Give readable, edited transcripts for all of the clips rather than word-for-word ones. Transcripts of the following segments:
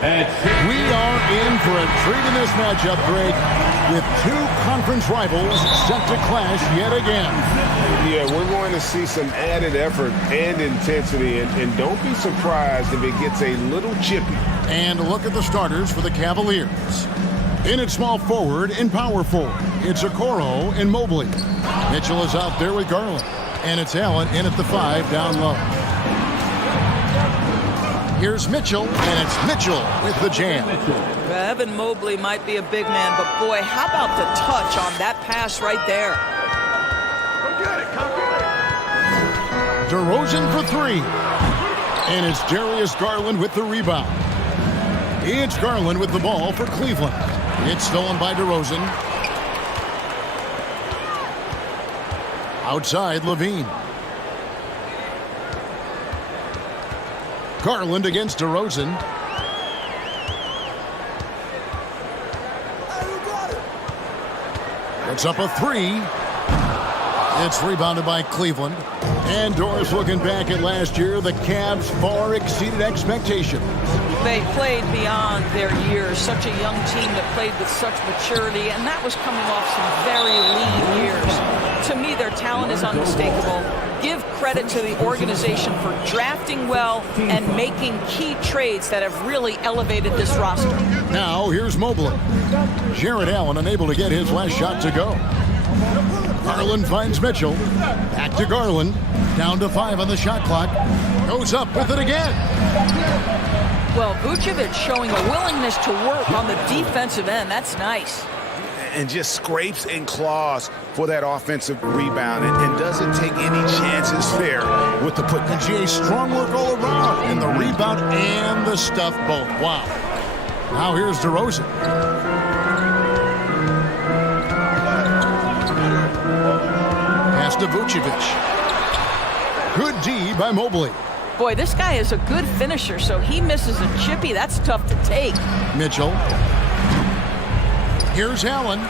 We are in for a treat in this matchup, Greg, with two conference rivals set to clash yet again. Yeah, we're going to see some added effort and intensity, and don't be surprised if it gets a little chippy. And look at the starters for the Cavaliers. In at small forward and power forward, it's Okoro and Mobley. Mitchell is out there with Garland. And it's Allen in at the 5 down low. Here's Mitchell, and it's Mitchell with the jam. Evan Mobley might be a big man, but boy, how about the touch on that pass right there? DeRozan for 3. And it's Darius Garland with the rebound. It's Garland with the ball for Cleveland. It's stolen by DeRozan. Outside, Levine. Garland against DeRozan. It's up a 3. It's rebounded by Cleveland. And Doris, looking back at last year, the Cavs far exceeded expectations. They played beyond their years. Such a young team that played with such maturity, and that was coming off some very lean years. To me, their talent is unmistakable. Give credit to the organization for drafting well and making key trades that have really elevated this roster. Now, here's Mobley. Jared Allen unable to get his last shot to go. Garland finds Mitchell. Back to Garland. Down to 5 on the shot clock. Goes up with it again. Well, Vucevic showing a willingness to work on the defensive end. That's nice. And just scrapes and claws for that offensive rebound and doesn't take any chances there with the put. GA, strong work all around. And the rebound and the stuff both. Wow. Now here's DeRozan. Pass to Vucevic. Good D by Mobley. Boy, this guy is a good finisher, so he misses a chippy. That's tough to take. Mitchell. Here's Allen.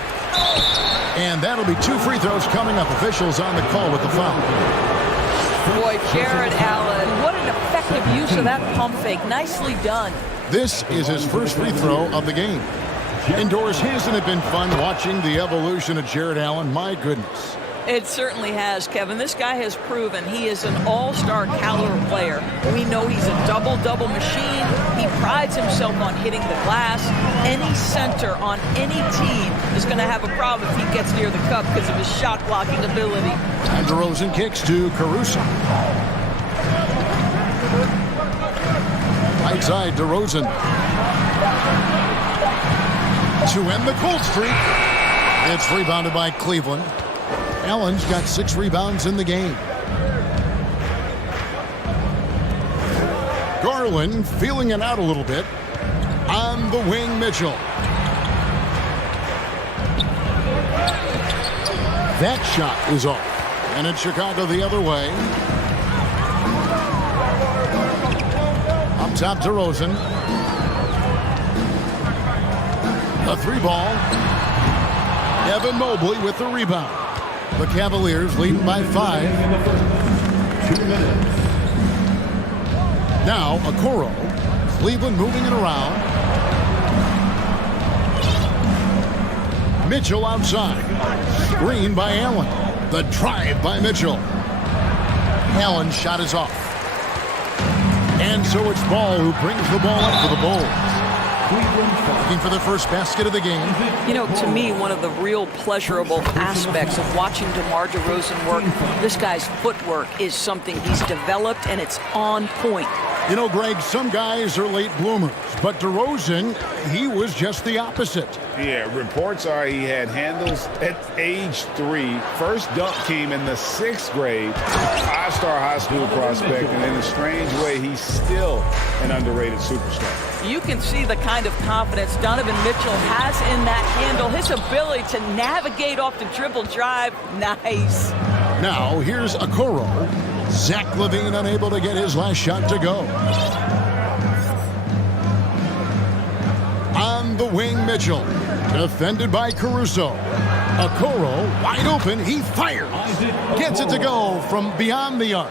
And that'll be 2 free throws coming up. Officials on the call with the foul. Boy, Jared Allen, what an effective use of that pump fake. Nicely done. This is his first free throw of the game. Indoors, hasn't it been fun watching the evolution of Jared Allen? My goodness. It certainly has, Kevin. This guy has proven he is an all-star caliber player. We know he's a double-double machine. He prides himself on hitting the glass. Any center on any team is going to have a problem if he gets near the cup because of his shot-blocking ability. And DeRozan kicks to Caruso. Right side, DeRozan. To end the cold streak. It's rebounded by Cleveland. Allen's got 6 rebounds in the game. Garland feeling it out a little bit. On the wing, Mitchell. That shot is off. And it's Chicago the other way. Up top, DeRozan. A 3-ball. Evan Mobley with the rebound. The Cavaliers leading by 5. 2 minutes. Now, Okoro. Cleveland moving it around. Mitchell outside. Screen by Allen. The drive by Mitchell. Allen's shot is off. And so it's Ball who brings the ball up for the Bulls. Looking for the first basket of the game. You know, to me, one of the real pleasurable aspects of watching DeMar DeRozan work, this guy's footwork is something he's developed, and it's on point. You know, Greg, some guys are late bloomers, but DeRozan, he was just the opposite. Yeah, reports are he had handles at age 3, first dunk team in the 6th grade, 5-star high school prospect, and in a strange way, he's still an underrated superstar. You can see the kind of confidence Donovan Mitchell has in that handle. His ability to navigate off the dribble drive, nice. Now, here's Okoro. Zach LaVine unable to get his last shot to go. On the wing, Mitchell. Defended by Caruso. Okoro wide open. He fires. Gets it to go from beyond the arc.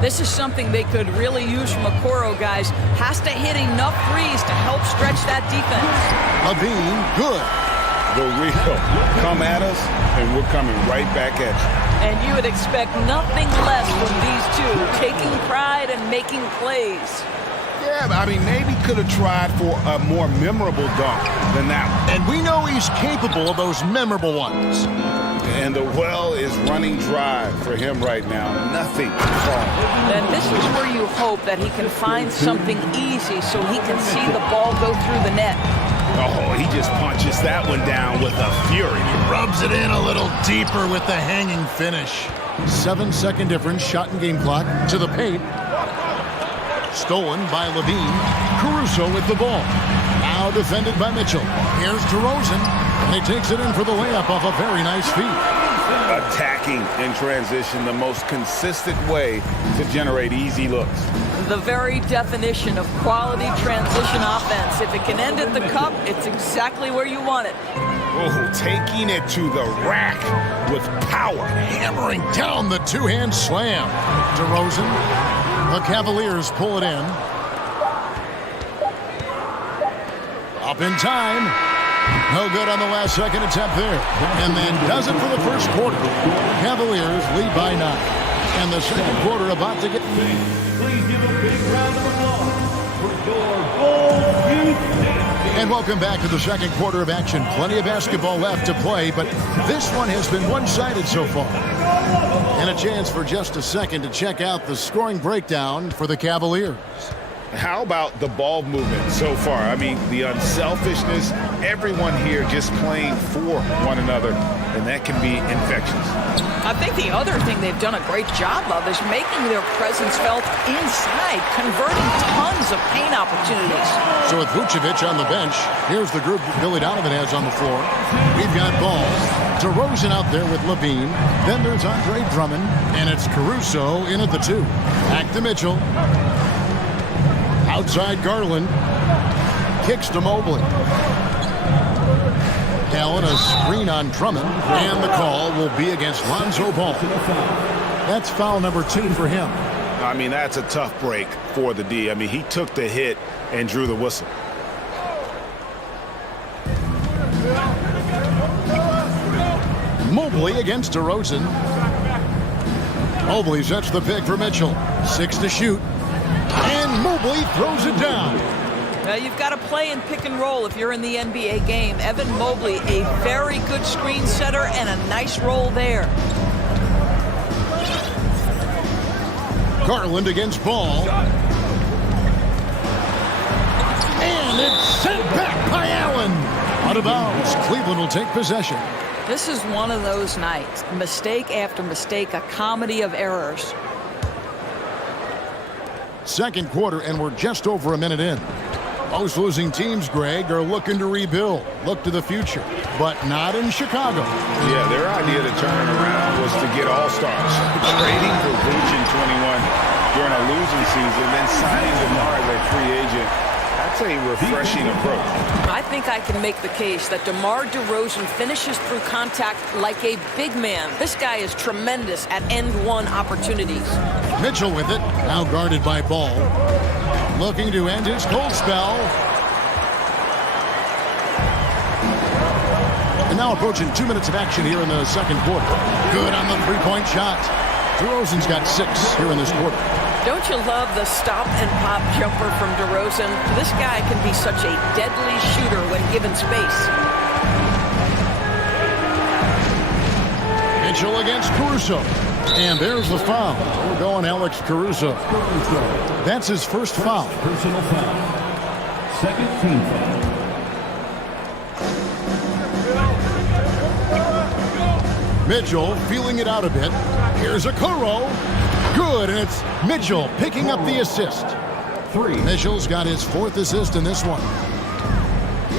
This is something they could really use from Okoro, guys. Has to hit enough threes to help stretch that defense. Levine, good. The real come at us, and we're coming right back at you. And you would expect nothing less from these two, taking pride and making plays. Yeah, I mean, maybe could have tried for a more memorable dunk than that one. And we know he's capable of those memorable ones. And the well is running dry for him right now. Nothing falling. And this is where you hope that he can find something easy so he can see the ball go through the net. Oh, he just punches that one down with a fury. Rubs it in a little deeper with the hanging finish. 7-second difference, shot and game clock to the paint. Stolen by Levine. Caruso with the ball. Now defended by Mitchell. Here's DeRozan, and he takes it in for the layup off a very nice feed. Attacking in transition, the most consistent way to generate easy looks. The very definition of quality transition offense. If it can end at the cup, it's exactly where you want it. Oh, taking it to the rack with power. Hammering down the two-hand slam. DeRozan. The Cavaliers pull it in. Up in time. No good on the last second attempt there. And then does it for the first quarter. Cavaliers lead by 9. And the second quarter about to get... Please give a big round of applause for your Gold Youth Champion. And welcome back to the second quarter of action. Plenty of basketball left to play, but this one has been one-sided so far. And a chance for just a second to check out the scoring breakdown for the Cavaliers. How about the ball movement so far? I mean, the unselfishness, everyone here just playing for one another, and that can be infectious. I think the other thing they've done a great job of is making their presence felt inside, converting tons of paint opportunities. So with Vucevic on the bench, here's the group Billy Donovan has on the floor. We've got Ball, DeRozan out there with Levine. Then there's Andre Drummond, and it's Caruso in at the 2. Back to Mitchell. Outside Garland. Kicks to Mobley. Allen, a screen on Drummond. And the call will be against Lonzo Ball. That's foul number 2 for him. I mean, that's a tough break for the D. I mean, he took the hit and drew the whistle. Mobley against DeRozan. Mobley sets the pick for Mitchell. 6 to shoot. And Mobley throws it down. You've got to play in pick and roll if you're in the NBA game. Evan Mobley, a very good screen setter and a nice roll there. Garland against Ball. And it's sent back by Allen. Out of bounds. Cleveland will take possession. This is one of those nights. Mistake after mistake, a comedy of errors. Second quarter, and we're just over a minute in. Most losing teams, Greg, are looking to rebuild, look to the future, but not in Chicago. Yeah, their idea to turn it around was to get all-stars. Trading for Vooch in 21 during a losing season, then signing DeMar as a free agent. That's a refreshing approach. I think I can make the case that DeMar DeRozan finishes through contact like a big man. This guy is tremendous at end-one opportunities. Mitchell with it, now guarded by Ball. Looking to end his cold spell. And now approaching 2 minutes of action here in the second quarter. Good on the three-point shot. DeRozan's got 6 here in this quarter. Don't you love the stop and pop jumper from DeRozan? This guy can be such a deadly shooter when given space. Mitchell against Caruso. And there's the foul. We're going Alex Caruso. That's his first foul. Personal foul. Second team foul. Mitchell feeling it out a bit. Here's a Okoro. Good, and it's Mitchell picking up the assist. 3. Mitchell's got his 4th assist in this one.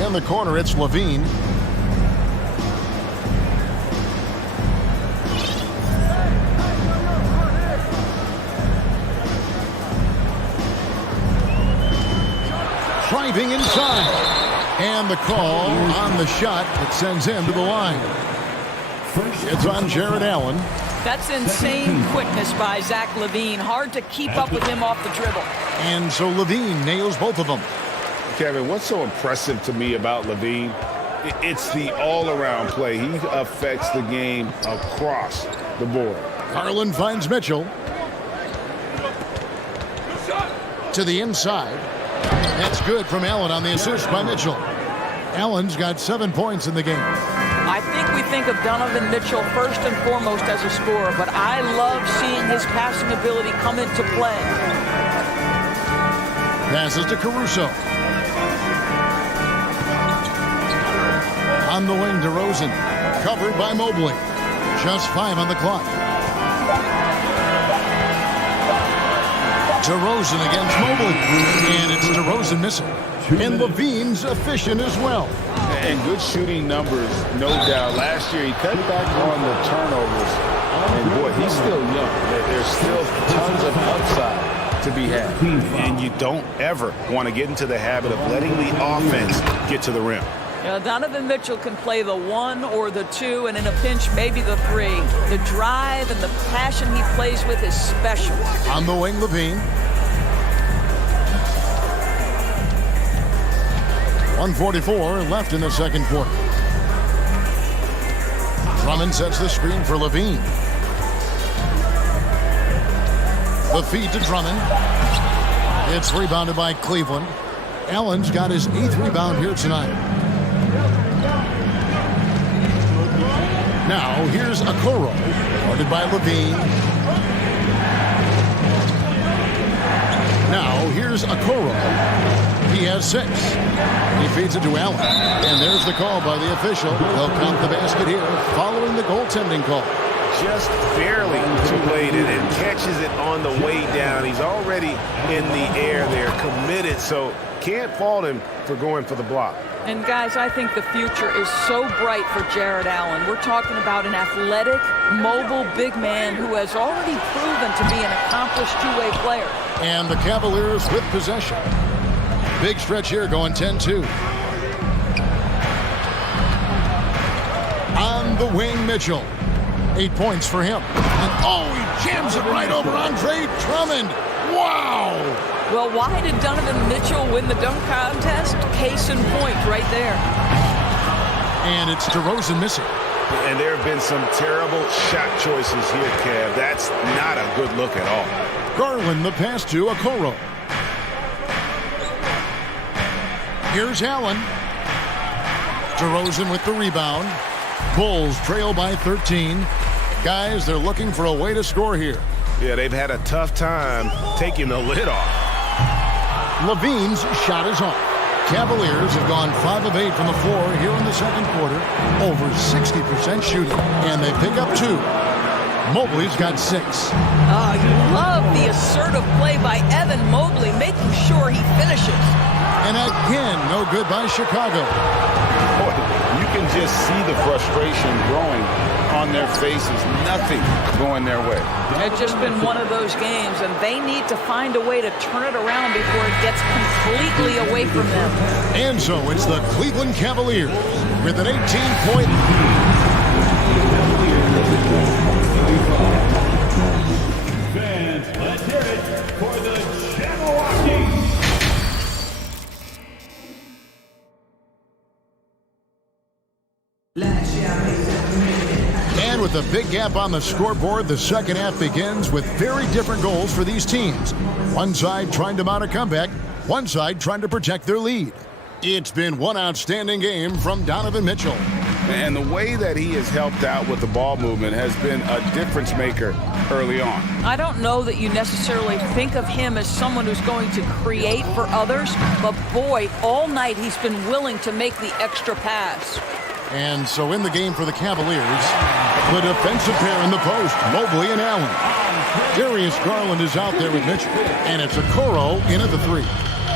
In the corner, it's Levine. Driving inside. And the call on the shot that sends him to the line. It's on Jared Allen. That's insane quickness by Zach LaVine. Hard to keep up with him off the dribble. And so LaVine nails both of them. Kevin, what's so impressive to me about LaVine? It's the all-around play. He affects the game across the board. Garland finds Mitchell. To the inside. That's good from Allen on the assist by Mitchell. Allen's got 7 points in the game. I think we think of Donovan Mitchell first and foremost as a scorer, but I love seeing his passing ability come into play. Passes to Caruso. On the wing to Rosen. Covered by Mobley. Just 5 on the clock. DeRozan against Mobley. And it's DeRozan missing. And LaVine's efficient as well. And good shooting numbers, no doubt. Last year, he cut back on the turnovers. And, boy, he's still young. There's still tons of upside to be had. And you don't ever want to get into the habit of letting the offense get to the rim. Donovan Mitchell can play the 1 or the 2, and in a pinch, maybe the 3. The drive and the passion he plays with is special. On the wing, LaVine. 1:44 left in the second quarter. Drummond sets the screen for LaVine. The feed to Drummond. It's rebounded by Cleveland. Allen's got his 8th rebound here tonight. Now here's Okoro, guarded by LaVine. Now here's Okoro. He has 6. He feeds it to Allen. And there's the call by the official. They'll count the basket here following the goaltending call. Just barely too late, and it catches it on the way down. He's already in the air there, committed, so can't fault him for going for the block. And, guys, I think the future is so bright for Jared Allen. We're talking about an athletic, mobile big man who has already proven to be an accomplished two-way player. And the Cavaliers with possession. Big stretch here going 10-2. On the wing, Mitchell. 8 points for him. And, oh, he jams it right over Andre Drummond. Wow! Well, why did Donovan Mitchell win the dunk contest? Case in point right there. And it's DeRozan missing. And there have been some terrible shot choices here, Kev. That's not a good look at all. Garland the pass to Okoro. Here's Allen. DeRozan with the rebound. Bulls trail by 13. Guys, they're looking for a way to score here. Yeah, they've had a tough time taking the lid off. LaVine's shot is off. Cavaliers have gone 5 of 8 from the floor here in the second quarter. Over 60% shooting. And they pick up 2. Mobley's got 6. You love the assertive play by Evan Mobley, making sure he finishes. And again, no good by Chicago. Boy, you can just see the frustration growing on their faces. Nothing going their way. It's just been one of those games, and they need to find a way to turn it around before it gets completely away from them. And so it's the Cleveland Cavaliers with an 18-point lead. Fans, let's hear it for the Jabberwockies. And with a big gap on the scoreboard, the second half begins with very different goals for these teams. One side trying to mount a comeback, one side trying to protect their lead. It's been one outstanding game from Donovan Mitchell. And the way that he has helped out with the ball movement has been a difference maker early on. I don't know that you necessarily think of him as someone who's going to create for others, but boy, all night he's been willing to make the extra pass. And so in the game for the Cavaliers, the defensive pair in the post, Mobley and Allen. Darius Garland is out there with Mitchell, and it's Okoro in at the 3.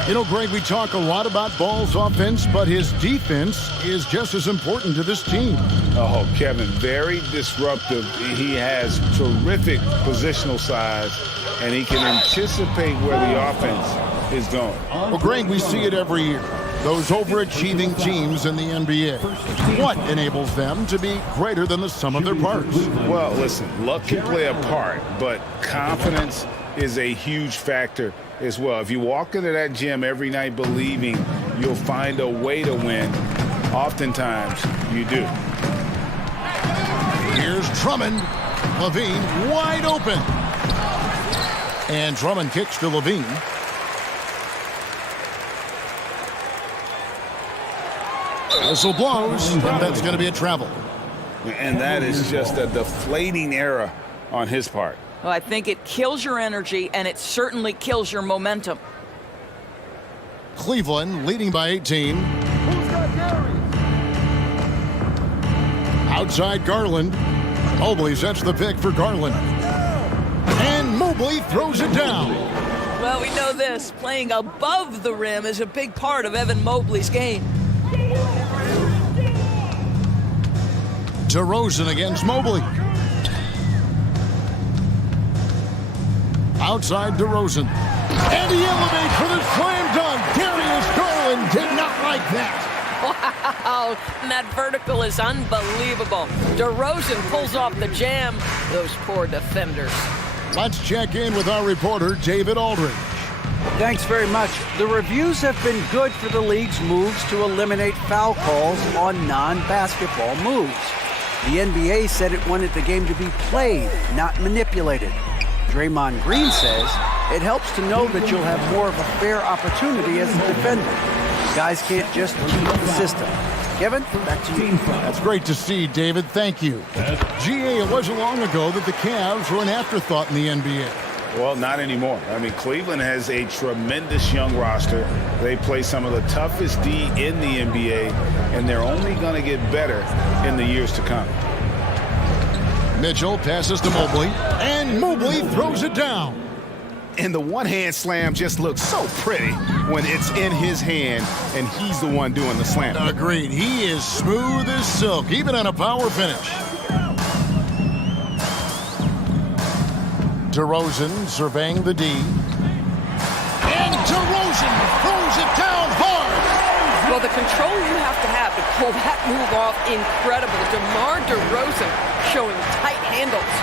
You know, Greg, we talk a lot about Ball's offense, but his defense is just as important to this team. Oh, Kevin, very disruptive. He has terrific positional size, and he can anticipate where the offense is going. Well, Greg, we see it every year. Those overachieving teams in the NBA, what enables them to be greater than the sum of their parts? Well, listen, luck can play a part, but confidence is a huge factor as well. If you walk into that gym every night believing you'll find a way to win, oftentimes you do. Here's Drummond. Levine wide open. And Drummond kicks to Levine. Whistle blows, and that's going to be a travel. And that is just a deflating error on his part. Well, I think it kills your energy, and it certainly kills your momentum. Cleveland leading by 18. Outside Garland. Mobley sets the pick for Garland. And Mobley throws it down. Well, we know this. Playing above the rim is a big part of Evan Mobley's game. DeRozan against Mobley. Outside DeRozan. And he elevates for the slam dunk. Darius Garland did not like that. Wow, and that vertical is unbelievable. DeRozan pulls off the jam. Those poor defenders. Let's check in with our reporter, David Aldridge. Thanks very much. The reviews have been good for the league's moves to eliminate foul calls on non-basketball moves. The NBA said it wanted the game to be played, not manipulated. Draymond Green says it helps to know that you'll have more of a fair opportunity as a defender. Guys can't just cheat the system. Kevin, back to you. That's great to see, David. Thank you. GA, it wasn't long ago that the Cavs were an afterthought in the NBA. Well, not anymore. I mean, Cleveland has a tremendous young roster. They play some of the toughest D in the NBA, and they're only going to get better in the years to come. Mitchell passes to Mobley, and Mobley throws it down. And the one-hand slam just looks so pretty when it's in his hand and he's the one doing the slam. Agreed. He is smooth as silk, even on a power finish. DeRozan surveying the D. And DeRozan throws it down hard. Well, the control you have to pull that move off, incredible. DeMar DeRozan showing tight handles.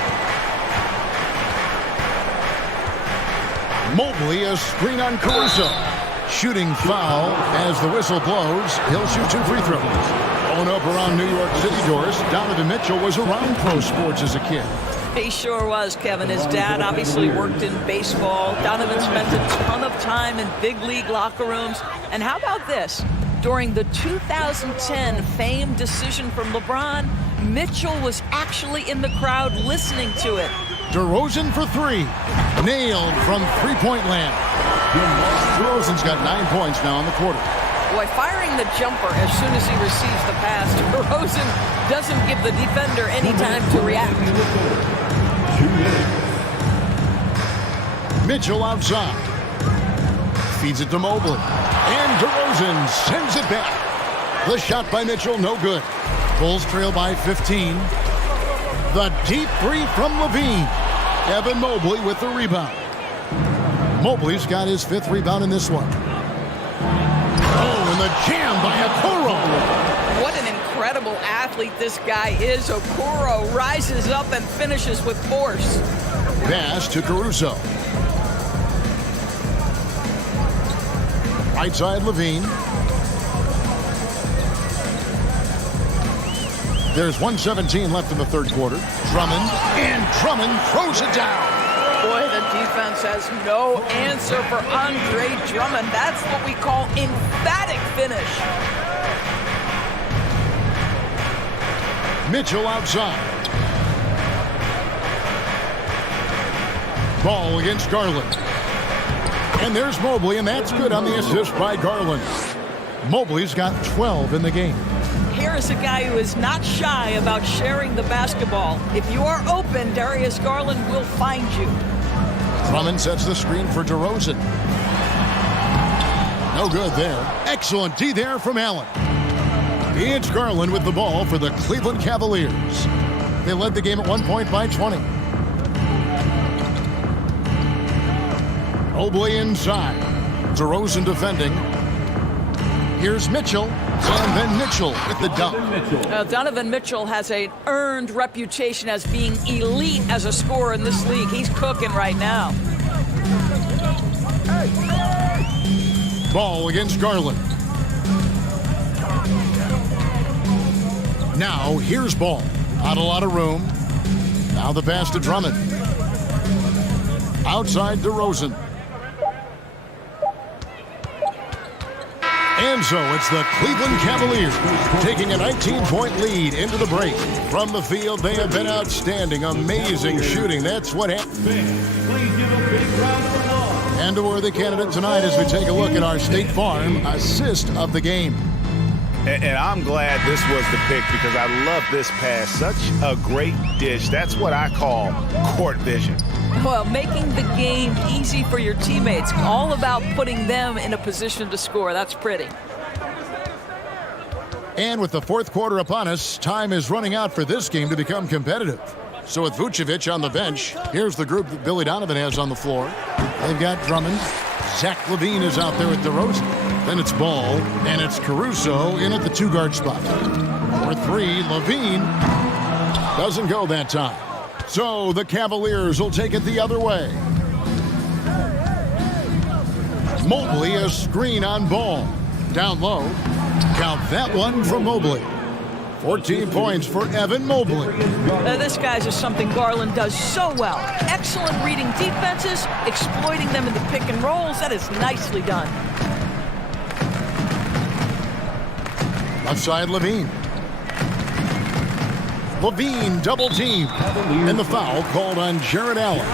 Mobley, a screen on Caruso. Shooting foul as the whistle blows. He'll shoot 2 free throws. Growing up around New York City, Doris, Donovan Mitchell was around pro sports as a kid. He sure was, Kevin. His dad obviously worked in baseball. Donovan spent a ton of time in big league locker rooms. And how about this? During the 2010 famed decision from LeBron, Mitchell was actually in the crowd listening to it. DeRozan for 3. Nailed from three-point land. DeRozan's got 9 points now in the quarter. Boy, firing the jumper as soon as he receives the pass, DeRozan doesn't give the defender any time to react. Mitchell outside. Feeds it to Mobley. And DeRozan sends it back. The shot by Mitchell, no good. Bulls trail by 15. The deep 3 from Levine. Evan Mobley with the rebound. Mobley's got his 5th rebound in this one. Oh, and the jam by Okoro. What an incredible athlete this guy is. Okoro rises up and finishes with force. Pass to Caruso. Right side Levine. There's 1:17 left in the third quarter. Drummond, and Drummond throws it down. Boy, the defense has no answer for Andre Drummond. That's what we call emphatic finish. Mitchell outside. Ball against Garland. And there's Mobley, and that's good on the assist by Garland. Mobley's got 12 in the game. Here is a guy who is not shy about sharing the basketball. If you are open, Darius Garland will find you. Drummond sets the screen for DeRozan. No good there. Excellent D there from Allen. It's Garland with the ball for the Cleveland Cavaliers. They led the game at 1 point by 20. Mobley inside. DeRozan defending. Here's Mitchell, and then Mitchell with the dunk. Donovan Mitchell has an earned reputation as being elite as a scorer in this league. He's cooking right now. Ball against Garland. Now here's Ball. Not a lot of room. Now the pass to Drummond. Outside DeRozan. And so it's the Cleveland Cavaliers taking a 19-point lead into the break. From the field, they have been outstanding, amazing shooting. That's what happened. Please give a big round of applause. And a worthy candidate tonight as we take a look at our State Farm assist of the game. And I'm glad this was the pick because I love this pass. Such a great dish. That's what I call court vision. Well, making the game easy for your teammates. All about putting them in a position to score. That's pretty. And with the fourth quarter upon us, time is running out for this game to become competitive. So with Vucevic on the bench, here's the group that Billy Donovan has on the floor. They've got Drummond. Zach LaVine is out there with DeRozan. Then it's Ball, and it's Caruso in at the two-guard spot. For three, LaVine doesn't go that time. So the Cavaliers will take it the other way. Mobley, a screen on Ball. Down low. Count that one for Mobley. 14 points for Evan Mobley. This guy's just something Garland does so well. Excellent reading defenses, exploiting them in the pick and rolls. That is nicely done. Left side, LaVine. LaVine double team. And the foul called on Jared Allen.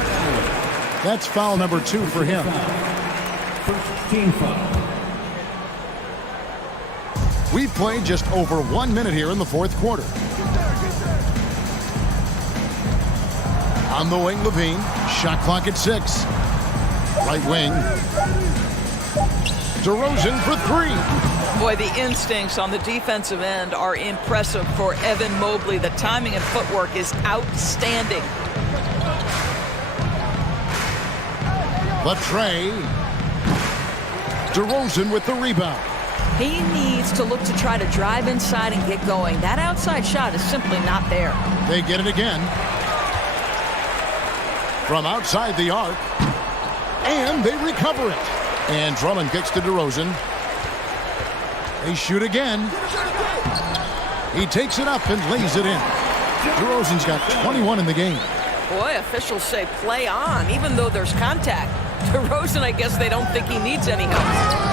That's foul number 2 for him. First team foul. We've played just over 1 minute here in the fourth quarter. On the wing, LaVine. Shot clock at 6. Right wing. DeRozan for 3. Boy, the instincts on the defensive end are impressive for Evan Mobley. The timing and footwork is outstanding. Latrey. DeRozan with the rebound. He needs to look to try to drive inside and get going. That outside shot is simply not there. They get it again. From outside the arc. And they recover it. And Drummond kicks to DeRozan. They shoot again. He takes it up and lays it in. DeRozan's got 21 in the game. Boy, officials say play on, even though there's contact. DeRozan, I guess they don't think he needs any help.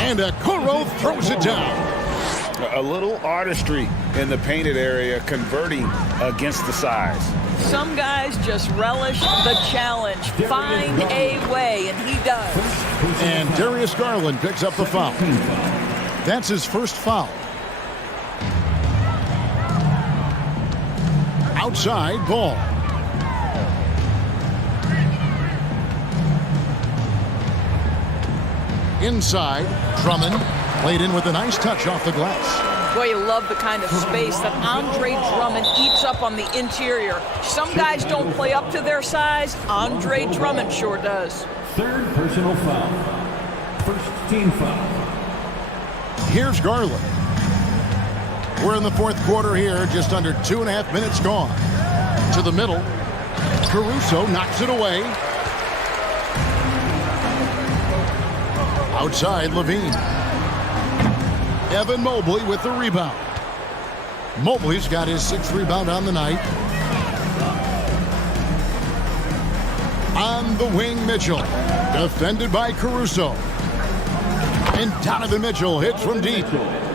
And Okoro throws it down. A little artistry in the painted area, converting against the size. Some guys just relish the challenge. Find a way, and he does. And Darius Garland picks up the foul. That's his first foul. Outside Ball. Inside, Drummond played in with a nice touch off the glass. Boy, you love the kind of space that Andre Drummond eats up on the interior. Some guys don't play up to their size. Andre Drummond sure does. Third personal foul. First team foul. Here's Garland. We're in the fourth quarter here, just under 2.5 minutes gone. To the middle. Caruso knocks it away. Outside, LaVine. Evan Mobley with the rebound. Mobley's got his 6th rebound on the night. On the wing, Mitchell. Defended by Caruso. And Donovan Mitchell hits from deep.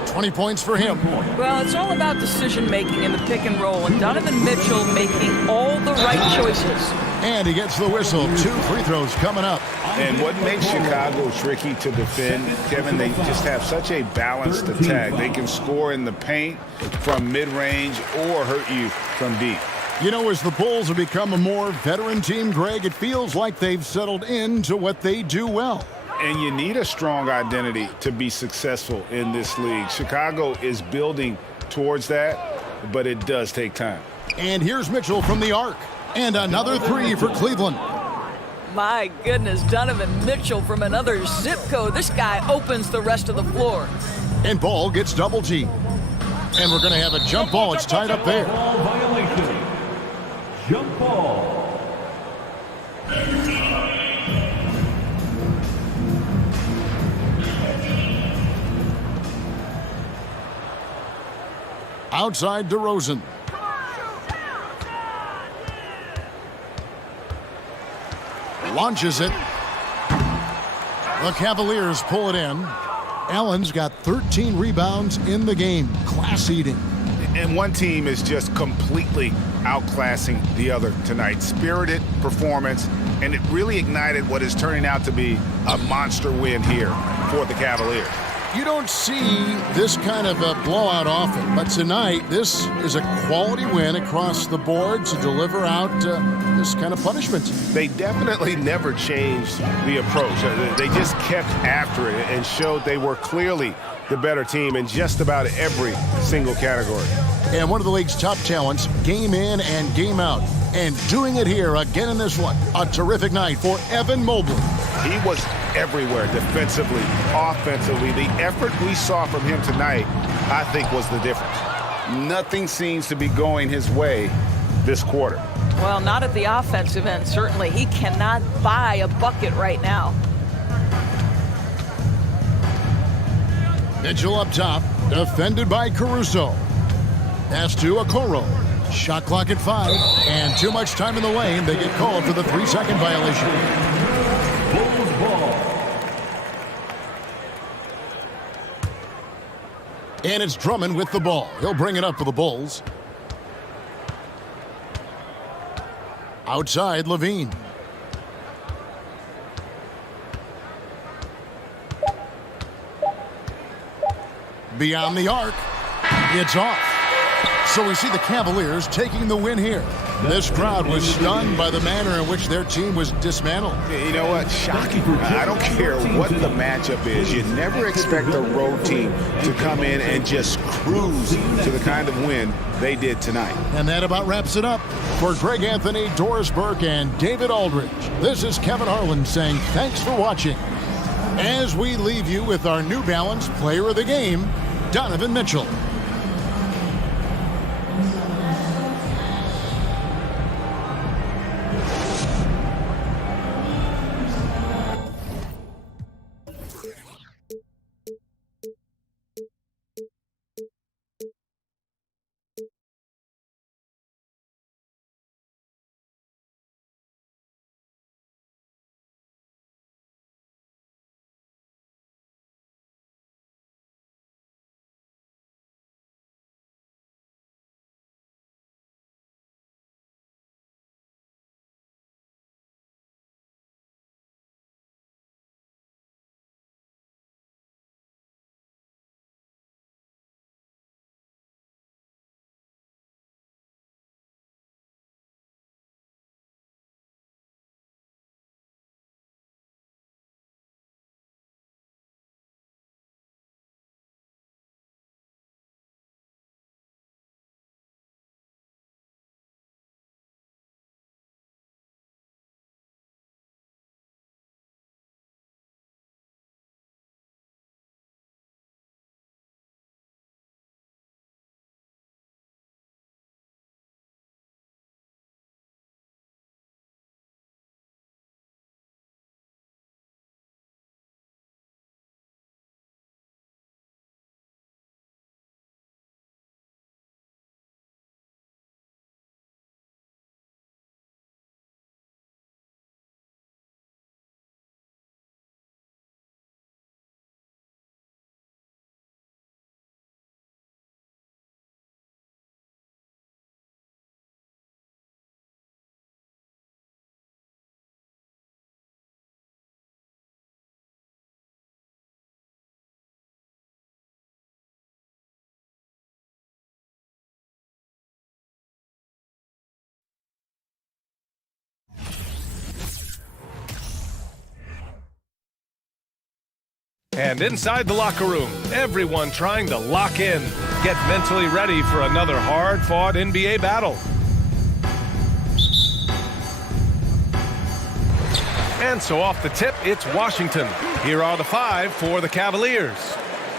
20 points for him. Well, it's all about decision-making in the pick and roll, and Donovan Mitchell making all the right choices. And he gets the whistle. 2 free throws coming up. And what makes Chicago tricky to defend, Kevin, they just have such a balanced attack. They can score in the paint from mid-range or hurt you from deep. You know, as the Bulls have become a more veteran team, Greg, it feels like they've settled into what they do well. And you need a strong identity to be successful in this league. Chicago is building towards that, but it does take time. And here's Mitchell from the arc. And another 3 for Cleveland. My goodness, Donovan Mitchell from another zip code. This guy opens the rest of the floor. And ball gets double teamed. And we're going to have a jump ball. It's tied up there. Ball violation. Jump ball. Outside DeRozan. Launches it. The Cavaliers pull it in. Allen's got 13 rebounds in the game. Class eating. And one team is just completely outclassing the other tonight. Spirited performance, and it really ignited what is turning out to be a monster win here for the Cavaliers. You don't see this kind of a blowout often, but tonight this is a quality win across the board to deliver out this kind of punishment. They definitely never changed the approach. They just kept after it and showed they were clearly the better team in just about every single category. And one of the league's top talents, game in and game out. And doing it here again in this one. A terrific night for Evan Mobley. He was everywhere defensively, offensively. The effort we saw from him tonight, I think, was the difference. Nothing seems to be going his way this quarter. Well, not at the offensive end, certainly. He cannot buy a bucket right now. Mitchell up top, defended by Caruso. Pass to Okoro. Shot clock at 5, and too much time in the lane. They get called for the 3-second violation. Bulls ball. And it's Drummond with the ball. He'll bring it up for the Bulls. Outside, Levine. Beyond the arc. It's off. So we see the Cavaliers taking the win here. This crowd was stunned by the manner in which their team was dismantled. You know what? Shocking. I don't care what the matchup is. You never expect a road team to come in and just cruise to the kind of win they did tonight. And that about wraps it up. For Greg Anthony, Doris Burke, and David Aldridge, this is Kevin Harlan saying thanks for watching. As we leave you with our New Balance Player of the Game, Donovan Mitchell. And inside the locker room, everyone trying to lock in, get mentally ready for another hard-fought NBA battle. And so off the tip, it's Washington. Here are the 5 for the Cavaliers.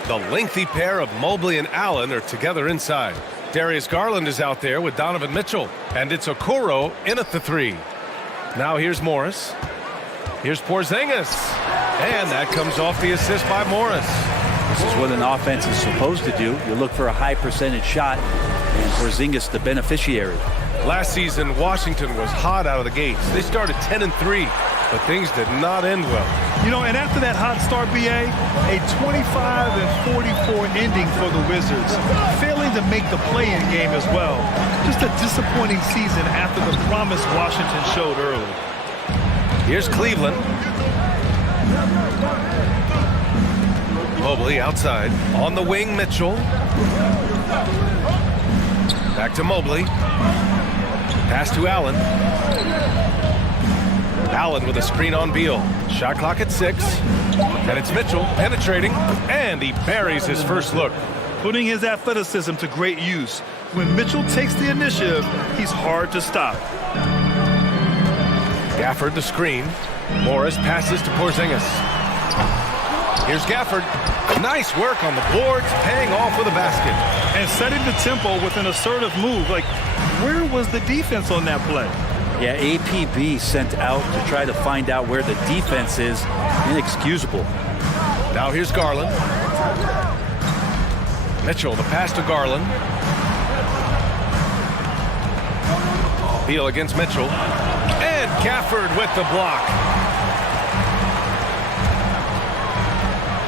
The lengthy pair of Mobley and Allen are together inside. Darius Garland is out there with Donovan Mitchell. And it's Okoro in at the 3. Now here's Morris. Here's Porzingis. And that comes off the assist by Morris. This is what an offense is supposed to do. You look for a high percentage shot, and Porzingis the beneficiary. Last season, Washington was hot out of the gates. They started 10-3, but things did not end well. You know, and after that hot start, BA, a 25-44 ending for the Wizards, failing to make the play-in game as well. Just a disappointing season after the promise Washington showed early. Here's Cleveland. Mobley outside. On the wing, Mitchell. Back to Mobley. Pass to Allen. Allen with a screen on Beal. Shot clock at 6. And it's Mitchell penetrating. And he buries his first look. Putting his athleticism to great use. When Mitchell takes the initiative, he's hard to stop. Gafford the screen. Morris passes to Porzingis. Here's Gafford. Nice work on the boards, paying off with a basket. And setting the tempo with an assertive move. Like, where was the defense on that play? Yeah, APB sent out to try to find out where the defense is. Inexcusable. Now here's Garland. Mitchell, the pass to Garland. Beal against Mitchell. And Gafford with the block.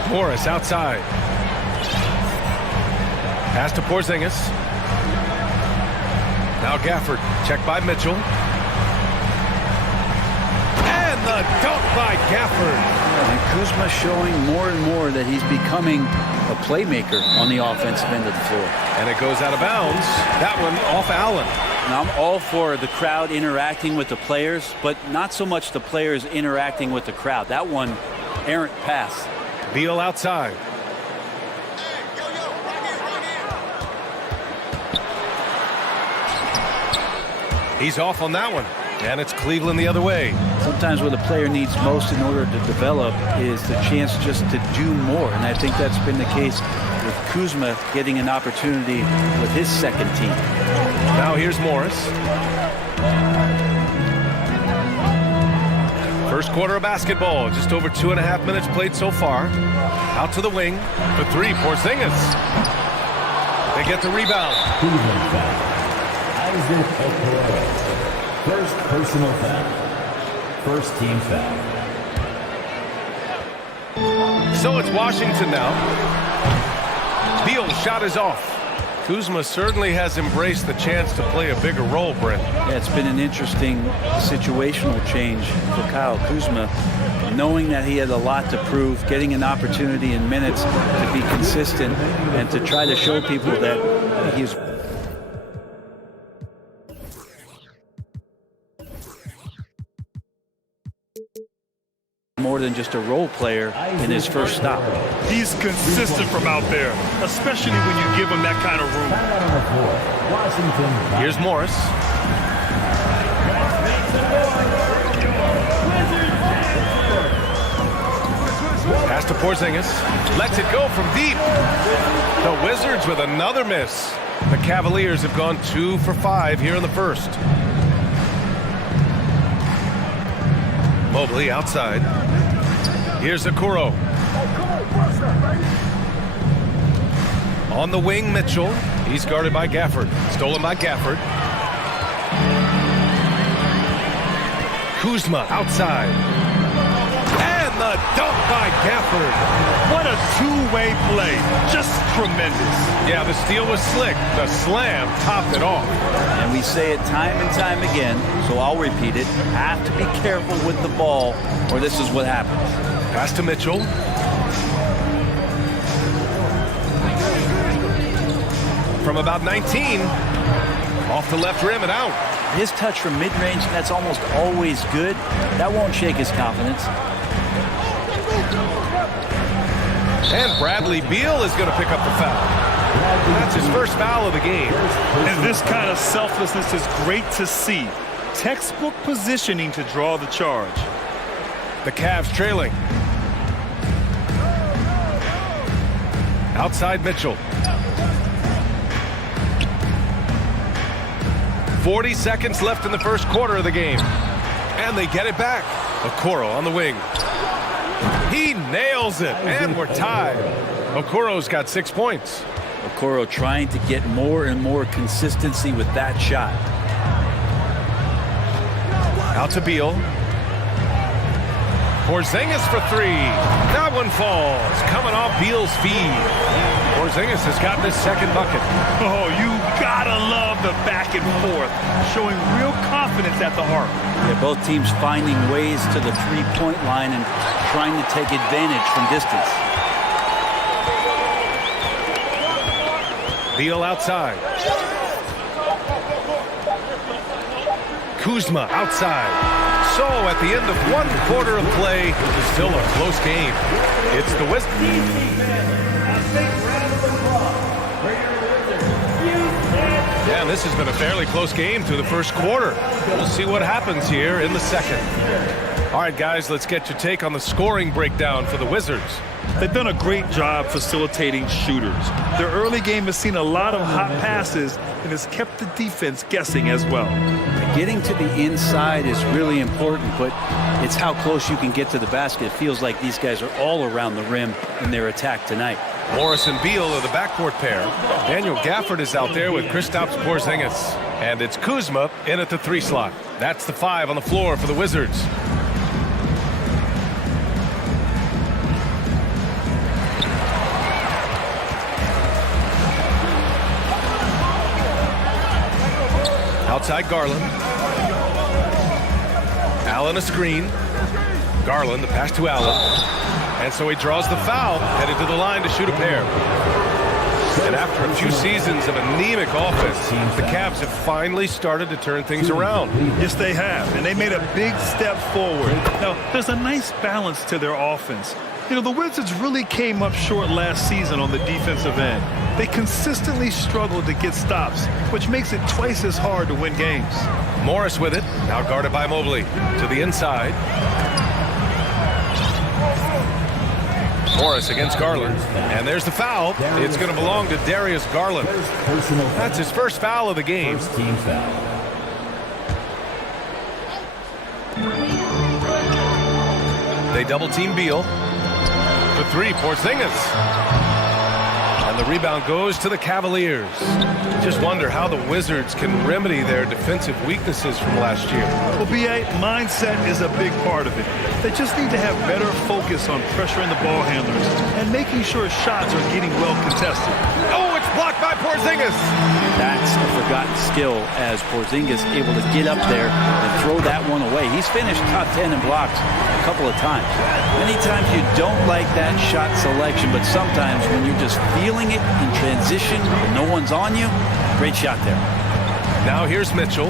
Morris outside. Pass to Porzingis. Now Gafford, checked by Mitchell. And the dunk by Gafford. And Kuzma showing more and more that he's becoming a playmaker on the offensive end of the floor. And it goes out of bounds. That one off Allen. Now, I'm all for the crowd interacting with the players, but not so much the players interacting with the crowd. That one, errant pass. Beal outside. He's off on that one. And it's Cleveland the other way. Sometimes what a player needs most in order to develop is the chance just to do more. And I think that's been the case with Kuzma getting an opportunity with his second team. Now here's Morris. First quarter of basketball, just over 2.5 minutes played so far. Out to the wing, the 3, Porzingis. They get the rebound. Isaac Okoro. First personal foul. First team foul. So it's Washington now. Beal's shot is off. Kuzma certainly has embraced the chance to play a bigger role, Brent. Yeah, it's been an interesting situational change for Kyle Kuzma, knowing that he had a lot to prove, getting an opportunity in minutes to be consistent and to try to show people that he's more than just a role player in his first stop. He's consistent from out there, especially when you give him that kind of room. Here's Morris. Pass to Porzingis. Lets it go from deep. The Wizards with another miss. The Cavaliers have gone 2 for 5 here in the first. Mobley outside. Here's Okoro. On the wing, Mitchell. He's guarded by Gafford. Stolen by Gafford. Kuzma outside. And the dunk by Gafford. What a two-way play. Just tremendous. Yeah, the steal was slick. The slam topped it off. And we say it time and time again, so I'll repeat it. Have to be careful with the ball, or this is what happens. Pass to Mitchell. From about 19. Off the left rim and out. His touch from mid-range, that's almost always good. That won't shake his confidence. And Bradley Beal is going to pick up the foul. That's his first foul of the game. And this kind of selflessness is great to see. Textbook positioning to draw the charge. The Cavs trailing. Outside Mitchell. 40 seconds left in the first quarter of the game. And they get it back. Okoro on the wing. He nails it, and we're tied. Okoro's got 6 points. Okoro trying to get more and more consistency with that shot. Out to Beal. Porzingis for 3. That one falls. Coming off Beal's feed. Porzingis has gotten his second bucket. Oh, you gotta love the back and forth, showing real confidence at the arc. Yeah, both teams finding ways to the three-point line and trying to take advantage from distance. Beal outside. Kuzma outside. So at the end of one quarter of play, still a close game. It's the Wizards. Yeah, this has been a fairly close game through the first quarter. We'll see what happens here in the second. All right, guys, let's get your take on the scoring breakdown for the Wizards. They've done a great job facilitating shooters. Their early game has seen a lot of hot passes and has kept the defense guessing as well. Getting to the inside is really important, but it's how close you can get to the basket. It feels like these guys are all around the rim in their attack tonight. Morris and Beal are the backcourt pair. Daniel Gafford is out there with Kristaps Porzingis. And it's Kuzma in at the 3 slot. That's the 5 on the floor for the Wizards. Outside Garland. Allen a screen. Garland the pass to Allen. And so he draws the foul, headed to the line to shoot a pair. And after a few seasons of anemic offense, the Cavs have finally started to turn things around. Yes, they have, and they made a big step forward. Now, there's a nice balance to their offense. You know, the Wizards really came up short last season on the defensive end. They consistently struggled to get stops, which makes it twice as hard to win games. Morris with it, now guarded by Mobley. To the inside. Morris against Garland. And there's the foul. It's going to belong to Darius Garland. That's his first foul of the game. Team foul. They double-team Beal. For 3, Porzingis. And the rebound goes to the Cavaliers. Just wonder how the Wizards can remedy their defensive weaknesses from last year. Well, B.A., mindset is a big part of it. They just need to have better focus on pressuring the ball handlers and making sure shots are getting well contested. Oh, it's blocked by Porzingis. That's a forgotten skill as Porzingis able to get up there and throw that one away. He's finished top 10 in blocks a couple of times. Many times you don't like that shot selection, but sometimes when you're just feeling it in transition and no one's on you, great shot there. Now here's Mitchell.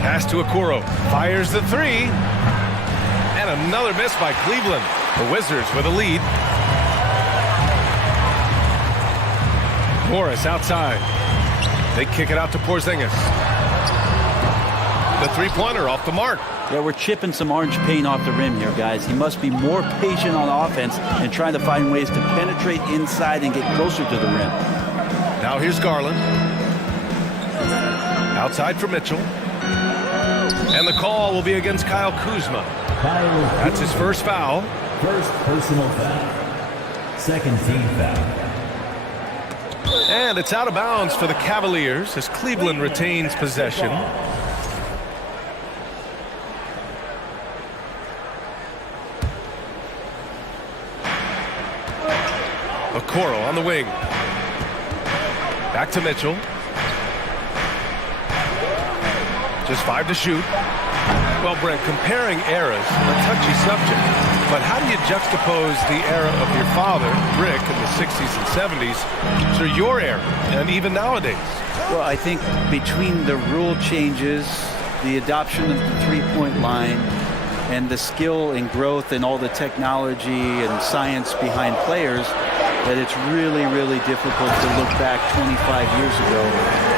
Pass to Okoro. Fires the 3. And another miss by Cleveland. The Wizards with a lead. Morris outside. They kick it out to Porzingis. The three-pointer off the mark. Yeah, we're chipping some orange paint off the rim here, guys. He must be more patient on offense and trying to find ways to penetrate inside and get closer to the rim. Now here's Garland. Outside for Mitchell. And the call will be against Kyle Kuzma. That's his first foul. First personal foul. Second team foul. And it's out of bounds for the Cavaliers as Cleveland retains possession. Okoro on the wing. Back to Mitchell. Just 5 to shoot. Well, Brent, comparing eras, a touchy subject. But how do you juxtapose the era of your father, Rick, in the 60s and 70s, to your era, and even nowadays? Well, I think between the rule changes, the adoption of the three-point line, and the skill and growth and all the technology and science behind players, that it's really, really difficult to look back 25 years ago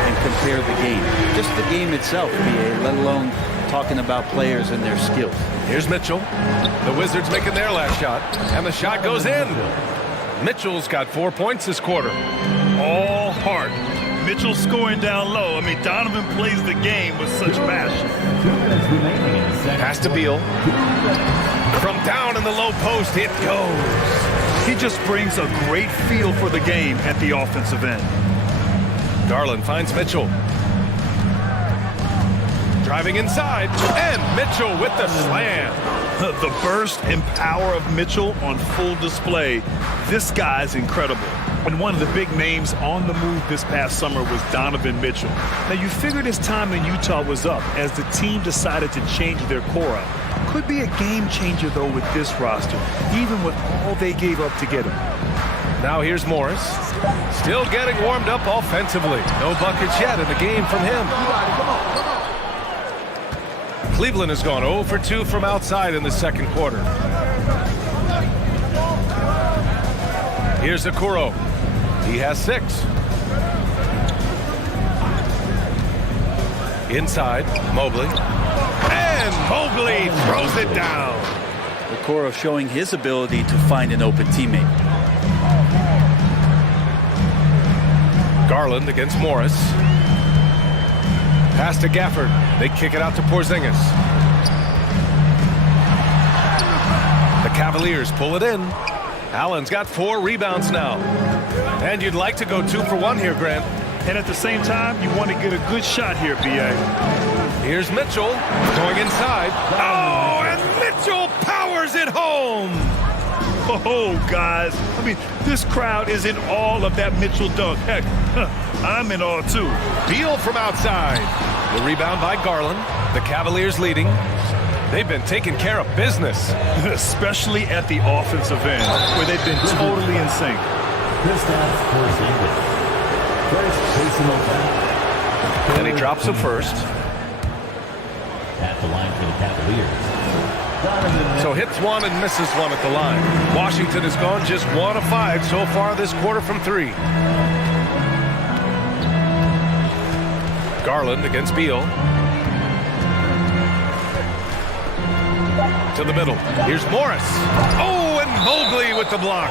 and compare the game. Just the game itself, BA, let alone talking about players and their skills. Here's Mitchell. The Wizards making their last shot, and the shot goes in. Mitchell's got 4 points this quarter. All heart. Mitchell scoring down low. I mean, Donovan plays the game with such passion. Pass to Beal. From down in the low post, it goes. He just brings a great feel for the game at the offensive end. Garland finds Mitchell. Driving inside, and Mitchell with the slam. The burst and power of Mitchell on full display. This guy's incredible. And one of the big names on the move this past summer was Donovan Mitchell. Now, you figured his time in Utah was up as the team decided to change their core up. Could be a game changer, though, with this roster, even with all they gave up to get him. Now here's Morris. Still getting warmed up offensively. No buckets yet in the game from him. Cleveland has gone 0 for 2 from outside in the second quarter. Here's Okoro. He has 6. Inside, Mobley. And Mobley throws it down. Okoro showing his ability to find an open teammate. Garland against Morris. Pass to Gafford. They kick it out to Porzingis. The Cavaliers pull it in. Allen's got 4 rebounds now. And you'd like to go 2 for 1 here, Grant. And at the same time, you want to get a good shot here, B.A. Here's Mitchell going inside. Oh, and Mitchell powers it home. Oh, guys. I mean, this crowd is in awe of that Mitchell dunk. Heck, I'm in awe, too. Beal from outside. The rebound by Garland. The Cavaliers leading. They've been taking care of business. Especially at the offensive end, where they've been totally in sync. Then he drops the first. At the line for the Cavaliers. So hits 1 and misses 1 at the line. Washington has gone just 1 of 5 so far this quarter from 3. Garland against Beal. To the middle. Here's Morris. Oh, and Mobley with the block.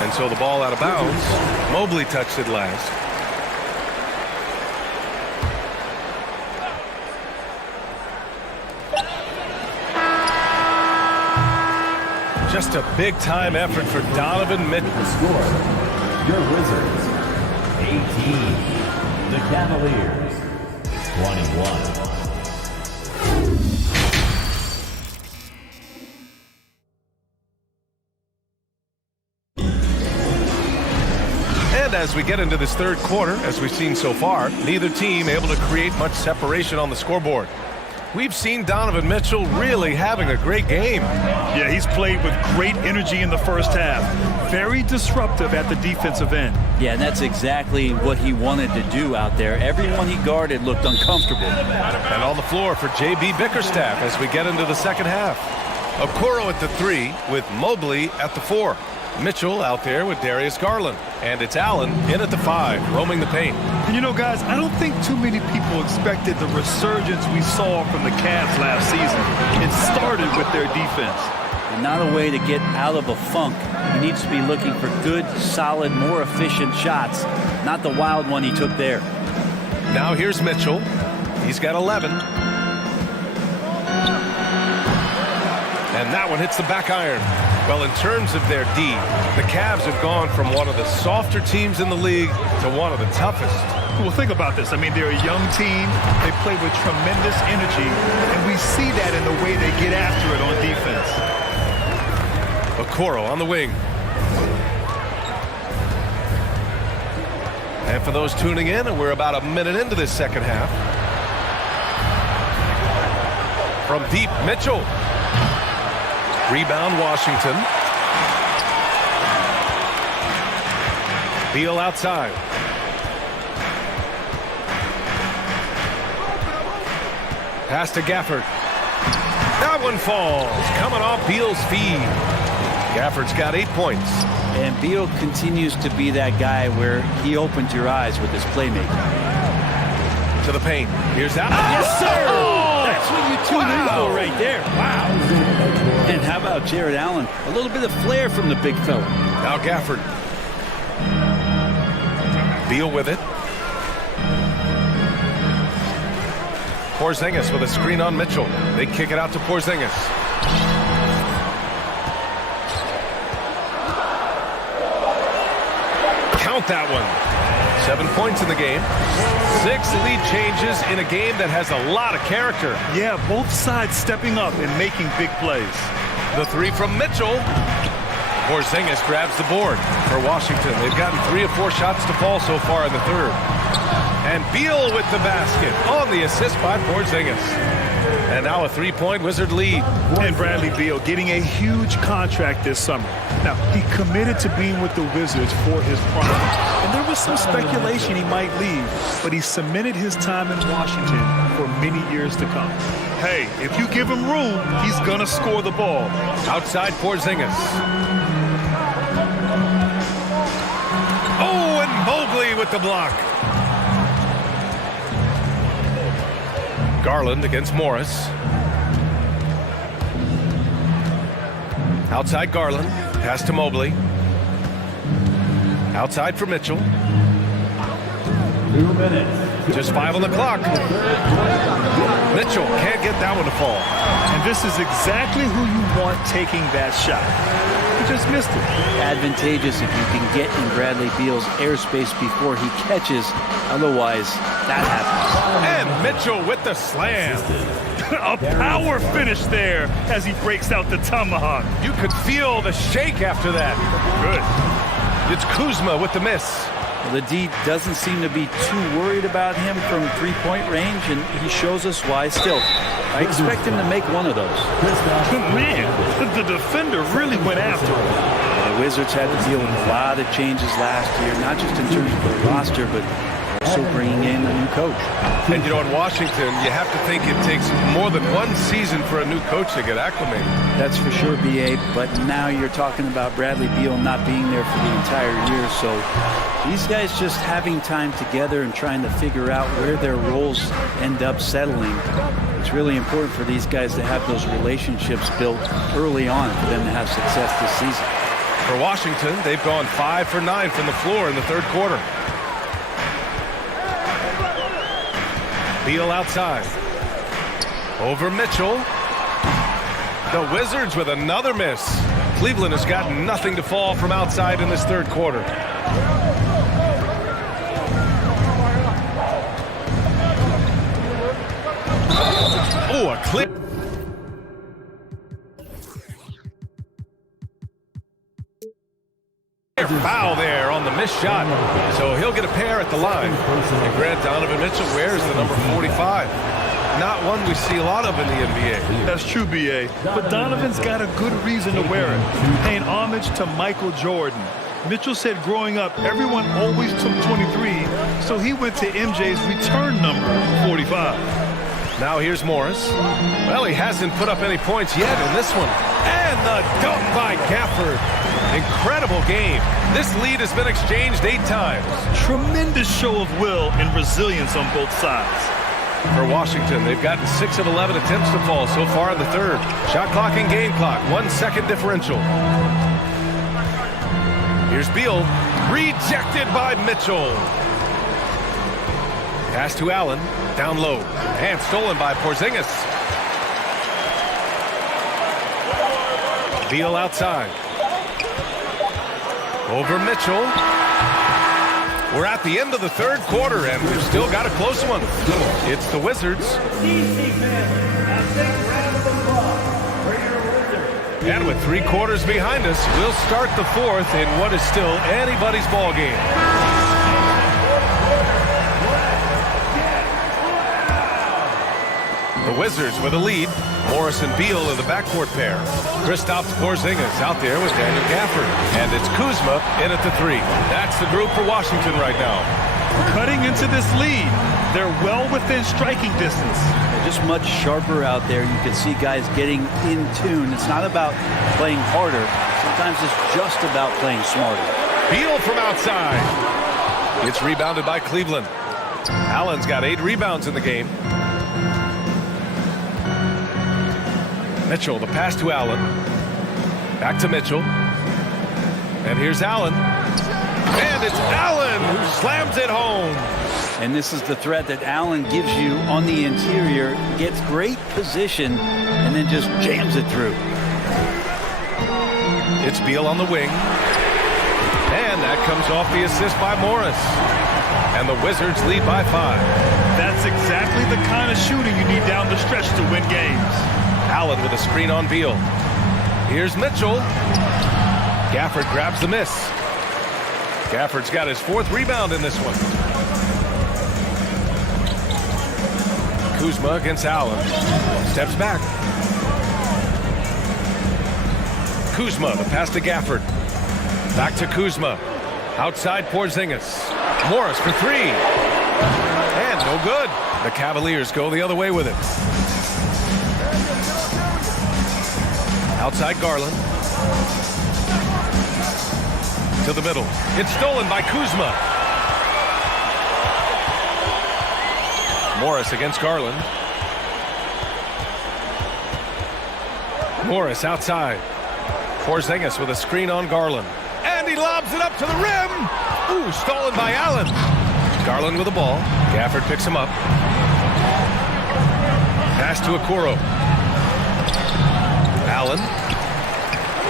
And so the ball out of bounds. Mobley touched it last. Just a big-time effort for Donovan Mitchell. The score, your Wizards, 18. The Cavaliers, 21. And as we get into this third quarter, as we've seen so far, neither team able to create much separation on the scoreboard. We've seen Donovan Mitchell really having a great game. Yeah, he's played with great energy in the first half. Very disruptive at the defensive end. Yeah, and that's exactly what he wanted to do out there. Everyone he guarded looked uncomfortable. And on the floor for J.B. Bickerstaff as we get into the second half. Okoro at the 3 with Mobley at the 4. Mitchell out there with Darius Garland. And it's Allen in at the 5, roaming the paint. And you know, guys, I don't think too many people expected the resurgence we saw from the Cavs last season. It started with their defense. And not a way to get out of a funk. He needs to be looking for good, solid, more efficient shots. Not the wild one he took there. Now here's Mitchell. He's got 11. And that one hits the back iron. Well, in terms of their D, the Cavs have gone from one of the softer teams in the league to one of the toughest. Well, think about this. I mean, they're a young team. They play with tremendous energy, and we see that in the way they get after it on defense. Okoro on the wing. And for those tuning in, we're about a minute into this second half. From deep, Mitchell. Rebound, Washington. Beal outside. Pass to Gafford. That one falls. Coming off Beal's feed. Gafford's got 8 points. And Beal continues to be that guy where he opens your eyes with his playmaking. to the paint. Here's Allen. Yes, sir! Oh! That's what you tune in for right there. Wow. And how about Jared Allen? A little bit of flair from the big fella. Now Gafford. Beal with it. Porzingis with a screen on Mitchell. They kick it out to Porzingis. Count that one. 7 points in the game. 6 lead changes in a game that has a lot of character. Yeah, both sides stepping up and making big plays. The three from Mitchell. Porzingis grabs the board for Washington. They've gotten 3 of 4 shots to fall so far in the third. And Beal with the basket on the assist by Porzingis. And now a 3-point Wizard lead. And Bradley Beal getting a huge contract this summer. Now, he committed to being with the Wizards for his prime. And there was some speculation he might leave, but he cemented his time in Washington for many years to come. Hey, if you give him room, he's going to score the ball. Outside Porzingis. Oh, and Mobley with the block. Garland against Morris. Outside Garland. Pass to Mobley. Outside for Mitchell. 2 minutes. Just 5 on the clock. Mitchell can't get that one to fall. And this is exactly who you want taking that shot. He just missed it. Advantageous if you can get in Bradley Beal's airspace before he catches. Otherwise, that happens. And Mitchell with the slam. A power finish there as he breaks out the tomahawk. You could feel the shake after that. Good. It's Kuzma with the miss. Well, the D doesn't seem to be too worried about him from three-point range, and he shows us why still. I expect him to make one of those. Man, the defender really went after him. The Wizards had to deal with a lot of changes last year, not just in terms of the roster, but also bringing in a new coach. And, you know, in Washington, you have to think it takes more than 1 season for a new coach to get acclimated. That's for sure, B.A., but now you're talking about Bradley Beal not being there for the entire year, so these guys just having time together and trying to figure out where their roles end up settling. It's really important for these guys to have those relationships built early on for them to have success this season. For Washington, they've gone 5 for 9 from the floor in the third quarter. Beal outside. Over Mitchell. The Wizards with another miss. Cleveland has got nothing to fall from outside in this third quarter. Oh, a clip. Foul there on the missed shot. So he'll get a pair at the line. And Grant Donovan Mitchell wears the number 45. Not one we see a lot of in the NBA. That's true, B.A. But Donovan's got a good reason to wear it. Paying homage to Michael Jordan. Mitchell said growing up, everyone always took 23, so he went to MJ's return number, 45. Now here's Morris. Well, he hasn't put up any points yet in this one. And the dunk by Gafford. Incredible game. This lead has been exchanged 8 times. Tremendous show of will and resilience on both sides. For Washington, they've gotten 6 of 11 attempts to fall so far in the third. Shot clock and game clock, 1 second differential. Here's Beal, rejected by Mitchell. Pass to Allen, down low, and stolen by Porzingis. Beal outside. Over Mitchell. We're at the end of the third quarter, and we've still got a close one. It's the Wizards. And with 3 quarters behind us, we'll start the fourth in what is still anybody's ball game. The Wizards with a lead. Morris and Beal in the backcourt pair. Kristaps Porzingis out there with Daniel Gafford. And it's Kuzma in at the 3. That's the group for Washington right now. Cutting into this lead. They're well within striking distance. They're just much sharper out there. You can see guys getting in tune. It's not about playing harder. Sometimes it's just about playing smarter. Beal from outside. It's rebounded by Cleveland. Allen's got 8 rebounds in the game. Mitchell, the pass to Allen. Back to Mitchell. And here's Allen. And it's Allen who slams it home. And this is the threat that Allen gives you on the interior. Gets great position and then just jams it through. It's Beal on the wing. And that comes off the assist by Morris. And the Wizards lead by 5. That's exactly the kind of shooting you need down the stretch to win games. Allen with a screen on Beal. Here's Mitchell. Gafford grabs the miss. Gafford's got his 4th rebound in this one. Kuzma against Allen. Steps back. Kuzma, the pass to Gafford. Back to Kuzma. Outside Porzingis. Morris for 3. And no good. The Cavaliers go the other way with it. Outside Garland. To the middle. It's stolen by Kuzma. Morris against Garland. Morris outside. Porzingis with a screen on Garland. And he lobs it up to the rim. Ooh, stolen by Allen. Garland with the ball. Gafford picks him up. Pass to Okoro. Allen.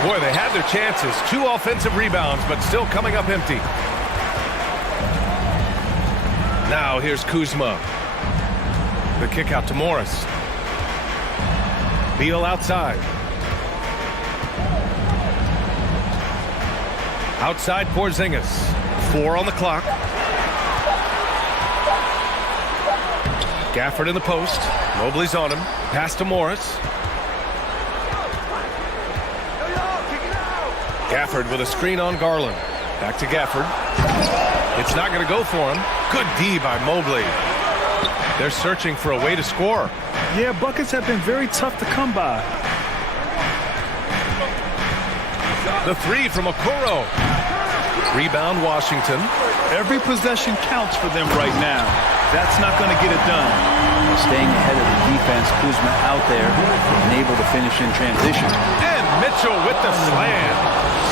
Boy, they had their chances. 2 offensive rebounds, but still coming up empty. Now here's Kuzma. The kick out to Morris. Beal outside. Outside Porzingis. 4 on the clock. Gafford in the post. Mobley's on him. Pass to Morris. Gafford with a screen on Garland. Back to Gafford. It's not going to go for him. Good D by Mobley. They're searching for a way to score. Yeah, buckets have been very tough to come by. The 3 from Okoro. Rebound Washington. Every possession counts for them right now. That's not going to get it done. Staying ahead of the defense, Kuzma out there and able to finish in transition. And Mitchell with the slam.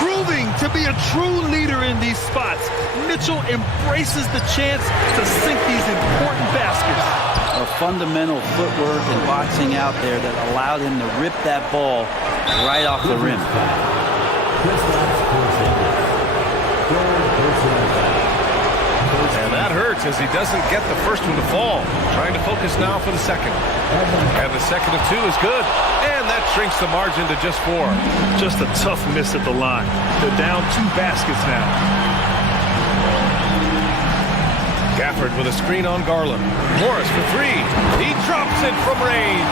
Proving to be a true leader in these spots. Mitchell embraces the chance to sink these important baskets. A fundamental footwork and boxing out there that allowed him to rip that ball right off the rim. And that hurts as he doesn't get the first one to fall. Trying to focus now for the second. And the second of 2 is good. And that shrinks the margin to just 4. Just a tough miss at the line. They're down 2 baskets now. Gafford with a screen on Garland. Morris for 3. He drops it from range.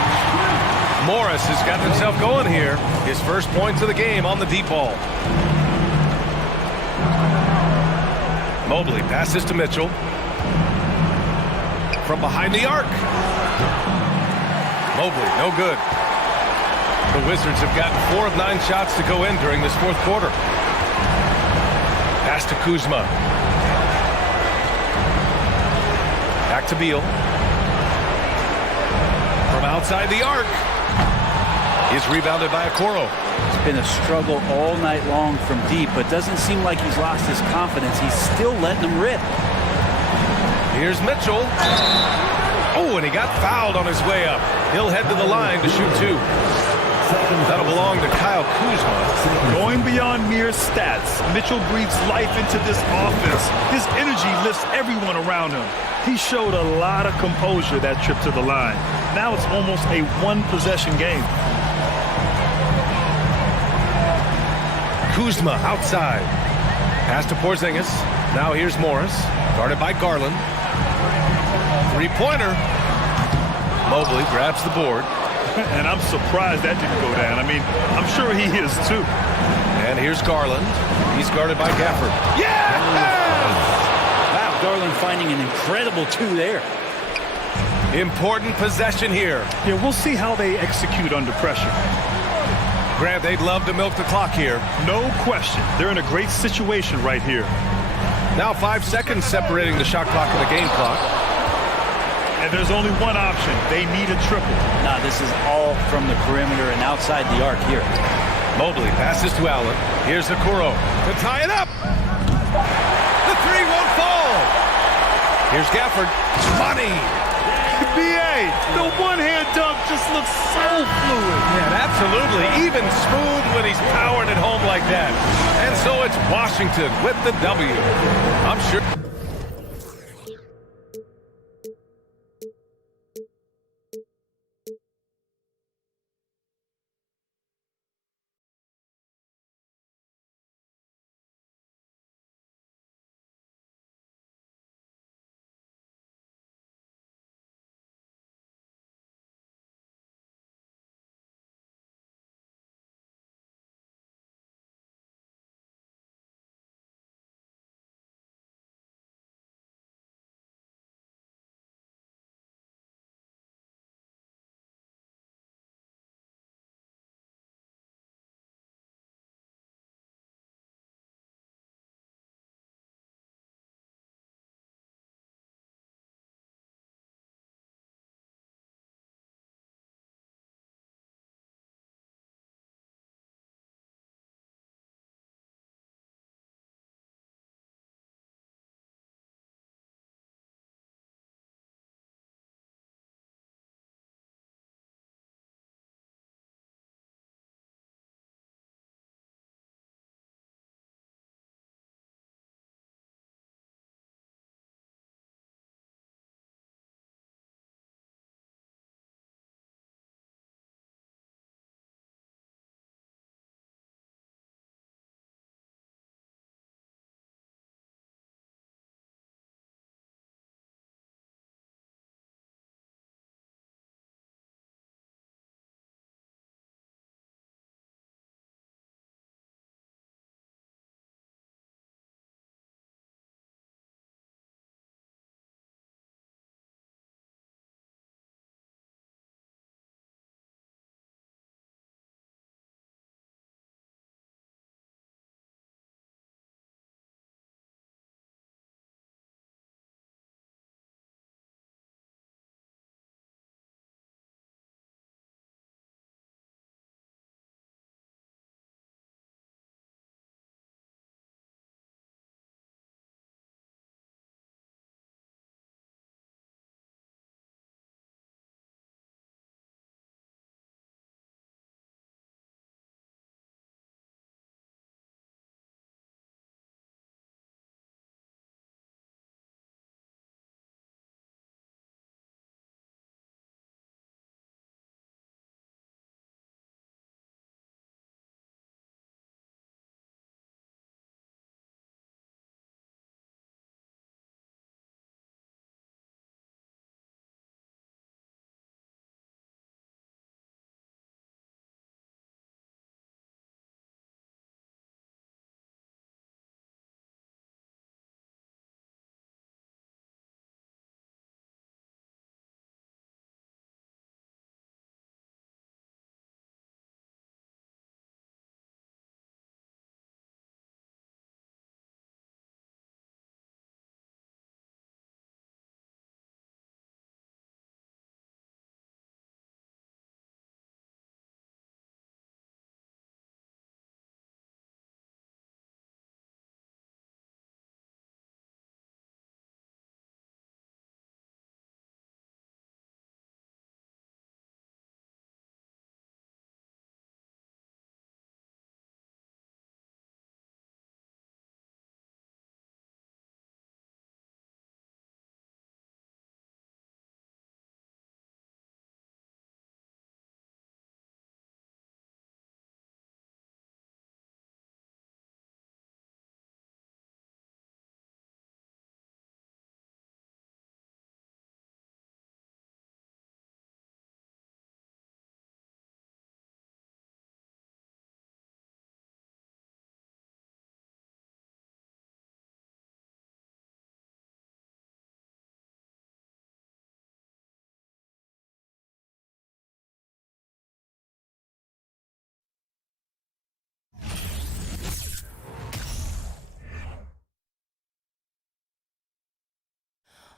Morris has got himself going here. His first points of the game on the deep ball. Mobley passes to Mitchell. From behind the arc. Mobley, no good. The Wizards have gotten 4 of 9 shots to go in during this 4th quarter. Pass to Kuzma. Back to Beal. From outside the arc. Is rebounded by Okoro. It's been a struggle all night long from deep, but doesn't seem like he's lost his confidence. He's still letting them rip. Here's Mitchell. Oh, and he got fouled on his way up. He'll head to the line to shoot 2. That'll belong to Kyle Kuzma. Going beyond mere stats, Mitchell breathes life into this offense. His energy lifts everyone around him. He showed a lot of composure that trip to the line. Now it's almost a 1-possession game. Kuzma outside. Pass to Porzingis. Now here's Morris. Guarded by Garland. 3-pointer. Mobley grabs the board. And I'm surprised that didn't go down. I mean, I'm sure he is too. And here's Garland. He's guarded by Gafford. Yeah! Wow, Garland finding an incredible 2 there. Important possession here. Yeah, we'll see how they execute under pressure. Grant, they'd love to milk the clock here. No question. They're in a great situation right here. Now 5 seconds separating the shot clock and the game clock. And there's only one option. They need a triple. Now, this is all from the perimeter and outside the arc here. Mobley passes to Allen. Here's Okoro to tie it up. The three won't fall. Here's Gafford. Money. B.A., the one-hand dunk just looks so fluid. Yeah, absolutely. Even smooth when he's powered at home like that. And so it's Washington with the W. I'm sure.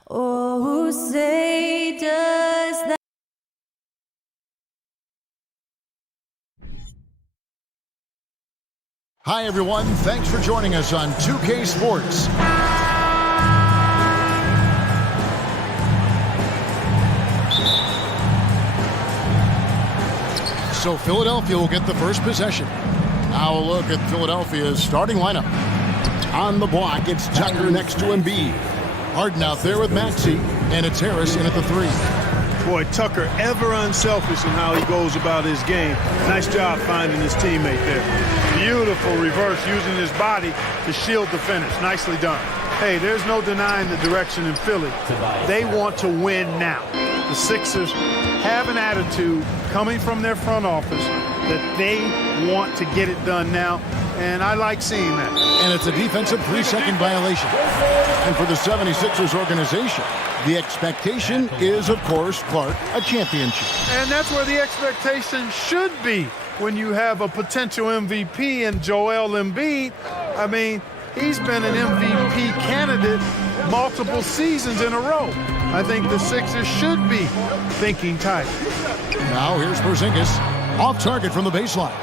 Oh, say does that. Hi, everyone. Thanks for joining us on 2K Sports. So Philadelphia will get the first possession. Now a look at Philadelphia's starting lineup. On the block, it's Tucker next to Embiid. Harden out there with Maxey, and it's Harris in at the 3. Boy, Tucker ever unselfish in how he goes about his game. Nice job finding his teammate there. Beautiful reverse using his body to shield the finish. Nicely done. Hey, there's no denying the direction in Philly. They want to win now. The Sixers have an attitude coming from their front office that they want to get it done now, and I like seeing that. And it's a defensive 3-second violation. And for the 76ers organization, the expectation is, of course, Clark, a championship. And that's where the expectation should be when you have a potential MVP in Joel Embiid. I mean, he's been an MVP candidate multiple seasons in a row. I think the Sixers should be thinking tight. Now here's Porzingis, off target from the baseline.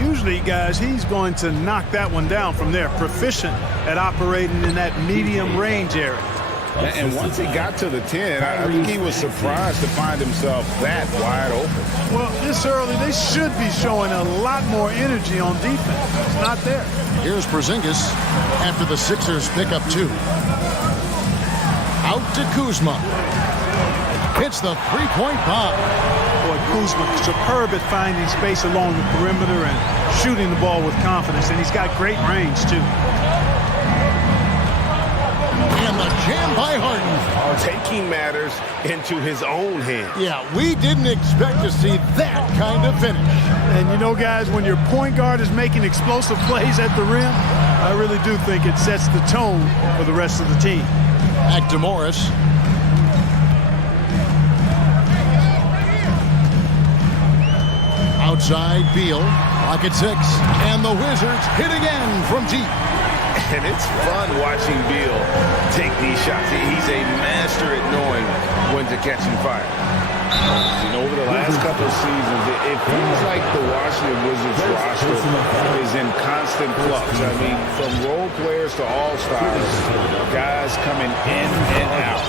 Usually, guys, he's going to knock that one down from there. Proficient at operating in that medium range area. And once he got to the 10, I think he was surprised to find himself that wide open. Well, this early, they should be showing a lot more energy on defense. It's not there. Here's Porzingis after the Sixers pick up 2. Out to Kuzma. Hits the three-point bomb. Boy, Kuzma superb at finding space along the perimeter and shooting the ball with confidence. And he's got great range, too. And the jam by Harden. Taking matters into his own hands. Yeah, we didn't expect to see that kind of finish. And you know, guys, when your point guard is making explosive plays at the rim, I really do think it sets the tone for the rest of the team. Back to Morris. Outside, Beal. Clock at 6. And the Wizards hit again from deep. And it's fun watching Beal take these shots. He's a master at knowing when to catch and fire. Over the last couple of seasons, it feels like the Washington Wizards roster is in constant flux. I mean, from role players to all-stars, guys coming in and out.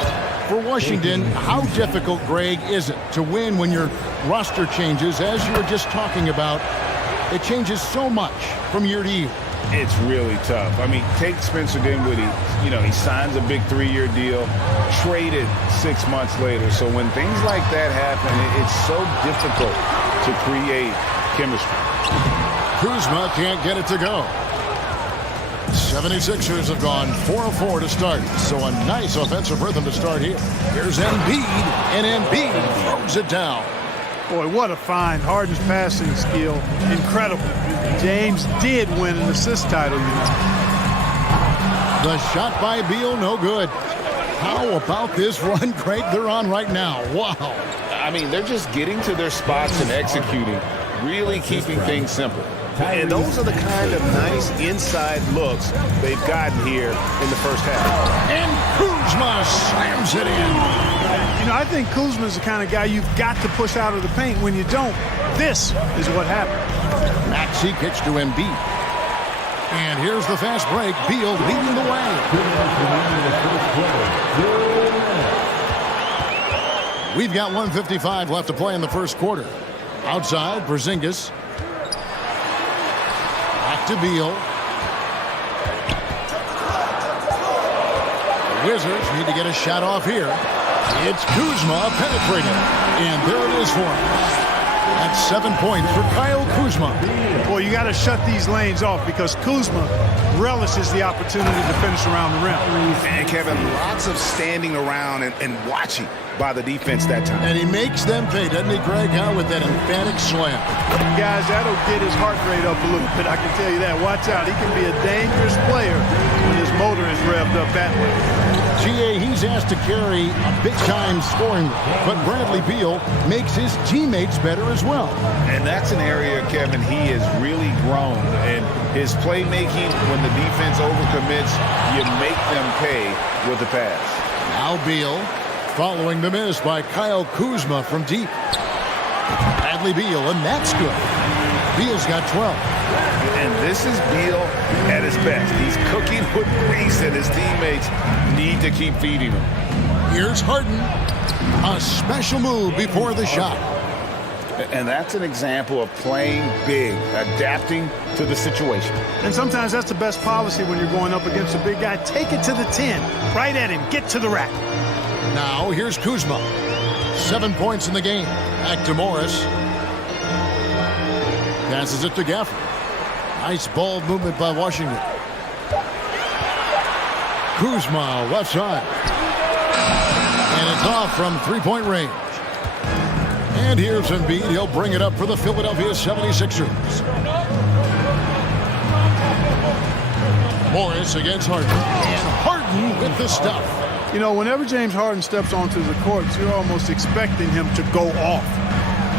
For Washington, how difficult, Greg, is it to win when your roster changes, as you were just talking about? It changes so much from year to year. It's really tough. I mean, take Spencer Dinwiddie. You know, he signs a big 3-year deal, traded 6 months later. So when things like that happen, it's so difficult to create chemistry. Kuzma can't get it to go. 76ers have gone 4-4 to start, so a nice offensive rhythm to start here. Here's Embiid, and Embiid throws it down. Boy, what a find. Harden's passing skill, incredible. James did win an assist title, you know. The shot by Beal, no good. How about this run, Craig, they're on right now? Wow. I mean, they're just getting to their spots and executing, really keeping things simple. And those are the kind of nice inside looks they've gotten here in the first half. And Kuzma slams it in. You know, I think Kuzma's the kind of guy you've got to push out of the paint. When you don't, this is what happens. Maxey kicks to Embiid. And here's the fast break. Beal leading the way. We've got 1:55 left to play in the first quarter. Outside, Porzingis. Back to Beal. The Wizards need to get a shot off here. It's Kuzma penetrating. And there it is for him. That's 7 points for Kyle Kuzma. Boy, you got to shut these lanes off because Kuzma relishes the opportunity to finish around the rim. And Kevin, lots of standing around and watching by the defense that time. And he makes them pay, doesn't he, Greg, with that emphatic slam. Guys, that'll get his heart rate up a little bit, I can tell you that. Watch out, he can be a dangerous player when his motor is revved up that way. GA, he's asked to carry a big-time scoring, but Bradley Beal makes his teammates better as well. And that's an area, Kevin, he has really grown. And his playmaking, when the defense overcommits, you make them pay with the pass. Now Beal following the miss by Kyle Kuzma from deep. Bradley Beal, and that's good. Beal's got 12. And this is Beal at his best. He's cooking with grease, and his teammates need to keep feeding him. Here's Harden. A special move before the shot. And that's an example of playing big, adapting to the situation. And sometimes that's the best policy when you're going up against a big guy. Take it to the 10. Right at him. Get to the rack. Now here's Kuzma. 7 points in the game. Back to Morris. Passes it to Gafford. Nice ball movement by Washington. Kuzma left side. And it's off from three-point range. And here's Embiid. He'll bring it up for the Philadelphia 76ers. Morris against Harden. And Harden with the stuff. You know, whenever James Harden steps onto the court, you're almost expecting him to go off.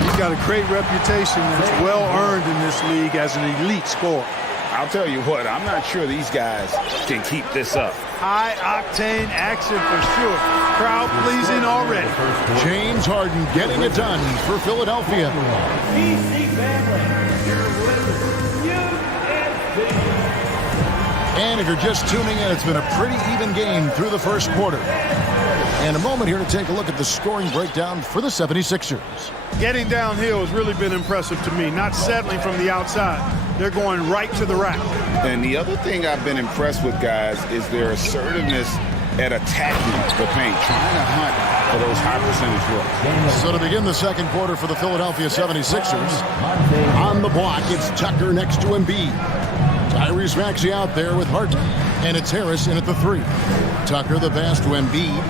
He's got a great reputation that's well earned in this league as an elite scorer. I'll tell you what, I'm not sure these guys can keep this up. High-octane action for sure. Crowd pleasing already. James Harden getting it done for Philadelphia. And if you're just tuning in, it's been a pretty even game through the first quarter. And a moment here to take a look at the scoring breakdown for the 76ers. Getting downhill has really been impressive to me, not settling from the outside. They're going right to the rack. And the other thing I've been impressed with, guys, is their assertiveness at attacking the paint, trying to hunt for those high percentage looks. So to begin the second quarter for the Philadelphia 76ers, on the block, it's Tucker next to Embiid. Tyrese Maxey out there with Harden, and it's Harris in at the 3. Tucker the pass to Embiid.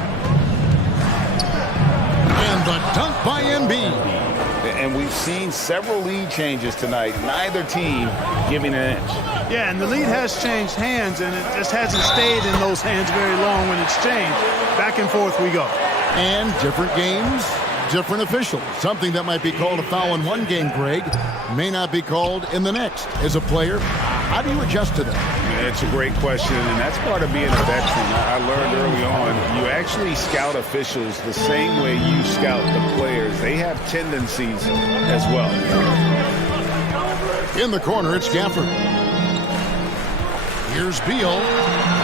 And the dunk by Embiid. And we've seen several lead changes tonight, neither team giving an inch. Yeah, and the lead has changed hands, and it just hasn't stayed in those hands very long when it's changed. Back and forth we go. And different games, different officials. Something that might be called a foul in one game, Greg, may not be called in the next. As a player, how do you adjust to that? It's a great question, and that's part of being a veteran. I learned early on, you actually scout officials the same way you scout the players. They have tendencies as well. In the corner, it's Gafford. Here's Beal.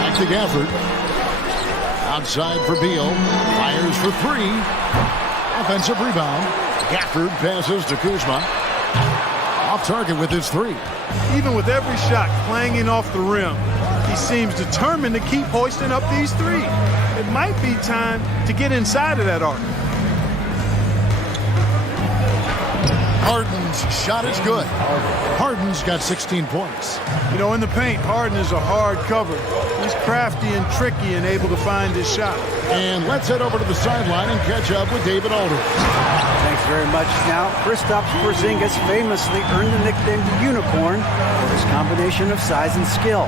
Back to Gafford. Outside for Beal. Fires for 3. Offensive rebound. Gafford passes to Kuzma. Off target with his 3. Even with every shot clanging off the rim, he seems determined to keep hoisting up these 3. It might be time to get inside of that arc. Harden's shot is good. Harden's got 16 points. You know, in the paint, Harden is a hard cover. He's crafty and tricky and able to find his shot. And let's head over to the sideline and catch up with David Aldridge. Thanks very much. Now, Kristaps Porzingis famously earned the nickname the Unicorn for his combination of size and skill.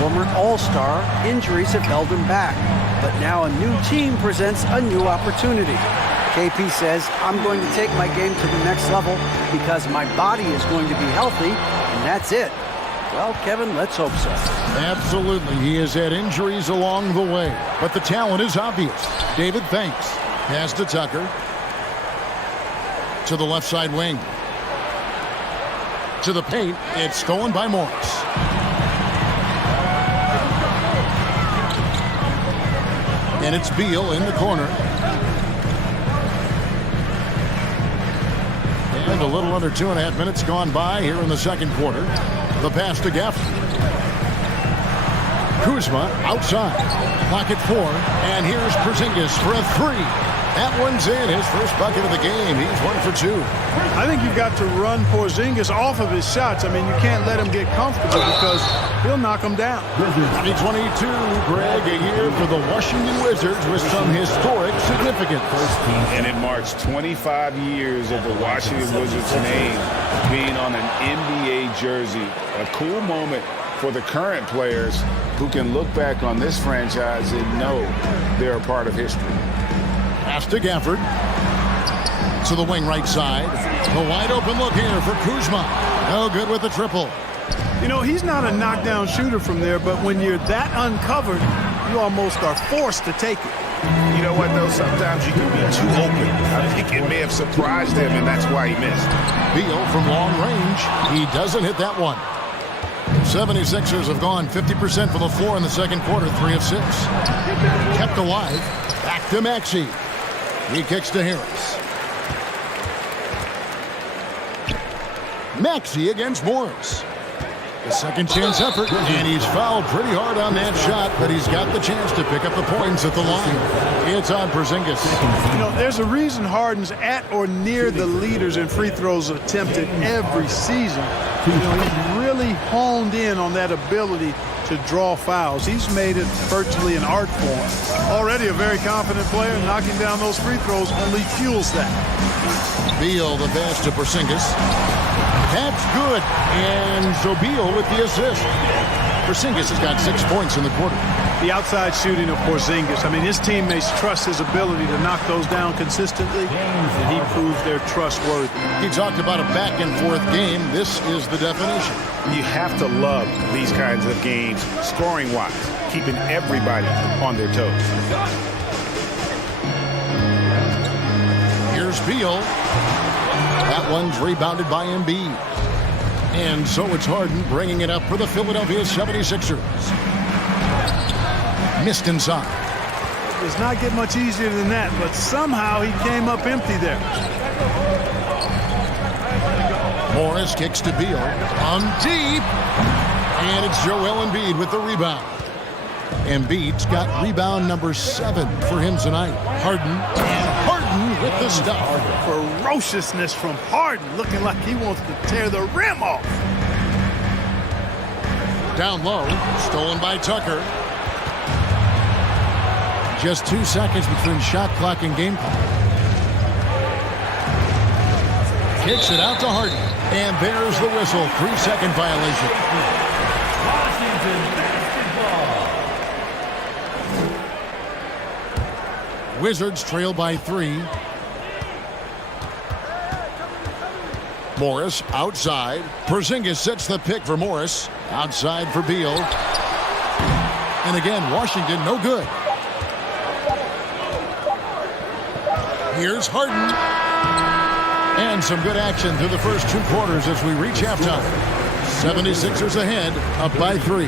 Former All-Star, injuries have held him back. But now a new team presents a new opportunity. KP says, I'm going to take my game to the next level because my body is going to be healthy, and that's it. Well, Kevin, let's hope so. Absolutely. He has had injuries along the way, but the talent is obvious. David, thanks. Pass to Tucker. To the left side wing. To the paint. It's stolen by Morris. And it's Beal in the corner. And a little under 2.5 minutes gone by here in the second quarter. The pass to Gafford. Kuzma outside. Pocket 4. And here's Porzingis for a 3. That one's in. His first bucket of the game. He's 1 for 2. I think you've got to run Porzingis off of his shots. I mean, you can't let him get comfortable because he'll knock him down. 2022, Greg, a year for the Washington Wizards with some historic significance. And it marks 25 years of the Washington Wizards name being on an NBA jersey. A cool moment for the current players who can look back on this franchise and know they're a part of history. Pass to Gafford. To the wing right side. A wide open look here for Kuzma. No good with the triple. You know, he's not a knockdown shooter from there, but when you're that uncovered, you almost are forced to take it. You know what, though? Sometimes you can be too open. I think it may have surprised him, and that's why he missed. Beal from long range. He doesn't hit that one. 76ers have gone 50% from the floor in the second quarter, 3 of 6. Kept alive. Back to Maxey. He kicks to Harris. Maxey against Morris. A second chance effort, and he's fouled pretty hard on that shot, but he's got the chance to pick up the points at the line. It's on Porzingis. You know, there's a reason Harden's at or near the leaders in free throws attempted every season. You know, he's really honed in on that ability to draw fouls. He's made it virtually an art form. Already a very confident player, knocking down those free throws only fuels that. Beal the pass to Porzingis. That's good. And so Beal with the assist. Porzingis has got 6 points in the quarter. The outside shooting of Porzingis. I mean, his teammates trust his ability to knock those down consistently, and he proves they're trustworthy. He talked about a back-and-forth game. This is the definition. You have to love these kinds of games, scoring-wise, keeping everybody on their toes. Here's Beal. That one's rebounded by Embiid. And so it's Harden bringing it up for the Philadelphia 76ers. Missed inside. It does not get much easier than that, but somehow he came up empty there. Morris kicks to Beal. On deep. And it's Joel Embiid with the rebound. Embiid's got rebound number 7 for him tonight. Harden with the stuff. Ferociousness from Harden, looking like he wants to tear the rim off. Down low, stolen by Tucker. Just 2 seconds between shot clock and game clock. Kicks it out to Harden. And there's the whistle. 3-second violation. Wizards trail by 3. Morris outside. Porzingis sets the pick for Morris. Outside for Beal. And again, Washington no good. Here's Harden. And some good action through the first 2 quarters as we reach halftime. 76ers ahead, up by 3.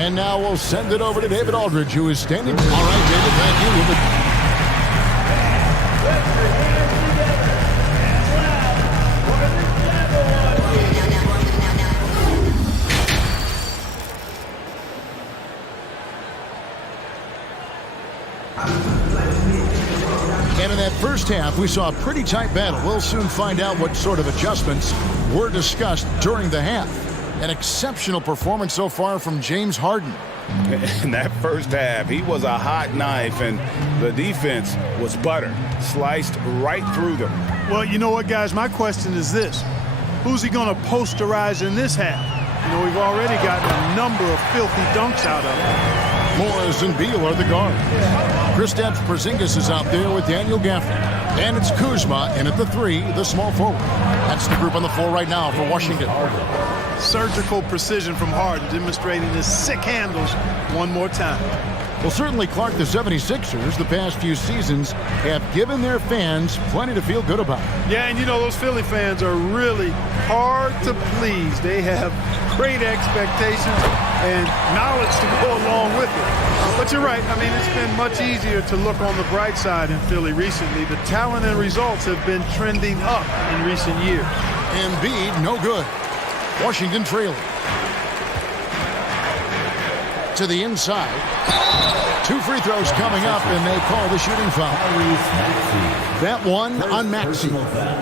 And now we'll send it over to David Aldridge, who is standing. All right, David, thank you. And in that first half, we saw a pretty tight battle. We'll soon find out what sort of adjustments were discussed during the half. An exceptional performance so far from James Harden. In that first half, he was a hot knife, and the defense was butter. Sliced right through them. Well, you know what, guys? My question is this. Who's he going to posterize in this half? You know, we've already gotten a number of filthy dunks out of him. Morris and Beal are the guards. Kristaps Porzingis is out there with Daniel Gafford. And it's Kuzma in at the 3, the small forward. That's the group on the floor right now for Washington. Surgical precision from Harden, demonstrating his sick handles one more time. Well, certainly, Clark, the 76ers the past few seasons have given their fans plenty to feel good about. Yeah, and you know, those Philly fans are really hard to please. They have great expectations and knowledge to go along with it. But you're right. I mean, it's been much easier to look on the bright side in Philly recently. The talent and results have been trending up in recent years. Embiid, no good. Washington trailing. To the inside. 2 free throws coming up, and they call the shooting foul. That one on Maxey.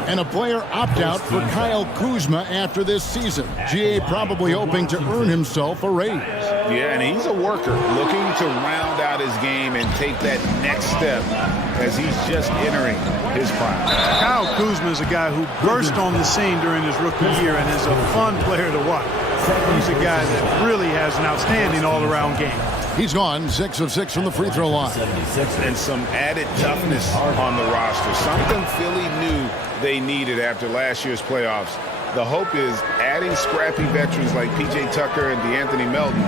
And a player opt-out for Kyle Kuzma after this season. GA probably hoping to earn himself a raise. Yeah, and he's a worker, looking to round out his game and take that next step as he's just entering his prime. Kyle Kuzma is a guy who burst on the scene during his rookie year and is a fun player to watch. He's a guy that really has an outstanding all-around game. He's gone 6 of 6 from the free throw line. And some added toughness on the roster. Something Philly knew they needed after last year's playoffs. The hope is adding scrappy veterans like P.J. Tucker and DeAnthony Melton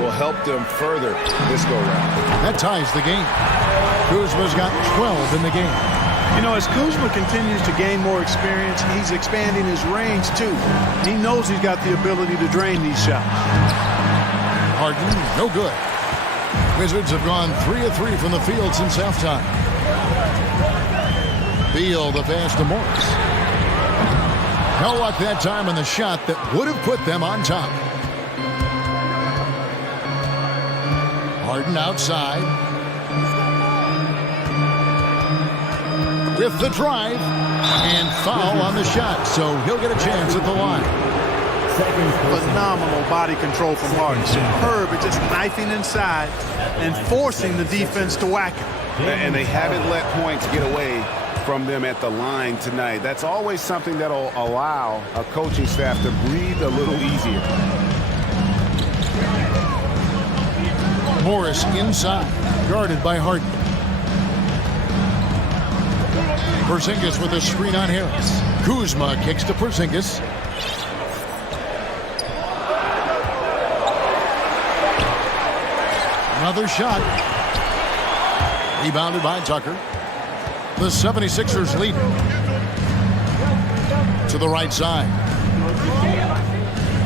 will help them further this go-round. That ties the game. Kuzma's got 12 in the game. You know, as Kuzma continues to gain more experience, he's expanding his range, too. He knows he's got the ability to drain these shots. Harden, no good. Wizards have gone 3 of 3 from the field since halftime. Beal, the pass to Morris. No luck that time on the shot that would have put them on top. Harden outside. With the drive. And foul on the shot, so he'll get a chance at the line. Phenomenal body control from Harden. Superb at just knifing inside and forcing the defense to whack him. And they haven't let points get away from them at the line tonight. That's always something that'll allow a coaching staff to breathe a little easier. Morris inside, guarded by Harden. Porzingis with a screen on Harris. Kuzma kicks to Porzingis. Another shot. Rebounded by Tucker. The 76ers lead to the right side.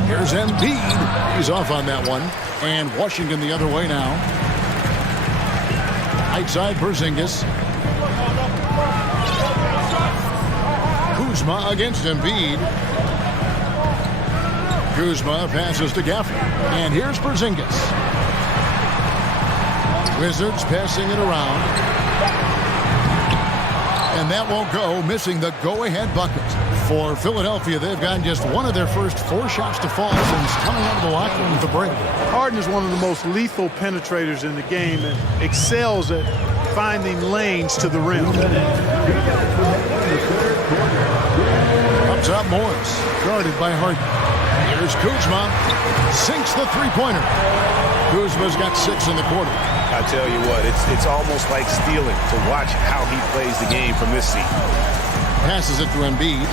Here's Embiid. He's off on that one. And Washington the other way now. Right side Porzingis. Kuzma against Embiid. Kuzma passes to Gafford. And here's Porzingis. Wizards passing it around. And that won't go, missing the go-ahead bucket. For Philadelphia, they've gotten just one of their first 4 shots to fall since coming out of the locker room with the break. Harden is one of the most lethal penetrators in the game and excels at finding lanes to the rim. Up top, Morris, guarded by Harden. Here's Kuzma, sinks the three-pointer. Kuzma's got 6 in the quarter. I tell you what, it's almost like stealing to watch how he plays the game from this seat. Passes it to Embiid.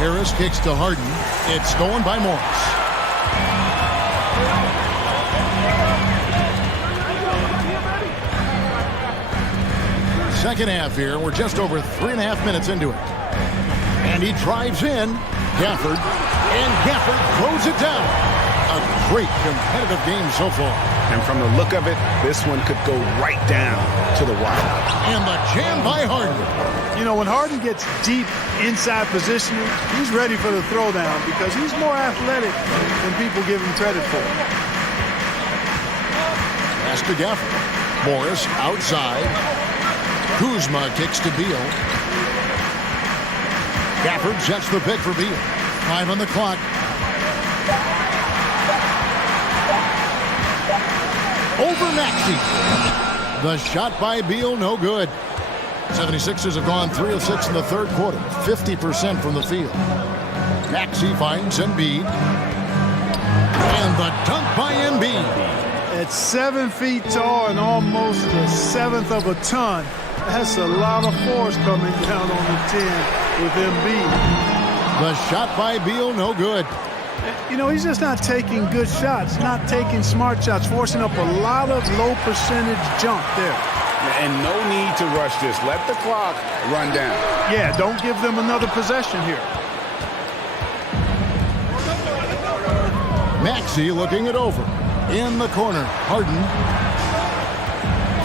Harris kicks to Harden. It's stolen by Morris. Second half here. We're just over 3.5 minutes into it. And he drives in. Gafford. And Gafford throws it down. A great competitive game so far. And from the look of it, this one could go right down to the wire. And the jam by Harden. You know, when Harden gets deep inside positioning, he's ready for the throwdown because he's more athletic than people give him credit for. Pass to Gafford. Morris outside. Kuzma kicks to Beal. Gafford sets the pick for Beal. 5 on the clock. Over Maxey. The shot by Beal, no good. 76ers have gone 3 of 6 in the third quarter. 50% from the field. Maxey finds Embiid. And the dunk by Embiid. At 7 feet tall and almost a 1/7 of a ton, that's a lot of force coming down on the 10 with Embiid. The shot by Beal, no good. You know, he's just not taking good shots, not taking smart shots, forcing up a lot of low percentage jump there. And no need to rush this. Let the clock run down. Yeah, don't give them another possession here. Maxey looking it over. In the corner, Harden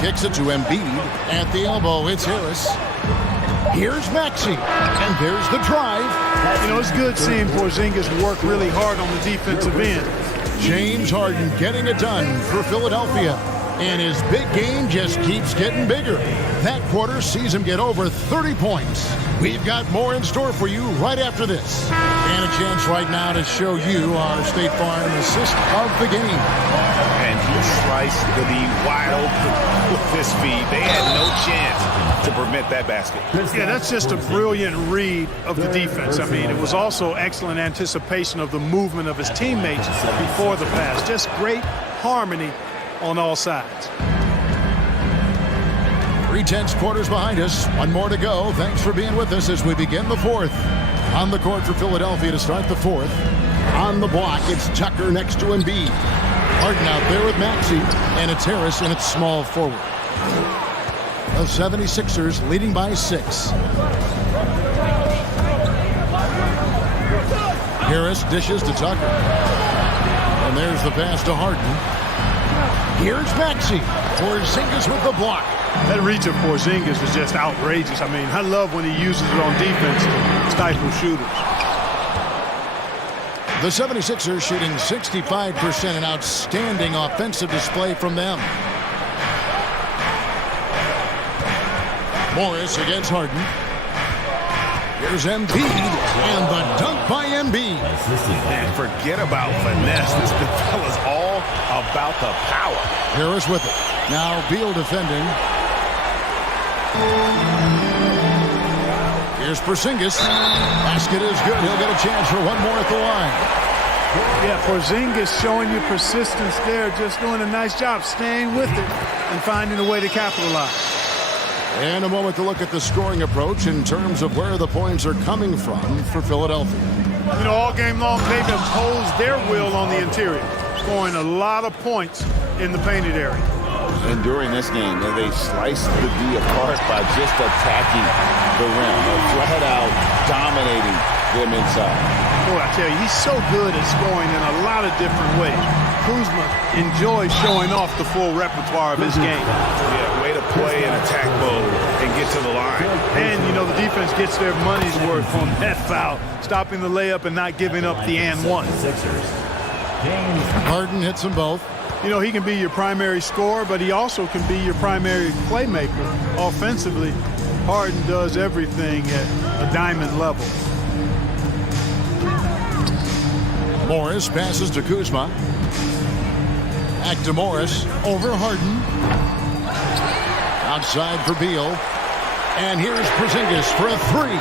kicks it to Embiid. At the elbow, it's Harris. Here's Maxey. And there's the drive. You know, it's good seeing Porzingis work really hard on the defensive end. James Harden getting it done for Philadelphia. And his big game just keeps getting bigger. That quarter sees him get over 30 points. We've got more in store for you right after this. And a chance right now to show you our State Farm assist of the game. And he sliced the lead wide open with this feed. They had no chance to prevent that basket. Yeah, that's just a brilliant read of the defense. I mean, it was also excellent anticipation of the movement of his teammates before the pass. Just great harmony on all sides. 3/10 quarters behind us. One more to go. Thanks for being with us as we begin the fourth. On the court for Philadelphia to start the fourth. On the block, it's Tucker next to Embiid. Harden out there with Maxey, and it's Harris in its small forward. The 76ers leading by 6. Harris dishes to Tucker. And there's the pass to Harden. Here's Maxey. Porzingis with the block. That reach of Porzingis is just outrageous. I mean, I love when he uses it on defense to stifle shooters. The 76ers shooting 65%, an outstanding offensive display from them. Morris against Harden. Here's Embiid, and the dunk by Embiid. And forget about finesse. This fella's all about the power. Harris with it. Now Beal defending. Here's Porzingis. Basket is good. He'll get a chance for one more at the line. Yeah, Porzingis showing you persistence there, just doing a nice job staying with it and finding a way to capitalize. And a moment to look at the scoring approach in terms of where the points are coming from for Philadelphia. You know, all game long, they've imposed their will on the interior, scoring a lot of points in the painted area. And during this game, they sliced the D apart by just attacking the rim, flat out dominating them inside. Boy, I tell you, he's so good at scoring in a lot of different ways. Kuzma enjoys showing off the full repertoire of his game. Yeah, way to play in attack mode and get to the line. And, you know, the defense gets their money's worth on that foul, stopping the layup and not giving up the and one. Harden hits them both. You know, he can be your primary scorer, but he also can be your primary playmaker. Offensively, Harden does everything at a diamond level. Morris passes to Kuzma. Back to Morris. Over Harden. Outside for Beal. And here's Porzingis for a 3.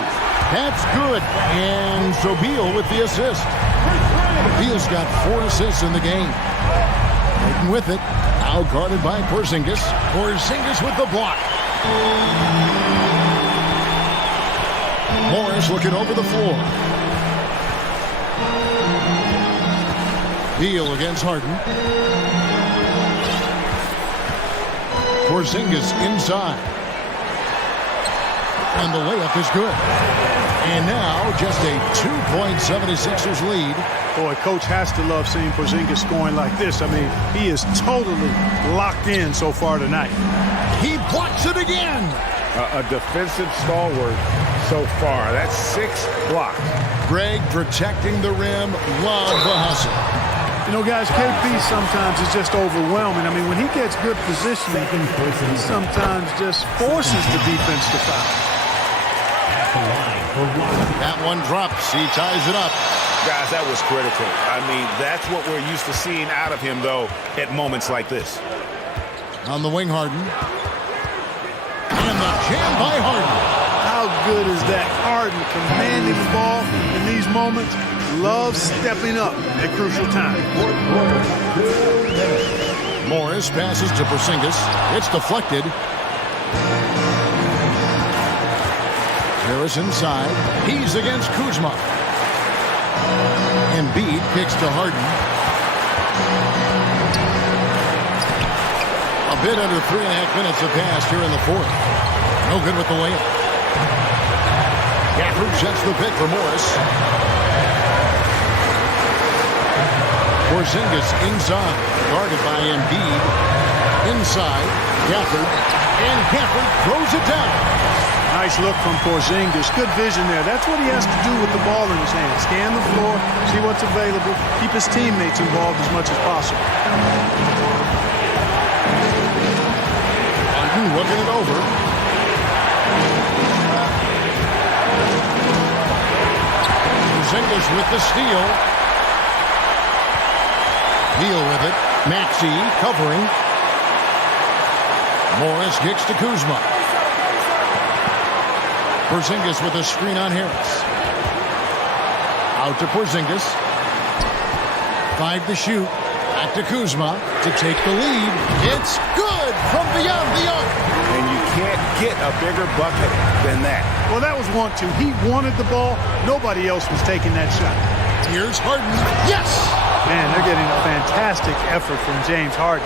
That's good. And so Beal with the assist. Beal's got 4 assists in the game. Harden with it. Now guarded by Porzingis. Porzingis with the block. Morris looking over the floor. Beal against Harden. Porzingis inside. And the layup is good. And now just a 2-point 76ers lead. Boy, coach has to love seeing Porzingis scoring like this. I mean, he is totally locked in so far tonight. He blocks it again. A defensive stalwart so far. That's 6 blocks. Greg protecting the rim. Love the hustle. You know, guys, KP sometimes is just overwhelming. I mean, when he gets good positioning, he sometimes just forces the defense to foul. That one drops. He ties it up. Guys, that was critical. I mean, that's what we're used to seeing out of him, though, at moments like this. On the wing, Harden. And the jam by Harden. How good is that? Harden commanding the ball in these moments. Loves stepping up at crucial time. Morris passes to Porzingis. It's deflected. Harris inside. He's against Kuzma. Embiid kicks to Harden. A bit under 3.5 minutes have passed here in the fourth. No good with the layup. Gafford sets the pick for Morris. Porzingis inside, guarded by Embiid. Inside, Gafford, and Gafford throws it down. Nice look from Porzingis. Good vision there. That's what he has to do with the ball in his hand. Scan the floor, see what's available, keep his teammates involved as much as possible. Harden looking it over. Porzingis with the steal. Beal with it. Maxey covering. Morris kicks to Kuzma. Porzingis with a screen on Harris. Out to Porzingis. 5 to shoot. Back to Kuzma to take the lead. It's good from beyond the arc. And you can't get a bigger bucket than that. Well, that was 1-2. He wanted the ball. Nobody else was taking that shot. Here's Harden. Yes! Man, they're getting a fantastic effort from James Harden.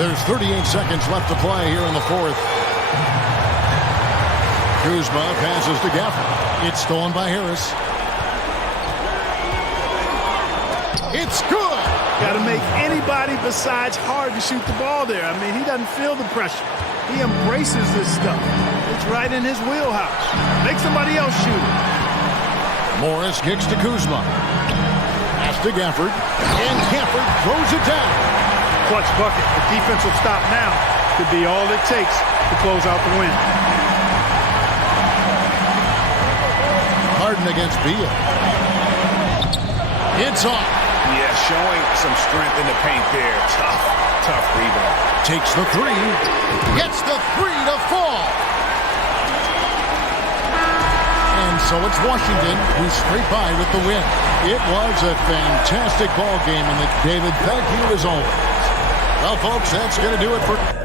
There's 38 seconds left to play here in the fourth. Kuzma passes to Gafford. It's stolen by Harris. It's good. Got to make anybody besides Harden shoot the ball there. I mean, he doesn't feel the pressure. He embraces this stuff. It's right in his wheelhouse. Make somebody else shoot it. Morris kicks to Kuzma. Pass to Gafford. And Gafford throws it down. Clutch bucket. The defensive stop now could be all it takes to close out the win. Harden against Beal. It's off. Yeah, showing some strength in the paint there. Tough rebound. Takes the three. Gets the three to fall. And so it's Washington who scrape by with the win. It was a fantastic ball game, and David, thank you as always. Well, folks, that's going to do it for...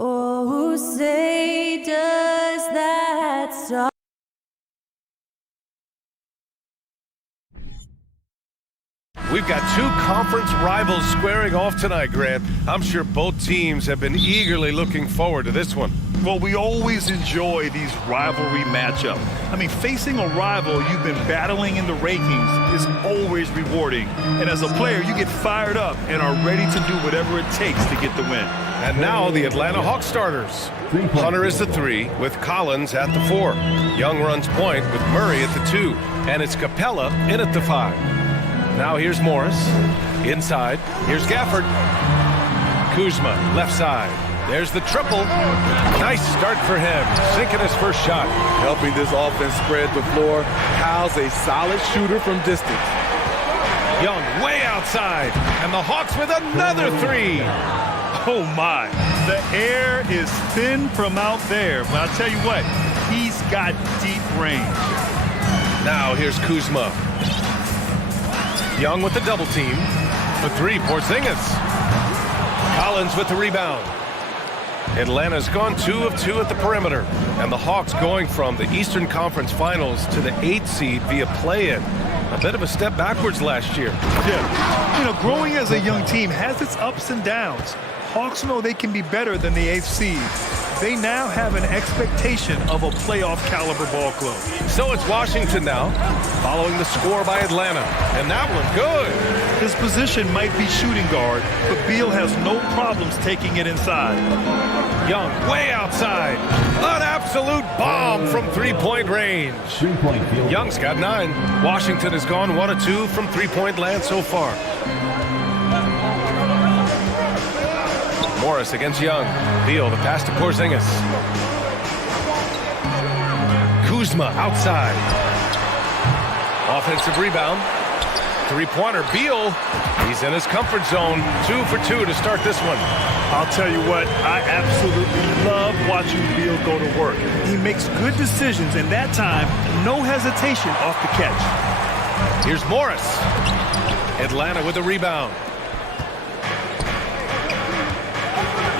Oh, say does that star We've got two conference rivals squaring off tonight, Grant. I'm sure both teams have been eagerly looking forward to this one. Well, we always enjoy these rivalry matchups. I mean, facing a rival you've been battling in the rankings is always rewarding. And as a player, you get fired up and are ready to do whatever it takes to get the win. And now the Atlanta Hawks starters. Hunter is the 3 with Collins at the 4. Young runs point with Murray at the 2. And it's Capella in at the 5. Now here's Morris. Inside. Here's Gafford. Kuzma, left side. There's the triple. Nice start for him. Sinking his first shot. Helping this offense spread the floor. Kyle's a solid shooter from distance. Young way outside. And the Hawks with another 3. Oh, my. The air is thin from out there. But I'll tell you what, he's got deep range. Now here's Kuzma. Young with the double team. The 3, Porzingis. Collins with the rebound. Atlanta's gone 2 of 2 at the perimeter. And the Hawks going from the Eastern Conference Finals to the 8th seed via play-in. A bit of a step backwards last year. Yeah. You know, growing as a young team has its ups and downs. Hawks know they can be better than the 8th seed. They now have an expectation of a playoff caliber ball club. So it's Washington now, following the score by Atlanta. And that one good. His position might be shooting guard, but Beal has no problems taking it inside. Young way outside. An absolute bomb from three-point range. Young's got 9. Washington has gone 1 of 2 from three-point land so far. Morris against Young. Beal, the pass to Porzingis. Kuzma outside. Offensive rebound. Three-pointer. Beal, he's in his comfort zone. 2 for 2 to start this one. I'll tell you what, I absolutely love watching Beal go to work. He makes good decisions, and that time, no hesitation off the catch. Here's Morris. Atlanta with the rebound.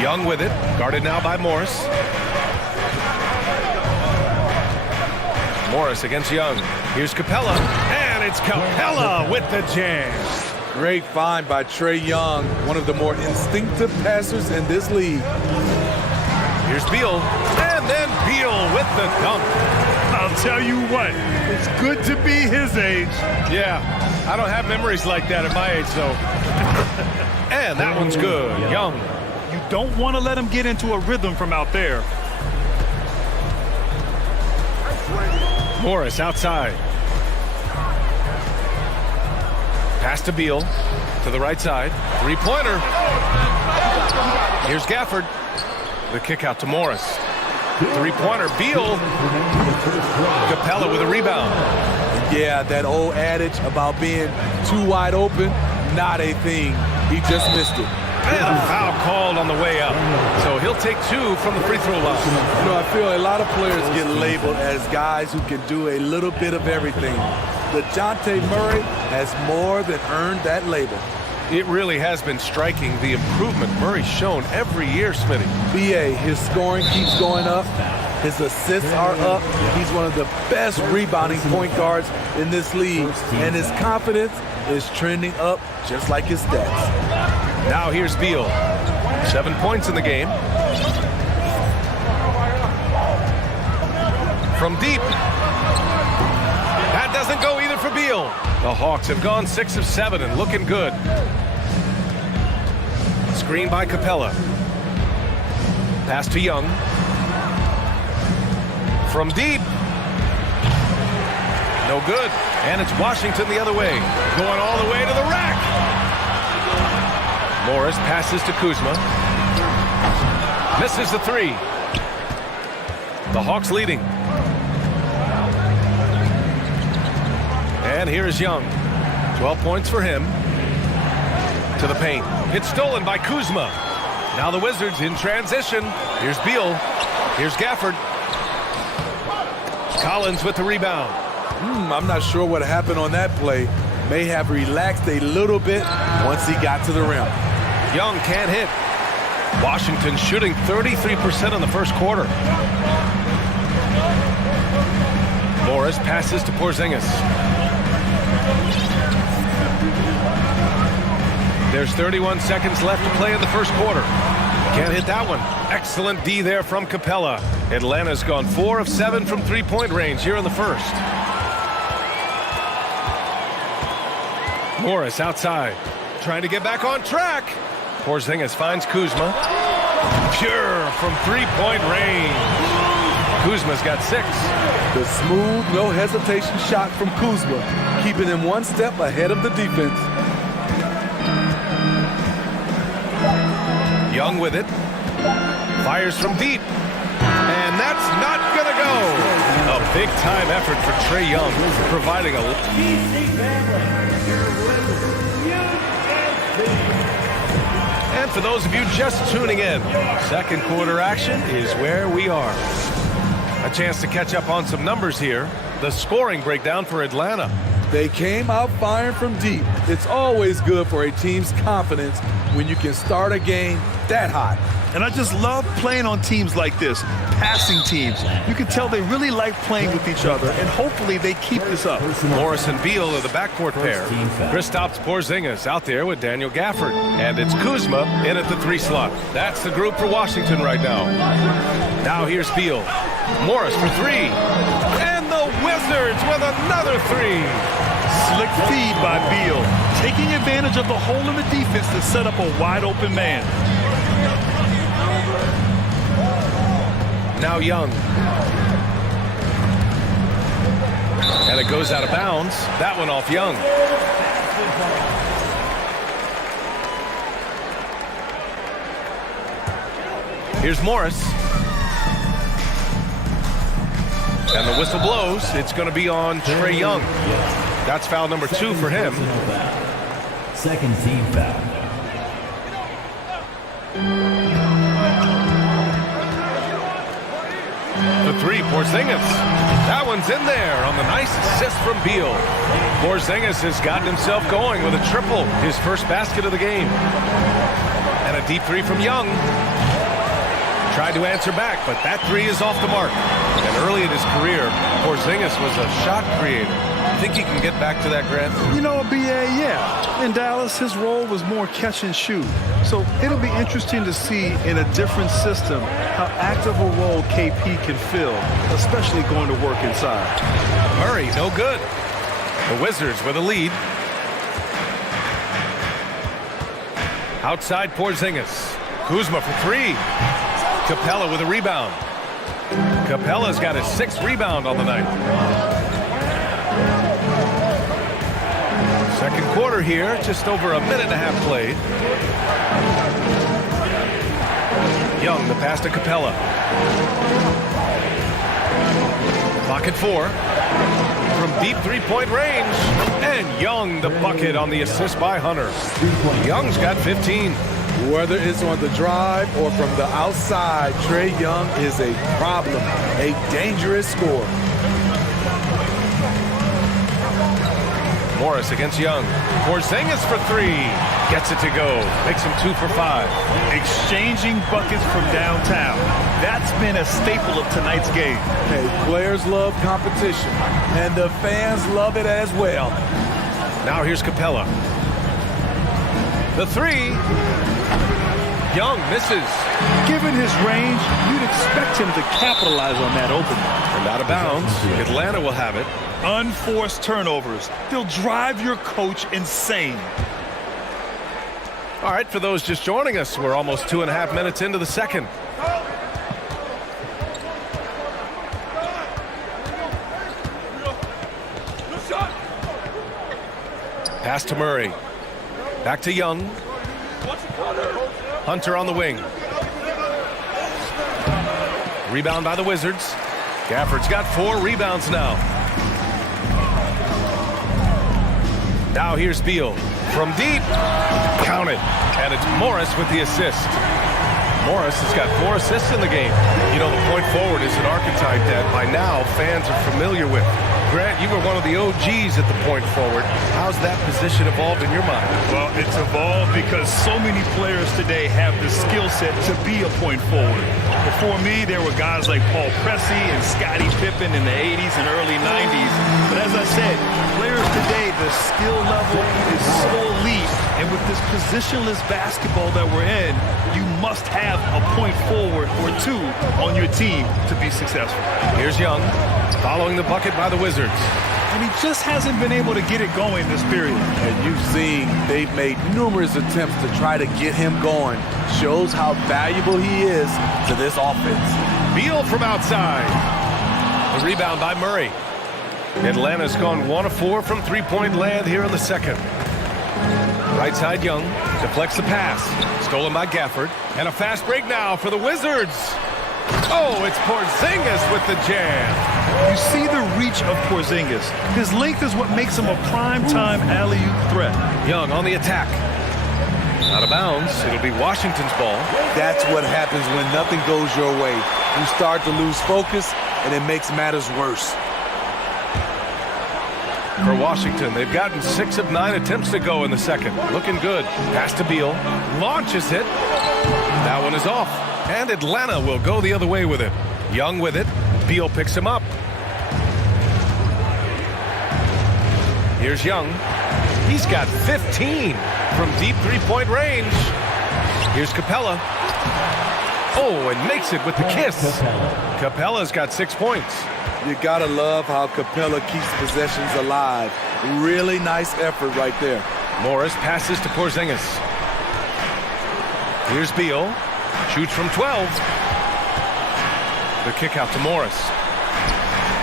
Young with it, guarded now by Morris. Morris against Young. Here's Capella, and it's Capella with the jam. Great find by Trae Young, one of the more instinctive passers in this league. Here's Beal, and then Beal with the dunk. I'll tell you what, it's good to be his age. Yeah, I don't have memories like that at my age, though. And that one's good. Young. You don't want to let him get into a rhythm from out there. Morris outside. Pass to Beal to the right side. Three-pointer. Here's Gafford. The kick out to Morris. Three-pointer. Beal. Capella with a rebound. Yeah, that old adage about being too wide open, not a thing. He just missed it. And a foul called on the way up. So he'll take 2 from the free throw line. You know, I feel a lot of players get labeled as guys who can do a little bit of everything. DeJounte Murray has more than earned that label. It really has been striking the improvement Murray's shown every year, Smitty. BA, his scoring keeps going up. His assists are up. He's one of the best rebounding point guards in this league. And his confidence is trending up just like his stats. Now here's Beal. 7 points in the game. From deep. That doesn't go either for Beal. The Hawks have gone 6 of 7 and looking good. Screen by Capella. Pass to Young. From deep. No good. And it's Washington the other way. Going all the way to the rack. Morris passes to Kuzma. Misses the 3. The Hawks leading. And here is Young. 12 points for him. To the paint. It's stolen by Kuzma. Now the Wizards in transition. Here's Beal. Here's Gafford. Collins with the rebound. I'm not sure what happened on that play. May have relaxed a little bit once he got to the rim. Young can't hit. Washington shooting 33% in the first quarter. Morris passes to Porzingis. There's 31 seconds left to play in the first quarter. Can't hit that one. Excellent D there from Capella. Atlanta's gone 4 of 7 from three-point range here in the first. Morris outside, trying to get back on track. Porzingis finds Kuzma. Pure from three-point range. Kuzma's got 6. The smooth, no hesitation shot from Kuzma, keeping him one step ahead of the defense. Young with it. Fires from deep. And that's not going to go. A big-time effort for Trae Young, providing a... And for those of you just tuning in, second quarter action is where we are. A chance to catch up on some numbers here. The scoring breakdown for Atlanta. They came out firing from deep. It's always good for a team's confidence when you can start a game that hot. And I just love playing on teams like this, passing teams. You can tell they really like playing with each other, and hopefully they keep this up. Morris and Beal are the backcourt pair. Kristaps Porzingis out there with Daniel Gafford. And it's Kuzma in at the 3 slot. That's the group for Washington right now. Now here's Beal. Morris for 3. And the Wizards with another 3. Slick feed by Beal, taking advantage of the hole in the defense to set up a wide-open man. Now Young. And it goes out of bounds. That one off Young. Here's Morris. And the whistle blows. It's going to be on Trae Young. That's foul number 2 for him. Second team foul. The 3, Porzingis. That one's in there on the nice assist from Beal. Porzingis has gotten himself going with a triple, his first basket of the game. And a deep 3 from Young. Tried to answer back, but that 3 is off the mark. And early in his career, Porzingis was a shot creator. Think he can get back to that, Grant? You know, BA, yeah. In Dallas, his role was more catch and shoot. So it'll be interesting to see in a different system how active a role KP can fill, especially going to work inside. Murray, no good. The Wizards with a lead. Outside Porzingis. Kuzma for 3. Capella with a rebound. Capella's got his 6th rebound on the night. Second quarter here, just over a minute and a half played. Young, the pass to Capella. Clock at 4. From deep three-point range. And Young, the bucket on the assist by Hunter. Young's got 15. Whether it's on the drive or from the outside, Trae Young is a problem, a dangerous scorer. Morris against Young. Porzingis for 3. Gets it to go. Makes him 2 for 5. Exchanging buckets from downtown. That's been a staple of tonight's game. Hey, players love competition, and the fans love it as well. Now here's Capella. The 3. Young misses. Given his range, you'd expect him to capitalize on that opening. And out of bounds. Atlanta will have it. Unforced turnovers. They'll drive your coach insane. All right, for those just joining us, we're almost 2.5 minutes into the second. Pass to Murray. Back to Young. Hunter on the wing. Rebound by the Wizards. Gafford's got 4 rebounds now. Now here's Beal. From deep. Count it. And it's Morris with the assist. Morris has got 4 assists in the game. You know, the point forward is an archetype that by now fans are familiar with. Grant, you were one of the OGs at the point forward. How's that position evolved in your mind? Well, it's evolved because so many players today have the skill set to be a point forward. Before me, there were guys like Paul Pressey and Scottie Pippen in the 80s and early 90s. But as I said, players today, the skill level is so elite, and with this positionless basketball that we're in, you must have a point forward or two on your team to be successful. Here's Young, following the bucket by the Wizards. And he just hasn't been able to get it going this period. And you've seen they've made numerous attempts to try to get him going. Shows how valuable he is to this offense. Beal from outside. The rebound by Murray. Atlanta's gone 1 of 4 from three-point land here in the second. Right side Young deflects the pass. Stolen by Gafford. And a fast break now for the Wizards. Oh, it's Porzingis with the jam. You see the reach of Porzingis. His length is what makes him a prime-time alley-oop threat. Young on the attack. Out of bounds. It'll be Washington's ball. That's what happens when nothing goes your way. You start to lose focus, and it makes matters worse. For Washington, they've gotten 6 of 9 attempts to go in the second. Looking good. Pass to Beal. Launches it. That one is off. And Atlanta will go the other way with it. Young with it. Beal picks him up. Here's Young. He's got 15 from deep three-point range. Here's Capella. Oh, and makes it with the kiss. Capella's got 6 points. You gotta love how Capella keeps possessions alive. Really nice effort right there. Morris passes to Porzingis. Here's Beal. Shoots from 12. The kick out to Morris.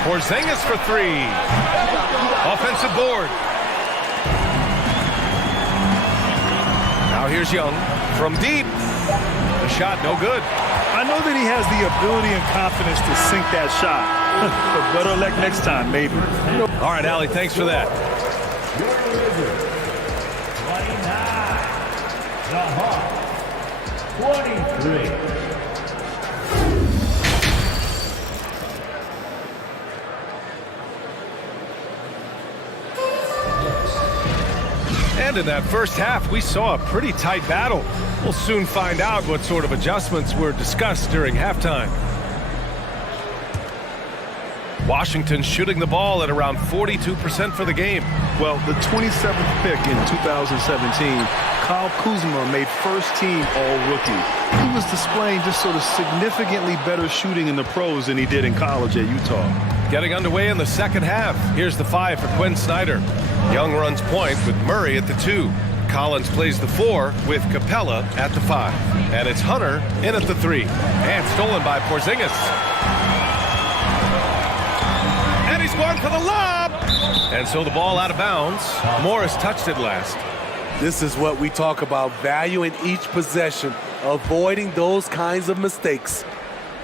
Porzingis for 3. Offensive board. Now here's Young from deep. The shot no good. I know that he has the ability and confidence to sink that shot. But better luck next time, maybe. All right, Allie, thanks for that. The Hawks, 23. And in that first half, we saw a pretty tight battle. We'll soon find out what sort of adjustments were discussed during halftime. Washington shooting the ball at around 42% for the game. Well, the 27th pick in 2017, Kyle Kuzma made first-team All-Rookie. He was displaying just sort of significantly better shooting in the pros than he did in college at Utah. Getting underway in the second half. Here's the 5 for Quinn Snyder. Young runs point with Murray at the 2. Collins plays the 4 with Capella at the 5. And it's Hunter in at the 3. And stolen by Porzingis. And he's going for the lob. And so the ball out of bounds. Morris touched it last. This is what we talk about, valuing each possession, avoiding those kinds of mistakes.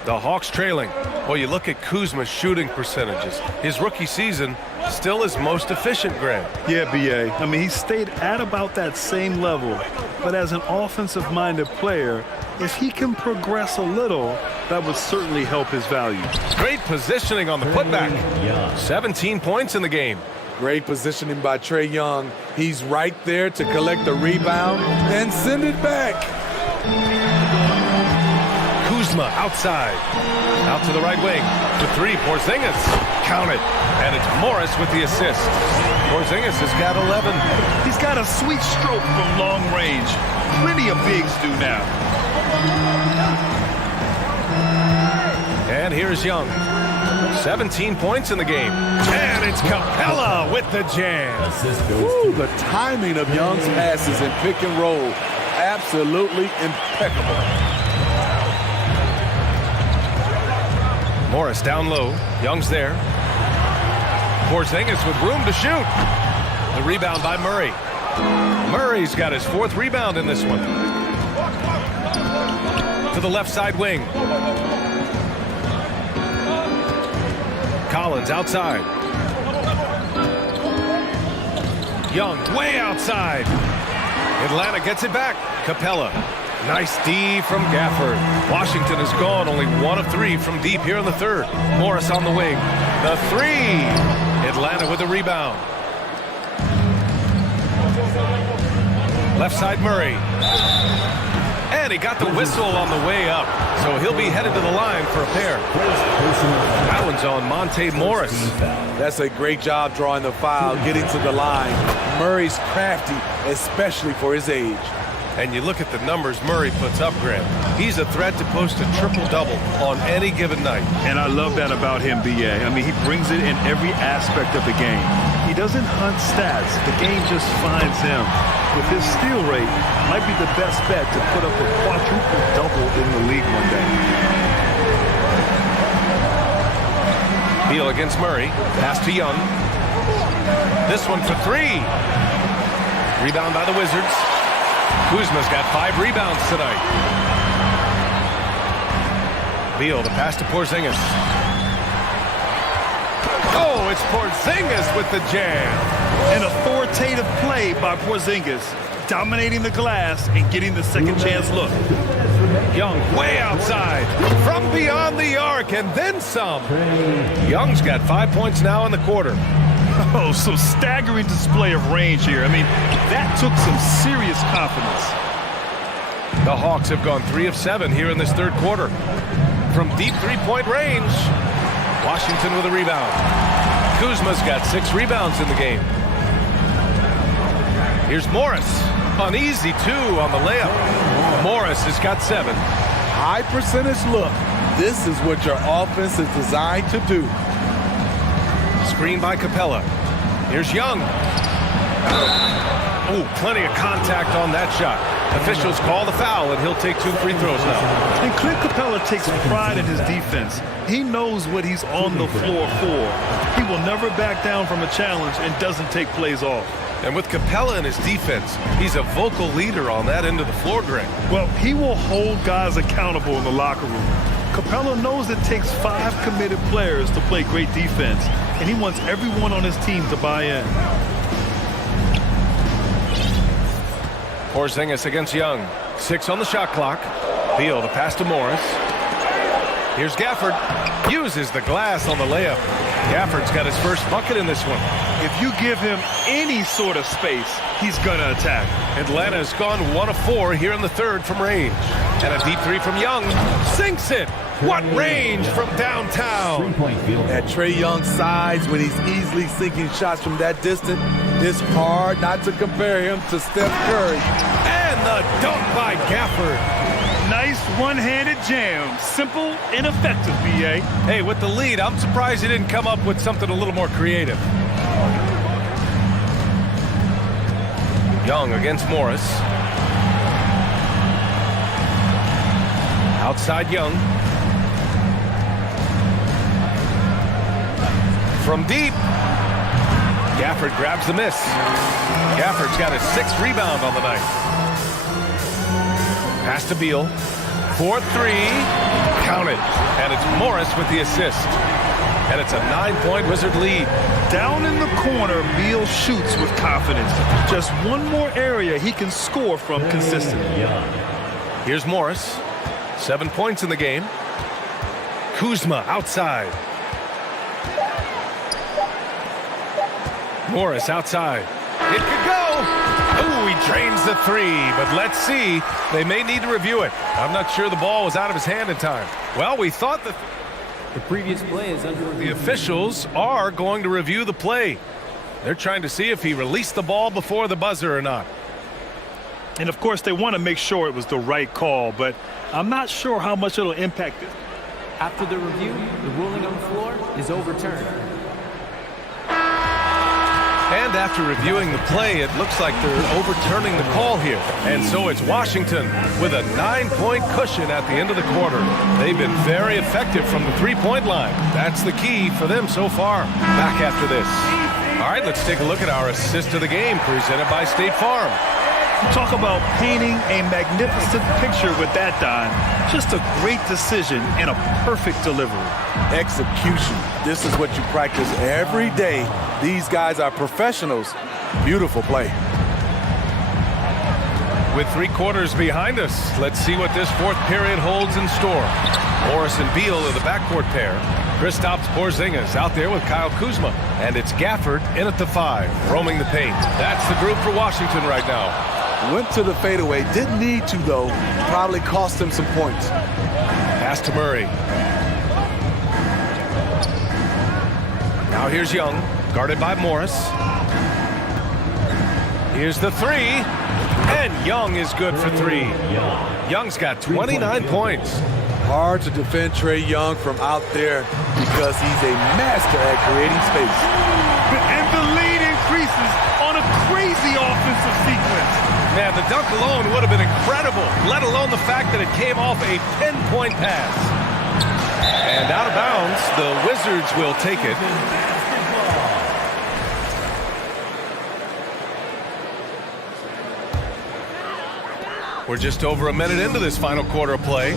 The Hawks trailing. Well, you look at Kuzma's shooting percentages. His rookie season, still his most efficient, Greg. Yeah, B.A. I mean, he stayed at about that same level. But as an offensive-minded player, if he can progress a little, that would certainly help his value. Great positioning on the putback. 17 points in the game. Great positioning by Trae Young. He's right there to collect the rebound and send it back. Kuzma outside. Out to the right wing. To 3, Porzingis. Count it. And it's Morris with the assist. Porzingis has got 11. He's got a sweet stroke from long range. Plenty of bigs do now. And here's Young. 17 points in the game. And it's Capella with the jam. Ooh, the timing of Young's passes in pick and roll. Absolutely impeccable. Morris down low. Young's there. Porzingis with room to shoot. The rebound by Murray. Murray's got his 4th rebound in this one. To the left side wing. Collins outside. Young way outside. Atlanta gets it back. Capella. Nice D from Gafford. Washington has gone only 1 of 3 from deep here in the third. Morris on the wing. The 3. Atlanta with the rebound. Left side Murray. And he got the whistle on the way up. So he'll be headed to the line for a pair. That one's on Monte Morris. That's a great job drawing the foul, getting to the line. Murray's crafty, especially for his age. And you look at the numbers Murray puts up, Grant. He's a threat to post a triple-double on any given night. And I love that about him, B.A. I mean, he brings it in every aspect of the game. He doesn't hunt stats. The game just finds him. With his steal rate, might be the best bet to put up a quadruple double in the league one day. Beal against Murray. Pass to Young. This one for three. Rebound by the Wizards. Kuzma's got 5 rebounds tonight. Beal, the pass to Porzingis. Oh, it's Porzingis with the jam. An authoritative play by Porzingis, dominating the glass and getting the second chance look. Young way outside, from beyond the arc, and then some. Young's got 5 points now in the quarter. Oh, some staggering display of range here. I mean, that took some serious confidence. The Hawks have gone 3 of 7 here in this third quarter. From deep three-point range, Washington with a rebound. Kuzma's got 6 rebounds in the game. Here's Morris. An easy 2 on the layup. Morris has got 7. High percentage look. This is what your offense is designed to do. Screen by Capella. Here's Young. Oh, plenty of contact on that shot. Officials call the foul, and he'll take 2 free throws now. And Clint Capella takes pride in his defense. He knows what he's on the floor for. He will never back down from a challenge and doesn't take plays off. And with Capella in his defense, he's a vocal leader on that end of the floor, Greg. Well, he will hold guys accountable in the locker room. Capella knows it takes 5 committed players to play great defense, and he wants everyone on his team to buy in. Porzingis against Young. 6 on the shot clock. Beal, the pass to Morris. Here's Gafford. Uses the glass on the layup. Gafford's got his first bucket in this one. If you give him any sort of space, he's going to attack. Atlanta's gone 1 of 4 here in the third from range. And a deep 3 from Young. Sinks it. What range from downtown. At Trae Young's size, when he's easily sinking shots from that distance, it's hard not to compare him to Steph Curry. And the dunk by Gafford. Nice one-handed jam. Simple and effective, B.A. Hey, with the lead, I'm surprised he didn't come up with something a little more creative. Young against Morris. Outside Young. From deep. Gafford grabs the miss. Gafford's got his 6th rebound on the night. Pass to Beal. 4-3. Count it. And it's Morris with the assist. And it's a 9-point Wizard lead. Down in the corner, Beal shoots with confidence. Just one more area he can score from consistently. Here's Morris. 7 points in the game. Kuzma outside. Morris outside. It could go. Ooh, he drains the 3, but let's see. They may need to review it. I'm not sure the ball was out of his hand in time. Well, we thought that the previous play is under review. The officials are going to review the play. They're trying to see if he released the ball before the buzzer or not. And, of course, they want to make sure it was the right call, but I'm not sure how much it'll impact it. After the review, the ruling on the floor is overturned. And after reviewing the play, it looks like they're overturning the call here. And so it's Washington with a 9-point cushion at the end of the quarter. They've been very effective from the 3-point line. That's the key for them so far. Back after this. All right, let's take a look at our assist of the game presented by State Farm. Talk about painting a magnificent picture with that dime. Just a great decision and a perfect delivery. Execution. This is what you practice every day. These guys are professionals. Beautiful play. With 3 quarters behind us, let's see what this 4th period holds in store. Morris and Beal are the backcourt pair. Kristaps Porzingis out there with Kyle Kuzma. And it's Gafford in at the 5, roaming the paint. That's the group for Washington right now. Went to the fadeaway. Didn't need to, though. Probably cost him some points. Pass to Murray. Now here's Young, guarded by Morris. Here's the three, and Young is good for three. Young's got 29 points. Hard to defend Trae Young from out there because he's a master at creating space. And the lead increases on a crazy offensive sequence. Man, the dunk alone would have been incredible, let alone the fact that it came off a pinpoint pass. And out of bounds, the Wizards will take it. We're just over a minute into this final quarter of play.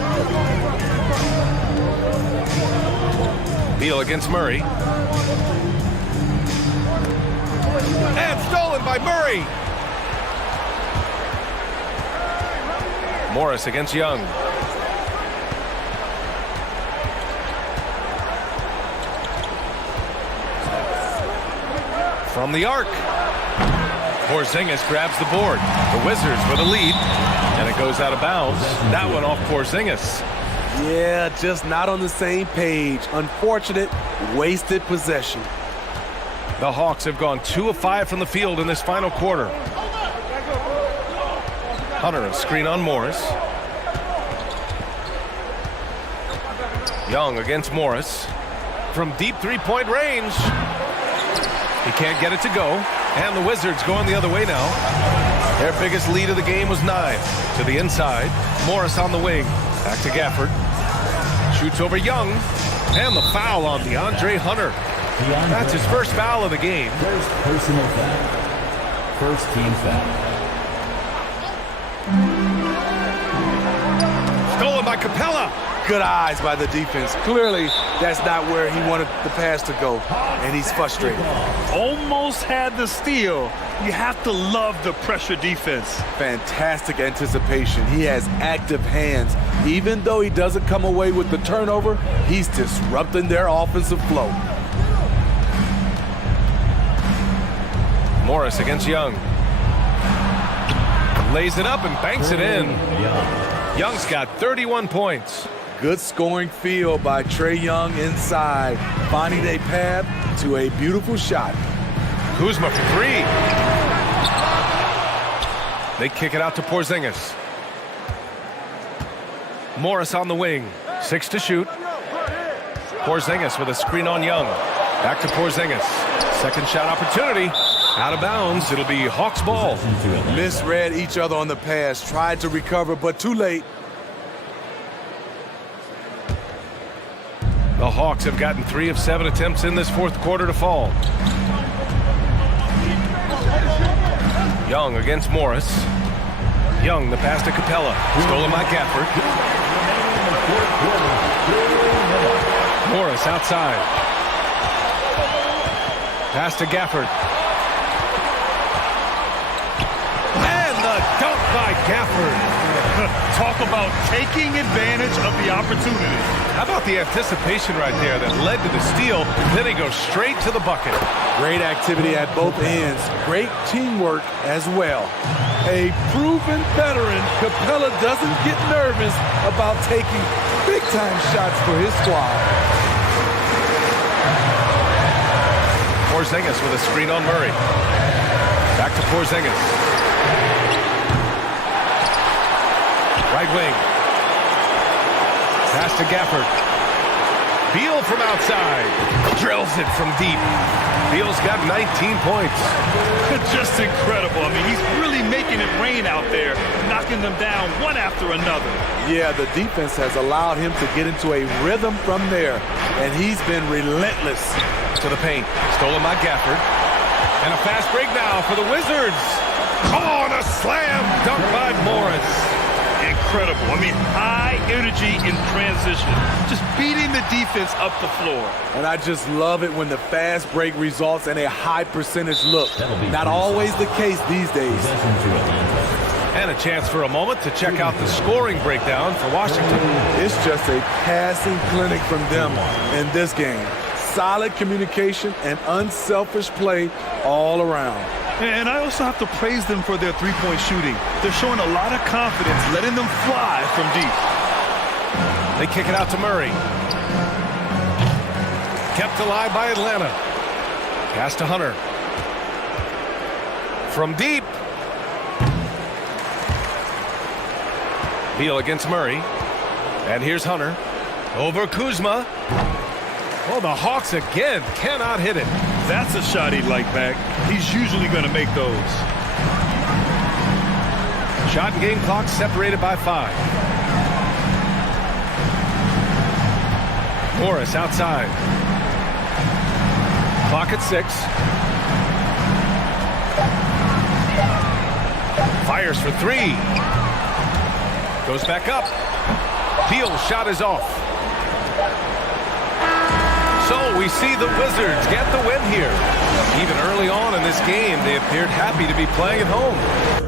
Beal against Murray. And stolen by Murray. Morris against Young. From the arc. Porzingis grabs the board. The Wizards with a lead. And it goes out of bounds. That one off Porzingis. Yeah, just not on the same page. Unfortunate, wasted possession. The Hawks have gone 2 of 5 from the field in this final quarter. Hunter, a screen on Morris. Young against Morris. From deep three-point range. He can't get it to go. And the Wizards going the other way now. Their biggest lead of the game was 9. To the inside. Morris on the wing. Back to Gafford. Shoots over Young. And the foul on DeAndre Hunter. That's his first foul of the game. First personal foul. First team foul. Stolen by Capella. Good eyes by the defense. Clearly, that's not where he wanted the pass to go, and he's frustrated. Almost had the steal. You have to love the pressure defense. Fantastic anticipation. He has active hands. Even though he doesn't come away with the turnover, he's disrupting their offensive flow. Morris against Young. Lays it up and banks it in. Young's got 31 points. Good scoring field by Trae Young inside, finding a path to a beautiful shot. Kuzma for three. They kick it out to Porzingis. Morris on the wing. 6 to shoot. Porzingis with a screen on Young. Back to Porzingis. Second shot opportunity. Out of bounds. It'll be Hawks ball. Misread each other on the pass. Tried to recover, but too late. The Hawks have gotten 3 of 7 attempts in this fourth quarter to fall. Young against Morris. Young, the pass to Capella. Stolen by Gafford. Morris outside. Pass to Gafford. And the dunk by Gafford. Talk about taking advantage of the opportunity. How about the anticipation right there that led to the steal, then he goes straight to the bucket. Great activity at both ends. Great teamwork as well. A proven veteran, Capella doesn't get nervous about taking big-time shots for his squad. Porzingis with a screen on Murray. Back to Porzingis. Right wing. Pass to Gafford. Beal from outside. Drills it from deep. Beal's got 19 points. Just incredible. I mean, he's really making it rain out there, knocking them down one after another. Yeah, the defense has allowed him to get into a rhythm from there, and he's been relentless. To the paint. Stolen by Gafford. And a fast break now for the Wizards. Oh, and a slam dunk by Morris. Incredible. I mean, high energy in transition. Just beating the defense up the floor. And I just love it when the fast break results in a high percentage look. Not always the case these days. And a chance for a moment to check out the scoring breakdown for Washington. It's just a passing clinic from them in this game. Solid communication and unselfish play all around. And I also have to praise them for their three-point shooting. They're showing a lot of confidence, letting them fly from deep. They kick it out to Murray. Kept alive by Atlanta. Pass to Hunter. From deep. Beal against Murray. And here's Hunter. Over Kuzma. Oh, the Hawks again cannot hit it. That's a shot he'd like back. He's usually going to make those. Shot and game clock separated by 5. Morris outside. Clock at 6. Fires for 3. Goes back up. Beal's shot is off. So we see the Wizards get the win here. Even early on in this game, they appeared happy to be playing at home.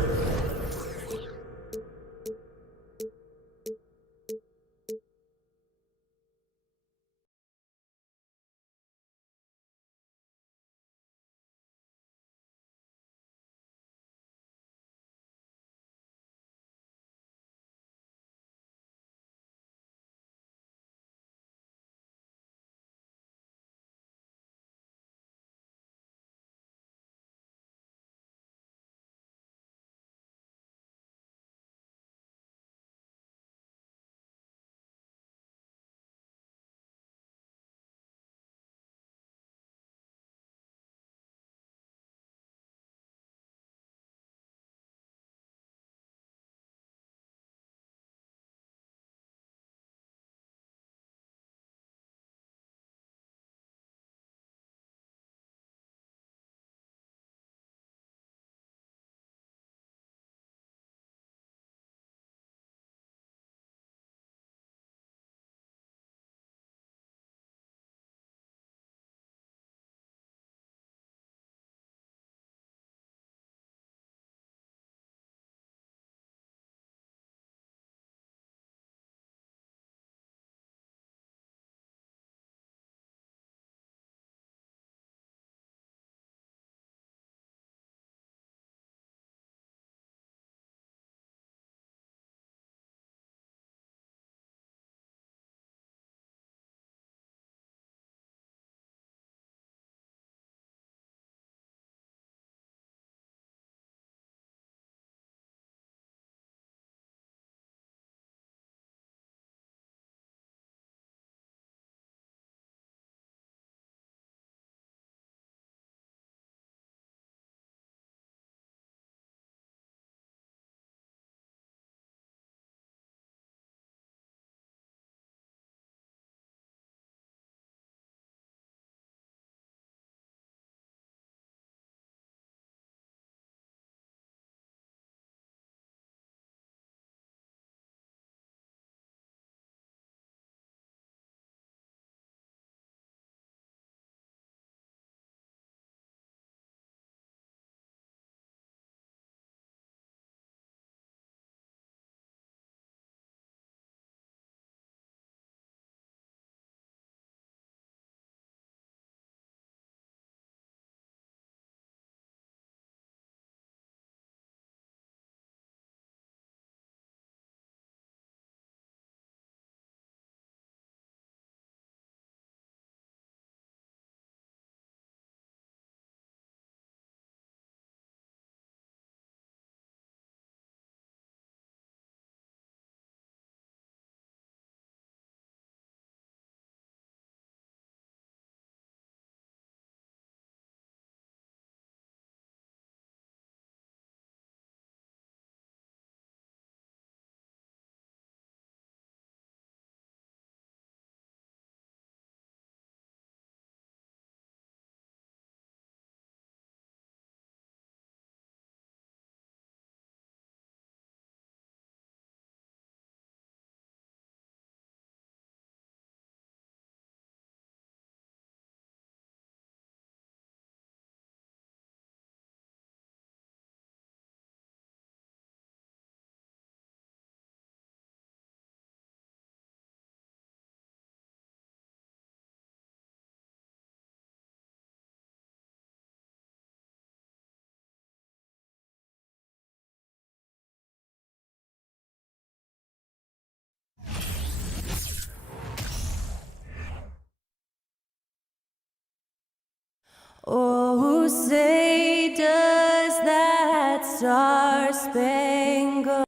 Oh, say does that star-spangled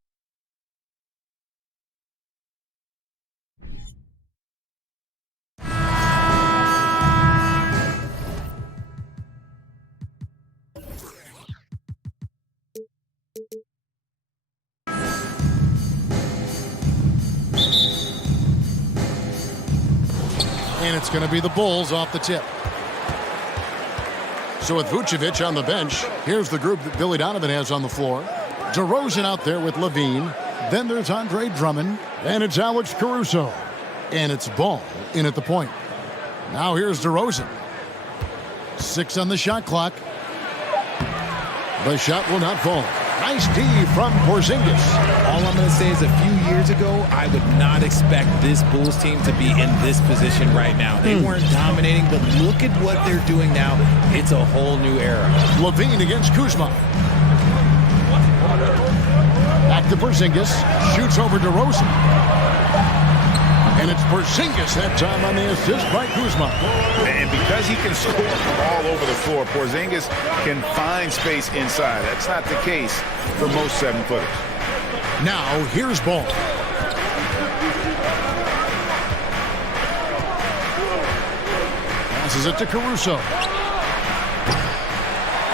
And it's going to be the Bulls off the tip. So with Vucevic on the bench, here's the group that Billy Donovan has on the floor. DeRozan out there with Levine. Then there's Andre Drummond. And it's Alex Caruso. And it's Ball in at the point. Now here's DeRozan. 6 on the shot clock. The shot will not fall. Nice D from Porzingis. All I'm going to say is a few years ago, I would not expect this Bulls team to be in this position right now. They weren't dominating, but look at what they're doing now. It's a whole new era. Levine against Kuzma. Back to Porzingis. Shoots over DeRozan. And it's Porzingis that time on the assist by Kuzma. And because he can score all over the floor, Porzingis can find space inside. That's not the case for most 7-footers. Now, here's Ball. Passes it to Caruso.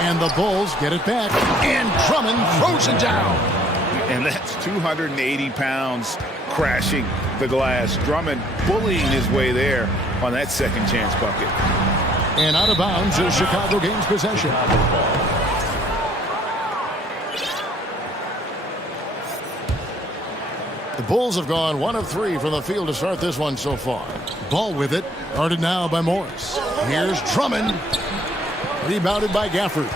And the Bulls get it back. And Drummond throws it down. And that's 280 pounds crashing the glass. Drummond bullying his way there on that second chance bucket. And out of bounds as Chicago gains possession. The Bulls have gone 1 of 3 from the field to start this one so far. Ball with it, guarded now by Morris. Here's Drummond. Rebounded by Gafford.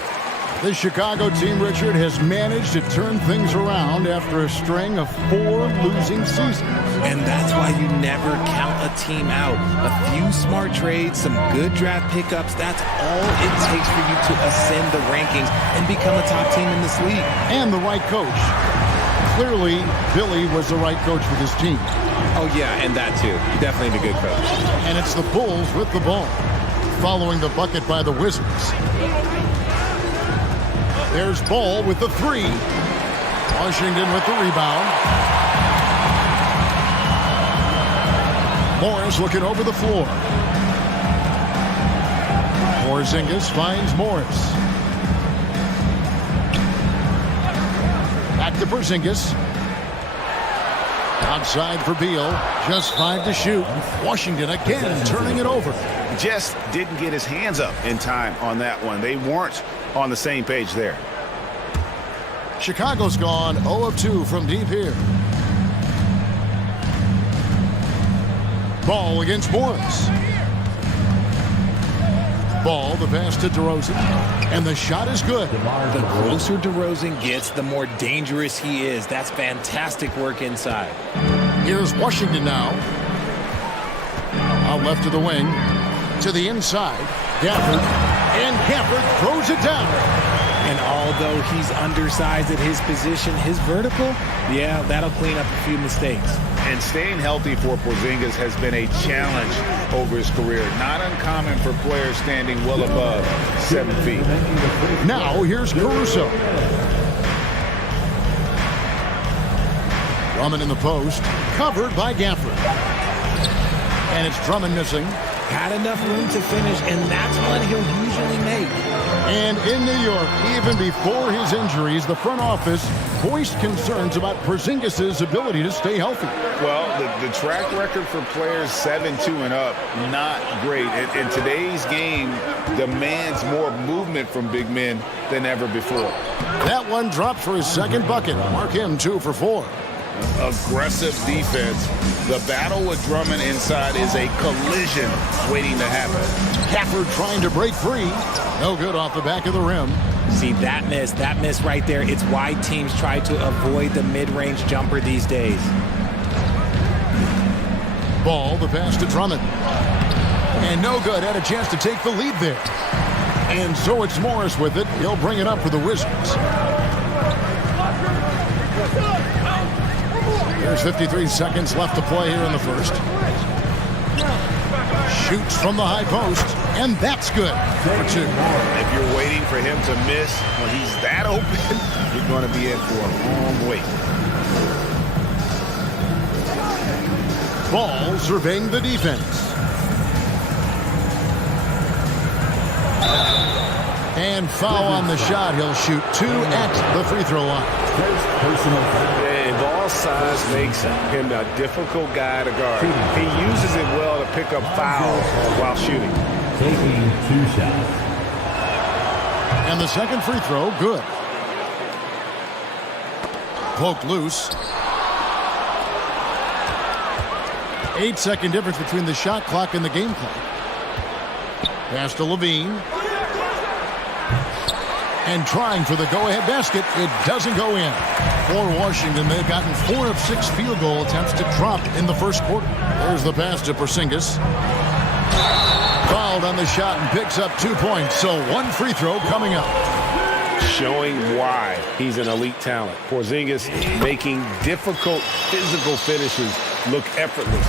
The Chicago team, Richard, has managed to turn things around after a string of 4 losing seasons. And that's why you never count a team out. A few smart trades, some good draft pickups, that's all it takes for you to ascend the rankings and become a top team in this league. And the right coach. Clearly, Billy was the right coach with his team. Oh, yeah, and that too. Definitely the good coach. And it's the Bulls with the ball, following the bucket by the Wizards. There's Ball with the 3. Washington with the rebound. Morris looking over the floor. Porzingis finds Morris. Back to Porzingis. Outside for Beal. Just 5 to shoot. Washington again turning it over. Just didn't get his hands up in time on that one. They weren't on the same page there. Chicago's gone 0 of 2 from deep here. Ball against Morris. Ball, the pass to DeRozan. And the shot is good. The closer DeRozan gets, the more dangerous he is. That's fantastic work inside. Here's Washington now. Out left to the wing. To the inside. Gafford. And Gafford throws it down. And although he's undersized at his position, his vertical, yeah, that'll clean up a few mistakes. And staying healthy for Porzingis has been a challenge over his career. Not uncommon for players standing well above 7 feet. Now here's Caruso. Drummond in the post. Covered by Gafford. And it's Drummond missing. Had enough room to finish, and that's one he'll usually make. And in New York, even before his injuries, the front office voiced concerns about Porzingis' ability to stay healthy. Well, the track record for players 7-2 and up, not great. And today's game demands more movement from big men than ever before. That one dropped for his second bucket. Mark him 2 for 4. Aggressive defense. The battle with Drummond inside is a collision waiting to happen. Gafford trying to break free. No good off the back of the rim. See, that miss right there, it's why teams try to avoid the mid-range jumper these days. Ball, the pass to Drummond. And no good, had a chance to take the lead there. And so it's Morris with it. He'll bring it up for the Wizards. There's 53 seconds left to play here in the first. Shoots from the high post, and that's good for 2. If you're waiting for him to miss when he's that open, you're going to be in for a long wait. Ball surveying the defense. And foul on the shot. He'll shoot 2 at the free throw line. And ball size makes him a difficult guy to guard. He uses it well to pick up fouls while shooting. Taking 2 shots. And the second free throw, good. Poked loose. 8-second difference between the shot clock and the game clock. Pass to Levine. And trying for the go-ahead basket. It doesn't go in. For Washington, they've gotten 4 of 6 field goal attempts to drop in the first quarter. There's the pass to Porzingis. Fouled on the shot and picks up 2 points. So 1 free throw coming up. Showing why he's an elite talent. Porzingis making difficult physical finishes look effortless.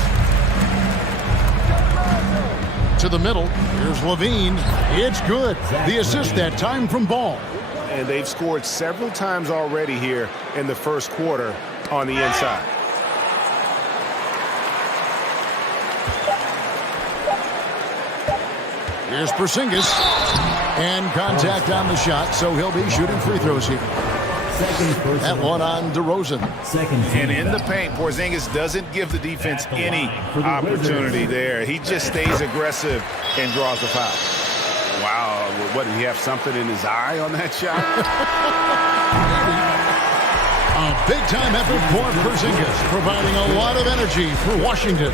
To the middle. Here's Levine. It's good. The assist that time from Ball. And they've scored several times already here in the first quarter on the inside. Here's Porzingis. And contact on the shot, so he'll be shooting free throws here. That one on DeRozan. And in the paint, Porzingis doesn't give the defense any opportunity there. He just stays aggressive and draws the foul. Wow, what, did he have something in his eye on that shot? A big-time effort for Porzingis, providing a lot of energy for Washington.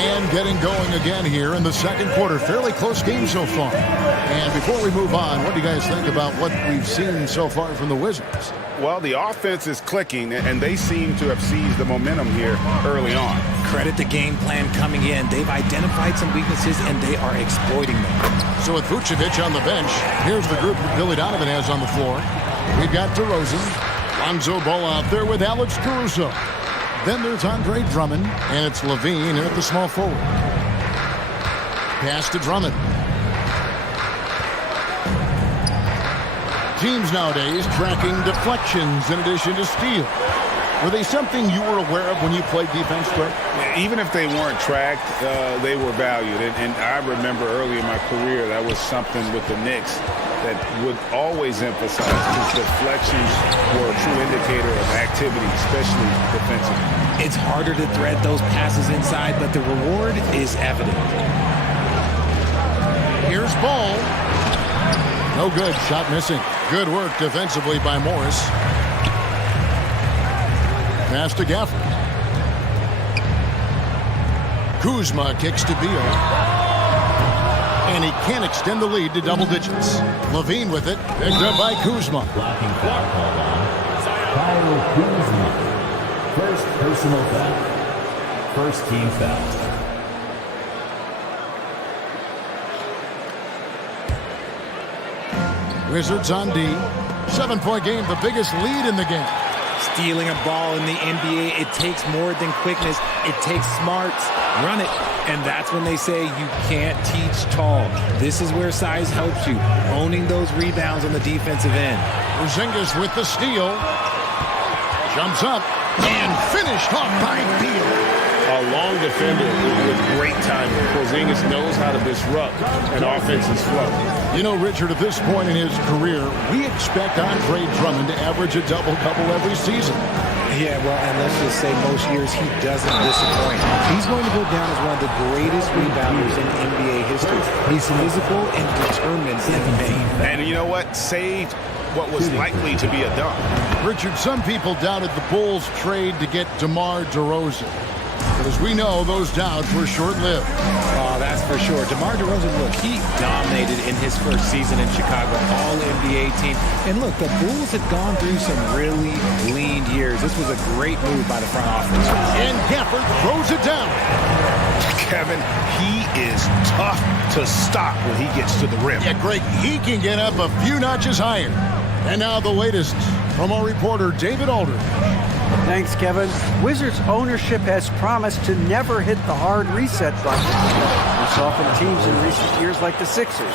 And getting going again here in the second quarter. Fairly close game so far. And before we move on, what do you guys think about what we've seen so far from the Wizards? Well, the offense is clicking, and they seem to have seized the momentum here early on. Credit the game plan coming in. They've identified some weaknesses, and they are exploiting them. So with Vucevic on the bench, here's the group that Billy Donovan has on the floor. We've got DeRozan, Lonzo Ball out there with Alex Caruso. Then there's Andre Drummond, and it's Levine at the small forward. Pass to Drummond. Teams nowadays tracking deflections in addition to steals. Were they something you were aware of when you played defense, Greg? Even if they weren't tracked, they were valued. And I remember early in my career, that was something with the Knicks that would always emphasize, because deflections were a true indicator of activity, especially defensively. It's harder to thread those passes inside, but the reward is evident. Here's Ball. No good. Shot missing. Good work defensively by Morris. Pass to Gafford. Kuzma kicks to Beal. And he can't extend the lead to double digits. Levine with it. Picked up by Kuzma. Blocking foul called on Kyle Kuzma. First personal foul. First team foul. Wizards on D. 7-point game, the biggest lead in the game. Stealing a ball in the NBA, it takes more than quickness. It takes smarts. Run it. And that's when they say you can't teach tall. This is where size helps you. Owning those rebounds on the defensive end. Porzingis with the steal. Jumps up and finished off by Beal. A long defender with great timing. Porzingis knows how to disrupt an offense's flow. You know, Richard, at this point in his career, we expect Andre Drummond to average a double-double every season. Yeah, well, and let's just say most years he doesn't disappoint. He's going to go down as one of the greatest rebounders in NBA history. He's physical and determined in the paint. And you know what? Saved what was likely to be a dunk. Richard, some people doubted the Bulls' trade to get DeMar DeRozan. But as we know, those doubts were short-lived. Oh, that's for sure. DeMar DeRozan, look, he dominated in his first season in Chicago, all-NBA team. And look, the Bulls had gone through some really lean years. This was a great move by the front office. And Gafford throws it down. Kevin, he is tough to stop when he gets to the rim. Yeah, Greg, he can get up a few notches higher. And now the latest from our reporter, David Aldridge. Thanks, Kevin. Wizards ownership has promised to never hit the hard reset button. We saw from teams in recent years like the Sixers.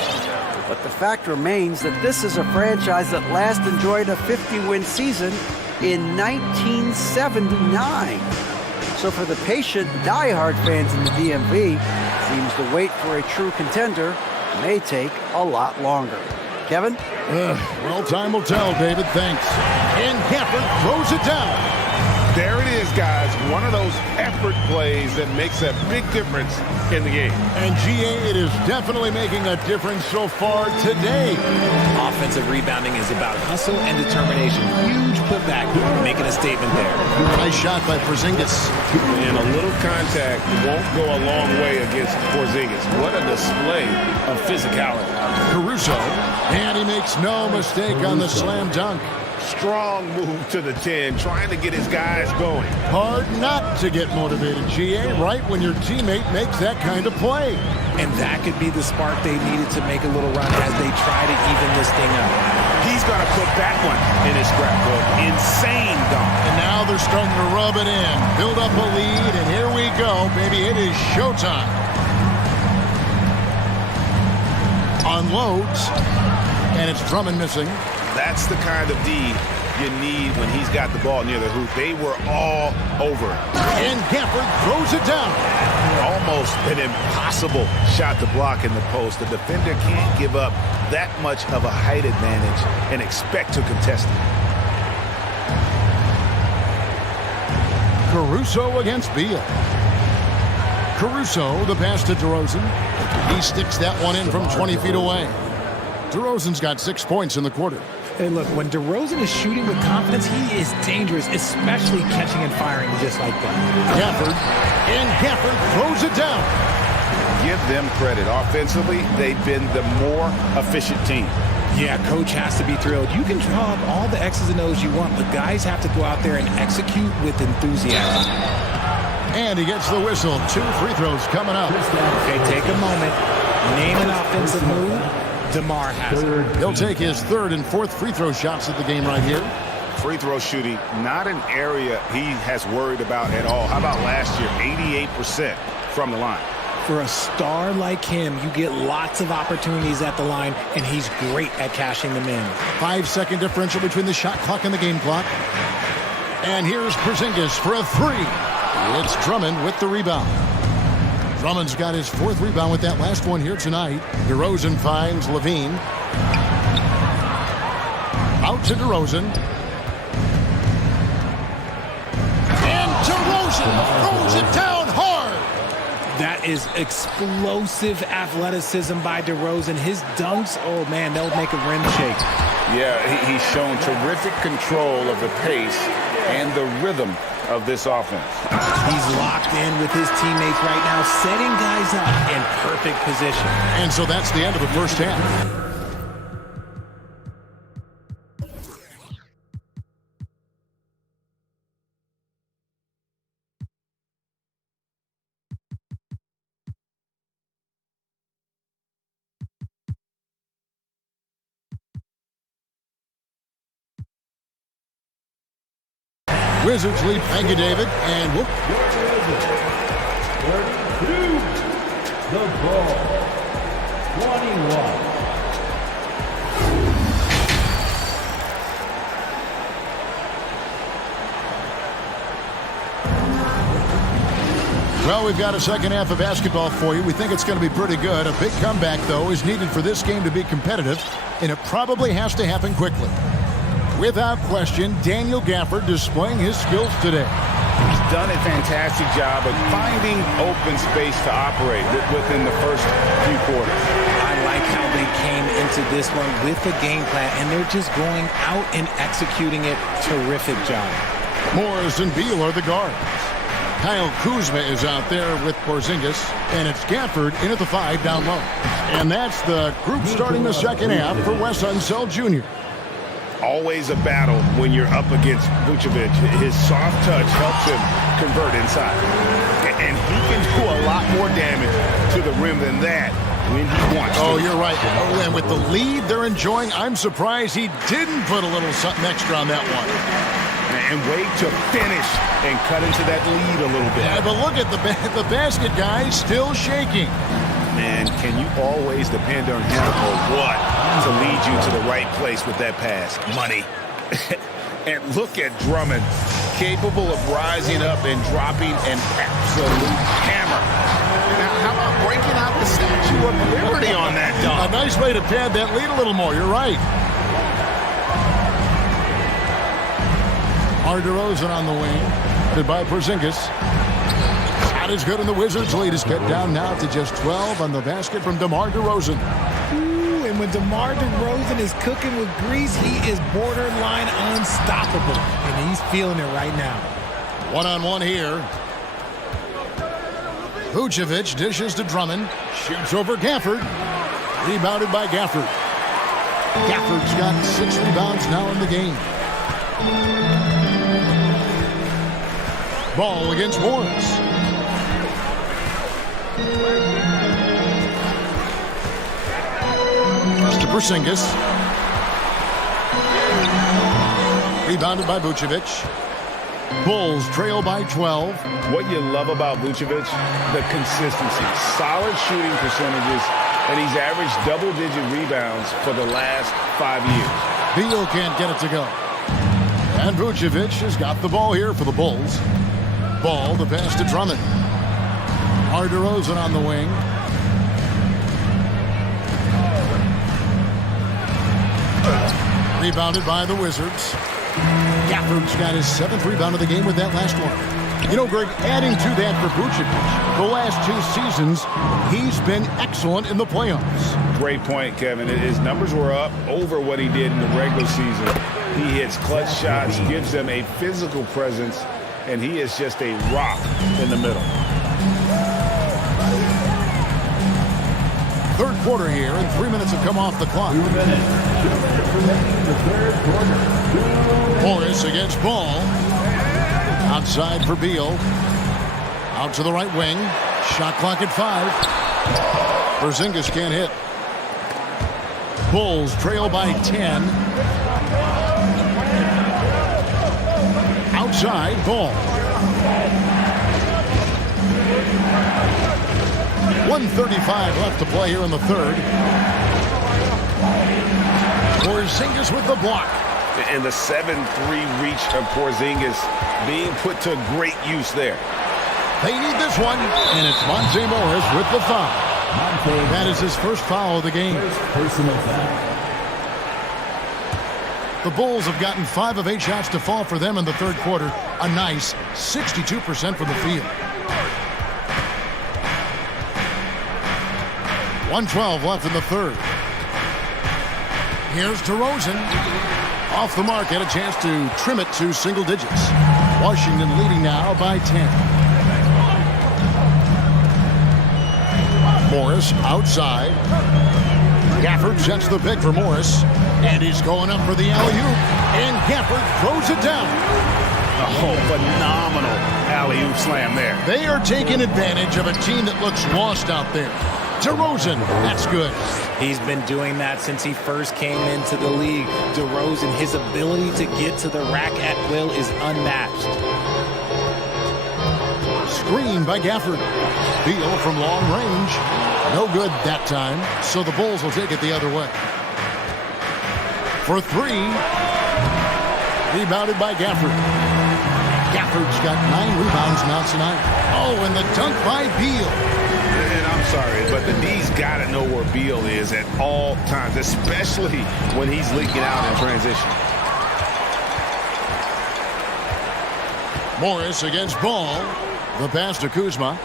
But the fact remains that this is a franchise that last enjoyed a 50-win season in 1979. So for the patient, diehard fans in the DMV, seems the wait for a true contender may take a lot longer. Kevin? Well, time will tell, David. Thanks. And Gafford throws it down. There it is, guys. One of those effort plays that makes a big difference in the game. And GA, it is definitely making a difference so far today. Offensive rebounding is about hustle and determination. Huge putback, making a statement there. Nice shot by Porzingis. And a little contact won't go a long way against Porzingis. What a display of physicality. Caruso, and he makes no mistake on the slam dunk. Strong move to the 10, trying to get his guys going. Hard not to get motivated, GA, right when your teammate makes that kind of play. And that could be the spark they needed to make a little run as they try to even this thing up. He's going to put that one in his scrapbook. Insane dunk. And now they're starting to rub it in. Build up a lead, and here we go, baby. It is showtime. Unloads, and it's Drummond missing. That's the kind of D you need when he's got the ball near the hoop. They were all over. And Gafford throws it down. Almost an impossible shot to block in the post. The defender can't give up that much of a height advantage and expect to contest it. Caruso against Beal. Caruso, the pass to DeRozan. He sticks that one in from 20 feet away. DeRozan's got 6 points in the quarter. Hey, look, when DeRozan is shooting with confidence, he is dangerous, especially catching and firing just like that. Gafford, and Gafford throws it down. Give them credit. Offensively, they've been the more efficient team. Yeah, coach has to be thrilled. You can draw up all the X's and O's you want, but guys have to go out there and execute with enthusiasm. And he gets the whistle. 2 free throws coming up. Okay, take a moment. Name an offensive move. DeMar has it. He'll take his 3rd and 4th free throw shots at the game right here. Free throw shooting, not an area he has worried about at all. How about last year? 88% from the line. For a star like him, you get lots of opportunities at the line, and he's great at cashing them in. 5-second differential between the shot clock and the game clock. And here's Porzingis for a 3. It's Drummond with the rebound. Drummond's got his 4th rebound with that last one here tonight. DeRozan finds Levine. Out to DeRozan. And DeRozan throws it down hard. That is explosive athleticism by DeRozan. His dunks, oh man, they'll make a rim shake. Yeah, he's shown terrific control of the pace and the rhythm of this offense. He's locked in with his teammates right now, setting guys up in perfect position. And so that's the end of the first half. Wizards lead. Thank you, David. And whoop. 32. The ball. 21. Well, we've got a second half of basketball for you. We think it's going to be pretty good. A big comeback, though, is needed for this game to be competitive, and it probably has to happen quickly. Without question, Daniel Gafford displaying his skills today. He's done a fantastic job of finding open space to operate within the first few quarters. I like how they came into this one with a game plan, and they're just going out and executing it. Terrific job. Morris and Beal are the guards. Kyle Kuzma is out there with Porzingis, and it's Gafford in at the 5 down low. And that's the group starting the second half for Wes Unseld Jr. Always a battle when you're up against Vucevic. His soft touch helps him convert inside. And he can do a lot more damage to the rim than that when he wants to. Oh, you're right. Oh, and with the lead they're enjoying, I'm surprised he didn't put a little something extra on that one. and wait to finish and cut into that lead a little bit. Yeah, but look at the basket, guys, still shaking. Man, can you always depend on him or what to lead you to the right place with that pass? Money. And look at Drummond, capable of rising up and dropping an absolute hammer. Now, how about breaking out the Statue of Liberty on that dunk? A nice way to pad that lead a little more. You're right. DeRozan on the wing. Goodbye, Porzingis. Shot is good, and the Wizards' lead is cut down now to just 12 on the basket from DeMar DeRozan. Ooh, and when DeMar DeRozan is cooking with grease, he is borderline unstoppable, and he's feeling it right now. One-on-one here. Vucevic dishes to Drummond. Shoots over Gafford. Rebounded by Gafford. Gafford's got 6 rebounds now in the game. Ball against Morris. To Porzingis. Rebounded by Vucevic. Bulls trail by 12. What you love about Vucevic, the consistency, solid shooting percentages, and he's averaged double-digit rebounds for the last 5 years. Beal can't get it to go. And Vucevic has got the ball here for the Bulls. Ball, the pass to Drummond. DeRozan on the wing. Rebounded by the Wizards. Gafford's got his 7th rebound of the game with that last one. You know, Greg, adding to that for Vucevic, the last 2 seasons, he's been excellent in the playoffs. Great point, Kevin. His numbers were up over what he did in the regular season. He hits clutch shots, gives them a physical presence, and he is just a rock in the middle. Third quarter here, and 3 minutes have come off the clock. 2 minutes. The third quarter. Morris against Ball. Outside for Beal. Out to the right wing. Shot clock at 5. Porzingis can't hit. Bulls trail by 10. Outside, Ball. 1:35 left to play here in the third. Porzingis with the block. And the 7-3 reach of Porzingis being put to great use there. They need this one, and it's Monte Morris with the foul. That is his first foul of the game. Personal foul. The Bulls have gotten 5 of 8 shots to fall for them in the third quarter. A nice 62% from the field. 1:12 left in the third. Here's DeRozan. Off the mark, had a chance to trim it to single digits. Washington leading now by 10. Morris outside. Gafford sets the pick for Morris. And he's going up for the alley-oop. And Gafford throws it down. Oh, phenomenal alley-oop slam there. They are taking advantage of a team that looks lost out there. DeRozan, that's good. He's been doing that since he first came into the league. DeRozan, his ability to get to the rack at will is unmatched. Screen by Gafford. Beal from long range. No good that time, so the Bulls will take it the other way. For 3. Rebounded by Gafford. Gafford's got 9 rebounds now tonight. Oh, and the dunk by Beal. And I'm sorry, but the D's got to know where Beal is at all times, especially when he's leaking out in transition. Morris against Ball. The pass to Kuzma.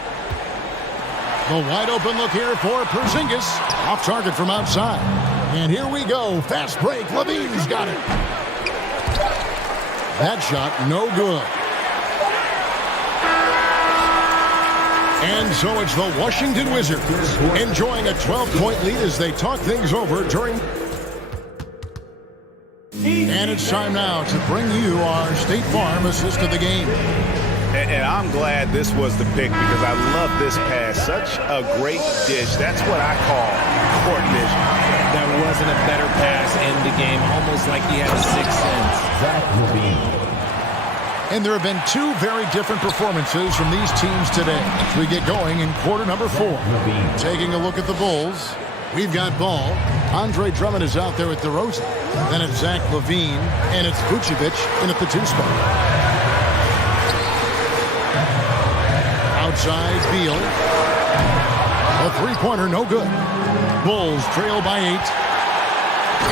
The wide open look here for Porzingis. Off target from outside. And here we go. Fast break. Levine's got it. That shot no good. And so it's the Washington Wizards enjoying a 12-point lead as they talk things over during. And it's time now to bring you our State Farm assist of the game. And I'm glad this was the pick because I love this pass. Such a great dish. That's what I call court vision. There wasn't a better pass in the game, almost like he had a sixth sense. Zach Levine. And there have been two very different performances from these teams today as we get going in quarter number 4. Taking a look at the Bulls, we've got ball. Andre Drummond is out there at DeRozan. Then it's Zach LaVine, and it's Vucevic in at the 2 spot. Outside, Beal. A three-pointer, no good. Bulls trail by 8.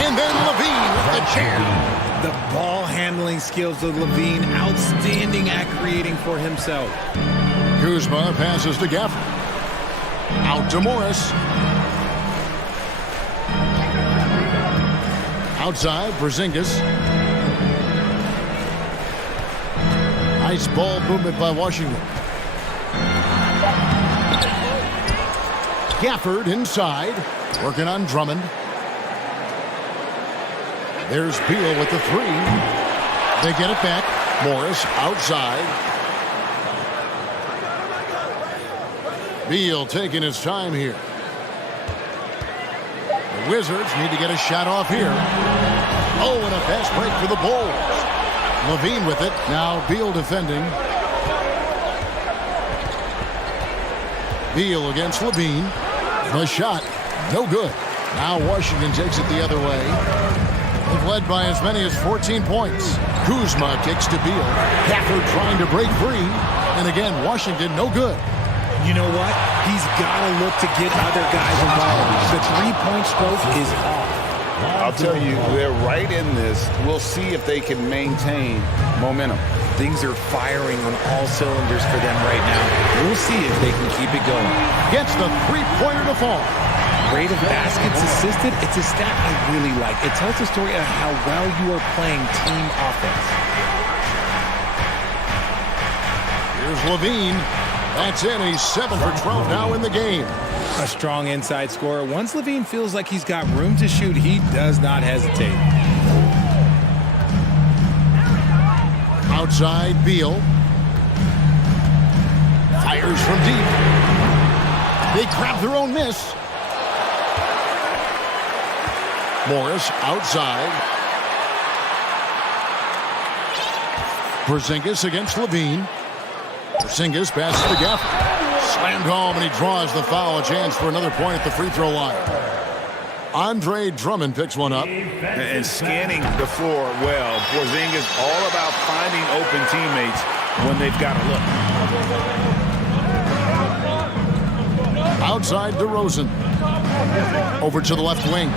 And then LaVine with the chair. The ball handling skills of LaVine, outstanding at creating for himself. Kuzma passes to Gafford. Out to Morris. Outside, Porzingis. Nice ball movement by Washington. Gafford inside, working on Drummond. There's Beal with the 3. They get it back. Morris outside. Beal taking his time here. The Wizards need to get a shot off here. Oh, and a fast break for the Bulls. LaVine with it. Now Beal defending. Beal against LaVine. The shot, no good. Now Washington takes it the other way. They've led by as many as 14 points. Kuzma kicks to Beal. Gafford trying to break free. And again, Washington, no good. You know what? He's got to look to get other guys involved. The three-point stroke is off. I'll tell you, they're right in this. We'll see if they can maintain momentum. Things are firing on all cylinders for them right now. We'll see if they can keep it going. Gets the three-pointer to fall. Rate of baskets assisted, it's a stat I really like. It tells a story of how well you are playing team offense. Here's LaVine. That's in. He's 7 for 12 now in the game. A strong inside scorer. Once LaVine feels like he's got room to shoot, he does not hesitate. Outside, Beal. Fires from deep. They grab their own miss. Morris outside. Porzingis against LaVine. Porzingis passes to Gafford. Slammed home, and he draws the foul. A chance for another point at the free throw line. Andre Drummond picks one up. And scanning the floor well. Porzingis all about finding open teammates when they've got to look. Outside DeRozan. Over to the left wing.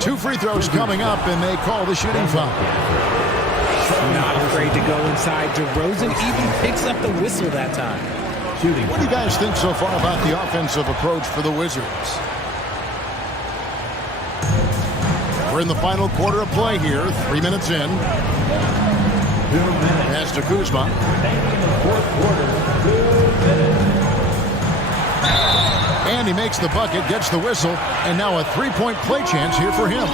Two free throws coming up, and they call the shooting foul. Not afraid to go inside. DeRozan even picks up the whistle that time. What do you guys think so far about the offensive approach for the Wizards? We're in the final quarter of play here. 3 minutes in. Pass to Kuzma. And he makes the bucket, gets the whistle, and now a three-point play chance here for him.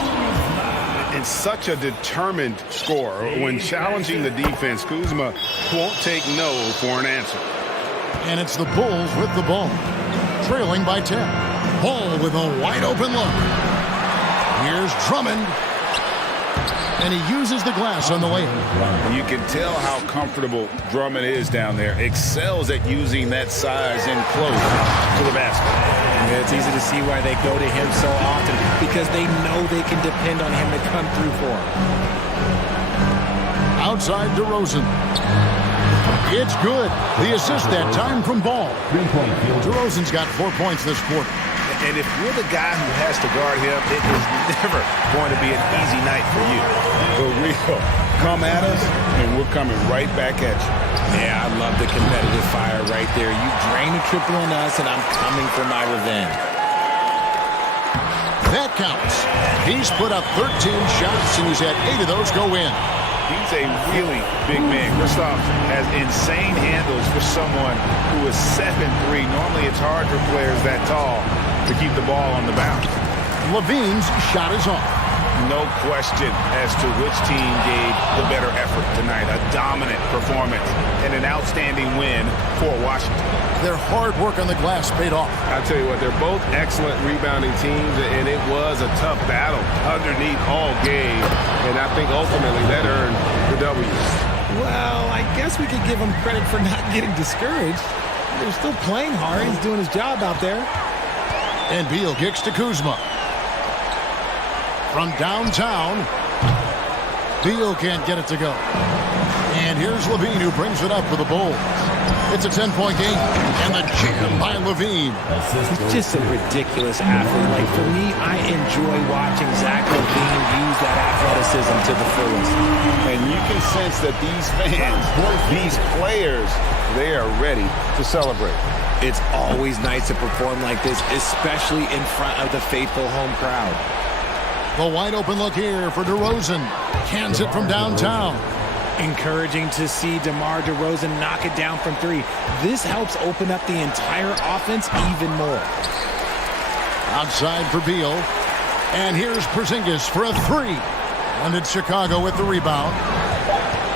And such a determined scorer. When challenging the defense, Kuzma won't take no for an answer. And it's the Bulls with the ball, trailing by 10. Ball with a wide-open look. Here's Drummond. And he uses the glass on the way. You can tell how comfortable Drummond is down there. Excels at using that size in close to the basket. Yeah, it's easy to see why they go to him so often, because they know they can depend on him to come through for them. Outside DeRozan. It's good. The assist that time from Ball. DeRozan's got 4 points this quarter. And if you're the guy who has to guard him, it is never going to be an easy night for you. For real. Come at us, and we're coming right back at you. Yeah, I love the competitive fire right there. You drain a triple on us, and I'm coming for my revenge. That counts. He's put up 13 shots, and he's had 8 of those go in. He's a really big man. Kristaps has insane handles for someone who is 7'3". Normally it's hard for players that tall to keep the ball on the bounce. LaVine's shot is off. No question as to which team gave the better effort tonight. A dominant performance and an outstanding win for Washington. Their hard work on the glass paid off. I tell you what, they're both excellent rebounding teams, and it was a tough battle underneath all game. And I think ultimately that earned the W. Well, I guess we could give him credit for not getting discouraged. They're still playing hard. He's doing his job out there. And Beal kicks to Kuzma. From downtown, Beal can't get it to go. And here's Levine who brings it up for the Bulls. It's a 10-point game, and the jam by Levine. He's just a ridiculous athlete. Like, for me, I enjoy watching Zach Levine use that athleticism to the fullest. And you can sense that these fans, these players, they are ready to celebrate. It's always nice to perform like this, especially in front of the faithful home crowd. The wide open look here for DeRozan. Cans it from downtown. Encouraging to see DeMar DeRozan knock it down from three. This helps open up the entire offense even more. Outside for Beal. And here's Porzingis for a three. And it's Chicago with the rebound.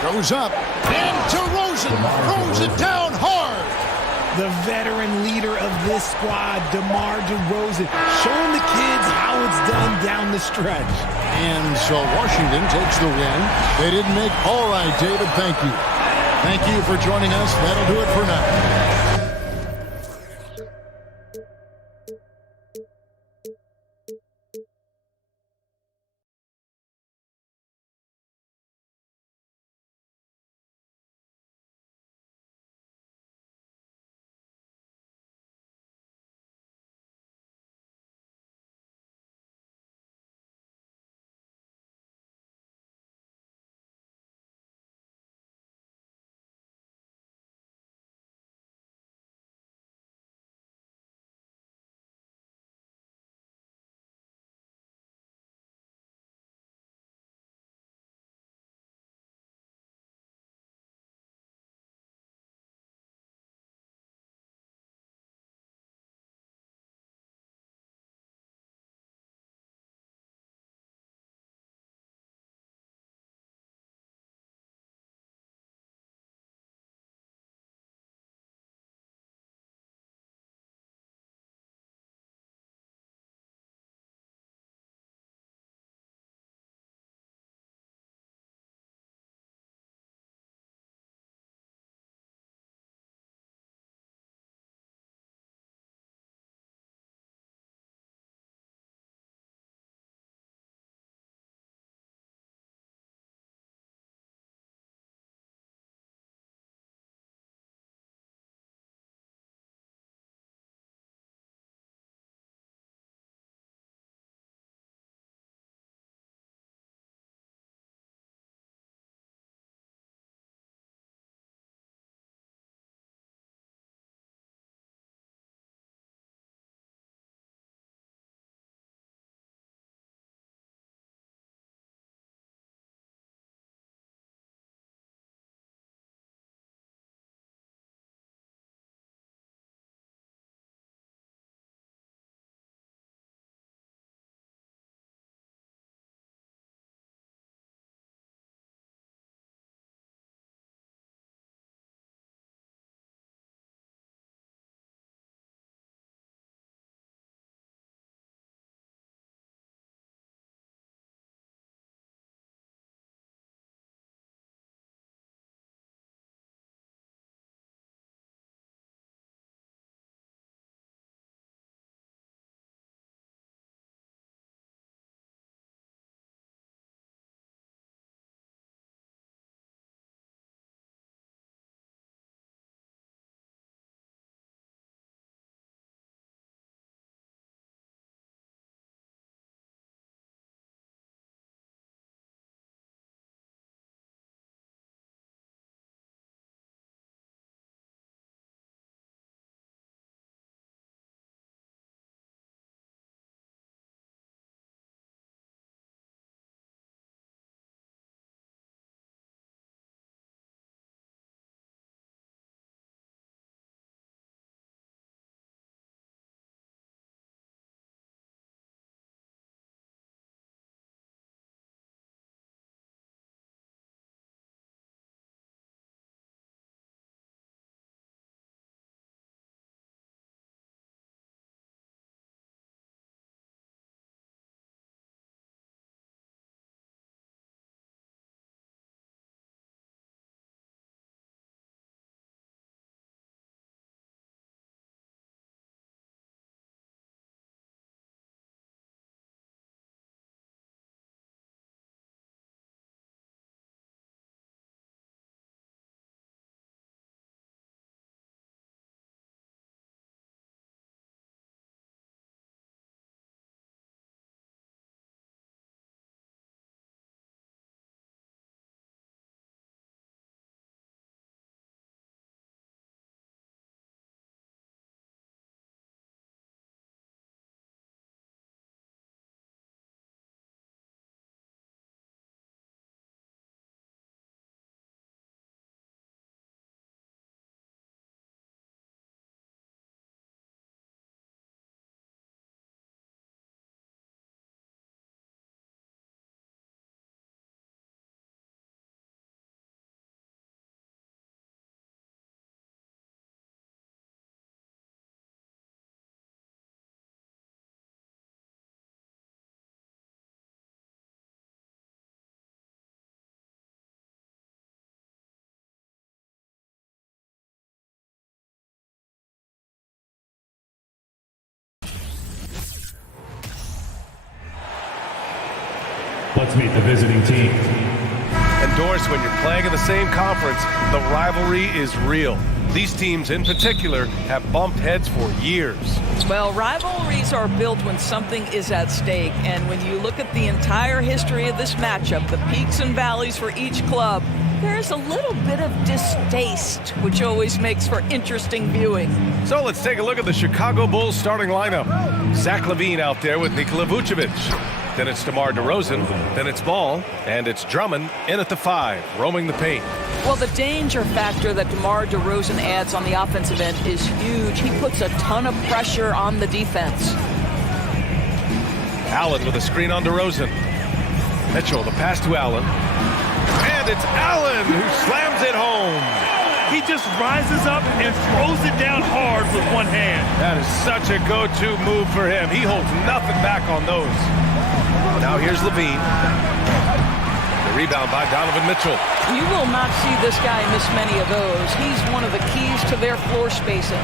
Goes up. And DeRozan throws it down hard. The veteran leader of this squad, DeMar DeRozan, showing the kids how it's done down the stretch. And so Washington takes the win. They didn't make. All right, David, thank you. Thank you for joining us. That'll do it for now. Let's meet the visiting team. And Doris, when you're playing in the same conference, the rivalry is real. These teams in particular have bumped heads for years. Well, rivalries are built when something is at stake. And when you look at the entire history of this matchup, the peaks and valleys for each club, there's a little bit of distaste, which always makes for interesting viewing. So let's take a look at the Chicago Bulls starting lineup. Zach LaVine out there with Nikola Vucevic. Then it's DeMar DeRozan, then it's Ball, and it's Drummond in at the 5, roaming the paint. Well, the danger factor that DeMar DeRozan adds on the offensive end is huge. He puts a ton of pressure on the defense. Allen with a screen on DeRozan. Mitchell, the pass to Allen. And it's Allen who slams it home. He just rises up and throws it down hard with one hand. That is such a go-to move for him. He holds nothing back on those. Now here's LaVine. The rebound by Donovan Mitchell. You will not see this guy miss many of those. He's one of the keys to their floor spacing.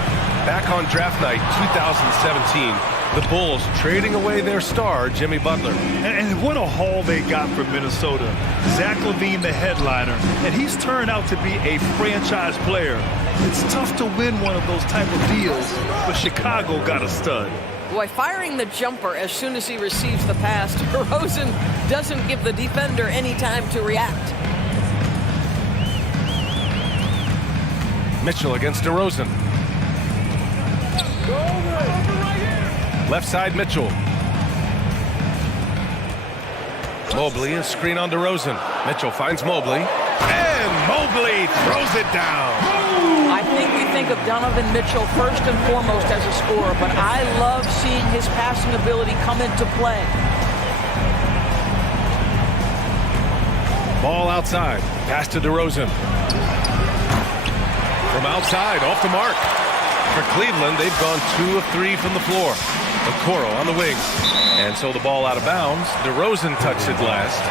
Back on draft night 2017, the Bulls trading away their star, Jimmy Butler. And what a haul they got from Minnesota. Zach LaVine, the headliner, and he's turned out to be a franchise player. It's tough to win one of those type of deals, but Chicago got a stud. Boy, firing the jumper as soon as he receives the pass to DeRozan doesn't give the defender any time to react. Mitchell against DeRozan. Left side Mitchell. Mobley, a screen on DeRozan. Mitchell finds Mobley. And Mobley throws it down. I think we think of Donovan Mitchell first and foremost as a scorer, but I love seeing his passing ability come into play. Ball outside. Pass to DeRozan. From outside, off the mark. For Cleveland, they've gone 2 of 3 from the floor. Okoro on the wing. And so the ball out of bounds. DeRozan touched it last.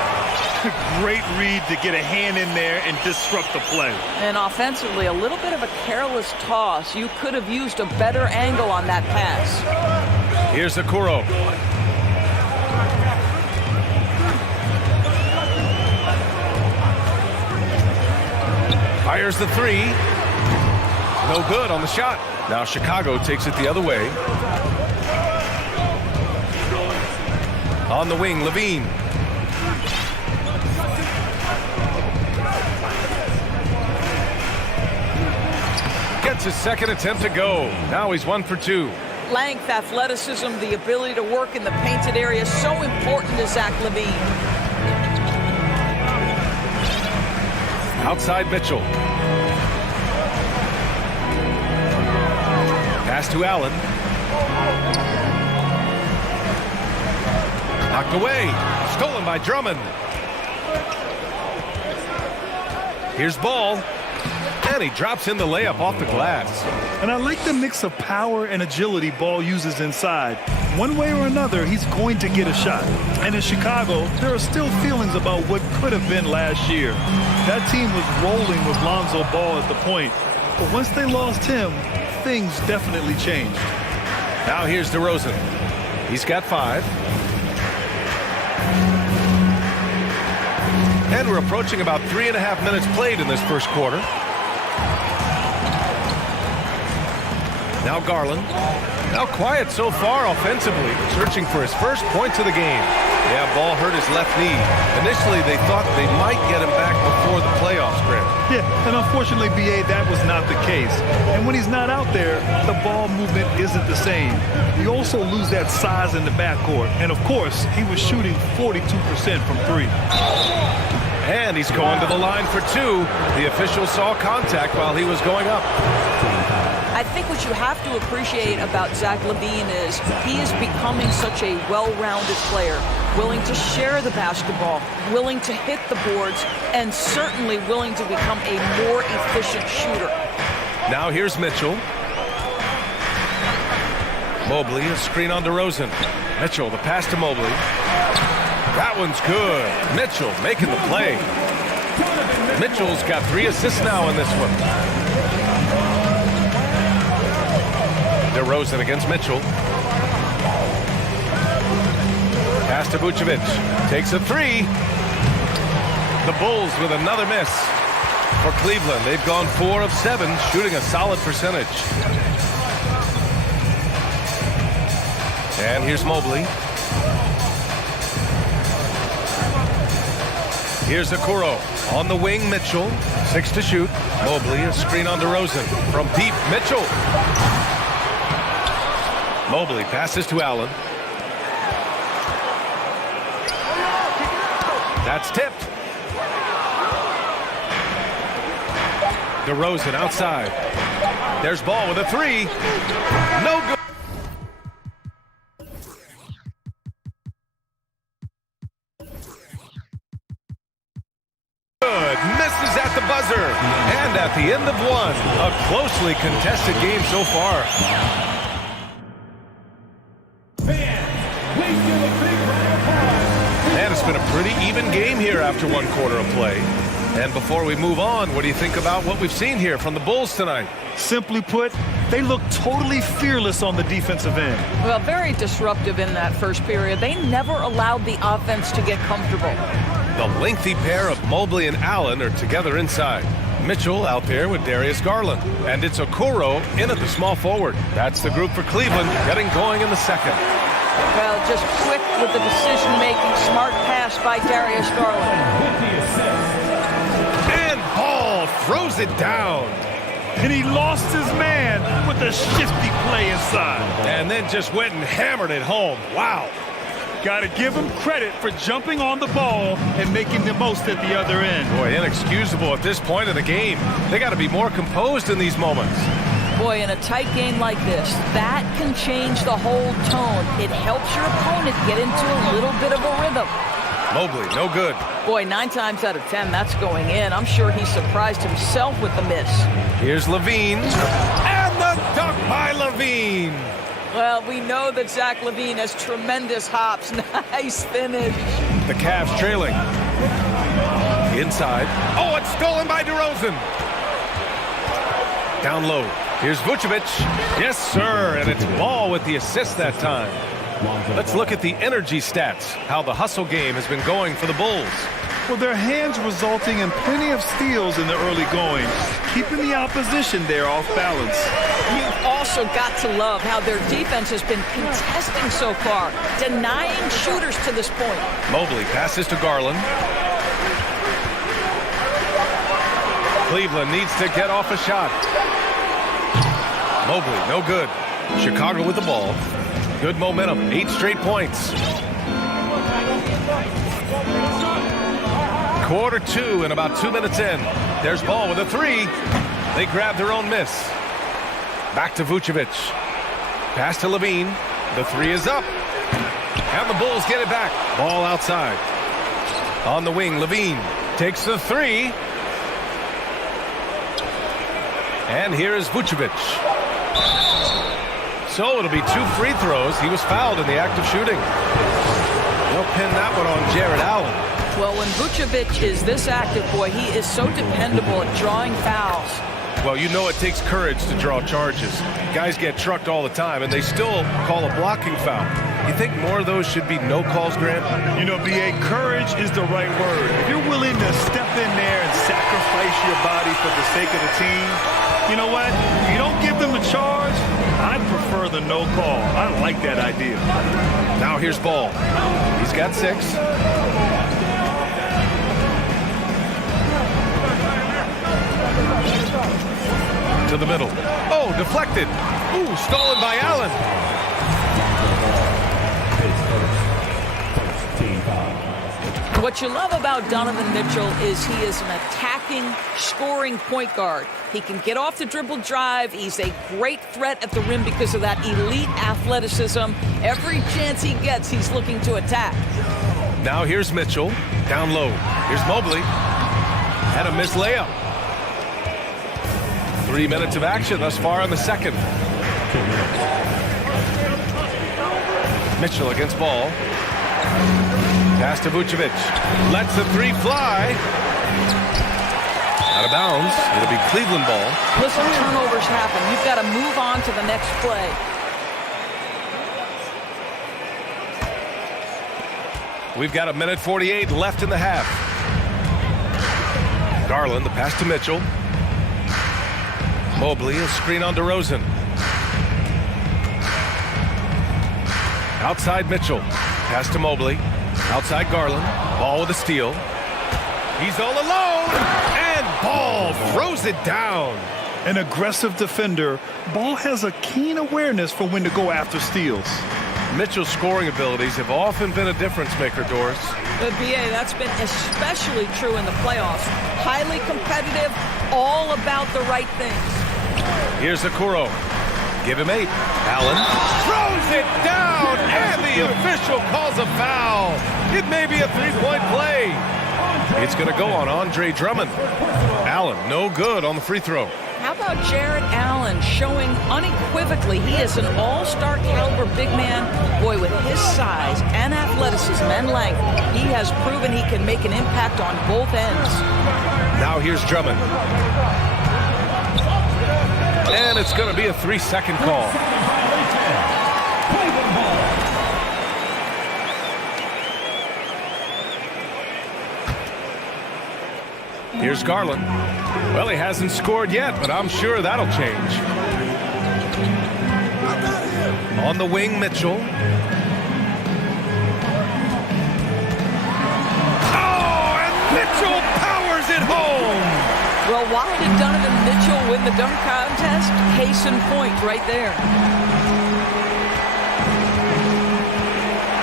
Great read to get a hand in there and disrupt the play. And offensively, a little bit of a careless toss. You could have used a better angle on that pass. Here's Okoro. Fires the 3. No good on the shot. Now Chicago takes it the other way. On the wing, LaVine. Gets his second attempt to go. Now he's 1 for 2. Length, athleticism, the ability to work in the painted area, so important to Zach LaVine. Outside Mitchell. Pass to Allen. Knocked away. Stolen by Drummond. Here's Ball. And he drops in the layup off the glass. And I like the mix of power and agility Ball uses inside. One way or another, he's going to get a shot. And in Chicago, there are still feelings about what could have been last year. That team was rolling with Lonzo Ball at the point. But once they lost him, things definitely changed. Now here's DeRozan. He's got 5. And we're approaching about 3.5 minutes played in this first quarter. Now Garland. Now quiet so far offensively, searching for his first points of the game. Yeah, Ball hurt his left knee. Initially, they thought they might get him back before the playoffs, Grant. Yeah, and unfortunately, B.A., that was not the case. And when he's not out there, the ball movement isn't the same. You also lose that size in the backcourt. And, of course, he was shooting 42% from 3. And he's going to the line for 2. The official saw contact while he was going up. I think what you have to appreciate about Zach LaVine is he is becoming such a well-rounded player, willing to share the basketball, willing to hit the boards, and certainly willing to become a more efficient shooter. Now here's Mitchell. Mobley, a screen on DeRozan. Mitchell, the pass to Mobley. That one's good. Mitchell making the play. Mitchell's got 3 assists now in this one. DeRozan against Mitchell. Pass to Vucevic. Takes a three. The Bulls with another miss. For Cleveland, they've gone 4 of 7, shooting a solid percentage. And here's Mobley. Here's Okoro. On the wing, Mitchell. 6 to shoot. Mobley, a screen on DeRozan. From deep, Mitchell. Mobley passes to Allen. That's tipped. DeRozan outside. There's Ball with a three. No good. Misses at the buzzer. And at the end of one, a closely contested game so far. And it's been a pretty even game here after one quarter of play. And before we move on, what do you think about what we've seen here from the Bulls tonight? Simply put, they look totally fearless on the defensive end. Well, very disruptive in that first period. They never allowed the offense to get comfortable. The lengthy pair of Mobley and Allen are together inside. Mitchell out there with Darius Garland. And it's Okoro in at the small forward. That's the group for Cleveland, getting going in the second. Well, just quick with the decision-making, smart pass by Darius Garland. And Ball throws it down. And he lost his man with a shifty play inside. And then just went and hammered it home. Wow. Got to give him credit for jumping on the ball and making the most at the other end. Boy, inexcusable at this point of the game. They got to be more composed in these moments. Boy, in a tight game like this, that can change the whole tone. It helps your opponent get into a little bit of a rhythm. Mobley, no good. Boy, 9 times out of 10, that's going in. I'm sure he surprised himself with the miss. Here's Levine. And the dunk by Levine. Well, we know that Zach LaVine has tremendous hops. Nice finish. The Cavs trailing. Inside. Oh, it's stolen by DeRozan. Down low. Here's Vucevic. Yes, sir. And it's Ball with the assist that time. Let's look at the energy stats, how the hustle game has been going for the Bulls. Well, their hands resulting in plenty of steals in the early going, keeping the opposition there off balance. You've also got to love how their defense has been contesting so far, denying shooters to this point. Mobley passes to Garland. Cleveland needs to get off a shot. Mobley, no good. Chicago with the ball. Good momentum, 8 straight points. Quarter 2 and about 2 minutes in. There's Ball with a three. They grab their own miss. Back to Vucevic. Pass to Levine. The three is up. And the Bulls get it back. Ball outside. On the wing, Levine takes the three. And here is Vucevic. So it'll be 2 free throws. He was fouled in the act of shooting. They'll pin that one on Jared Allen. Well, when Vucevic is this active, boy, he is so dependable at drawing fouls. Well, you know it takes courage to draw charges. Guys get trucked all the time, and they still call a blocking foul. You think more of those should be no calls, Grant? You know, B.A., courage is the right word. If you're willing to step in there and sacrifice your body for the sake of the team, you know what? If you don't give them a charge, I prefer the no call. I like that idea. Now here's Ball. He's got 6. To the middle. Oh, deflected. Ooh, stolen by Allen. What you love about Donovan Mitchell is he is an attacking, scoring point guard. He can get off the dribble drive. He's a great threat at the rim because of that elite athleticism. Every chance he gets, he's looking to attack. Now here's Mitchell. Down low. Here's Mobley. Had a missed layup. 3 minutes of action thus far in the second. Mitchell against Ball. Pass to Vucevic. Lets the three fly. Out of bounds. It'll be Cleveland ball. Listen, turnovers happen. You've got to move on to the next play. We've got 1:48 left in the half. Garland, the pass to Mitchell. Mobley, a screen on DeRozan. Outside Mitchell. Pass to Mobley. Outside Garland. Ball with a steal. He's all alone. And Ball throws it down. An aggressive defender, Ball has a keen awareness for when to go after steals. Mitchell's scoring abilities have often been a difference maker, Doris. The BA, that's been especially true in the playoffs. Highly competitive, all about the right things. Here's Okoro. Give him 8. Allen throws it down, and the official calls a foul. It may be a three-point play. It's going to go on Andre Drummond. Allen, no good on the free throw. How about Jared Allen showing unequivocally he is an all-star caliber big man? Boy, with his size and athleticism and length, he has proven he can make an impact on both ends. Now here's Drummond. And it's going to be a 3-second call. Here's Garland. Well, he hasn't scored yet, but I'm sure that'll change. On the wing, Mitchell. Oh, and Mitchell powers it home. Well, why did Donovan Mitchell win the dunk contest? Case in point right there.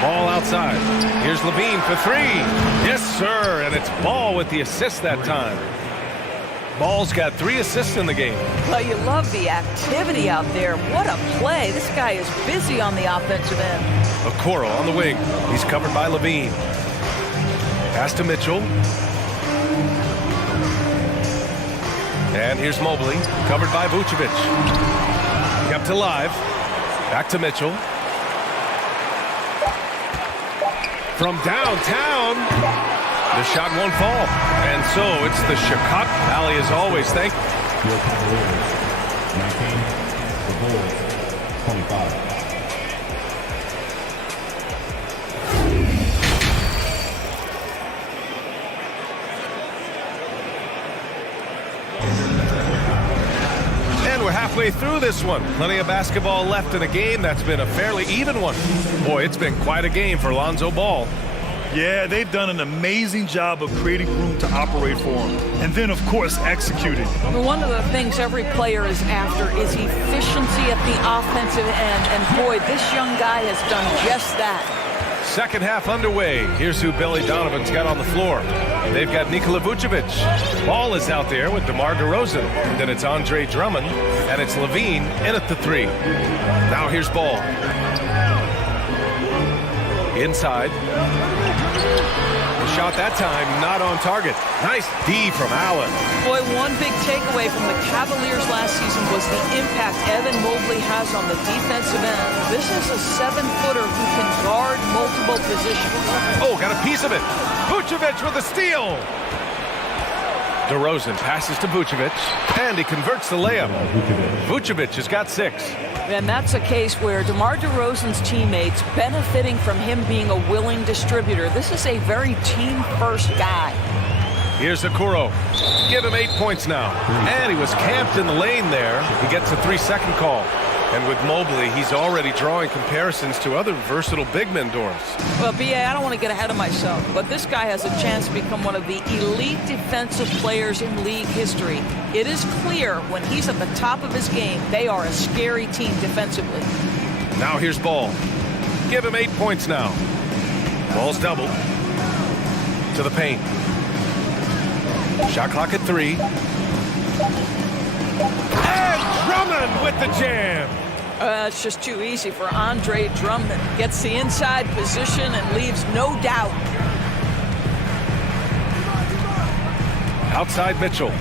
Ball outside. Here's Levine for 3. Yes, sir, and it's Ball with the assist that time. Ball's got 3 assists in the game. Well, you love the activity out there. What a play. This guy is busy on the offensive end. Okoro on the wing. He's covered by Levine. Pass to Mitchell. And here's Mobley, covered by Vucevic. Kept alive. Back to Mitchell. From downtown, the shot won't fall. And so it's the Chicago Valley as always. Thank you. Your Cavaliers, 19. The Bulls, 25. And we're halfway through this one. Plenty of basketball left in a game that's been a fairly even one. Boy, it's been quite a game for Lonzo Ball. Yeah, they've done an amazing job of creating room to operate for him. And then, of course, executing. Well, one of the things every player is after is efficiency at the offensive end. And boy, this young guy has done just that. Second half underway. Here's who Billy Donovan's got on the floor. They've got Nikola Vucevic. Ball is out there with DeMar DeRozan. Then it's Andre Drummond, and it's Levine in at the 3. Now here's Ball. Inside. The shot that time not on target. Nice D from Allen. Boy, one big takeaway from the Cavaliers last season was the impact Evan Mobley has on the defensive end. This is a 7-footer who can guard multiple positions. Oh, got a piece of it. Vucevic with a steal. DeRozan passes to Vucevic, and he converts the layup. Vucevic has got 6. And that's a case where DeMar DeRozan's teammates benefiting from him being a willing distributor. This is a very team-first guy. Here's Okoro. Give him 8 points now. And he was camped in the lane there. He gets a 3-second call. And with Mobley, he's already drawing comparisons to other versatile big men, Doris. Well, B.A., I don't want to get ahead of myself, but this guy has a chance to become one of the elite defensive players in league history. It is clear when he's at the top of his game, they are a scary team defensively. Now here's Ball. Give him 8 points now. Ball's doubled. To the paint. Shot clock at 3. And Drummond with the jam. It's just too easy for Andre Drummond. Gets the inside position and leaves no doubt. Outside Mitchell.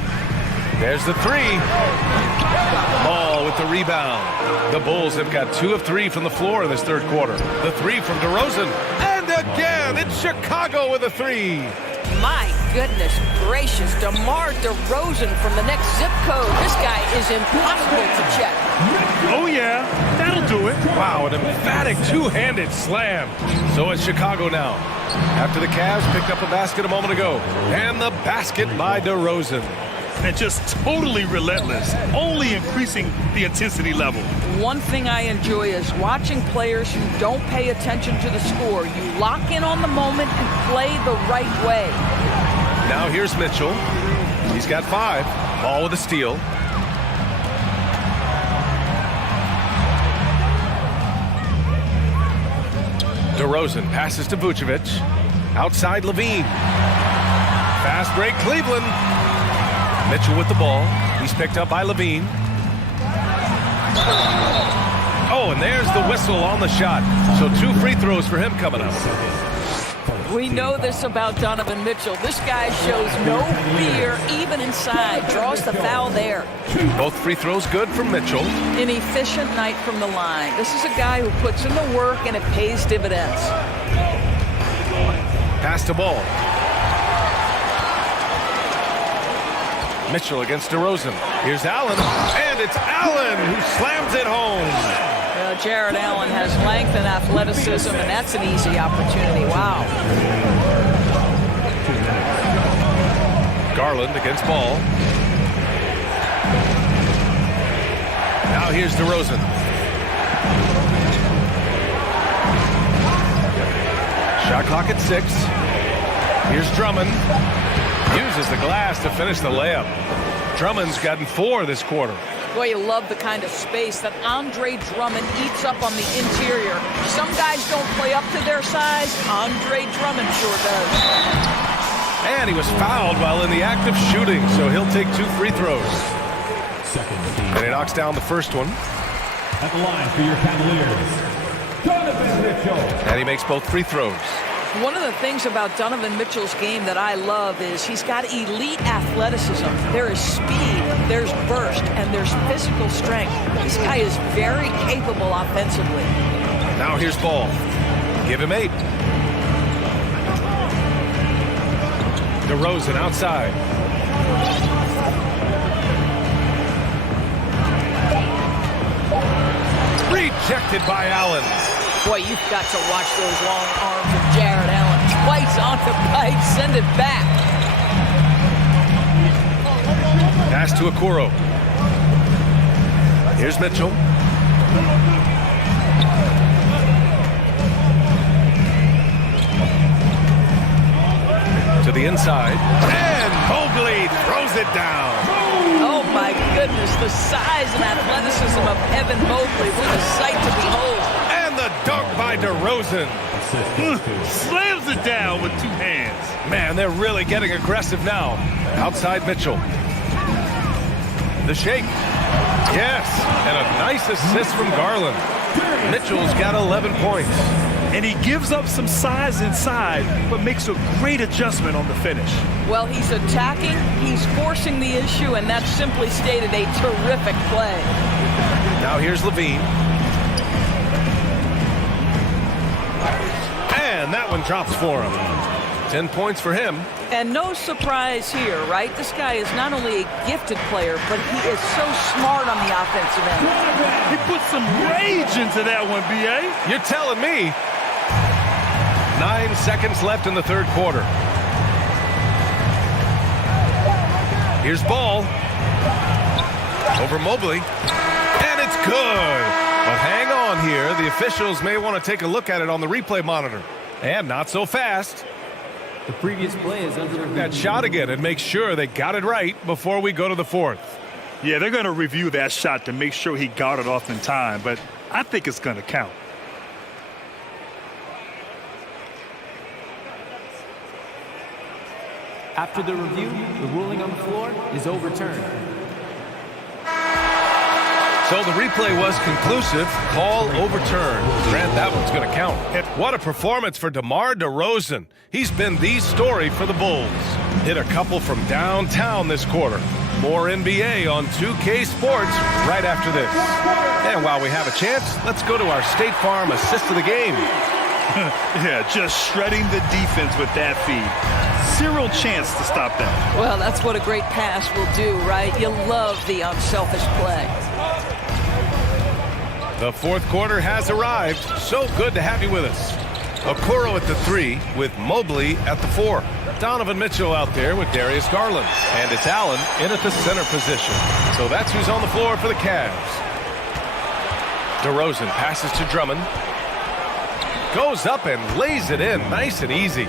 There's the 3. Ball with the rebound. The Bulls have got 2 of 3 from the floor in this third quarter. The 3 from DeRozan. And again, it's Chicago with a 3. My goodness gracious. DeMar DeRozan from the next zip code. This guy is impossible to check. Oh, yeah. That'll do it. Wow, an emphatic two-handed slam. So it's Chicago now. After the Cavs picked up a basket a moment ago. And the basket by DeRozan. And just totally relentless, only increasing the intensity level. One thing I enjoy is watching players who don't pay attention to the score. You lock in on the moment and play the right way. Now here's Mitchell. He's got 5. Ball with a steal. DeRozan passes to Vucevic. Outside Levine. Fast break Cleveland. Mitchell with the ball. He's picked up by Levine. Oh, and there's the whistle on the shot. So 2 free throws for him coming up. We know this about Donovan Mitchell. This guy shows no fear, even inside. Draws the foul there. Both free throws good from Mitchell. An efficient night from the line. This is a guy who puts in the work and it pays dividends. Pass to ball. Mitchell against DeRozan. Here's Allen, and it's Allen who slams it home. Well, Jared Allen has length and athleticism, and that's an easy opportunity. Wow. Garland against Ball. Now here's DeRozan. Shot clock at 6. Here's Drummond. Uses the glass to finish the layup. Drummond's gotten 4 this quarter. Boy, you love the kind of space that Andre Drummond eats up on the interior. Some guys don't play up to their size. Andre Drummond sure does. And he was fouled while in the act of shooting, so he'll take 2 free throws. And he knocks down the first one. At the line for your Cavaliers, Donovan Mitchell. And he makes both free throws. One of the things about Donovan Mitchell's game that I love is he's got elite athleticism. There is speed, there's burst, and there's physical strength. This guy is very capable offensively. Now here's Ball. Give him 8. DeRozan outside. Rejected by Allen. Boy, you've got to watch those long arms of Jared Allen. Twice on the pipe, send it back. Pass to Okoro. Here's Mitchell. To the inside. And Mobley throws it down. Oh, my goodness. The size and athleticism of Evan Mobley was a sight to behold. And the dunk by DeRozan. Slams it down with 2 hands. Man, they're really getting aggressive now. Outside Mitchell. The shake. Yes, and a nice assist from Garland. Mitchell's got 11 points. And he gives up some size inside, but makes a great adjustment on the finish. Well, he's attacking, he's forcing the issue, and that's simply stated a terrific play. Now here's Levine. And that one drops for him. 10 points for him. And no surprise here, right? This guy is not only a gifted player, but he is so smart on the offensive end. He put some rage into that one, B.A. You're telling me. 9 seconds left in the third quarter. Here's Ball. Over Mobley. And it's good. But hang on here. The officials may want to take a look at it on the replay monitor. And not so fast. The previous play is under review. That shot again and make sure they got it right before we go to the fourth. Yeah, they're going to review that shot to make sure he got it off in time, but I think it's going to count. After the review, the ruling on the floor is overturned. So the replay was conclusive. Call overturned. Grant, that one's going to count. What a performance for DeMar DeRozan. He's been the story for the Bulls. Hit a couple from downtown this quarter. More NBA on 2K Sports right after this. And while we have a chance, let's go to our State Farm assist of the game. Yeah, just shredding the defense with that feed. Zero chance to stop that. Well, that's what a great pass will do, right? You love the unselfish play. The fourth quarter has arrived. So good to have you with us. Okoro at the 3 with Mobley at the 4. Donovan Mitchell out there with Darius Garland. And it's Allen in at the center position. So that's who's on the floor for the Cavs. DeRozan passes to Drummond. Goes up and lays it in nice and easy.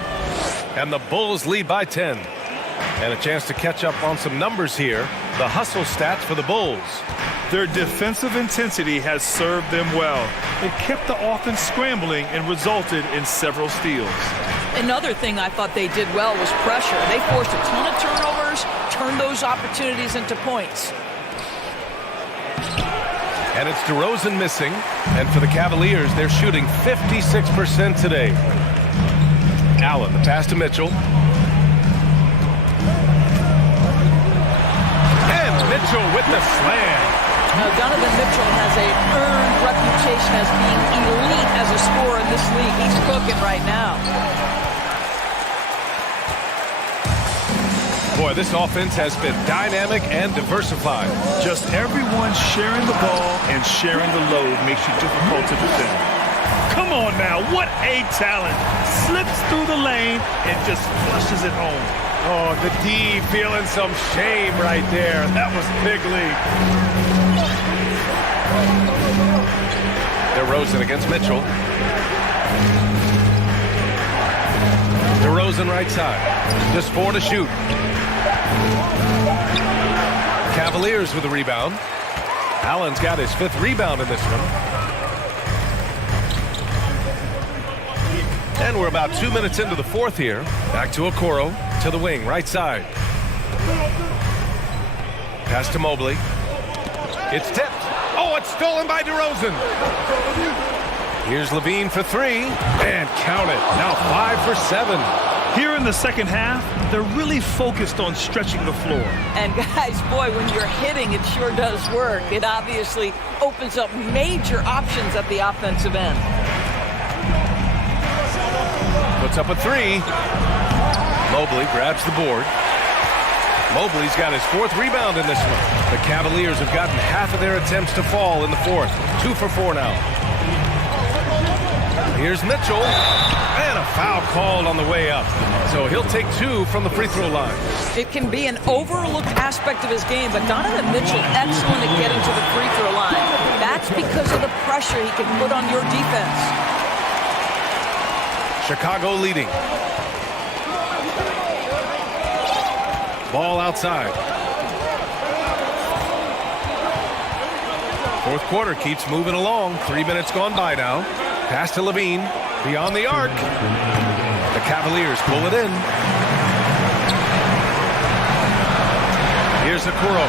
And the Bulls lead by 10. And a chance to catch up on some numbers here. The hustle stats for the Bulls. Their defensive intensity has served them well. It kept the offense scrambling and resulted in several steals. Another thing I thought they did well was pressure. They forced a ton of turnovers, turned those opportunities into points. And it's DeRozan missing. And for the Cavaliers, they're shooting 56% today. Allen, the pass to Mitchell. And Mitchell with the slam. Now, Donovan Mitchell has an earned reputation as being elite as a scorer in this league. He's cooking right now. Boy, this offense has been dynamic and diversified. Just everyone sharing the ball and sharing the load makes you difficult to defend. Come on now, what a talent. Slips through the lane and just flushes it home. Oh, the D feeling some shame right there. That was big league. DeRozan against Mitchell. DeRozan right side. Just 4 to shoot. Cavaliers with a rebound. Allen's got his 5th rebound in this one. And we're about 2 minutes into the 4th here. Back to Okoro, to the wing, right side. Pass to Mobley. It's tipped. Oh, it's stolen by DeRozan. Here's Levine for 3. And count it. Now 5 for 7. Here in the second half, they're really focused on stretching the floor. And guys, boy, when you're hitting, it sure does work. It obviously opens up major options at the offensive end. Puts up a 3. Mobley grabs the board. Mobley's got his 4th rebound in this one. The Cavaliers have gotten half of their attempts to fall in the 4th. 2 for 4 now. Here's Mitchell. And a foul called on the way up. So he'll take 2 from the free throw line. It can be an overlooked aspect of his game, but Donovan Mitchell excellent at getting to the free throw line. That's because of the pressure he can put on your defense. Chicago leading. Ball outside. 4th quarter keeps moving along. 3 minutes gone by now. Pass to Levine. Beyond the arc. The Cavaliers pull it in. Here's Okoro.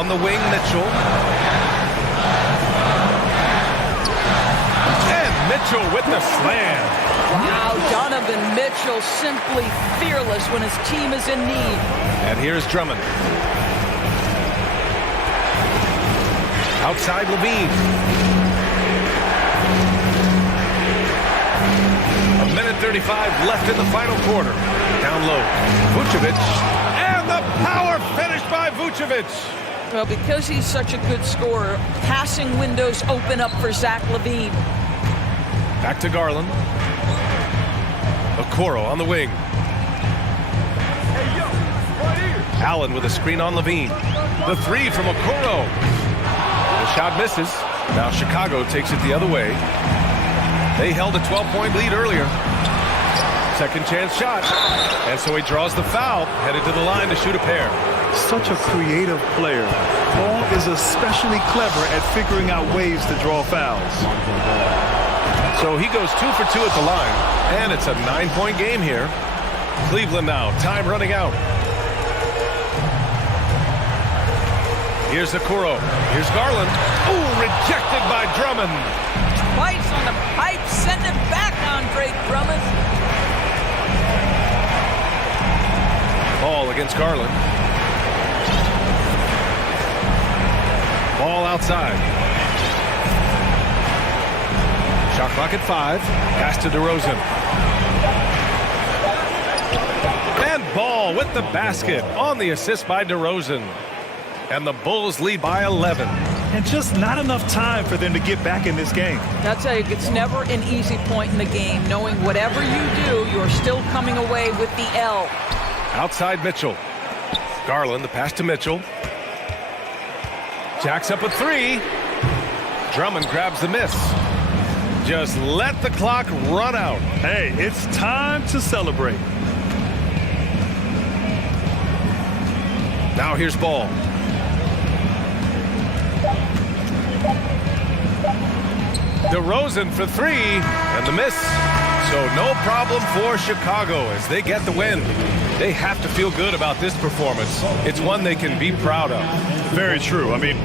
On the wing, Mitchell. And Mitchell with the slam. Wow, Donovan Mitchell simply fearless when his team is in need. And here's Drummond. Outside Levine. 1:35 left in the final quarter. Down low. Vucevic. And the power finish by Vucevic. Well, because he's such a good scorer, passing windows open up for Zach LaVine. Back to Garland. Okoro on the wing. Allen with a screen on Levine. The 3 from Okoro. The shot misses. Now Chicago takes it the other way. They held a 12-point lead earlier. Second chance shot. And so he draws the foul, headed to the line to shoot a pair. Such a creative player. Paul is especially clever at figuring out ways to draw fouls. So he goes 2 for 2 at the line. And it's a 9-point game here. Cleveland now, time running out. Here's Okoro. Here's Garland. Ooh, rejected by Drummond. Twice on the pipe, send it back, Andre Drummond. Ball against Garland. Ball outside. Shot clock at 5. Pass to DeRozan. And Ball with the basket on the assist by DeRozan. And the Bulls lead by 11. And just not enough time for them to get back in this game. I'll tell you, it's never an easy point in the game, knowing whatever you do, you're still coming away with the L. Outside Mitchell. Garland, the pass to Mitchell. Jacks up a 3. Drummond grabs the miss. Just let the clock run out. Hey, it's time to celebrate. Now here's Ball. DeRozan for 3, and the miss. So no problem for Chicago as they get the win. They have to feel good about this performance. It's one they can be proud of. Very true. I mean,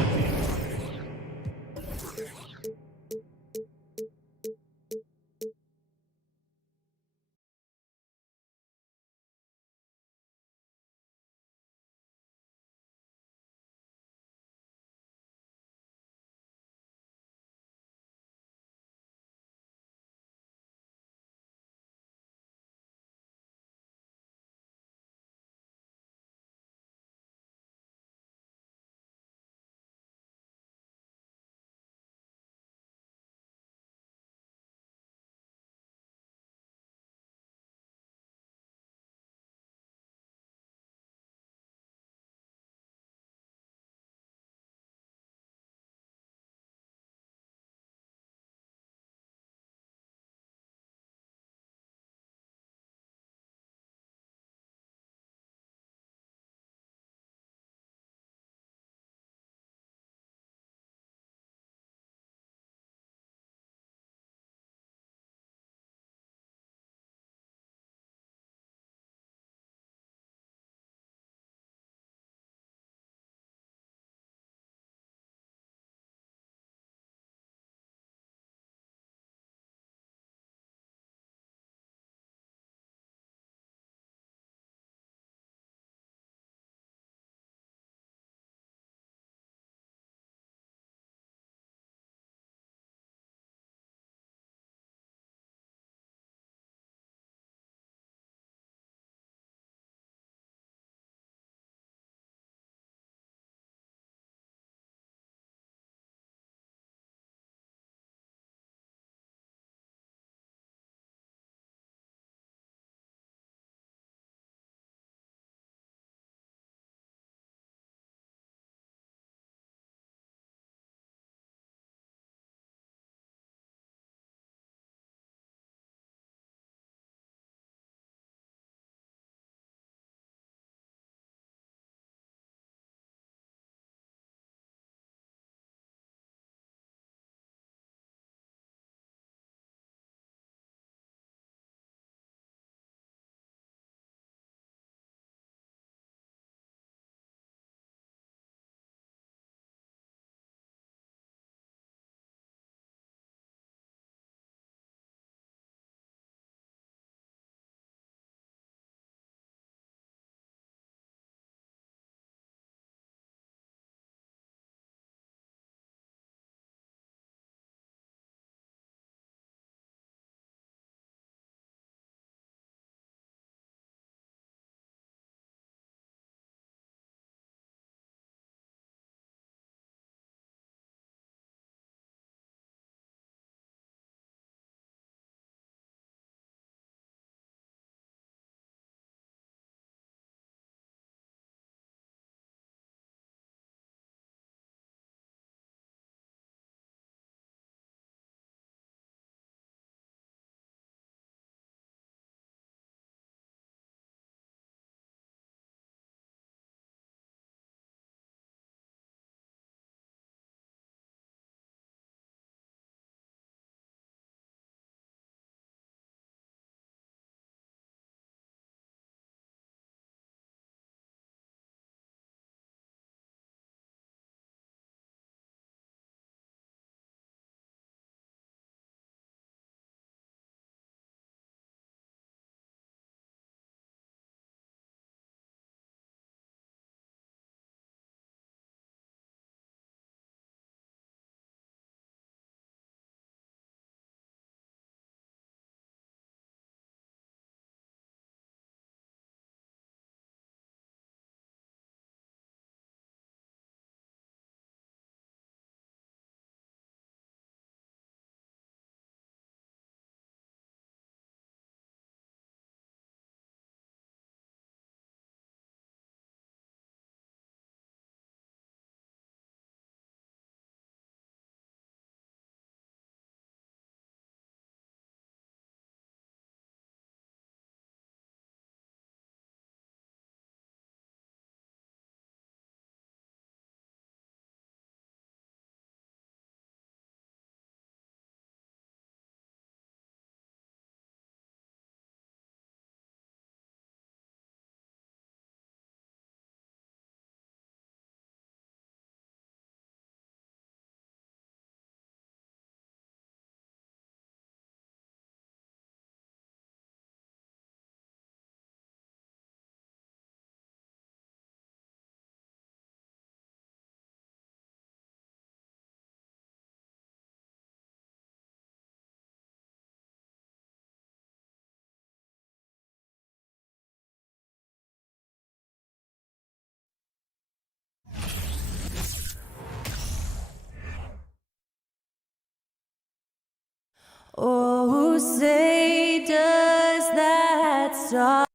Oh, say does that star.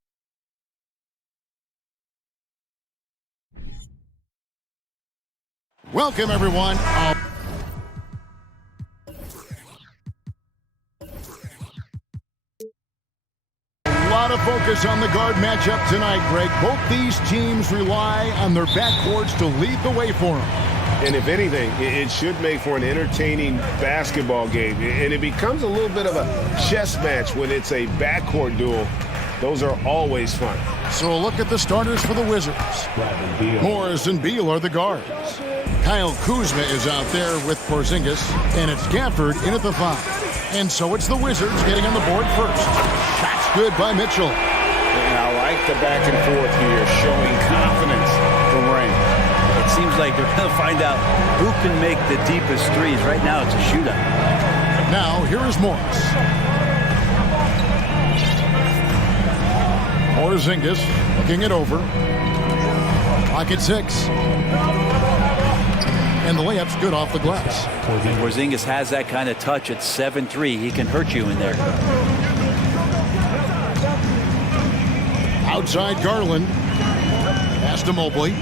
Welcome, everyone. A lot of focus on the guard matchup tonight, Greg. Both these teams rely on their backcourts to lead the way for them. And if anything, it should make for an entertaining basketball game. And it becomes a little bit of a chess match when it's a backcourt duel. Those are always fun. So a look at the starters for the Wizards. Morris and Beal are the guards. Kyle Kuzma is out there with Porzingis, and it's Gafford in at the 5. And so it's the Wizards getting on the board first. Shots good by Mitchell. And I like the back and forth here, showing confidence from Rain. It seems like they're going to find out who can make the deepest threes. Right now, it's a shootout. Now, here is Morris. Porzingis looking it over. Clock at 6. And the layup's good off the glass. Porzingis has that kind of touch at 7-3. He can hurt you in there. Outside Garland. Pass to Mobley.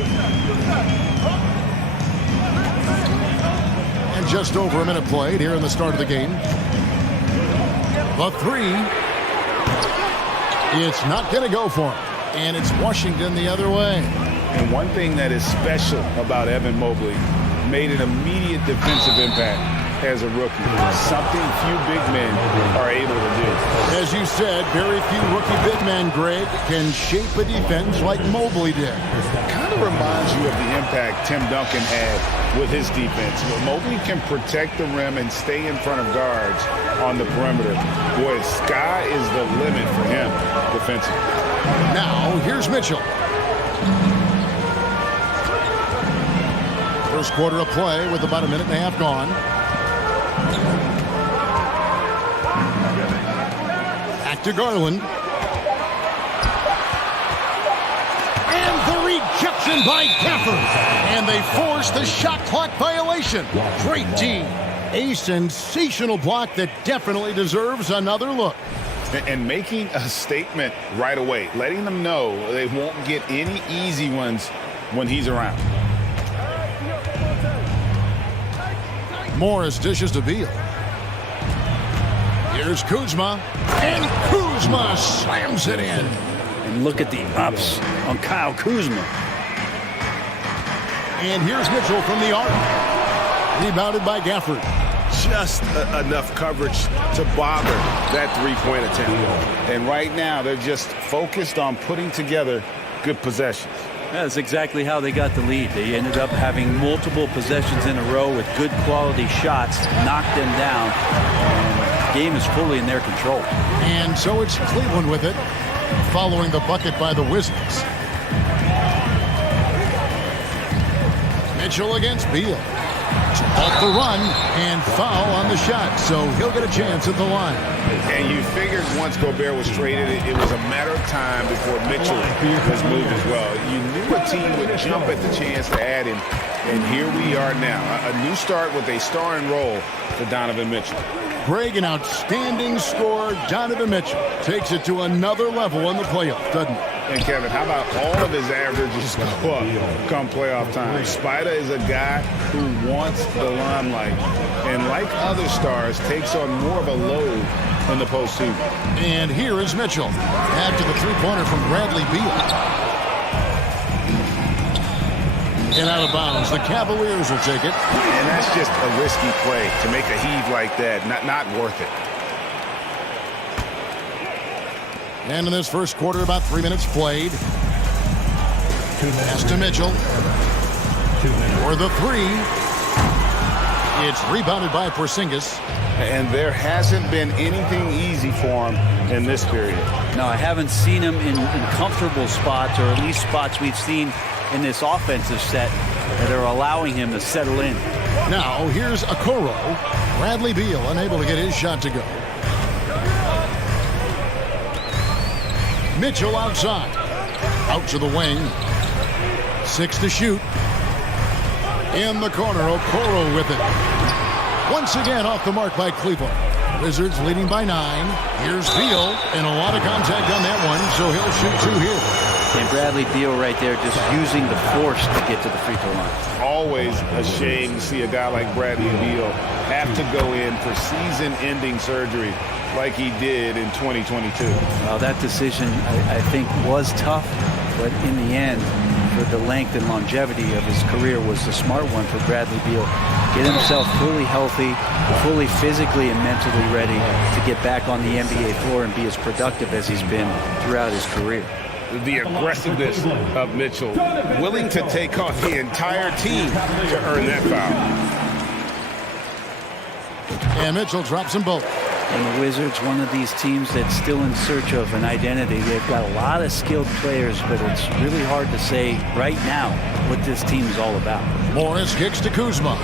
And just over a minute played here in the start of the game. The 3. It's not going to go for him. And it's Washington the other way. And one thing that is special about Evan Mobley, made an immediate defensive impact as a rookie. Something few big men are able to do. As you said, very few rookie big men, Greg, can shape a defense like Mobley did. Kind of reminds you of the impact Tim Duncan had with his defense. Mobley can protect the rim and stay in front of guards on the perimeter. Boy, sky is the limit for him defensively. Now, here's Mitchell. First quarter of play with about a minute and a half gone. Back to Garland. And the rejection by Gafford. And they force the shot clock violation. Great team. A sensational block that definitely deserves another look. And making a statement right away, letting them know they won't get any easy ones when he's around. Morris dishes to Beal. Here's Kuzma. And Kuzma slams it in. And look at the ups on Kyle Kuzma. And here's Mitchell from the arc. Rebounded by Gafford. Just enough coverage to bother that three-point attempt. And right now, they're just focused on putting together good possessions. That's exactly how they got the lead. They ended up having multiple possessions in a row with good quality shots, knocked them down, and the game is fully in their control. And so it's Cleveland with it, following the bucket by the Wizards. Mitchell against Beal. Off the run and foul on the shot, so he'll get a chance at the line. And you figured once Gobert was traded, it was a matter of time before Mitchell was moved as well. You knew a team would jump at the chance to add him, and here we are now. A new start with a starring role for Donovan Mitchell. Greg, an outstanding scorer. Donovan Mitchell takes it to another level in the playoffs, doesn't he? And Kevin, how about all of his averages go up come playoff time? Spider is a guy who wants the limelight, and like other stars, takes on more of a load in the postseason. And here is Mitchell after the three-pointer from Bradley Beal. And out of bounds, the Cavaliers will take it. And that's just a risky play to make a heave like that. Not worth it. And in this first quarter, about 3 minutes played. Pass to Mitchell. For the 3. It's rebounded by Porzingis. And there hasn't been anything easy for him in this period. No, I haven't seen him in comfortable spots, or at least spots we've seen in this offensive set that are allowing him to settle in. Now, here's Okoro. Bradley Beal unable to get his shot to go. Mitchell outside. Out to the wing. 6 to shoot. In the corner, Okoro with it. Once again off the mark by Cleveland. Wizards leading by 9. Here's Beal, and a lot of contact on that one, so he'll shoot 2 here. And Bradley Beal right there just using the force to get to the free throw line. Always a shame to see a guy like Bradley Beal have to go in for season-ending surgery like he did in 2022. Well, that decision, I think, was tough, but in the end, for the length and longevity of his career, was the smart one for Bradley Beal. Get himself fully healthy, fully physically and mentally ready to get back on the NBA floor and be as productive as he's been throughout his career. The aggressiveness of Mitchell, willing to take on the entire team to earn that foul. And Mitchell drops them both. And the Wizards, one of these teams that's still in search of an identity. They've got a lot of skilled players, but it's really hard to say right now what this team is all about. Morris kicks to Kuzma.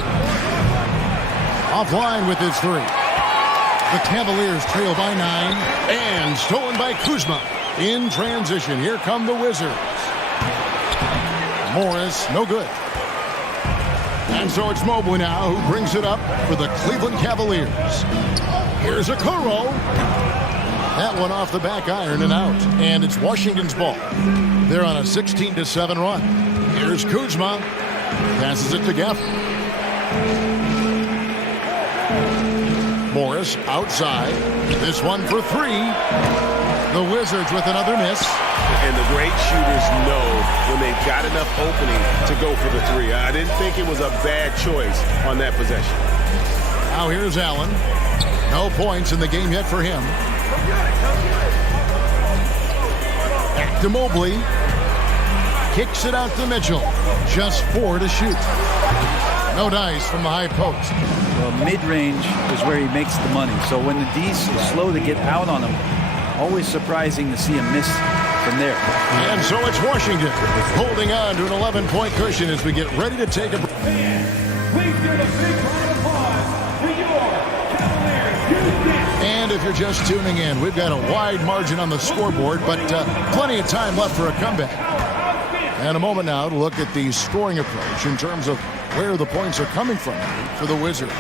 Offline with his 3. The Cavaliers trail by 9, and stolen by Kuzma. In transition, here come the Wizards. Morris, no good. And so it's Mobley now who brings it up for the Cleveland Cavaliers. Here's Okoro. That one off the back iron and out. And it's Washington's ball. They're on a 16-7 run. Here's Kuzma. Passes it to Gafford. Morris outside. This one for 3. The Wizards with another miss. And the great shooters know when they've got enough opening to go for the 3. I didn't think it was a bad choice on that possession. Now here's Allen. No points in the game yet for him. Back to Mobley. Kicks it out to Mitchell. Just 4 to shoot. No dice from the high post. Well, mid-range is where he makes the money. So when the D's slow to get out on him, always surprising to see a miss from there. And so it's Washington holding on to an 11-point cushion as we get ready to take a break. Please give a big round of applause for your Cavaliers Houston. And if you're just tuning in, we've got a wide margin on the scoreboard, but plenty of time left for a comeback. And a moment now to look at the scoring approach in terms of where the points are coming from for the Wizards.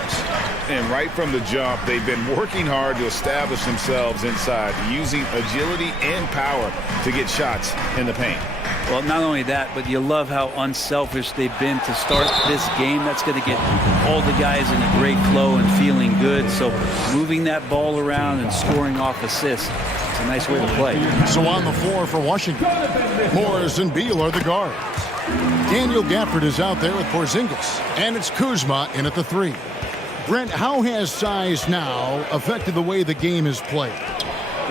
And right from the jump, they've been working hard to establish themselves inside, using agility and power to get shots in the paint. Well, not only that, but you love how unselfish they've been to start this game. That's going to get all the guys in a great flow and feeling good. So moving that ball around and scoring off assists, it's a nice way to play. So on the floor for Washington, Morris and Beal are the guards. Daniel Gafford is out there with Porzingis, and it's Kuzma in at the 3. Brent, how has size now affected the way the game is played?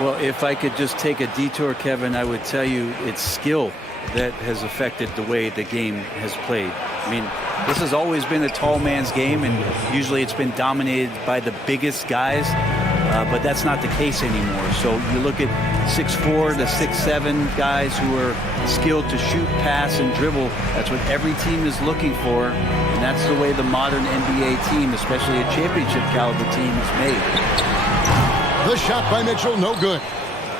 Well, if I could just take a detour, Kevin, I would tell you it's skill that has affected the way the game has played. I mean, this has always been a tall man's game, and usually it's been dominated by the biggest guys, but that's not the case anymore. So you look at 6'4" to 6'7" guys who are skilled to shoot, pass, and dribble. That's what every team is looking for, and that's the way the modern NBA team, especially a championship caliber team, is made. The shot by Mitchell, no good.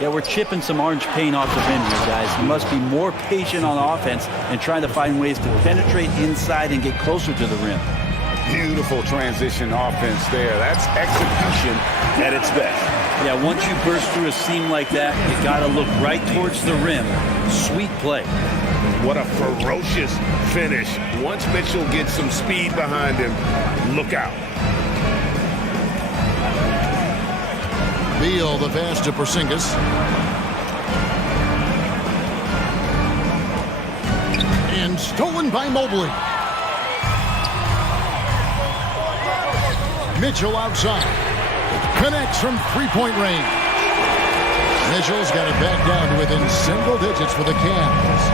Yeah, we're chipping some orange paint off the rim here, guys. You must be more patient on offense and trying to find ways to penetrate inside and get closer to the rim. Beautiful transition offense there. That's execution at its best. Yeah, once you burst through a seam like that, you got to look right towards the rim. Sweet play. What a ferocious finish. Once Mitchell gets some speed behind him, look out. Beal, the pass to Porzingis. And stolen by Mobley. Mitchell outside. Connects from three-point range. Mitchell's got it back down to within single digits for the Cavs.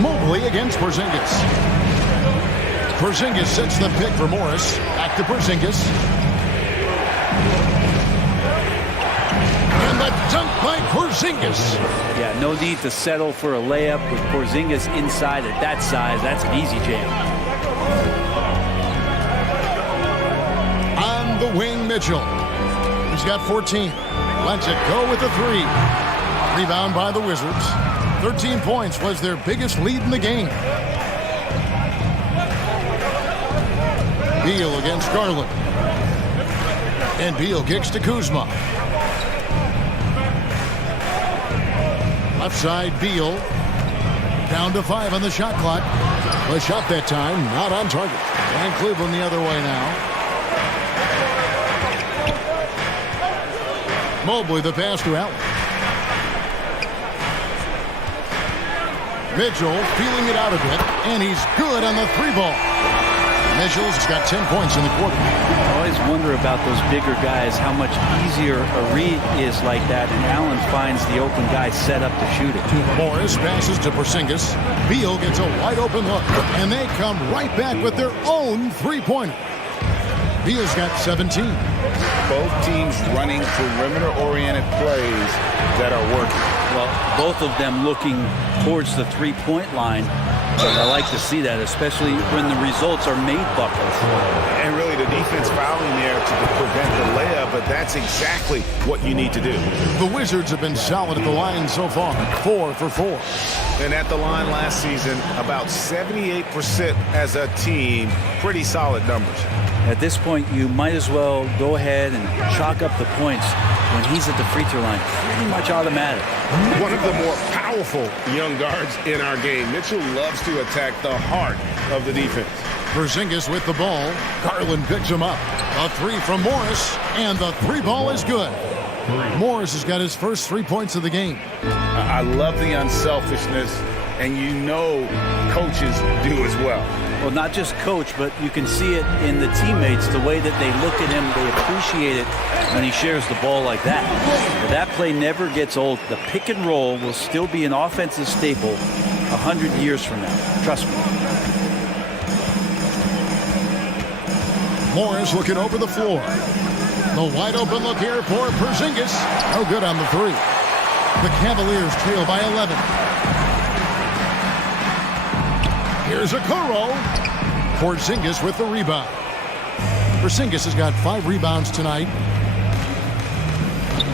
Mobley against Porzingis. Porzingis sets the pick for Morris. Back to Porzingis. And the dunk by Porzingis. Yeah, no need to settle for a layup with Porzingis inside at that size. That's an easy jam. On the wing, Mitchell. He's got 14. Lets it go with the 3. Rebound by the Wizards. 13 points was their biggest lead in the game. Beal against Garland. And Beal kicks to Kuzma. Left side, Beal. Down to 5 on the shot clock. The shot that time, not on target. And Cleveland the other way now. Mobley the pass to Allen. Mitchell feeling it out a bit, and he's good on the 3-ball. Mitchell's got 10 points in the quarter. I always wonder about those bigger guys, how much easier a read is like that, and Allen finds the open guy set up to shoot it. Morris passes to Porzingis. Beal gets a wide open look, and they come right back with their own 3-pointer. Beal's got 17. Both teams running perimeter-oriented plays that are working. Well, both of them looking towards the 3-point line. I like to see that, especially when the results are made buckets. And really the defense fouling there to prevent the layup, but that's exactly what you need to do. The Wizards have been solid at the line so far, 4 for 4. And at the line last season, about 78% as a team, pretty solid numbers. At this point, you might as well go ahead and chalk up the points when he's at the free throw line. Pretty much automatic. One of the more powerful young guards in our game. Mitchell loves to attack the heart of the defense. Porzingis with the ball. Garland picks him up. A 3 from Morris, and the 3-ball is good. Morris has got his first 3 points of the game. I love the unselfishness, and you know coaches do as well. Well, not just coach, but you can see it in the teammates, the way that they look at him. They appreciate it when he shares the ball like that. But that play never gets old. The pick and roll will still be an offensive staple 100 years from now. Trust me. Morris looking over the floor. The wide open look here for Porzingis. No good on the 3. The Cavaliers trail by 11. Here's Okoro. Porzingis with the rebound. Porzingis has got 5 rebounds tonight.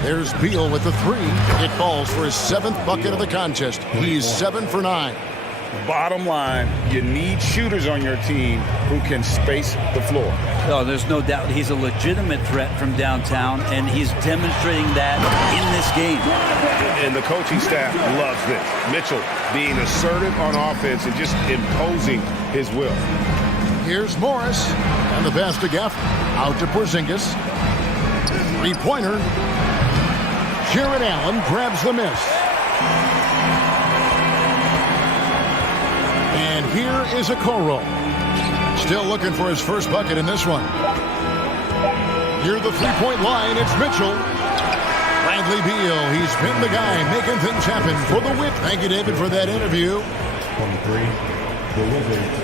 There's Beal with the 3. It falls for his 7th bucket of the contest. He's 7 for 9. Bottom line, you need shooters on your team who can space the floor. No, there's no doubt he's a legitimate threat from downtown, and he's demonstrating that in this game. And the coaching staff loves this. Mitchell being assertive on offense and just imposing his will. Here's Morris, and the pass to Gafford. Out to Porzingis. 3-pointer. Jared Allen grabs the miss. And here is Okoro. Still looking for his first bucket in this one. Near the 3-point line, it's Mitchell. Bradley Beal, he's been the guy making things happen for the Wizards. Thank you, David, for that interview. 23, the Wizards,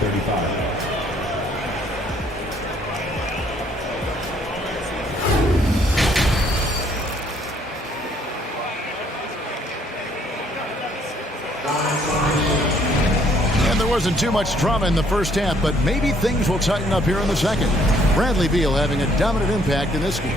35. And there wasn't too much drama in the first half, but maybe things will tighten up here in the second. Bradley Beal having a dominant impact in this game.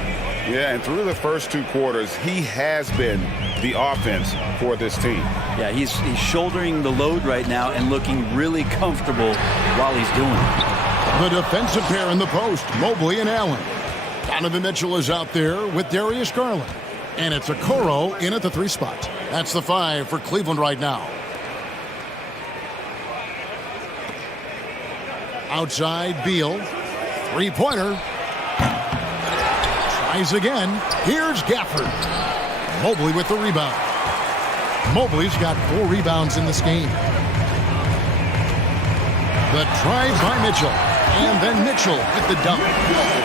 Yeah, and through the first 2 quarters, he has been the offense for this team. Yeah, he's shouldering the load right now and looking really comfortable while he's doing it. The defensive pair in the post, Mobley and Allen. Donovan Mitchell is out there with Darius Garland. And it's Okoro in at the 3 spot. That's the 5 for Cleveland right now. Outside, Beal. 3-pointer. Tries again. Here's Gafford. Mobley with the rebound. Mobley's got 4 rebounds in this game. The drive by Mitchell. And then Mitchell with the dunk.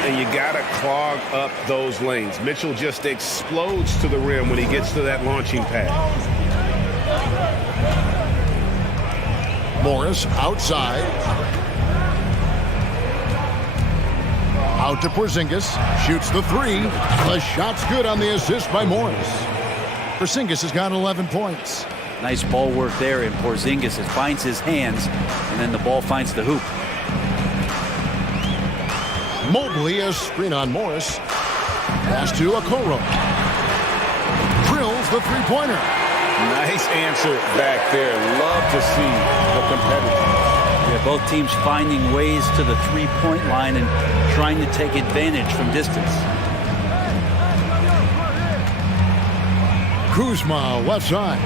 And you got to clog up those lanes. Mitchell just explodes to the rim when he gets to that launching pad. Morris outside. Out to Porzingis. Shoots the 3. The shot's good on the assist by Morris. Porzingis has got 11 points. Nice ball work there, and Porzingis finds his hands, and then the ball finds the hoop. Mobley a screen on Morris. Pass to Okoro. Drills the 3-pointer. Nice answer back there. Love to see the competitor. Yeah, both teams finding ways to the three-point line and trying to take advantage from distance. Kuzma, left side.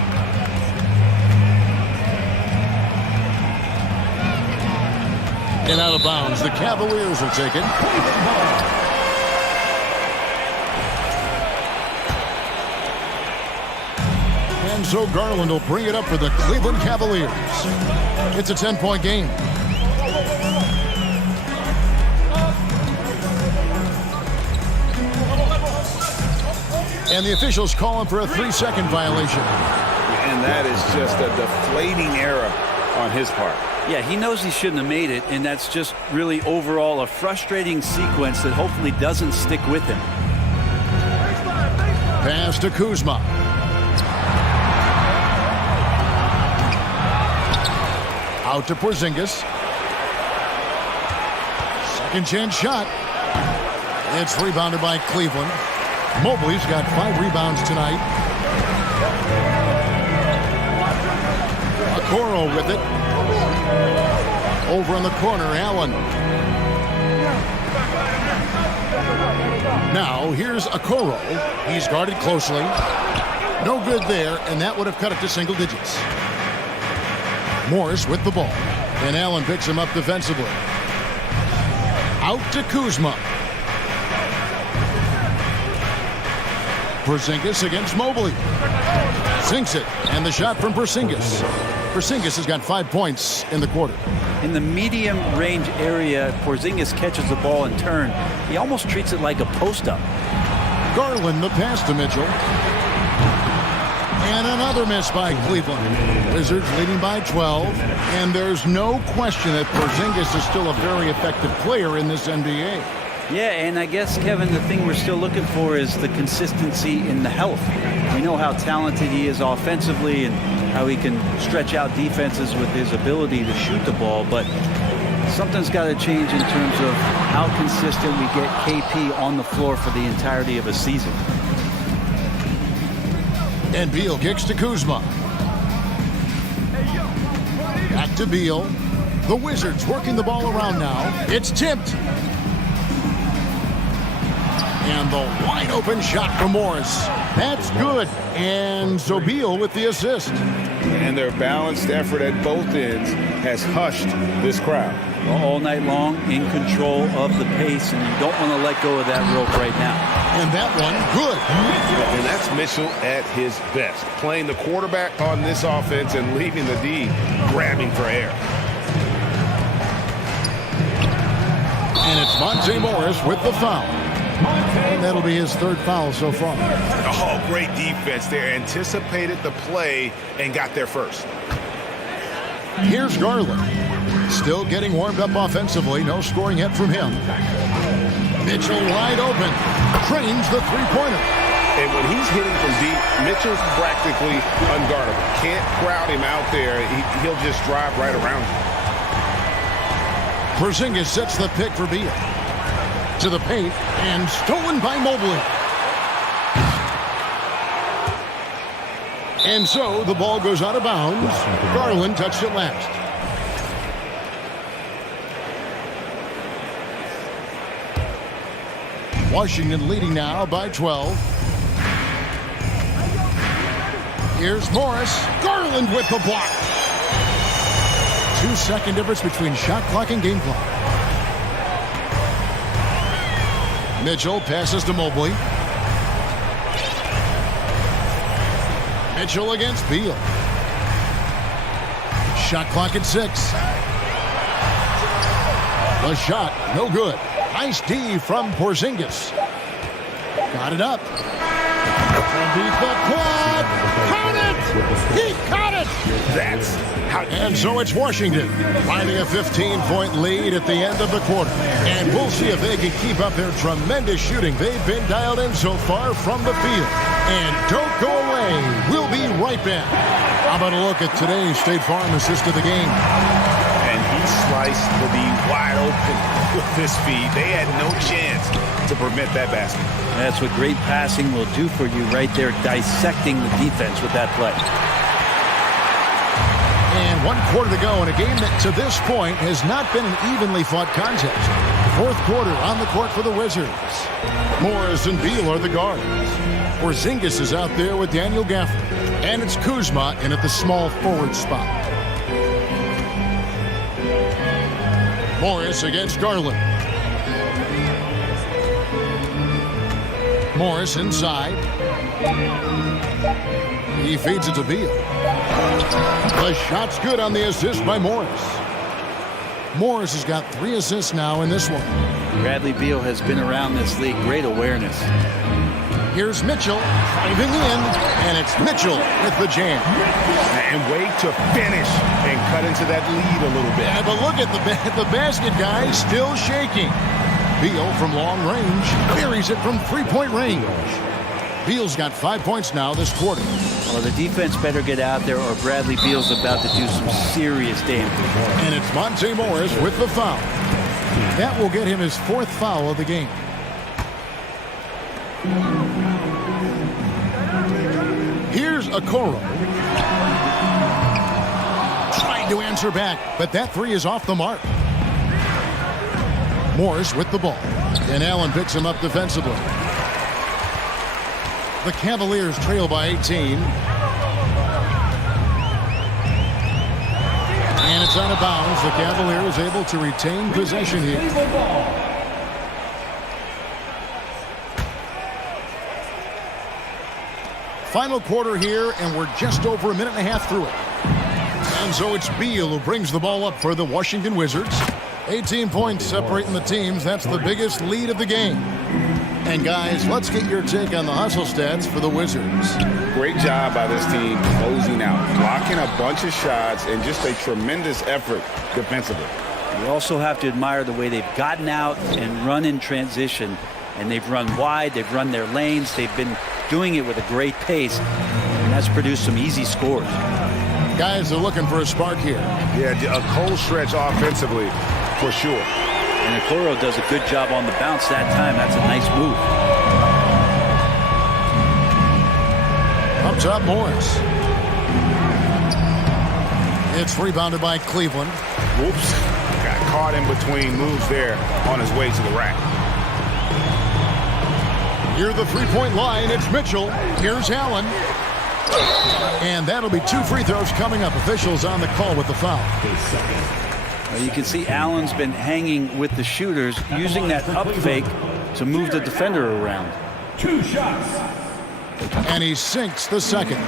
And out of bounds. The Cavaliers are taken. And so Garland will bring it up for the Cleveland Cavaliers. It's a 10-point game. And the officials calling for a 3-second violation. And that is just a deflating error on his part. Yeah, he knows he shouldn't have made it, and that's just really overall a frustrating sequence that hopefully doesn't stick with him. Pass to Kuzma. Out to Porzingis. Second chance shot. It's rebounded by Cleveland. Mobley's got 5 rebounds tonight. Okoro with it. Over in the corner, Allen. Now, here's Okoro. He's guarded closely. No good there, and that would have cut it to single digits. Morris with the ball. And Allen picks him up defensively. Out to Kuzma. Porzingis against Mobley. Sinks it. And the shot from Porzingis. Porzingis has got 5 points in the quarter. In the medium range area, Porzingis catches the ball in turn. He almost treats it like a post-up. Garland the pass to Mitchell. And another miss by Cleveland. Wizards leading by 12. And there's no question that Porzingis is still a very effective player in this NBA. Yeah, and I guess, Kevin, the thing we're still looking for is the consistency in the health. We know how talented he is offensively and how he can stretch out defenses with his ability to shoot the ball, but something's got to change in terms of how consistent we get KP on the floor for the entirety of a season. And Beal kicks to Kuzma. Back to Beal. The Wizards working the ball around now. It's tipped. And the wide open shot from Morris. That's good. And so Beal with the assist. And their balanced effort at both ends has hushed this crowd. All night long, in control of the pace, and you don't want to let go of that rope right now. And that one, good. And that's Mitchell at his best. Playing the quarterback on this offense and leaving the D grabbing for air. And it's Monte Morris with the foul. And that'll be his 3rd foul so far. Oh, great defense there. Anticipated the play and got there first. Here's Garland. Still getting warmed up offensively. No scoring yet from him. Mitchell wide open. Trains the three-pointer. And when he's hitting from deep, Mitchell's practically unguardable. Can't crowd him out there. He'll just drive right around you. Porzingis sets the pick for Beal. To the paint, and stolen by Mobley. And so the ball goes out of bounds. Garland touched it last. Washington leading now by 12. Here's Morris. Garland with the block. 2-second difference between shot clock and game clock. Mitchell passes to Mobley. Mitchell against Beal. Shot clock at 6. The shot, no good. Nice D from Porzingis. Got it up. Beat the clock. Caught it! He caught it! That's how. And so it's Washington finding a 15-point lead at the end of the quarter. And we'll see if they can keep up their tremendous shooting. They've been dialed in so far from the field. And don't go away. We'll be right back. How about a look at today's State Farm assist of the game? And he sliced the D wide open with this feed. They had no chance to prevent that basket. That's what great passing will do for you right there, dissecting the defense with that play. And 1 quarter to go in a game that to this point has not been an evenly fought contest. 4th quarter on the court for the Wizards. Morris and Beal are the guards. Porzingis is out there with Daniel Gafford. And it's Kuzma in at the small forward spot. Morris against Garland. Morris inside. He feeds it to Beal. The shot's good on the assist by Morris. Morris has got 3 assists now in this one. Bradley Beal has been around this league. Great awareness. Here's Mitchell driving in, and it's Mitchell with the jam. And wait to finish and cut into that lead a little bit. Yeah, but look at the basket guy still shaking. Beal from long range buries it from 3-point range. Beal's got 5 points now this quarter. Well, the defense better get out there or Bradley Beal's about to do some serious damage. And it's Monte Morris with the foul. That will get him his 4th foul of the game. Here's Okoro. Trying to answer back, but that 3 is off the mark. Morris with the ball. And Allen picks him up defensively. The Cavaliers trail by 18. And it's out of bounds. The Cavaliers able to retain possession here. Final quarter here, and we're just over a minute and a half through it. And so it's Beal who brings the ball up for the Washington Wizards. 18 points separating the teams. That's the biggest lead of the game. And guys, let's get your take on the hustle stats for the Wizards. Great job by this team closing out, blocking a bunch of shots, and just a tremendous effort defensively. You also have to admire the way they've gotten out and run in transition. And they've run wide, they've run their lanes, they've been doing it with a great pace, and that's produced some easy scores. Guys are looking for a spark here. Yeah, a cold stretch offensively, for sure. And Okoro does a good job on the bounce that time. That's a nice move. Up top, Morris. It's rebounded by Cleveland. Whoops. Got caught in between moves there on his way to the rack. Near the 3-point line, it's Mitchell. Here's Allen. And that'll be 2 free throws coming up. Officials on the call with the foul. Well, you can see Allen's been hanging with the shooters, using that up fake to move the defender around. 2 shots. And he sinks the second.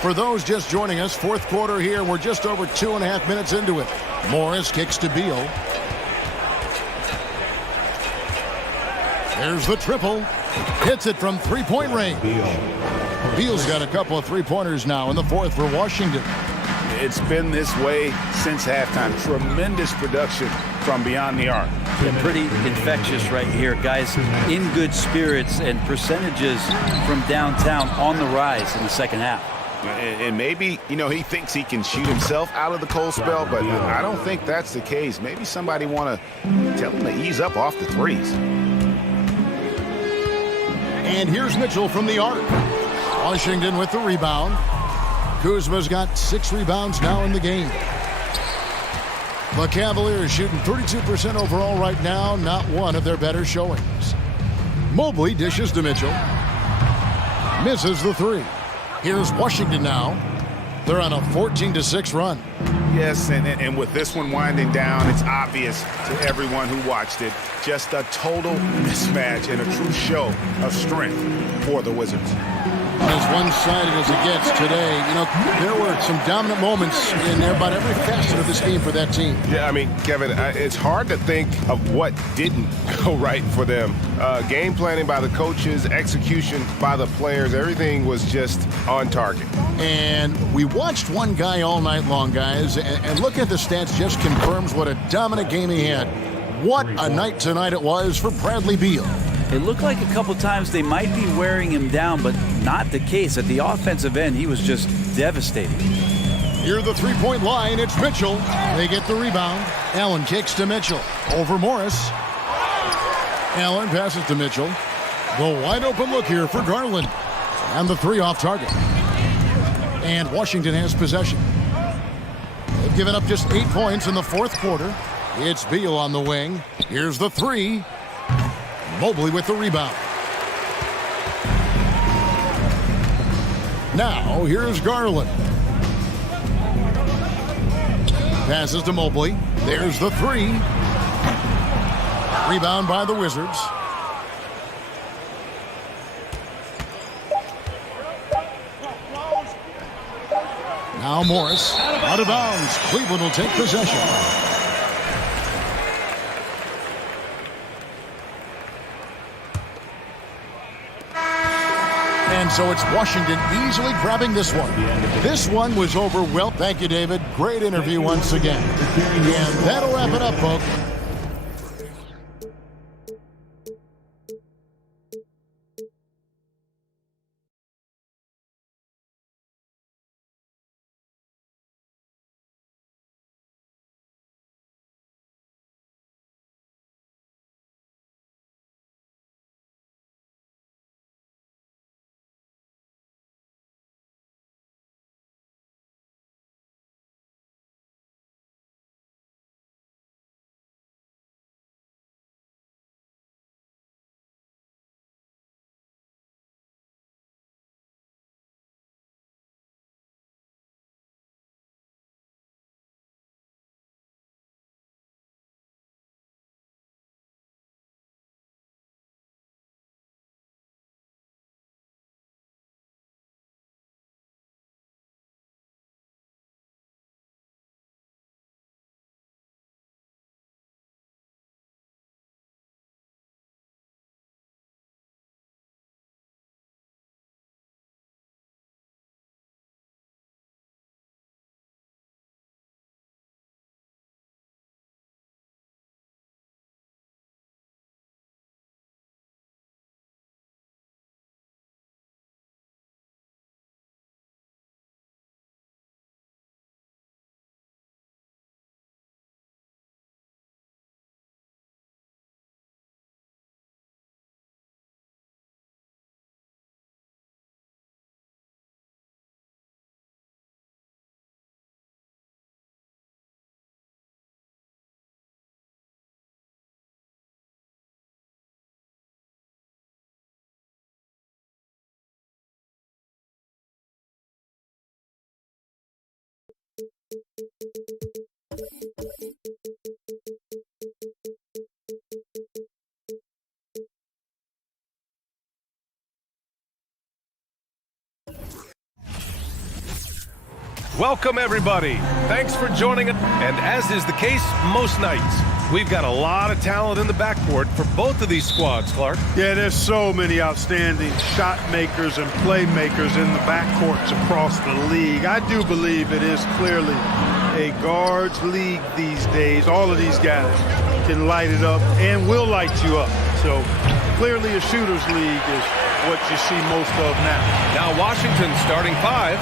For those just joining us, 4th quarter here. We're just over 2.5 minutes into it. Morris kicks to Beal. There's the triple. Hits it from 3-point range. Beal's got a couple of 3-pointers now in the 4th for Washington. It's been this way since halftime. Tremendous production from beyond the arc. Been pretty infectious right here. Guys in good spirits and percentages from downtown on the rise in the second half. And maybe, he thinks he can shoot himself out of the cold spell, but I don't think that's the case. Maybe somebody want to tell him to ease up off the threes. And here's Mitchell from the arc. Washington with the rebound. Kuzma's got 6 rebounds now in the game. The Cavaliers shooting 32% overall right now, not one of their better showings. Mobley dishes to Mitchell. Misses the 3. Here's Washington now. They're on a 14-6 run. Yes, and with this one winding down, it's obvious to everyone who watched it. Just a total mismatch and a true show of strength for the Wizards. As one-sided as it gets today, there were some dominant moments in there about every facet of this game for that team. Yeah, Kevin, it's hard to think of what didn't go right for them. Game planning by the coaches, execution by the players, everything was just on target. And we watched one guy all night long, guys, and look at the stats just confirms what a dominant game he had. What a night tonight it was for Bradley Beal. It looked like a couple times they might be wearing him down, but not the case. At the offensive end, he was just devastating. Near the 3-point line, it's Mitchell. They get the rebound. Allen kicks to Mitchell. Over Morris. Allen passes to Mitchell. The wide open look here for Garland. And the 3 off target. And Washington has possession. They've given up just 8 points in the fourth quarter. It's Beal on the wing. Here's the three. Mobley with the rebound. Now, here's Garland. Passes to Mobley. There's the three. Rebound by the Wizards. Now Morris, out of bounds. Cleveland will take possession. And so it's Washington easily grabbing this one. This one was over well. Thank you, David. Great interview once again. And that'll wrap it up, folks. Welcome, everybody. Thanks for joining us. And as is the case most nights, we've got a lot of talent in the backcourt for both of these squads, Clark. Yeah, there's so many outstanding shot makers and playmakers in the backcourts across the league. I do believe it is clearly a guards league these days. All of these guys can light it up and will light you up. So clearly a shooter's league is what you see most of now. Now Washington starting five.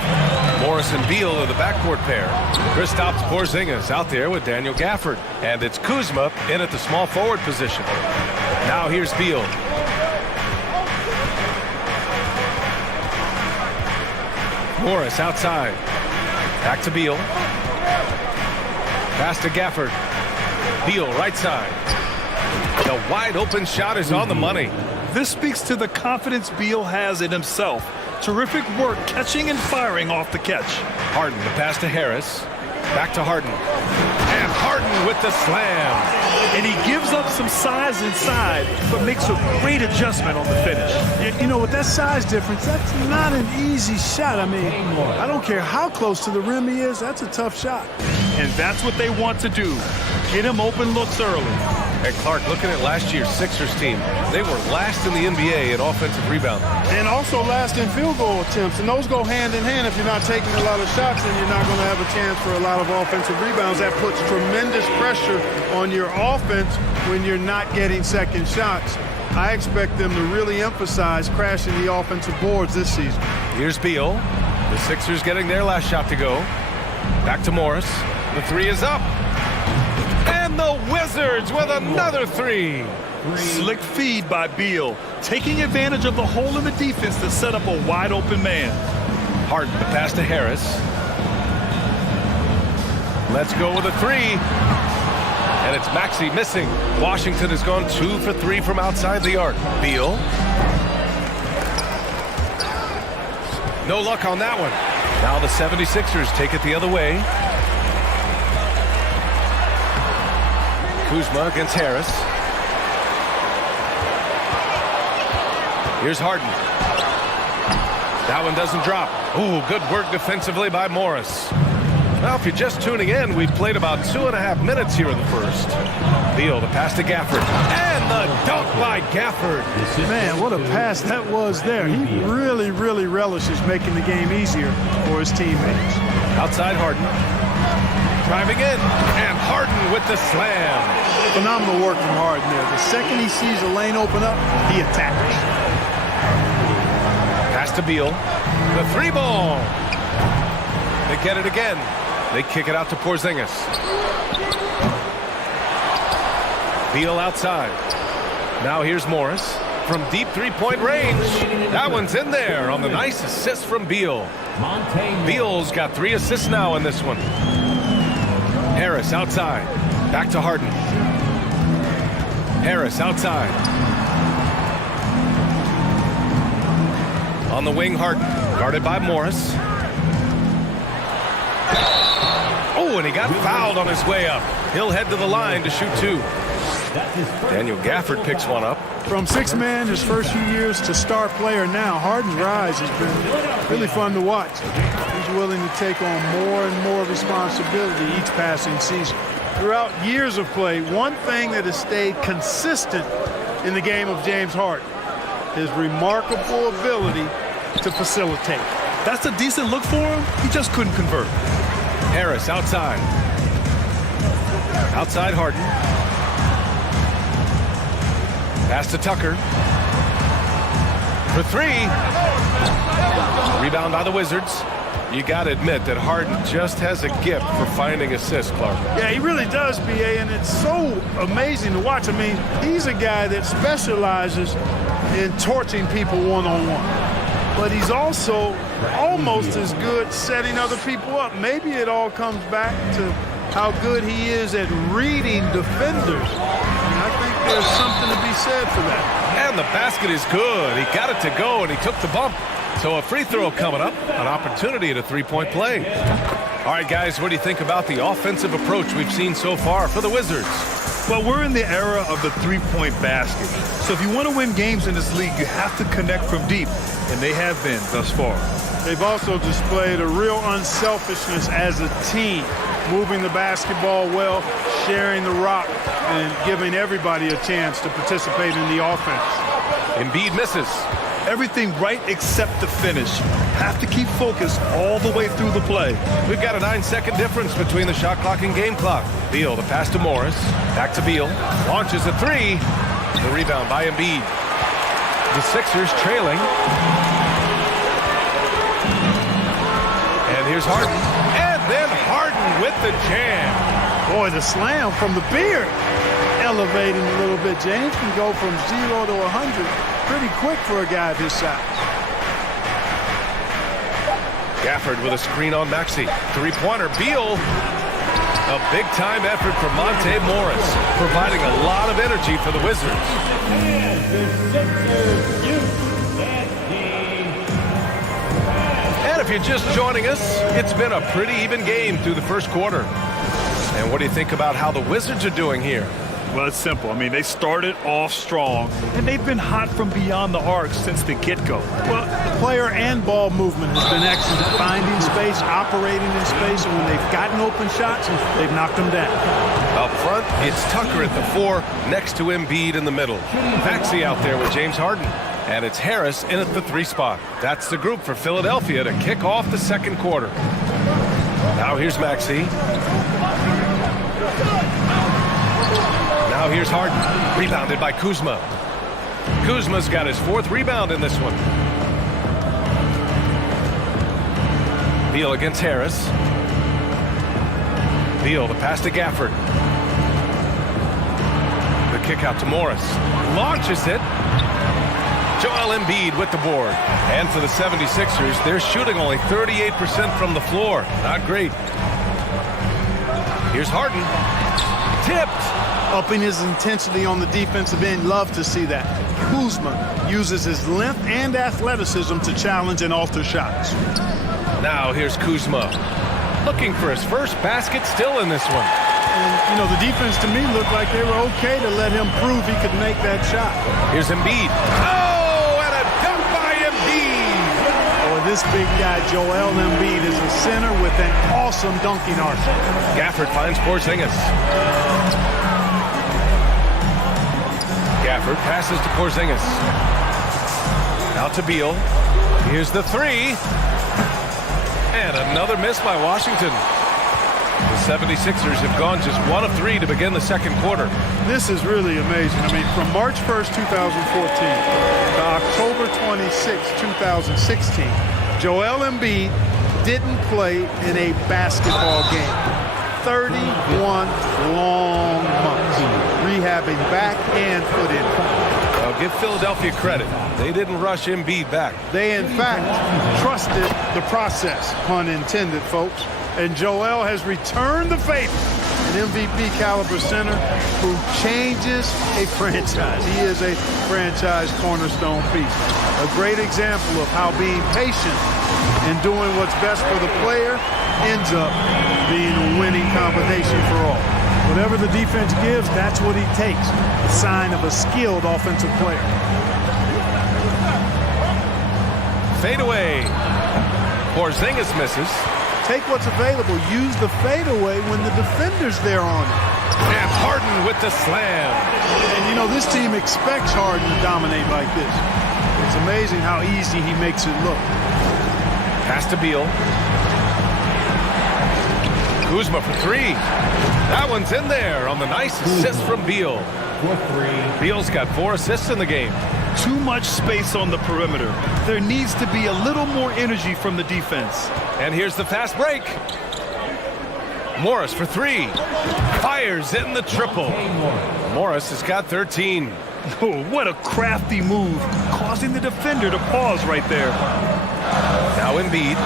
Morris and Beal are the backcourt pair. Kristaps Porzingis out there with Daniel Gafford. And it's Kuzma in at the small forward position. Now here's Beal. Morris outside. Back to Beal. Pass to Gafford. Beal right side. The wide open shot is on the money. This speaks to the confidence Beal has in himself. Terrific work catching and firing off the catch. Harden, the pass to Harris. Back to Harden. And Harden with the slam. And he gives up some size inside, but makes a great adjustment on the finish. You know, with that size difference, that's not an easy shot. I mean, I don't care how close to the rim he is, that's a tough shot. And that's what they want to do. Get him open looks early. And Clark, looking at last year's Sixers team, they were last in the NBA in offensive rebounding. And also last in field goal attempts. And those go hand in hand. If you're not taking a lot of shots, then you're not going to have a chance for a lot of offensive rebounds. That puts tremendous pressure on your offense when you're not getting second shots. I expect them to really emphasize crashing the offensive boards this season. Here's Beal. The Sixers getting their last shot to go. Back to Morris. The three is up. And the Wizards with another three. Slick feed by Beal, taking advantage of the hole in the defense to set up a wide open man. Harden, the pass to Harris. Let's go with a three. And it's Maxey missing. Washington has gone 2 for 3 from outside the arc. Beal. No luck on that one. Now the 76ers take it the other way. Kuzma against Harris. Here's Harden. That one doesn't drop. Ooh, good work defensively by Morris. Well, if you're just tuning in, we've played about 2.5 minutes here in the first. Beal, the pass to Gafford. And the dunk by Gafford. Man, what a pass that was there. He really, really relishes making the game easier for his teammates. Outside Harden. Driving in. And Harden with the slam. Phenomenal work from Harden there. The second he sees a lane open up, he attacks. Pass to Beal. The three ball. They get it again. They kick it out to Porzingis. Beal outside. Now here's Morris from deep three-point range. That one's in there on the nice assist from Beal. Beal's got 3 assists now in this one. Harris outside. Back to Harden. Harris outside. On the wing, Harden. Guarded by Morris. Oh, and he got fouled on his way up. He'll head to the line to shoot 2. Daniel Gafford picks one up. From 6-man his first few years to star player now, Harden's rise has been really fun to watch. He's willing to take on more and more responsibility each passing season. Throughout years of play, one thing that has stayed consistent in the game of James Harden, his remarkable ability to facilitate. That's a decent look for him. He just couldn't convert. Harris outside. Outside Harden. Pass to Tucker. For 3. Rebound by the Wizards. You got to admit that Harden just has a gift for finding assists, Clark. Yeah, he really does, B.A., and it's so amazing to watch. I mean, he's a guy that specializes in torching people one-on-one. But he's also almost as good setting other people up. Maybe it all comes back to how good he is at reading defenders. And I think there's something to be said for that. And the basket is good. He got it to go, and he took the bump. So a free throw coming up, an opportunity at a three-point play. All right, guys, what do you think about the offensive approach we've seen so far for the Wizards? Well, we're in the era of the three-point basket. So if you want to win games in this league, you have to connect from deep, and they have been thus far. They've also displayed a real unselfishness as a team, moving the basketball well, sharing the rock, and giving everybody a chance to participate in the offense. Embiid misses. Everything right except the finish. Have to keep focused all the way through the play. We've got a 9-second difference between the shot clock and game clock. Beal, the pass to Morris. Back to Beal. Launches a 3. The rebound by Embiid. The Sixers trailing. And here's Harden. And then Harden with the jam. Boy, the slam from the beard. Elevating a little bit. James can go from 0 to 100 pretty quick for a guy of his size. Gafford with a screen on Maxey. Three-pointer. Beal. A big-time effort from Monte Morris, providing a lot of energy for the Wizards. And if you're just joining us, it's been a pretty even game through the first quarter. And what do you think about how the Wizards are doing here? Well, it's simple. I mean, they started off strong, and they've been hot from beyond the arc since the get-go. Well, the player and ball movement has been excellent, finding space, operating in space, and when they've gotten open shots, they've knocked them down. Up front, it's Tucker at the 4, next to Embiid in the middle. Maxey out there with James Harden. And it's Harris in at the 3 spot. That's the group for Philadelphia to kick off the second quarter. Now here's Maxey. Now here's Harden, rebounded by Kuzma. Kuzma's got his 4th rebound in this one. Beal against Harris. Beal, the pass to Gafford. The kick out to Morris. Launches it. Joel Embiid with the board. And for the 76ers, they're shooting only 38% from the floor. Not great. Here's Harden. Tipped. Upping his intensity on the defensive end. Love to see that. Kuzma uses his length and athleticism to challenge and alter shots. Now here's Kuzma. Looking for his first basket, still in this one. And, the defense to me looked like they were okay to let him prove he could make that shot. Here's Embiid. Oh, and a dunk by Embiid. Boy, this big guy, Joel Embiid, is a center with an awesome dunking arsenal. Gafford finds Porzingis. Gafford passes to Porzingis. Now to Beal. Here's the three. And another miss by Washington. The 76ers have gone just 1 of 3 to begin the second quarter. This is really amazing. I mean, from March 1st, 2014 to October 26, 2016, Joel Embiid didn't play in a basketball game. 31 long months rehabbing back and foot injury. I'll give Philadelphia credit. They didn't rush Embiid back. They, in fact, trusted the process, pun intended, folks. And Joel has returned the favor. An MVP caliber center who changes a franchise. He is a franchise cornerstone piece. A great example of how being patient and doing what's best for the player ends up being a winning combination for all. Whatever the defense gives, that's what he takes. A sign of a skilled offensive player. Fade away. Porzingis misses. Take what's available. Use the fadeaway when the defender's there on it. And Harden with the slam. And, this team expects Harden to dominate like this. It's amazing how easy he makes it look. Pass to Beal. Kuzma for three. That one's in there on the nice assist from Beal. Beal's got 4 assists in the game. Too much space on the perimeter. There needs to be a little more energy from the defense. And here's the fast break. Morris for 3. Fires in the triple. Morris has got 13. Oh, what a crafty move, causing the defender to pause right there. Now Embiid.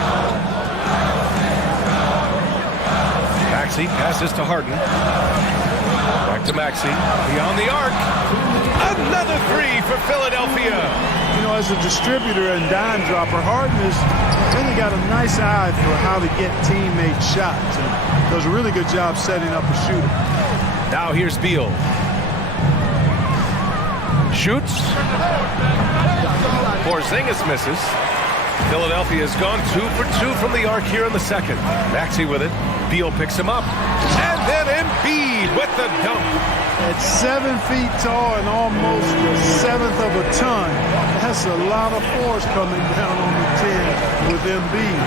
Maxey passes to Harden. Back to Maxey. Beyond the arc. Another 3 for Philadelphia. As a distributor and dime dropper, Harden has really got a nice eye for how to get teammate shots. And does a really good job setting up a shooter. Now here's Beal. Shoots. Porzingis misses. Philadelphia has gone 2 for 2 from the arc here in the second. Maxey with it. Beal picks him up. And then Embiid with the dunk. At 7 feet tall and almost a seventh of a ton, that's a lot of force coming down on the 10 with Embiid.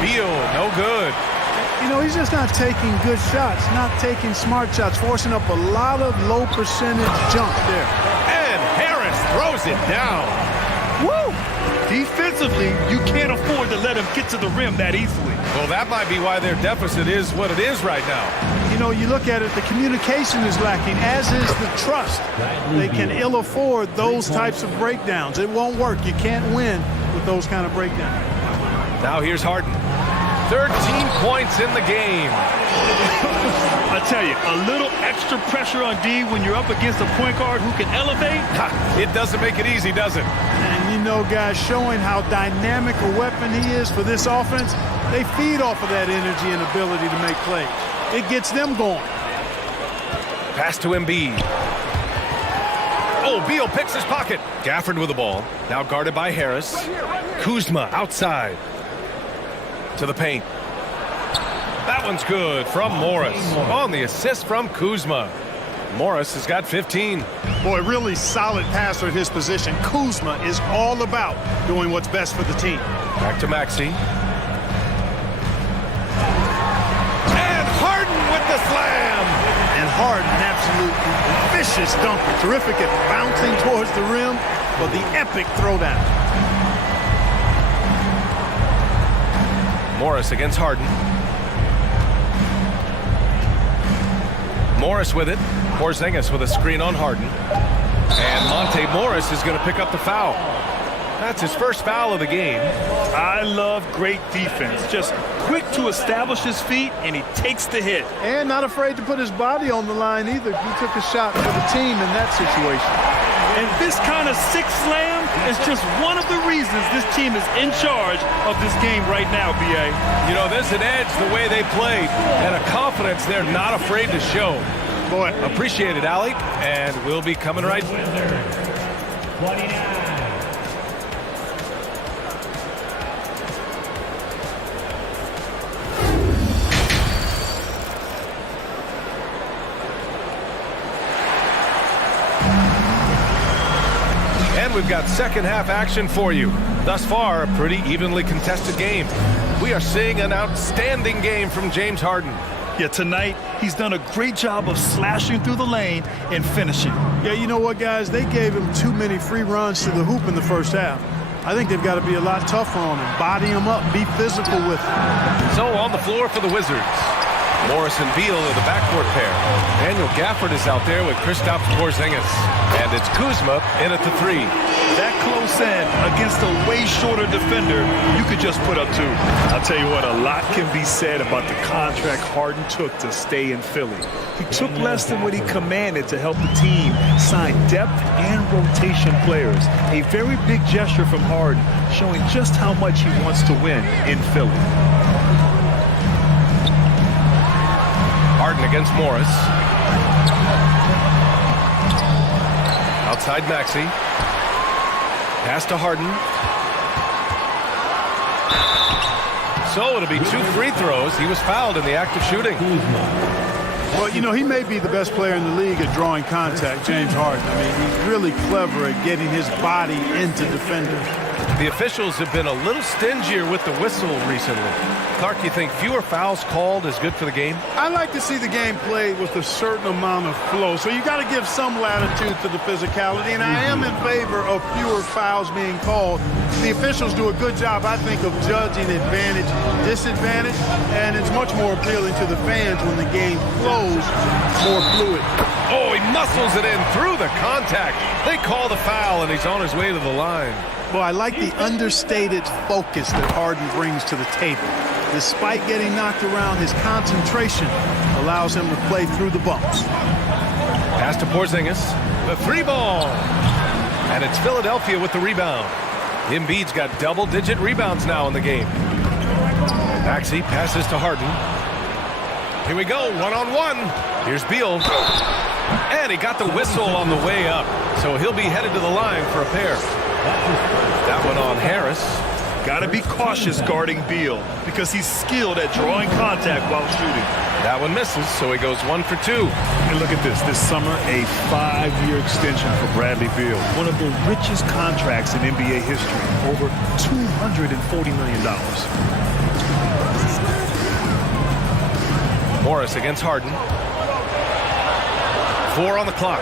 Beal, no good. He's just not taking good shots, not taking smart shots, forcing up a lot of low percentage jump there. And Harris throws it down. Woo! Defensively, you can't afford to let him get to the rim that easily. Well, that might be why their deficit is what it is right now. You look at it, the communication is lacking, as is the trust. They can ill afford those types of breakdowns. It won't work. You can't win with those kind of breakdowns. Now here's Harden. 13 points in the game. I tell you, a little extra pressure on D when you're up against a point guard who can elevate. It doesn't make it easy, does it? And guys, showing how dynamic a weapon he is for this offense, they feed off of that energy and ability to make plays. It gets them going. Pass to Embiid. Oh, Beal picks his pocket. Gafford with the ball. Now guarded by Harris. Kuzma outside. To the paint. That one's good from Morris. On the assist from Kuzma. Morris has got 15. Boy, really solid passer at his position. Kuzma is all about doing what's best for the team. Back to Maxey. And Harden with the slam. And Harden, an absolute vicious dunker. Terrific at bouncing towards the rim, but the epic throwdown. Morris against Harden. Morris with it. Porzingis with a screen on Harden. And And Monte Morris is going to pick up the foul. That's his first foul of the game. I love great defense. Just quick to establish his feet, and he takes the hit. And not afraid to put his body on the line either. He took a shot for the team in that situation. And this kind of sixth slam is just one of the reasons this team is in charge of this game right now, B.A. You know, there's an edge the way they played and a confidence they're not afraid to show. Boy, appreciate it, Allie. And we'll be coming right. 29. And we've got second half action for you. Thus far, a pretty evenly contested game. We are seeing an outstanding game from James Harden. Yeah, tonight he's done a great job of slashing through the lane and finishing. Yeah, you know what, guys? They gave him too many free runs to the hoop in the first half. I think they've got to be a lot tougher on him, body him up, be physical with him. So on the floor for the Wizards, Morris and Beal are the backcourt pair. Daniel Gafford is out there with Kristaps Porzingis. And it's Kuzma in at the three. That close in against a way shorter defender, you could just put up two. I'll tell you what, a lot can be said about the contract Harden took to stay in Philly. He took less than what he commanded to help the team sign depth and rotation players. A very big gesture from Harden, showing just how much he wants to win in Philly. Harden against Morris. Outside Maxey. Pass to Harden. So it'll be 2 free throws. He was fouled in the act of shooting. Well, you know, he may be the best player in the league at drawing contact, James Harden. I mean, he's really clever at getting his body into defenders. The officials have been a little stingier with the whistle recently. Clark, you think fewer fouls called is good for the game? I like to see the game played with a certain amount of flow. So you got to give some latitude to the physicality. And I am in favor of fewer fouls being called. The officials do a good job, I think, of judging advantage, disadvantage. And it's much more appealing to the fans when the game flows more fluid. Oh, he muscles it in through the contact. They call the foul, and he's on his way to the line. Well, I like the understated focus that Harden brings to the table. Despite getting knocked around, his concentration allows him to play through the bumps. Pass to Porzingis. The three ball. And it's Philadelphia with the rebound. Embiid's got double-digit rebounds now in the game. Maxey passes to Harden. Here we go, one-on-one. Here's Beal. And he got the whistle on the way up. So he'll be headed to the line for a pair. That one on Harris. Got to be cautious guarding Beal because he's skilled at drawing contact while shooting. That one misses, so he goes 1 for 2. And look at this. This summer, a 5-year extension for Bradley Beal. One of the richest contracts in NBA history. Over $240 million. Morris against Harden. 4 on the clock.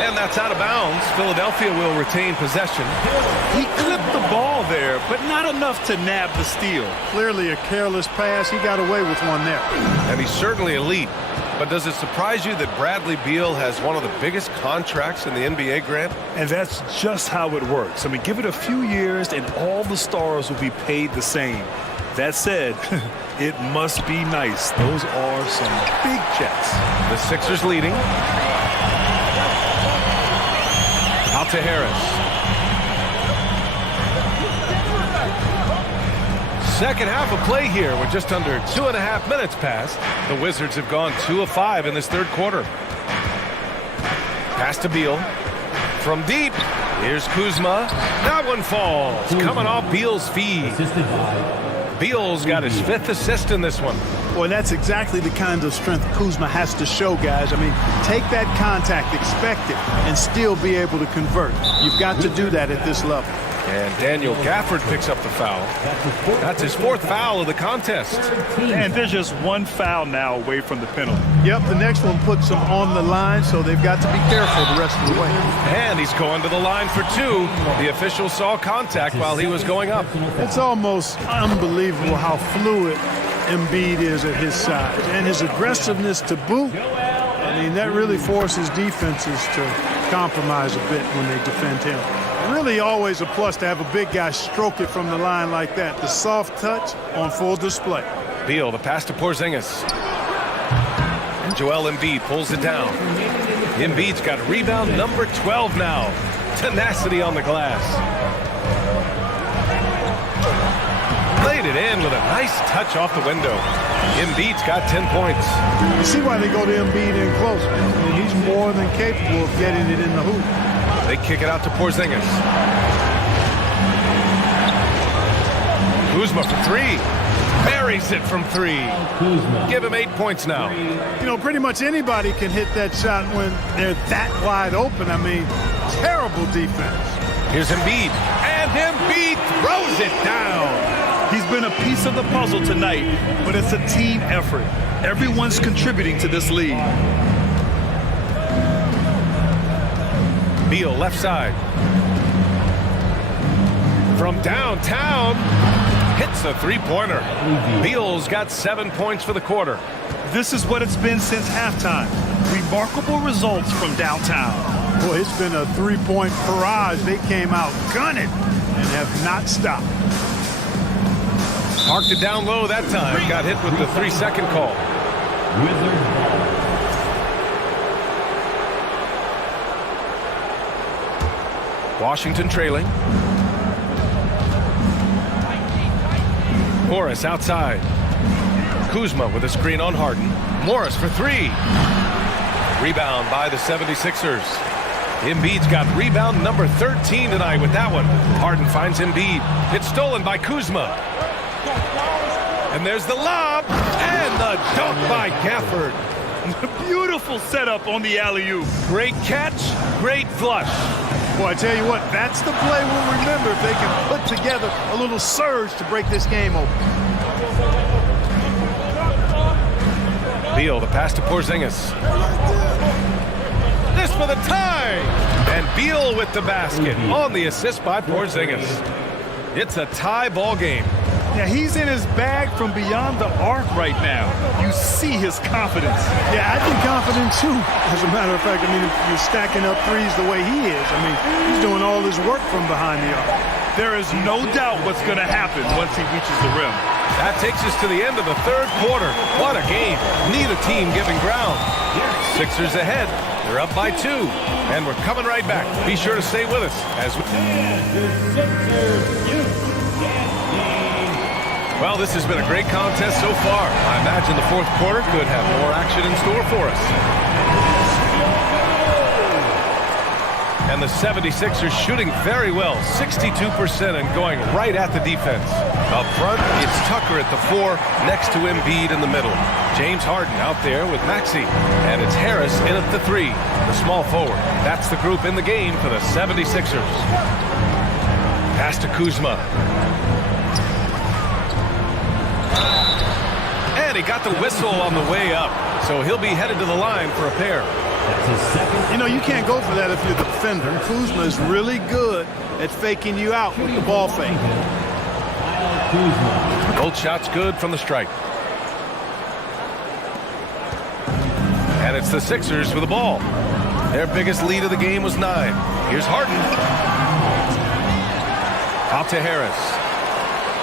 And that's out of bounds. Philadelphia will retain possession. He clipped the ball there, but not enough to nab the steal. Clearly a careless pass. He got away with one there. And he's certainly elite. But does it surprise you that Bradley Beal has one of the biggest contracts in the NBA, Grant? And that's just how it works. I mean, give it a few years and all the stars will be paid the same. That said, it must be nice. Those are some big checks. The Sixers leading. Out to Harris. Second half of play here. We're just under 2.5 minutes past. The Wizards have gone 2 of 5 in this third quarter. Pass to Beal. From deep. Here's Kuzma. That one falls. Coming off Beal's feed. Beal's got his 5th assist in this one. Well, that's exactly the kind of strength Kuzma has to show, guys. I mean, take that contact, expect it, and still be able to convert. You've got to do that at this level. And Daniel Gafford picks up the foul. That's his 4th foul of the contest. And there's just one foul now away from the penalty. Yep, the next one puts them on the line, so they've got to be careful the rest of the way. And he's going to the line for 2. The official saw contact while he was going up. It's almost unbelievable how fluid Embiid is at his size. And his aggressiveness to boot, I mean, that really forces defenses to compromise a bit when they defend him. Really always a plus to have a big guy stroke it from the line like that. The soft touch on full display. Beal, the pass to Porzingis. And Joel Embiid pulls it down. Embiid's got rebound number 12 now. Tenacity on the glass. Laid it in with a nice touch off the window. Embiid's got 10 points. You see why they go to Embiid in close. I mean, he's more than capable of getting it in the hoop. They kick it out to Porzingis. Kuzma for three. Buries it from three. Give him 8 points now. You know, pretty much anybody can hit that shot when they're that wide open. I mean, terrible defense. Here's Embiid. And Embiid throws it down. He's been a piece of the puzzle tonight, but it's a team effort. Everyone's contributing to this lead. Beal left side. From downtown, hits a three-pointer. Beal's got 7 points for the quarter. This is what it's been since halftime. Remarkable results from downtown. Boy, it's been a three-point barrage. They came out gunning and have not stopped. Marked it down low that time. Got hit with the 3-second call. Washington trailing. Morris outside. Kuzma with a screen on Harden. Morris for three. Rebound by the 76ers. Embiid's got rebound number 13 tonight with that one. Harden finds Embiid. It's stolen by Kuzma. And there's the lob. And the dunk by Gafford. Beautiful setup on the alley-oop. Great catch, great flush. Boy, I tell you what, that's the play we'll remember if they can put together a little surge to break this game open. Beal, the pass to Porzingis. This for the tie. And Beal with the basket on the assist by Porzingis. It's a tie ball game. Yeah, he's in his bag from beyond the arc right now. You see his confidence. Yeah, I'd be confident too. As a matter of fact, I mean, if you're stacking up threes the way he is, I mean, he's doing all his work from behind the arc. There is no doubt what's going to happen once he reaches the rim. That takes us to the end of the third quarter. What a game. Neither team giving ground. Sixers ahead. They're up by 2. And we're coming right back. Be sure to stay with us as we... Well, this has been a great contest so far. I imagine the fourth quarter could have more action in store for us. And the 76ers shooting very well, 62% and going right at the defense. Up front, it's Tucker at the 4, next to Embiid in the middle. James Harden out there with Maxey. And it's Harris in at the 3, the small forward. That's the group in the game for the 76ers. Pass to Kuzma. And he got the whistle on the way up. So he'll be headed to the line for a pair. You know, you can't go for that if you're the defender. Kuzma is really good at faking you out with the ball fake. Both shots good from the stripe. And it's the Sixers with the ball. Their biggest lead of the game was 9. Here's Harden. Out to Harris.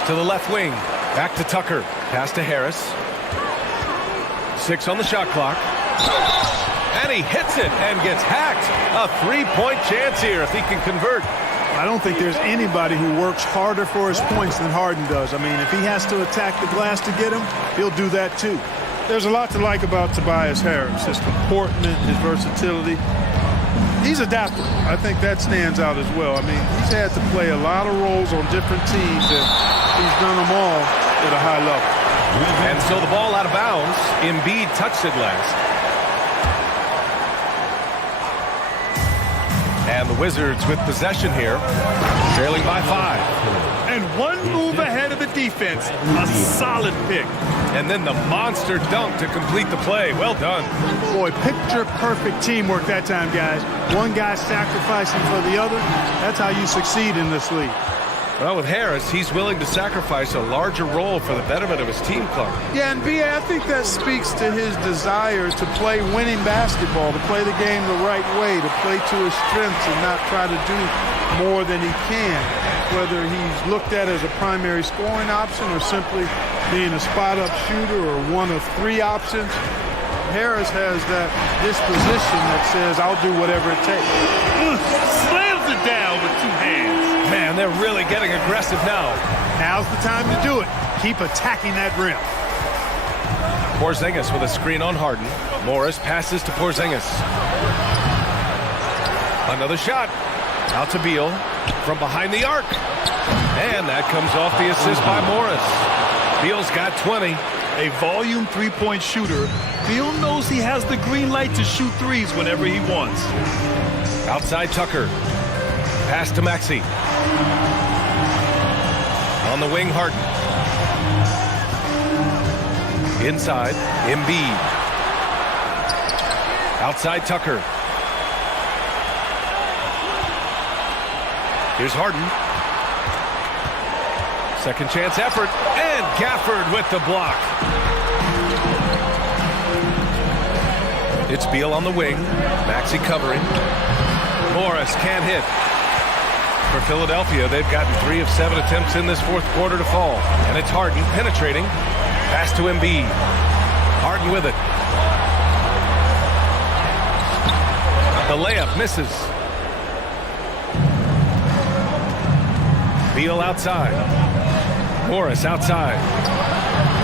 To the left wing. Back to Tucker. Pass to Harris. 6 on the shot clock. And he hits it and gets hacked. A 3-point chance here if he can convert. I don't think there's anybody who works harder for his points than Harden does. I mean, if he has to attack the glass to get him, he'll do that too. There's a lot to like about Tobias Harris. His comportment, his versatility. He's adaptable. I think that stands out as well. I mean, he's had to play a lot of roles on different teams, and he's done them all at a high level. And so the ball out of bounds. Embiid touched it last. And the Wizards with possession here, trailing by 5. And one move ahead of the defense. A solid pick. And then the monster dunk to complete the play. Well done. Boy, picture-perfect teamwork that time, guys. One guy sacrificing for the other. That's how you succeed in this league. Well, with Harris, he's willing to sacrifice a larger role for the betterment of his team, Clark. Yeah, and B.A., I think that speaks to his desire to play winning basketball, to play the game the right way, to play to his strengths and not try to do more than he can, whether he's looked at as a primary scoring option or simply being a spot-up shooter or one of three options. Harris has that disposition that says, I'll do whatever it takes. Slams it down with two hands. Man, they're really getting aggressive now. Now's the time to do it. Keep attacking that rim. Porzingis with a screen on Harden. Morris passes to Porzingis. Another shot. Out to Beal from behind the arc. And that comes off the assist by Morris. Beal's got 20. A volume three-point shooter, Beal knows he has the green light to shoot threes whenever he wants. Outside Tucker. Pass to Maxey. On the wing, Harden. Inside, Embiid. Outside Tucker. Here's Harden. Second chance effort, and Gafford with the block. It's Beal on the wing. Maxey covering. Morris can't hit. For Philadelphia, they've gotten 3 of 7 attempts in this fourth quarter to fall. And it's Harden penetrating. Pass to Embiid. Harden with it. The layup misses. Beal outside. Morris outside.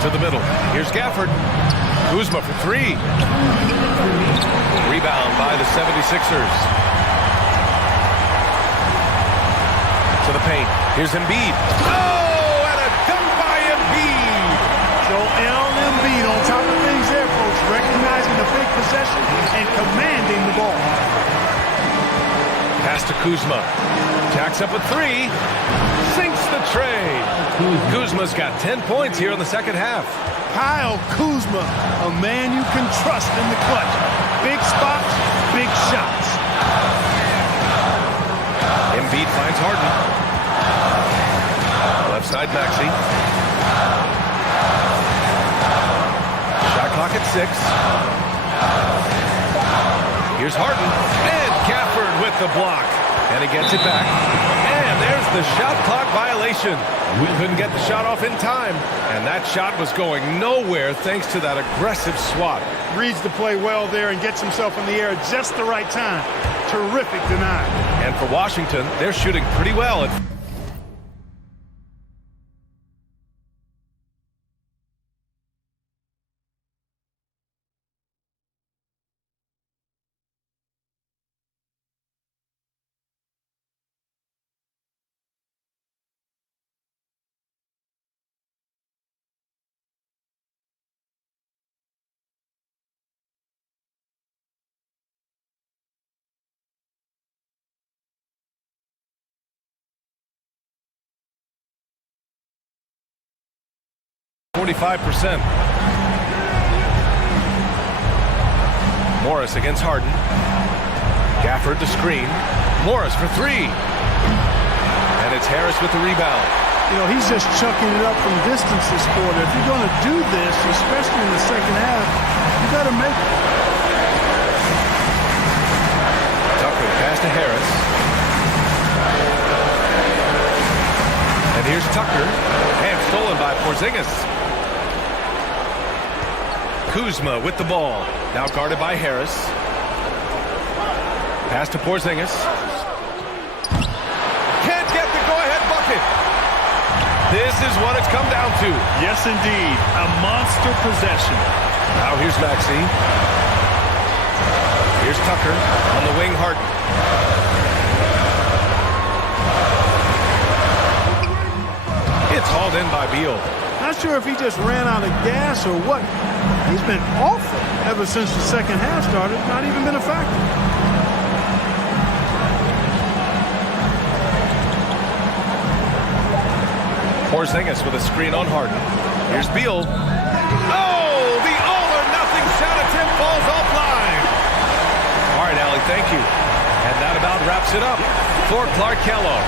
To the middle. Here's Gafford. Kuzma for 3. Rebound by the 76ers. To the paint. Here's Embiid. Oh, and a dunk by Embiid. Joel Embiid on top of things there, folks. Recognizing the big possession and commanding the ball. Pass to Kuzma. Jacks up a 3. Sinks the tray. Kuzma's got 10 points here in the second half. Kyle Kuzma, a man you can trust in the clutch. Big spots, big shots. Embiid finds Harden. Left side Maxey. Shot clock at 6. Here's Harden. And Gafford with the block. And he gets it back. And there's the shot clock violation. We couldn't get the shot off in time. And that shot was going nowhere thanks to that aggressive swat. Reads the play well there and gets himself in the air at just the right time. Terrific deny. And for Washington, they're shooting pretty well at 45%. Morris against Harden. Gafford to screen. Morris for 3. And it's Harris with the rebound. You know, he's just chucking it up from distance this quarter. If you're going to do this, especially in the second half, you got to make it. Tucker pass to Harris. And here's Tucker. And stolen by Porzingis. Kuzma with the ball. Now guarded by Harris. Pass to Porzingis. Can't get the go-ahead bucket. This is what it's come down to. Yes, indeed. A monster possession. Now here's Maxey. Here's Tucker on the wing, Harden. It's hauled in by Beal. Not sure if he just ran out of gas or what. He's been awful ever since the second half started. Not even been a factor. Porzingis with a screen on Harden. Here's Beal. Oh, the all-or-nothing shot attempt falls offline. All right, Allie, thank you. And that about wraps it up for Clark Kellogg.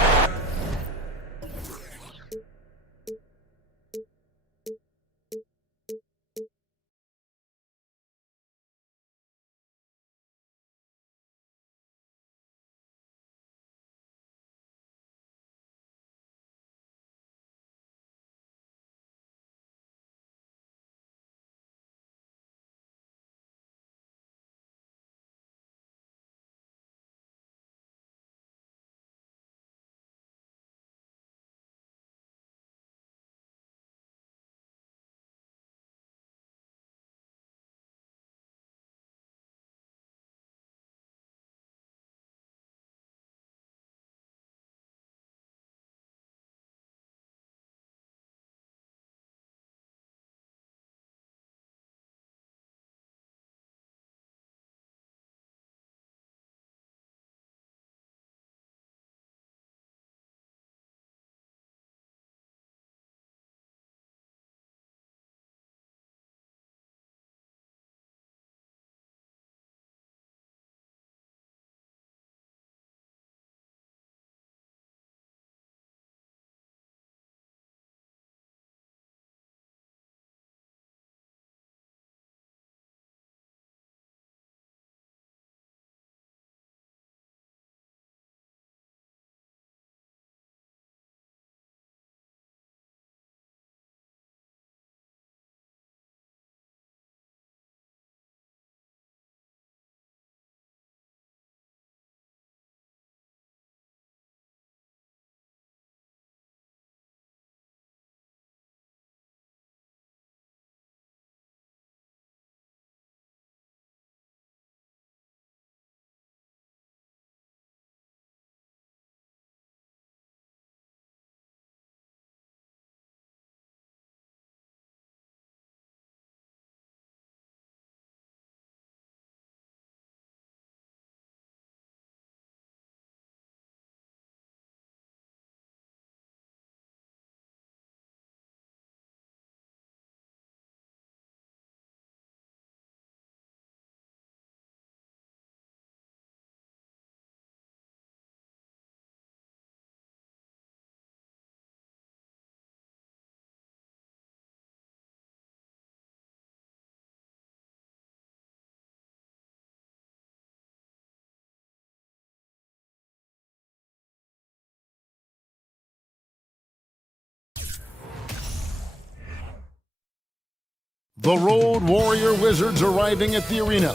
The Road Warrior Wizards arriving at the arena.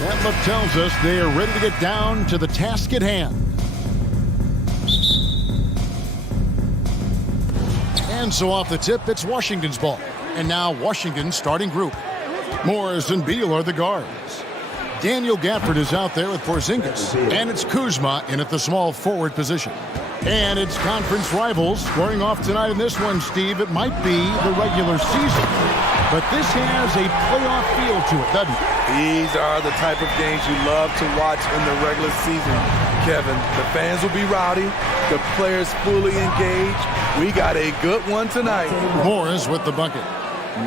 That look tells us they are ready to get down to the task at hand. And so off the tip, it's Washington's ball. And now Washington's starting group. Morris and Beal are the guards. Daniel Gafford is out there with Porzingis. And it's Kuzma in at the small forward position. And it's conference rivals squaring off tonight in this one, Steve. It might be the regular season, but this has a playoff feel to it, doesn't it? These are the type of games you love to watch in the regular season, Kevin. The fans will be rowdy, the players fully engaged. We got a good one tonight. Morris with the bucket.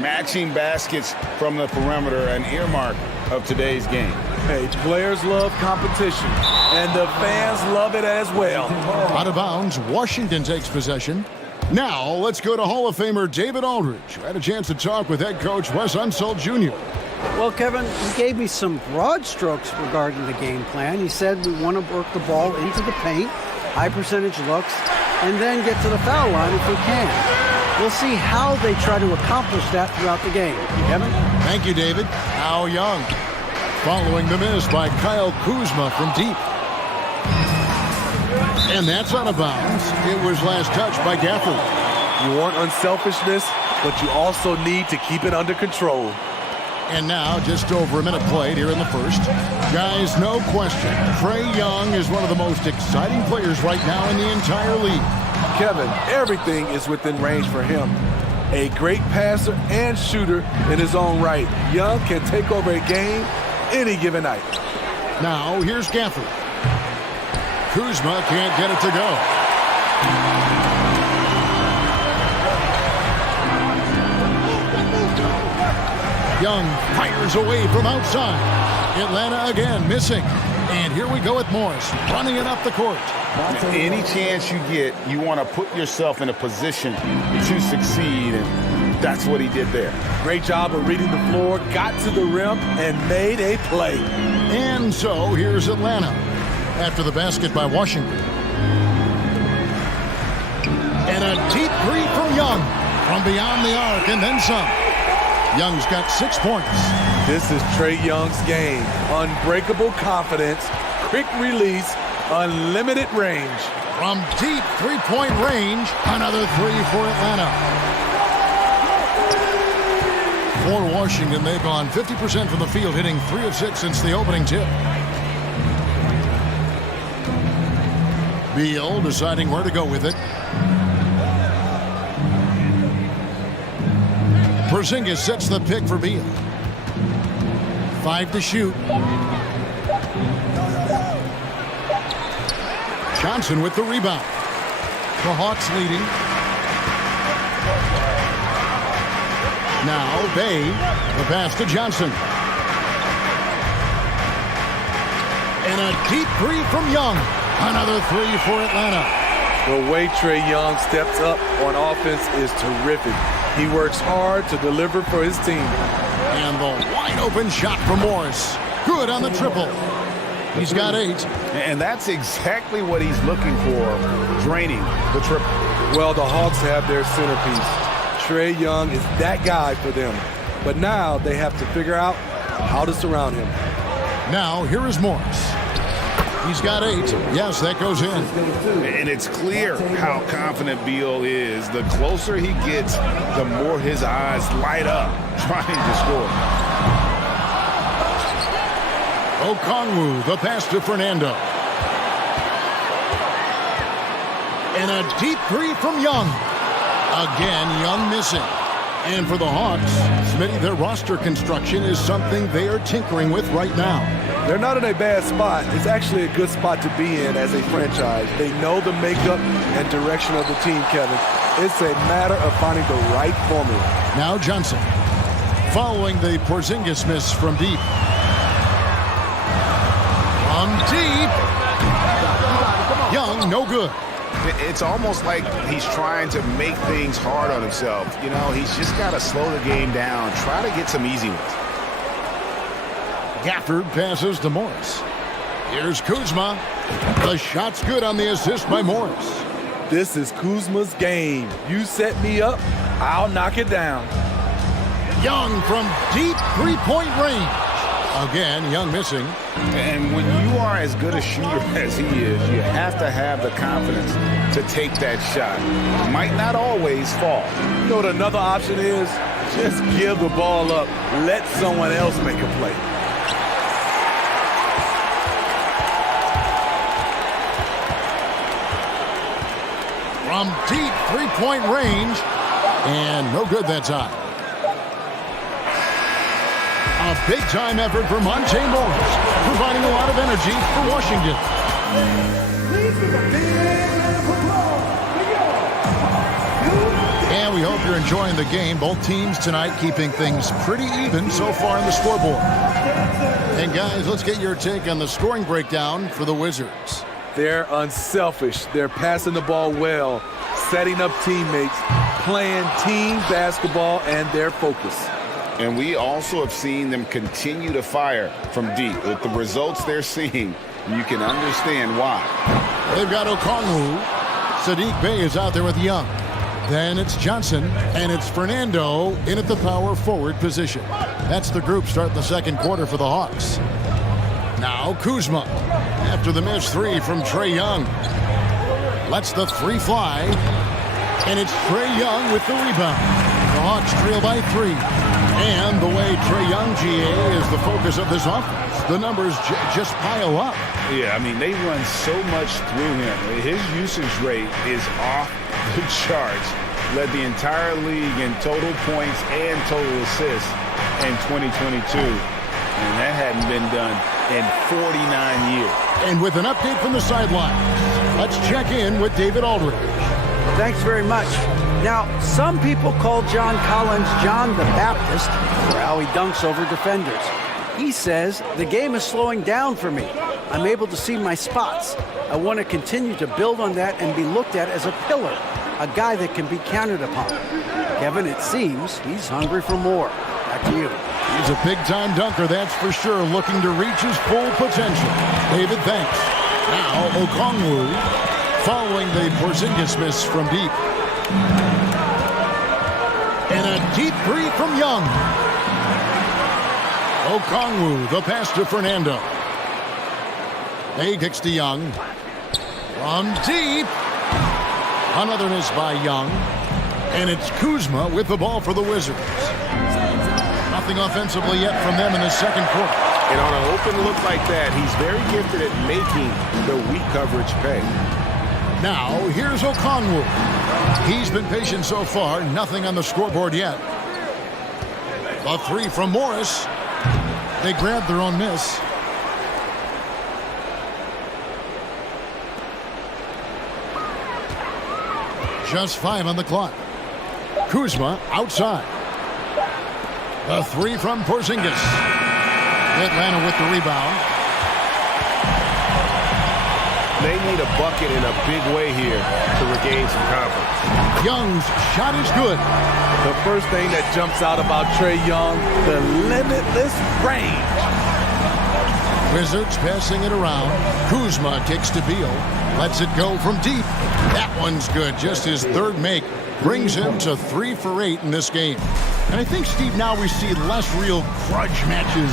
Matching baskets from the perimeter, an earmark of today's game. Hey, players love competition, and the fans love it as well. Out of bounds, Washington takes possession. Now, let's go to Hall of Famer David Aldridge, who had a chance to talk with head coach Wes Unseld Jr. Well, Kevin, he gave me some broad strokes regarding the game plan. He said we want to work the ball into the paint, high percentage looks, and then get to the foul line if we can. We'll see how they try to accomplish that throughout the game. Kevin? Thank you, David. Now Young. Following the miss by Kyle Kuzma from deep. And that's out of bounds. It was last touched by Gafford. You want unselfishness, but you also need to keep it under control. And now, just over a minute played here in the first. Guys, no question, Trae Young is one of the most exciting players right now in the entire league. Kevin, everything is within range for him. A great passer and shooter in his own right. Young can take over a game any given night. Now, here's Gafford. Kuzma can't get it to go. Young fires away from outside. Atlanta again missing. And here we go with Morris running it up the court. Any chance you get, you want to put yourself in a position to succeed, and that's what he did there. Great job of reading the floor, got to the rim, and made a play. And so here's Atlanta after the basket by Washington. And a deep three from Young from beyond the arc, and then some. Young's got 6 points. This is Trae Young's game. Unbreakable confidence, quick release, unlimited range. From deep three-point range, another three for Atlanta. For Washington, they've gone 50% from the field, hitting 3 of 6 since the opening tip. Beal deciding where to go with it. Porzingis sets the pick for Beal. 5 to shoot. Johnson with the rebound. The Hawks leading. Now Bay, the pass to Johnson. And a deep three from Young. Another three for Atlanta. The way Trae Young steps up on offense is terrific. He works hard to deliver for his team. And the wide open shot from Morris. Good on the triple. He's got 8. And that's exactly what he's looking for, draining the triple. Well, the Hawks have their centerpiece. Trae Young is that guy for them. But now they have to figure out how to surround him. Now, here is Morris. He's got 8. Yes, that goes in. And it's clear how confident Beal is. The closer he gets, the more his eyes light up trying to score. Okongwu, the pass to Fernando. And a deep three from Young. Again, Young missing. And for the Hawks, Smitty, their roster construction is something they are tinkering with right now. They're not in a bad spot. It's actually a good spot to be in as a franchise. They know the makeup and direction of the team, Kevin. It's a matter of finding the right formula. Now Johnson, following the Porzingis miss from deep. From deep. Young, no good. It's almost like he's trying to make things hard on himself. You know, he's just got to slow the game down, try to get some easy ones. Gafford passes to Morris. Here's Kuzma. The shot's good on the assist by Morris. This is Kuzma's game. You set me up, I'll knock it down. Young from deep three-point range. Again, Young missing. And when you are as good a shooter as he is, you have to have the confidence to take that shot. Might not always fall. You know what another option is? Just give the ball up. Let someone else make a play. From deep three-point range. And no good that time. A big-time effort from Monte Morris, providing a lot of energy for Washington. And we hope you're enjoying the game. Both teams tonight keeping things pretty even so far in the scoreboard. And guys, let's get your take on the scoring breakdown for the Wizards. They're unselfish. They're passing the ball well, setting up teammates, playing team basketball, and their focus. And we also have seen them continue to fire from deep. With the results they're seeing, you can understand why. They've got Okongwu. Sadiq Bey is out there with Young. Then it's Johnson, and it's Fernando in at the power forward position. That's the group starting the second quarter for the Hawks. Now Kuzma, after the missed three from Trae Young. Lets the three fly, and it's Trae Young with the rebound. The Hawks trail by 3. And the way Trae Young, GA, is the focus of this offense, the numbers just pile up. Yeah, I mean, they run so much through him. His usage rate is off the charts. Led the entire league in total points and total assists in 2022. And that hadn't been done in 49 years. And with an update from the sideline, let's check in with David Aldridge. Thanks very much. Now, some people call John Collins John the Baptist for how he dunks over defenders. He says, the game is slowing down for me. I'm able to see my spots. I want to continue to build on that and be looked at as a pillar, a guy that can be counted upon. Kevin, it seems he's hungry for more. Back to you. He's a big-time dunker, that's for sure, looking to reach his full potential. David, thanks. Now, Okongwu, following the Porzingis miss from deep. And a deep three from Young. Okongwu, the pass to Fernando. He kicks to Young. From deep. Another miss by Young. And it's Kuzma with the ball for the Wizards. Nothing offensively yet from them in the second quarter. And on an open look like that, he's very gifted at making the weak coverage pay. Now, here's Okongwu. He's been patient so far. Nothing on the scoreboard yet. A three from Morris. They grabbed their own miss. Just 5 on the clock. Kuzma outside. The three from Porzingis. Atlanta with the rebound. They need a bucket in a big way here to regain some confidence. Young's shot is good. The first thing that jumps out about Trae Young, the limitless range. Wizards passing it around. Kuzma kicks to Beal. Lets it go from deep. That one's good. Just his third make brings him to 3 for 8 in this game. And I think, Steve, now we see less real grudge matches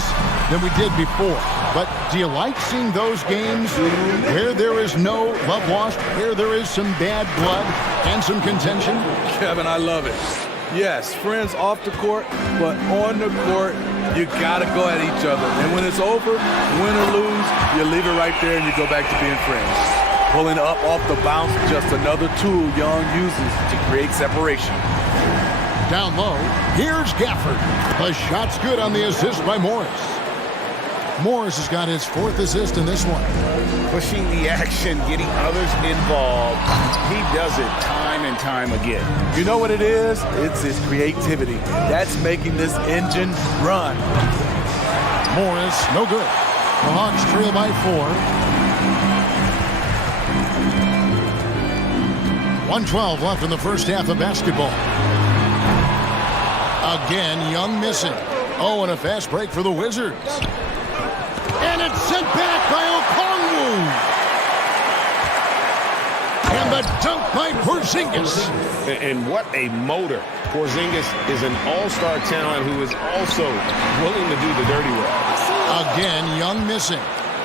than we did before. But do you like seeing those games where there is no love lost, where there is some bad blood and some contention? Kevin, I love it. Yes, friends off the court, but on the court, you got to go at each other. And when it's over, win or lose, you leave it right there and you go back to being friends. Pulling up off the bounce, just another tool Young uses to create separation. Down low, here's Gafford. The shot's good on the assist by Morris. Morris has got his 4th assist in this one. Pushing the action, getting others involved. He does it time and time again. You know what it is? It's his creativity. That's making this engine run. Morris, no good. The Hawks trail by 4. 1:12 left in the first half of basketball. Again, Young missing. Oh, and a fast break for the Wizards. And it's sent back by Okongwu. And the dunk by Porzingis. And what a motor. Porzingis is an all-star talent who is also willing to do the dirty work. Again, Young missing.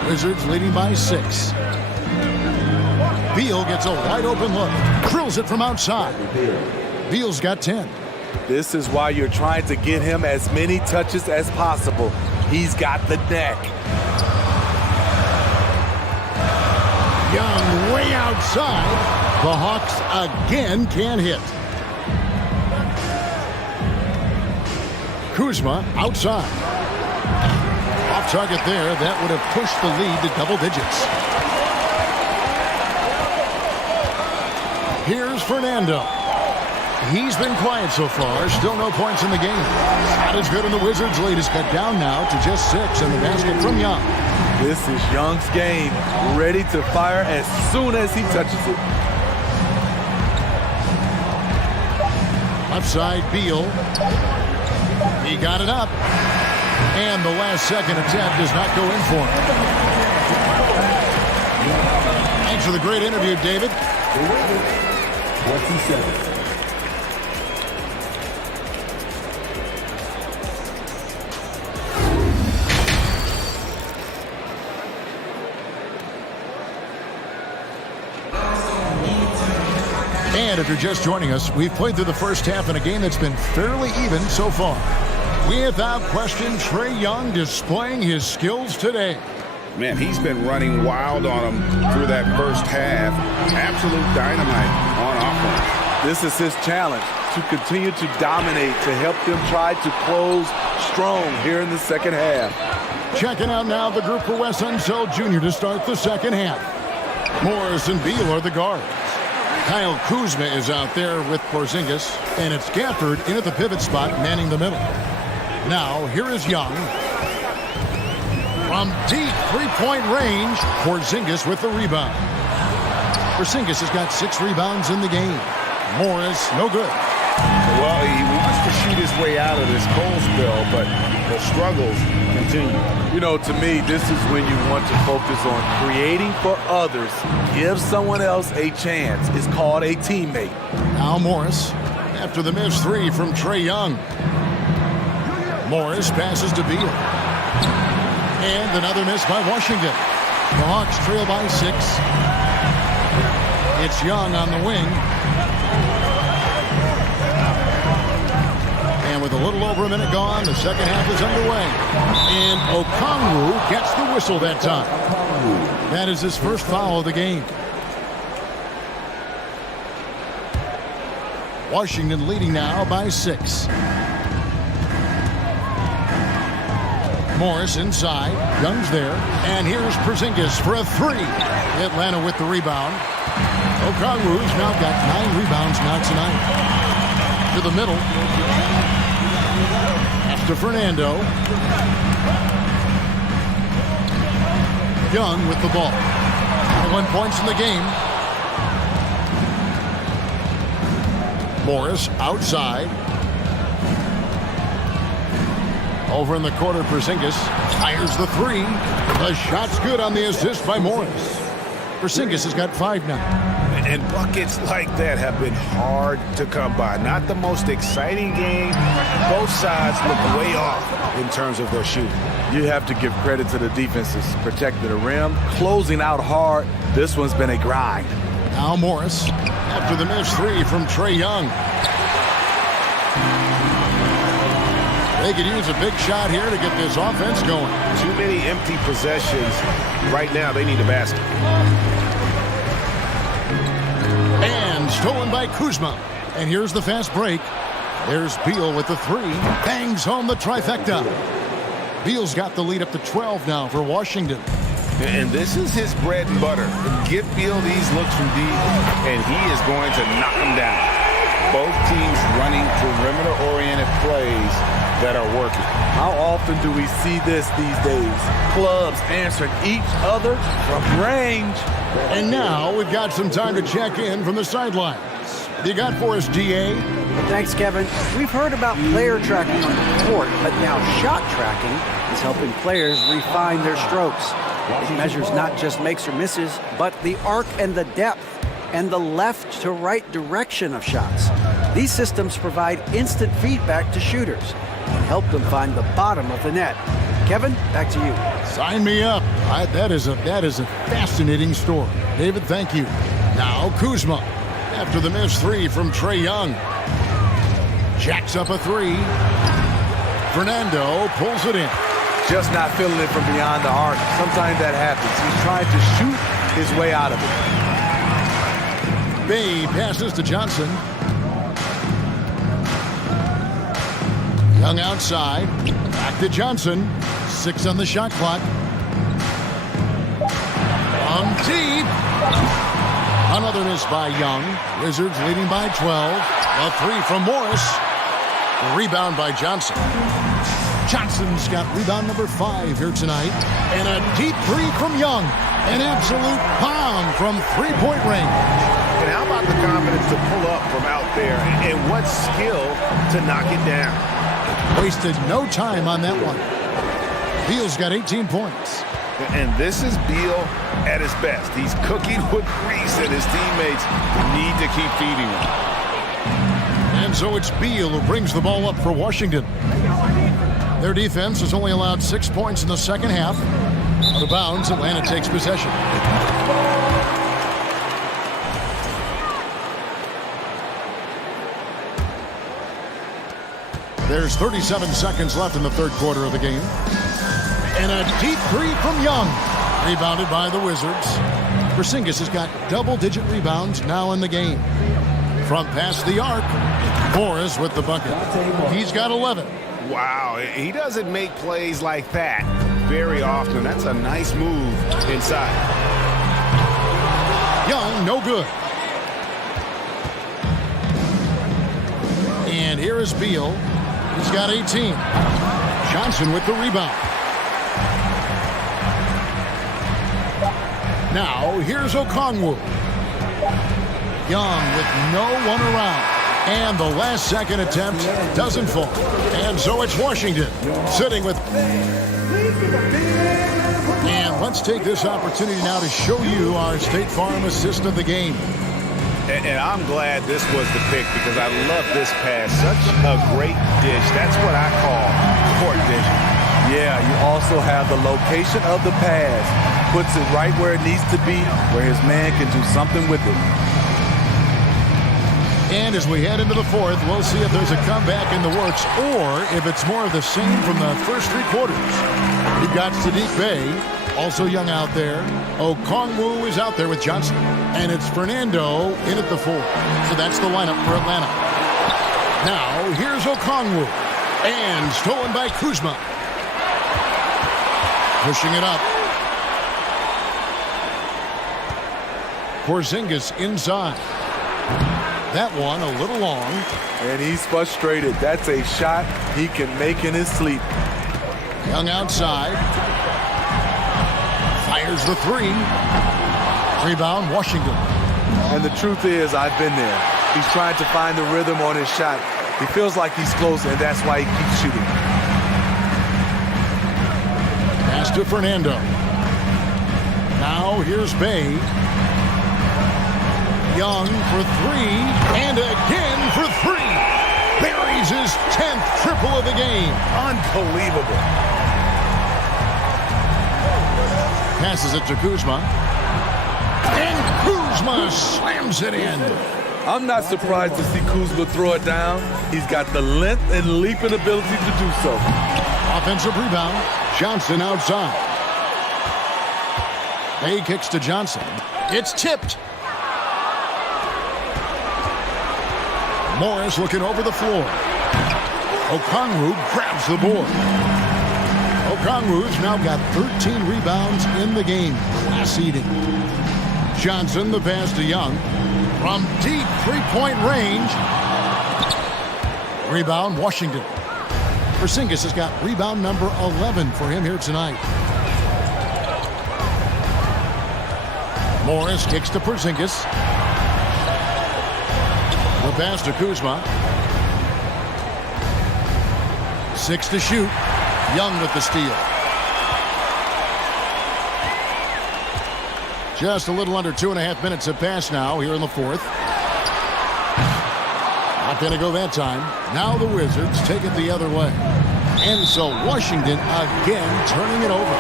Wizards leading by 6. Beal gets a wide open look. Drills it from outside. Beal's got 10. This is why you're trying to get him as many touches as possible. He's got the neck. Young way outside. The Hawks again can't hit. Kuzma outside. Off target there. That would have pushed the lead to double digits. Here's Fernando. He's been quiet so far. Still no points in the game. Not as good, and the Wizards' lead is cut down now to just 6, and the basket from Young. This is Young's game. Ready to fire as soon as he touches it. Left side, Beal. He got it up. And the last second attempt does not go in for him. Thanks for the great interview, David. 27. And if you're just joining us, we've played through the first half in a game that's been fairly even so far. Without question, Trae Young displaying his skills today. Man, he's been running wild on him through that first half. Absolute dynamite on offense. This is his challenge, to continue to dominate, to help them try to close strong here in the second half. Checking out now the group for Wes Unseld Jr. to start the second half. Morris and Beal are the guards. Kyle Kuzma is out there with Porzingis, and it's Gafford in at the pivot spot, manning the middle. Now, here is Young. From deep three-point range, Porzingis with the rebound. Porzingis has got 6 rebounds in the game. Morris, no good. Well, he wants to shoot his way out of this cold spell, but the struggles continue. You know, to me, this is when you want to focus on creating for others. Give someone else a chance. It's called a teammate. Now Morris, after the missed 3 from Trae Young. Morris passes to Beal. And another miss by Washington. The Hawks trail by 6. It's Young on the wing. And with a little over a minute gone, the second half is underway. And Okongwu gets the whistle that time. That is his first foul of the game. Washington leading now by 6. Morris inside. Young's there. And here's Porzingis for a 3. Atlanta with the rebound. Okongwu's now got 9 rebounds now tonight. To the middle. To Fernando. Young with the ball. 1 points in the game. Morris outside. Over in the corner, Porzingis fires the 3. The shot's good on the assist by Morris. Porzingis has got 5 now. And buckets like that have been hard to come by. Not the most exciting game. Both sides look way off in terms of their shooting. You have to give credit to the defenses. Protecting the rim, closing out hard. This one's been a grind. Now Morris after the missed 3 from Trae Young. They could use a big shot here to get this offense going. Too many empty possessions. Right now, they need a basket. And stolen by Kuzma. And here's the fast break. There's Beal with the 3. Bangs home the trifecta. Beal's got the lead up to 12 now for Washington. And this is his bread and butter. Get Beal these looks from deep, and he is going to knock them down. Both teams running perimeter-oriented plays that are working. How often do we see this these days? Clubs answering each other from range. And now we've got some time to check in from the sidelines. You got for us, DA? Thanks, Kevin. We've heard about player tracking on the court, but now shot tracking is helping players refine their strokes. It measures not just makes or misses, but the arc and the depth. and the left to right direction of shots. These systems provide instant feedback to shooters and help them find the bottom of the net. Kevin, back to you. Sign me up. That is a fascinating story. David, thank you. Now Kuzma, after the missed three from Trae Young. Jacks up a three. Fernando pulls it in. Just not feeling it from beyond the arc. Sometimes that happens. He's trying to shoot his way out of it. Bay passes to Johnson. Young outside. Back to Johnson. 6 on the shot clock. From deep. Another miss by Young. Wizards leading by 12. A three from Morris. Rebound by Johnson. Johnson's got rebound number 5 here tonight. And a deep three from Young. An absolute bomb from three-point range. And how about the confidence to pull up from out there? And what skill to knock it down? Wasted no time on that one. Beal's got 18 points. And this is Beal at his best. He's cooking with grease, and his teammates need to keep feeding him. And so it's Beal who brings the ball up for Washington. Their defense has only allowed 6 points in the second half. Out of bounds, Atlanta takes possession. There's 37 seconds left in the third quarter of the game. And a deep three from Young. Rebounded by the Wizards. Porzingis has got double-digit rebounds now in the game. From past the arc, Morris with the bucket. He's got 11. Wow, he doesn't make plays like that very often. That's a nice move inside. Young, no good. And here is Beal. He's got 18. Johnson with the rebound. Now, here's Okongwu. Young with no one around. And the last second attempt doesn't fall. And so it's Washington sitting with... And let's take this opportunity now to show you our State Farm assist of the game. And I'm glad this was the pick because I love this pass. Such a great dish. That's what I call court vision. Yeah, you also have the location of the pass. Puts it right where it needs to be, where his man can do something with it. And as we head into the fourth, we'll see if there's a comeback in the works or if it's more of the same from the first 3 quarters. You've got Sadiq Bey, also young out there. Okongwu is out there with Johnson. And it's Fernando in at the 4. So that's the lineup for Atlanta. Now, here's Okongwu. And stolen by Kuzma. Pushing it up. Porzingis inside. That one a little long. And he's frustrated. That's a shot he can make in his sleep. Young outside. Fires the 3. Rebound, Washington. And the truth is, I've been there. He's trying to find the rhythm on his shot. He feels like he's close, and that's why he keeps shooting. Pass to Fernando. Now here's Bey. Young for 3, and again for 3. Buries his 10th triple of the game. Unbelievable. Passes it to Kuzma. And Kuzma slams it in. I'm not surprised to see Kuzma throw it down. He's got the length and leaping ability to do so. Offensive rebound. Johnson outside. Bey kicks to Johnson. It's tipped. Morris looking over the floor. Okongwu grabs the board. Okongwu's now got 13 rebounds in the game. Class eating. Johnson, the pass to Young. From deep three-point range. Rebound, Washington. Porzingis has got rebound number 11 for him here tonight. Morris kicks to Porzingis. The pass to Kuzma. 6 to shoot. Young with the steal. Just a little under 2.5 minutes have passed now here in the fourth. Not going to go that time. Now the Wizards take it the other way. And so Washington again turning it over.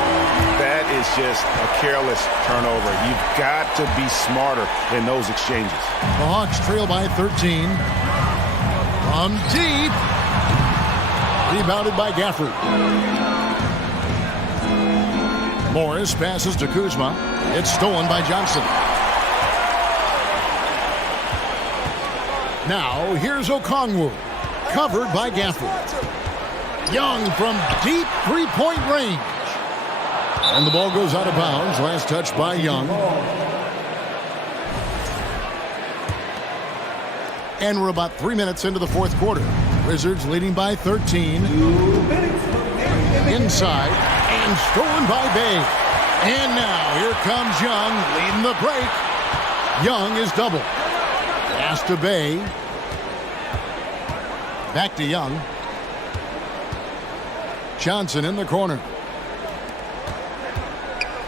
That is just a careless turnover. You've got to be smarter in those exchanges. The Hawks trail by 13. From deep. Rebounded by Gafford. Morris passes to Kuzma. It's stolen by Johnson. Now here's Okongwu. Covered by Gafford. Young from deep three-point range. And the ball goes out of bounds. Last touch by Young. And we're about 3 minutes into the fourth quarter. Wizards leading by 13. Inside. And stolen by Bay. And now here comes Young leading the break. Young is double. Pass to Bay. Back to Young. Johnson in the corner.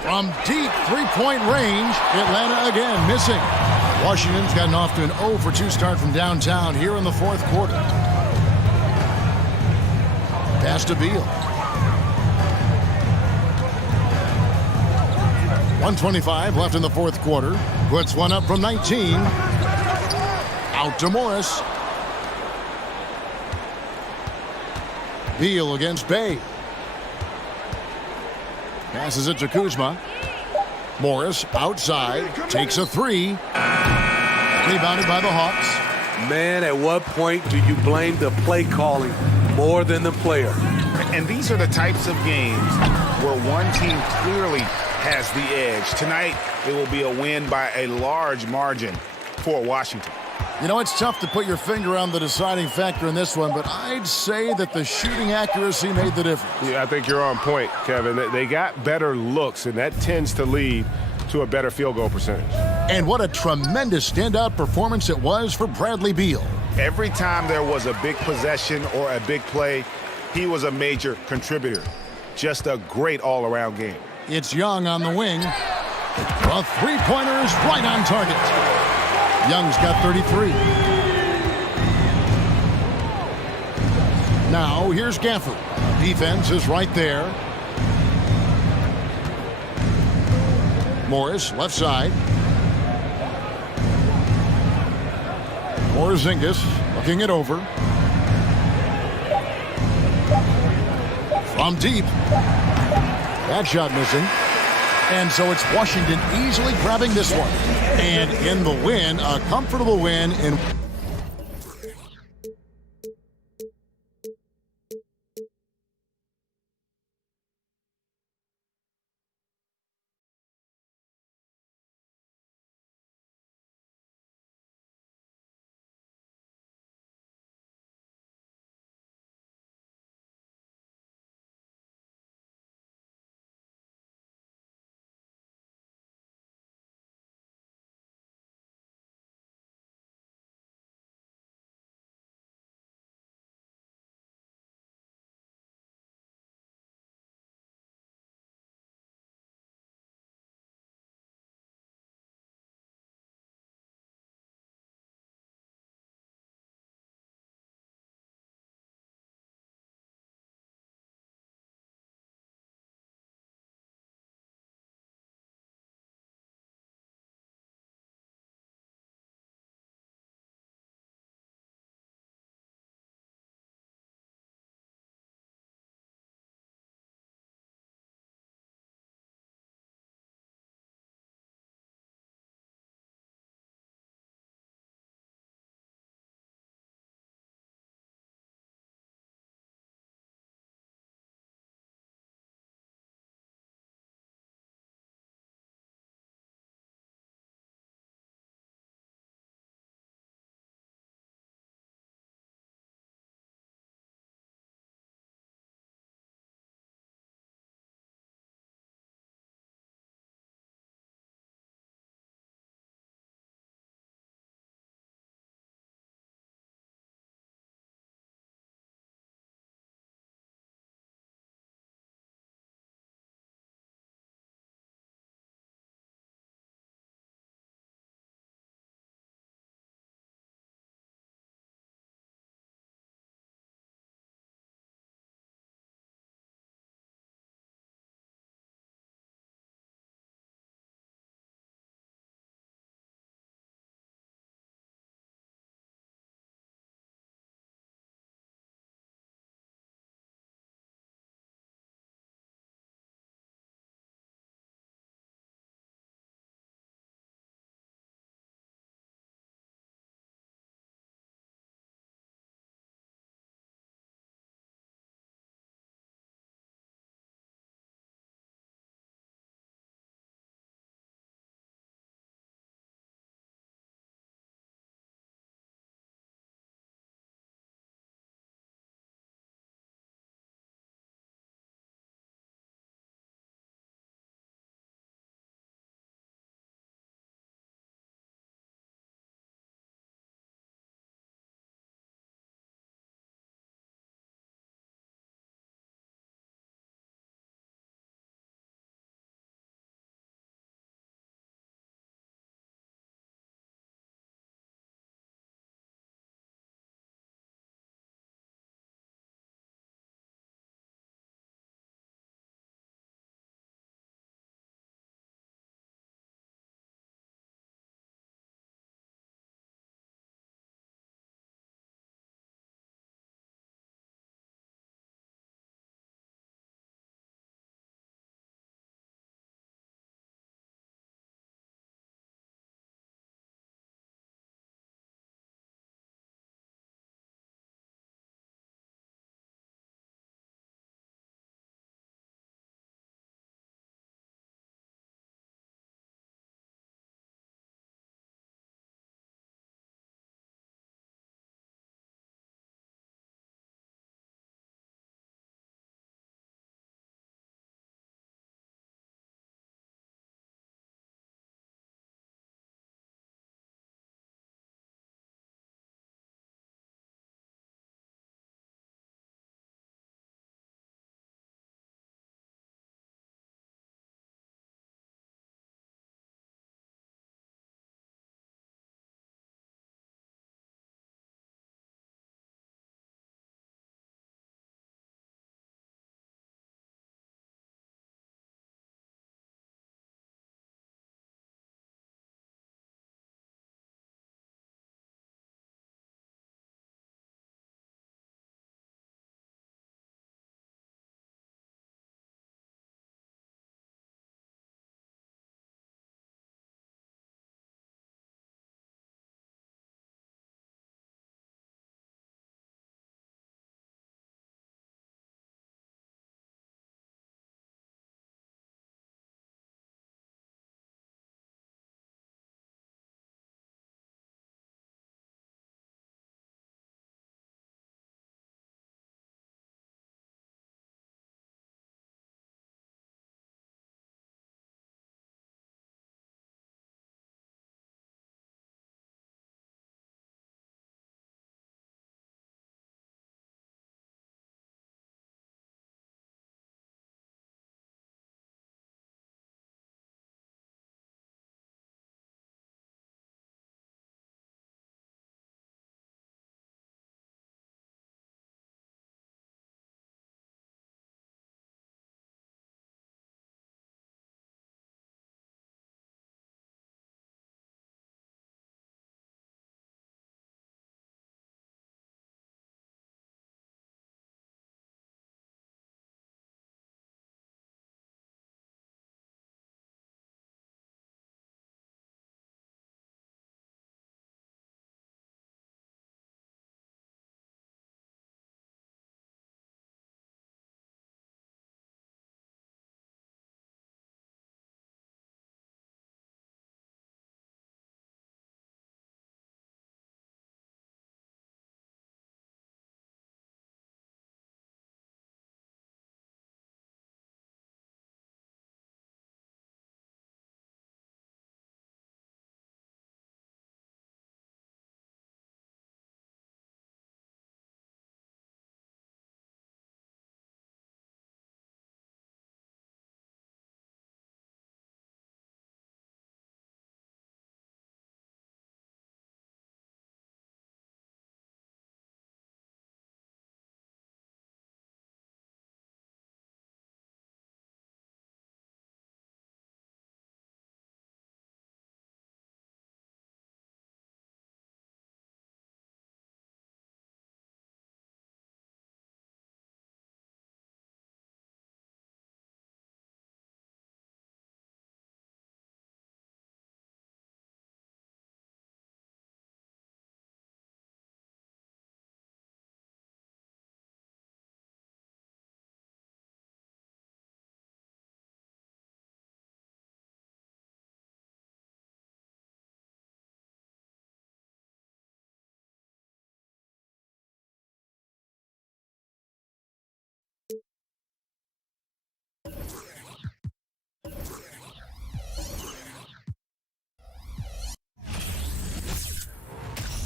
From deep three-point range, Atlanta again missing. Washington's gotten off to an 0 for 2 start from downtown here in the fourth quarter. Pass to Beal. 1:25 left in the fourth quarter. Puts one up from 19. Out to Morris. Beal against Bay. Passes it to Kuzma. Morris outside. Takes a three. Rebounded by the Hawks. Man, at what point do you blame the play calling more than the player? And these are the types of games where one team clearly has the edge. Tonight, it will be a win by a large margin for Washington. You know, it's tough to put your finger on the deciding factor in this one, but I'd say that the shooting accuracy made the difference. Yeah, I think you're on point, Kevin. They got better looks, and that tends to lead to a better field goal percentage. And what a tremendous standout performance it was for Bradley Beal. Every time there was a big possession or a big play, he was a major contributor. Just a great all-around game. It's Young on the wing. A three-pointer is right on target. Young's got 33. Now here's Gafford. Defense is right there. Morris, left side. Porzingis looking it over. From deep. That shot missing. And so it's Washington easily grabbing this one. And in the win, a comfortable win in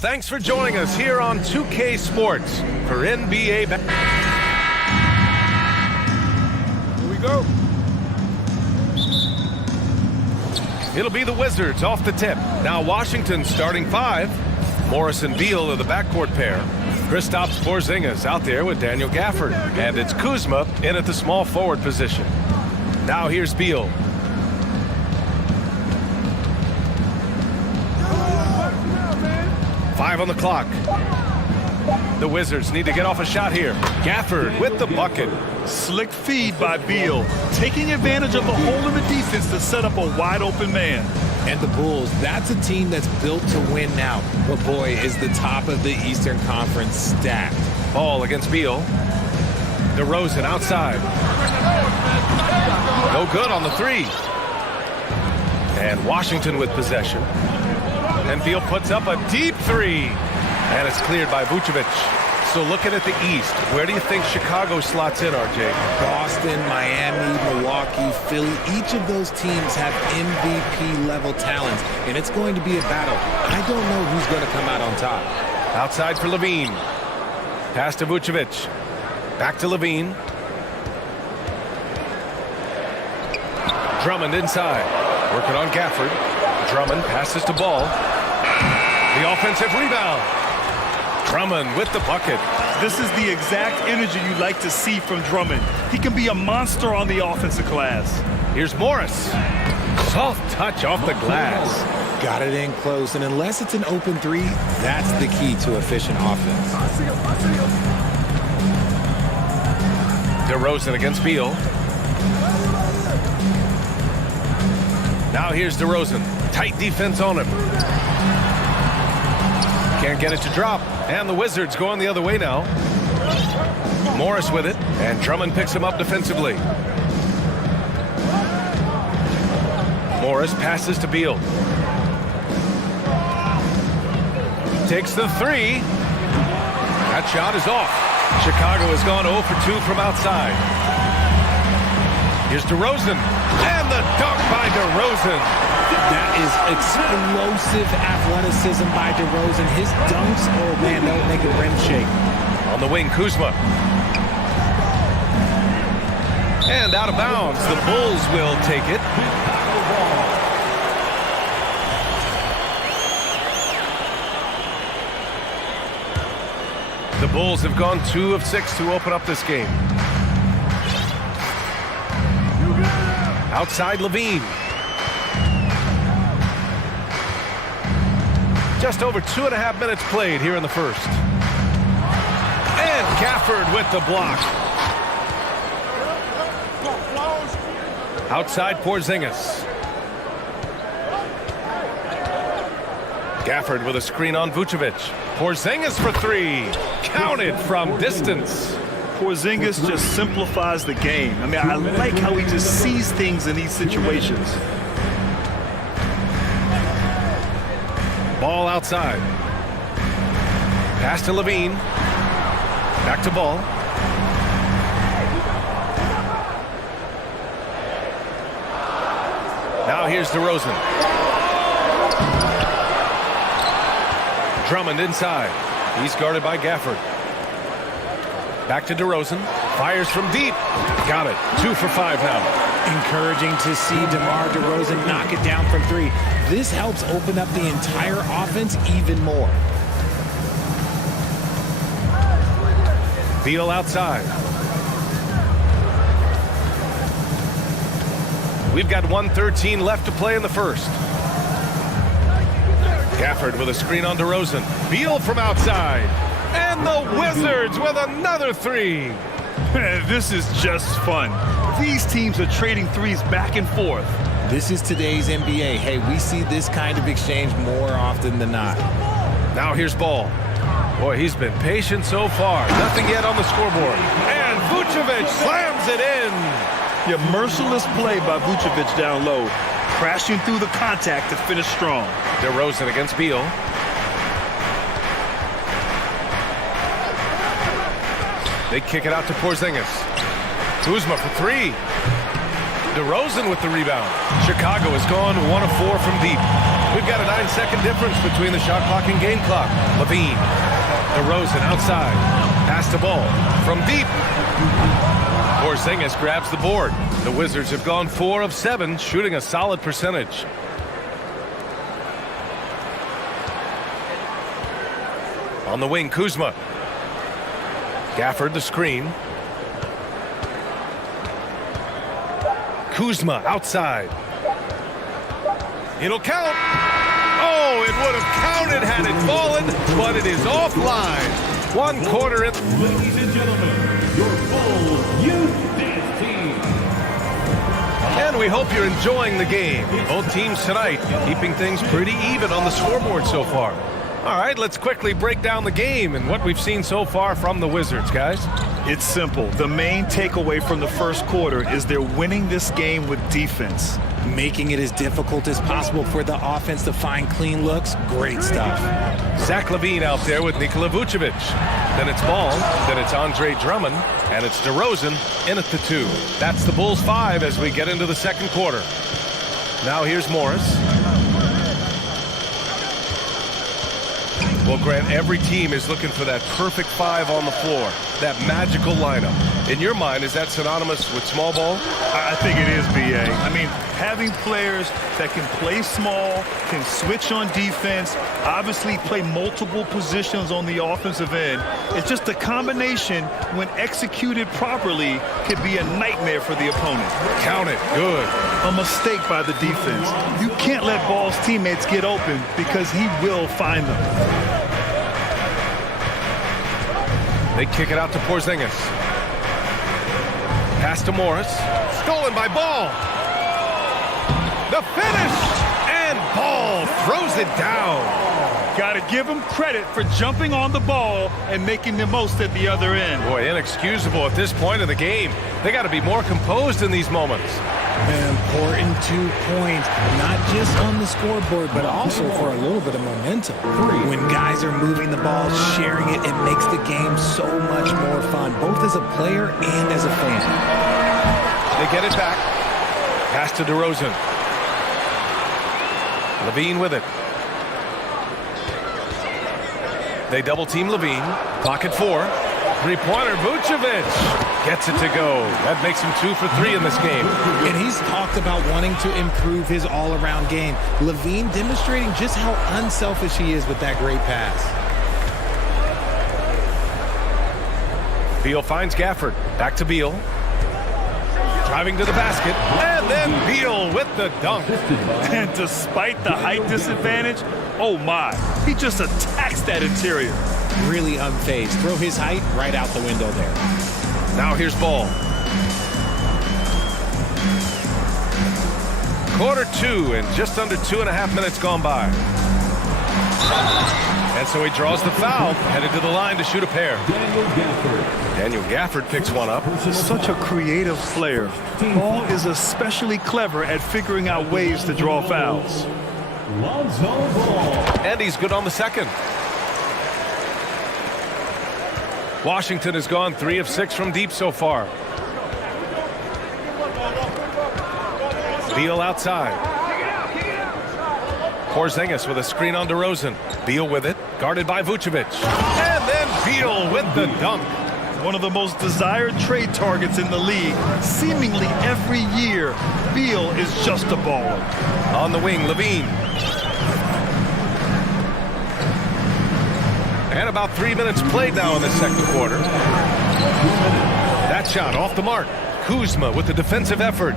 Thanks for joining us here on 2K Sports for NBA. Here we go. It'll be the Wizards off the tip. Now Washington starting 5. Morris and Beal are the backcourt pair. Kristaps Porzingis out there with Daniel Gafford. And it's Kuzma in at the small forward position. Now here's Beal. Five on the clock. The Wizards need to get off a shot here. Gafford with the bucket. Slick feed by Beal, taking advantage of the hole in the defense to set up a wide-open man. And the Bulls, that's a team that's built to win now. But boy, is the top of the Eastern Conference stacked. Ball against Beal. DeRozan outside. No good on the 3. And Washington with possession. And Beal puts up a deep 3. And it's cleared by Vucevic. So looking at the East, where do you think Chicago slots in, RJ? Boston, Miami, Milwaukee, Philly, each of those teams have MVP-level talents, and it's going to be a battle. I don't know who's going to come out on top. Outside for Levine. Pass to Vucevic. Back to Levine. Drummond inside. Working on Gafford. Drummond passes to Ball. The offensive rebound. Drummond with the bucket. This is the exact energy you'd like to see from Drummond. He can be a monster on the offensive glass. Here's Morris. Soft touch off the glass. Got it in close, and unless it's an open 3, that's the key to efficient offense. DeRozan against Beal. Now here's DeRozan. Tight defense on him. Can't get it to drop. And the Wizards going the other way now. Morris with it. And Drummond picks him up defensively. Morris passes to Beal. Takes the 3. That shot is off. Chicago has gone 0 for 2 from outside. Here's DeRozan. And the dunk by DeRozan. That is explosive athleticism by DeRozan. His dunks, oh man, they'll make a rim shake. On the wing, Kuzma. And out of bounds. The Bulls will take it. The Bulls have gone 2 of 6 to open up this game. Outside Levine. Just over 2.5 minutes played here in the first. And Gafford with the block. Outside Porzingis. Gafford with a screen on Vucevic. Porzingis for 3. Counted from distance. Porzingis just simplifies the game. I mean, I like how he just sees things in these situations. Ball outside. Pass to Levine. Back to Ball. Now here's DeRozan. Drummond inside. He's guarded by Gafford. Back to DeRozan. Fires from deep. Got it. 2 for 5 now. Encouraging to see DeMar DeRozan knock it down from 3. This helps open up the entire offense even more. Beal outside. We've got 1:13 left to play in the first. Gafford with a screen on DeRozan. Beal from outside. And the Wizards with another 3. This is just fun. These teams are trading 3s back and forth. This is today's NBA. Hey, we see this kind of exchange more often than not. Now here's Ball. Boy, he's been patient so far. Nothing yet on the scoreboard. And Vucevic slams it in. Yeah, merciless play by Vucevic down low. Crashing through the contact to finish strong. DeRozan against Beal. They kick it out to Porzingis. Kuzma for 3. DeRozan with the rebound. Chicago has gone 1 of 4 from deep. We've got a 9-second difference between the shot clock and game clock. Levine. DeRozan outside. Pass the ball from deep. Porzingis grabs the board. The Wizards have gone 4 of 7, shooting a solid percentage. On the wing, Kuzma. Gafford the screen. Kuzma outside. It'll count. Oh, it would have counted had it fallen, but it is offline. 1 quarter in. Ladies and gentlemen, your full youth dance team. And we hope you're enjoying the game. Both teams tonight keeping things pretty even on the scoreboard so far. All right, let's quickly break down the game and what we've seen so far from the Wizards, guys. It's simple. The main takeaway from the first quarter is they're winning this game with defense. Making it as difficult as possible for the offense to find clean looks. Great stuff. Zach LaVine out there with Nikola Vucevic. Then it's Ball. Then it's Andre Drummond. And it's DeRozan in at the 2. That's the Bulls 5 as we get into the second quarter. Now here's Morris. Well, Grant, every team is looking for that perfect 5 on the floor, that magical lineup. In your mind, is that synonymous with small ball? I think it is, B.A. I mean, having players that can play small, can switch on defense, obviously play multiple positions on the offensive end. It's just a combination, when executed properly, could be a nightmare for the opponent. Count it. Good. A mistake by the defense. You can't let Ball's teammates get open because he will find them. They kick it out to Porzingis. Pass to Morris. Stolen by Ball. The finish! And Ball throws it down. Got to give him credit for jumping on the ball and making the most at the other end. Boy, inexcusable at this point of the game. They got to be more composed in these moments. An important 2 points, not just on the scoreboard, but also for a little bit of momentum. When guys are moving the ball, sharing it, it makes the game so much more fun, both as a player and as a fan. They get it back. Pass to DeRozan. Levine with it. They double team Levine. Pocket 4. 3-pointer, Vucevic gets it to go. That makes him 2 for 3 in this game. And he's talked about wanting to improve his all-around game. Levine demonstrating just how unselfish he is with that great pass. Beal finds Gafford. Back to Beal. Driving to the basket. And then Beal with the dunk. And despite the height disadvantage, oh my, he just attacks that interior. Really unfazed. Throw his height right out the window there. Now here's Ball. Quarter 2 and just under 2.5 minutes gone by. And so he draws the foul, headed to the line to shoot a pair. Daniel Gafford picks one up. Such a creative player. Ball is especially clever at figuring out ways to draw fouls. And he's good on the second. Washington has gone 3 of 6 from deep so far. Beal outside. Porzingis with a screen on DeRozan. Beal with it, guarded by Vucevic. And then Beal with the dunk. One of the most desired trade targets in the league. Seemingly every year, Beal is just a baller. On the wing, Levine. And about 3 minutes played now in the second quarter. That shot off the mark. Kuzma with the defensive effort.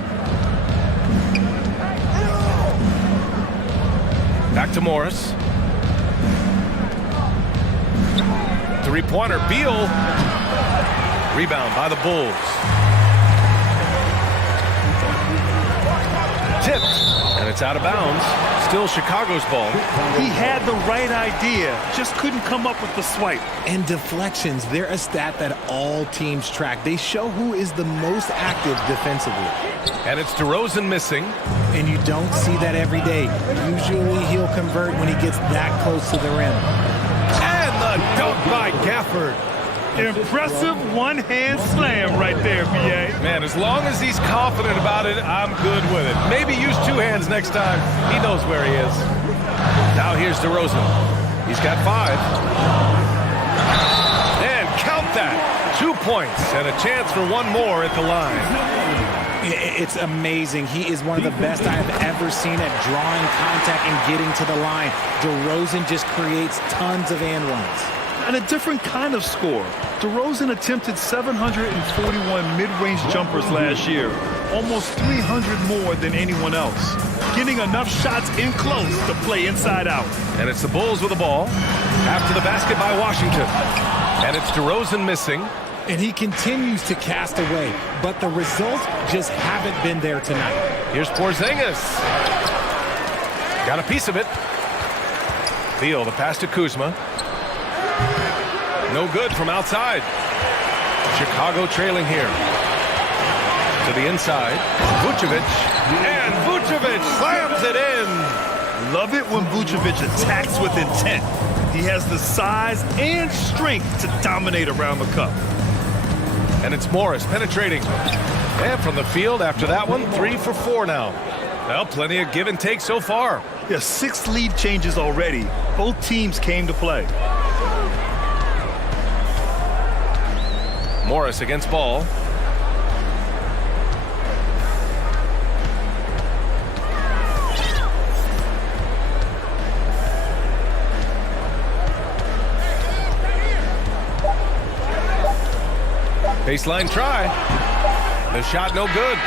Back to Morris. 3-pointer, Beal. Rebound by the Bulls. Tipped, and it's out of bounds. Still Chicago's ball. He had the right idea, just couldn't come up with the swipe. And deflections, they're a stat that all teams track. They show who is the most active defensively. And it's DeRozan missing. And you don't see that every day. Usually he'll convert when he gets that close to the rim. And the dunk by Gafford. Impressive one-hand slam right there, B.A. Man, as long as he's confident about it, I'm good with it. Maybe use 2 hands next time. He knows where he is. Now here's DeRozan. He's got 5. And count that. 2 points and a chance for one more at the line. It's amazing. He is one of the best I have ever seen at drawing contact and getting to the line. DeRozan just creates tons of and ones. And a different kind of score. DeRozan attempted 741 mid-range jumpers last year, almost 300 more than anyone else. Getting enough shots in close to play inside out. And it's the Bulls with the ball. After the basket by Washington. And it's DeRozan missing. And he continues to cast away, but the results just haven't been there tonight. Here's Porzingis. Got a piece of it. Beal, the pass to Kuzma. No good from outside. Chicago trailing here. To the inside. Vucevic. And Vucevic slams it in. Love it when Vucevic attacks with intent. He has the size and strength to dominate around the cup. And it's Morris penetrating. And from the field after that one, 3 for 4 now. Well, plenty of give and take so far. Yeah, 6 lead changes already. Both teams came to play. Morris against Ball. Baseline try. The shot no good.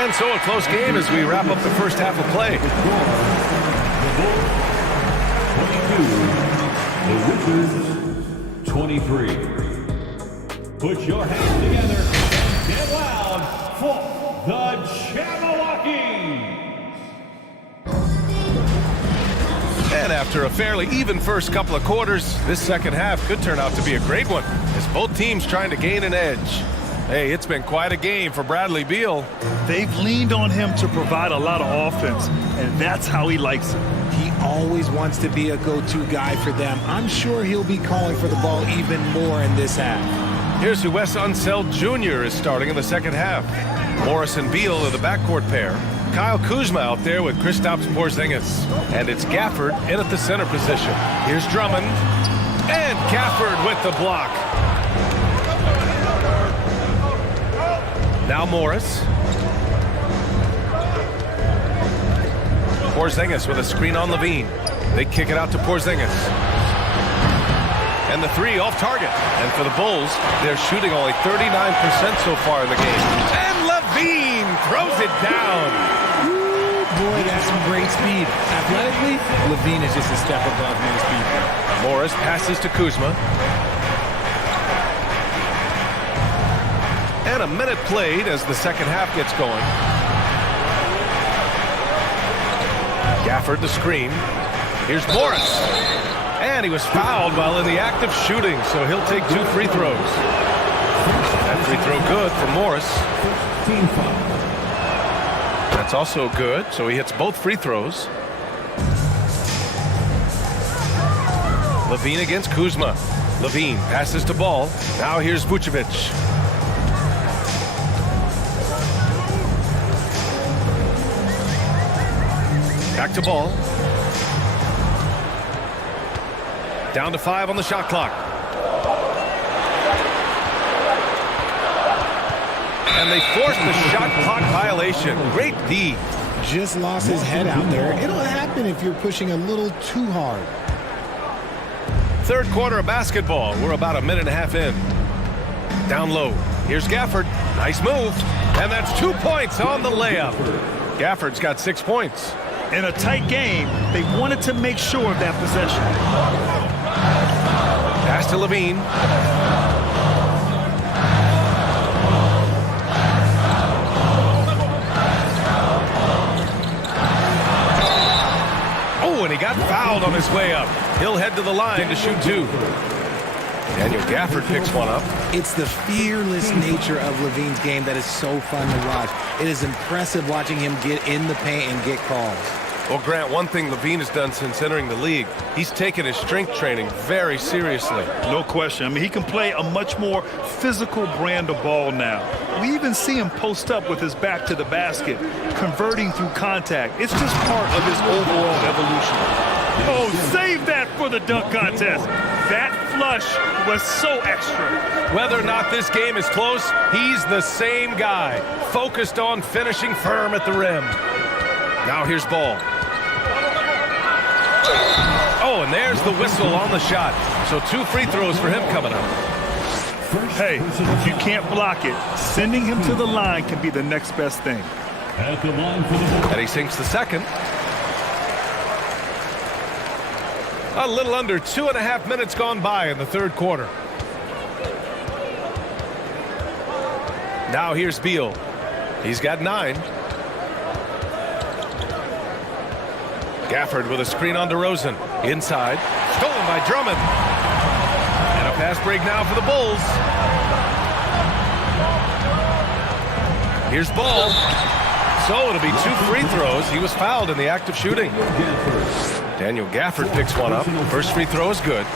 And so a close game as we wrap up the first half of play. The Wizards, 23. Put your hands together. Get loud for the Jabberwockies. And after a fairly even first couple of quarters, this second half could turn out to be a great one as both teams trying to gain an edge. Hey, it's been quite a game for Bradley Beal. They've leaned on him to provide a lot of offense, and that's how he likes it. He always wants to be a go-to guy for them. I'm sure he'll be calling for the ball even more in this half. Here's who Wes Unseld Jr. is starting in the second half. Morris and Beal are the backcourt pair. Kyle Kuzma out there with Kristaps Porzingis. And it's Gafford in at the center position. Here's Drummond. And Gafford with the block. Now Morris. Porzingis with a screen on Levine. They kick it out to Porzingis. And the 3 off target. And for the Bulls, they're shooting only 39% so far in the game. And Levine throws it down. Ooh, boy, that's some great speed. Athletically, Levine is just a step above most people. Morris passes to Kuzma. And a minute played as the second half gets going. Gafford the screen. Here's Morris. And he was fouled while in the act of shooting, so he'll take 2 free throws. That free throw good for Morris. That's also good, so he hits both free throws. Levine against Kuzma. Levine passes to Ball. Now here's Vucevic. Back to Ball. Down to 5 on the shot clock. And they forced the shot clock violation. Great D. Just lost his head out there. It'll happen if you're pushing a little too hard. Third quarter of basketball. We're about a minute and a half in. Down low. Here's Gafford. Nice move. And that's 2 points on the layup. Gafford's got 6 points. In a tight game, they wanted to make sure of that possession. Pass to Levine. Oh, and he got fouled on his way up. He'll head to the line to shoot 2. Daniel Gafford picks one up. It's the fearless nature of Levine's game that is so fun to watch. It is impressive watching him get in the paint and get calls. Well, Grant, one thing Levine has done since entering the league, he's taken his strength training very seriously. No question. I mean, he can play a much more physical brand of ball now. We even see him post up with his back to the basket, converting through contact. It's just part of his overall evolution. Oh, save that for the dunk contest. That flush was so extra. Whether or not this game is close, he's the same guy, focused on finishing firm at the rim. Now here's Ball. Oh, and there's the whistle on the shot. So 2 free throws for him coming up. Hey, if you can't block it, sending him to the line can be the next best thing. And he sinks the second. A little under 2.5 minutes gone by in the third quarter. Now here's Beal. He's got 9. Gafford with a screen on DeRozan. Inside. Stolen by Drummond. And a pass break now for the Bulls. Here's Ball. So it'll be 2 free throws. He was fouled in the act of shooting. Daniel Gafford picks one up. First free throw is good.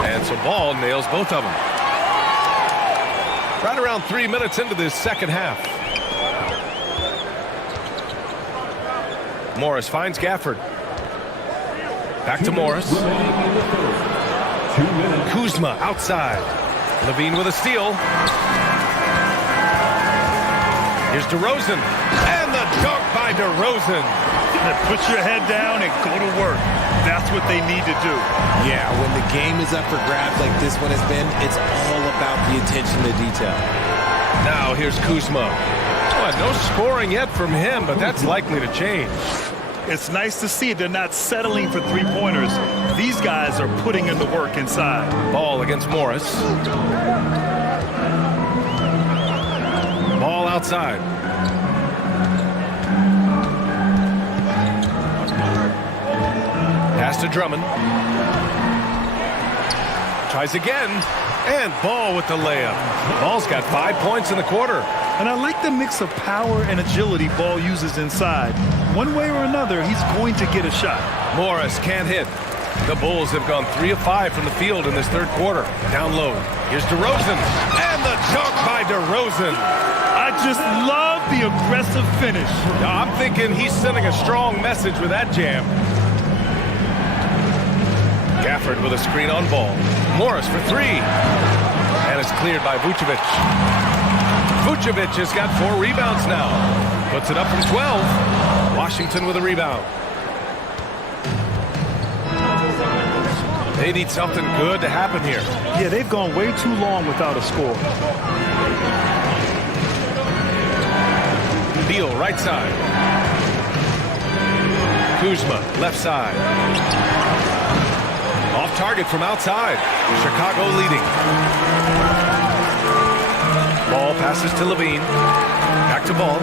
And so Ball nails both of them. Right around 3 minutes into this second half. Morris finds Gafford. Back to Morris. Kuzma outside. Levine with a steal. Here's DeRozan. And the dunk by DeRozan. Put your head down and go to work. That's what they need to do. Yeah, when the game is up for grabs like this one has been, it's all about the attention to detail. Now here's Kuzma. Well, no scoring yet from him, but that's likely to change. It's nice to see they're not settling for three-pointers. These guys are putting in the work inside. Ball against Morris. Ball outside. Pass to Drummond. Tries again. And Ball with the layup. Ball's got 5 points in the quarter. And I like the mix of power and agility Ball uses inside. One way or another, he's going to get a shot. Morris can't hit. The Bulls have gone 3 of 5 from the field in this third quarter. Down low. Here's DeRozan. And the dunk by DeRozan. I just love the aggressive finish. Now, I'm thinking he's sending a strong message with that jam. Gafford with a screen on Ball. Morris for 3. And it's cleared by Vucevic. Vucevic has got 4 rebounds now. Puts it up from 12. Washington with a rebound. They need something good to happen here. Yeah, they've gone way too long without a score. Beal, right side. Kuzma, left side. Off target from outside. Chicago leading. Ball passes to Levine. Back to Ball.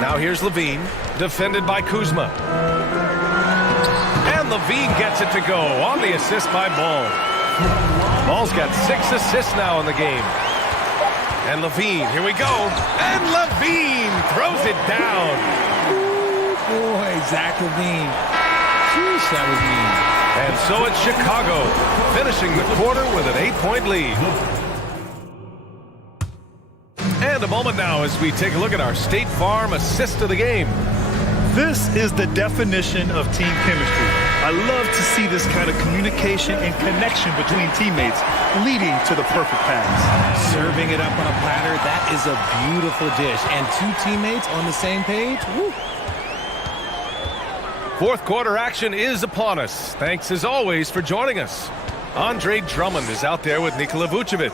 Now here's Levine. Defended by Kuzma. And Levine gets it to go on the assist by Ball. Ball's got 6 assists now in the game. And Levine, here we go. And Levine throws it down. Ooh, boy, Zach Levine. Sheesh, that was mean. And so it's Chicago, finishing the quarter with an 8-point lead. And a moment now as we take a look at our State Farm assist of the game. This is the definition of team chemistry. I love to see this kind of communication and connection between teammates leading to the perfect pass. Serving it up on a platter, that is a beautiful dish. And 2 teammates on the same page, woo. Fourth quarter action is upon us. Thanks as always for joining us. Andre Drummond is out there with Nikola Vucevic.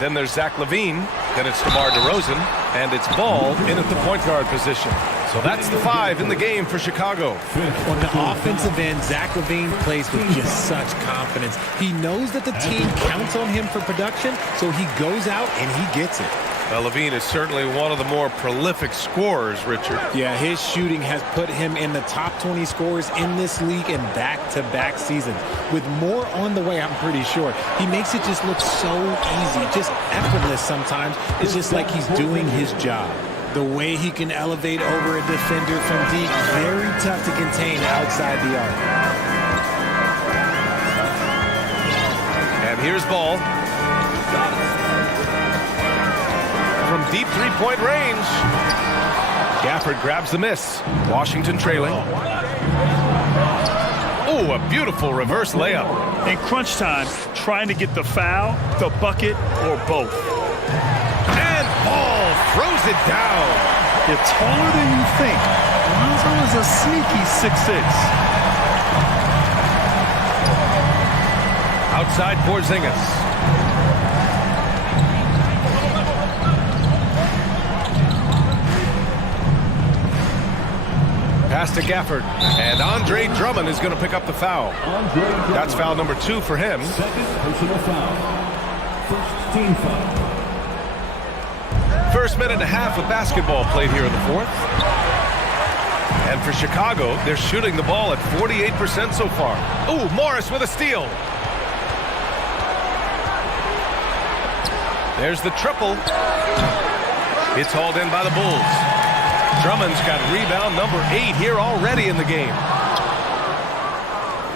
Then there's Zach Levine. Then it's DeMar DeRozan. And it's Ball in at the point guard position. So that's the 5 in the game for Chicago. On the offensive end, Zach Levine plays with just such confidence. He knows that the team counts on him for production, so he goes out and he gets it. Well, Levine is certainly one of the more prolific scorers, Richard. Yeah, his shooting has put him in the top 20 scorers in this league in back-to-back seasons. With more on the way, I'm pretty sure. He makes it just look so easy, just effortless sometimes. It's just like he's doing his job. The way he can elevate over a defender from deep, very tough to contain outside the arc. And here's Ball. From deep 3-point range. Gafford grabs the miss. Washington trailing. Oh, a beautiful reverse layup. In crunch time, trying to get the foul, the bucket, or both. And Ball throws it down. You're taller than you think. Lonzo is a sneaky 6'6". Outside Porzingis. Pass to Gafford. And Andre Drummond is going to pick up the foul. That's foul number 2 for him. Second personal foul. First team foul. First minute and a half of basketball played here in the fourth. And for Chicago, they're shooting the ball at 48% so far. Ooh, Morris with a steal. There's the triple. It's hauled in by the Bulls. Drummond's got rebound number 8 here already in the game.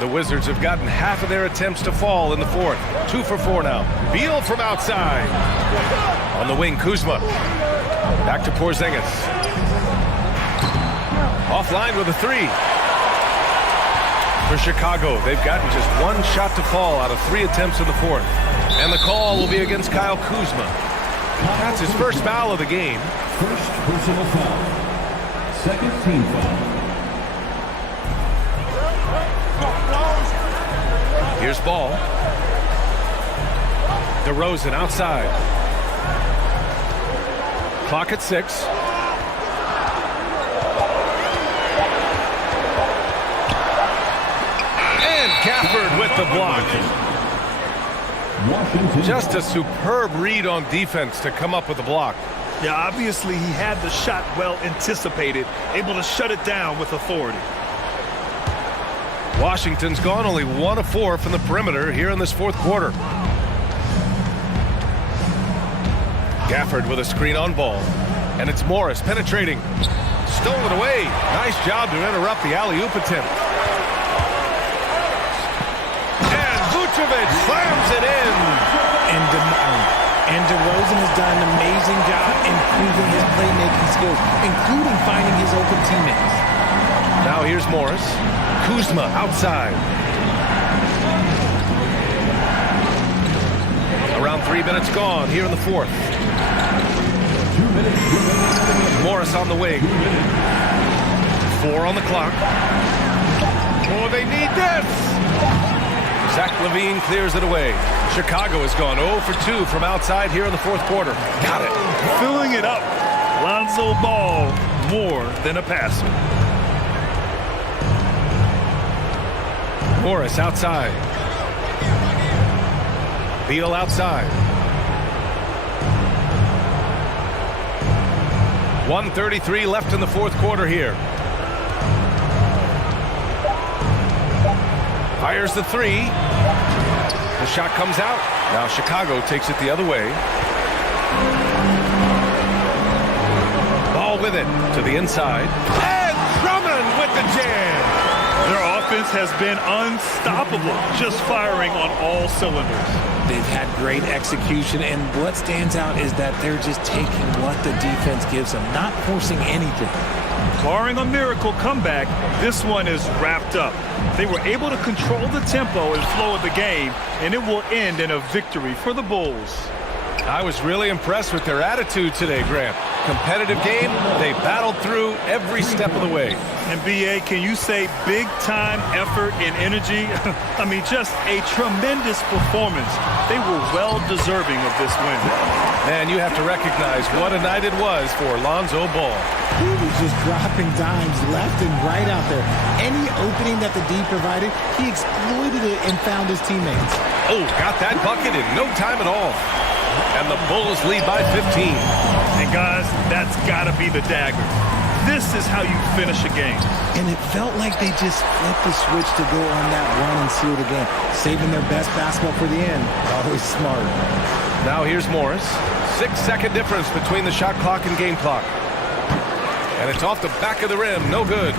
The Wizards have gotten half of their attempts to fall in the fourth. 2 for 4 now. Beal from outside. On the wing, Kuzma. Back to Porzingis. Offline with a 3. For Chicago, they've gotten just 1 shot to fall out of 3 attempts in the fourth. And the call will be against Kyle Kuzma. That's his first foul of the game. First personal foul. Second team foul. Here's Ball. DeRozan outside. Clock at 6. And Gafford with the block. Just a superb read on defense to come up with the block. Yeah, obviously he had the shot well anticipated, able to shut it down with authority. Washington's gone only 1 of 4 from the perimeter here in this fourth quarter. Gafford with a screen on Ball. And it's Morris penetrating. Stolen away. Nice job to interrupt the alley-oop attempt. And Vucevic slams it in. And DeRozan has done an amazing job improving his playmaking skills, including finding his open teammates. Now here's Morris. Kuzma outside. Around 3 minutes gone here in the fourth. Morris on the wing. 4 on the clock. Oh, they need this! Zach LaVine clears it away. Chicago has gone 0 for 2 from outside here in the fourth quarter. Got it. Filling it up. Lonzo Ball, more than a passer. Morris outside. Beal outside. 1:33 left in the fourth quarter here. Fires the 3. The shot comes out. Now Chicago takes it the other way. Ball with it to the inside. And Drummond with the jam. Their offense has been unstoppable, just firing on all cylinders. They've had great execution, and what stands out is that they're just taking what the defense gives them, not forcing anything. Barring a miracle comeback, this one is wrapped up. They were able to control the tempo and flow of the game, and it will end in a victory for the Bulls. I was really impressed with their attitude today, Grant. Competitive game, they battled through every step of the way. And B.A., can you say big-time effort and energy? I mean, just a tremendous performance. They were well-deserving of this win. Man, you have to recognize what a night it was for Lonzo Ball. He was just dropping dimes left and right out there. Any opening that the D provided, he exploited it and found his teammates. Oh, got that bucket in no time at all. And the Bulls lead by 15. And guys, that's got to be the dagger. This is how you finish a game. And it felt like they just flipped the switch to go on that run and seal the game, saving their best basketball for the end. Always smart. Now here's Morris. 6-second difference between the shot clock and game clock. And it's off the back of the rim. No good.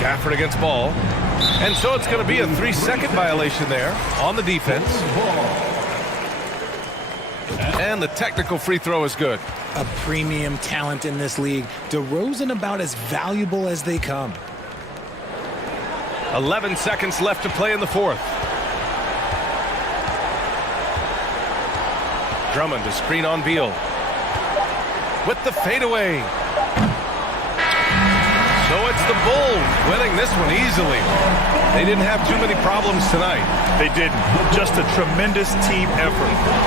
Gafford against Ball. And so it's going to be a 3-second violation there on the defense. And the technical free throw is good. A premium talent in this league. DeRozan about as valuable as they come. 11 seconds left to play in the fourth. Drummond to screen on Beal. With the fadeaway. So it's the Bulls winning this one easily. They didn't have too many problems tonight. They didn't. Just a tremendous team effort.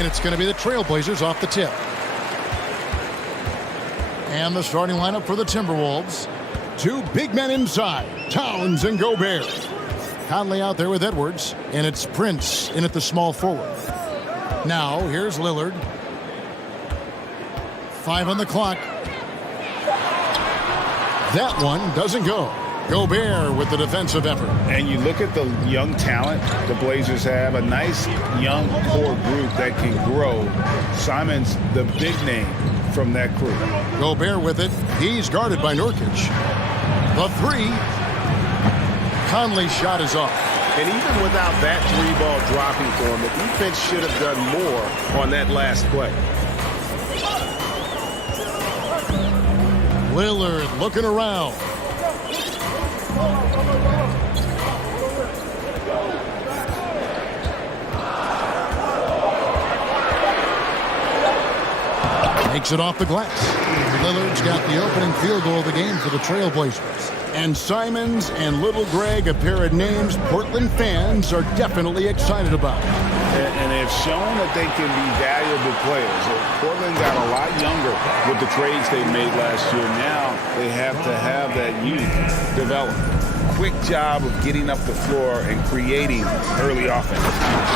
And it's going to be the Trailblazers off the tip. And the starting lineup for the Timberwolves. Two big men inside, Towns and Gobert. Conley out there with Edwards, and it's Prince in at the small forward. Now, here's Lillard. 5 on the clock. That one doesn't go. Gobert with the defensive effort. And you look at the young talent the Blazers have, a nice young core group that can grow. Simon's the big name from that group. Gobert with it. He's guarded by Nurkic. The three. Conley's shot is off. And even without that three-ball dropping for him, the defense should have done more on that last play. Lillard looking around. Makes it off the glass. Lillard's got the opening field goal of the game for the Trailblazers. And Simons and Little Greg, a pair of names Portland fans are definitely excited about. And they've shown that they can be valuable players. Portland got a lot younger with the trades they made last year. Now they have to have that youth develop. Quick job of getting up the floor and creating early offense.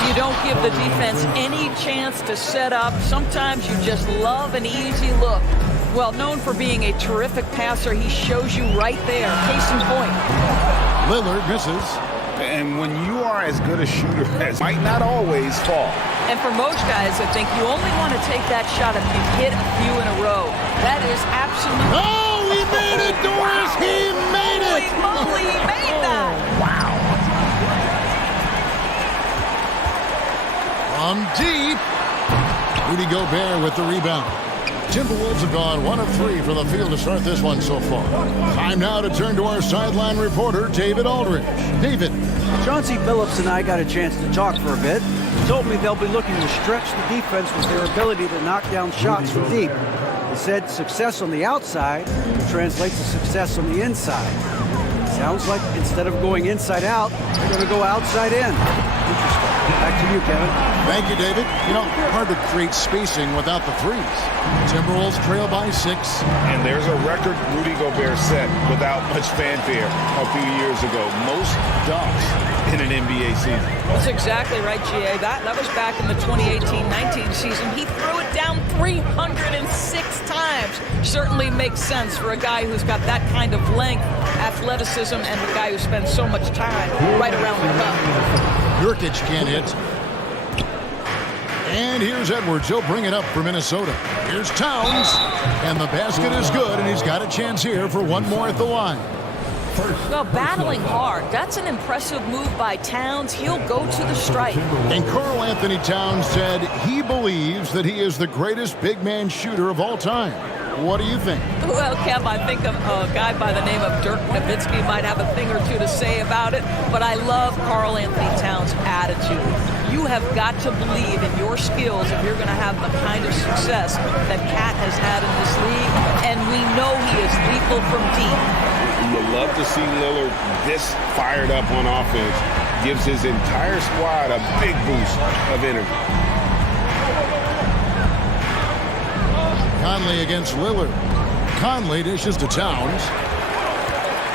You don't give the defense any chance to set up. Sometimes you just love an easy look. Well, known for being a terrific passer, he shows you right there. Case in point. Lillard misses. And when you are as good a shooter as might not always fall. And for most guys, I think you only want to take that shot if you hit a few in a row. That is absolutely... Oh, he made it, Doris! He made it! Holy moly, he made that! Wow. From deep. Rudy Gobert with the rebound. Timberwolves have gone 1 of 3 from the field to start this one so far. Time now to turn to our sideline reporter, David Aldridge. David. Chauncey Billups and I got a chance to talk for a bit. He told me they'll be looking to stretch the defense with their ability to knock down shots from deep. He said success on the outside translates to success on the inside. Sounds like instead of going inside out, they're going to go outside in. Interesting. Back to you, Kevin. Thank you, David. You know, hard to create spacing without the threes. Timberwolves trail by 6. And there's a record Rudy Gobert set without much fanfare a few years ago. Most dunks in an NBA season. That's exactly right, G.A. That was back in the 2018-19 season. He threw it down 306 times. Certainly makes sense for a guy who's got that kind of length, athleticism, and a guy who spends so much time right around the cup. Nurkic can't hit. And here's Edwards. He'll bring it up for Minnesota. Here's Towns. And the basket is good, and he's got a chance here for one more at the line. Well, battling hard. That's an impressive move by Towns. He'll go to the strike. And Karl Anthony Towns said he believes that he is the greatest big man shooter of all time. What do you think? Well, Kev, I think a guy by the name of Dirk Nowitzki might have a thing or two to say about it, but I love Karl Anthony Towns' attitude. You have got to believe in your skills if you're going to have the kind of success that Cat has had in this league, and we know he is lethal from deep. You would love to see Lillard this fired up on offense. Gives his entire squad a big boost of energy. Conley against Lillard. Conley dishes to Towns.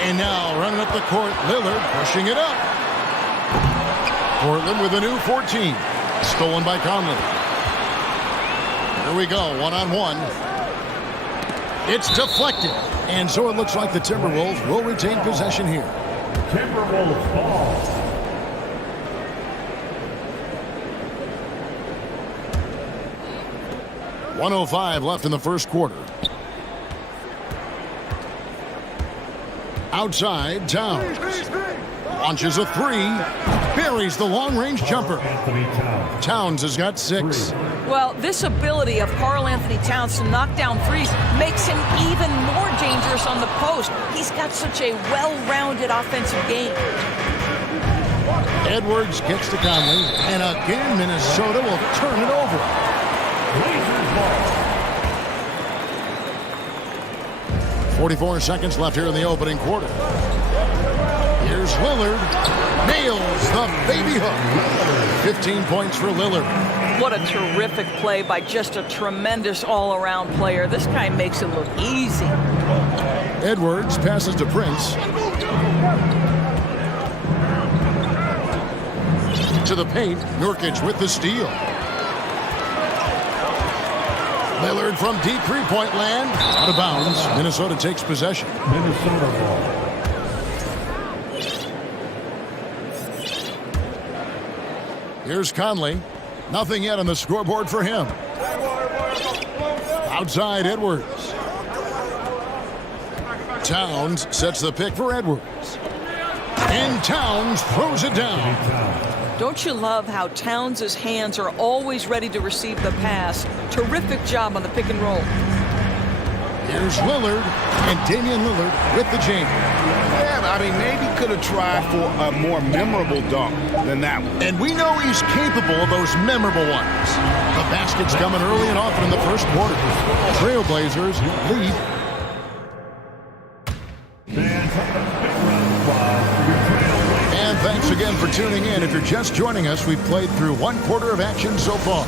And now running up the court, Lillard pushing it up. Portland with a new 14. Stolen by Conley. Here we go, one-on-one. It's deflected. And so it looks like the Timberwolves will retain possession here. Timberwolves ball. .105 left in the first quarter. Outside, Towns. Launches a 3. Buries the long-range jumper. Towns has got 6. Well, this ability of Karl Anthony Towns to knock down threes makes him even more dangerous on the post. He's got such a well-rounded offensive game. Edwards gets to Conley, and again Minnesota will turn it over. 44 seconds left here in the opening quarter. Here's Lillard. Nails the baby hook. 15 points for Lillard. What a terrific play by just a tremendous all-around player. This guy makes it look easy. Edwards passes to Prince. To the paint, Nurkic with the steal. Lillard from deep three-point land. Out of bounds. Minnesota takes possession. Minnesota ball. Here's Conley. Nothing yet on the scoreboard for him. Outside Edwards. Towns sets the pick for Edwards. And Towns throws it down. Don't you love how Towns' hands are always ready to receive the pass? Terrific job on the pick and roll. Here's Lillard, and Damian Lillard with the jam. Yeah, I mean, maybe could have tried for a more memorable dunk than that one. And we know he's capable of those memorable ones. The basket's coming early and often in the first quarter. Trailblazers lead. And thanks again for tuning in. If you're just joining us, we've played through one quarter of action so far.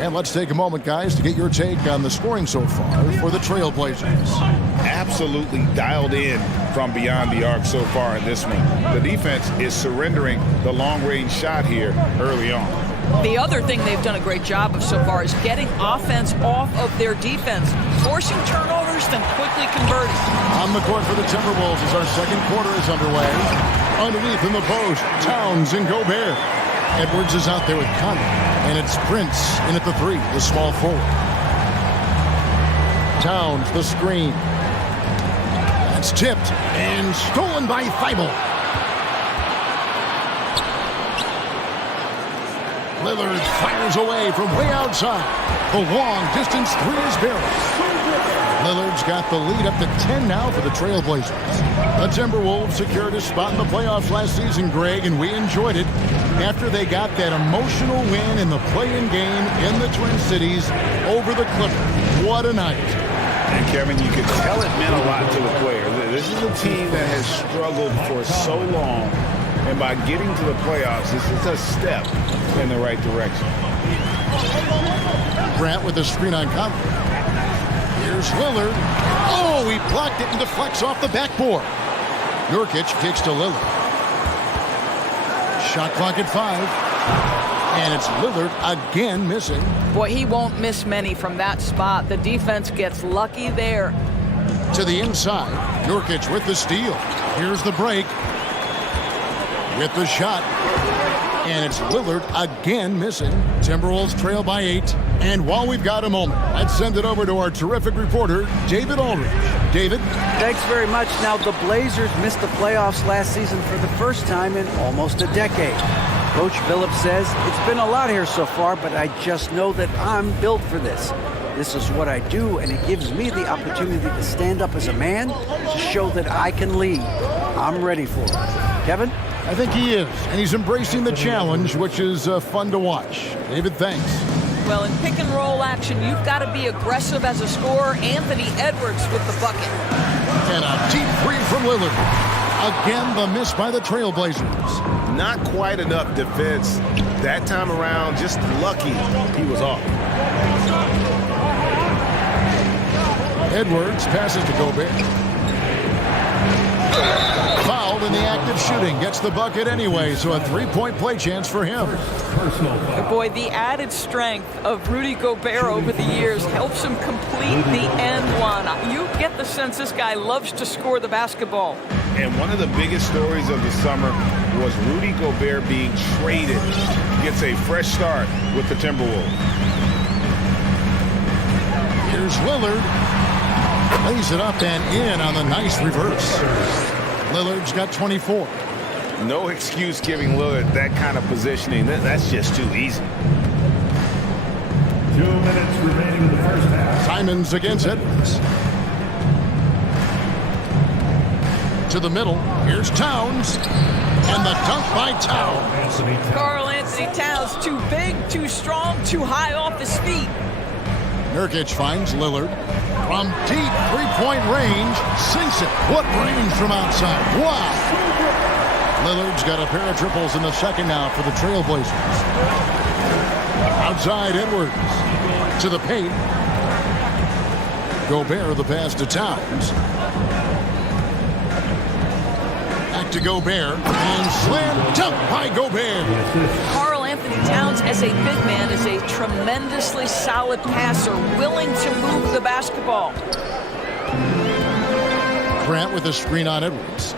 And let's take a moment, guys, to get your take on the scoring so far for the Trailblazers. Absolutely dialed in from beyond the arc so far in this one. The defense is surrendering the long-range shot here early on. The other thing they've done a great job of so far is getting offense off of their defense, forcing turnovers, then quickly converting. On the court for the Timberwolves as our second quarter is underway. Underneath in the post, Towns and Gobert. Edwards is out there with Conley, and it's Prince in at the three, the small forward. Towns, the screen. That's tipped and stolen by Thibault. Lillard fires away from way outside. The long-distance three is barely. Lillard's got the lead up to 10 now for the Trailblazers. The Timberwolves secured a spot in the playoffs last season, Greg, and we enjoyed it after they got that emotional win in the play-in game in the Twin Cities over the Clippers. What a night. And Kevin, you could tell it meant a lot to the player. This is a team that has struggled for so long, and by getting to the playoffs, this is a step in the right direction. Grant with the screen on Conley. Here's Lillard. Oh, he blocked it and deflects off the backboard. Nurkic kicks to Lillard. Shot clock at 5. And it's Lillard again missing. Boy, he won't miss many from that spot. The defense gets lucky there. To the inside. Nurkic with the steal. Here's the break. With the shot. And it's Lillard again missing. Timberwolves trail by 8. And while we've got a moment, let's send it over to our terrific reporter, David Aldridge. David? Thanks very much. Now, the Blazers missed the playoffs last season for the first time in almost a decade. Coach Phillips says, it's been a lot here so far, but I just know that I'm built for this. This is what I do, and it gives me the opportunity to stand up as a man to show that I can lead. I'm ready for it. Kevin? I think he is, and he's embracing the challenge, which is fun to watch. David, thanks. Well, in pick and roll action, you've got to be aggressive as a scorer. Anthony Edwards with the bucket. And a deep three from Lillard. Again, the miss by the Trailblazers. Not quite enough defense that time around. Just lucky he was off. Edwards passes to Gobert. Fouled in the act of shooting. Gets the bucket anyway, so a three-point play chance for him. Boy, the added strength of Rudy Gobert over the years helps him complete the end one. You get the sense this guy loves to score the basketball. And one of the biggest stories of the summer was Rudy Gobert being traded. Gets a fresh start with the Timberwolves. Here's Lillard. Lays it up and in on the nice reverse. Lillard's got 24. No excuse giving Lillard that kind of positioning. That's just too easy. 2 minutes remaining in the first half. Simons against Edwards. To the middle. Here's Towns. And the dunk by Towns. Karl Anthony Towns, too big, too strong, too high off his feet. Nurkic finds Lillard. From deep three-point range, sinks it. What range from outside. Wow. Lillard's got a pair of triples in the second now for the Trailblazers. Outside Edwards. To the paint. Gobert the pass to Towns. Back to Gobert. And slam dunk by Gobert. Karl Anthony Towns, as a big man, is a tremendously solid passer, willing to move the basketball. Grant with a screen on Edwards.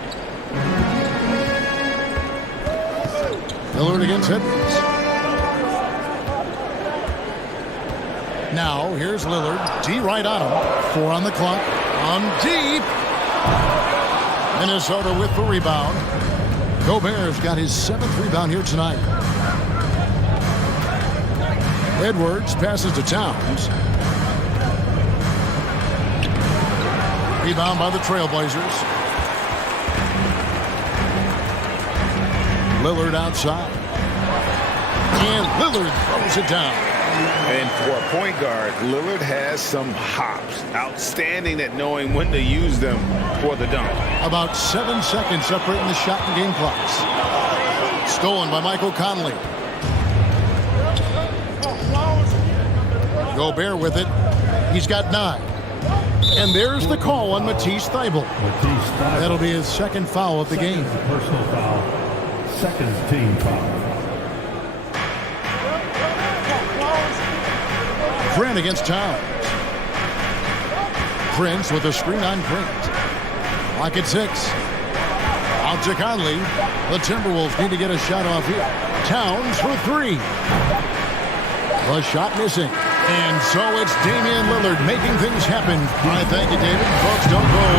Lillard against Edwards. Now, here's Lillard. D right on him. 4 on the clock. On deep. Minnesota with the rebound. Gobert's got his 7th rebound here tonight. Edwards passes to Towns. Rebound by the Trailblazers. Lillard outside. And Lillard throws it down. And for a point guard, Lillard has some hops. Outstanding at knowing when to use them for the dunk. About 7 seconds separating the shot and game clocks. Stolen by Michael Conley. Gobert with it. He's got 9. And there's the call on Matisse Thybulle. That'll be his 2nd foul of the game. Personal foul. 2nd team foul. Grant against Towns. Prince with a screen on Grant. Lock at 6. Out to Conley. The Timberwolves need to get a shot off here. Towns for 3. The shot missing. And so it's Damian Lillard making things happen. All right, thank you, David. Folks, don't go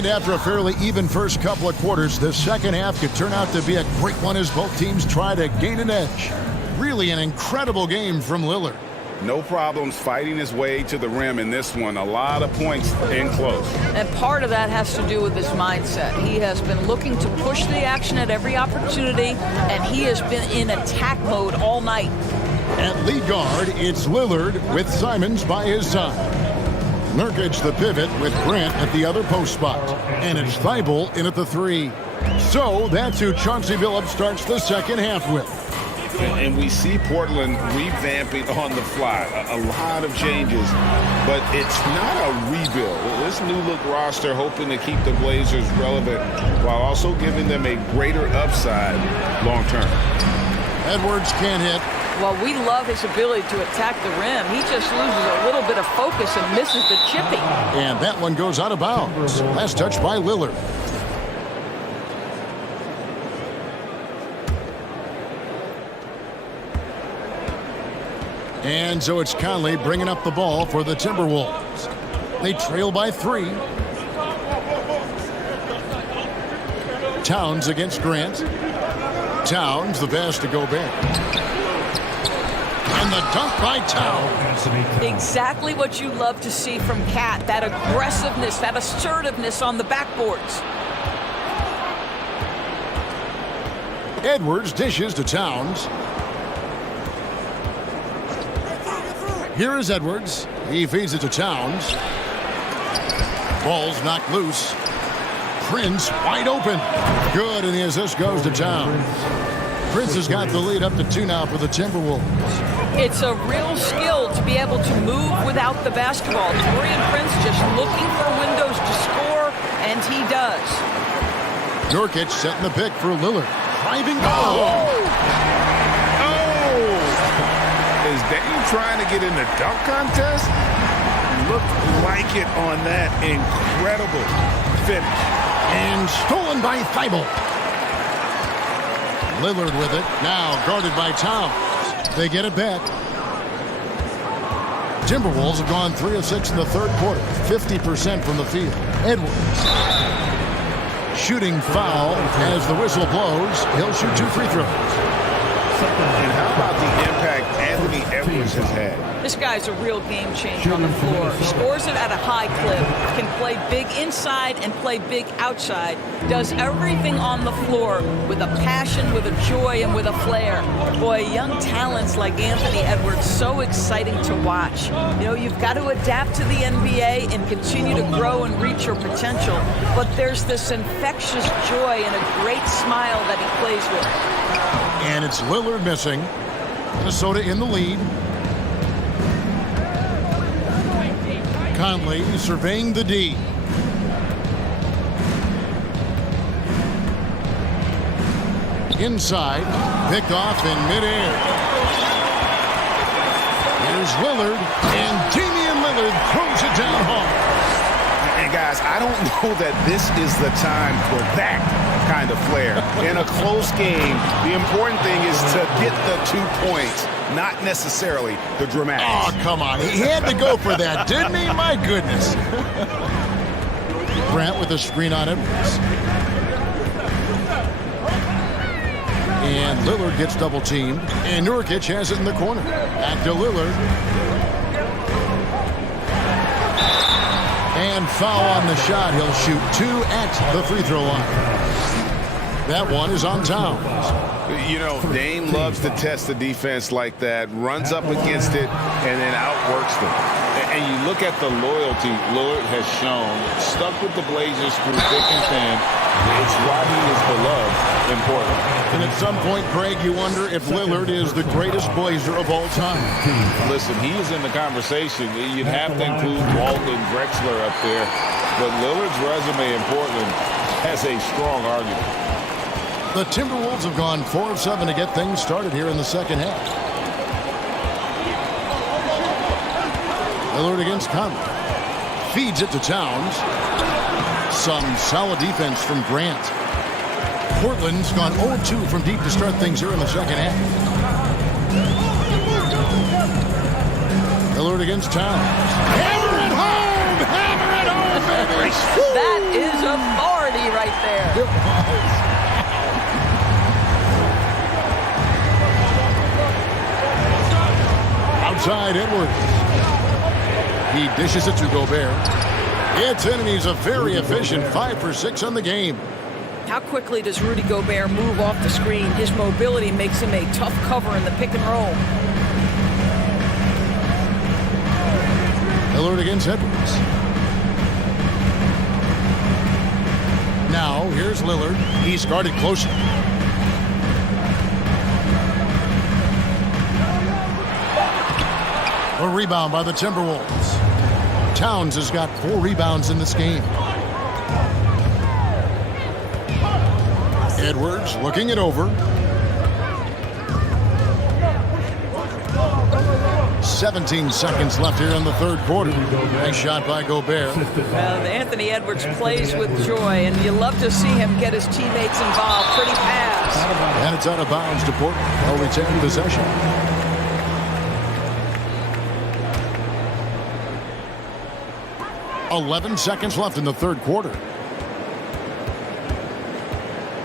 And after a fairly even first couple of quarters, the second half could turn out to be a great one as both teams try to gain an edge. Really an incredible game from Lillard. No problems fighting his way to the rim in this one. A lot of points in close. And part of that has to do with his mindset. He has been looking to push the action at every opportunity, and he has been in attack mode all night. At lead guard, it's Lillard with Simons by his side. Nurkic the pivot with Grant at the other post spot. And it's Thybulle in at the 3. So that's who Chauncey Billups starts the second half with. And we see Portland revamping on the fly. A lot of changes, but it's not a rebuild. This new look roster hoping to keep the Blazers relevant while also giving them a greater upside long term. Edwards can't hit. Well, we love his ability to attack the rim. He just loses a little bit of focus and misses the chipping. And that one goes out of bounds. Last touch by Lillard. And so it's Conley bringing up the ball for the Timberwolves. They trail by 3. Towns against Grant. Towns, the pass to Gobert. And the dunk by Towns. Exactly what you love to see from Cat. That aggressiveness, that assertiveness on the backboards. Edwards dishes to Towns. Here is Edwards. He feeds it to Towns. Ball's knocked loose. Prince wide open. Good, and the assist goes to Towns. Prince has got the lead up to 2 now for the Timberwolves. It's a real skill to be able to move without the basketball. Taurean Prince just looking for windows to score, and he does. Nurkic setting the pick for Lillard. Driving. Is Dame trying to get in the dunk contest? Looked like it on that incredible finish. And stolen by Thybulle. Lillard with it. Now guarded by Towns. They get it back. Timberwolves have gone 3 of 6 in the third quarter. 50% from the field. Edwards. Shooting foul as the whistle blows. He'll shoot 2 free throws. And how about the impact Anthony Edwards has had? This guy's a real game changer on the floor. Scores it at a high clip, can play big inside and play big outside, does everything on the floor with a passion, with a joy, and with a flair. Boy, young talents like Anthony Edwards, so exciting to watch. You know, you've got to adapt to the NBA and continue to grow and reach your potential, but there's this infectious joy and a great smile that he plays with. And it's Lillard missing. Minnesota in the lead. Conley surveying the D. Inside, picked off in midair. Here's Lillard, and Damian Lillard throws it down hard. And guys, I don't know that this is the time for that kind of flair. In a close game, the important thing is to get the 2 points, not necessarily the dramatics. Oh, come on. He had to go for that, didn't he? My goodness. Grant with a screen on Edwards. And Lillard gets double teamed. And Nurkic has it in the corner. Back to Lillard. And foul on the shot. He'll shoot 2 at the free throw line. That one is on Towns. You know, Dame loves to test the defense like that, runs up against it, and then outworks them. And you look at the loyalty Lillard has shown, stuck with the Blazers through thick and thin. It's why he is beloved in Portland. And at some point, Craig, you wonder if Lillard is the greatest Blazer of all time. Listen, he is in the conversation. You'd have to include Walton and Drexler up there. But Lillard's resume in Portland has a strong argument. The Timberwolves have gone 4 of 7 to get things started here in the second half. Lillard against Conley. Feeds it to Towns. Some solid defense from Grant. Portland's gone 0-2 from deep to start things here in the second half. Lillard against Towns. Hammer it home! Hammer it home, baby! That is authority right there. It was. Outside Edwards. He dishes it to Gobert. It's in, and he's a very efficient 5 for 6 on the game. How quickly does Rudy Gobert move off the screen? His mobility makes him a tough cover in the pick and roll. Lillard against Edwards. Now, here's Lillard. He's guarded closely. A rebound by the Timberwolves. Towns has got 4 rebounds in this game. Edwards looking it over. 17 seconds left here in the third quarter. Nice shot by Gobert. Well, Anthony Edwards plays with joy, and you love to see him get his teammates involved. Pretty pass. And it's out of bounds to Portland. They'll retain possession. .11 seconds left in the third quarter.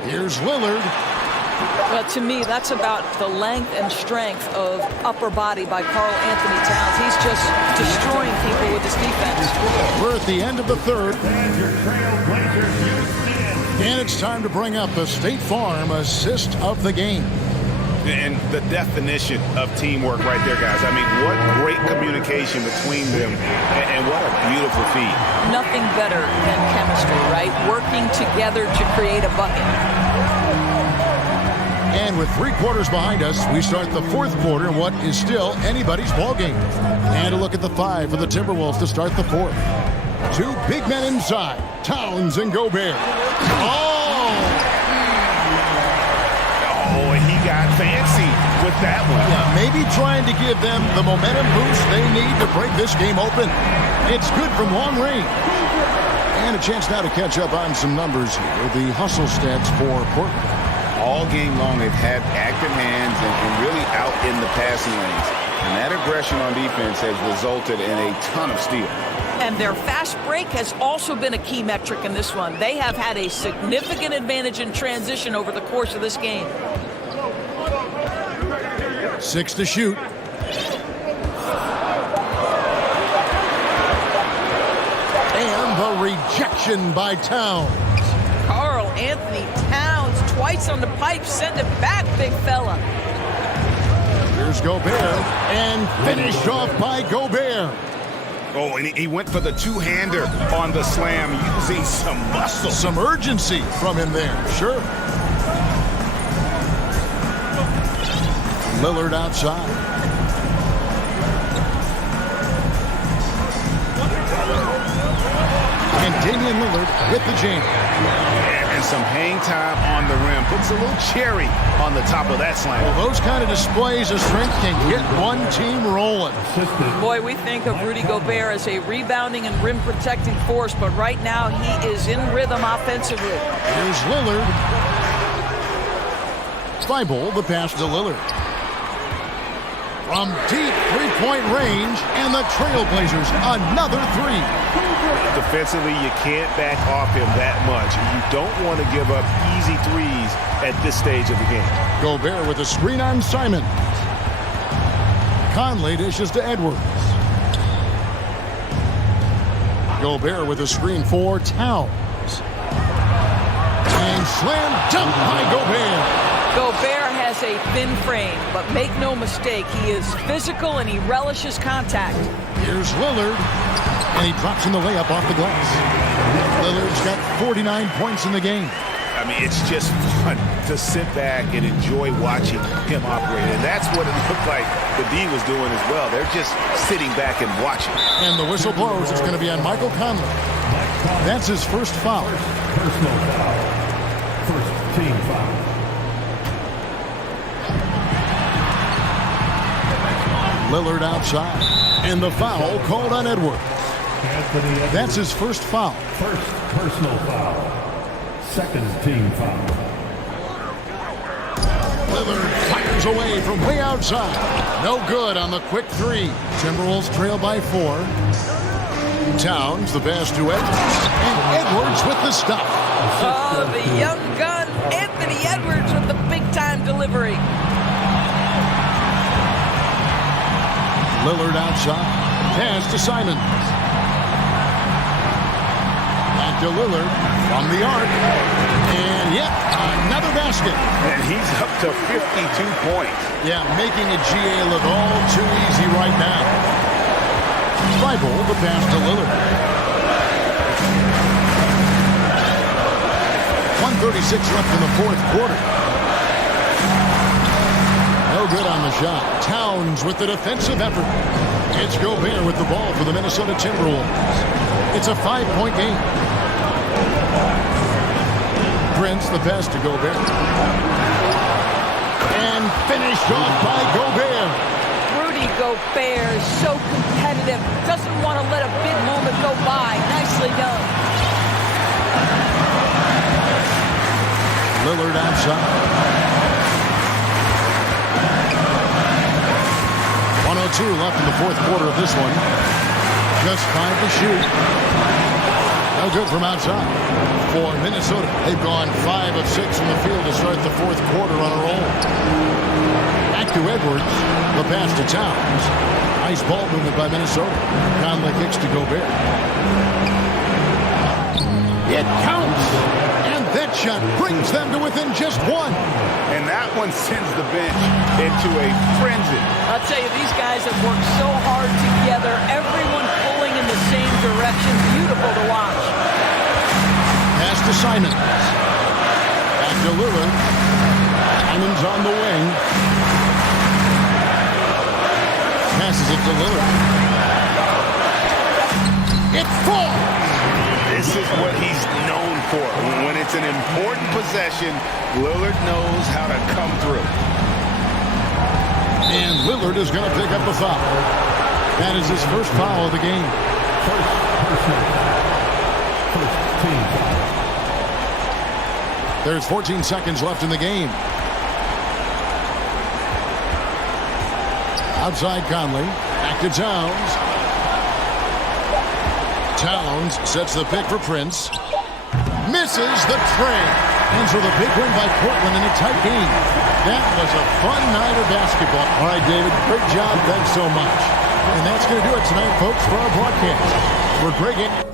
Here's Lillard. Well, to me, that's about the length and strength of upper body by Karl Anthony Towns. He's just destroying people with his defense. We're at the end of the third. And it's time to bring up the State Farm assist of the game. And the definition of teamwork right there, guys. I mean, what great communication between them, and what a beautiful feat. Nothing better than chemistry, right? Working together to create a bucket. And with 3 quarters behind us, we start the fourth quarter in what is still anybody's ballgame. And a look at the 5 for the Timberwolves to start the fourth. 2 big men inside, Towns and Gobert. And he got fancy with that one. Yeah, maybe trying to give them the momentum boost they need to break this game open. It's good from long range. And a chance now to catch up on some numbers here. The hustle stats for Portland. All game long, they've had active hands and really out in the passing lanes. And that aggression on defense has resulted in a ton of steals. And their fast break has also been a key metric in this one. They have had a significant advantage in transition over the course of this game. 6 to shoot. And the rejection by Towns. Karl Anthony Towns twice on the pipe. Send it back, big fella. Here's Gobert, and finished off by Gobert. Oh, and he went for the two-hander on the slam, using some muscle. Some urgency from him there, sure. Lillard outside. And Damian Lillard with the jam. And some hang time on the rim. Puts a little cherry on the top of that slam. Well, those kind of displays of strength can get one team rolling. Boy, we think of Rudy Gobert as a rebounding and rim protecting force, but right now he is in rhythm offensively. Here's Lillard. Thibault, the pass to Lillard. From deep three-point range, and the Trailblazers another three. Defensively, you can't back off him that much. You don't want to give up easy threes at this stage of the game. Gobert with a screen on Simon. Conley dishes to Edwards. Gobert with a screen for Towns. And slam dunk by Gobert. Gobert has a thin frame, but make no mistake, he is physical and he relishes contact. Here's Lillard, and he drops in the layup off the glass. Lillard's got 49 points in the game. I mean, it's just fun to sit back and enjoy watching him operate. And that's what it looked like the D was doing as well. They're just sitting back and watching. And the whistle blows. It's going to be on Michael Conley. That's his first foul. Personal foul. First team foul. Lillard outside, and the foul called on Edwards. That's his first foul. First personal foul. Second team foul. Lillard fires away from way outside. No good on the quick three. Timberwolves trail by 4. Towns, the pass to Edwards, and Edwards with the stop. Oh, the young gun, Anthony Edwards with the big-time delivery. Lillard outside. Pass to Simon. Back to Lillard from the arc. And yet another basket. And he's up to 52 points. Yeah, making a GA look all too easy right now. Thibault, the pass to Lillard. 1:36 left in the fourth quarter. No good on the shot. Towns with the defensive effort. It's Gobert with the ball for the Minnesota Timberwolves. It's a 5-point game. Prince, the pass to Gobert. And finished off by Gobert. Rudy Gobert is so competitive. Doesn't want to let a big moment go by. Nicely done. Lillard outside. 1:02 left in the fourth quarter of this one. Just 5 to shoot. No good from outside. For Minnesota, they've gone 5 of 6 from the field to start the fourth quarter on a roll. Back to Edwards. The pass to Towns. Nice ball movement by Minnesota. Conley kicks to Gobert. It counts. And that shot brings them to within just 1. And that one sends the bench into a frenzy. I'll tell you, these guys have worked so hard together. Everyone pulling in the same direction. Beautiful to watch. Pass to Simon. Back to Lillard. Simon's on the wing. Passes it to Lillard. It falls. This is what he's known for. When it's an important possession, Lillard knows how to come through. And Lillard is going to pick up the foul. That is his first foul of the game. First personal foul. First team foul. There's 14 seconds left in the game. Outside Conley. Back to Towns. Towns sets the pick for Prince. Misses the tray. And so the big win by Portland in a tight game. That was a fun night of basketball. All right, David, great job. Thanks so much. And that's going to do it tonight, folks, for our broadcast. For Greg.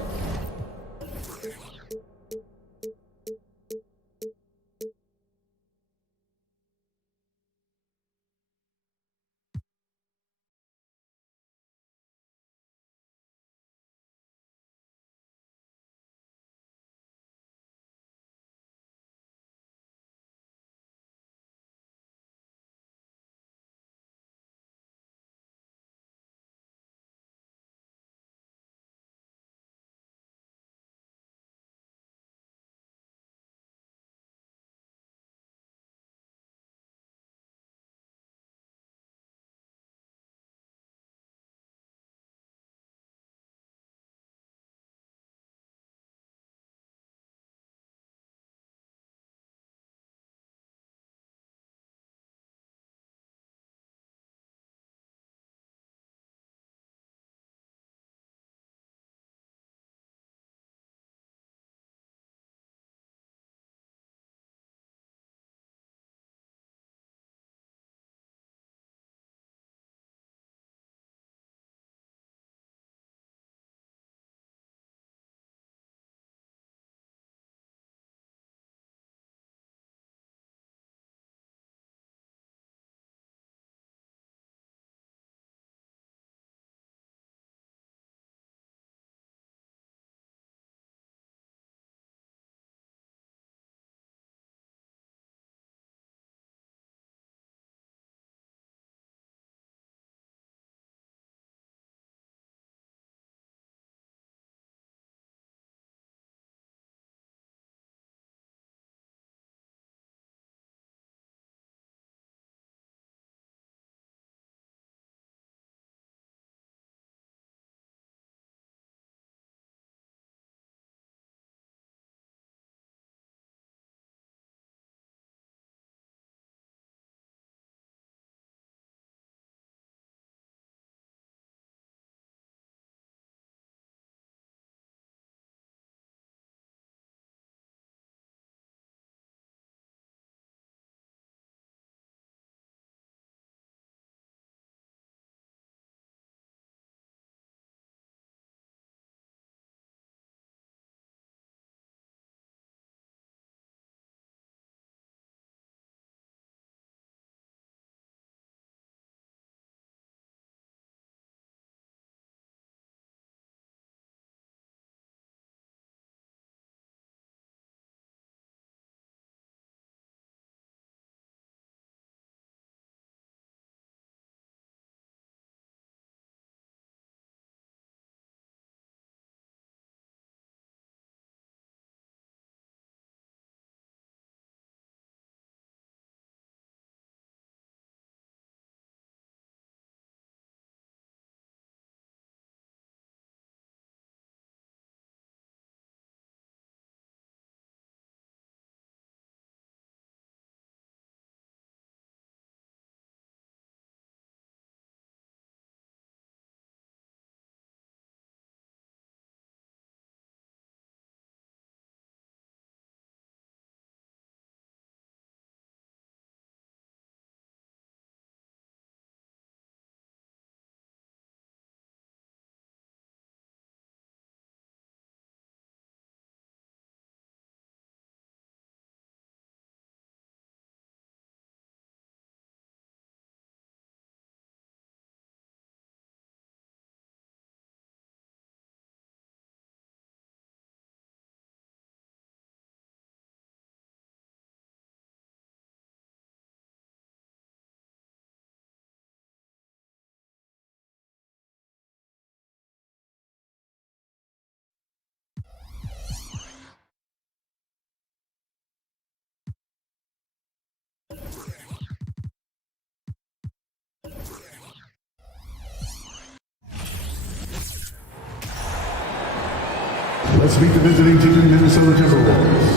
Let's meet the visiting team, Minnesota Timberwolves.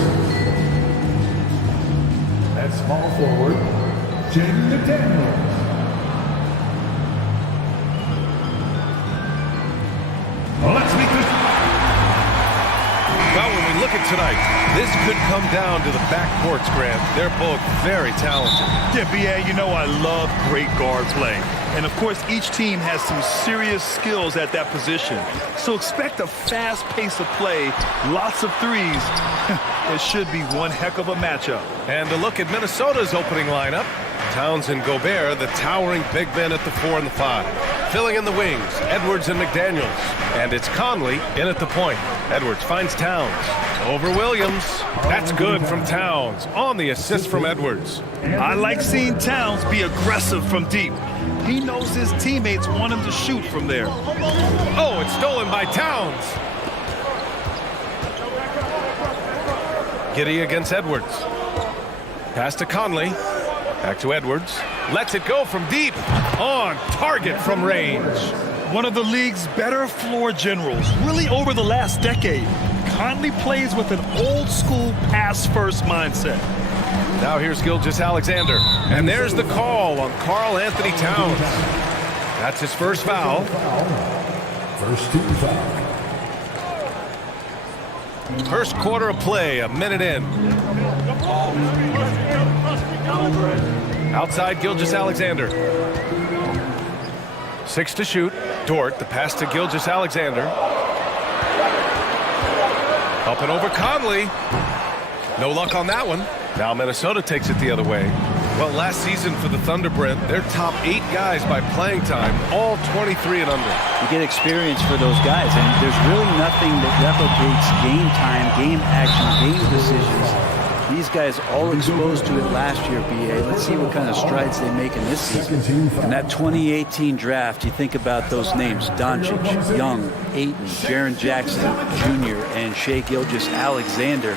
At small forward, Jaden McDaniels. Let's meet this. Well, when we look looking tonight? This could come down to the backcourts, Grant. They're both very talented. Yeah, B.A., you know I love great guard play. And, of course, each team has some serious skills at that position. So expect a fast pace of play, lots of threes. It should be one heck of a matchup. And a look at Minnesota's opening lineup. Towns and Gobert, the towering big men at the 4 and the 5. Filling in the wings, Edwards and McDaniels. And it's Conley in at the point. Edwards finds Towns. Over Williams. That's good from Towns. On the assist from Edwards. I like seeing Towns be aggressive from deep. He knows his teammates want him to shoot from there. Oh, it's stolen by Towns. Giddey against Edwards. Pass to Conley. Back to Edwards. Lets it go from deep. On target from range. One of the league's better floor generals, really over the last decade. Conley plays with an old-school pass-first mindset. Now here's Gilgeous-Alexander. And there's the call on Karl Anthony Towns. That's his first foul. First team foul. First quarter of play, a minute in. Outside Gilgeous-Alexander. 6 to shoot. Dort, the pass to Gilgeous-Alexander. Up and over Conley. No luck on that one. Now Minnesota takes it the other way. Well, last season for the Thunder, Brent, their top 8 guys by playing time, all 23 and under. You get experience for those guys, and there's really nothing that replicates game time, game action, game decisions. These guys all exposed to it last year, B.A. Let's see what kind of strides they make in this season. In that 2018 draft, you think about those names: Doncic, Young, Ayton, Jaren Jackson Jr., and Shai Gilgeous-Alexander.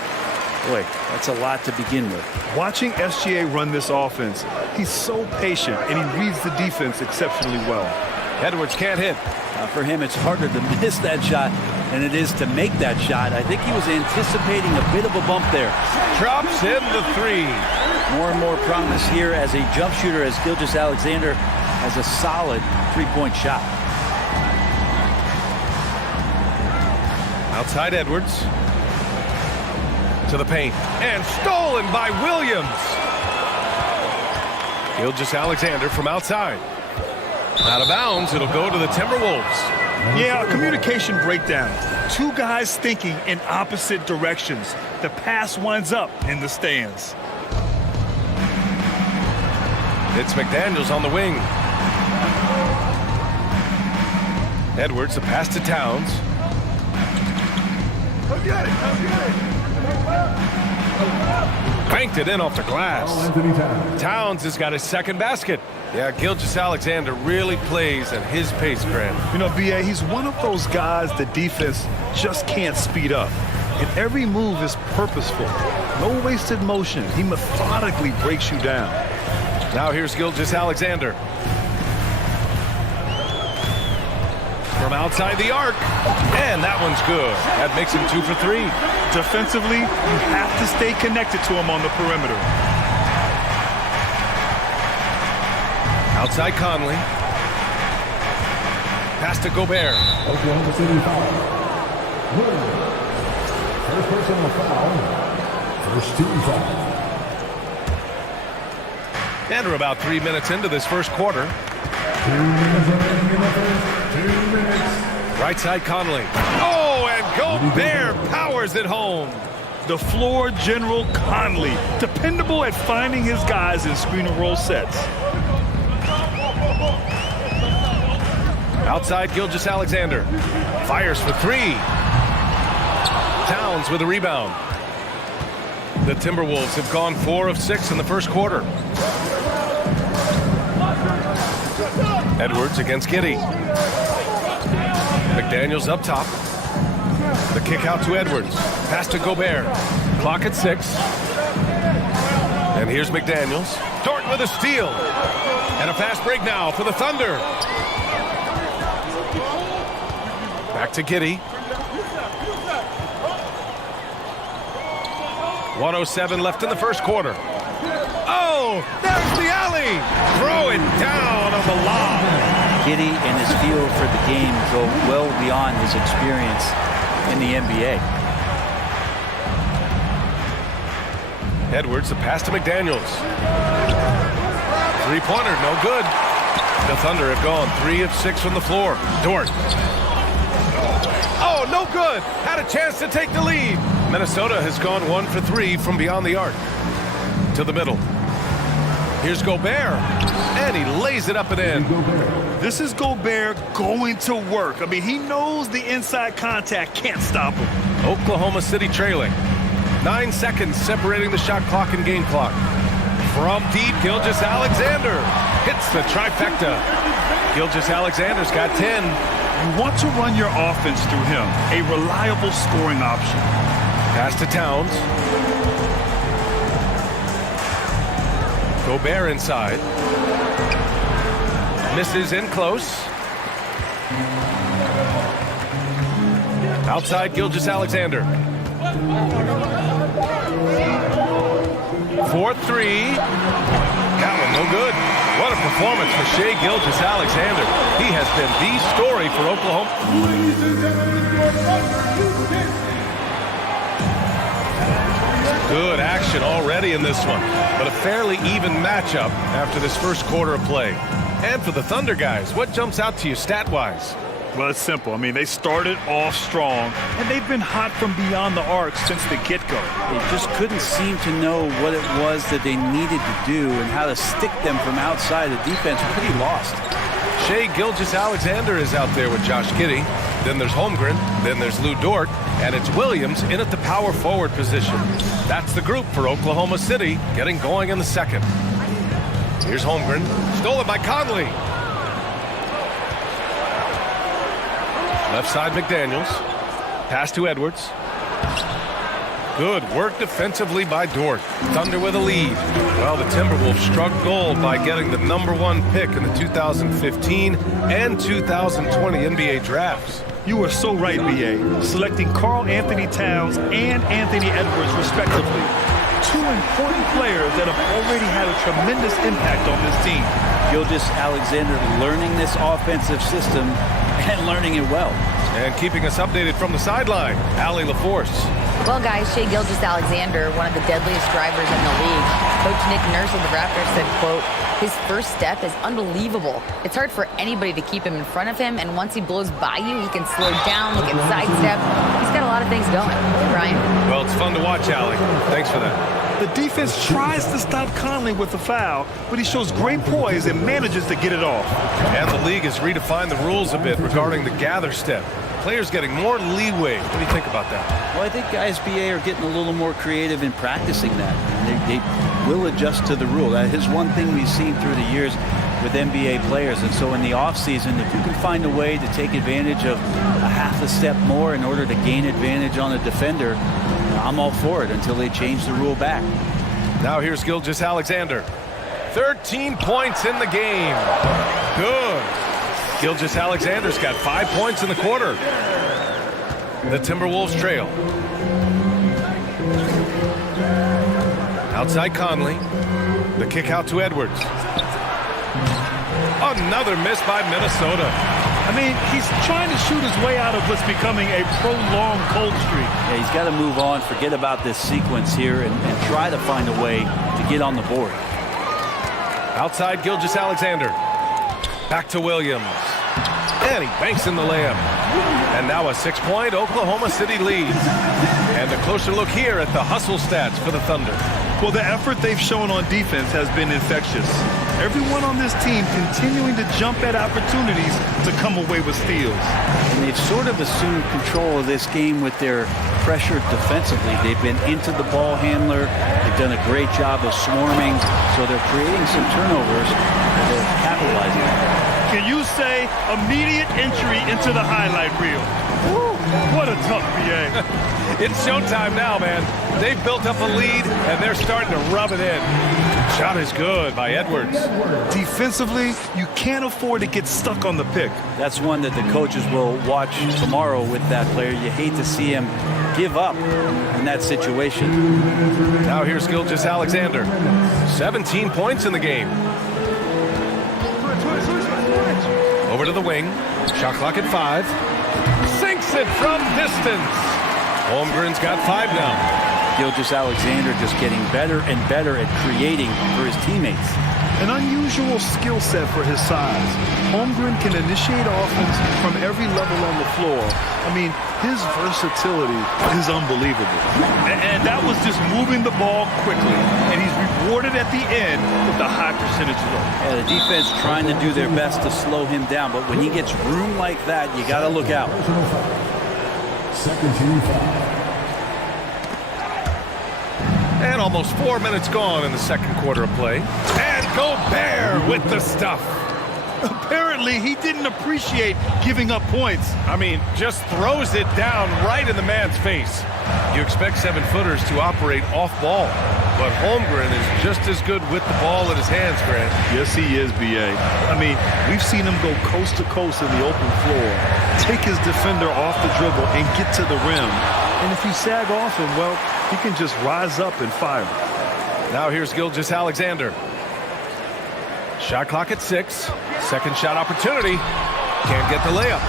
Boy, that's a lot to begin with. Watching SGA run this offense, he's so patient, and he reads the defense exceptionally well. Edwards can't hit. For him, it's harder to miss that shot than it is to make that shot. I think he was anticipating a bit of a bump there. Drops in the 3. More and more promise here as a jump shooter, as Gilgeous-Alexander has a solid three-point shot. Outside Edwards. To the paint. And stolen by Williams. Gilgeous-Alexander from outside. Out of bounds, it'll go to the Timberwolves. Yeah, a communication breakdown. Two guys thinking in opposite directions. The pass winds up in the stands. It's McDaniels on the wing. Edwards, the pass to Towns. Come get it, come get it. Banked it in off the glass. Towns has got his second basket. Yeah, Gilgeous-Alexander really plays at his pace, Grant. You know, B.A., he's one of those guys the defense just can't speed up. And every move is purposeful. No wasted motion. He methodically breaks you down. Now here's Gilgeous-Alexander. From outside the arc. And that one's good. That makes him 2 for 3. Defensively, you have to stay connected to him on the perimeter. Outside Conley. Pass to Gobert. Oklahoma City foul. First personal foul. First team foul. And we're about 3 minutes into this first quarter. 2 minutes remaining in the first. 2 minutes. Right side Conley. Oh, and Gobert powers it home. The floor general Conley, dependable at finding his guys in screen and roll sets. Outside Gilgeous-Alexander. Fires for 3. Towns with a rebound. The Timberwolves have gone 4 of 6 in the first quarter. Edwards against Giddey. McDaniels up top. The kick out to Edwards. Pass to Gobert. Clock at 6. And here's McDaniels. Dort with a steal. And a fast break now for the Thunder. Back to Giddey. 1:07 left in the first quarter. Oh, there's the alley. Throw it down on the lob. Giddey and his feel for the game go well beyond his experience in the NBA. Edwards, the pass to McDaniels. Three-pointer, no good. The Thunder have gone 3 of 6 from the floor. Dort. Oh, no good. Had a chance to take the lead. Minnesota has gone 1 for 3 from beyond the arc. To the middle. Here's Gobert. And he lays it up and in. This is Gobert going to work. I mean, he knows the inside contact can't stop him. Oklahoma City trailing. 9 seconds separating the shot clock and game clock. From deep, Gilgeous-Alexander hits the trifecta. Gilgeous-Alexander's got 10. You want to run your offense through him. A reliable scoring option. Pass to Towns. Gobert inside. Misses in close. Outside Gilgeous-Alexander. 4-3. That one no good. What a performance for Shai Gilgeous-Alexander. He has been the story for Oklahoma. Good action already in this one, but a fairly even matchup after this first quarter of play. And for the Thunder guys, what jumps out to you stat-wise? Well, it's simple. I mean, they started off strong, and they've been hot from beyond the arc since the get-go. They just couldn't seem to know what it was that they needed to do and how to stick them from outside. The defense was pretty lost. Shai Gilgeous-Alexander is out there with Josh Giddey. Then there's Holmgren. Then there's Lou Dort. And it's Williams in at the power forward position. That's the group for Oklahoma City getting going in the second. Here's Holmgren. Stolen by Conley. Left side McDaniels. Pass to Edwards. Good work defensively by Dort. Thunder with a lead. Well, the Timberwolves struck gold by getting the #1 pick in the 2015 and 2020 NBA drafts. You are so right, B.A. Selecting Karl Anthony Towns and Anthony Edwards, respectively. 2 important players that have already had a tremendous impact on this team. Gilgeous-Alexander learning this offensive system and learning it well. And keeping us updated from the sideline, Allie LaForce. Well, guys, Shai Gilgeous-Alexander, one of the deadliest drivers in the league. Coach Nick Nurse of the Raptors said, quote, his first step is unbelievable. It's hard for anybody to keep him in front of him, and once he blows by you, he can slow down, he can sidestep. He's got a lot of things going. Brian? Well, it's fun to watch, Allie. Thanks for that. The defense tries to stop Conley with the foul, but he shows great poise and manages to get it off. And the league has redefined the rules a bit regarding the gather step. Players getting more leeway. What do you think about that? Well, I think guys, BA, are getting a little more creative in practicing that. They will adjust to the rule. That is one thing we've seen through the years with NBA players. And so in the offseason, if you can find a way to take advantage of a half a step more in order to gain advantage on a defender, I'm all for it until they change the rule back. Now here's Gilgeous-Alexander. 13 points in the game. Good. Gilgeous-Alexander's got 5 points in the quarter. The Timberwolves trail. Outside Conley. The kick out to Edwards. Another miss by Minnesota. I mean, he's trying to shoot his way out of what's becoming a prolonged cold streak. Yeah, he's got to move on, forget about this sequence here, and try to find a way to get on the board. Outside Gilgeous-Alexander. Back to Williams. And he banks in the layup. And now a 6-point Oklahoma City lead. And a closer look here at the hustle stats for the Thunder. Well, the effort they've shown on defense has been infectious. Everyone on this team continuing to jump at opportunities to come away with steals. And they've sort of assumed control of this game with their pressure defensively. They've been into the ball handler. They've done a great job of swarming. So they're creating some turnovers. They're capitalizing on it. Can you say immediate entry into the highlight reel? Woo, what a tough BA. It's showtime now, man. They've built up a lead, and they're starting to rub it in. Shot is good by Edwards. Defensively, you can't afford to get stuck on the pick. That's one that the coaches will watch tomorrow with that player. You hate to see him give up in that situation. Now here's Gilgeous-Alexander. 17 points in the game. Over to the wing. Shot clock at 5. Sinks it from distance. Holmgren's got 5 now. Gilgeous-Alexander just getting better and better at creating for his teammates. An unusual skill set for his size. Holmgren can initiate offense from every level on the floor. I mean, his versatility is unbelievable. And that was just moving the ball quickly. And he's rewarded at the end with a high percentage look. Yeah, the defense trying to do their best to slow him down, but when he gets room like that, you got to look out. Second team foul. And almost 4 minutes gone in the second quarter of play. And Gobert with the stuff. Apparently, he didn't appreciate giving up points. I mean, just throws it down right in the man's face. You expect 7-footers to operate off ball, but Holmgren is just as good with the ball in his hands, Grant. Yes, he is, B.A. I mean, we've seen him go coast to coast in the open floor, take his defender off the dribble and get to the rim. And if you sag off him, well, he can just rise up and fire. Now here's Gilgeous-Alexander. Shot clock at 6. Second shot opportunity. Can't get the layup.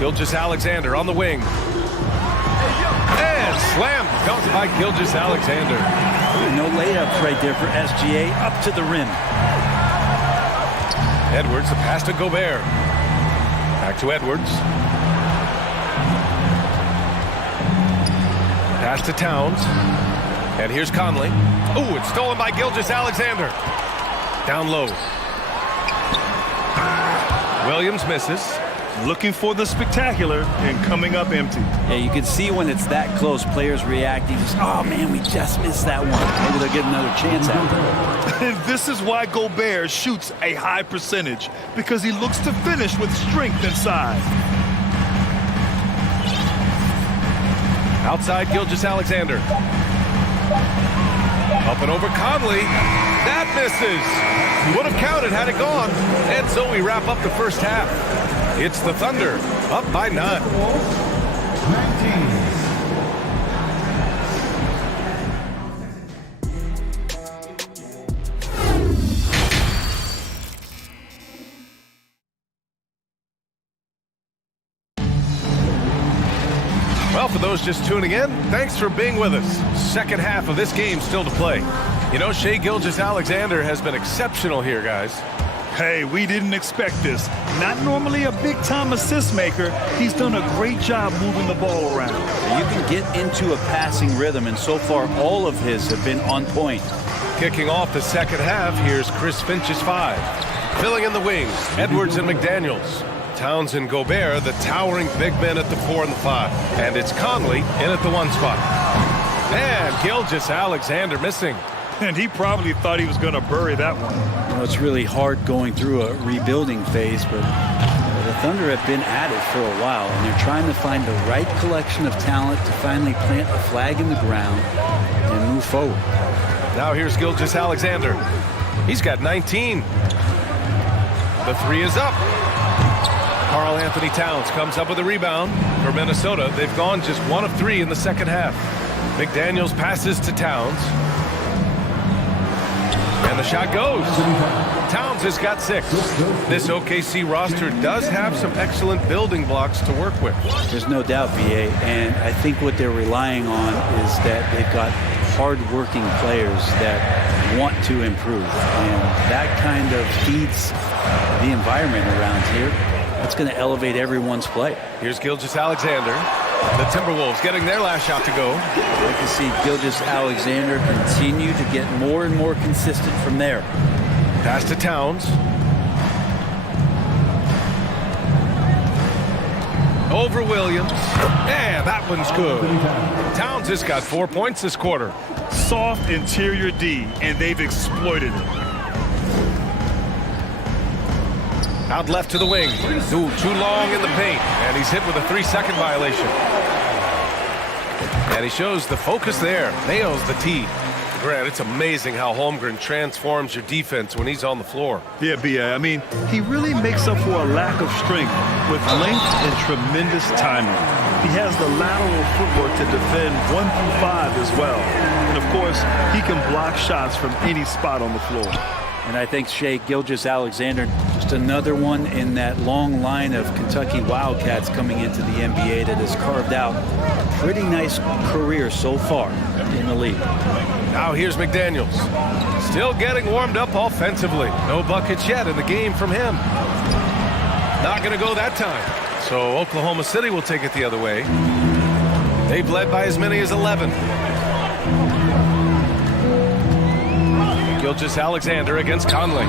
Gilgeous-Alexander on the wing. And slam dunk by Gilgeous-Alexander. No layups right there for SGA. Up to the rim. Edwards, the pass to Gobert. Back to Edwards. Pass to Towns. And here's Conley. Oh, it's stolen by Gilgeous-Alexander. Down low. Williams misses. Looking for the spectacular and coming up empty. Yeah, you can see when it's that close, players reacting. Just, oh, man, we just missed that one. Maybe they'll get another chance at it. And this is why Gobert shoots a high percentage, because he looks to finish with strength inside. Outside Gilgeous-Alexander. Up and over Conley. That misses. Would have counted had it gone. And so we wrap up the first half. It's the Thunder up by 9. 19. Well, for those just tuning in, thanks for being with us. Second half of this game still to play. You know, Shai Gilgeous-Alexander has been exceptional here, guys. Hey, we didn't expect this. Not normally a big-time assist maker. He's done a great job moving the ball around. You can get into a passing rhythm, and so far all of his have been on point. Kicking off the second half, here's Chris Finch's 5. Filling in the wings, Edwards and McDaniels. Towns and Gobert, the towering big men at the 4 and the 5. And it's Conley in at the 1 spot. And Gilgeous-Alexander missing. And he probably thought he was going to bury that one. You know, it's really hard going through a rebuilding phase, but the Thunder have been at it for a while, and they're trying to find the right collection of talent to finally plant a flag in the ground and move forward. Now here's Gilgeous-Alexander. He's got 19. The 3 is up. Karl Anthony Towns comes up with a rebound for Minnesota. They've gone just 1 of 3 in the second half. McDaniels passes to Towns. And the shot goes. Towns has got 6. This OKC roster does have some excellent building blocks to work with. There's no doubt, BA, and I think what they're relying on is that they've got hard-working players that want to improve, and that kind of feeds the environment around here. That's going to elevate everyone's play. Here's Gilgeous-Alexander. The Timberwolves getting their last shot to go. I can see Gilgeous-Alexander continue to get more and more consistent from there. Pass to Towns. Over Williams. And that one's good. Towns has got 4 points this quarter. Soft interior D, and they've exploited it. Out left to the wing. Ooh, too long in the paint. And he's hit with a 3-second violation. And he shows the focus there. Nails the tee. Grant, it's amazing how Holmgren transforms your defense when he's on the floor. Yeah, B.A. I mean, he really makes up for a lack of strength with length and tremendous timing. He has the lateral footwork to defend 1 through 5 as well. And, of course, he can block shots from any spot on the floor. And I think Shea Gilgeous-Alexander, just another one in that long line of Kentucky Wildcats coming into the NBA that has carved out a pretty nice career so far in the league. Now here's McDaniels. Still getting warmed up offensively. No buckets yet in the game from him. Not going to go that time. So Oklahoma City will take it the other way. They've led by as many as 11. Gilgeous-Alexander against Conley.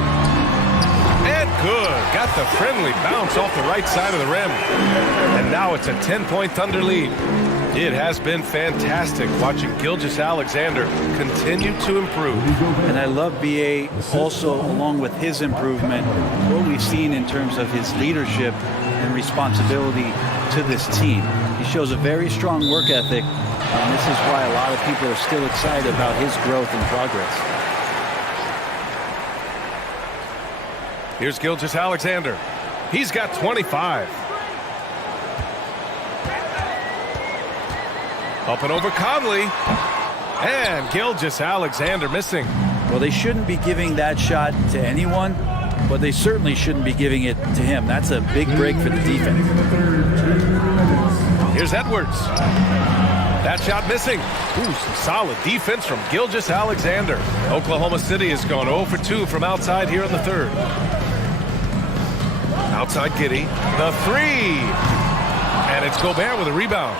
And good. Got the friendly bounce off the right side of the rim. And now it's a 10-point Thunder lead. It has been fantastic watching Gilgeous-Alexander continue to improve. And I love B.A. also, along with his improvement, what we've seen in terms of his leadership and responsibility to this team. He shows a very strong work ethic, and this is why a lot of people are still excited about his growth and progress. Here's Gilgeous-Alexander. He's got 25. Up and over Conley. And Gilgeous-Alexander missing. Well, they shouldn't be giving that shot to anyone, but they certainly shouldn't be giving it to him. That's a big break for the defense. Here's Edwards. That shot missing. Ooh, some solid defense from Gilgeous-Alexander. Oklahoma City has gone 0 for 2 from outside here in the third. Outside Giddey. The three. And it's Gobert with a rebound.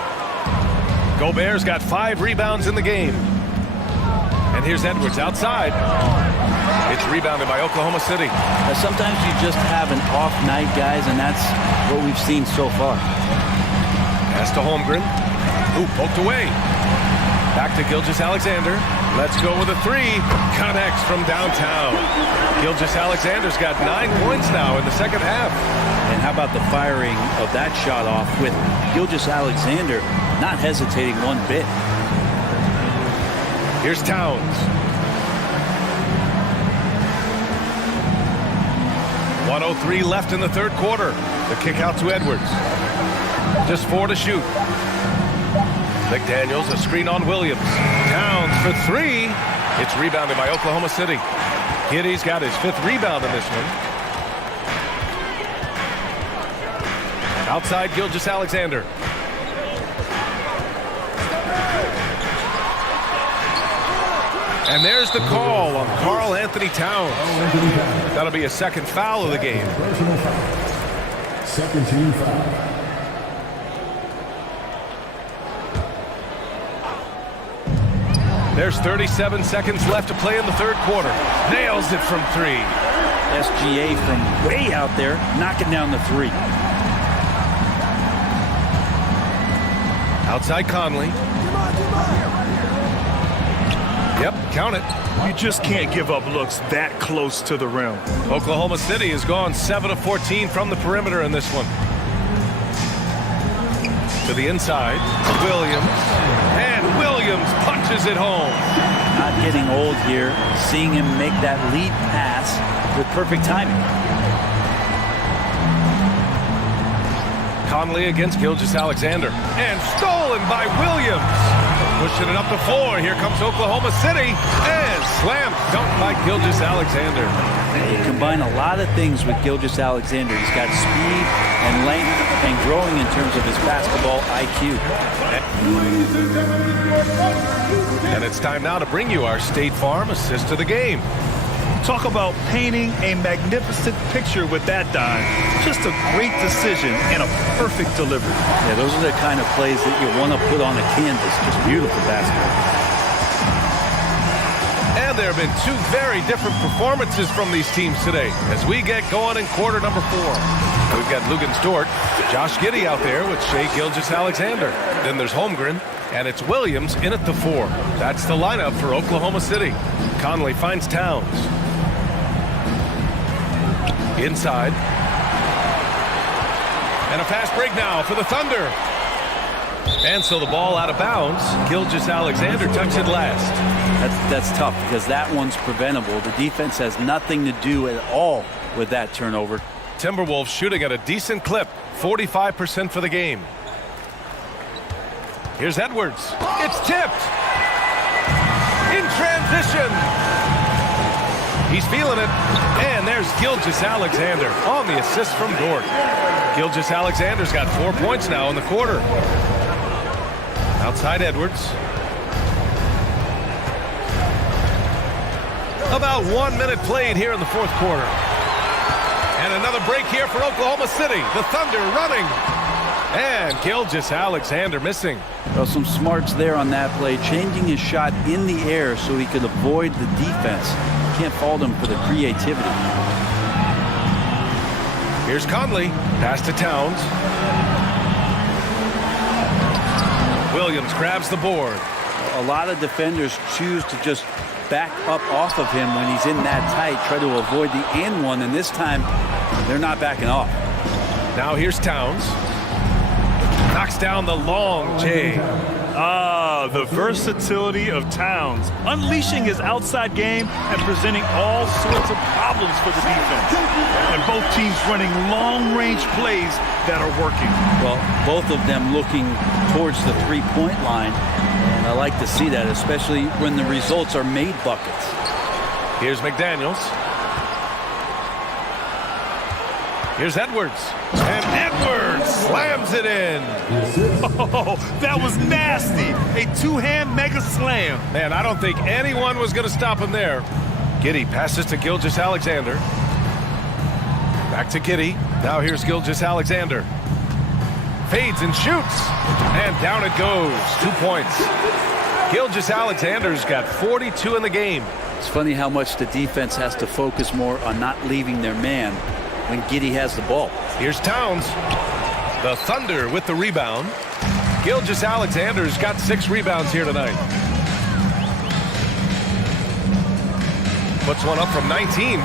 Gobert's got 5 rebounds in the game. And here's Edwards outside. It's rebounded by Oklahoma City. Sometimes you just have an off night, guys, and that's what we've seen so far. Pass to Holmgren. Ooh, poked away. Back to Gilgeous-Alexander. Let's go with a three. Connects from downtown. Gilgeous-Alexander's got 9 points now in the second half. And how about the firing of that shot off with Gilgeous-Alexander not hesitating one bit. Here's Towns. .103 left in the third quarter. The kick out to Edwards. Just 4 to shoot. McDaniels, a screen on Williams. Towns for 3. It's rebounded by Oklahoma City. Giddey's got his 5th rebound in this one. Outside Gilgeous-Alexander. And there's the call on Karl Anthony Towns. That'll be a second foul of the game. Second team foul. There's 37 seconds left to play in the third quarter. Nails it from 3. SGA from way out there, knocking down the 3. Outside Conley. Yep, count it. You just can't give up looks that close to the rim. Oklahoma City has gone 7 of 14 from the perimeter in this one. To the inside, Williams. And Williams punches it home. Not getting old here, seeing him make that lead pass with perfect timing. Conley against Gilgeous-Alexander. And stolen by Williams. Pushing it up the floor. Here comes Oklahoma City. And slam dunk by Gilgeous-Alexander. You combine a lot of things with Gilgeous-Alexander. He's got speed and length and growing in terms of his basketball IQ. And it's time now to bring you our State Farm assist to the game. Talk about painting a magnificent picture with that dime. Just a great decision and a perfect delivery. Yeah, those are the kind of plays that you want to put on a canvas. Just beautiful basketball. And there have been 2 very different performances from these teams today as we get going in quarter number 4. We've got Lugens Dort, Josh Giddey out there with Shea Gilgeous-Alexander. Then there's Holmgren, and it's Williams in at the 4. That's the lineup for Oklahoma City. Conley finds Towns. Inside. And a fast break now for the Thunder. And so the ball out of bounds. Gilgeous-Alexander tucks it last. That's tough because that one's preventable. The defense has nothing to do at all with that turnover. Timberwolves shooting at a decent clip. 45% for the game. Here's Edwards. It's tipped. In transition. He's feeling it. And there's Gilgeous-Alexander on the assist from Dort. Gilgeous-Alexander's got 4 points now in the quarter. Outside Edwards. About 1 minute played here in the fourth quarter. And another break here for Oklahoma City. The Thunder running. And Gilgeous-Alexander missing. Well, some smarts there on that play, changing his shot in the air so he could avoid the defense. Can't fault him for the creativity. Here's Conley. Pass to Towns. Williams grabs the board. A lot of defenders choose to just back up off of him when he's in that tight, try to avoid the and one, and this time they're not backing off. Now here's Towns. Knocks down the long J. The versatility of Towns, unleashing his outside game and presenting all sorts of problems for the defense. And both teams running long-range plays that are working. Well, both of them looking towards the three-point line, and I like to see that, especially when the results are made buckets. Here's McDaniels. Here's Edwards. And Edwards slams it in. Oh, that was nasty. A two-hand mega slam. Man, I don't think anyone was going to stop him there. Giddey passes to Gilgeous-Alexander. Back to Giddey. Now here's Gilgeous-Alexander. Fades and shoots. And down it goes. 2 points. Gilgeous-Alexander's got 42 in the game. It's funny how much the defense has to focus more on not leaving their man when Giddey has the ball. Here's Towns. The Thunder with the rebound. Gilgeous-Alexander's got 6 rebounds here tonight. Puts one up from 19.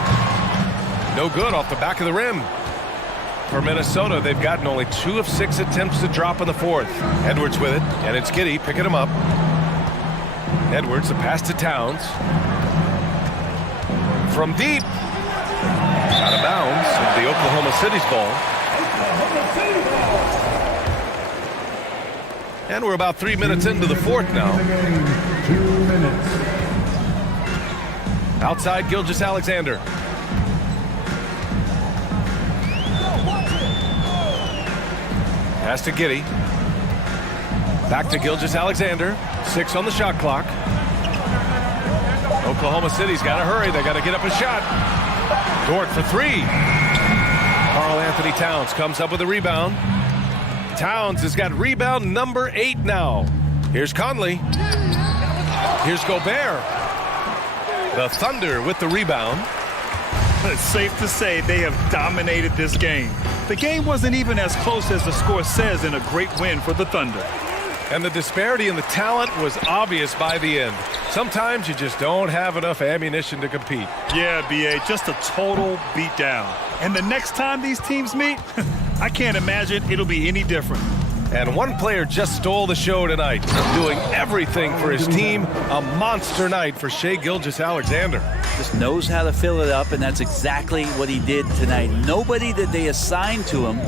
No good off the back of the rim. For Minnesota, they've gotten only 2 of 6 attempts to drop in the fourth. Edwards with it, and it's Giddey picking him up. Edwards, the pass to Towns. From deep. Out of bounds, the Oklahoma City's ball. And we're about 3 minutes into the fourth now. 2 minutes. Outside Gilgeous-Alexander. Pass to Giddey. Back to Gilgeous-Alexander. 6 on the shot clock. Oklahoma City's got to hurry. They got to get up a shot. Dort for 3. Karl-Anthony Towns comes up with a rebound. Towns has got rebound number 8 now. Here's Conley. Here's Gobert. The Thunder with the rebound. It's safe to say they have dominated this game. The game wasn't even as close as the score says in a great win for the Thunder. And the disparity in the talent was obvious by the end. Sometimes you just don't have enough ammunition to compete. Yeah, B.A., just a total beatdown. And the next time these teams meet, I can't imagine it'll be any different. And one player just stole the show tonight, doing everything for his team. A monster night for Shai Gilgeous-Alexander. Just knows how to fill it up, and that's exactly what he did tonight. Nobody that they assigned to him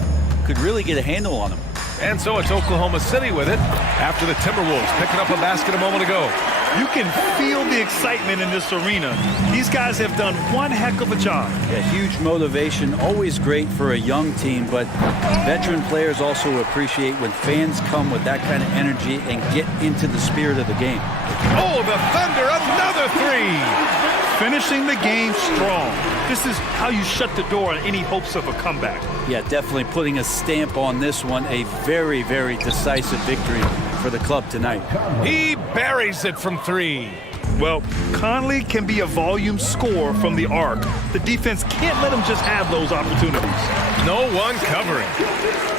could really get a handle on him. And so it's Oklahoma City with it after the Timberwolves picking up a basket a moment ago. You can feel the excitement in this arena. These guys have done one heck of a job. Yeah, huge motivation, always great for a young team, but veteran players also appreciate when fans come with that kind of energy and get into the spirit of the game. Oh, the Thunder, another 3! Finishing the game strong. This is how you shut the door on any hopes of a comeback. Yeah, definitely putting a stamp on this one. A very, very decisive victory for the club tonight. He buries it from 3. Well, Conley can be a volume scorer from the arc. The defense can't let him just have those opportunities. No one covering.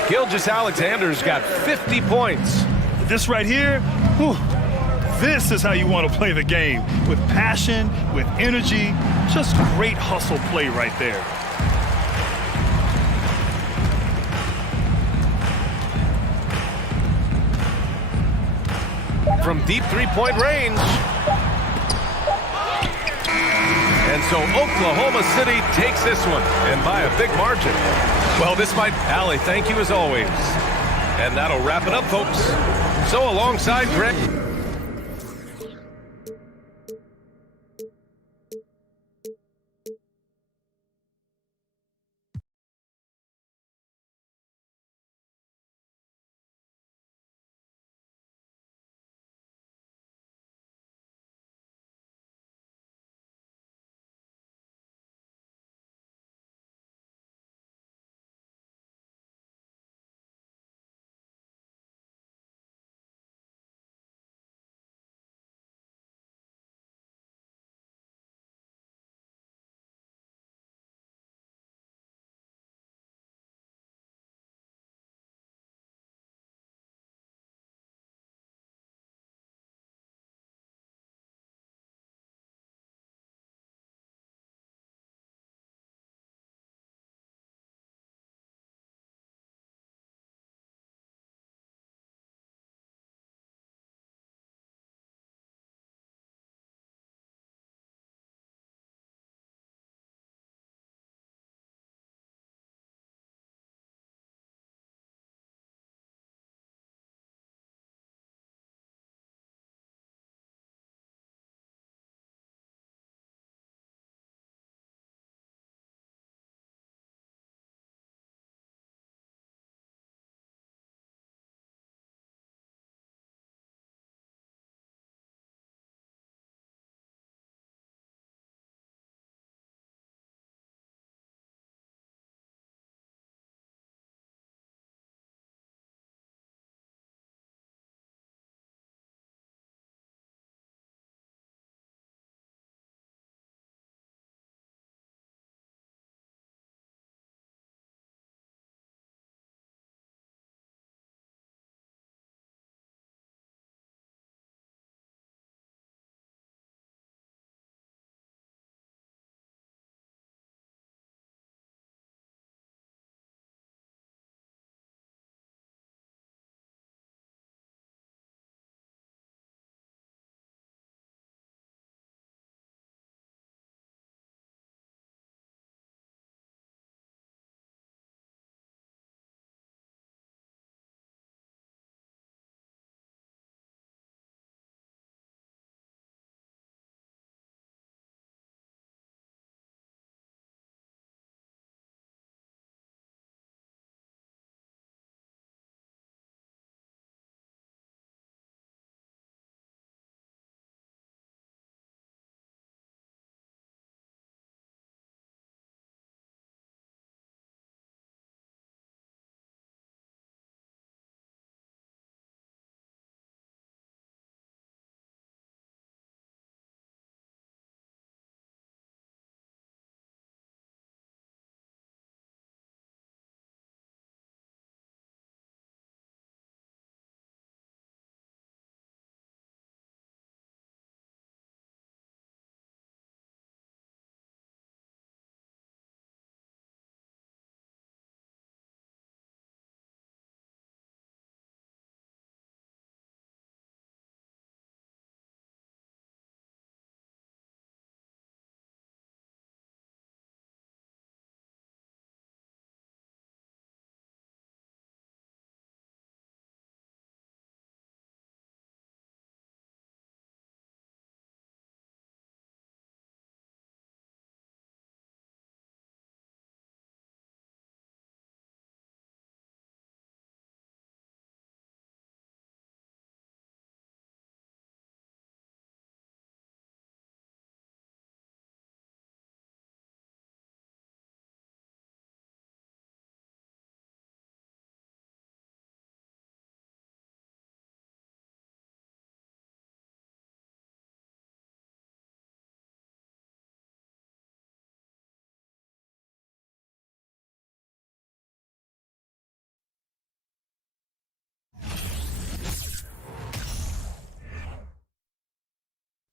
Gilgeous-Alexander's got 50 points. This right here, whew, this is how you want to play the game. With passion, with energy, just great hustle play right there. From deep three-point range. And so Oklahoma City takes this one, and by a big margin. Well, this might... Allie, thank you as always. And that'll wrap it up, folks. So alongside Greg...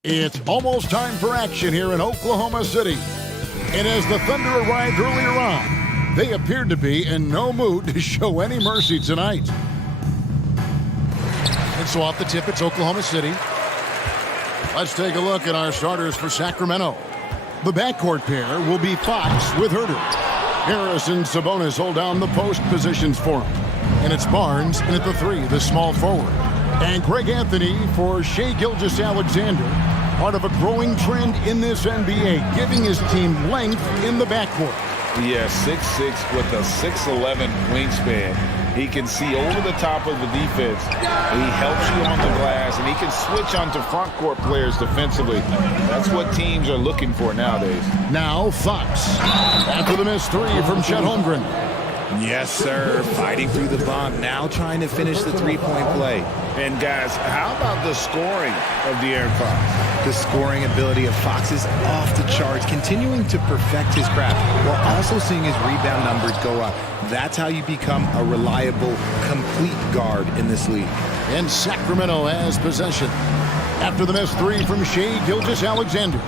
It's almost time for action here in Oklahoma City. And as the Thunder arrived earlier on, they appeared to be in no mood to show any mercy tonight. And so off the tip, it's Oklahoma City. Let's take a look at our starters for Sacramento. The backcourt pair will be Fox with Herter. Harris and Sabonis hold down the post positions for him. And it's Barnes in at the 3, the small forward. And Greg Anthony for Shai Gilgeous-Alexander, part of a growing trend in this NBA, giving his team length in the backcourt. Yeah, 6'6" with a 6'11" wingspan. He can see over the top of the defense. He helps you on the glass, and he can switch onto front court players defensively. That's what teams are looking for nowadays. Now Fox. After the missed 3 from Chet Holmgren. Yes, sir. Fighting through the bump. Now trying to finish the three-point play. And, guys, how about the scoring of De'Aaron Fox? The scoring ability of Fox is off the charts, continuing to perfect his craft while also seeing his rebound numbers go up. That's how you become a reliable, complete guard in this league. And Sacramento has possession. After the missed 3 from Shai Gilgeous-Alexander.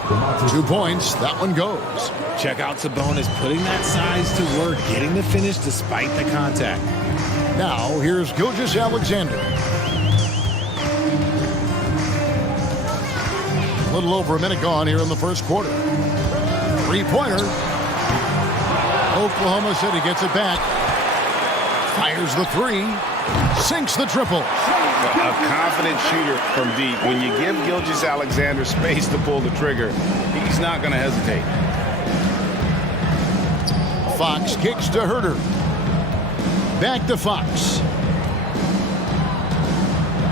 2 points. That one goes. Check out Sabonis putting that size to work, getting the finish despite the contact. Now, here's Gilgeous-Alexander. A little over a minute gone here in the first quarter. Three-pointer. Oklahoma City gets it back. Fires the 3. Sinks the triple. A confident shooter from deep. When you give Gilgeous-Alexander space to pull the trigger, he's not going to hesitate. Fox kicks to Herter. Back to Fox.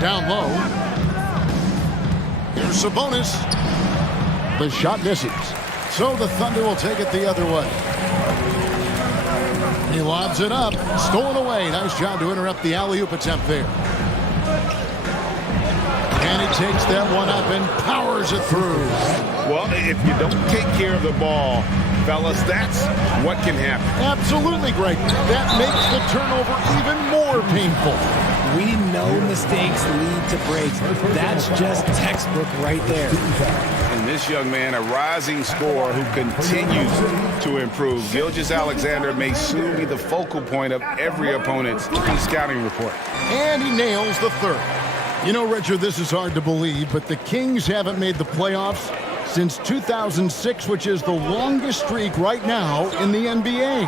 Down low. Here's Sabonis. The shot misses. So the Thunder will take it the other way. He lobs it up. Stolen away. Nice job to interrupt the alley-oop attempt there. And he takes that one up and powers it through. Well, if you don't take care of the ball, fellas, that's what can happen. Absolutely, Greg. That makes the turnover even more painful. We know mistakes lead to breaks. That's just textbook right there. And this young man, a rising scorer who continues to improve. Gilgeous-Alexander may soon be the focal point of every opponent's scouting report. And he nails the 3rd. You know, Richard, this is hard to believe, but the Kings haven't made the playoffs since 2006, which is the longest streak right now in the NBA.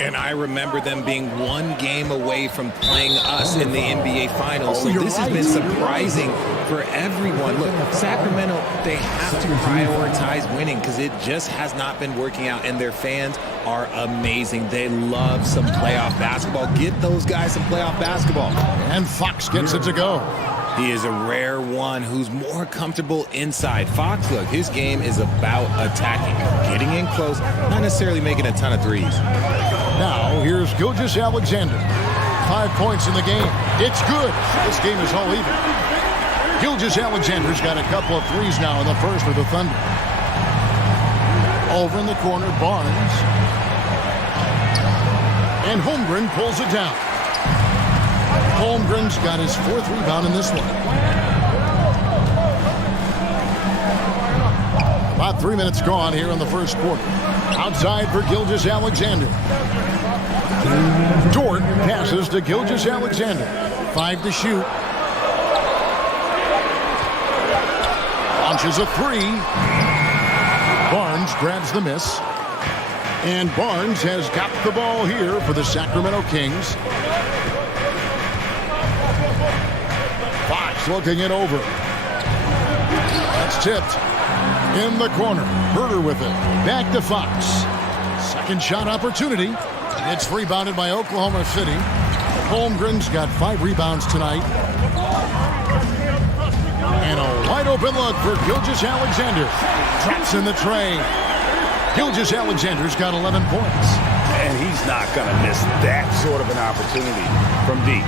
And I remember them being 1 game away from playing us in the NBA Finals. So this has been surprising for everyone. Look, Sacramento, they have to prioritize winning because it just has not been working out. And their fans are amazing. They love some playoff basketball. Get those guys some playoff basketball. And Fox gets it to go. He is a rare one who's more comfortable inside. Fox, look, his game is about attacking, getting in close, not necessarily making a ton of threes. Now, here's Gilgeous-Alexander. 5 points in the game. It's good. This game is all even. Gilgeous-Alexander's got a couple of threes now in the first for the Thunder. Over in the corner, Barnes. And Holmgren pulls it down. Holmgren's got his 4th rebound in this one. About 3 minutes gone here in the first quarter. Outside for Gilgeous-Alexander. Dort passes to Gilgeous-Alexander. 5 to shoot. Launches a 3. Barnes grabs the miss. And Barnes has got the ball here for the Sacramento Kings. Fox looking it over. That's tipped. In the corner. Herter with it. Back to Fox. Second shot opportunity. It's rebounded by Oklahoma City. Holmgren's got 5 rebounds tonight. And a wide open look for Gilgeous-Alexander. Traps in the tray. Gilgeous-Alexander's got 11 points. And he's not going to miss that sort of an opportunity from deep.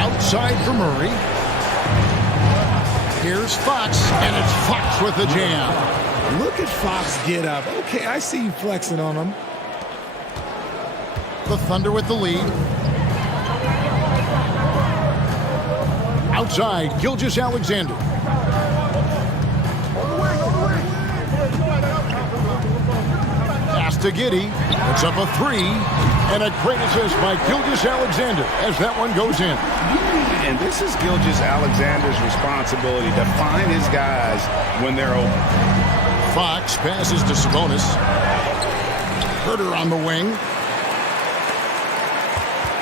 Outside for Murray. Here's Fox, and it's Fox with the jam. Look at Fox get up. Okay, I see you flexing on him. The Thunder with the lead. Outside, Gilgeous-Alexander. to Giddey. It's up a 3. And a great assist by Gilgeous-Alexander as that one goes in. And this is Gilgeous-Alexander's responsibility to find his guys when they're open. Fox passes to Sabonis. Herter on the wing.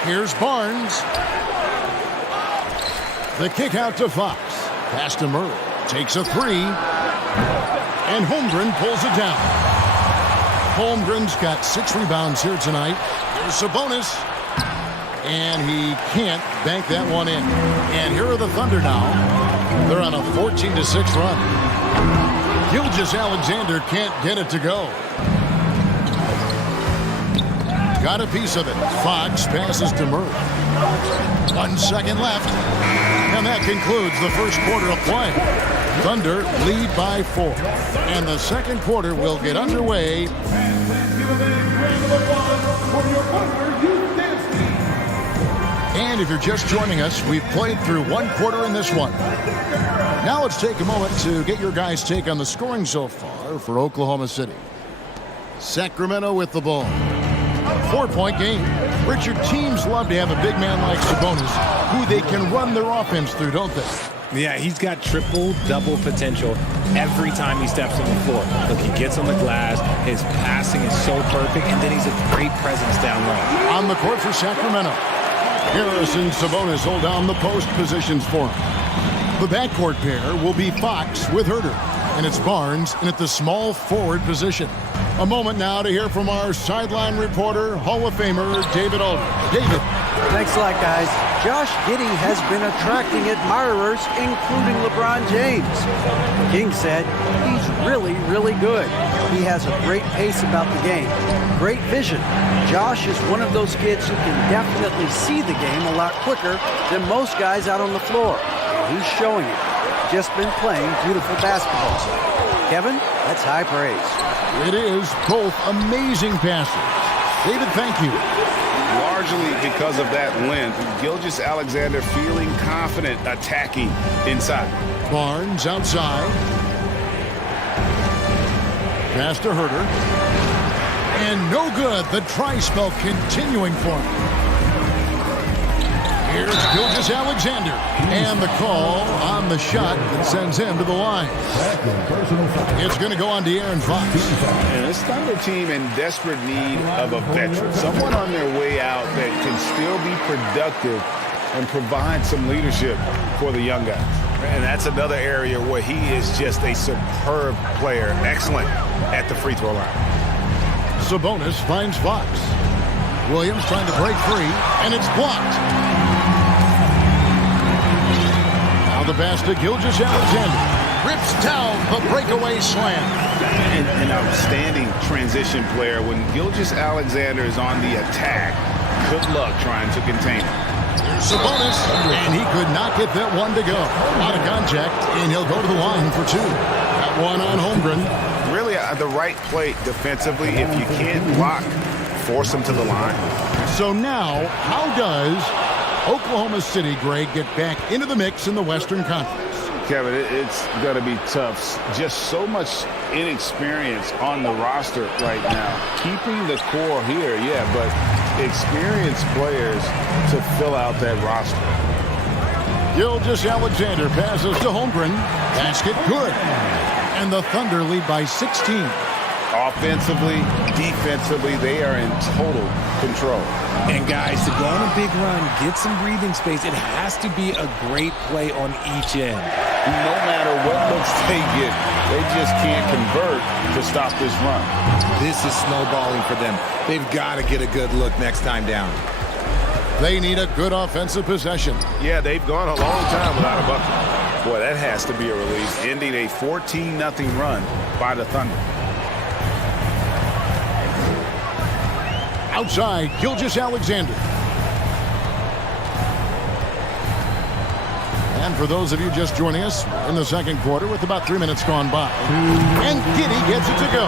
Here's Barnes. The kick out to Fox. Pass to Murray. Takes a 3. And Holmgren pulls it down. Holmgren's got 6 rebounds here tonight. There's Sabonis. And he can't bank that one in. And here are the Thunder now. They're on a 14-6 run. Gilgeous-Alexander can't get it to go. Got a piece of it. Fox passes to Murray. 1 second left. And that concludes the first quarter of play. Thunder lead by 4. And the second quarter will get underway. And if you're just joining us, we've played through 1 quarter in this one. Now let's take a moment to get your guys' take on the scoring so far for Oklahoma City. Sacramento with the ball. 4-point game. Richard, teams love to have a big man like Sabonis who they can run their offense through, don't they? Yeah, he's got triple-double potential every time he steps on the floor. Look, he gets on the glass, his passing is so perfect, and then he's a great presence down low. On the court for Sacramento. Harris and Sabonis hold down the post positions for him. The backcourt pair will be Fox with Herter, and it's Barnes in at the small forward position. A moment now to hear from our sideline reporter, Hall of Famer David Aldridge. David. Thanks a lot, guys. Josh Giddey has been attracting admirers, including LeBron James. King said he's really, really good. He has a great pace about the game, great vision. Josh is one of those kids who can definitely see the game a lot quicker than most guys out on the floor. And he's showing it. Just been playing beautiful basketball. Kevin, that's high praise. It is both amazing passes. David, thank you. Largely because of that length, Gilgeous-Alexander feeling confident attacking inside. Barnes outside. Pass to Herter. And no good. The try spell continuing for him. Here's Gilgeous-Alexander. And the call on the shot that sends him to the line. It's going to go on De'Aaron Fox. And this Thunder team in desperate need of a veteran. Someone on their way out that can still be productive and provide some leadership for the young guys. And that's another area where he is just a superb player. Excellent at the free throw line. Sabonis finds Fox. Williams trying to break free, and it's blocked. Now the pass to Gilgeous-Alexander. Rips down the breakaway slam. An outstanding transition player. When Gilgeous-Alexander is on the attack, good luck trying to contain him. Sabonis, and he could not get that one to go. Out of contact, and he'll go to the line for 2. That one on Holmgren. Really the right play defensively. If you can't block, force him to the line. So now, how does Oklahoma City, Greg, get back into the mix in the Western Conference? Kevin, it's going to be tough. Just so much inexperience on the roster right now. Keeping the core here, yeah, but experienced players to fill out that roster. Gilgeous-Alexander passes to Holmgren. Basket good. And the Thunder lead by 16. Offensively, defensively, they are in total control. And guys, to go on a big run, get some breathing space, it has to be a great play on each end. No matter what looks they get, they just can't convert to stop this run. This is snowballing for them. They've got to get a good look next time down. They need a good offensive possession. Yeah, they've gone a long time without a bucket. Boy, that has to be a relief, ending a 14-0 run by the Thunder. Outside, Gilgeous-Alexander. And for those of you just joining us, in the second quarter with about 3 minutes gone by. And Giddey gets it to go.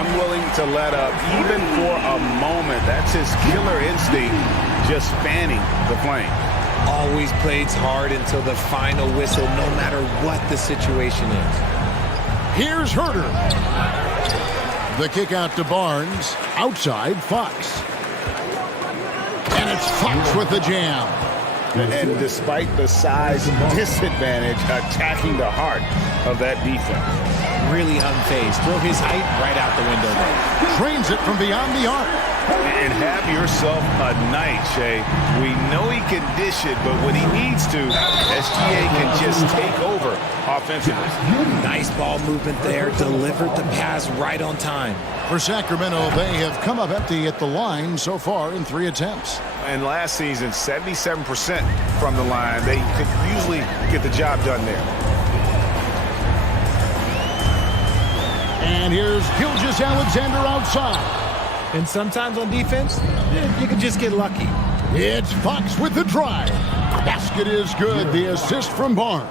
Unwilling to let up, even for a moment. That's his killer instinct, just fanning the flame. Always plays hard until the final whistle, no matter what the situation is. Here's Herter. The kick out to Barnes. Outside, Fox. And it's Fox with the jam. And despite the size disadvantage, attacking the heart of that defense. Really unfazed. Throw his height right out the window there. Trains it from beyond the arc. And have yourself a night, Shay. We know he can dish it, but when he needs to, SGA can just take over offensively. Nice ball movement there. Delivered the pass right on time. For Sacramento, they have come up empty at the line so far in 3 attempts. And last season, 77% from the line. They could usually get the job done there. And here's Gilgeous-Alexander outside. And sometimes on defense, you can just get lucky. It's Fox with the drive. Basket is good. The assist from Barnes.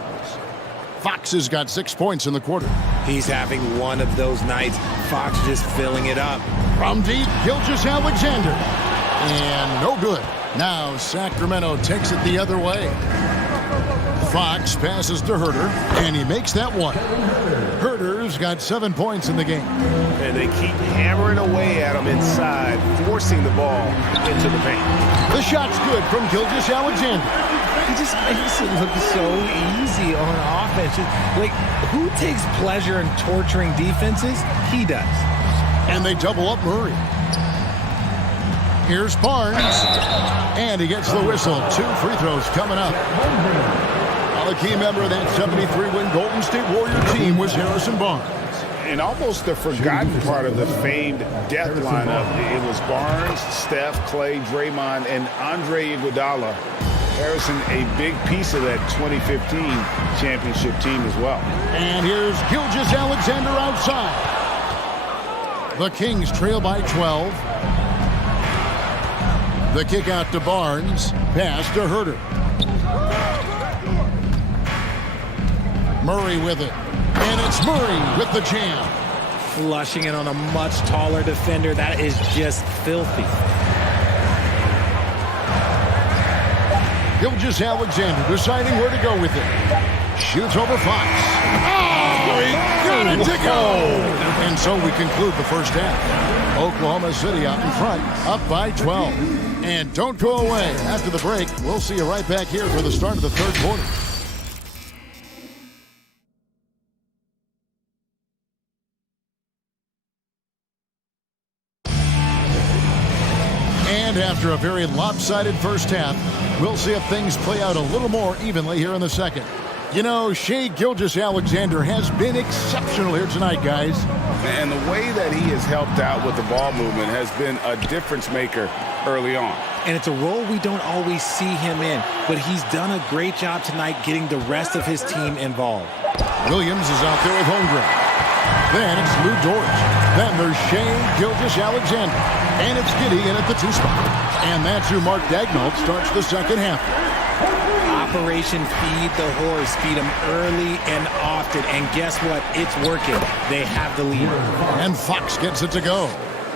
Fox has got 6 points in the quarter. He's having one of those nights. Fox just filling it up. From deep, Gilgeous-Alexander. And no good. Now Sacramento takes it the other way. Fox passes to Herter, and he makes that one. Herter's got 7 points in the game. And they keep hammering away at him inside, forcing the ball into the paint. The shot's good from Gilgeous-Alexander. He just makes it look so easy on offense. Like, who takes pleasure in torturing defenses? He does. And they double up Murray. Here's Barnes. And he gets the whistle. 2 free throws coming up. A key member of that 73-win Golden State Warrior team was Harrison Barnes. And almost the forgotten part of the famed death lineup. It was Barnes, Steph, Clay, Draymond, and Andre Iguodala. Harrison, a big piece of that 2015 championship team as well. And here's Gilgeous-Alexander outside. The Kings trail by 12. The kick out to Barnes. Pass to Herter. Murray with it. And it's Murray with the jam. Flushing it on a much taller defender. That is just filthy. Gilgeous-Alexander deciding where to go with it. Shoots over Fox. Oh, he got it to go! And so we conclude the first half. Oklahoma City out in front, up by 12. And don't go away. After the break, we'll see you right back here for the start of the third quarter. And after a very lopsided first half, we'll see if things play out a little more evenly here in the second. You know, Shai Gilgeous-Alexander has been exceptional here tonight, guys. And the way that he has helped out with the ball movement has been a difference maker early on. And it's a role we don't always see him in, but he's done a great job tonight getting the rest of his team involved. Williams is out there with home ground. Then it's Lou Dort. Then there's Shai Gilgeous-Alexander. And it's Giddey in at the 2 spot. And that's who Mark Daigneault starts the second half. Operation Feed the Horse. Feed him early and often. And guess what? It's working. They have the lead. And Fox gets it to go.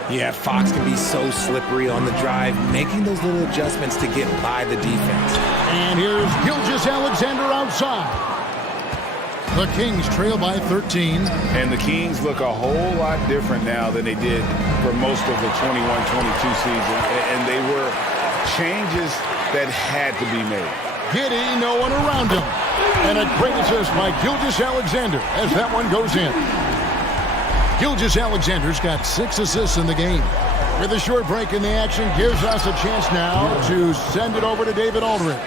Yeah, Fox can be so slippery on the drive, making those little adjustments to get by the defense. And here's Gilgeous-Alexander outside. The Kings trail by 13. And the Kings look a whole lot different now than they did for most of the 21-22 season. And they were changes that had to be made. Giddey, no one around him. And a great assist by Gilgeous-Alexander as that one goes in. Gilgeous-Alexander's got 6 assists in the game. With a short break in the action, gives us a chance now to send it over to David Aldridge.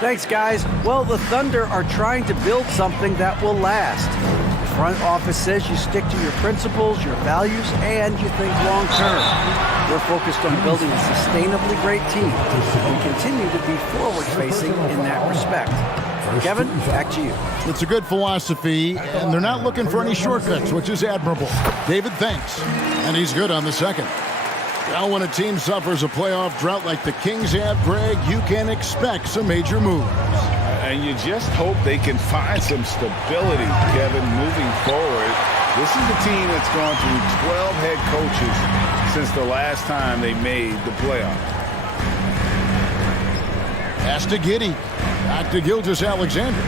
Thanks, guys. Well, the Thunder are trying to build something that will last. The front office says you stick to your principles, your values, and you think long term. We're focused on building a sustainably great team and continue to be forward-facing in that respect. Kevin, back to you. It's a good philosophy, and they're not looking for any shortcuts, which is admirable. David, thanks. And he's good on the second. Now, when a team suffers a playoff drought like the Kings have, Greg, you can expect some major moves. And you just hope they can find some stability, Kevin, moving forward. This is a team that's gone through 12 head coaches since the last time they made the playoffs. Pass to Giddey. Back to Gilgeous-Alexander.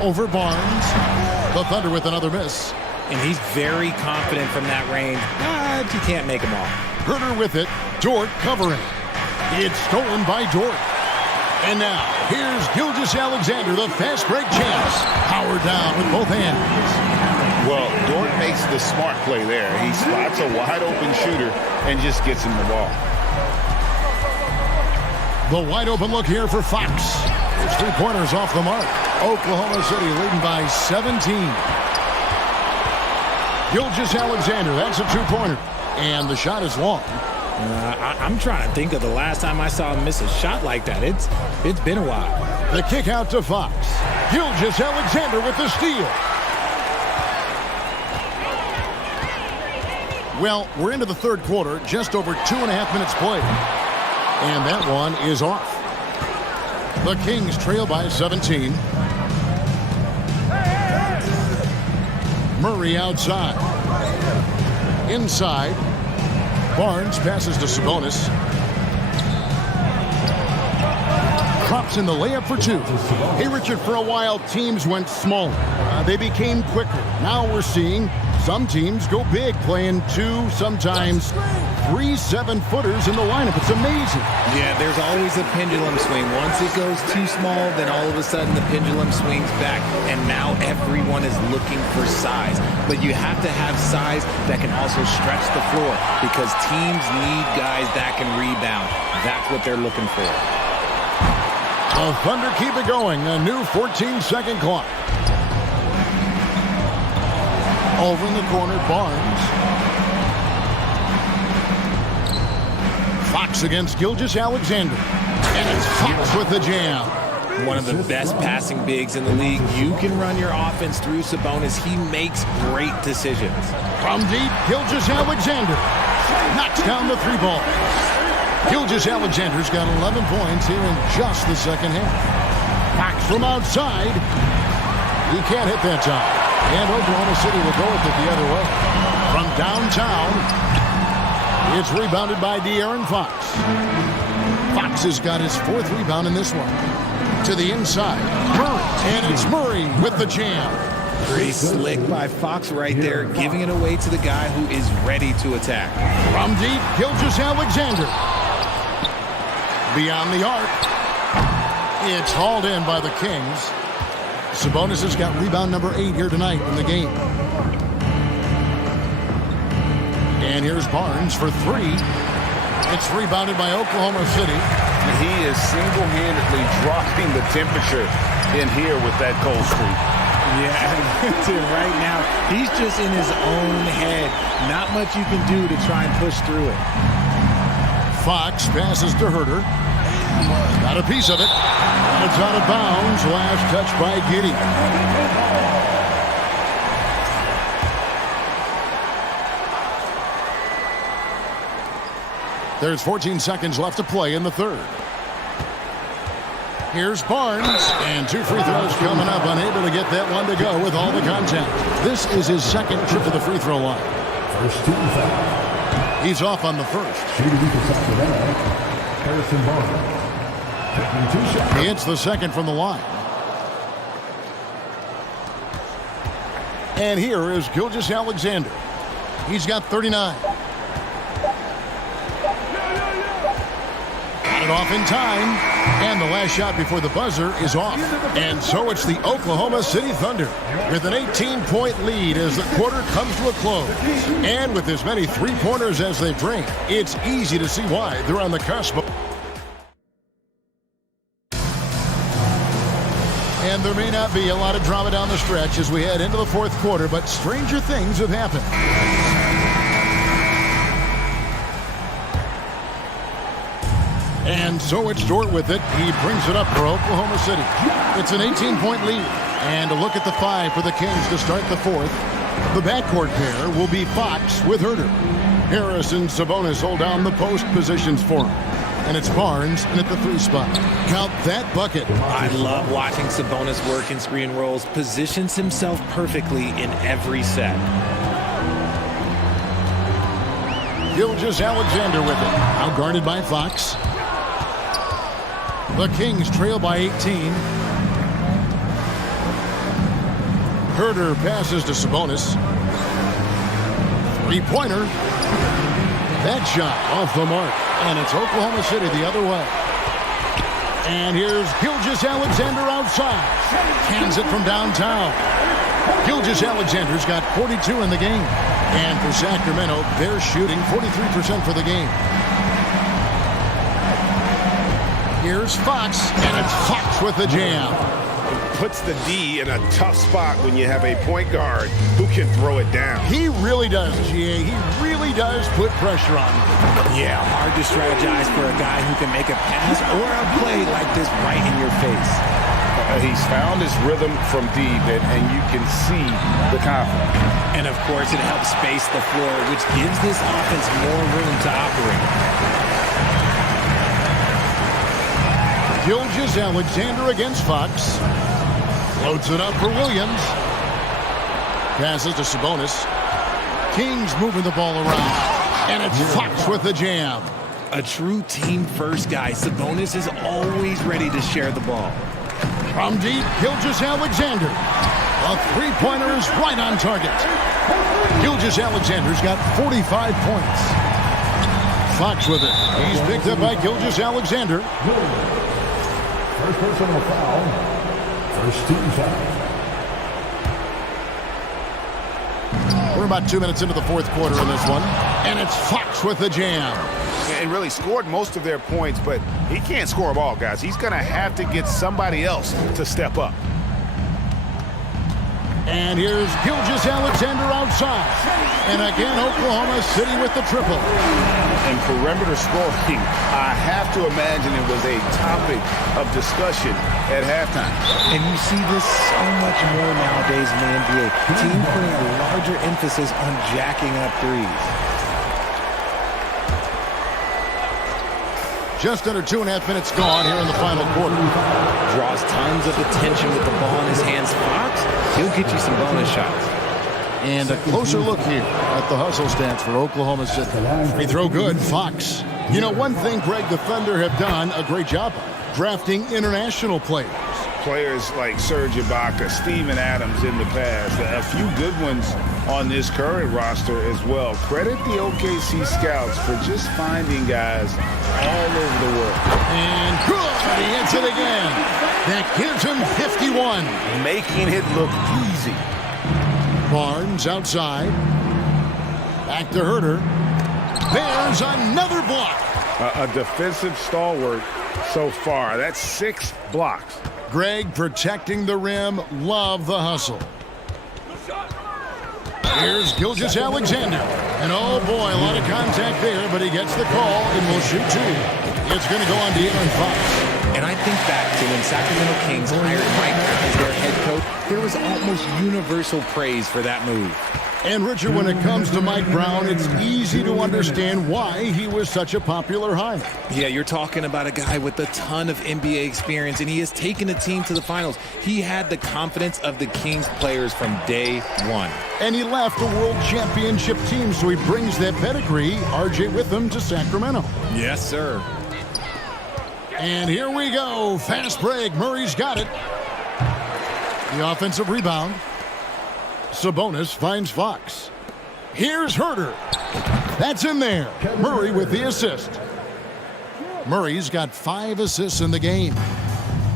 Over Barnes. The Thunder with another miss. and he's very confident from that range, but you can't make him all. Herder with it. Dort covering. It's stolen by Dort. And now, here's Gilgeous-Alexander, the fast break champs. Powered down with both hands. Well, Dort makes the smart play there. He spots a wide open shooter and just gets him the ball. The wide open look here for Fox. His 3-pointers off the mark. Oklahoma City leading by 17. Gilgeous-Alexander, that's a 2-pointer. And the shot is long. I'm trying to think of the last time I saw him miss a shot like that. It's been a while. The kick out to Fox. Gilgeous-Alexander with the steal. Well, we're into the third quarter, just over 2.5 minutes played. And that one is off. The Kings trail by 17. Murray outside. Inside. Barnes passes to Sabonis. Crops in the layup for 2. Hey, Richard, for a while, teams went smaller. They became quicker. Now we're seeing some teams go big, playing 2, sometimes 3 7-footers in the lineup. It's amazing. Yeah, there's always a pendulum swing. Once it goes too small, then all of a sudden the pendulum swings back, and now everyone is looking for size. But you have to have size that can also stretch the floor, because teams need guys that can rebound. That's what they're looking for. The Thunder keep it going. A new 14-second clock. Over in the corner, Barnes. Fox against Gilgeous-Alexander. And it's Fox with the jam. One of the best passing bigs in the league. You can run your offense through Sabonis. He makes great decisions. From deep, Gilgeous-Alexander knocks down the 3-ball. Gilgeous-Alexander's got 11 points here in just the second half. Fox from outside. He can't hit that time. And Oklahoma City will go with it the other way. From downtown, it's rebounded by De'Aaron Fox. Fox has got his 4th rebound in this one. To the inside, Murray. And it's Murray with the jam. Pretty slick by Fox right there, giving it away to the guy who is ready to attack. From deep, Gilgeous-Alexander. Beyond the arc. It's hauled in by the Kings. Sabonis has got rebound number 8 here tonight in the game. And here's Barnes for 3. It's rebounded by Oklahoma City. He is single-handedly dropping the temperature in here with that cold streak. Yeah, right now, he's just in his own head. Not much you can do to try and push through it. Fox passes to Herder. Got a piece of it. And it's out of bounds. Last touch by Giddey. There's 14 seconds left to play in the third. Here's Barnes. And 2 free throws coming up. Unable to get that one to go with all the contact. This is his second trip to the free throw line. First team foul. He's off on the first. Shooting for Sacramento, Harrison Barnes. Taking 2 shots. He hits the second from the line. And here is Gilgeous-Alexander. He's got 39. Got it off in time. And the last shot before the buzzer is off. And so it's the Oklahoma City Thunder with an 18-point lead as the quarter comes to a close. And with as many 3-pointers as they bring, it's easy to see why they're on the cusp. And there may not be a lot of drama down the stretch as we head into the fourth quarter, but stranger things have happened. And so it's Dort with it. He brings it up for Oklahoma City. It's an 18-point lead. And a look at the 5 for the Kings to start the fourth. The backcourt pair will be Fox with Herder. Harris and Sabonis hold down the post positions for him. And it's Barnes in at the 3 spot. Count that bucket. I love watching Sabonis work in screen rolls. Positions himself perfectly in every set. Gilgeous-Alexander with it. Now guarded by Fox. The Kings trail by 18. Herder passes to Sabonis. Three-pointer. That shot off the mark. And it's Oklahoma City the other way. And here's Gilgeous-Alexander outside. Hands it from downtown. Gilgeous-Alexander's got 42 in the game. And for Sacramento, they're shooting 43% for the game. Here's Fox, and it's Fox with the jam. Puts the D in a tough spot when you have a point guard who can throw it down. He really does, GA. He really does put pressure on him. Yeah, hard to strategize for a guy who can make a pass or a play like this right in your face. He's found his rhythm from deep, and you can see the confidence. And, of course, it helps space the floor, which gives this offense more room to operate. Gilgeous-Alexander against Fox. Loads it up for Williams. Passes to Sabonis. Kings moving the ball around. And it's Fox with the jam. A true team-first guy, Sabonis is always ready to share the ball. From deep, Gilgeous-Alexander. A three-pointer is right on target. Gilgeous-Alexander's got 45 points. Fox with it. He's picked up by Gilgeous-Alexander. First personal foul. First team foul. We're about 2 minutes into the fourth quarter in this one. And it's Fox with the jam. And really scored most of their points, but he can't score them all, guys. He's going to have to get somebody else to step up. And here's Gilgeous-Alexander outside. And again, Oklahoma City with the triple. And perimeter scoring, I have to imagine it was a topic of discussion at halftime. And you see this so much more nowadays in the NBA. Team putting a larger emphasis on jacking up threes. Just under 2.5 minutes gone here in the final quarter. Draws tons of attention with the ball in his hands. Fox, he'll get you some bonus shots. And a closer look here at the hustle stats for Oklahoma City. Free throw good, Fox. You know, one thing Greg the Thunder have done a great job of, drafting international players. Players like Serge Ibaka, Steven Adams in the past, a few good ones on this current roster as well. Credit the OKC scouts for just finding guys all over the world. And good, he hits it again. That gives him 51. Making it look easy. Barnes outside. Back to Herter. There's another block. A defensive stalwart so far. That's 6 blocks. Greg protecting the rim. Love the hustle. Here's Gilgeous-Alexander. And oh boy, a lot of contact there, but he gets the call and will shoot 2. It's going to go on to Aaron Fox. And I think back to when Sacramento Kings hired Mike Brown as their head coach, there was almost universal praise for that move. And Richard, when it comes to Mike Brown, it's easy to understand why he was such a popular hire. Yeah, you're talking about a guy with a ton of NBA experience, and he has taken a team to the finals. He had the confidence of the Kings players from day one. And he left a world championship team, so he brings that pedigree, RJ, with him to Sacramento. Yes, sir. And here we go. Fast break. Murray's got it. The offensive rebound. Sabonis finds Fox. Here's Herter. That's in there. Murray with the assist. Murray's got 5 assists in the game.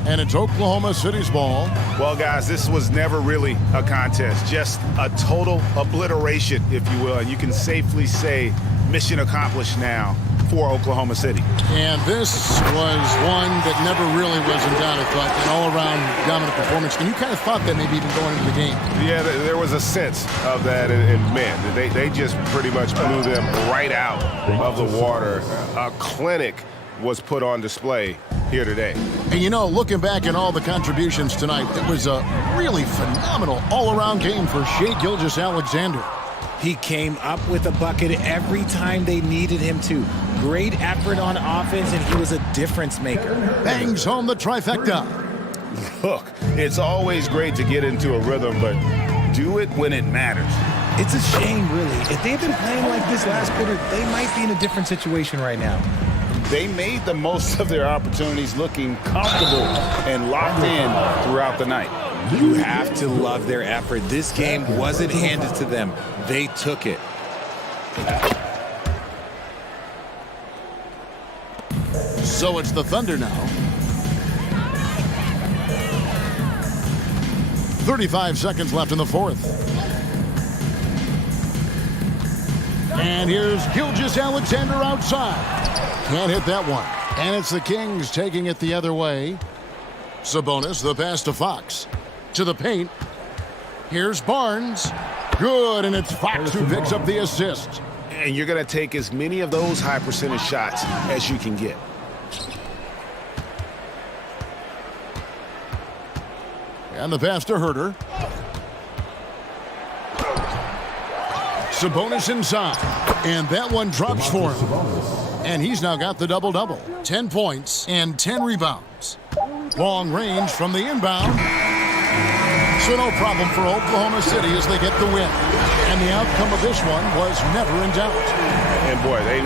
And it's Oklahoma City's ball. Well, guys, this was never really a contest. Just a total obliteration, if you will. And you can safely say mission accomplished now for Oklahoma City. And this was one that never really was in doubt, I thought. An all-around dominant performance. And you kind of thought that maybe even going into the game. Yeah, there was a sense of that. And man, they just pretty much blew them right out of the water. A clinic was put on display here today. And you know, looking back at all the contributions tonight, it was a really phenomenal all-around game for Shai Gilgeous-Alexander. He came up with a bucket every time they needed him to. Great effort on offense, and he was a difference maker. Bangs home the trifecta. Look, it's always great to get into a rhythm, but do it when it matters. It's a shame, really. If they had been playing like this last quarter, they might be in a different situation right now. They made the most of their opportunities, looking comfortable and locked in throughout the night. You have to love their effort. This game wasn't handed to them. They took it. So it's the Thunder now. 35 seconds left in the fourth. And here's Gilgeous-Alexander outside. Can't hit that one. And it's the Kings taking it the other way. Sabonis, the pass to Fox. To the paint. Here's Barnes. Good, and it's Fox who picks up the assist. And you're going to take as many of those high percentage shots as you can get. And the pass to Herter. Sabonis inside. And that one drops for him. And he's now got the double-double. 10 points and 10 rebounds. Long range from the inbound. So no problem for Oklahoma City as they get the win. And the outcome of this one was never in doubt. And boy, they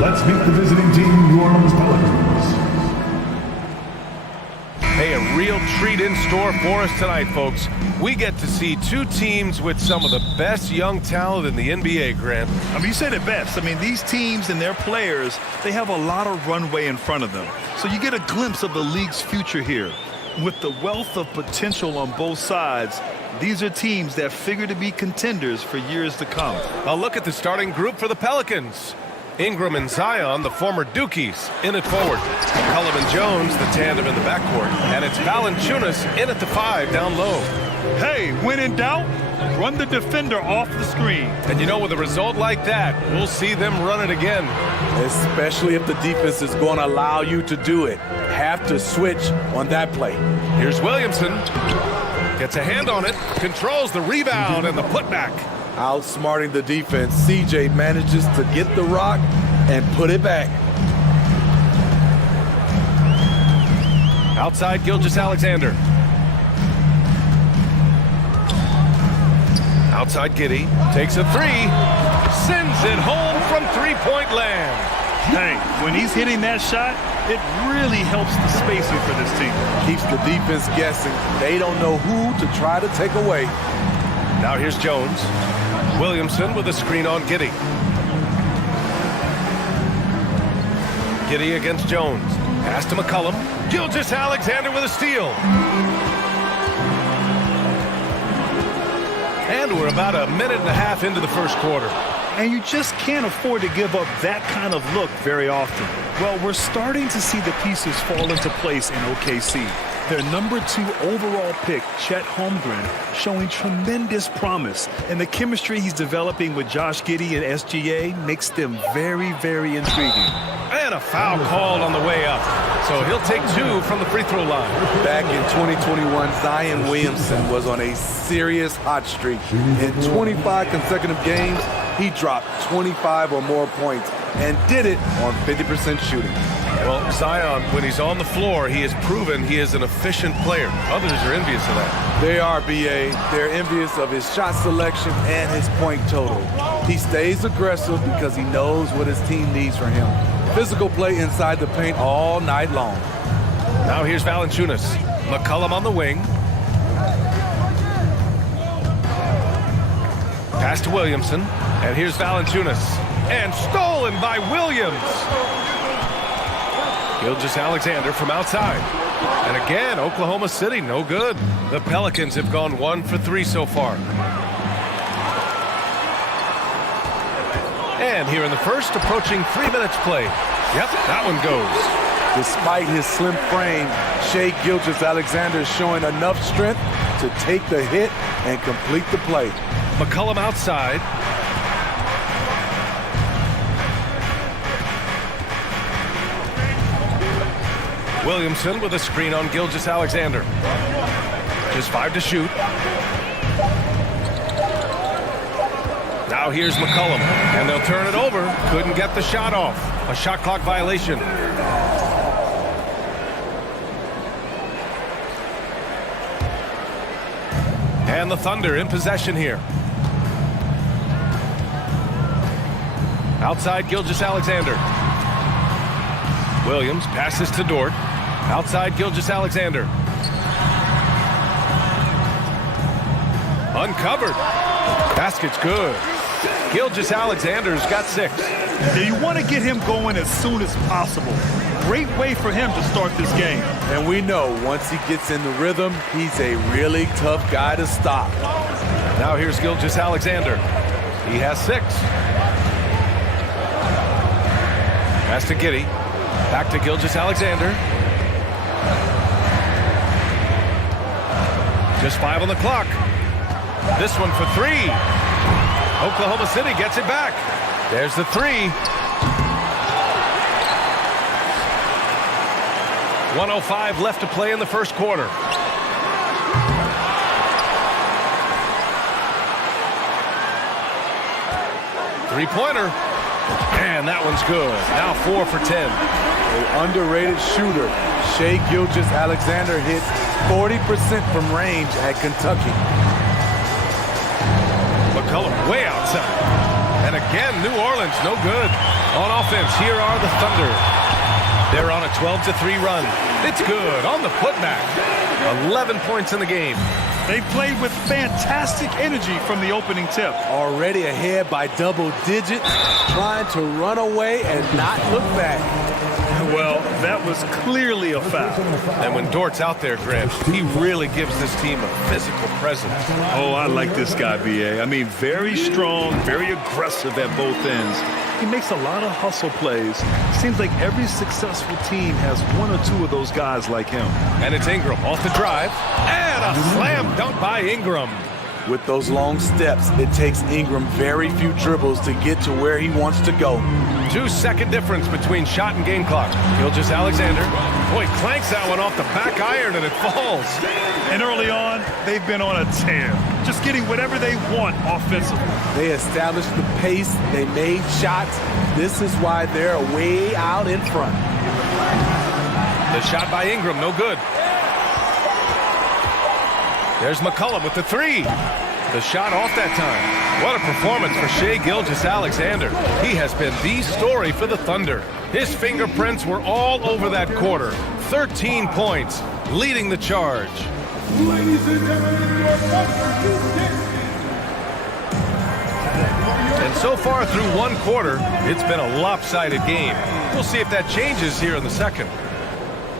Let's meet the visiting team, New Orleans Pelicans. Hey, a real treat in store for us tonight, folks. We get to see two teams with some of the best young talent in the NBA, Grant. I mean, you said it best. I mean, these teams and their players, they have a lot of runway in front of them. So you get a glimpse of the league's future here. With the wealth of potential on both sides, these are teams that figure to be contenders for years to come. A look at the starting group for the Pelicans. Ingram and Zion, the former Dukies, in at forward. McCollum and Jones, the tandem in the backcourt. And it's Valanciunas in at the 5 down low. Hey, when in doubt, run the defender off the screen. And you know, with a result like that, we'll see them run it again. Especially if the defense is going to allow you to do it. Have to switch on that play. Here's Williamson. Gets a hand on it, controls the rebound and the putback. Outsmarting the defense, CJ manages to get the rock and put it back. Outside Gilgeous-Alexander. Outside Giddey, takes a 3, sends it home from three-point land. Hey, when he's hitting that shot, it really helps the spacing for this team. Keeps the defense guessing. They don't know who to try to take away. Now here's Jones. Williamson with a screen on Giddey. Giddey against Jones. Pass to McCollum. Gilgeous-Alexander with a steal. And we're about a minute and a half into the first quarter. And you just can't afford to give up that kind of look very often. Well, we're starting to see the pieces fall into place in OKC. Their #2 overall pick, Chet Holmgren, showing tremendous promise. And the chemistry he's developing with Josh Giddey and SGA makes them very, very intriguing. And a foul called on the way up. So he'll take 2 from the free throw line. Back in 2021, Zion Williamson was on a serious hot streak. In 25 consecutive games, he dropped 25 or more points and did it on 50% shooting. Well, Zion, when he's on the floor, he has proven he is an efficient player. Others are envious of that. They are, BA. They're envious of his shot selection and his point total. He stays aggressive because he knows what his team needs from him. Physical play inside the paint all night long. Now here's Valanciunas. McCollum on the wing. Pass to Williamson. And here's Valanciunas. And stolen by Williams. Gilgeous-Alexander from outside. And again, Oklahoma City, no good. The Pelicans have gone 1 for 3 so far. And here in the first, approaching 3 minutes play. Yep, that one goes. Despite his slim frame, Shai Gilgeous-Alexander is showing enough strength to take the hit and complete the play. McCollum outside. Williamson with a screen on Gilgeous-Alexander. Just 5 to shoot. Now here's McCollum, and they'll turn it over. Couldn't get the shot off. A shot clock violation. And the Thunder in possession here. Outside Gilgeous-Alexander. Williams passes to Dort. Outside Gilgeous-Alexander. Uncovered. Basket's good. Gilgeous-Alexander's got 6. And you want to get him going as soon as possible. Great way for him to start this game. And we know once he gets in the rhythm, he's a really tough guy to stop. Now here's Gilgeous-Alexander. He has 6. Pass to Giddey. Back to Gilgeous-Alexander. Just 5 on the clock. This one for 3. Oklahoma City gets it back. There's the 3. 1:05 left to play in the first quarter. Three-pointer. And that one's good. Now 4 for 10. An underrated shooter. Shai Gilgeous-Alexander hit 40% from range at Kentucky. McCollum way outside. And again, New Orleans, no good. On offense, here are the Thunder. They're on a 12-3 run. It's good on the putback. 11 points in the game. They played with fantastic energy from the opening tip. Already ahead by double digits, trying to run away and not look back. Well, that was clearly a foul. And when Dort's out there, Grant, he really gives this team a physical presence. Oh, I like this guy, B.A. I mean, very strong, very aggressive at both ends. He makes a lot of hustle plays. Seems like every successful team has one or two of those guys like him. And it's Ingram off the drive. And a slam dunk by Ingram. With those long steps, it takes Ingram very few dribbles to get to where he wants to go. 2-second difference between shot and game clock. Gilgeous-Alexander. Boy, clanks that one off the back iron and it falls. And early on, they've been on a tear. Just getting whatever they want offensively. They established the pace. They made shots. This is why they're way out in front. The shot by Ingram, no good. There's McCollum with the three. The shot off that time. What a performance for Shai Gilgeous-Alexander. He has been the story for the Thunder. His fingerprints were all over that quarter. 13 points, leading the charge. Ladies and gentlemen, your And so far through one quarter, it's been a lopsided game. We'll see if that changes here in the second.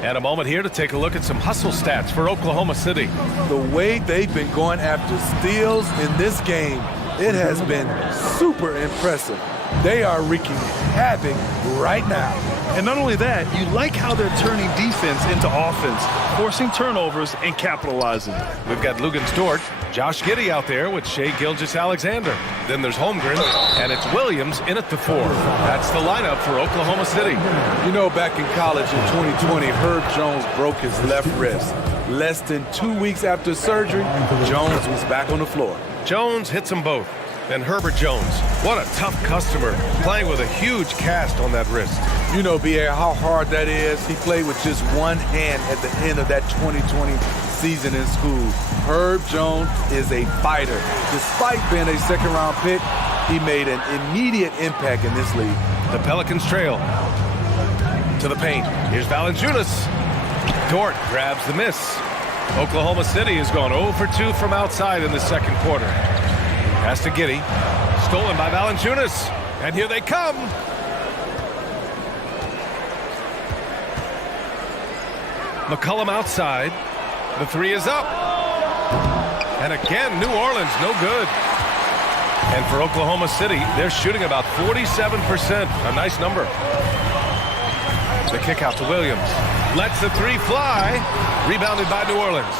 And a moment here to take a look at some hustle stats for Oklahoma City. The way they've been going after steals in this game, it has been super impressive. They are wreaking havoc right now. And not only that, you like how they're turning defense into offense, forcing turnovers and capitalizing. We've got Luguentz Dort, Josh Giddey out there with Shai Gilgeous-Alexander. Then there's Holmgren, and it's Williams in at the 4. That's the lineup for Oklahoma City. You know, back in college in 2020, Herb Jones broke his left wrist. Less than 2 weeks after surgery, Jones was back on the floor. Jones hits them both. And Herbert Jones, what a tough customer, playing with a huge cast on that wrist. You know, B.A., how hard that is. He played with just one hand at the end of that 2020 season in school. Herb Jones is a fighter. Despite being a second-round pick, he made an immediate impact in this league. The Pelicans trail to the paint. Here's Valanciunas. Dort grabs the miss. Oklahoma City has gone 0 for 2 from outside in the second quarter. Pass to Giddey. Stolen by Valanciunas. And here they come. McCollum outside. The three is up. And again, New Orleans, no good. And for Oklahoma City, they're shooting about 47%. A nice number. The kick out to Williams. Lets the three fly. Rebounded by New Orleans.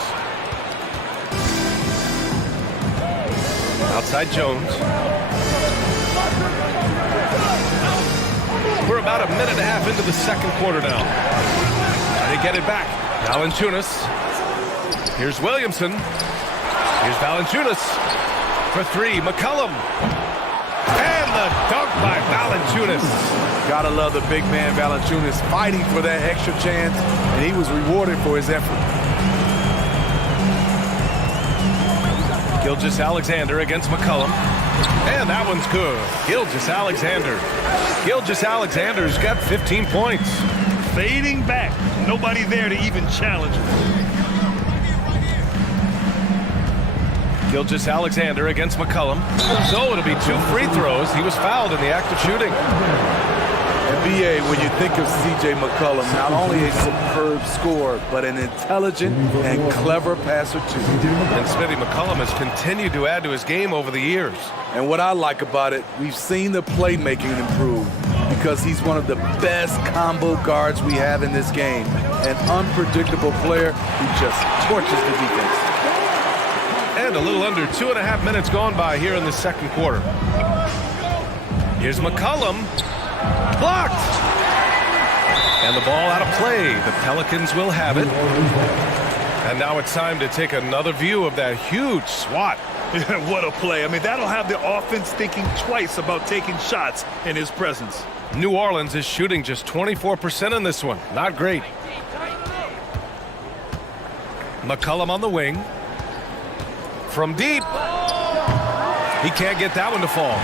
Outside Jones. We're about a minute and a half into the second quarter now. They get it back. Valanciunas. Here's Williamson. Here's Valanciunas. For three, McCollum. And the dunk by Valanciunas. Gotta love the big man Valanciunas fighting for that extra chance, and he was rewarded for his effort. Gilgeous-Alexander against McCollum. And that one's good. Gilgeous-Alexander. Gilgeous-Alexander's got 15 points. Fading back. Nobody there to even challenge him. Gilgeous-Alexander against McCollum. So it'll be 2 free throws. He was fouled in the act of shooting. And B.A., when you think of C.J. McCollum, not only a superb scorer, but an intelligent and clever passer, too. And Smitty, McCollum has continued to add to his game over the years. And what I like about it, we've seen the playmaking improve because he's one of the best combo guards we have in this game. An unpredictable player who just torches the defense. And a little under 2.5 minutes gone by here in the second quarter. Here's McCollum. Blocked! And the ball out of play. The Pelicans will have it. And now it's time to take another view of that huge swat. What a play. I mean, that'll have the offense thinking twice about taking shots in his presence. New Orleans is shooting just 24% in this one. Not great. McCollum on the wing. From deep. He can't get that one to fall.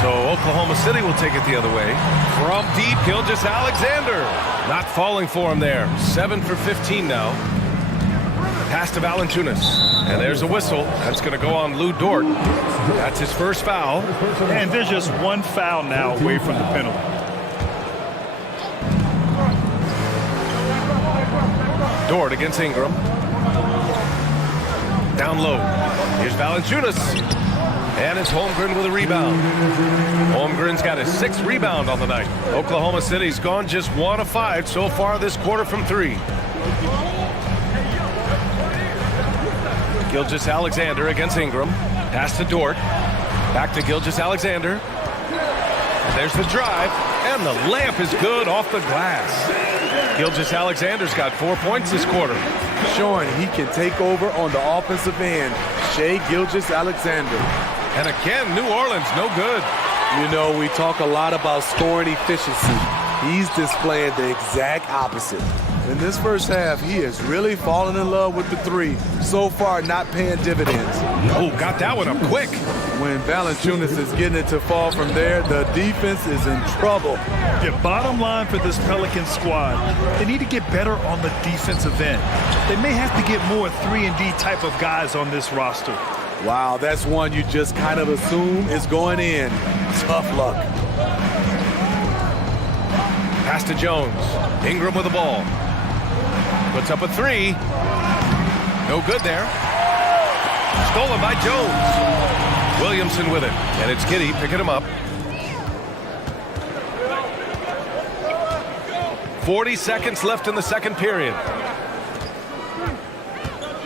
So Oklahoma City will take it the other way. From deep, Gilgeous-Alexander. Not falling for him there. 7 for 15 now. Pass to Valanciunas. And there's a whistle. That's going to go on Lou Dort. That's his first foul. And there's just one foul now away from the penalty. Dort against Ingram. Down low. Here's Valanciunas. And it's Holmgren with a rebound. Holmgren's got his 6th rebound on the night. Oklahoma City's gone just 1 of 5 so far this quarter from 3. Gilgeous-Alexander against Ingram. Pass to Dort. Back to Gilgeous-Alexander. And there's the drive. And the layup is good off the glass. Gilgeous-Alexander's got 4 points this quarter. Showing he can take over on the offensive end. Shai Gilgeous-Alexander. And again, New Orleans, no good. You know, we talk a lot about scoring efficiency. He's displaying the exact opposite. In this first half, he has really fallen in love with the 3. So far, not paying dividends. Oh, got that one up quick. When Valanciunas is getting it to fall from there, the defense is in trouble. Yeah, bottom line for this Pelican squad, they need to get better on the defensive end. They may have to get more 3-and-D type of guys on this roster. Wow, that's one you just kind of assume is going in. Tough luck. Pass to Jones. Ingram with the ball. Puts up a 3. No good there. Stolen by Jones. Williamson with it. And it's Giddey picking him up. 40 seconds left in the second period.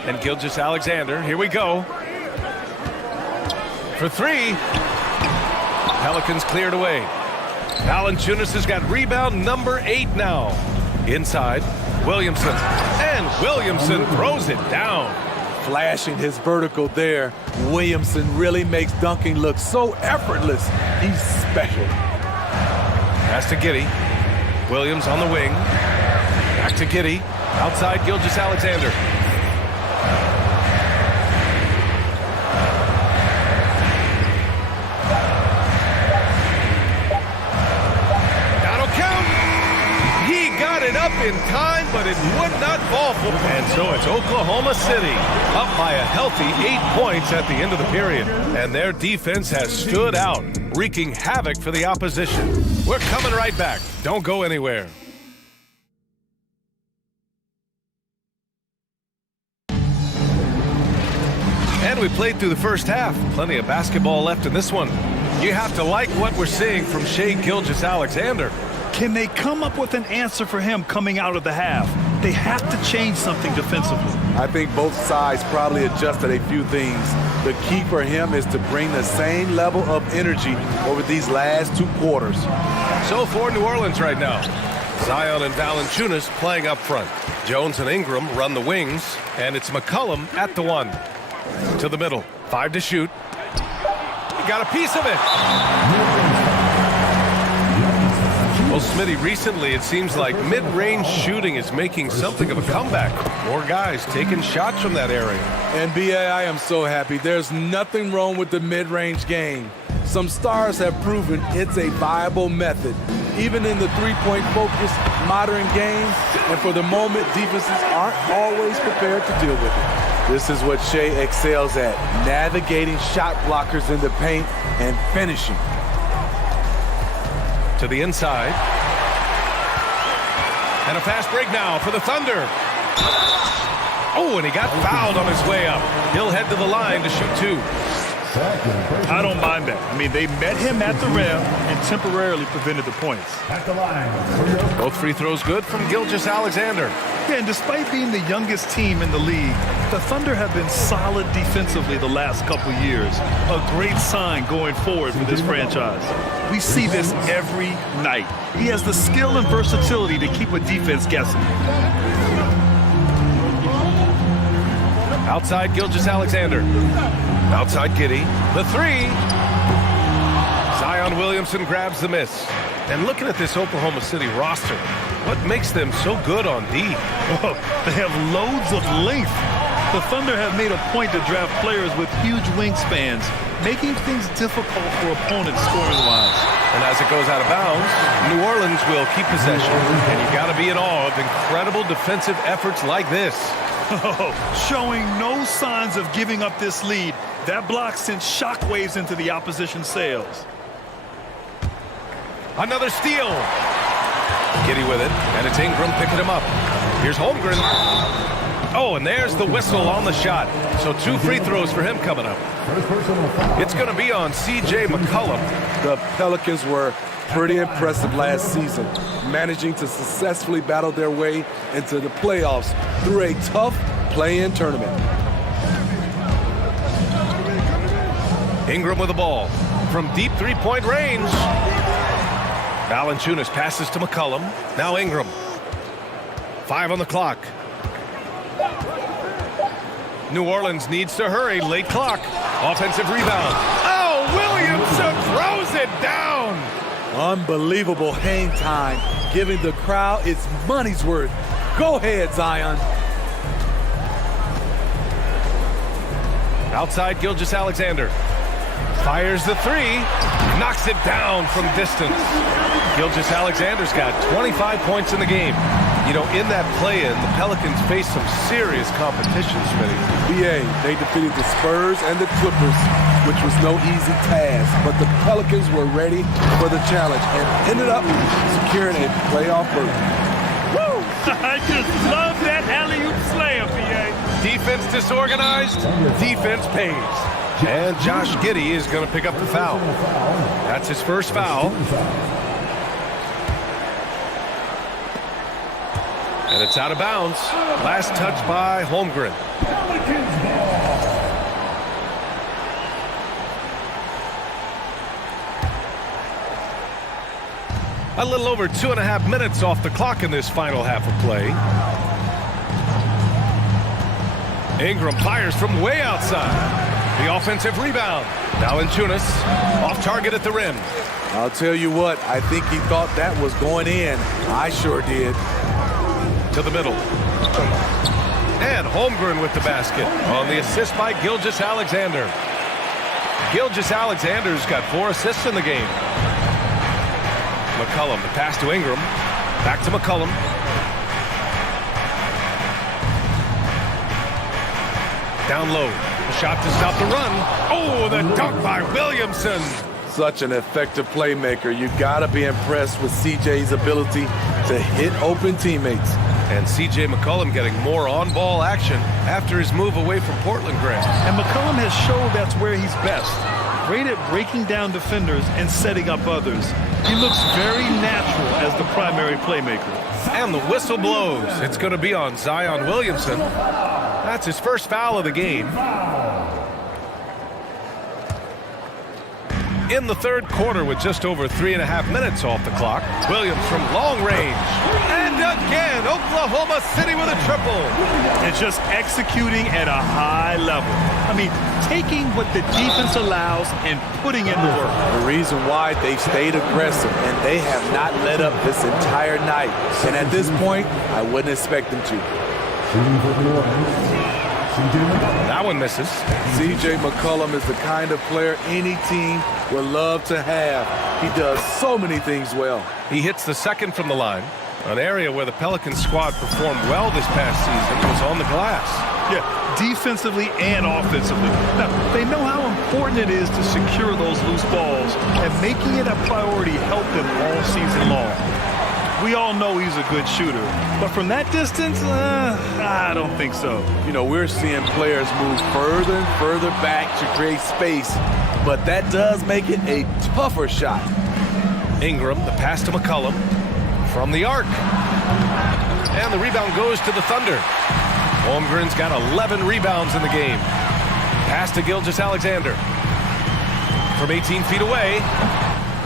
And Gilgeous-Alexander, here we go. For 3. Pelicans cleared away. Valanciunas has got rebound number 8 now. Inside, Williamson. And Williamson throws it down. Flashing his vertical there. Williamson really makes dunking look so effortless. He's special. Pass to Giddey. Williams on the wing. Back to Giddey. Outside Gilgeous-Alexander. Up in time, but it would not fall for. And so it's Oklahoma City up by a healthy 8 points at the end of the period. And their defense has stood out, wreaking havoc for the opposition. We're coming right back. Don't go anywhere. And we played through the first half. Plenty of basketball left in this one. You have to like what we're seeing from Shai Gilgeous-Alexander. Can they come up with an answer for him coming out of the half? They have to change something defensively. I think both sides probably adjusted a few things. The key for him is to bring the same level of energy over these last 2 quarters. So for New Orleans right now, Zion and Valanciunas playing up front. Jones and Ingram run the wings, and it's McCollum at the 1. To the middle, 5 to shoot. He got a piece of it. Well, Smitty, recently it seems like mid-range shooting is making something of a comeback. More guys taking shots from that area. And B.A., I am so happy. There's nothing wrong with the mid-range game. Some stars have proven it's a viable method, even in the three-point focused modern game. And for the moment, defenses aren't always prepared to deal with it. This is what Shai excels at, navigating shot blockers in the paint and finishing. To the inside. And a fast break now for the Thunder. Oh, and he got fouled on his way up. He'll head to the line to shoot 2. I don't mind that. I mean, they met him at the rim and temporarily prevented the points. At the line. Both free throws good from Gilgeous-Alexander. Yeah, and despite being the youngest team in the league, the Thunder have been solid defensively the last couple years. A great sign going forward for this franchise. We see this every night. He has the skill and versatility to keep a defense guessing. Outside Gilgeous-Alexander. Outside Giddey. The 3. Zion Williamson grabs the miss. And looking at this Oklahoma City roster, what makes them so good on D? Oh, they have loads of length. The Thunder have made a point to draft players with huge wingspans, making things difficult for opponents scoring-wise. And as it goes out of bounds, New Orleans will keep possession. And you've got to be in awe of incredible defensive efforts like this. Showing no signs of giving up this lead. That block sent shockwaves into the opposition sails. Another steal. Giddy with it, and it's Ingram picking him up. Here's Holmgren. Oh, and there's the whistle on the shot. So 2 free throws for him coming up. It's going to be on C.J. McCollum. The Pelicans were pretty impressive last season, managing to successfully battle their way into the playoffs through a tough play-in tournament. Ingram with the ball from deep three-point range. Valanciunas passes to McCollum. Now Ingram. 5 on the clock. New Orleans needs to hurry. Late clock. Offensive rebound. Oh, Williamson throws it down. Unbelievable hang time, giving the crowd its money's worth. Go ahead, Zion. Outside, Gilgeous-Alexander. Fires the 3. Knocks it down from distance. Gilgeous-Alexander's got 25 points in the game. You know, in that play-in, the Pelicans faced some serious competition, Smitty. BA, they defeated the Spurs and the Clippers, which was no easy task. But the Pelicans were ready for the challenge and ended up securing a playoff berth. Woo! I just love that alley-oop slam, BA. Defense disorganized, defense pays. And Josh Giddey is going to pick up the foul. That's his first foul. And it's out of bounds. Last touch by Holmgren. A little over 2.5 minutes off the clock in this final half of play. Ingram fires from way outside. The offensive rebound. Valanciunas off target at the rim. I'll tell you what, I think he thought that was going in. I sure did. To the middle. And Holmgren with the basket on the assist by Gilgeous-Alexander. Gilgeous-Alexander's got 4 assists in the game. McCollum, the pass to Ingram. Back to McCollum. Down low. A shot to stop the run. Oh, the dunk by Williamson. Such an effective playmaker. You gotta be impressed with CJ's ability to hit open teammates. And C.J. McCollum getting more on-ball action after his move away from Portland, Grant. And McCollum has shown that's where he's best. Great at breaking down defenders and setting up others. He looks very natural as the primary playmaker. And the whistle blows. It's going to be on Zion Williamson. That's his first foul of the game. In the third quarter with just over 3.5 minutes off the clock. Williams from long range. And again, Oklahoma City with a triple. It's just executing at a high level. I mean, taking what the defense allows and putting in the work. The reason why they stayed aggressive, and they have not let up this entire night. And at this point, I wouldn't expect them to. That one misses. C.J. McCollum is the kind of player any team would love to have. He does so many things well. He hits the second from the line. An area where the Pelicans squad performed well this past season was on the glass. Yeah, defensively and offensively. Now, they know how important it is to secure those loose balls, and making it a priority helped them all season long. We all know he's a good shooter, but from that distance, I don't think so. You know, we're seeing players move further and further back to create space, but that does make it a tougher shot. Ingram, the pass to McCollum from the arc. And the rebound goes to the Thunder. Holmgren's got 11 rebounds in the game. Pass to Gilgeous-Alexander. From 18 feet away.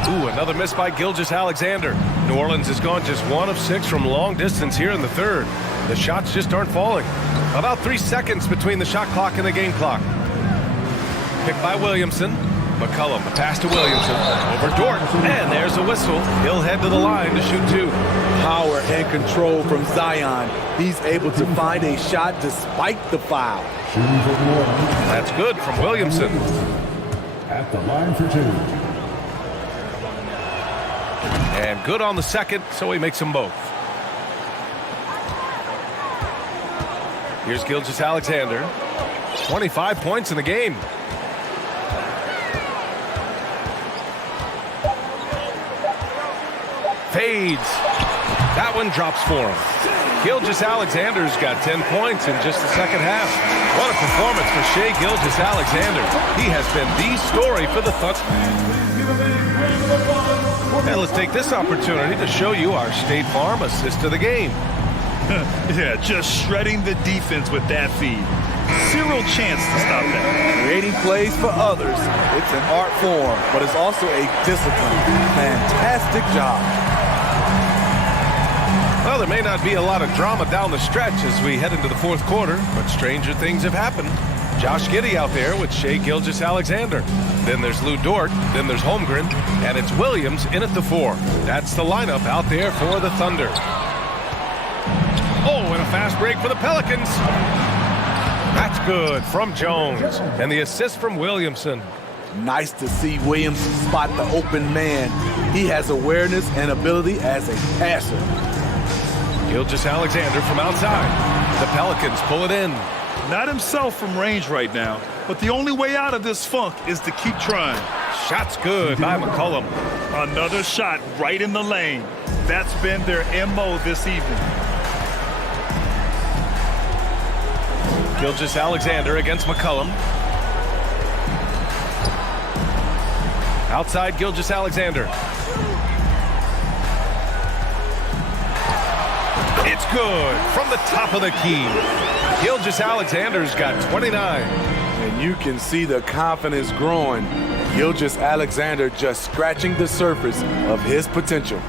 Ooh, another miss by Gilgeous-Alexander. New Orleans has gone just 1 of 6 from long distance here in the third. The shots just aren't falling. About 3 seconds between the shot clock and the game clock. Picked by Williamson. McCullum, the pass to Williamson. Over Dort, and there's a whistle. He'll head to the line to shoot 2. Power and control from Zion. He's able to find a shot despite the foul. That's good from Williamson. At the line for 2. And good on the second, so he makes them both. Here's Gilgeous-Alexander. 25 points in the game. Fades. That one drops for him. Gilgeous-Alexander's got 10 points in just the second half. What a performance for Shai Gilgeous-Alexander. He has been the story for the Thunder. And let's take this opportunity to show you our State Farm assist of the game. Yeah, just shredding the defense with that feed. Zero chance to stop that. Creating plays for others. It's an art form, but it's also a discipline. Fantastic job. Well, there may not be a lot of drama down the stretch as we head into the fourth quarter, but stranger things have happened. Josh Giddey out there with Shai Gilgeous-Alexander. Then there's Lou Dort. Then there's Holmgren. And it's Williams in at the 4. That's the lineup out there for the Thunder. Oh, and a fast break for the Pelicans. That's good from Jones. And the assist from Williamson. Nice to see Williamson spot the open man. He has awareness and ability as a passer. Gilgeous-Alexander from outside. The Pelicans pull it in. Not himself from range right now, but the only way out of this funk is to keep trying. Shot's good by McCullum. Another shot right in the lane. That's been their MO this evening. Gilgeous-Alexander against McCullum. Outside Gilgeous-Alexander. It's good from the top of the key. Gilgeous-Alexander's got 29. And you can see the confidence growing. Gilgeous-Alexander just scratching the surface of his potential.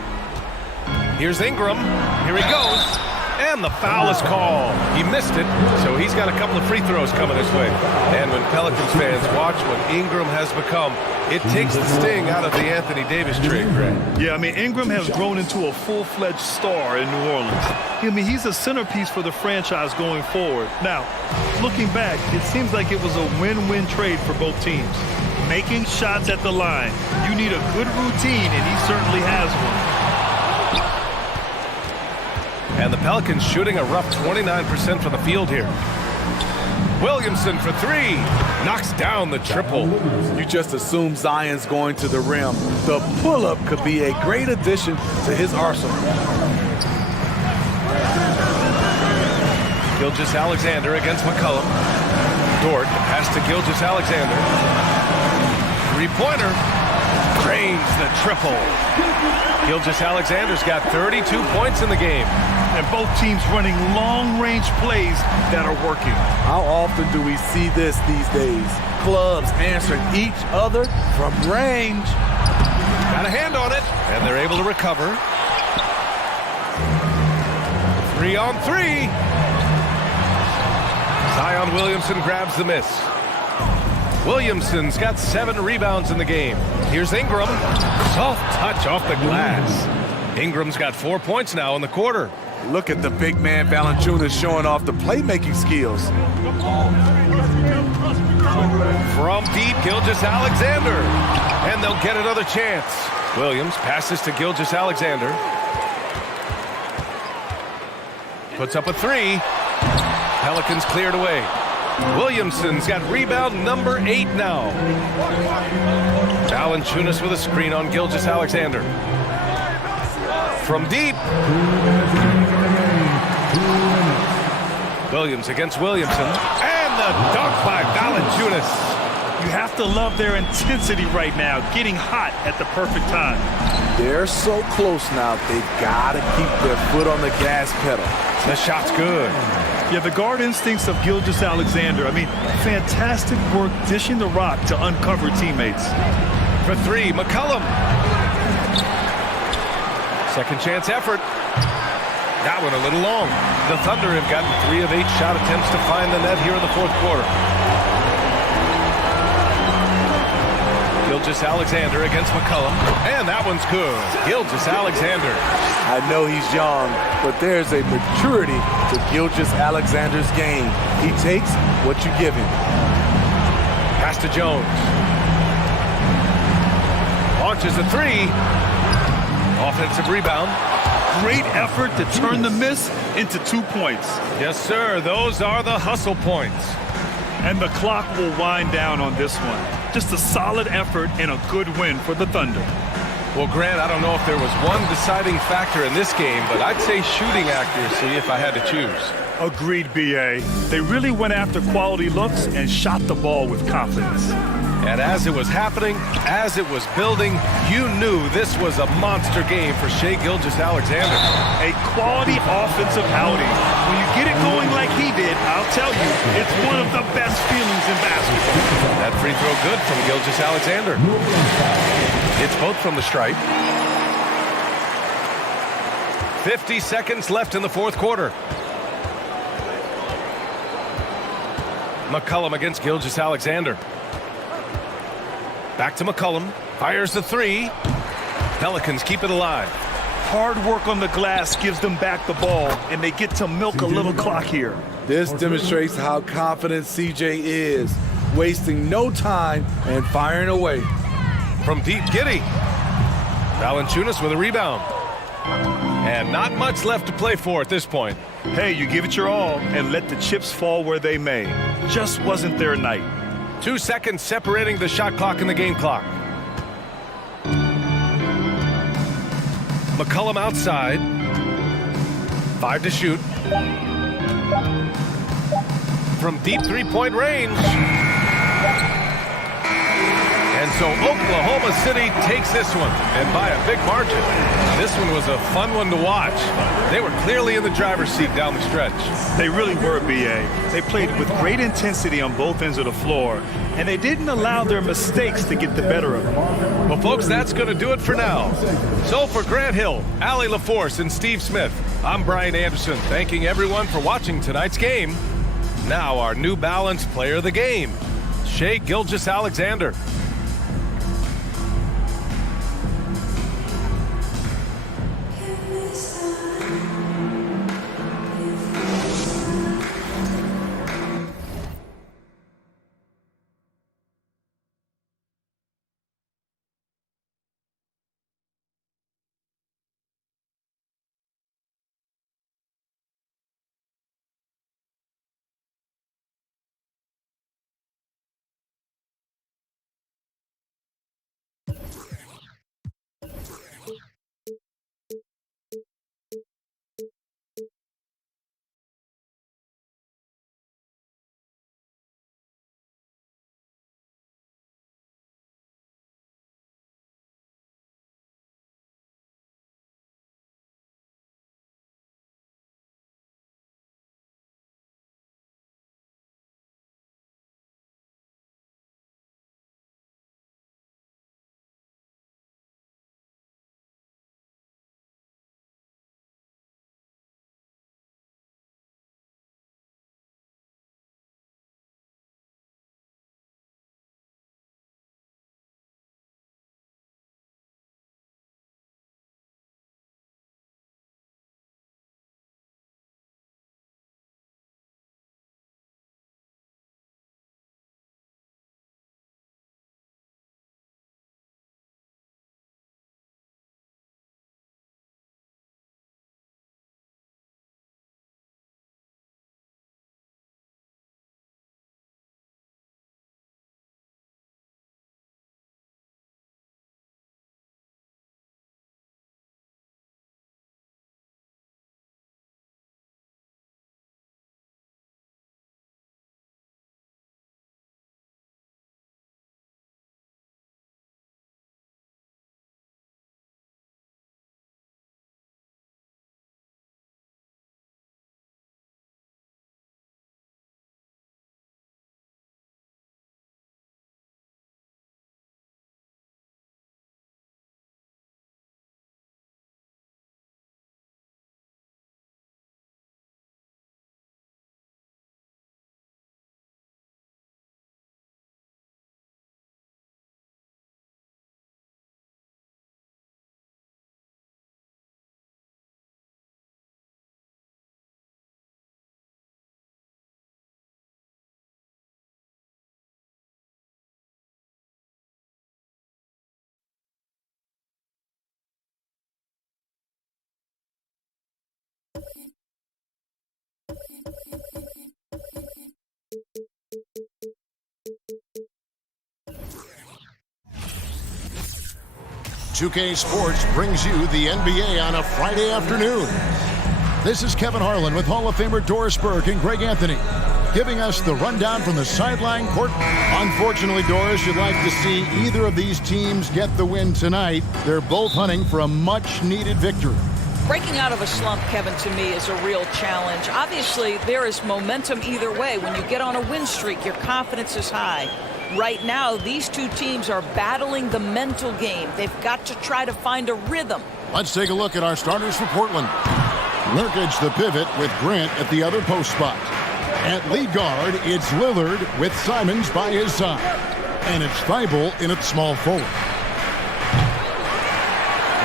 Here's Ingram. Here he goes. And the foul is called. He missed it, so he's got a couple of free throws coming his way. And when Pelicans fans watch what Ingram has become, it takes the sting out of the Anthony Davis trade, Greg. Yeah, I mean, Ingram has grown into a full-fledged star in New Orleans. I mean, he's a centerpiece for the franchise going forward. Now, looking back, it seems like it was a win-win trade for both teams. Making shots at the line. You need a good routine, and he certainly has one. And the Pelicans shooting a rough 29% from the field here. Williamson for 3. Knocks down the triple. You just assume Zion's going to the rim. The pull-up could be a great addition to his arsenal. Gilgeous-Alexander against McCullum. Dort, the pass to Gilgeous-Alexander. Three-pointer. Drains the triple. Gilgeous-Alexander's got 32 points in the game. And both teams running long-range plays that are working. How often do we see this these days? Clubs answering each other from range. Got a hand on it, and they're able to recover. 3-on-3. Zion Williamson grabs the miss. Williamson's got 7 rebounds in the game. Here's Ingram. Soft touch off the glass. Ingram's got 4 points now in the quarter. Look at the big man Valanciunas showing off the playmaking skills. From deep, Gilgeous-Alexander. And they'll get another chance. Williams passes to Gilgeous-Alexander. Puts up a 3. Pelicans cleared away. Williamson's got rebound number 8 now. Valanciunas with a screen on Gilgeous-Alexander. From deep. Williams against Williamson. And the dunk by Valanciunas. You have to love their intensity right now, getting hot at the perfect time. They're so close now, they've got to keep their foot on the gas pedal. The shot's good. Yeah, the guard instincts of Gilgeous-Alexander. I mean, fantastic work dishing the rock to uncover teammates. For 3, McCullum. Second chance effort. That one a little long. The Thunder have gotten 3 of 8 shot attempts to find the net here in the fourth quarter. Gilgeous-Alexander against McCollum. And that one's good. Gilgeous-Alexander. I know he's young, but there's a maturity to Gilgeous-Alexander's game. He takes what you give him. Pass to Jones. Launches a three. Offensive rebound. Great effort to turn the miss into 2 points. Yes, sir. Those are the hustle points. And the clock will wind down on this one. Just a solid effort and a good win for the Thunder. Well, Grant, I don't know if there was one deciding factor in this game, but I'd say shooting accuracy if I had to choose. Agreed, B.A. They really went after quality looks and shot the ball with confidence. And as it was happening, as it was building, you knew this was a monster game for Shai Gilgeous-Alexander. A quality offensive outing. When you get it going like he did, I'll tell you, it's one of the best feelings in basketball. That free throw good from Gilgeous-Alexander. It's both from the stripe. 50 seconds left in the fourth quarter. McCollum against Gilgeous-Alexander. Back to McCollum. Fires the three. Pelicans keep it alive. Hard work on the glass gives them back the ball, and they get to milk a little clock here. This demonstrates how confident CJ is, wasting no time and firing away. From deep, Giddey. Valanciunas with a rebound. And not much left to play for at this point. Hey, you give it your all and let the chips fall where they may. Just wasn't their night. 2 seconds separating the shot clock and the game clock. McCollum outside. 5 to shoot. From deep three-point range. And so Oklahoma City takes this one, and by a big margin. This one was a fun one to watch. They were clearly in the driver's seat down the stretch. They really were, B.A. They played with great intensity on both ends of the floor, and they didn't allow their mistakes to get the better of them. Well, folks, that's going to do it for now. So for Grant Hill, Allie LaForce, and Steve Smith, I'm Brian Anderson, thanking everyone for watching tonight's game. Now our New Balance player of the game, Shai Gilgeous-Alexander. 2K Sports brings you the NBA on a Friday afternoon. This is Kevin Harlan with Hall of Famer Doris Burke and Greg Anthony, giving us the rundown from the sideline court. Unfortunately, Doris, you'd like to see either of these teams get the win tonight. They're both hunting for a much-needed victory. Breaking out of a slump, Kevin, to me is a real challenge. Obviously, there is momentum either way. When you get on a win streak, your confidence is high. Right now, these two teams are battling the mental game. They've got to try to find a rhythm. Let's take a look at our starters for Portland. Nurkic, the pivot, with Grant at the other post spot. At lead guard, it's Lillard with Simons by his side. And it's Thibault in at small forward.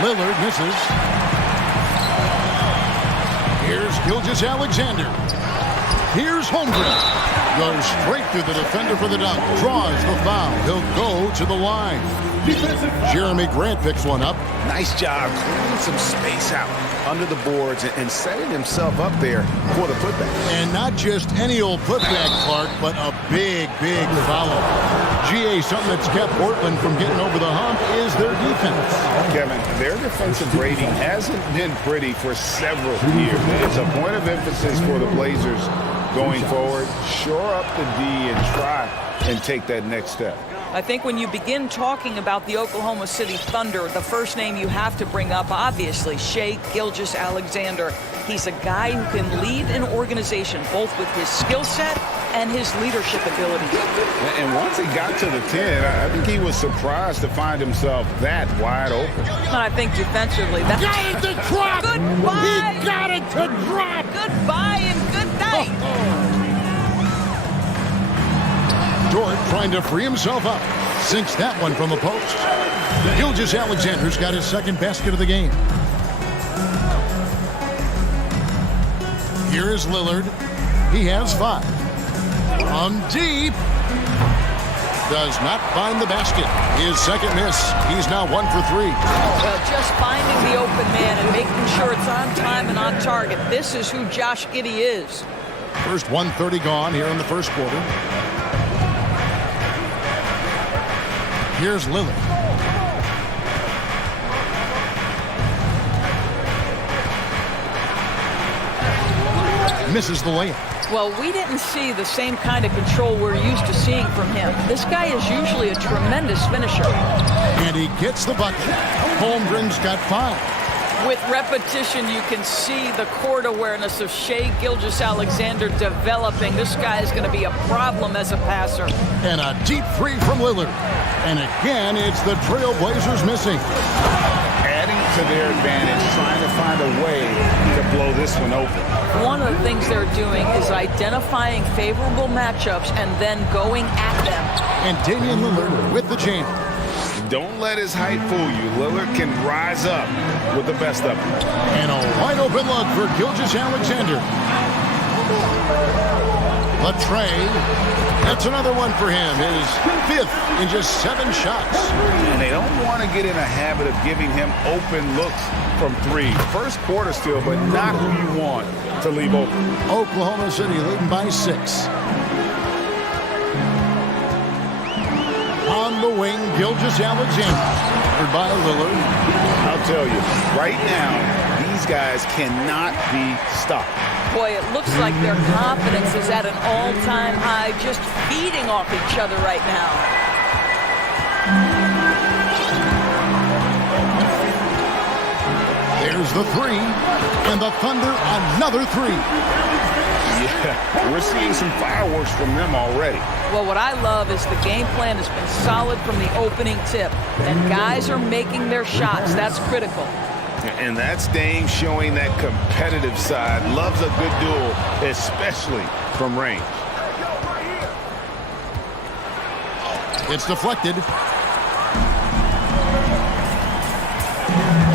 Lillard misses. Here's Gilgeous-Alexander. Here's Holmgren. Goes straight through the defender for the dunk. Draws the foul. He'll go to the line. Jeremy Grant picks one up. Nice job clearing some space out under the boards and setting himself up there for the putback. And not just any old putback, Clark, but a big, big follow. GA, something that's kept Portland from getting over the hump is their defense. Kevin, their defensive rating hasn't been pretty for several years. It's a point of emphasis for the Blazers going forward. Shore up the D and try and take that next step. I think when you begin talking about the Oklahoma City Thunder, the first name you have to bring up, obviously, Shai Gilgeous-Alexander. He's a guy who can lead an organization, both with his skill set and his leadership abilities. And once he got to the 10, I think he was surprised to find himself that wide open. And I think defensively, that's... Got it to drop! Goodbye! He got it to drop! Goodbye and good night! Dort trying to free himself up. Sinks that one from the post. Gilgeous-Alexander's got his second basket of the game. Here is Lillard. He has 5. From deep. Does not find the basket. His second miss. He's now 1 for 3. Well, just finding the open man and making sure it's on time and on target. This is who Josh Giddey is. First 1:30 gone here in the first quarter. Here's Lillard. Misses the layup. Well, we didn't see the same kind of control we're used to seeing from him. This guy is usually a tremendous finisher. And he gets the bucket. Holmgren's got 5. With repetition, you can see the court awareness of Shai Gilgeous-Alexander developing. This guy is going to be a problem as a passer. And a deep 3 from Lillard. And again, it's the Trailblazers missing. Adding to their advantage, trying to find a way to blow this one open. One of the things they're doing is identifying favorable matchups and then going at them. And Damian Lillard with the jam. Don't let his height fool you. Lillard can rise up with the best of them. And a wide open look for Gilgeous-Alexander. Latrey. That's another one for him. His 5th in just 7 shots. And they don't want to get in a habit of giving him open looks from 3. First quarter still, but not who you want to leave open. Oklahoma City leading by 6. On the wing, Gilgeous-Alexander. By Lillard. I'll tell you, right now, these guys cannot be stopped. Boy, it looks like their confidence is at an all-time high, just feeding off each other right now. There's the 3, and the Thunder another 3. Yeah, we're seeing some fireworks from them already. Well, what I love is the game plan has been solid from the opening tip, and guys are making their shots. That's critical. And that's Dame showing that competitive side. Loves a good duel, especially from range. It's deflected.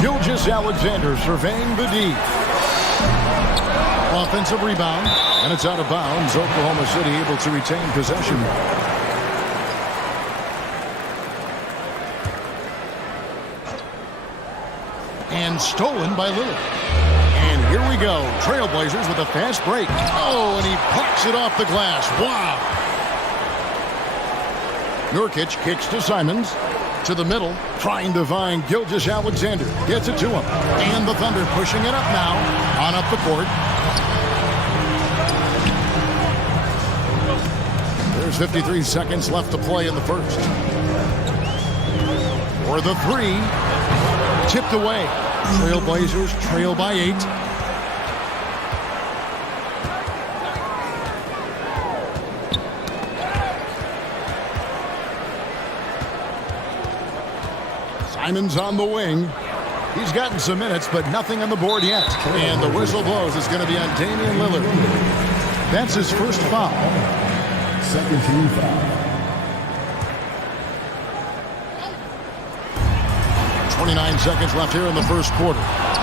Gilgeous-Alexander surveying the D. Offensive rebound, and it's out of bounds. Oklahoma City able to retain possession. And stolen by Lillard. And here we go. Trailblazers with a fast break. Oh, and he pucks it off the glass. Wow. Nurkic kicks to Simons. To the middle, trying to find Gilgeous-Alexander. Gets it to him. And the Thunder pushing it up now. On up the court. There's 53 seconds left to play in the first. For the three. Tipped away. Trailblazers trail by 8. Simon's on the wing. He's gotten some minutes, but nothing on the board yet. And the whistle blows. It's going to be on Damian Lillard. That's his first foul. Second team foul. 29 seconds left here in the first quarter.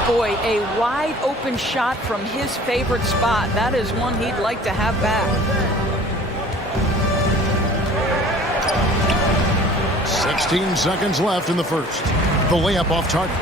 Boy, a wide open shot from his favorite spot. That is one he'd like to have back. 16 seconds left in the first. The layup off target.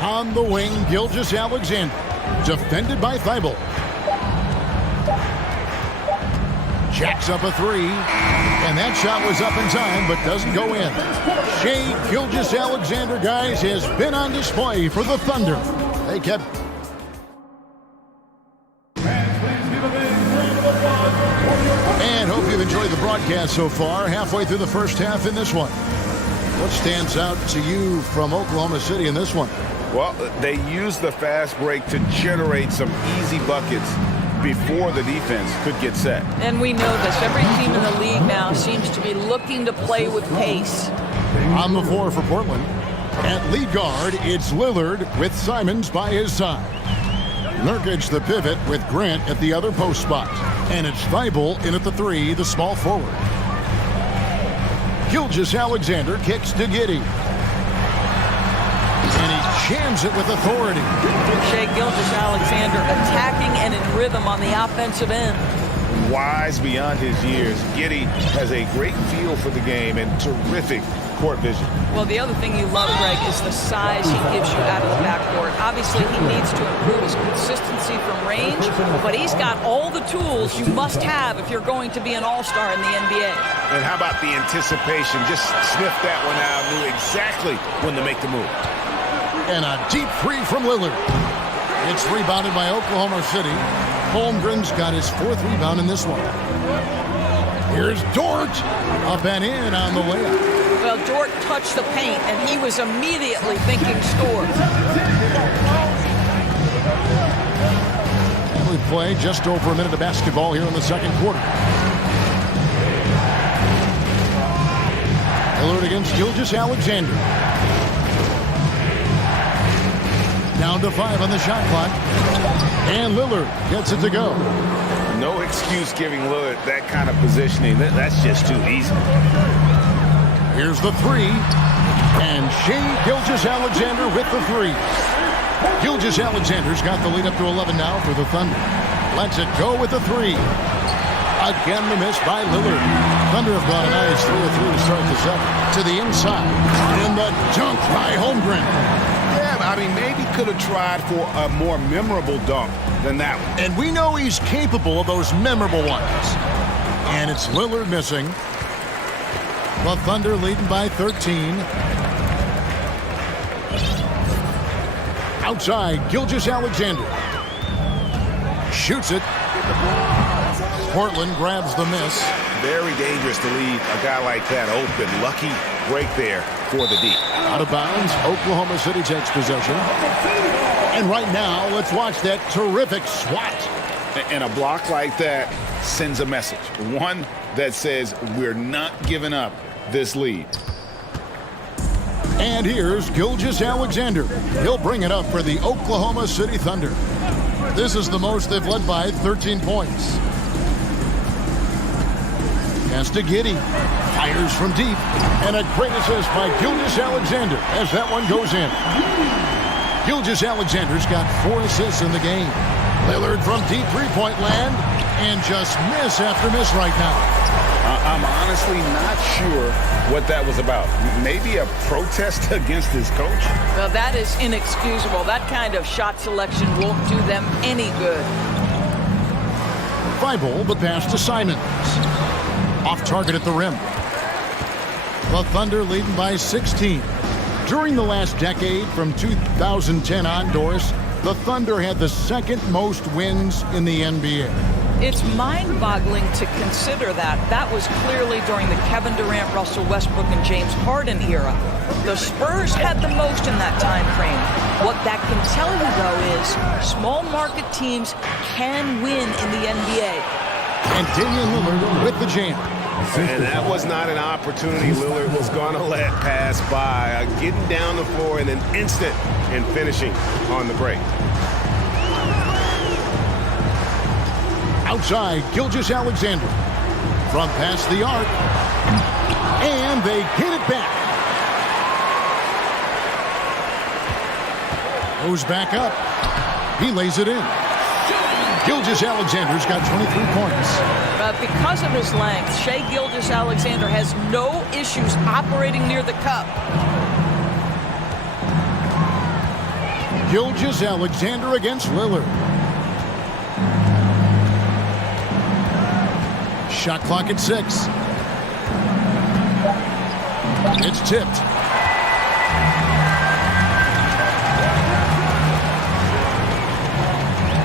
On the wing, Gilgeous-Alexander. Defended by Thibault. Jacks up a three. And that shot was up in time, but doesn't go in. Shai Gilgeous-Alexander, guys, has been on display for the Thunder. They kept... And hope you've enjoyed the broadcast so far. Halfway through the first half in this one. What stands out to you from Oklahoma City in this one? Well, they used the fast break to generate some easy buckets before the defense could get set. And we know this. Every team in the league now seems to be looking to play with pace. On the floor for Portland. At lead guard, it's Lillard with Simons by his side. Nurkic the pivot with Grant at the other post spot. And it's Thibault in at the three, the small forward. Gilgeous-Alexander kicks to Giddey. And he jams it with authority. Shai Gilgeous-Alexander attacking and in rhythm on the offensive end. Wise beyond his years, Giddey has a great feel for the game and terrific court vision. Well, the other thing you love, Greg, is the size he gives you out of the backcourt. Obviously, he needs to improve his consistency from range, but he's got all the tools you must have if you're going to be an all-star in the NBA. And how about the anticipation? Just sniffed that one out, knew exactly when to make the move. And a deep three from Lillard. It's rebounded by Oklahoma City. Holmgren's got his fourth rebound in this one. Here's Dort. Up and in on the layup. Well, Dort touched the paint, and he was immediately thinking score. And we play just over a minute of basketball here in the second quarter. Lillard against Gilgeous-Alexander. Down to 5 on the shot clock. And Lillard gets it to go. No excuse giving Lillard that kind of positioning. That's just too easy. Here's the three. And Shai Gilgeous-Alexander with the three. Gilgeous-Alexander's got the lead up to 11 now for the Thunder. Lets it go with the three. Again the miss by Lillard. Thunder have gone a nice 3-3 to start the second. To the inside. And the dunk by Holmgren. Yeah, I mean, maybe could have tried for a more memorable dunk than that one. And we know he's capable of those memorable ones. And it's Lillard missing. The Thunder leading by 13. Outside, Gilgeous-Alexander. Shoots it. Portland grabs the miss. Very dangerous to leave a guy like that open. Lucky break there for the D. Out of bounds, Oklahoma City takes possession. And right now, let's watch that terrific swat. And a block like that sends a message. One that says we're not giving up this lead. And here's Gilgeous-Alexander. He'll bring it up for the Oklahoma City Thunder. This is the most they've led by 13 points. Pass to Giddey. Fires from deep. And a great assist by Gilgeous-Alexander as that one goes in. Gilgeous-Alexander's got 4 assists in the game. Lillard from deep three-point land. And just miss after miss right now. I'm honestly not sure what that was about. Maybe a protest against his coach? Well, that is inexcusable. That kind of shot selection won't do them any good. Thibault, but pass to Simons. Off target at the rim. The Thunder leading by 16. During the last decade, from 2010 on, Doris, the Thunder had the second most wins in the NBA. It's mind-boggling to consider that. That was clearly during the Kevin Durant, Russell Westbrook, and James Harden era. The Spurs had the most in that time frame. What that can tell you, though, is small market teams can win in the NBA. And Damian Lillard with the jam. And that was not an opportunity Lillard was going to let pass by. Getting down the floor in an instant and finishing on the break. Outside, Gilgeous-Alexander. Front past the arc. And they get it back. Goes back up. He lays it in. Gilgeous-Alexander's got 23 points. Because of his length, Shai Gilgeous-Alexander has no issues operating near the cup. Gilgeous-Alexander against Lillard. Shot clock at 6. It's tipped.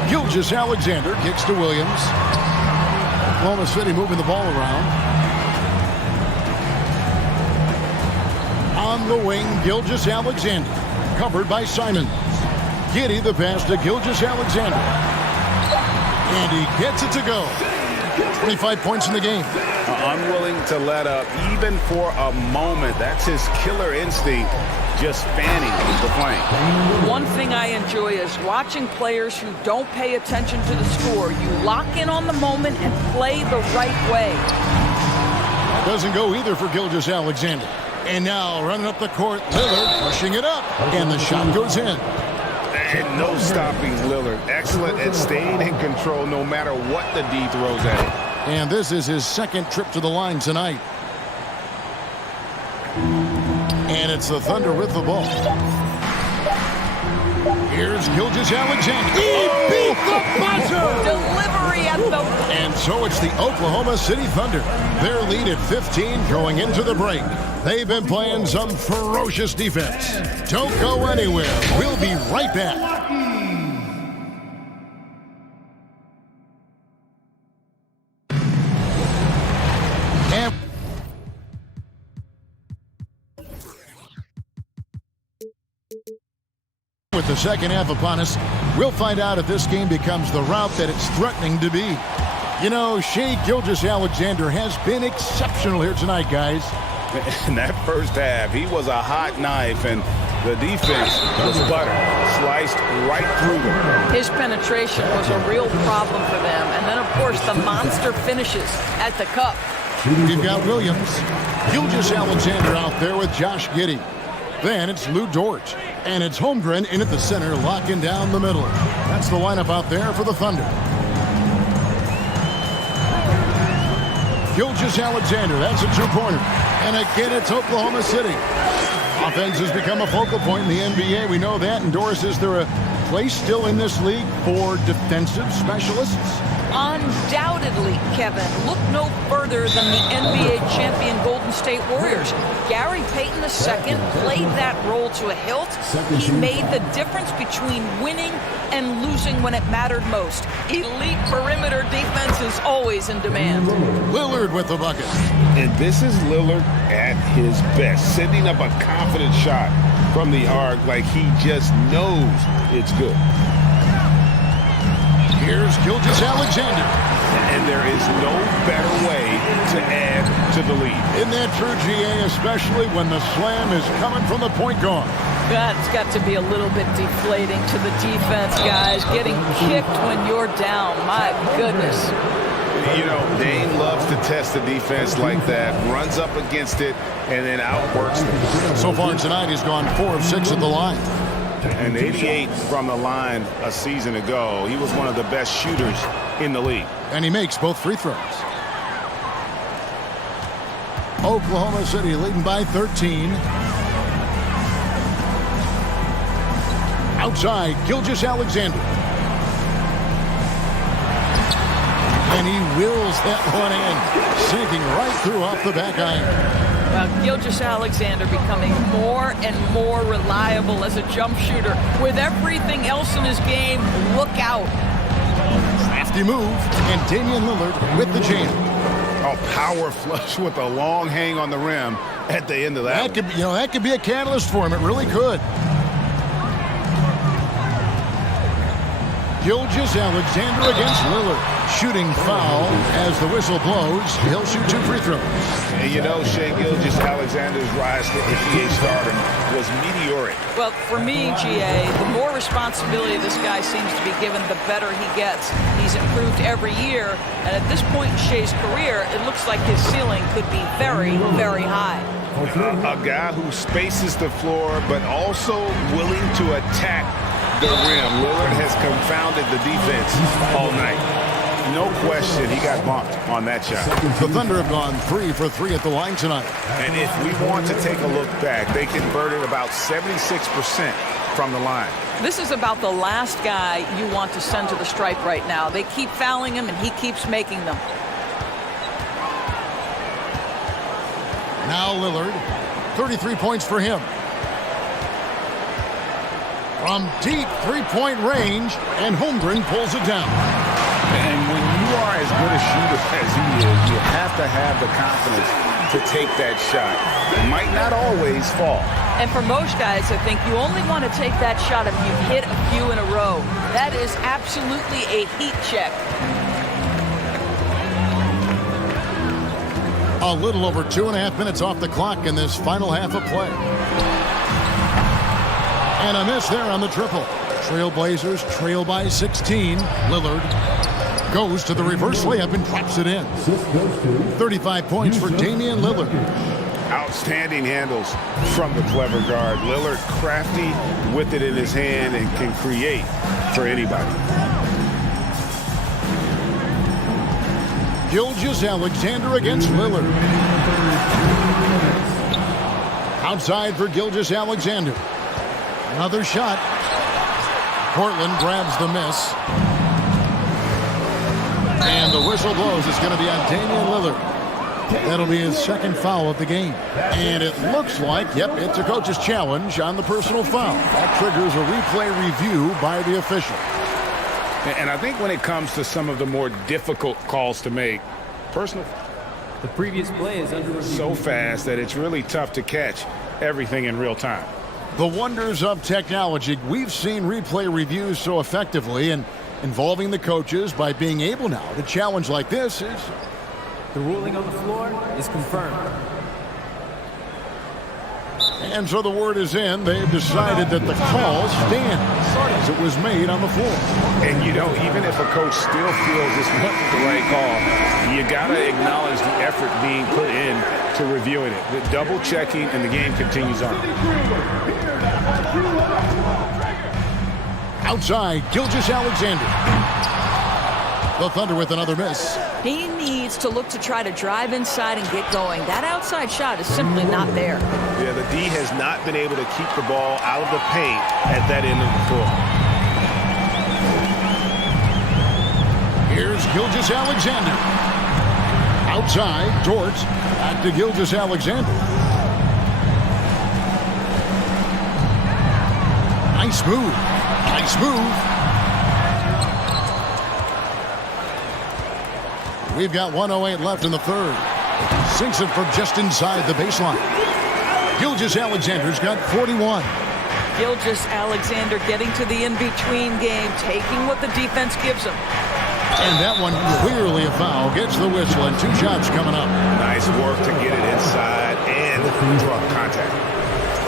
Gilgeous-Alexander kicks to Williams. Oklahoma City moving the ball around. On the wing, Gilgeous-Alexander. Covered by Simons. Giddey the pass to Gilgeous-Alexander. And he gets it to go. 25 points in the game. Unwilling to let up even for a moment. That's his killer instinct, just fanning the flank. One thing I enjoy is watching players who don't pay attention to the score. You lock in on the moment and play the right way. That doesn't go either for Gilgeous-Alexander. And now running up the court, Lillard pushing it up. And the shot goes in. And no stopping Lillard. Excellent at staying in control no matter what the D throws at him. And this is his second trip to the line tonight. And it's the Thunder with the ball. Here's Gilgeous-Alexander. He beat the buzzer! Delivery at the... And so it's the Oklahoma City Thunder. Their lead at 15 going into the break. They've been playing some ferocious defense. Don't go anywhere. We'll be right back. And with the second half upon us, we'll find out if this game becomes the route that it's threatening to be. You know, Shai Gilgeous-Alexander has been exceptional here tonight, guys. In that first half, he was a hot knife, and the defense was butter, sliced right through them. His penetration was a real problem for them. And then, of course, the monster finishes at the cup. We've got Williams. Gilgeous-Alexander out there with Josh Giddey. Then it's Lou Dort. And it's Holmgren in at the center, locking down the middle. That's the lineup out there for the Thunder. Gilgeous-Alexander, that's a two-pointer. And again, it's Oklahoma City. Offense has become a focal point in the NBA. We know that. And Doris, is there a place still in this league for defensive specialists? Undoubtedly, Kevin. Look no further than the NBA champion Golden State Warriors. Gary Payton II played that role to a hilt. He made the difference between winning and losing when it mattered most. Elite perimeter defense is always in demand. Lillard with the bucket. And this is Lillard at his best, sending up a confident shot from the arc like he just knows it's good. Here's Gilgeous-Alexander. And there is no better way to add to the lead. Isn't that true, GA, especially when the slam is coming from the point guard? That's got to be a little bit deflating to the defense, guys. Getting kicked when you're down. My goodness. You know, Dame loves to test the defense like that, runs up against it, and then outworks them. So far tonight, he's gone 4 of 6 at the line. And 88 from the line a season ago. He was one of the best shooters in the league. And he makes both free throws. Oklahoma City leading by 13. Outside, Gilgeous-Alexander. And he wills that one in, sinking right through off the back iron. Well, Gilgeous-Alexander becoming more and more reliable as a jump shooter. With everything else in his game, look out. Crafty move, and Damian Lillard with the jam. Oh, power flush with a long hang on the rim at the end of that. That could be a catalyst for him. It really could. Gilgeous-Alexander against Lillard. Shooting foul as the whistle blows. He'll shoot 2 free throws. And you know, Shai Gilgeous-Alexander's rise to NBA stardom was meteoric. Well, for me, GA, the more responsibility this guy seems to be given, the better he gets. He's improved every year. And at this point in Shai's career, it looks like his ceiling could be very, very high. A guy who spaces the floor, but also willing to attack the rim. Lillard has confounded the defense all night. No question, he got bumped on that shot. The Thunder have gone 3 for 3 at the line tonight. And if we want to take a look back, they converted about 76% from the line. This is about the last guy you want to send to the stripe right now. They keep fouling him, and he keeps making them. Now Lillard, 33 points for him. From deep three-point range, and Holmgren pulls it down. And when you are as good a shooter as he is, you have to have the confidence to take that shot. It might not always fall. And for most guys, I think you only want to take that shot if you've hit a few in a row. That is absolutely a heat check. A little over 2.5 minutes off the clock in this final half of play. And a miss there on the triple. Trailblazers trail by 16. Lillard goes to the reverse layup and drops it in. 35 points for Damian Lillard. Outstanding handles from the clever guard. Lillard crafty with it in his hand and can create for anybody. Gilgeous-Alexander against Lillard. Outside for Gilgeous-Alexander. Another shot. Portland grabs the miss. And the whistle blows. It's going to be on Damian Lillard. That'll be his second foul of the game. And it looks like, it's a coach's challenge on the personal foul. That triggers a replay review by the official. And I think when it comes to some of the more difficult calls to make, the previous play is under review. So fast that it's really tough to catch everything in real time. The wonders of technology. We've seen replay reviews so effectively, and involving the coaches by being able now to challenge like this is... The ruling on the floor is confirmed. And so the word is in. They've decided that the call stands as it was made on the floor. And you know, even if a coach still feels this wasn't the right call, you got to acknowledge the effort being put in to reviewing it. The double checking, and the game continues on. Outside, Gilgeous-Alexander. The Thunder with another miss. He needs to look to try to drive inside and get going. That outside shot is simply not there. Yeah, the D has not been able to keep the ball out of the paint at that end of the floor. Here's Gilgeous-Alexander. Outside, Dort. Back to Gilgeous-Alexander. Nice move. Nice move. We've got 1:08 left in the third. Sinks it from just inside the baseline. Gilgeous-Alexander's got 41. Gilgeous-Alexander getting to the in-between game, taking what the defense gives him. And that one clearly a foul. Gets the whistle, and 2 shots coming up. Nice work to get it inside and draw contact.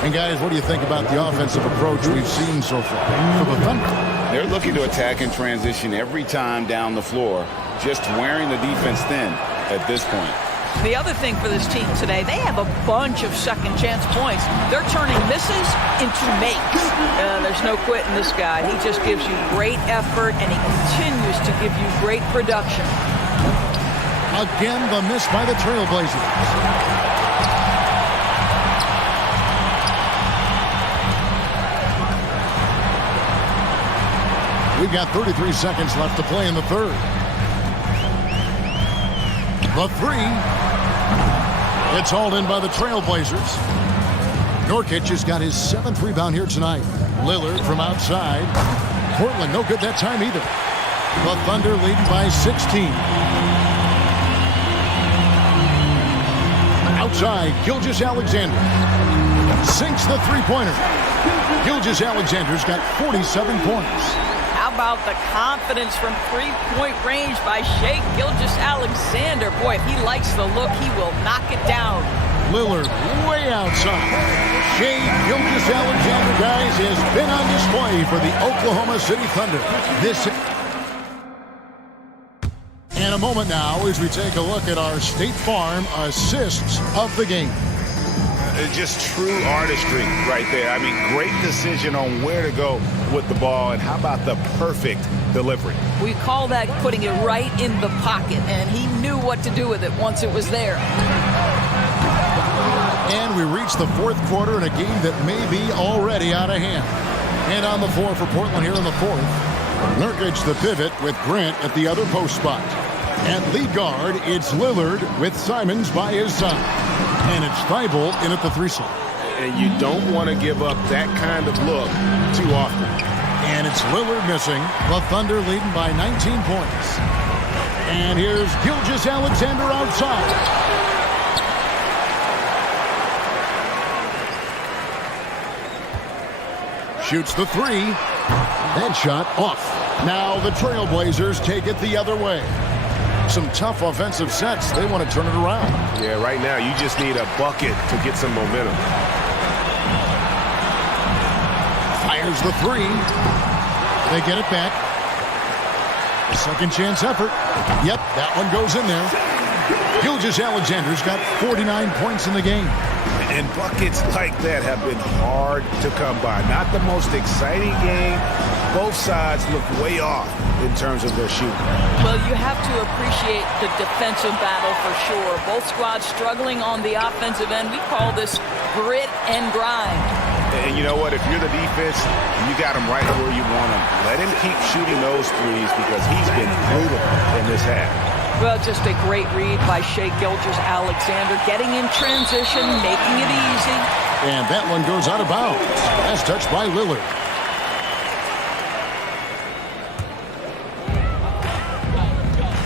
And guys, what do you think about the offensive approach we've seen so far for the Thunder? They're looking to attack and transition every time down the floor, just wearing the defense thin at this point. The other thing for this team today, they have a bunch of second chance points. They're turning misses into makes. There's no quitting this guy. He just gives you great effort, and he continues to give you great production. Again, the miss by the Trailblazers. We've got 33 seconds left to play in the third. The three. It's hauled in by the Trailblazers. Nurkic has got his 7th rebound here tonight. Lillard from outside. Portland, no good that time either. The Thunder leading by 16. Outside, Gilgeous-Alexander sinks the three-pointer. Gilgeous-Alexander's got 47 points. How about the confidence from three-point range by Shai Gilgeous-Alexander? Boy, if he likes the look, he will knock it down. Lillard way outside. Shai Gilgeous-Alexander, guys, has been on display for the Oklahoma City Thunder. In a moment now, as we take a look at our State Farm assists of the game. Just true artistry right there. I mean, great decision on where to go with the ball, and how about the perfect delivery? We call that putting it right in the pocket, and he knew what to do with it once it was there. And we reach the fourth quarter in a game that may be already out of hand. And on the floor for Portland here in the fourth, Nurkic the pivot with Grant at the other post spot. At lead guard, it's Lillard with Simons by his side. And it's Thibault in at the 3 slot. And you don't want to give up that kind of look too often. And it's Lillard missing. The Thunder leading by 19 points. And here's Gilgeous-Alexander outside. Shoots the 3. That shot off. Now the Trailblazers take it the other way. Some tough offensive sets. They want to turn it around. Yeah, right now you just need a bucket to get some momentum. Fires the 3. They get it back. A second chance effort. Yep, that one goes in there. Gilgeous-Alexander's got 49 points in the game. And buckets like that have been hard to come by. Not the most exciting game. Both sides look way off in terms of their shooting. Well, you have to appreciate the defensive battle for sure. Both squads struggling on the offensive end. We call this grit and grind. And you know what? If you're the defense, you got him right where you want him. Let him keep shooting those threes because he's been brutal in this half. Well, just a great read by Shai Gilgeous-Alexander, getting in transition, making it easy. And that one goes out of bounds. Last touch by Lillard.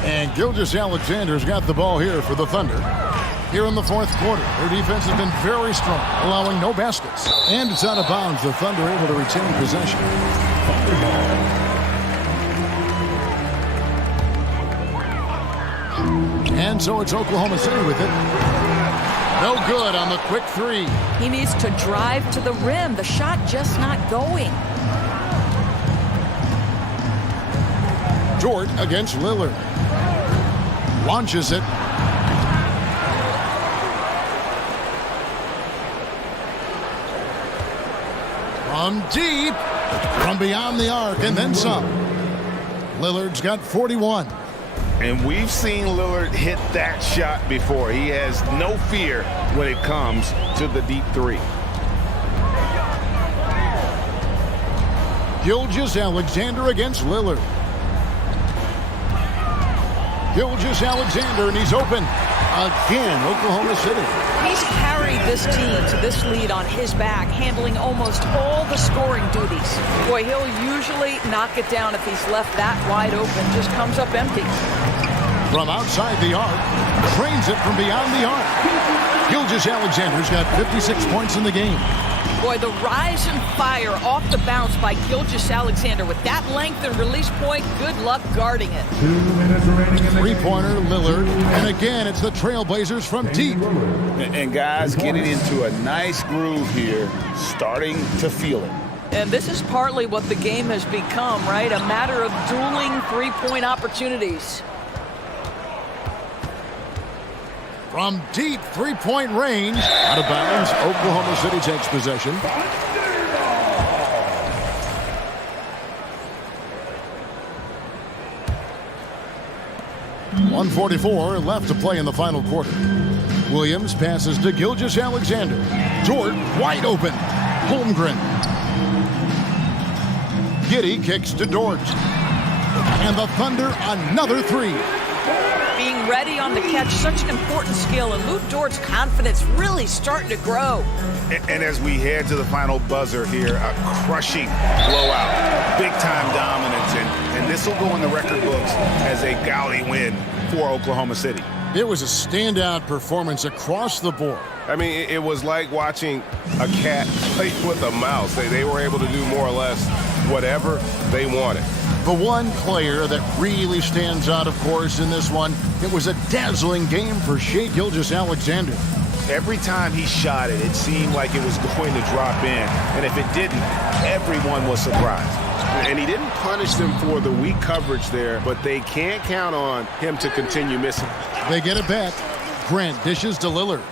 And Gilgeous-Alexander's got the ball here for the Thunder. Here in the fourth quarter, their defense has been very strong, allowing no baskets. And it's out of bounds. The Thunder able to retain possession. And so it's Oklahoma City with it. No good on the quick 3. He needs to drive to the rim. The shot just not going. Dort against Lillard. Launches it. From deep. From beyond the arc and then some. Lillard's got 41. And we've seen Lillard hit that shot before. He has no fear when it comes to the deep 3. Gilgeous-Alexander against Lillard. Gilgeous-Alexander, and he's open. Again, Oklahoma City. He's carried this team to this lead on his back, handling almost all the scoring duties. Boy, he'll usually knock it down if he's left that wide open. Just comes up empty. From outside the arc, trains it from beyond the arc. Gilgeous-Alexander's got 56 points in the game. Boy, the rise and fire off the bounce by Gilgeous-Alexander. With that length and release point, good luck guarding it. 2 minutes remaining in the Three-pointer, Lillard. And again, it's the Trailblazers from deep. And guys getting into a nice groove here, starting to feel it. And this is partly what the game has become, right? A matter of dueling three-point opportunities. From deep three-point range, out of bounds, Oklahoma City takes possession. .144 left to play in the final quarter. Williams passes to Gilgeous-Alexander. Dort wide open. Holmgren. Giddey kicks to Dort. And the Thunder another three. Being ready on the catch, such an important skill, and Luke Dort's confidence really starting to grow. And as we head to the final buzzer here, a crushing blowout, big-time dominance, and this will go in the record books as a gaudy win for Oklahoma City. It was a standout performance across the board. I mean, it was like watching a cat play with a mouse. They were able to do more or less whatever they wanted. The one player that really stands out, of course, in this one, it was a dazzling game for Shai Gilgeous-Alexander. Every time he shot it, it seemed like it was going to drop in. And if it didn't, everyone was surprised. And he didn't punish them for the weak coverage there, but they can't count on him to continue missing. They get it back. Grant dishes to Lillard.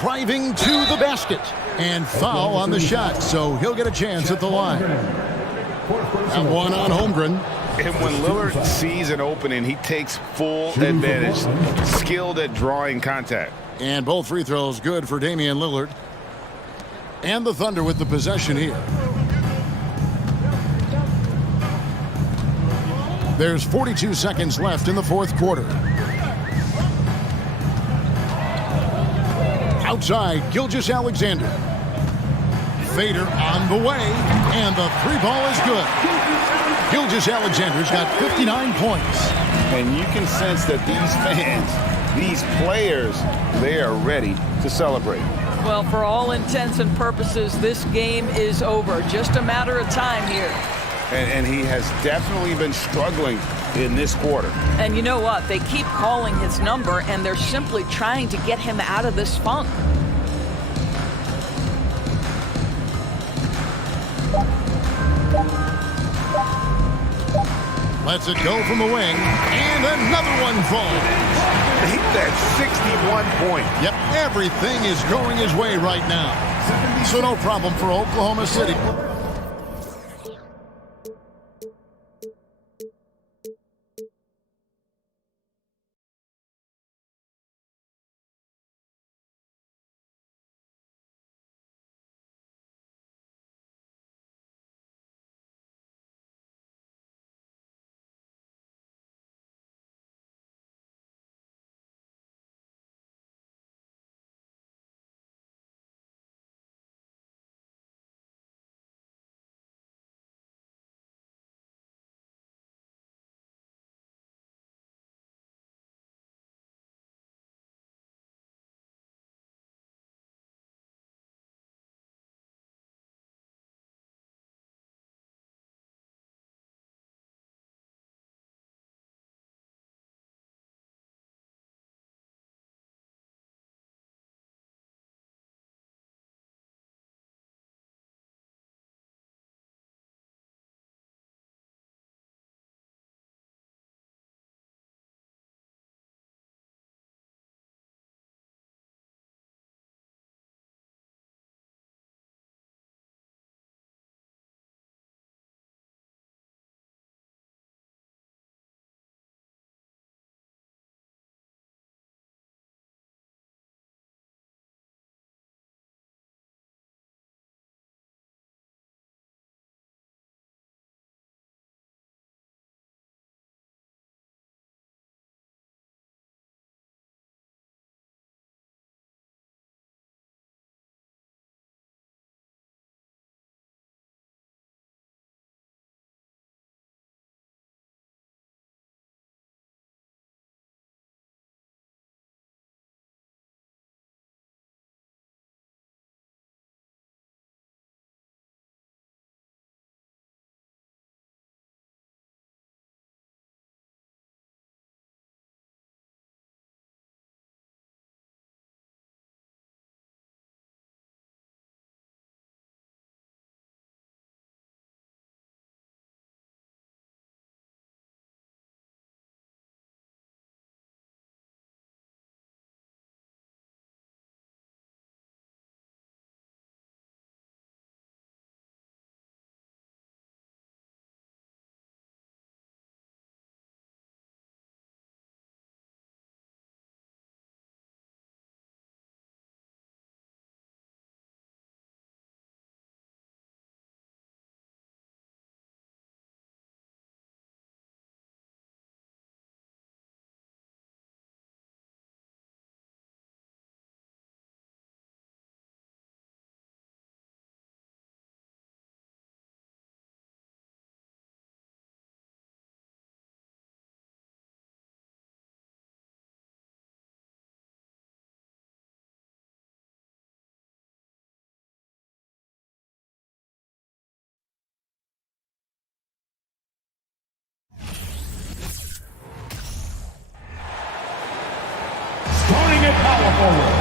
Driving to the basket. And foul on the shot, so he'll get a chance at the line. And one on Holmgren. And when Lillard sees an opening, he takes full advantage. Skilled at drawing contact. And both free throws good for Damian Lillard. And the Thunder with the possession here. There's 42 seconds left in the fourth quarter. Outside, Gilgeous-Alexander. Fader on the way, and the three ball is good. Gilgeous-Alexander's got 59 points. And you can sense that these fans, these players, they are ready to celebrate. Well, for all intents and purposes, this game is over. Just a matter of time here. And he has definitely been struggling in this quarter. And you know what? They keep calling his number, and they're simply trying to get him out of this funk. Lets it go from the wing, and another one falls. Ain't that 61 point? Yep, everything is going his way right now. So no problem for Oklahoma City. and power forward.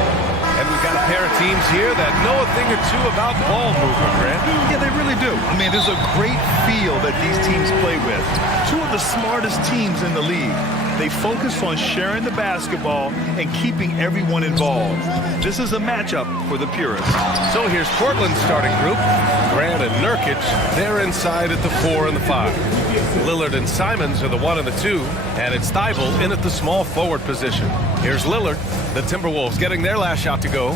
And we've got a pair of teams here that know a thing or two about ball movement, Grant. Yeah, they really do. I mean, there's a great feel that these teams play with. Two of the smartest teams in the league. They focus on sharing the basketball and keeping everyone involved. This is a matchup for the purists. So here's Portland's starting group. Grant and Nurkic, they're inside at the 4 and the 5. Lillard and Simons are the 1 and the 2, and it's Thibault in at the small forward position. Here's Lillard. The Timberwolves getting their last shot to go.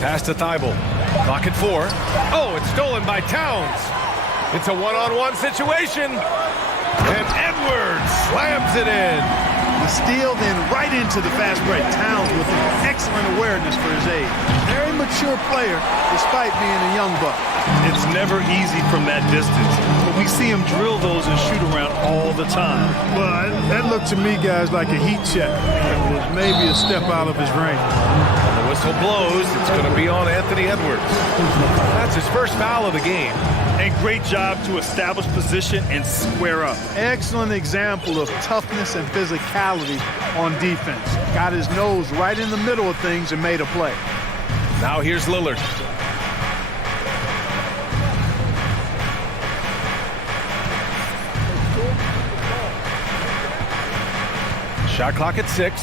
Pass to Thibault. Clock at 4. Oh, it's stolen by Towns. It's a one-on-one situation. And Edwards slams it in. The steal then right into the fast break. Towns with excellent awareness for his age. Very mature player despite being a young buck. It's never easy from that distance, but we see him drill those and shoot around all the time. Well, that looked to me, guys, like a heat check. It was maybe a step out of his range. And the whistle blows. It's going to be on Anthony Edwards. That's his first foul of the game. And great job to establish position and square up. Excellent example of toughness and physicality on defense. Got his nose right in the middle of things and made a play. Now here's Lillard. Shot clock at 6.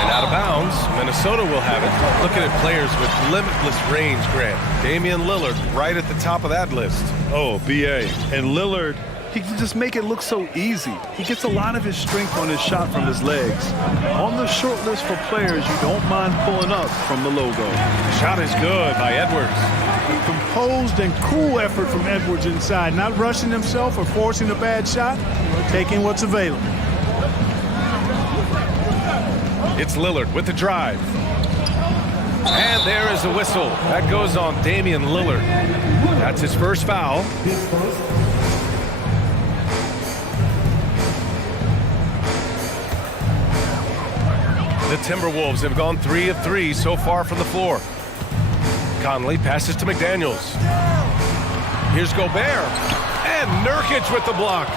And out of bounds. Minnesota will have it. Looking at players with limitless range, Grant. Damian Lillard right at the top of that list. Oh, B.A. And Lillard, he can just make it look so easy. He gets a lot of his strength on his shot from his legs. On the short list for players you don't mind pulling up from the logo. Shot is good by Edwards. A composed and cool effort from Edwards inside. Not rushing himself or forcing a bad shot. Taking what's available. It's Lillard with the drive. And there is a whistle. That goes on Damian Lillard. That's his first foul. The Timberwolves have gone 3 of 3 so far from the floor. Conley passes to McDaniels. Here's Gobert. And Nurkic with the block.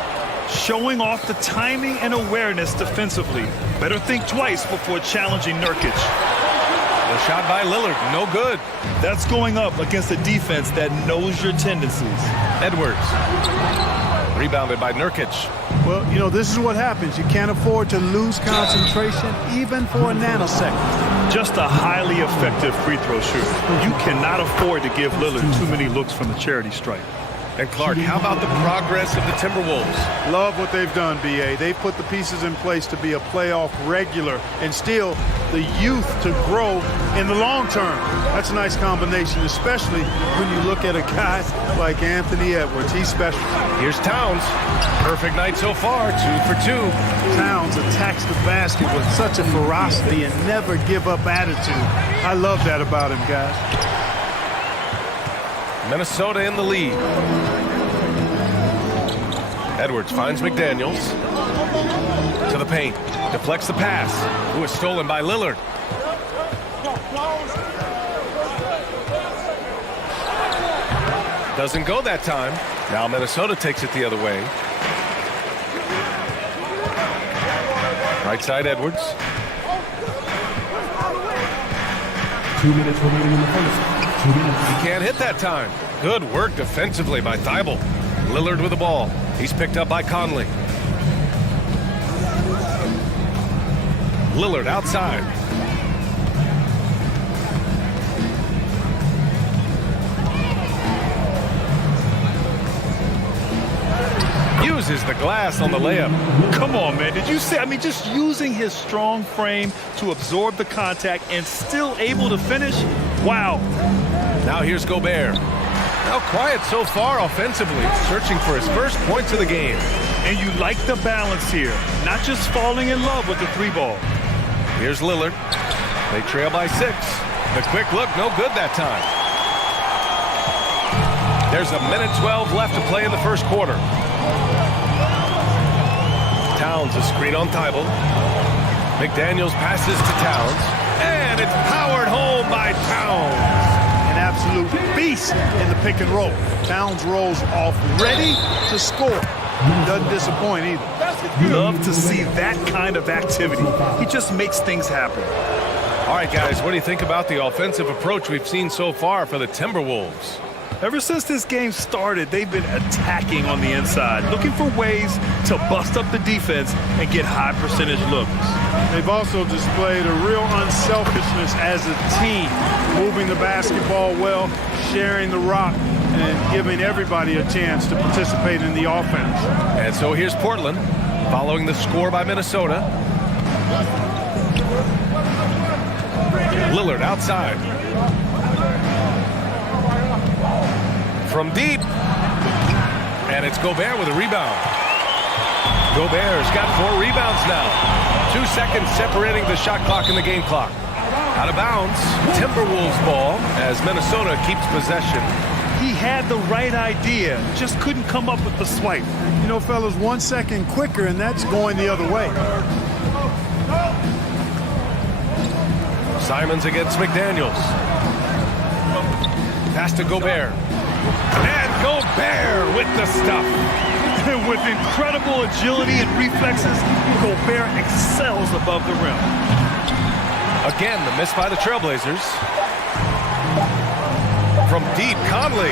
Showing off the timing and awareness defensively. Better think twice before challenging Nurkic. The shot by Lillard, no good. That's going up against a defense that knows your tendencies. Edwards. Rebounded by Nurkic. Well, you know, this is what happens. You can't afford to lose concentration even for a nanosecond. Just a highly effective free throw shooter. You cannot afford to give Lillard too many looks from the charity stripe. And Clark, how about the progress of the Timberwolves? Love what they've done, B.A. They've put the pieces in place to be a playoff regular and still the youth to grow in the long term. That's a nice combination, especially when you look at a guy like Anthony Edwards. He's special. Here's Towns. Perfect night so far, 2 for 2. Towns attacks the basket with such a ferocity and never give up attitude. I love that about him, guys. Minnesota in the lead. Edwards finds McDaniels. To the paint. Deflects the pass. Who was stolen by Lillard. Doesn't go that time. Now Minnesota takes it the other way. Right side Edwards. 2 minutes remaining in the first. 2 minutes. He can't hit that time. Good work defensively by Thibault. Lillard with the ball. He's picked up by Conley. Lillard outside. Uses the glass on the layup. Come on, man. Did you see? I mean, just using his strong frame to absorb the contact and still able to finish. Wow. Now here's Gobert. Now quiet so far offensively, searching for his first points of the game. And you like the balance here, not just falling in love with the 3-ball. Here's Lillard. They trail by 6. The quick look, no good that time. There's a minute 12 left to play in the first quarter. Towns a screen on Thibault. McDaniels passes to Towns. And it's powered home by Towns. an absolute beast in the pick and roll. Towns rolls off ready to score. Doesn't disappoint either. Love to see that kind of activity. He just makes things happen. All right, guys, what do you think about the offensive approach we've seen so far for the Timberwolves? Ever since this game started, they've been attacking on the inside, looking for ways to bust up the defense and get high percentage looks. They've also displayed a real unselfishness as a team, moving the basketball well, sharing the rock, and giving everybody a chance to participate in the offense. And so here's Portland, following the score by Minnesota. Lillard outside. From deep. And it's Gobert with a rebound. Gobert's got 4 rebounds now. 2 seconds separating the shot clock and the game clock. Out of bounds. Timberwolves ball as Minnesota keeps possession. He had the right idea, just couldn't come up with the swipe. You know, fellas, 1 second quicker, and that's going the other way. Simons against McDaniels. Pass to Gobert. And Gobert with the stuff. With incredible agility and reflexes, Gobert excels above the rim. Again, the miss by the Trailblazers. From deep, Conley.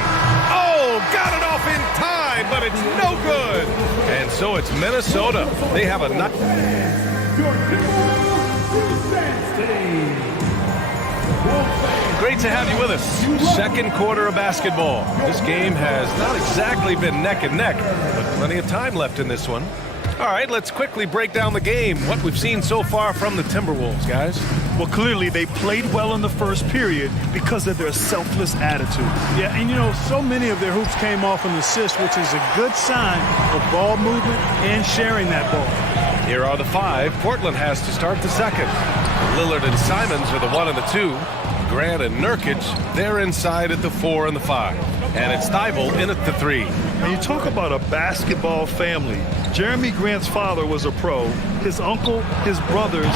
Oh, got it off in time, but it's no good. And so it's Minnesota. They have a nut. Great to have you with us. Second quarter of basketball. This game has not exactly been neck and neck, but plenty of time left in this one. All right, let's quickly break down the game, what we've seen so far from the Timberwolves, guys. Well, clearly they played well in the first period because of their selfless attitude. Yeah, and you know, so many of their hoops came off an assist, which is a good sign of ball movement and sharing that ball. Here are the 5. Portland has to start the second. Lillard and Simons are the 1 and the 2. Grant and Nurkic, they're inside at the 4 and the 5. And it's Thibault in at the 3. And you talk about a basketball family. Jeremy Grant's father was a pro. His uncle, his brothers,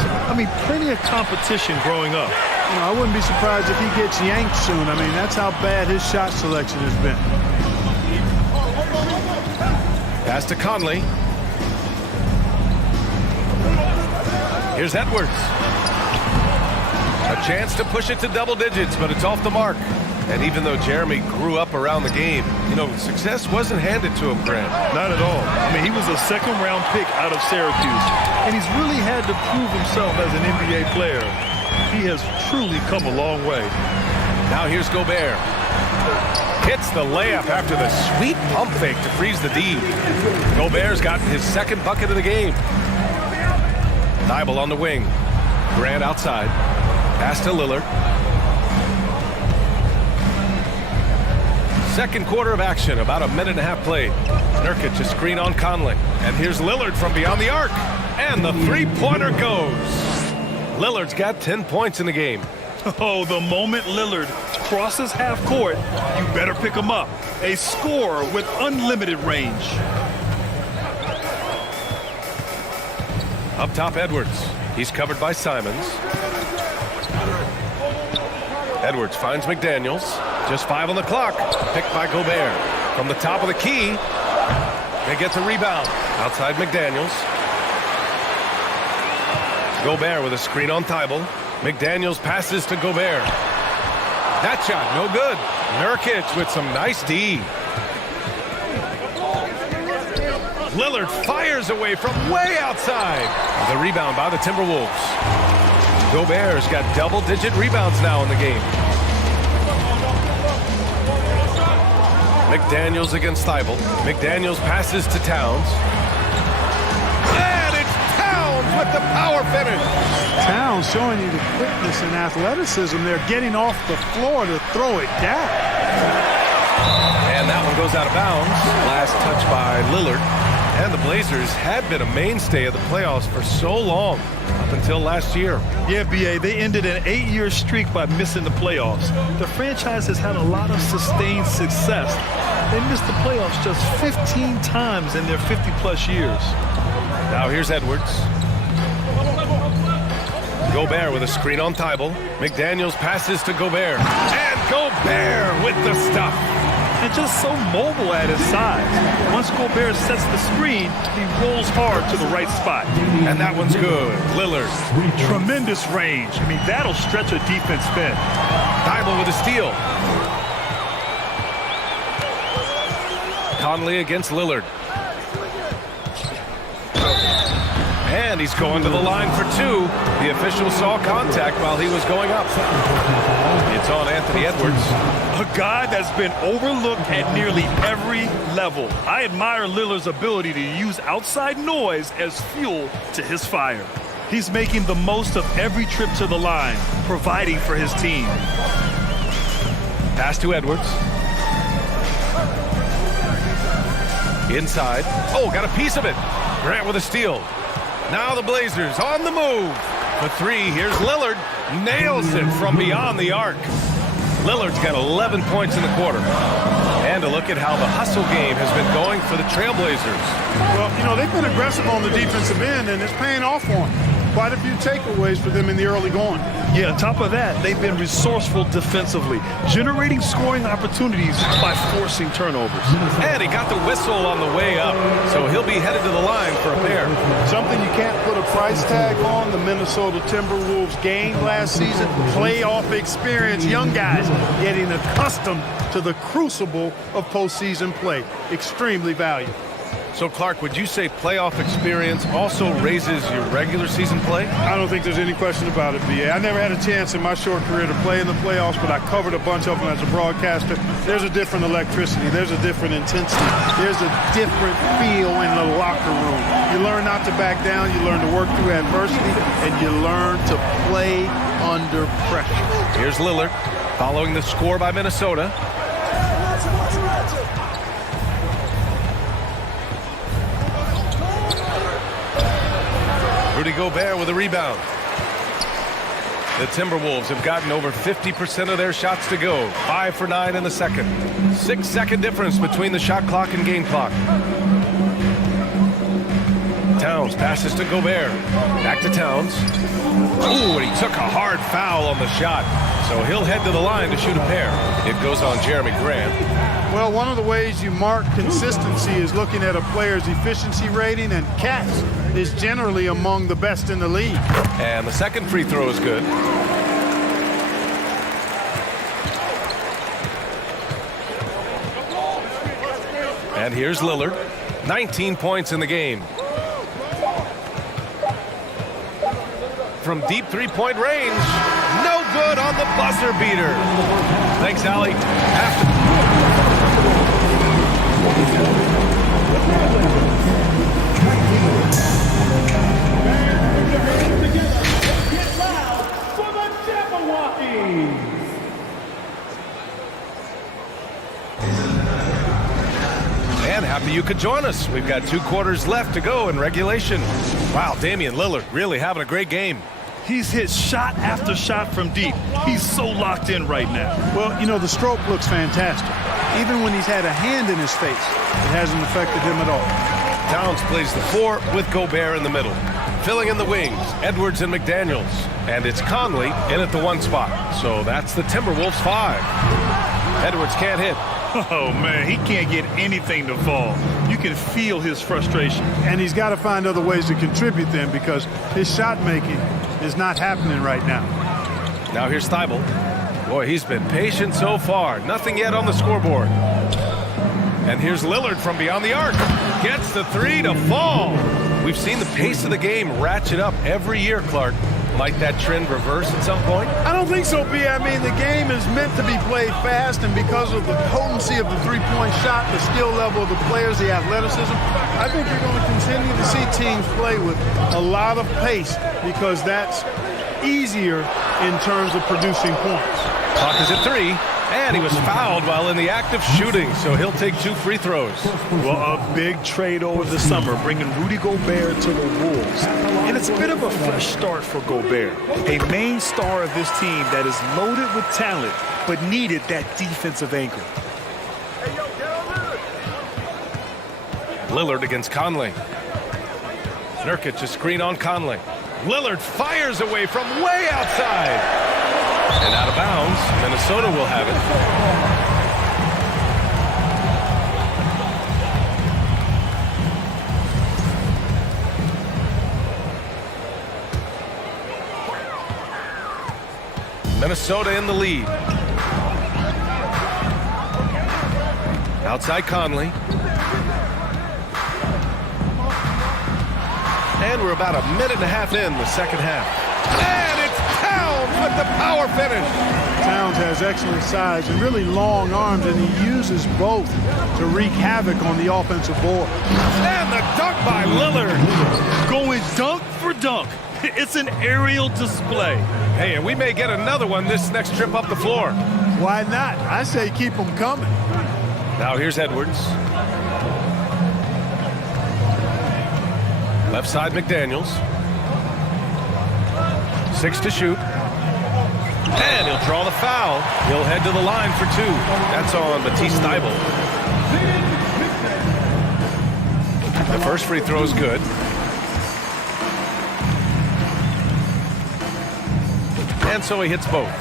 plenty of competition growing up. You know, I wouldn't be surprised if he gets yanked soon. That's how bad his shot selection has been. Pass to Conley. Here's Edwards. A chance to push it to double digits, but it's off the mark. And even though Jeremy grew up around the game, success wasn't handed to him, Grant. Not at all. He was a second-round pick out of Syracuse, and he's really had to prove himself as an NBA player. He has truly come a long way. Now here's Gobert. Hits the layup after the sweet pump fake to freeze the D. Gobert's gotten his second bucket of the game. Thibault on the wing. Grant outside. Pass to Lillard. Second quarter of action, about a minute and a half played. Nurkic a screen on Conley. And here's Lillard from beyond the arc. And the three-pointer goes. Lillard's got 10 points in the game. Oh, the moment Lillard crosses half court, you better pick him up. A scorer with unlimited range. Up top, Edwards. He's covered by Simons. Edwards finds McDaniels. Just 5 on the clock. Picked by Gobert. From the top of the key, they get the rebound. Outside McDaniels. Gobert with a screen on Thibault. McDaniels passes to Gobert. That shot, no good. Nurkic with some nice D. Lillard fires away from way outside. The rebound by the Timberwolves. Gobert's got double-digit rebounds now in the game. McDaniels against Thibault. McDaniels passes to Towns. And it's Towns with the power finish. Towns showing you the quickness and athleticism. They're getting off the floor to throw it down. And that one goes out of bounds. Last touch by Lillard. And the Blazers had been a mainstay of the playoffs for so long, up until last year. Yeah, B.A., they ended an 8-year streak by missing the playoffs. The franchise has had a lot of sustained success. They missed the playoffs just 15 times in their 50-plus years. Now here's Edwards. Gobert with a screen on Thibault. McDaniels passes to Gobert. And Gobert with the stuff. And just so mobile at his size. Once Gobert sets the screen, he rolls hard to the right spot. And that one's good. Lillard. Tremendous range. I mean, that'll stretch a defense thin. Thibault with a steal. Conley against Lillard. And he's going to the line for two. The official saw contact while he was going up. It's on Anthony Edwards. A guy that's been overlooked at nearly every level. I admire Lillard's ability to use outside noise as fuel to his fire. He's making the most of every trip to the line, providing for his team. Pass to Edwards. Inside. Oh, got a piece of it. Grant with a steal. Now the Blazers on the move. For three, here's Lillard. Nails it from beyond the arc. Lillard's got 11 points in the quarter. And a look at how the hustle game has been going for the Trailblazers. Well, you know, they've been aggressive on the defensive end, and it's paying off for them. Quite a few takeaways for them in the early going. Yeah, on top of that, they've been resourceful defensively, generating scoring opportunities by forcing turnovers. And he got the whistle on the way up, so he'll be headed to the line for a pair. Something you can't put a price tag on, the Minnesota Timberwolves gained last season. Playoff experience, young guys getting accustomed to the crucible of postseason play. Extremely valuable. So, Clark, would you say playoff experience also raises your regular season play? I don't think there's any question about it, B.A. I never had a chance in my short career to play in the playoffs, but I covered a bunch of them as a broadcaster. There's a different electricity. There's a different intensity. There's a different feel in the locker room. You learn not to back down. You learn to work through adversity, and you learn to play under pressure. Here's Lillard following the score by Minnesota. Rudy Gobert with a rebound. The Timberwolves have gotten over 50% of their shots to go. 5 for 9 in the second. 6-second difference between the shot clock and game clock. Towns passes to Gobert. Back to Towns. Ooh, and he took a hard foul on the shot. So he'll head to the line to shoot a pair. It goes on Jeremy Grant. Well, one of the ways you mark consistency is looking at a player's efficiency rating, and Katz is generally among the best in the league. And the second free throw is good. And here's Lillard. 19 points in the game. From deep three-point range. No good on the buzzer beater. Thanks, Allie. Get loud for the Jabberwockies! And happy you could join us. We've got 2 quarters left to go in regulation. Wow, Damian Lillard really having a great game. He's hit shot after shot from deep. He's so locked in right now. Well, you know, the stroke looks fantastic. Even when he's had a hand in his face, it hasn't affected him at all. Towns plays the 4 with Gobert in the middle. Filling in the wings, Edwards and McDaniels. And it's Conley in at the 1 spot. So that's the Timberwolves 5. Edwards can't hit. Oh, man, he can't get anything to fall. You can feel his frustration. And he's got to find other ways to contribute then, because his shot making is not happening right now. Now here's Thibault. Boy, he's been patient so far. Nothing yet on the scoreboard. And here's Lillard from beyond the arc. Gets the 3 to fall. We've seen the pace of the game ratchet up every year, Clark. Might that trend reverse at some point? I don't think so, B. I mean, the game is meant to be played fast, and because of the potency of the three-point shot, the skill level of the players, the athleticism, I think you're going to continue to see teams play with a lot of pace, because that's easier in terms of producing points. Clock is at 3. And he was fouled while in the act of shooting, so he'll take 2 free throws. Well, a big trade over the summer, bringing Rudy Gobert to the Wolves. And it's a bit of a fresh start for Gobert, a main star of this team that is loaded with talent, but needed that defensive anchor. Lillard against Conley. Nurkic a screen on Conley. Lillard fires away from way outside. And out of bounds. Minnesota will have it. Minnesota in the lead. Outside Conley. And we're about a minute and a half in the second half. And it's Towns with the power finish. Towns has excellent size and really long arms, and he uses both to wreak havoc on the offensive board. And the dunk by Lillard. Going dunk for dunk. It's an aerial display. Hey, and we may get another one this next trip up the floor. Why not? I say keep them coming. Now here's Edwards. Left side McDaniels. 6 to shoot. And he'll draw the foul. He'll head to the line for 2. That's on Matisse Thybulle. The first free throw is good. And so he hits both.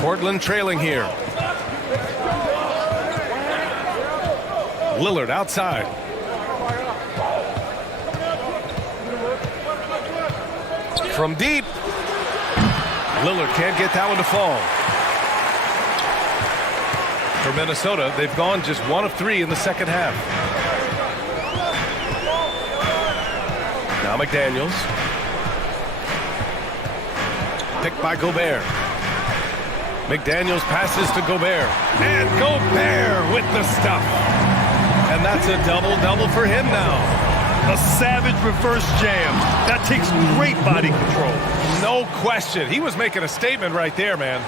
Portland trailing here. Lillard outside. From deep. Lillard can't get that one to fall. For Minnesota, they've gone just 1 of 3 in the second half. Now McDaniels. Picked by Gobert. McDaniels passes to Gobert. And Gobert with the stuff. And that's a double-double for him now. A savage reverse jam. That takes great body control. No question. He was making a statement right there, man.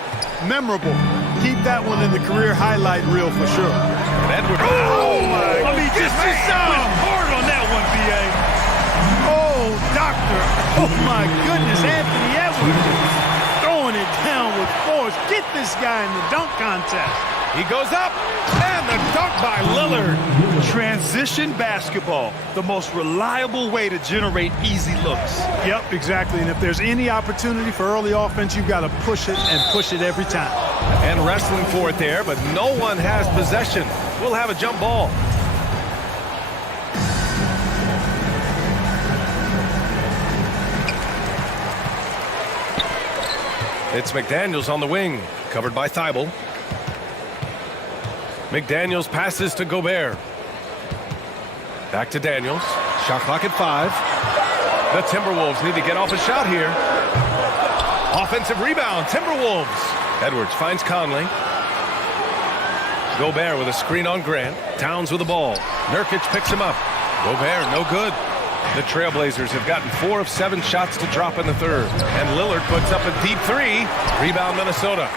Memorable. Keep that one in the career highlight reel for sure. And Edwards. Oh, my. I mean, just went hard on that one, B.A. Oh, doctor. Oh, my goodness. Anthony Edwards throwing it down with force. Get this guy in the dunk contest. He goes up, and the dunk by Lillard. Transition basketball, the most reliable way to generate easy looks. Yep, exactly. And if there's any opportunity for early offense, you've got to push it and push it every time. And wrestling for it there, but no one has possession. We'll have a jump ball. It's McDaniels on the wing, covered by Thybulle. McDaniels passes to Gobert. Back to Daniels. Shot clock at 5. The Timberwolves need to get off a shot here. Offensive rebound, Timberwolves. Edwards finds Conley. Gobert with a screen on Grant. Towns with the ball. Nurkic picks him up. Gobert, no good. The Trailblazers have gotten 4 of 7 shots to drop in the third. And Lillard puts up a deep 3. Rebound Minnesota.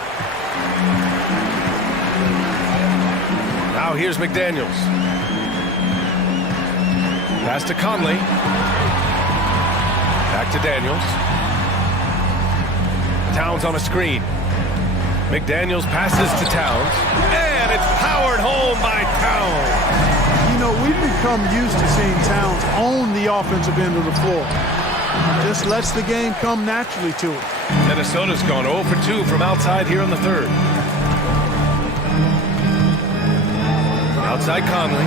Now here's McDaniels. Pass to Conley. Back to Daniels. Towns on a screen. McDaniels passes to Towns. And it's powered home by Towns. You know, we've become used to seeing Towns own the offensive end of the floor. Just lets the game come naturally to it. Minnesota's gone 0 for 2 from outside here in the third. Outside Conley.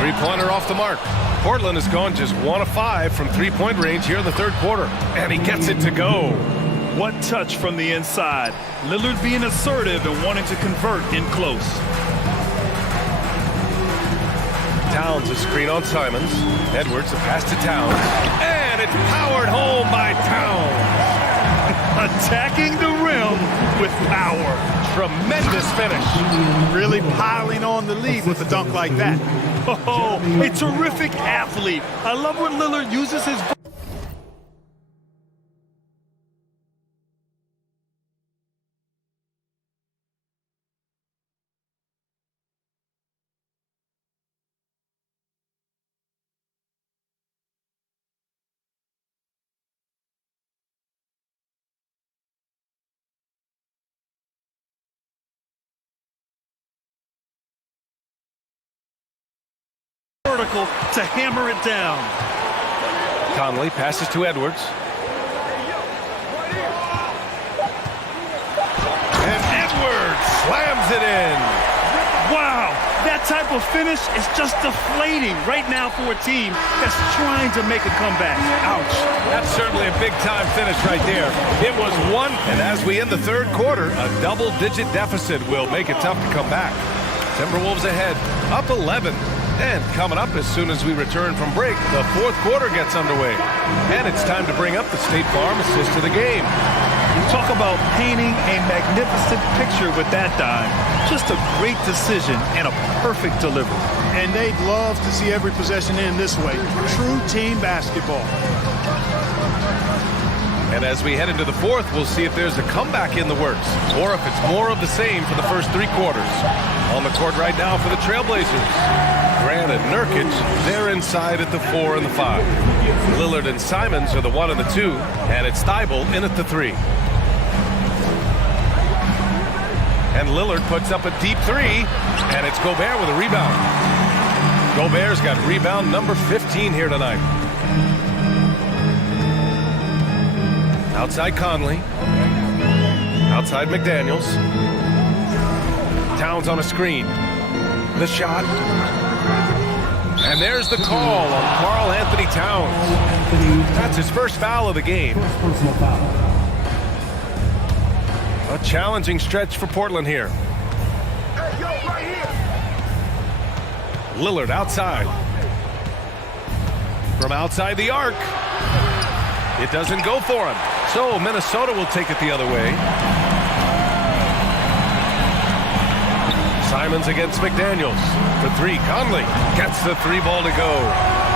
Three-pointer off the mark. Portland has gone just 1 of 5 from three-point range here in the third quarter. And he gets it to go. What touch from the inside. Lillard being assertive and wanting to convert in close. Towns a screen on Simons. Edwards a pass to Towns. And it's powered home by Towns. Attacking the rim with power. Tremendous finish. Really piling on the lead with a dunk like that. Oh, a terrific athlete. I love when Lillard uses his... to hammer it down. Conley passes to Edwards. slams it in. Wow, that type of finish is just deflating right now for a team that's trying to make a comeback. Ouch. That's certainly a big-time finish right there. It was one, and as we end the third quarter, a double-digit deficit will make it tough to come back. Timberwolves ahead, up 11. And coming up as soon as we return from break, the fourth quarter gets underway. And it's time to bring up the State Farm assist of the game. Talk about painting a magnificent picture with that dime. Just a great decision and a perfect delivery. And they'd love to see every possession end this way. True team basketball. And as we head into the fourth, we'll see if there's a comeback in the works or if it's more of the same for the first three quarters. On the court right now for the Trailblazers, Grant and Nurkic, they're inside at the 4 and the 5. Lillard and Simons are the 1 and the 2, and it's Thibault in at the 3. And Lillard puts up a deep 3, and it's Gobert with a rebound. Gobert's got rebound number 15 here tonight. Outside Conley. Outside McDaniels. Towns on a screen. The shot. And there's the call on Karl Anthony Towns. That's his first foul of the game. A challenging stretch for Portland here. Lillard outside. From outside the arc. It doesn't go for him. So Minnesota will take it the other way. Simons against McDaniels. The 3. Conley gets the 3 ball to go.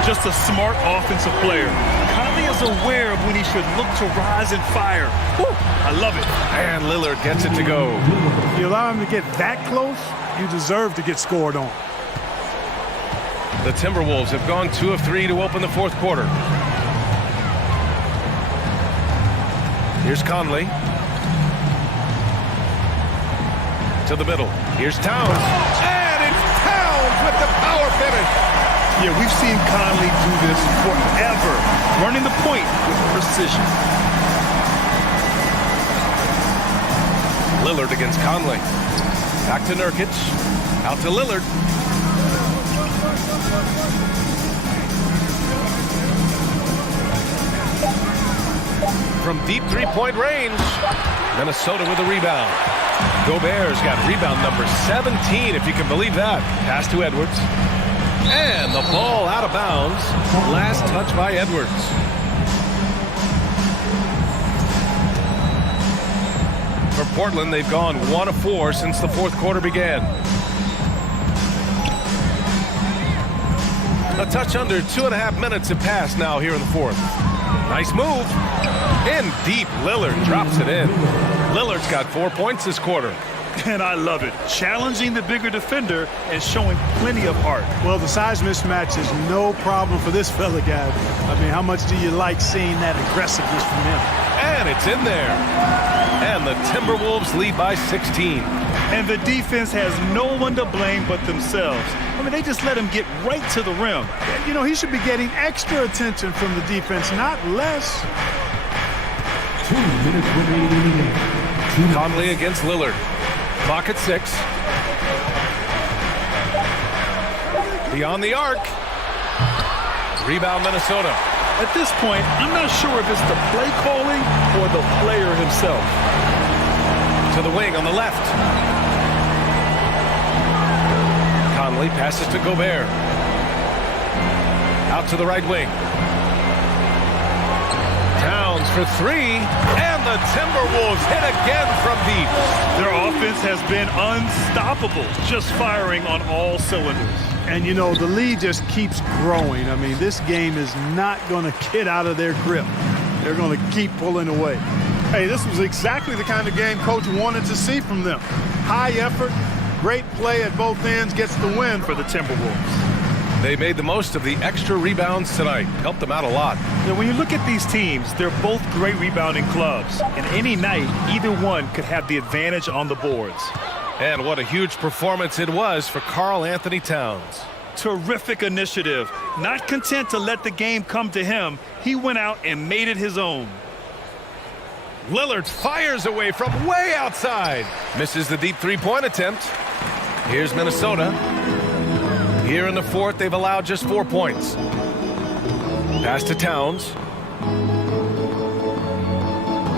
Just a smart offensive player. Conley is aware of when he should look to rise and fire. Woo, I love it. And Lillard gets it to go. If you allow him to get that close, you deserve to get scored on. The Timberwolves have gone 2 of 3 to open the fourth quarter. Here's Conley. To the middle. Here's Towns. And it's Towns with the power finish. Yeah, we've seen Conley do this forever. Running the point with precision. Lillard against Conley. Back to Nurkic. Out to Lillard. From deep three-point range. Minnesota with a rebound. Gobert's got rebound number 17, if you can believe that. Pass to Edwards. And the ball out of bounds. Last touch by Edwards. For Portland, they've gone 1 of 4 since the fourth quarter began. A touch under 2.5 minutes have passed now here in the fourth. Nice move. In deep, Lillard drops it in. Lillard's got 4 points this quarter. And I love it. Challenging the bigger defender and showing plenty of heart. Well, the size mismatch is no problem for this fella, guy. I mean, how much do you like seeing that aggressiveness from him? And it's in there. And the Timberwolves lead by 16. And the defense has no one to blame but themselves. I mean, they just let him get right to the rim. You know, he should be getting extra attention from the defense, not less. 2 minutes remaining in the game. Conley against Lillard. Clock at 6. Beyond the arc. Rebound Minnesota. At this point, I'm not sure if it's the play calling or the player himself. To the wing on the left. Conley passes to Gobert. Out to the right wing. Towns for 3, and the Timberwolves hit again from deep. Their offense has been unstoppable, just firing on all cylinders. And, you know, the lead just keeps growing. I mean, this game is not going to get out of their grip. They're going to keep pulling away. Hey, this was exactly the kind of game Coach wanted to see from them. High effort, great play at both ends, gets the win for the Timberwolves. They made the most of the extra rebounds tonight. Helped them out a lot. Now, when you look at these teams, they're both great rebounding clubs. And any night, either one could have the advantage on the boards. And what a huge performance it was for Karl Anthony Towns. Terrific initiative. Not content to let the game come to him, he went out and made it his own. Lillard fires away from way outside. Misses the deep three-point attempt. Here's Minnesota. Here in the fourth, they've allowed just 4 points. Pass to Towns.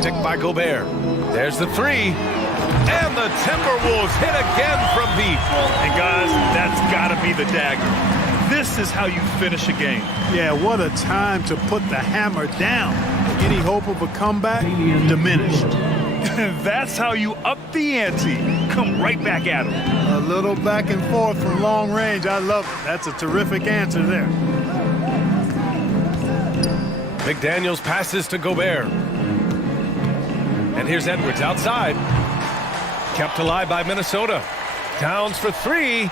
Picked by Gobert. There's the three. And the Timberwolves hit again from deep. And guys, that's got to be the dagger. This is how you finish a game. Yeah, what a time to put the hammer down. Any hope of a comeback? Diminished. That's how you up the ante. Come right back at them. A little back and forth from long range. I love it. That's a terrific answer there. McDaniels passes to Gobert. And here's Edwards outside. Kept alive by Minnesota. Towns for three.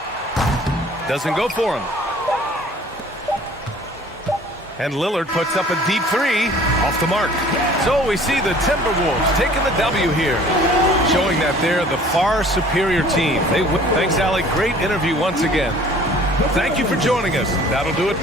Doesn't go for him. And Lillard puts up a deep three off the mark. So we see the Timberwolves taking the W here, showing that they're the far superior team. Thanks, Allie. Great interview once again. Thank you for joining us. That'll do it.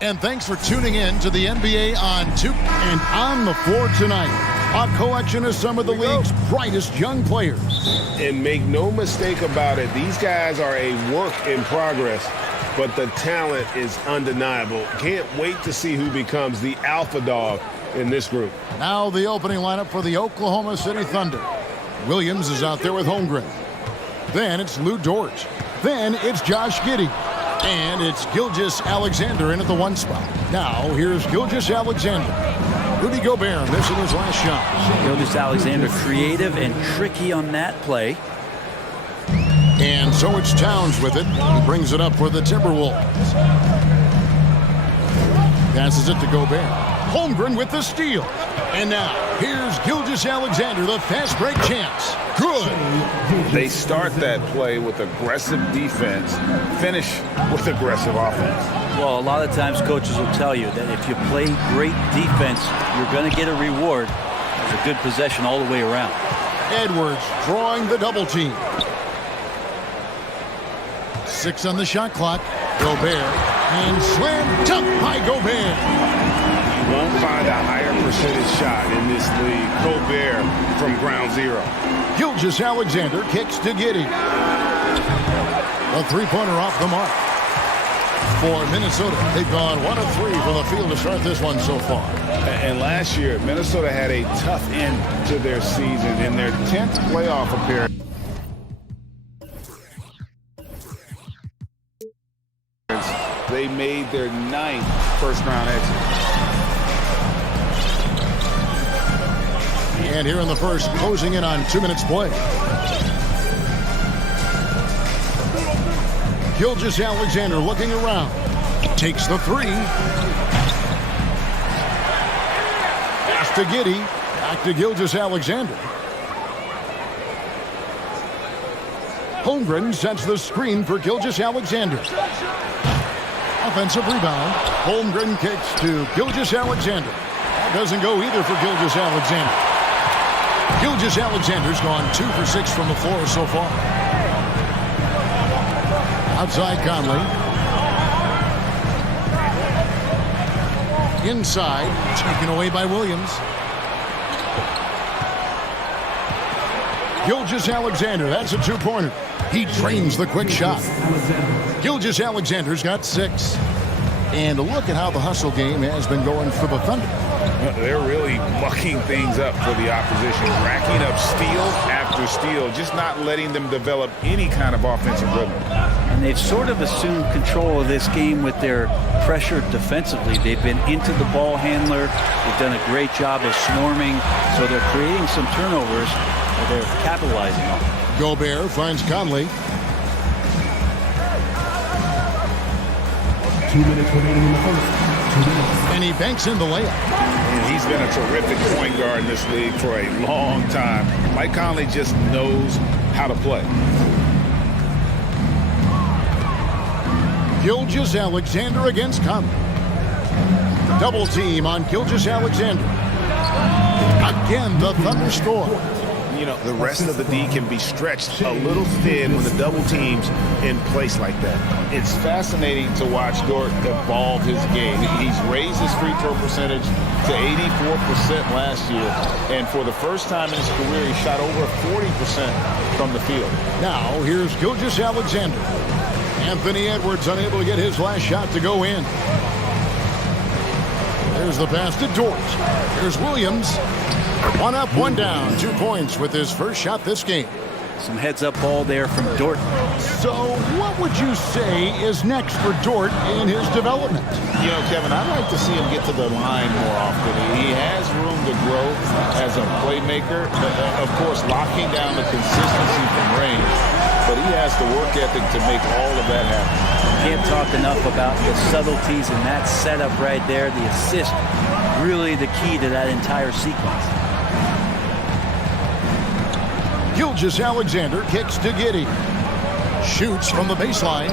And thanks for tuning in to the NBA on 2. And on the floor tonight, a collection of some of the league's brightest young players. And make no mistake about it, these guys are a work in progress, but the talent is undeniable. Can't wait to see who becomes the alpha dog in this group. Now the opening lineup for the Oklahoma City Thunder. Williams is out there with Holmgren. Then it's Lou Dort. Then it's Josh Giddey. And it's Gilgeous-Alexander in at the 1 spot. Now here's Gilgeous-Alexander. Rudy Gobert missing his last shot. Gilgeous-Alexander creative and tricky on that play. And so it's Towns with it. He brings it up for the Timberwolves. Passes it to Gobert. Holmgren with the steal. And now here's Gilgeous-Alexander, the fast break chance. Good. They start that play with aggressive defense, finish with aggressive offense. Well, a lot of times coaches will tell you that if you play great defense, you're going to get a reward. It's a good possession all the way around. Edwards drawing the double team. 6 on the shot clock. Gobert and slam dunk by Gobert. You won't find a higher percentage shot in this league. Gobert from ground zero. Gilgeous-Alexander kicks to Giddey. A three-pointer off the mark. For Minnesota, they've gone 1 of 3 from the field to start this one so far. And last year, Minnesota had a tough end to their season in their 10th playoff appearance. They made their 9th first-round exit. And here in the first, closing in on 2 minutes play. Gilgeous-Alexander looking around. Takes the 3. Pass to Giddey. Back to Gilgeous-Alexander. Holmgren sets the screen for Gilgeous-Alexander. Offensive rebound. Holmgren kicks to Gilgeous-Alexander. That doesn't go either for Gilgeous-Alexander. Gilgeous-Alexander's gone 2 for 6 from the floor so far. Outside Conley. Inside, taken away by Williams. Gilgeous-Alexander, that's a 2-pointer. He drains the quick shot. Gilgeous-Alexander's got 6. And look at how the hustle game has been going for the Thunder. They're really mucking things up for the opposition, racking up steal after steal, just not letting them develop any kind of offensive rhythm. And they've sort of assumed control of this game with their pressure defensively. They've been into the ball handler. They've done a great job of swarming, so they're creating some turnovers that they're capitalizing on. Gobert finds Conley. 2 minutes remaining in the first. 2 minutes. And he banks in the layup. And he's been a terrific point guard in this league for a long time. Mike Conley just knows how to play. Gilgeous-Alexander against Conley. Double team on Gilgeous-Alexander. Again, the Thunder score. You know, the rest of the D can be stretched a little thin when the double team's in place like that. It's fascinating to watch Dort evolve his game. He's raised his free throw percentage to 84% last year, and for the first time in his career, he shot over 40% from the field. Now, here's Gilgeous-Alexander. Anthony Edwards unable to get his last shot to go in. There's the pass to Dort. Here's Williams. 1 up, 1 down. 2 points with his first shot this game. Some heads-up ball there from Dort. So what would you say is next for Dort in his development? You know, Kevin, I'd like to see him get to the line more often. He has room to grow as a playmaker. Of course, locking down the consistency from range. But he has the work ethic to make all of that happen. Can't talk enough about the subtleties in that setup right there. The assist, really the key to that entire sequence. Gilgeous-Alexander kicks to Giddey. Shoots from the baseline.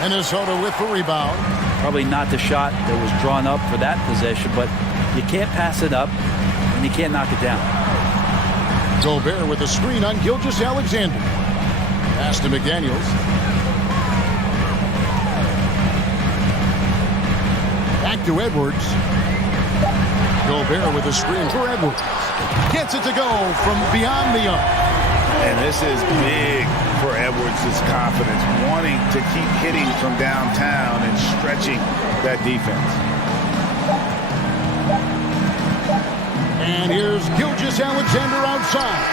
Minnesota with the rebound. Probably not the shot that was drawn up for that possession, but you can't pass it up, and you can't knock it down. Gobert with a screen on Gilgeous-Alexander. Pass to McDaniels. Back to Edwards. Gobert with a screen for Edwards. Gets it to go from beyond the arc. And this is big for Edwards' confidence, wanting to keep hitting from downtown and stretching that defense. And here's Gilgeous-Alexander outside.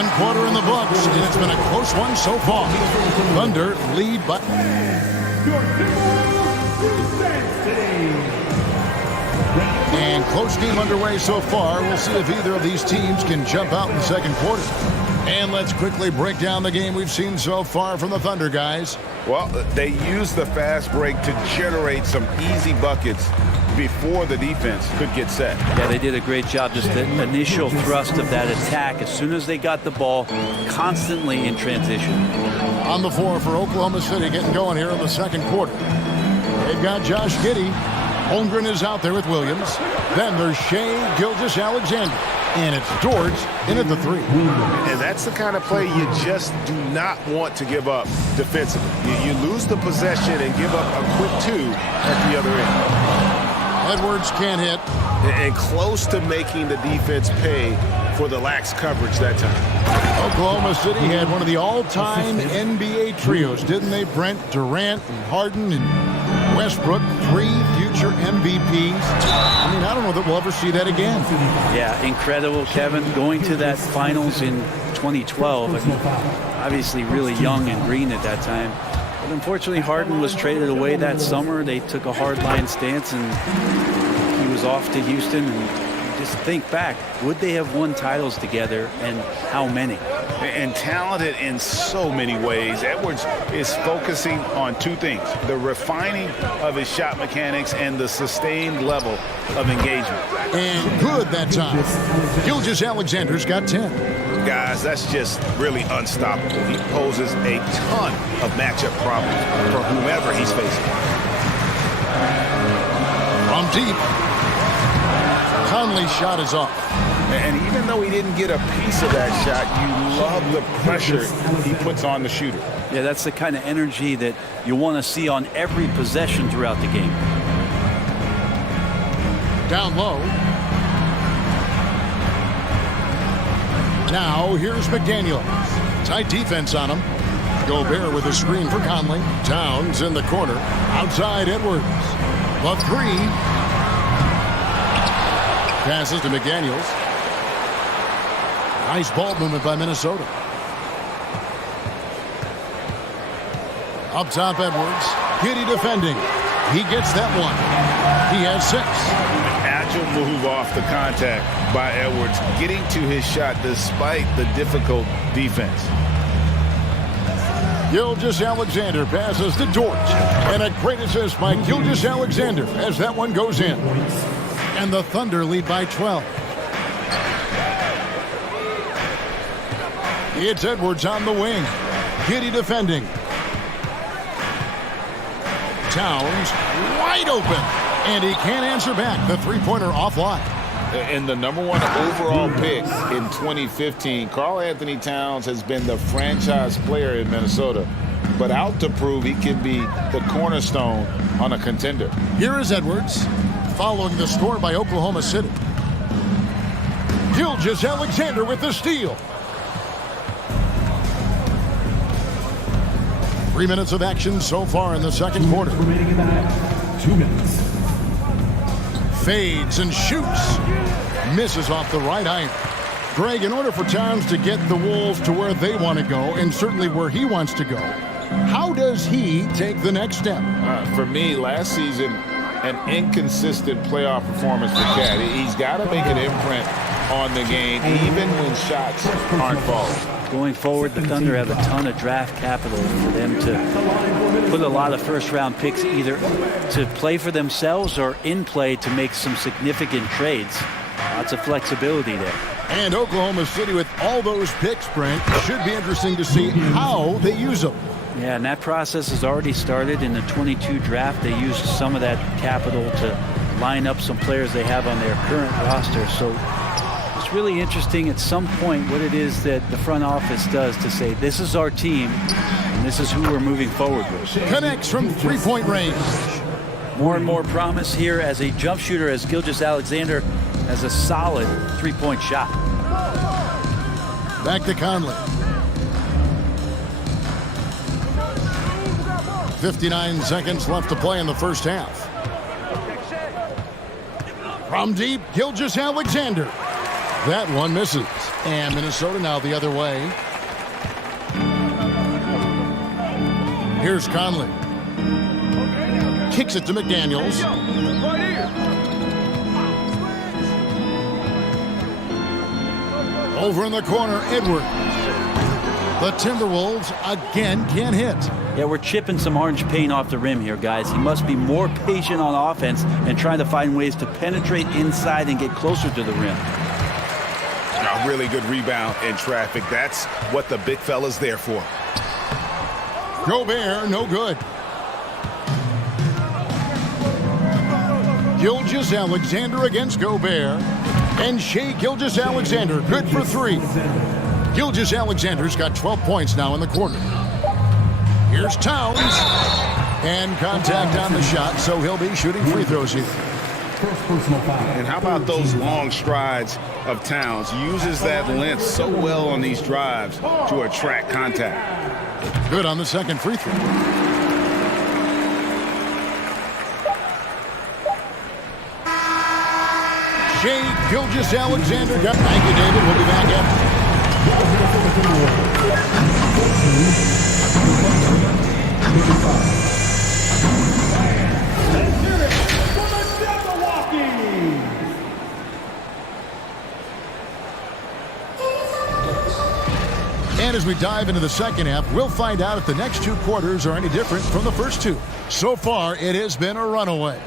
1 quarter in the books, and it's been a close one so far. Thunder lead by... And close game underway so far. We'll see if either of these teams can jump out in the second quarter. And let's quickly break down the game we've seen so far from the Thunder guys. Well, they used the fast break to generate some easy buckets before the defense could get set. Yeah, they did a great job. Just the initial thrust of that attack, as soon as they got the ball, constantly in transition. On the floor for Oklahoma City, getting going here in the second quarter. They've got Josh Giddey. Holmgren is out there with Williams. Then there's Shai Gilgeous-Alexander. And it's George in at the 3. And that's the kind of play you just do not want to give up defensively. You lose the possession and give up a quick 2 at the other end. Edwards can't hit. And close to making the defense pay for the lax coverage that time. Oklahoma City had one of the all-time NBA trios, didn't they? Brent, Durant, and Harden, and Westbrook, 3 future MVPs. I mean, I don't know that we'll ever see that again. Yeah, incredible, Kevin. Going to that finals in 2012. I mean, obviously really young and green at that time. But unfortunately, Harden was traded away that summer. They took a hardline stance, and he was off to Houston. And just think back, would they have won titles together, and how many? And talented in so many ways. Edwards is focusing on 2 things: the refining of his shot mechanics and the sustained level of engagement. And good that time. Gilgeous-Alexander's got 10. Guys, that's just really unstoppable. He poses a ton of matchup problems for whomever he's facing. From deep, Conley's shot is off. And even though he didn't get a piece of that shot, you love the pressure he puts on the shooter. Yeah, that's the kind of energy that you want to see on every possession throughout the game. Down low. Now here's McDaniels. Tight defense on him. Gobert with a screen for Conley. Towns in the corner. Outside Edwards. The 3. Passes to McDaniels. Nice ball movement by Minnesota. Up top, Edwards. Giddey defending. He gets that one. He has 6. Agile move off the contact by Edwards, getting to his shot despite the difficult defense. Gilgeous-Alexander passes to George. And a great assist by Gilgeous-Alexander as that one goes in. And the Thunder lead by 12. It's Edwards on the wing. Giddey defending. Towns wide open. And he can't answer back. The 3-pointer offline. And the #1 overall pick in 2015, Karl Anthony Towns has been the franchise player in Minnesota, but out to prove he can be the cornerstone on a contender. Here is Edwards, following the score by Oklahoma City. Gilgeous-Alexander with the steal. 3 minutes of action so far in the second quarter. 2 minutes. Fades and shoots. Misses off the right iron. Greg, in order for Towns to get the Wolves to where they want to go, and certainly where he wants to go, how does he take the next step? For me, last season, an inconsistent playoff performance for Cat. He's got to make an imprint on the game, even when shots aren't falling. Going forward, the Thunder have a ton of draft capital for them to put a lot of first-round picks either to play for themselves or in play to make some significant trades. Lots of flexibility there. And Oklahoma City, with all those picks, Brent, should be interesting to see how they use them. Yeah, and that process has already started in the 22 draft. They used some of that capital to line up some players they have on their current roster. So it's really interesting at some point what it is that the front office does to say, this is our team, and this is who we're moving forward with. Connects from 3-point range. More and more promise here as a jump shooter, as Gilgeous-Alexander has a solid three-point shot. Back to Conley. 59 seconds left to play in the first half. From deep, Gilgeous-Alexander. That one misses. And Minnesota now the other way. Here's Conley. Kicks it to McDaniels. Over in the corner, Edwards. The Timberwolves again can't hit. Yeah, we're chipping some orange paint off the rim here, guys. He must be more patient on offense and trying to find ways to penetrate inside and get closer to the rim. A really good rebound in traffic. That's what the big fella's there for. Gobert, no good. Gilgeous-Alexander against Gobert. And Shai Gilgeous-Alexander, good for three. Gilgeous-Alexander's got 12 points now in the quarter. Here's Towns. And contact on the shot, so he'll be shooting free throws here. And how about those long strides of Towns? Uses that length so well on these drives to attract contact. Good on the second free throw. Shai Gilgeous-Alexander. Thank you, David. We'll be back after. And as we dive into the second half, we'll find out if the next two quarters are any different from the first two. So far, it has been a runaway.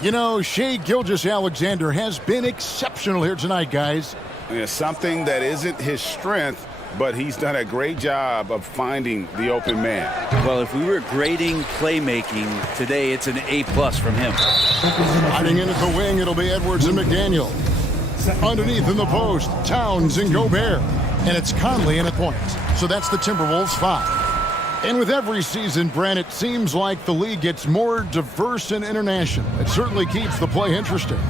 You know, Shai Gilgeous-Alexander has been exceptional here tonight, guys. Yeah, something that isn't his strength, but he's done a great job of finding the open man. Well, if we were grading playmaking today, it's an A+ from him. Sliding in at the wing, it'll be Edwards and McDaniel. Underneath in the post, Towns and Gobert. And it's Conley in at point. So that's the Timberwolves 5. And with every season, Brent, it seems like the league gets more diverse and international. It certainly keeps the play interesting.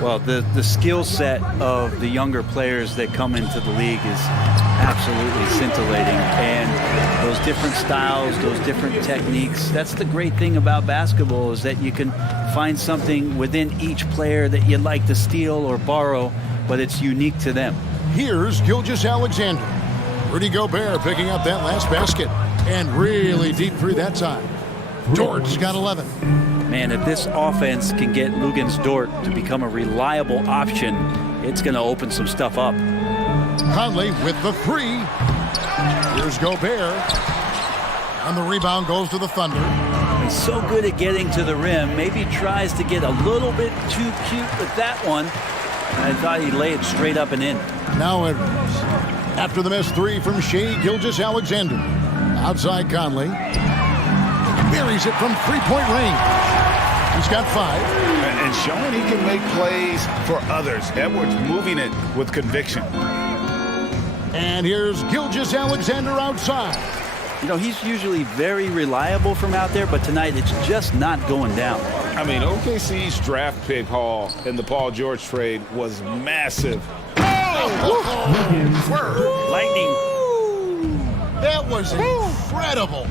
Well, the skill set of the younger players that come into the league is absolutely scintillating. And those different styles, those different techniques, that's the great thing about basketball, is that you can find something within each player that you'd like to steal or borrow, but it's unique to them. Here's Gilgeous-Alexander. Rudy Gobert picking up that last basket. And really deep three that time. Dort's got 11. Man, if this offense can get Luguentz Dort to become a reliable option, it's going to open some stuff up. Conley with the three. Here's Gobert. And the rebound goes to the Thunder. He's so good at getting to the rim. Maybe tries to get a little bit too cute with that one. I thought he'd lay it straight up and in. Now Edwards. After the missed three from Shai Gilgeous-Alexander. Outside Conley. Buries it from three-point range. He's got 5. And showing he can make plays for others. Edwards moving it with conviction. And here's Gilgeous-Alexander outside. You know, he's usually very reliable from out there, but tonight it's just not going down. I mean, OKC's draft pick haul in the Paul George trade was massive. Lightning. That was incredible.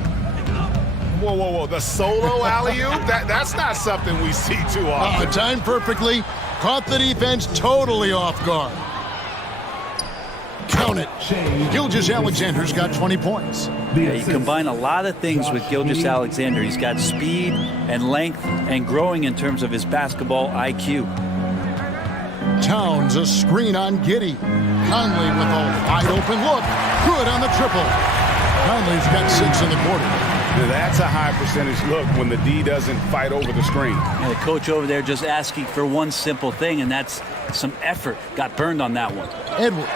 Whoa. The solo alley-oop? That's not something we see too often. Timed perfectly. Caught the defense totally off guard. Count it. Gilgeous-Alexander's got 20 points. Yeah, you combine a lot of things with Gilgeous-Alexander. He's got speed and length and growing in terms of his basketball IQ. Towns, a screen on Giddey. Conley with a wide open look. Good on the triple. Conley's got 6 in the quarter. That's a high percentage look when the D doesn't fight over the screen. And the coach over there just asking for one simple thing, and that's some effort. Got burned on that one. Edwards.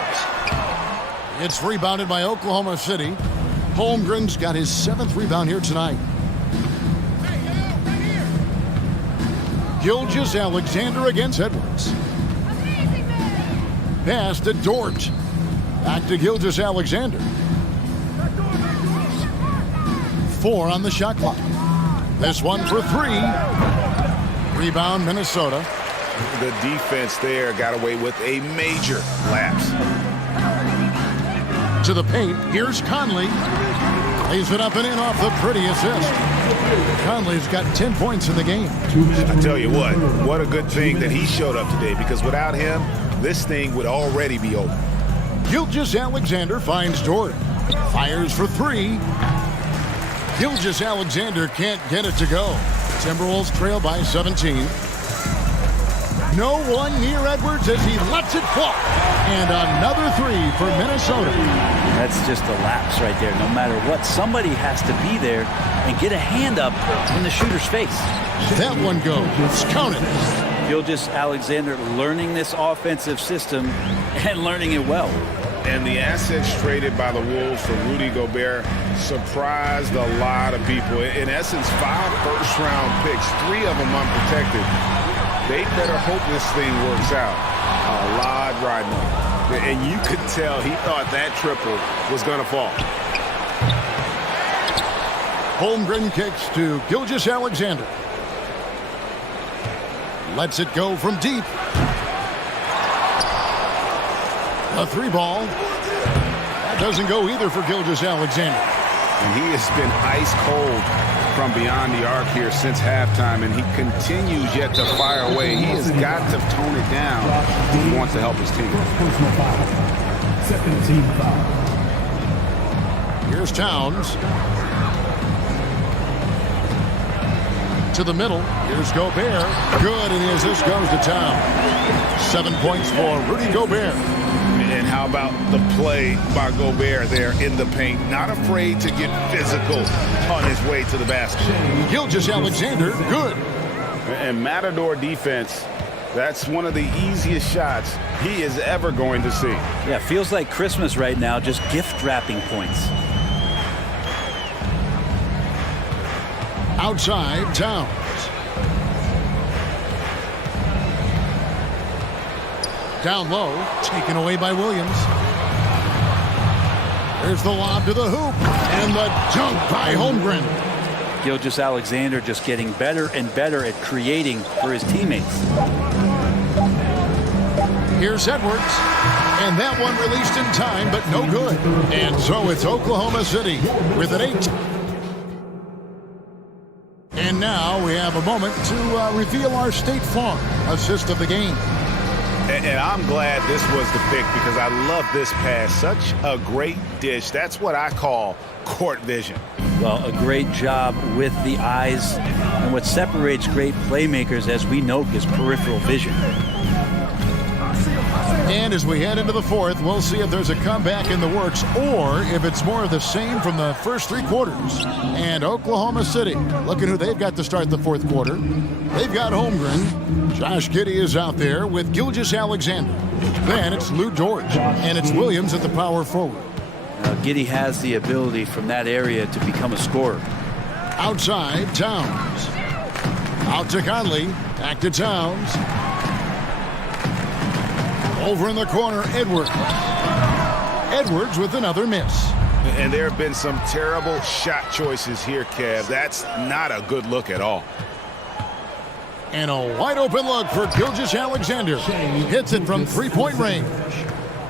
It's rebounded by Oklahoma City. Holmgren's got his 7th rebound here tonight. Gilgeous-Alexander against Edwards. Pass to Dort. Back to Gilgeous-Alexander. 4 on the shot clock. This one for 3. Rebound, Minnesota. The defense there got away with a major lapse. To the paint, here's Conley. Lays it up and in off the pretty assist. Conley's got 10 points in the game. I tell you what a good thing that he showed up today, because without him, this thing would already be over. Gilgeous-Alexander finds Dort. Fires for three. Gilgeous-Alexander can't get it to go. Timberwolves trail by 17. No one near Edwards as he lets it fall. And another three for Minnesota. That's just a lapse right there. No matter what, somebody has to be there and get a hand up in the shooter's face. That one goes. Count it. Gilgeous-Alexander learning this offensive system and learning it well. And the assets traded by the Wolves for Rudy Gobert surprised a lot of people. In essence, 5 first-round picks, 3 of them unprotected. They better hope this thing works out. A lot riding on it. And you could tell he thought that triple was going to fall. Holmgren kicks to Gilgeous-Alexander. Lets it go from deep. A 3-ball. That doesn't go either for Gilgeous-Alexander. And he has been ice cold from beyond the arc here since halftime, and he continues yet to fire away. He has got to tone it down if he wants to help his team. Personal foul. Second team foul. Here's Towns. To the middle. Here's Gobert. Good, and the assist goes to Towns. 7 points for Rudy Gobert. And how about the play by Gobert there in the paint? Not afraid to get physical on his way to the basket. Gilgeous-Alexander, good. And Matador defense, that's one of the easiest shots he is ever going to see. Yeah, feels like Christmas right now, just gift wrapping points. Outside, Towns. Down low, taken away by Williams. There's the lob to the hoop, and the dunk by Holmgren. Gilgeous-Alexander just getting better and better at creating for his teammates. Here's Edwards, and that one released in time, but no good. And so it's Oklahoma City with an 8. And now we have a moment to reveal our State Farm assist of the game. And I'm glad this was the pick, because I love this pass. Such a great dish. That's what I call court vision. Well, a great job with the eyes. And what separates great playmakers, as we know, is peripheral vision. And as we head into the fourth, we'll see if there's a comeback in the works or if it's more of the same from the first 3 quarters. And Oklahoma City, look at who they've got to start the fourth quarter. They've got Holmgren. Josh Giddey is out there with Gilgeous-Alexander. Then it's Lou Dort, and it's Williams at the power forward. Giddey has the ability from that area to become a scorer. Outside, Towns. Out to Conley. Back to Towns. Over in the corner, Edwards. Edwards with another miss. And there have been some terrible shot choices here, Kev. That's not a good look at all. And a wide open look for Gilgeous-Alexander. Hits it from 3-point range.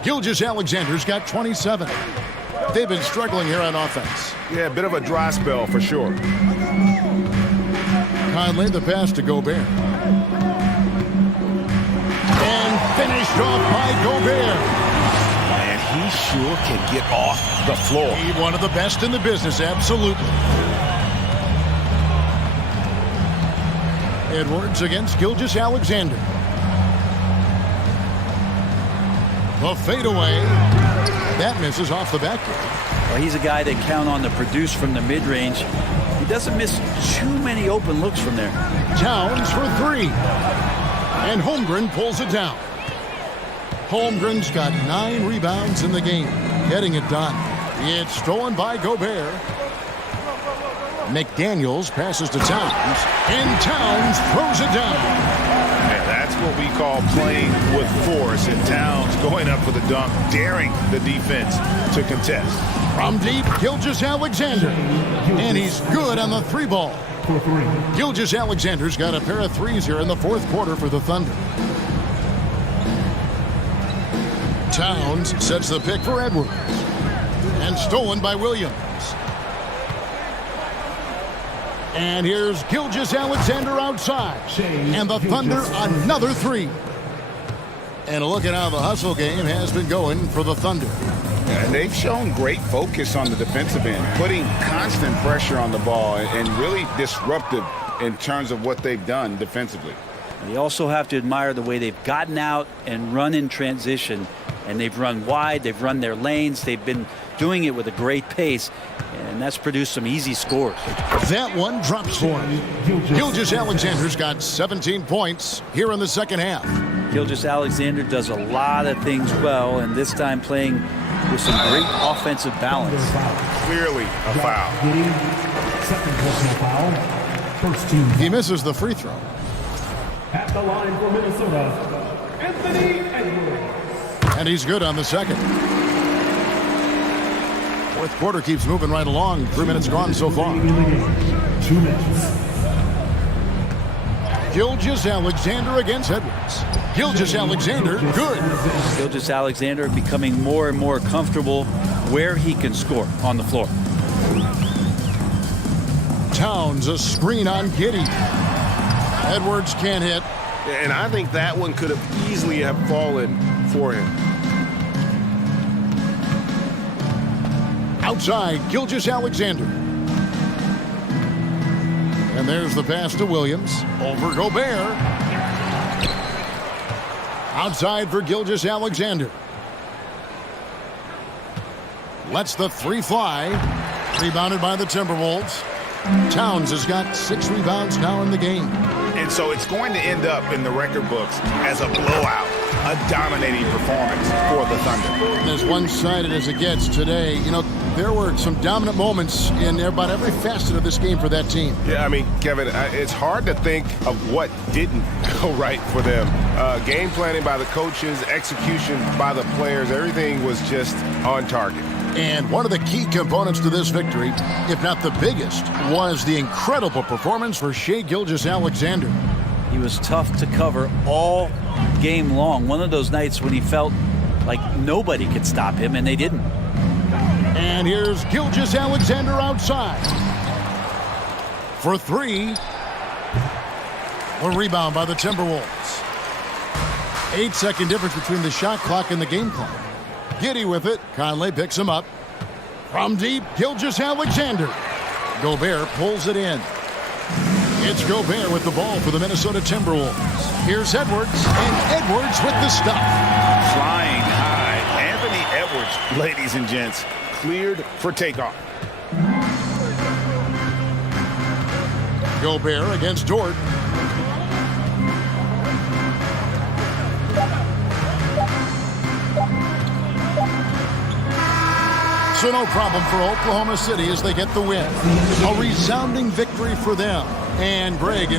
Gilgeous-Alexander's got 27. They've been struggling here on offense. Yeah, a bit of a dry spell for sure. Conley, the pass to Gobert. And finished off by Gobert. And he sure can get off the floor. He's one of the best in the business, absolutely. Edwards against Gilgeous-Alexander. The fadeaway. That misses off the backboard. Well, he's a guy that count on to produce from the mid-range. He doesn't miss too many open looks from there. Towns for 3. And Holmgren pulls it down. Holmgren's got 9 rebounds in the game, getting it done. It's stolen by Gobert. McDaniels passes to Towns, and Towns throws it down. Yeah, that's what we call playing with force, and Towns going up for the dunk, daring the defense to contest. From deep, Gilgeous-Alexander, and he's good on the 3-ball. for three. Gilgeous-Alexander's got a pair of threes here in the fourth quarter for the Thunder. Towns sets the pick for Edwards. And stolen by Williams. And here's Gilgeous-Alexander outside. And the Thunder another three. And look at how the hustle game has been going for the Thunder. And they've shown great focus on the defensive end, putting constant pressure on the ball and really disruptive in terms of what they've done defensively. You also have to admire the way they've gotten out and run in transition. And they've run wide, they've run their lanes, they've been doing it with a great pace, and that's produced some easy scores. That one drops for him. Gilgeous-Alexander's got 17 points here in the second half. Gilgeous-Alexander does a lot of things well, and this time playing with some great offensive balance. Clearly a foul. Second personal foul. First team. He misses the free throw. At the line for Minnesota, Anthony Edwards. And he's good on the second. Fourth quarter keeps moving right along. 3 minutes gone so far. 2 minutes. Gilgeous-Alexander against Edwards. Gilgeous-Alexander, good. Gilgeous-Alexander becoming more and more comfortable where he can score on the floor. Towns, a screen on Giddey. Edwards can't hit. And I think that one could have easily have fallen for him. Outside, Gilgeous-Alexander. And there's the pass to Williams. Over Gobert. Outside for Gilgeous-Alexander. Lets the three fly. Rebounded by the Timberwolves. Towns has got 6 rebounds now in the game. And so it's going to end up in the record books as a blowout, a dominating performance for the Thunder. As one-sided as it gets today, you know, there were some dominant moments in about every facet of this game for that team. Yeah, I mean, Kevin, it's hard to think of what didn't go right for them. Game planning by the coaches, execution by the players, everything was just on target. And one of the key components to this victory, if not the biggest, was the incredible performance for Shai Gilgeous-Alexander. He was tough to cover all game long. One of those nights when he felt like nobody could stop him, and they didn't. And here's Gilgeous-Alexander outside. For three. A rebound by the Timberwolves. 8-second difference between the shot clock and the game clock. Giddey with it. Conley picks him up. From deep, Gilgeous-Alexander. Gobert pulls it in. It's Gobert with the ball for the Minnesota Timberwolves. Here's Edwards, and Edwards with the stop. Flying high. Anthony Edwards, ladies and gents, cleared for takeoff. Gobert against Dort. So no problem for Oklahoma City as they get the win. A resounding victory for them. And Greg...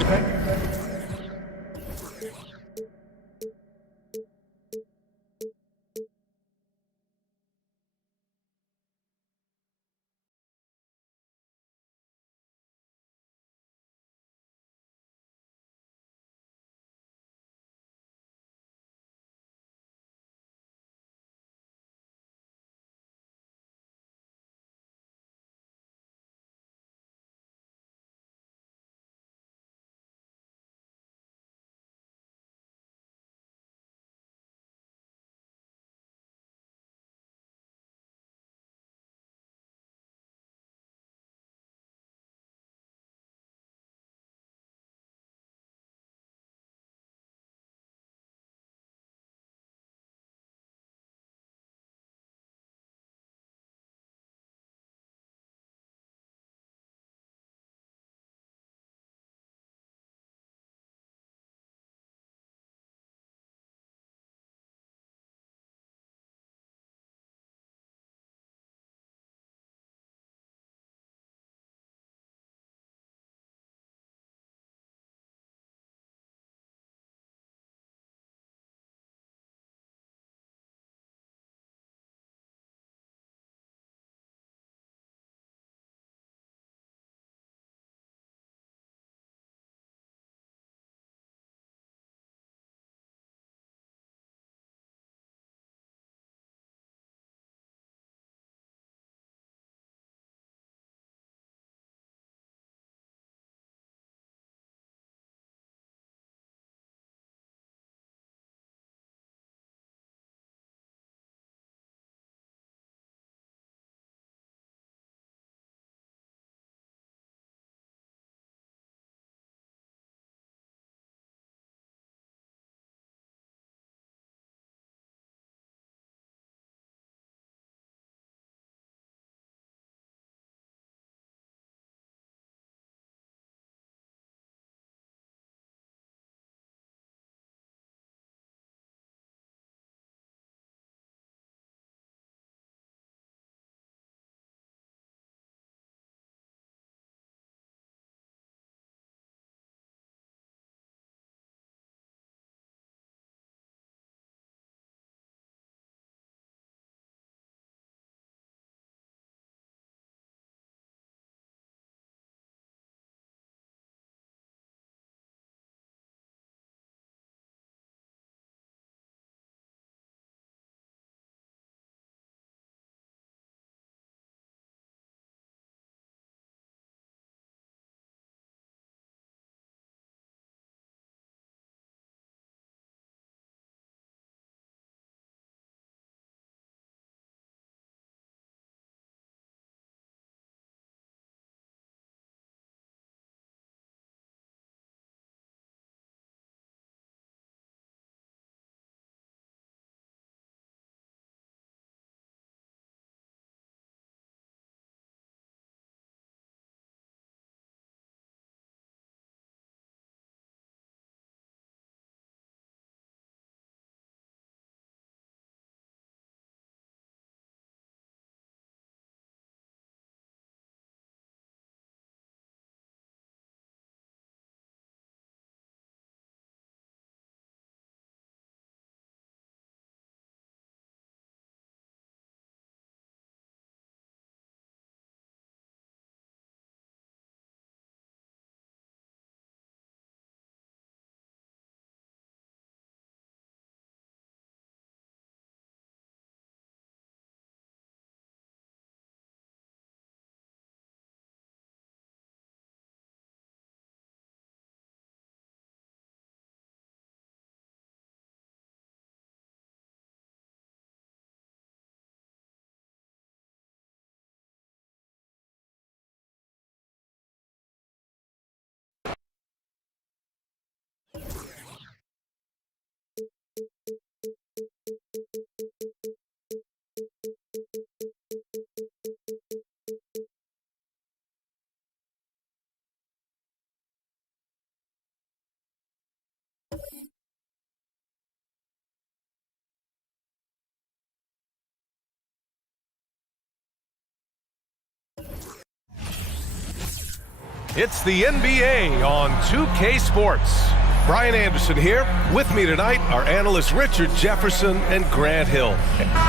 It's the NBA on 2K Sports. Brian Anderson here. With me tonight are analysts Richard Jefferson and Grant Hill.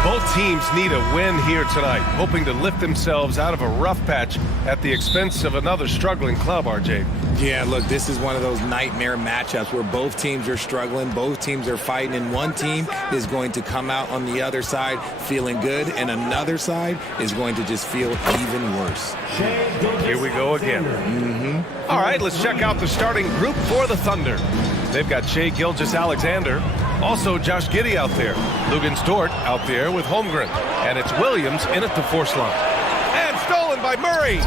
Both teams need a win here tonight, hoping to lift themselves out of a rough patch at the expense of another struggling club, RJ. Yeah, look, this is one of those nightmare matchups where both teams are struggling, both teams are fighting, and one team is going to come out on the other side feeling good, and another side is going to just feel even worse. Here we go again. All right, let's check out the starting group for the Thunder. They've got Shai Gilgeous-Alexander, also Josh Giddey out there, Luguentz Dort out there with Holmgren, and it's Williams in at the 4 slot. And stolen by Murray.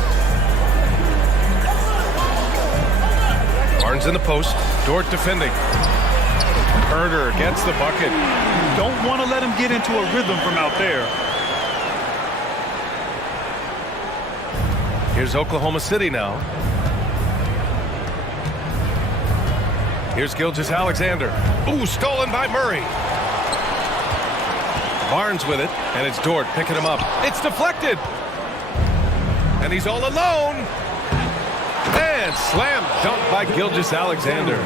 Barnes in the post, Dort defending. Herder gets the bucket. Don't want to let him get into a rhythm from out there. Here's Oklahoma City now. Here's Gilgeous-Alexander. Ooh, stolen by Murray. Barnes with it, and it's Dort picking him up. It's deflected. And he's all alone. And slam dunk by Gilgeous-Alexander.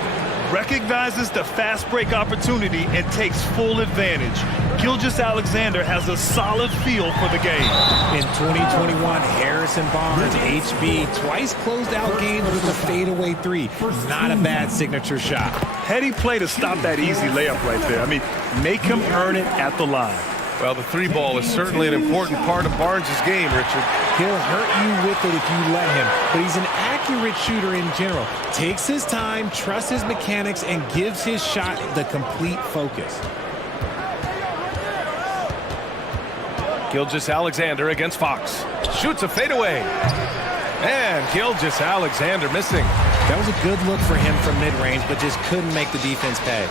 Recognizes the fast break opportunity and takes full advantage. Gilgeous-Alexander has a solid feel for the game. In 2021, Harrison Barnes, HB, twice closed out games with a fadeaway 3. Not a bad signature shot. Heady play to stop that easy layup right there. I mean, make him earn it at the line. Well, the 3 ball is certainly an important part of Barnes' game, Richard. He'll hurt you with it if you let him, but he's an accurate shooter in general. Takes his time, trusts his mechanics, and gives his shot the complete focus. Gilgeous-Alexander against Fox. Shoots a fadeaway. And Gilgeous-Alexander missing. That was a good look for him from mid-range, but just couldn't make the defense pay.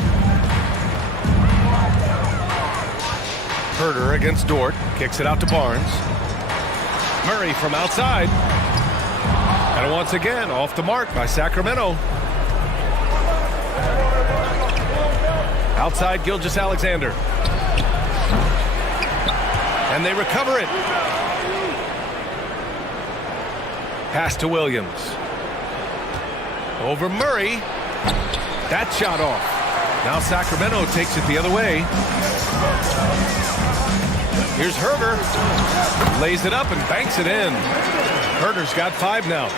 Herder against Dort. Kicks it out to Barnes. Murray from outside. And once again, off the mark by Sacramento. Outside Gilgeous-Alexander. And they recover it. Pass to Williams. Over Murray. That shot off. Now Sacramento takes it the other way. Here's Herder. Lays it up and banks it in. Herder's got 5 now.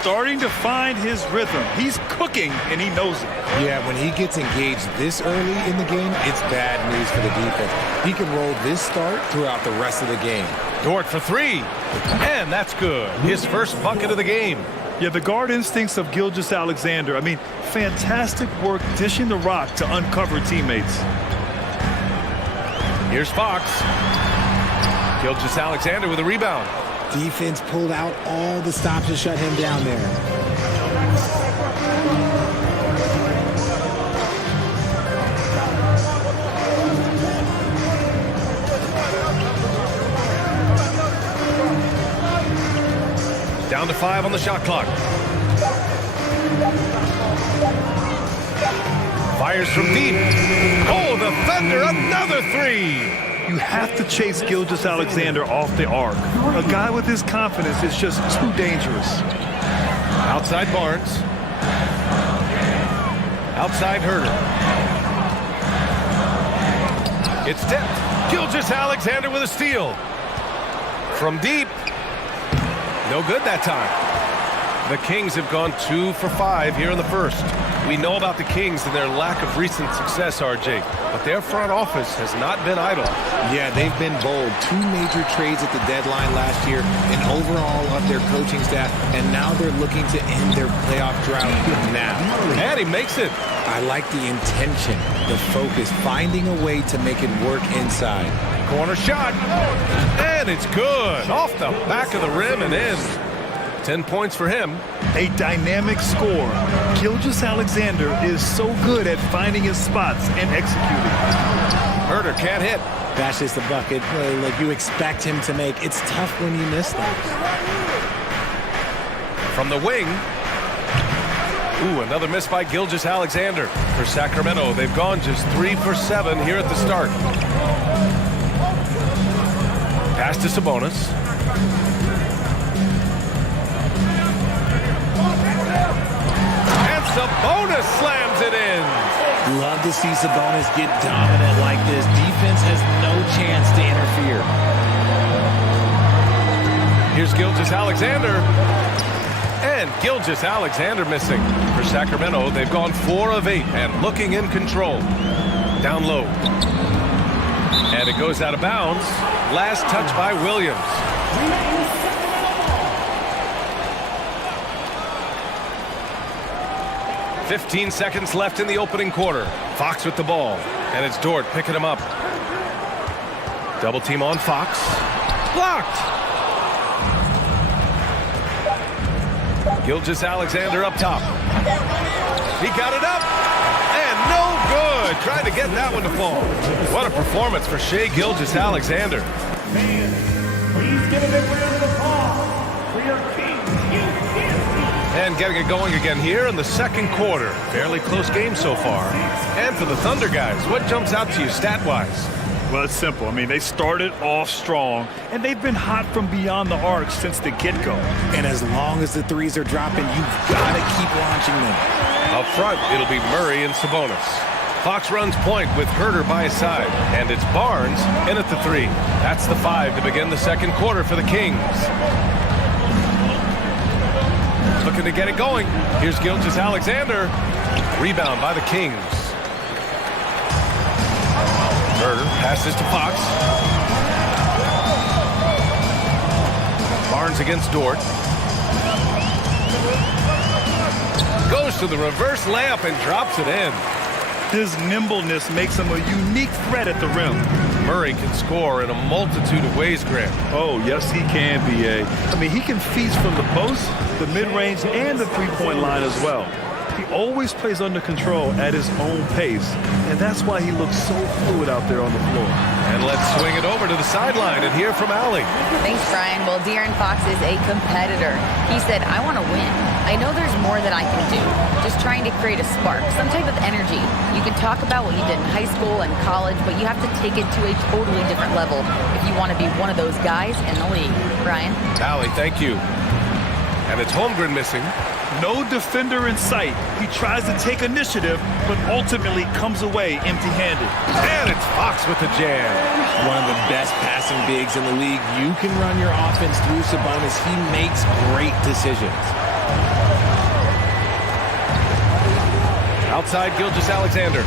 Starting to find his rhythm. He's cooking, and he knows it. Yeah, when he gets engaged this early in the game, it's bad news for the defense. He can roll this start throughout the rest of the game. Dort for 3. And that's good. His first bucket of the game. Yeah, the guard instincts of Gilgeous-Alexander. I mean, fantastic work dishing the rock to uncover teammates. Here's Fox. Gilgeous-Alexander with a rebound. Defense pulled out all the stops to shut him down there. Down to 5 on the shot clock. Fires from deep. Oh, the Thunder, another 3. You have to chase Gilgeous-Alexander off the arc. A guy with his confidence is just too dangerous. Outside Barnes. Outside Herder. It's tipped. Gilgeous-Alexander with a steal. From deep. No good that time. The Kings have gone 2 for 5 here in the first. We know about the Kings and their lack of recent success, RJ, but their front office has not been idle. Yeah, they've been bold. 2 major trades at the deadline last year, an overhaul of their coaching staff, and now they're looking to end their playoff drought now. And he makes it. I like the intention, the focus, finding a way to make it work inside. Corner shot, and it's good. Off the back of the rim and in. 10 points for him. A dynamic score. Gilgeous-Alexander is so good at finding his spots and executing. Herder can't hit. That's just the bucket like you expect him to make. It's tough when you miss those. From the wing. Ooh, another miss by Gilgeous-Alexander. For Sacramento, they've gone just 3 for 7 here at the start. Pass to Sabonis. Sabonis slams it in. Love to see Sabonis get dominant like this. Defense has no chance to interfere. Here's Gilgeous-Alexander. And Gilgeous-Alexander missing. For Sacramento, they've gone 4 of 8 and looking in control. Down low. And it goes out of bounds. Last touch by Williams. "15 seconds left in the opening quarter. Fox with the ball. And it's Dort picking him up. Double team on Fox. Blocked! Gilgeous-Alexander up top. He got it up. And no good. Trying to get that one to fall. What a performance for Shai Gilgeous-Alexander. Please give a big round of applause for your King. And getting it going again here in the second quarter. Fairly close game so far. And for the Thunder guys, what jumps out to you stat-wise? Well, it's simple. I mean, they started off strong, and they've been hot from beyond the arc since the get-go. And as long as the threes are dropping, you've got to keep launching them. Up front, it'll be Murray and Sabonis. Fox runs point with Herter by his side. And it's Barnes in at the 3. That's the 5 to begin the second quarter for the Kings. Looking to get it going. Here's Gilgeous-Alexander. Rebound by the Kings. Herter passes to Fox. Barnes against Dort. Goes to the reverse layup and drops it in. His nimbleness makes him a unique threat at the rim. Murray can score in a multitude of ways, Grant. Oh, yes, he can, B.A. I mean, he can feast from the post, the mid-range, and the three-point line as well. He always plays under control at his own pace, and that's why he looks so fluid out there on the floor. And let's swing it over to the sideline and hear from Allie. Thanks, Brian. Well, De'Aaron Fox is a competitor. He said, I want to win. I know there's more that I can do. Just trying to create a spark, some type of energy. You can talk about what you did in high school and college, but you have to take it to a totally different level if you want to be one of those guys in the league. Brian? Allie, thank you. And it's Holmgren missing. No defender in sight. He tries to take initiative, but ultimately comes away empty-handed. And it's Fox with the jam. One of the best passing bigs in the league. You can run your offense through Sabonis. He makes great decisions. Outside Gilgeous-Alexander.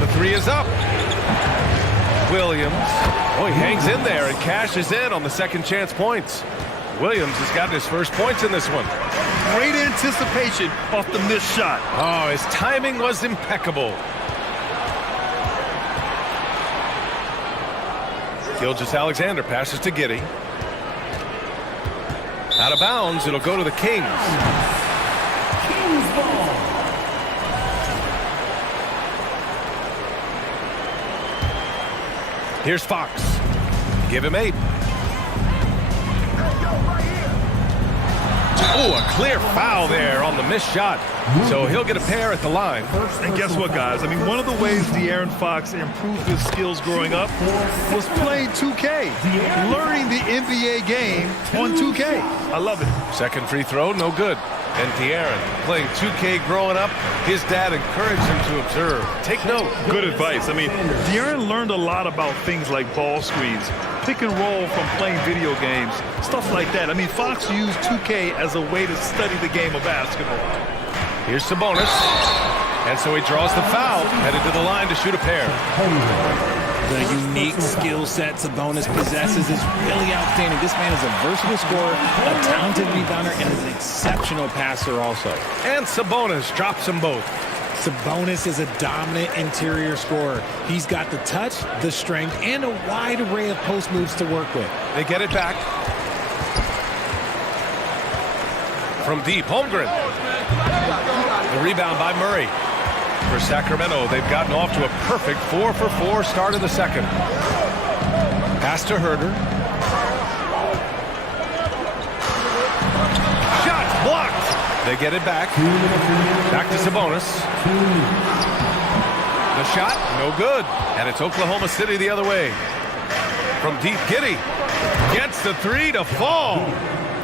The 3 is up. Williams. Oh, he hangs in there and cashes in on the second chance points. Williams has gotten his first points in this one. Great anticipation off the missed shot. Oh, his timing was impeccable. Gilgeous-Alexander passes to Giddey. Out of bounds, it'll go to the Kings. Kings ball. Here's Fox. Give him 8. Oh, a clear foul there on the missed shot. So he'll get a pair at the line. And guess what, guys? I mean, one of the ways De'Aaron Fox improved his skills growing up was playing 2K, learning the NBA game on 2K. I love it. Second free throw, no good. And De'Aaron, playing 2K growing up, his dad encouraged him to observe. Take note. Good advice. I mean, De'Aaron learned a lot about things like ball screens, pick and roll from playing video games, stuff like that. I mean, Fox used 2K as a way to study the game of basketball. Here's Sabonis. And so he draws the foul, headed to the line to shoot a pair. The unique skill set Sabonis possesses is really outstanding. This man is a versatile scorer, a talented rebounder, and an exceptional passer also. And Sabonis drops them both. Sabonis is a dominant interior scorer. He's got the touch, the strength, and a wide array of post moves to work with. They get it back. From deep, Holmgren. The rebound by Murray. For Sacramento, they've gotten off to a perfect 4-for-4 start of the second. Pass to Herter. Shot blocked. They get it back. Back to Sabonis. The shot, no good. And it's Oklahoma City the other way. From deep, Giddey gets the 3 to fall.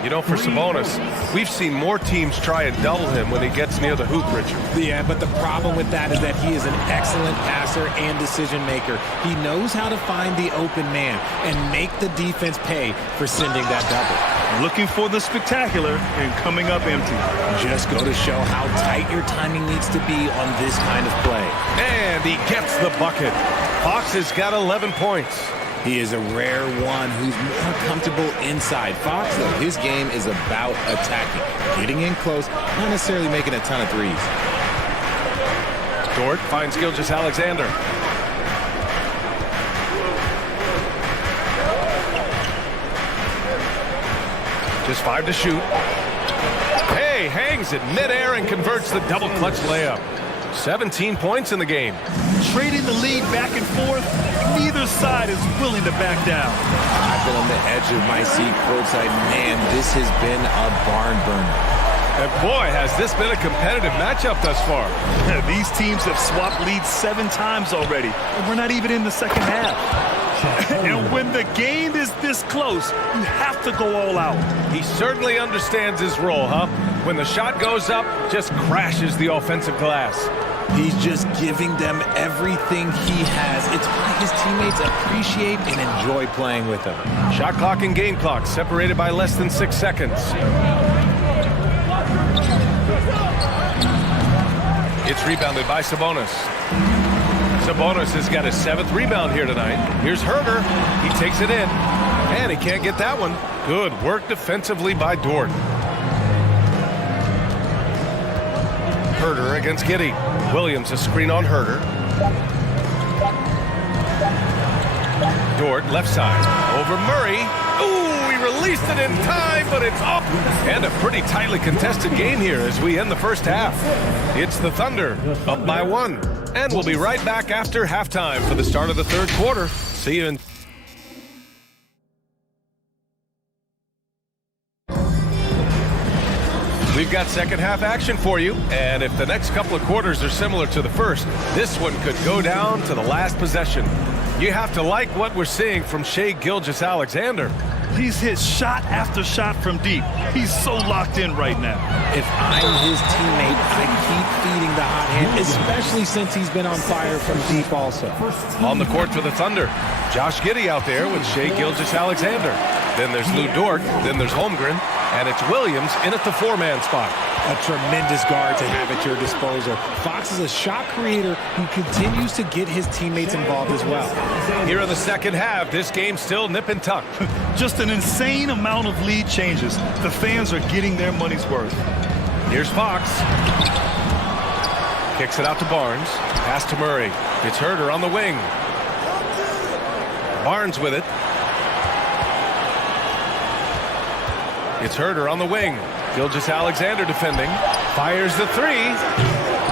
You know, for Sabonis, we've seen more teams try and double him when he gets near the hoop, Richard. Yeah, but the problem with that is that he is an excellent passer and decision maker. He knows how to find the open man and make the defense pay for sending that double. Looking for the spectacular and coming up empty. Just go to show how tight your timing needs to be on this kind of play. And he gets the bucket. Fox has got 11 points. He is a rare one who's more comfortable inside. Fox, though, his game is about attacking, getting in close, not necessarily making a ton of threes. Dort finds Gilgeous-Alexander. Just 5 to shoot. Hey, hangs it midair and converts the double clutch layup. 17 points in the game. Trading the lead back and forth, neither side is willing to back down. I've been on the edge of my seat courtside. Man, this has been a barn burner. And boy, has this been a competitive matchup thus far. These teams have swapped leads 7 times already, and we're not even in the second half. And when the game is this close, you have to go all out. He certainly understands his role, huh? When the shot goes up, just crashes the offensive glass. He's just giving them everything he has. It's why his teammates appreciate and enjoy playing with him. Shot clock and game clock separated by less than 6 seconds. It's rebounded by Sabonis. Sabonis has got his 7th rebound here tonight. Here's Herder. He takes it in. And he can't get that one. Good work defensively by Dort. Herder against Giddey. Williams a screen on Herder. Dort left side. Over Murray. Ooh, he released it in time, but it's off. And a pretty tightly contested game here as we end the first half. It's the Thunder up by 1. And we'll be right back after halftime for the start of the third quarter. See you in... We've got second half action for you, and if the next couple of quarters are similar to the first, this one could go down to the last possession. You have to like what we're seeing from Shai Gilgeous-Alexander. He's hit shot after shot from deep. He's so locked in right now. If I'm his teammate, I'd keep feeding the hot hand, especially since he's been on fire from deep also. On the court for the Thunder, Josh Giddey out there with Shai Gilgeous-Alexander. Then there's Lou Dort, then there's Holmgren, and it's Williams in at the 4-man spot. A tremendous guard to have at your disposal. Fox is a shot creator who continues to get his teammates involved as well. Here in the second half, this game's still nip and tuck. Just an insane amount of lead changes. The fans are getting their money's worth. Here's Fox. Kicks it out to Barnes. Pass to Murray. It's Herder on the wing. Barnes with it. It's Herder on the wing. Gilgeous-Alexander defending. Fires the 3.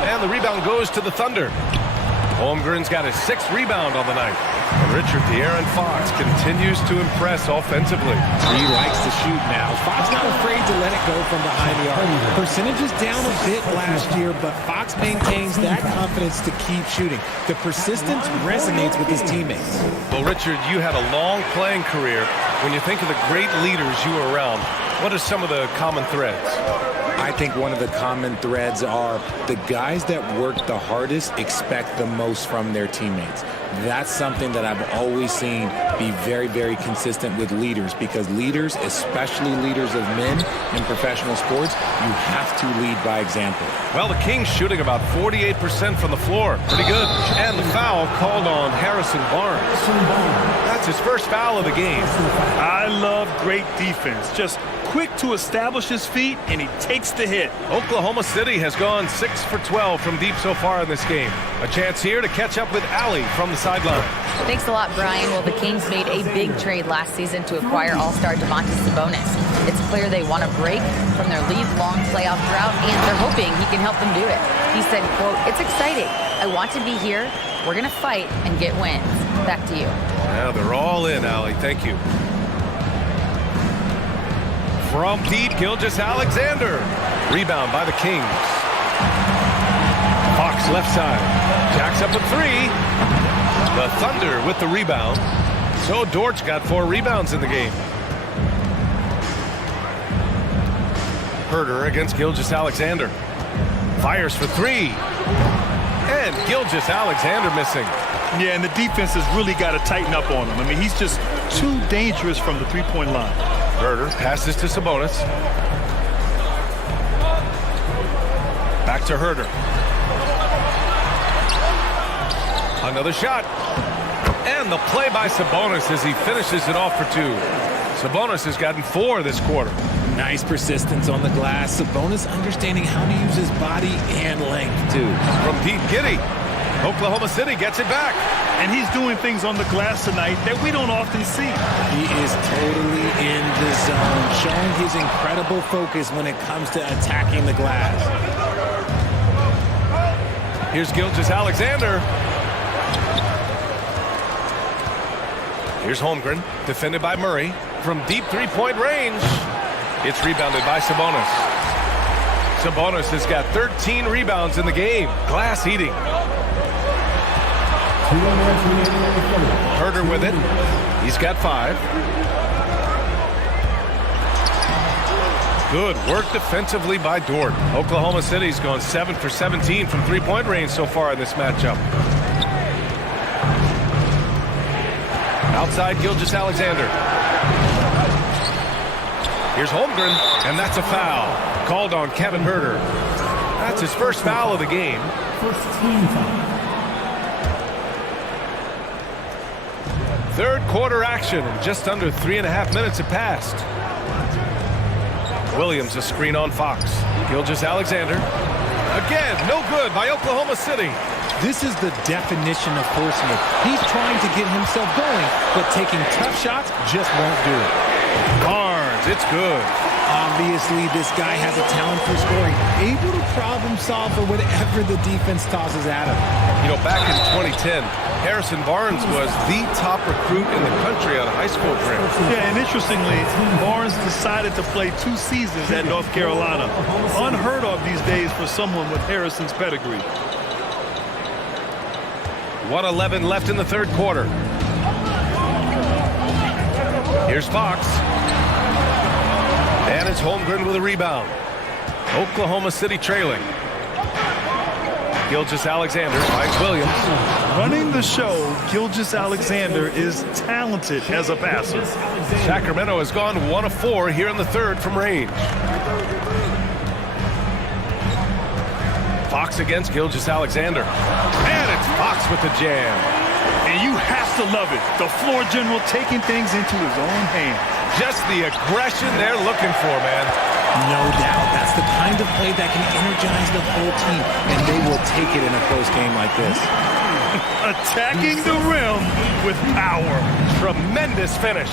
And the rebound goes to the Thunder. Holmgren's got his 6th rebound on the night. And Richard, De'Aaron Fox continues to impress offensively. He likes to shoot now. Fox not afraid to let it go from behind the arc. Percentage is down a bit last year, but Fox maintains that confidence to keep shooting. The persistence resonates with his teammates. Well, Richard, you had a long playing career. When you think of the great leaders you were around, what are some of the common threads? I think one of the common threads are the guys that work the hardest expect the most from their teammates. That's something that I've always seen be very, very consistent with leaders, because leaders, especially leaders of men in professional sports, you have to lead by example. Well, the Kings shooting about 48% from the floor. Pretty good. And the foul called on Harrison Barnes. That's his first foul of the game. I love great defense. Just quick to establish his feet, and he takes the hit. Oklahoma City has gone 6 for 12 from deep so far in this game. A chance here to catch up with Allie from the sideline. Thanks a lot, Brian. Well, the Kings made a big trade last season to acquire all-star Domantas Sabonis. It's clear they want to break from their league-long playoff drought, and they're hoping he can help them do it. He said, quote, "It's exciting. I want to be here. We're going to fight and get wins." Back to you. Yeah, they're all in, Allie. Thank you. From deep, Gilgeous-Alexander. Rebound by the Kings. Fox left side. Jacks up a 3. The Thunder with the rebound. So Dortch got 4 rebounds in the game. Herder against Gilgeous-Alexander. Fires for three. And Gilgeous-Alexander missing. Yeah, and the defense has really got to tighten up on him. I mean, he's just too dangerous from the three-point line. Herder passes to Sabonis. Back to Herder. Another shot. And the play by Sabonis as he finishes it off for two. Sabonis has gotten 4 this quarter. Nice persistence on the glass. Sabonis understanding how to use his body and length, too. From deep, Giddey. Oklahoma City gets it back. And he's doing things on the glass tonight that we don't often see. He is totally in the zone, showing his incredible focus when it comes to attacking the glass. Here's Gilgeous-Alexander. Here's Holmgren, defended by Murray. From deep three-point range, it's rebounded by Sabonis. Sabonis has got 13 rebounds in the game. Glass eating. Herder with it. He's got 5. Good work defensively by Dort. Oklahoma City's gone 7 for 17 from three-point range so far in this matchup. Outside Gilgeous-Alexander. Here's Holmgren, and that's a foul. Called on Kevin Herder. That's his first foul of the game. First team foul. Third quarter action, and just under 3.5 minutes have passed. Williams a screen on Fox. Gilgeous-Alexander. Again, no good by Oklahoma City. This is the definition of forcing it. He's trying to get himself going, but taking tough shots just won't do it. Barnes, it's good. Obviously, this guy has a talent for scoring, able to problem solve for whatever the defense tosses at him. You know, back in 2010, Harrison Barnes was the top recruit in the country on a high school trip. Yeah, and interestingly, Barnes decided to play 2 seasons at North Carolina. Unheard of these days for someone with Harrison's pedigree. 1:11 left in the third quarter. Here's Fox. And it's Holmgren with a rebound. Oklahoma City trailing. Gilgeous-Alexander finds Williams. Running the show, Gilgeous-Alexander is talented as a passer. Sacramento has gone 1 of 4 here in the third from range. Fox against Gilgeous-Alexander. And it's Fox with the jam. And you have to love it. The floor general taking things into his own hands. Just the aggression they're looking for, man. No doubt. That's the kind of play that can energize the whole team, and they will take it in a close game like this. Attacking the rim with power. Tremendous finish.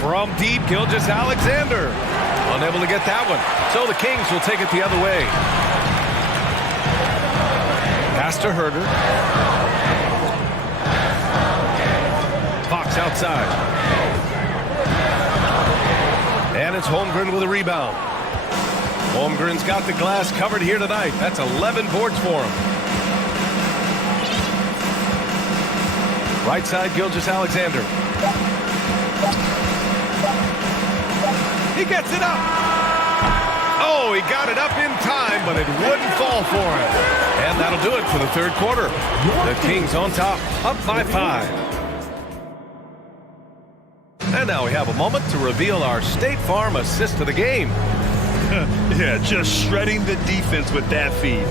From deep, Gilgeous-Alexander. Unable to get that one. So the Kings will take it the other way. Pass to Herder. Fox outside. And it's Holmgren with a rebound. Holmgren's got the glass covered here tonight. That's 11 boards for him. Right side, Gilgeous-Alexander. He gets it up. Oh, he got it up in time, but it wouldn't fall for him. And that'll do it for the third quarter. The Kings on top, up by 5. And now we have a moment to reveal our State Farm assist of the game. Yeah, just shredding the defense with that feed.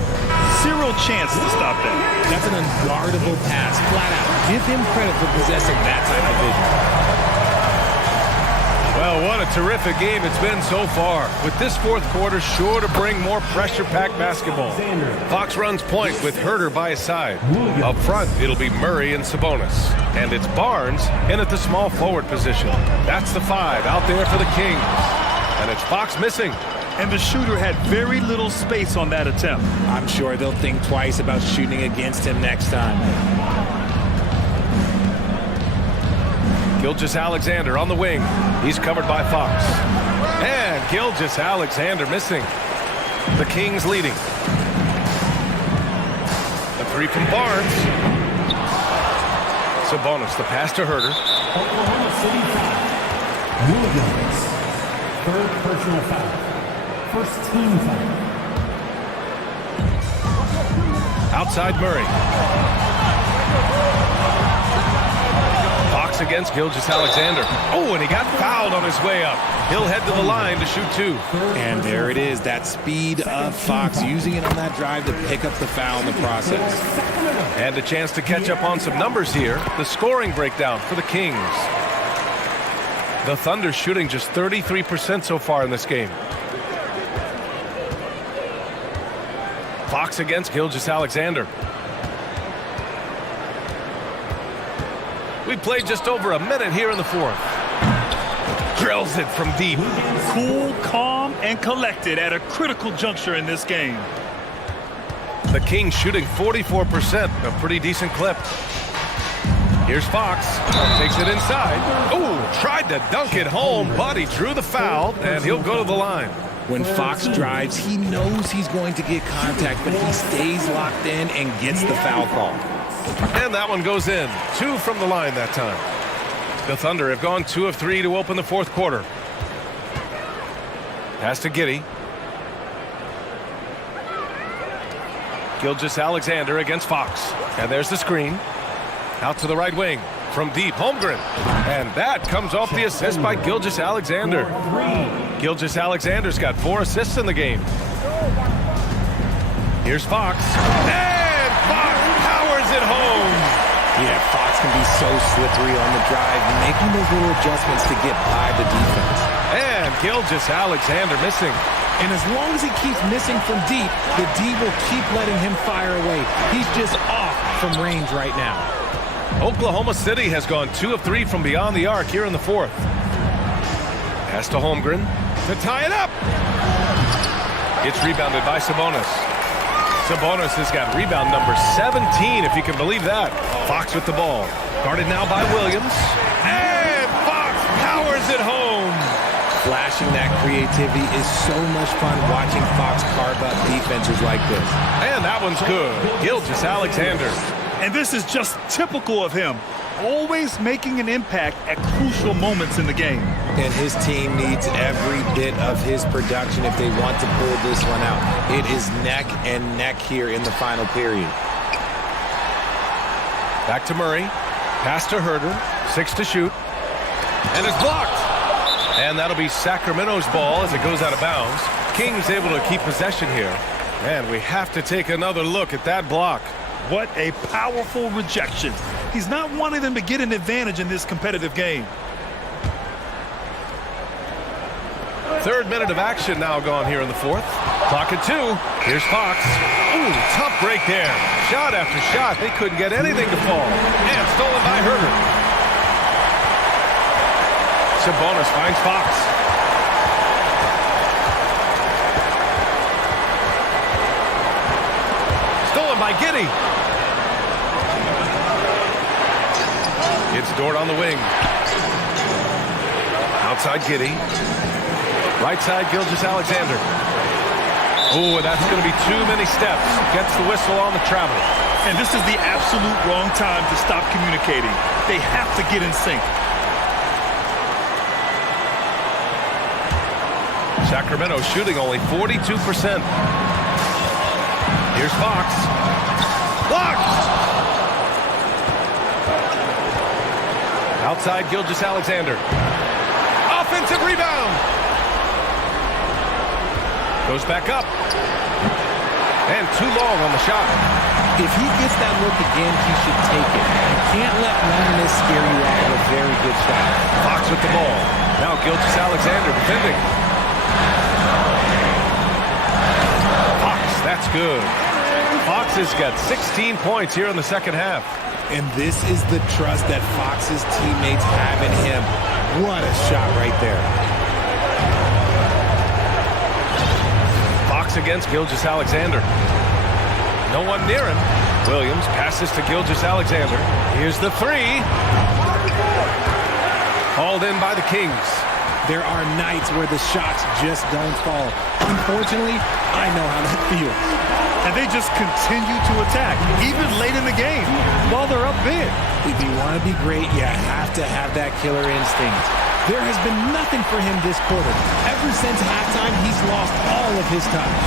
0 chance to stop that. That's an unguardable pass, flat out. Give him credit for possessing that type of vision. Well, what a terrific game it's been so far. With this fourth quarter sure to bring more pressure-packed basketball. Fox runs point with Herder by his side. Up front, it'll be Murray and Sabonis. And it's Barnes in at the small forward position. That's the 5 out there for the Kings. And it's Fox missing. And the shooter had very little space on that attempt. I'm sure they'll think twice about shooting against him next time. Gilgeous-Alexander on the wing. He's covered by Fox. And Gilgeous-Alexander missing. The Kings leading. The 3 from Barnes. Sabonis, the pass to Herder. Oklahoma City foul. Williams. Third personal foul. First team foul. Outside Murray. Fox against Gilgeous-Alexander. Oh, and he got fouled on his way up. He'll head to the line to shoot 2. And there it is, that speed of Fox, using it on that drive to pick up the foul in the process. And a chance to catch up on some numbers here. The scoring breakdown for the Kings. The Thunder shooting just 33% so far in this game. Fox against Gilgeous-Alexander. We played just over a minute here in the 4th. Drills it from deep. Cool, calm, and collected at a critical juncture in this game. The Kings shooting 44%, a pretty decent clip. Here's Fox, takes it inside. Ooh, tried to dunk it home, but he drew the foul, and he'll go to the line. When Fox drives, he knows he's going to get contact, but he stays locked in and gets the foul call. And that one goes in. 2 from the line that time. The Thunder have gone 2 of 3 to open the 4th quarter. Pass to Giddey. Gilgeous-Alexander against Fox. And there's the screen. Out to the right wing. From deep, Holmgren. And that comes off the assist by Gilgeous-Alexander. Gilgeous-Alexander's got 4 assists in the game. Here's Fox. And Fox powers it home. Yeah, Fox can be so slippery on the drive, making those little adjustments to get by the defense. And Gilgeous-Alexander missing. And as long as he keeps missing from deep, the D will keep letting him fire away. He's just off from range right now. Oklahoma City has gone 2 of 3 from beyond the arc here in the 4th. Pass to Holmgren to tie it up. It's rebounded by Sabonis. Sabonis has got rebound number 17, if you can believe that. Fox with the ball. Guarded now by Williams. And Fox powers it home. Flashing that creativity is so much fun watching Fox carve up defenses like this. And that one's good. Gilgeous-Alexander. And this is just typical of him. Always making an impact at crucial moments in the game. And his team needs every bit of his production if they want to pull this one out. It is neck and neck here in the final period. Back to Murray. Pass to Herter. 6 to shoot. And it's blocked. And that'll be Sacramento's ball as it goes out of bounds. Kings able to keep possession here. And we have to take another look at that block. What a powerful rejection. He's not wanting them to get an advantage in this competitive game. 3rd minute of action now gone here in the 4th. Clock at 2. Here's Fox. Ooh, tough break there. Shot after shot. They couldn't get anything to fall. And stolen by Herter. Sabonis finds Fox. Stolen by Giddey. It's Dort on the wing. Outside Giddey. Right side Gilgeous-Alexander. Oh, and that's going to be too many steps. Gets the whistle on the travel. And this is the absolute wrong time to stop communicating. They have to get in sync. Sacramento shooting only 42%. Here's Fox. Blocked! Outside Gilgeous-Alexander. Offensive rebound. Goes back up. And too long on the shot. If he gets that look again, he should take it. You can't let one miss scare you off of a very good shot. Fox with the ball. Now Gilgeous-Alexander defending. Fox, that's good. Fox has got 16 points here in the 2nd half. And this is the trust that Fox's teammates have in him. What a shot right there. Fox against Gilgeous-Alexander. No one near him. Williams passes to Gilgeous-Alexander. Here's the 3. Hauled in by the Kings. There are nights where the shots just don't fall. Unfortunately, I know how that feels. And they just continue to attack, even late in the game, while they're up big. If you want to be great, you have to have that killer instinct. There has been nothing for him this quarter. Ever since halftime, he's lost all of his touch.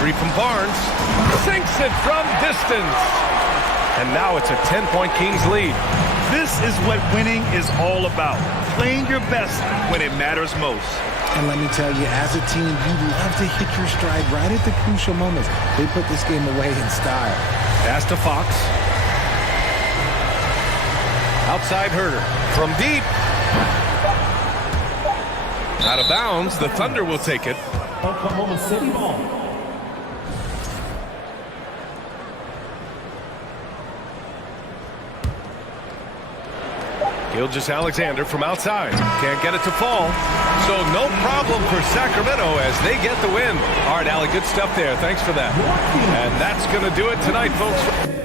Three from Barnes. Sinks it from distance. And now it's a 10-point Kings lead. This is what winning is all about. Playing your best when it matters most. And let me tell you, as a team, you love to hit your stride right at the crucial moments. They put this game away in style. Pass to Fox. Outside Herter. From deep. Out of bounds. The Thunder will take it. Oklahoma City ball. Gilgeous-Alexander from outside. Can't get it to fall. So no problem for Sacramento as they get the win. All right, Allie, good stuff there. Thanks for that. And that's going to do it tonight, folks.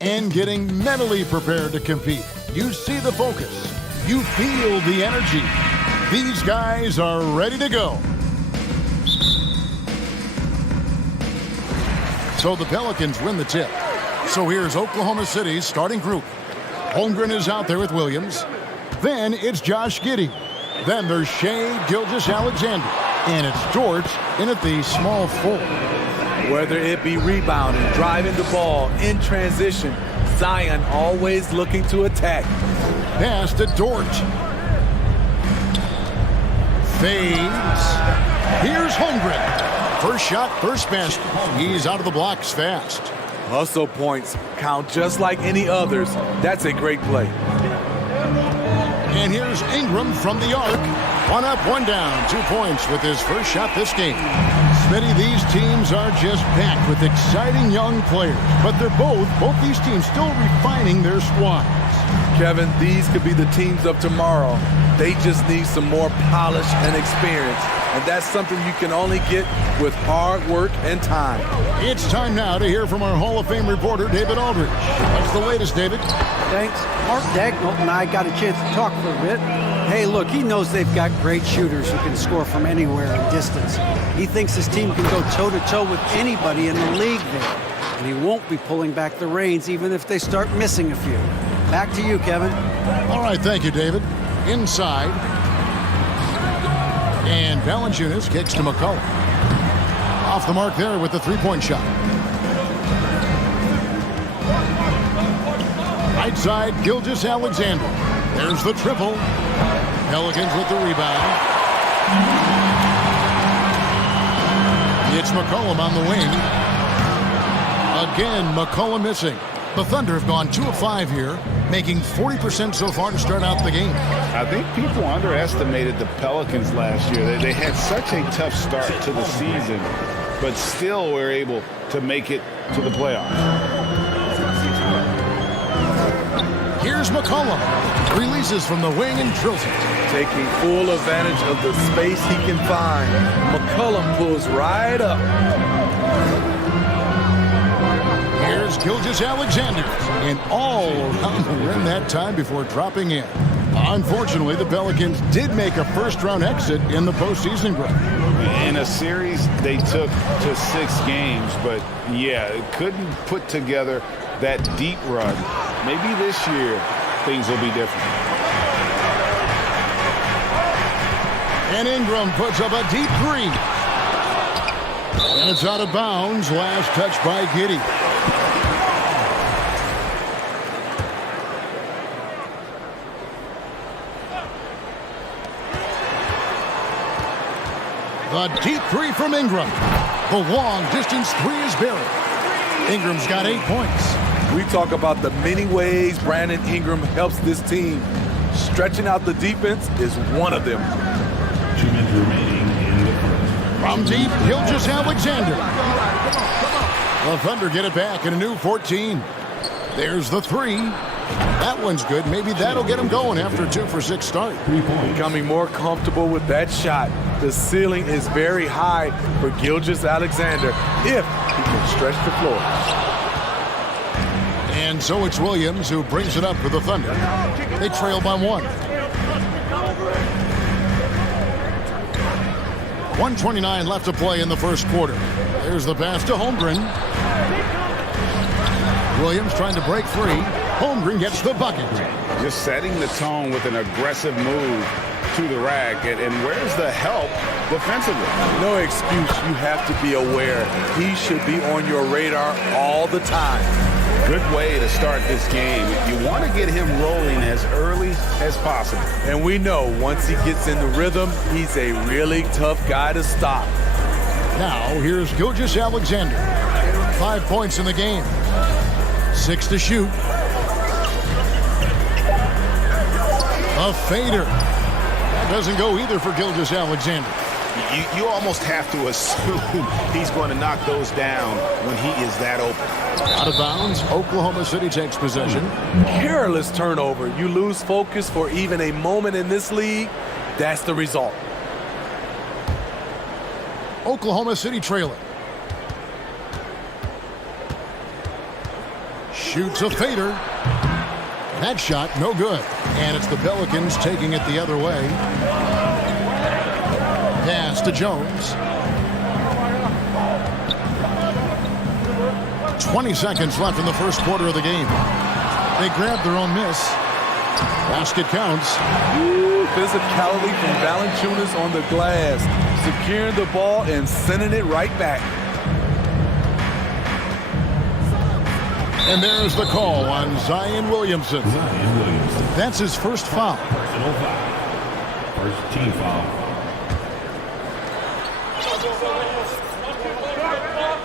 And getting mentally prepared to compete. You see the focus. You feel the energy. These guys are ready to go. So the Pelicans win the tip. So here's Oklahoma City's starting group. Holmgren is out there with Williams. Then it's Josh Giddey. Then there's Shai Gilgeous-Alexander. And it's George in at the small forward. Whether it be rebounding, driving the ball, in transition, Zion always looking to attack. Pass to Dort. Fades. Here's Holmgren. First shot, first basket. He's out of the blocks fast. Hustle points count just like any others. That's a great play. And here's Ingram from the arc. One up, one down. 2 points with his first shot this game. Smitty, these teams are just packed with exciting young players. But they're both these teams still refining their squads. Kevin, these could be the teams of tomorrow. They just need some more polish and experience. And that's something you can only get with hard work and time. It's time now to hear from our Hall of Fame reporter, David Aldridge. What's the latest, David? Thanks. Mark Dagnall and I got a chance to talk for a bit. Hey, look, he knows they've got great shooters who can score from anywhere in distance. He thinks his team can go toe-to-toe with anybody in the league there. And he won't be pulling back the reins even if they start missing a few. Back to you, Kevin. All right, thank you, David. Inside. And Valanciunas kicks to McCollum. Off the mark there with the three-point shot. Right side, Gilgeous-Alexander. There's the triple. Pelicans with the rebound. It's McCollum on the wing. Again, McCollum missing. The Thunder have gone 2 of 5 here, making 40% so far to start out the game. I think people underestimated the Pelicans last year. They had such a tough start to the season, but still were able to make it to the playoffs. Here's McCollum. Releases from the wing and drills it. Taking full advantage of the space he can find. McCollum pulls right up. Here's Gilgeous-Alexander. And all around the rim that time before dropping in. Unfortunately, the Pelicans did make a first-round exit in the postseason group. In a series they took to 6 games, but yeah, couldn't put together that deep run. Maybe this year things will be different. And Ingram puts up a deep three. And it's out of bounds. Last touch by Giddey. The deep three from Ingram. The long-distance three is buried. Ingram's got 8 points. We talk about the many ways Brandon Ingram helps this team. Stretching out the defense is one of them. 2 minutes remaining in the first. From deep, Gilgeous-Alexander. The Thunder get it back in a new 14. There's the three. That one's good. Maybe that'll get him going after a 2 for 6 start. Becoming more comfortable with that shot. The ceiling is very high for Gilgeous-Alexander if he can stretch the floor. And so it's Williams who brings it up for the Thunder. They trail by 1. 1:29 left to play in the first quarter. There's the pass to Holmgren. Williams trying to break free. Holmgren gets the bucket. Just setting the tone with an aggressive move to the rack. And where's the help defensively? No excuse. You have to be aware. He should be on your radar all the time. Good way to start this game. You want to get him rolling as early as possible. And we know once he gets in the rhythm, he's a really tough guy to stop. Now, here's Gilgeous-Alexander. 5 points in the game. 6 to shoot. A fader. That doesn't go either for Gilgeous-Alexander. You almost have to assume he's going to knock those down when he is that open. Out of bounds, Oklahoma City takes possession. Careless turnover. You lose focus for even a moment in this league. That's the result. Oklahoma City trailing. Shoots a fader. That shot, no good. And it's the Pelicans taking it the other way. Pass to Jones. 20 seconds left in the first quarter of the game. They grab their own miss. Basket counts. Ooh, physicality from Valanciunas on the glass. Securing the ball and sending it right back. And there's the call on Zion Williamson. That's his first foul. Personal foul. First team foul.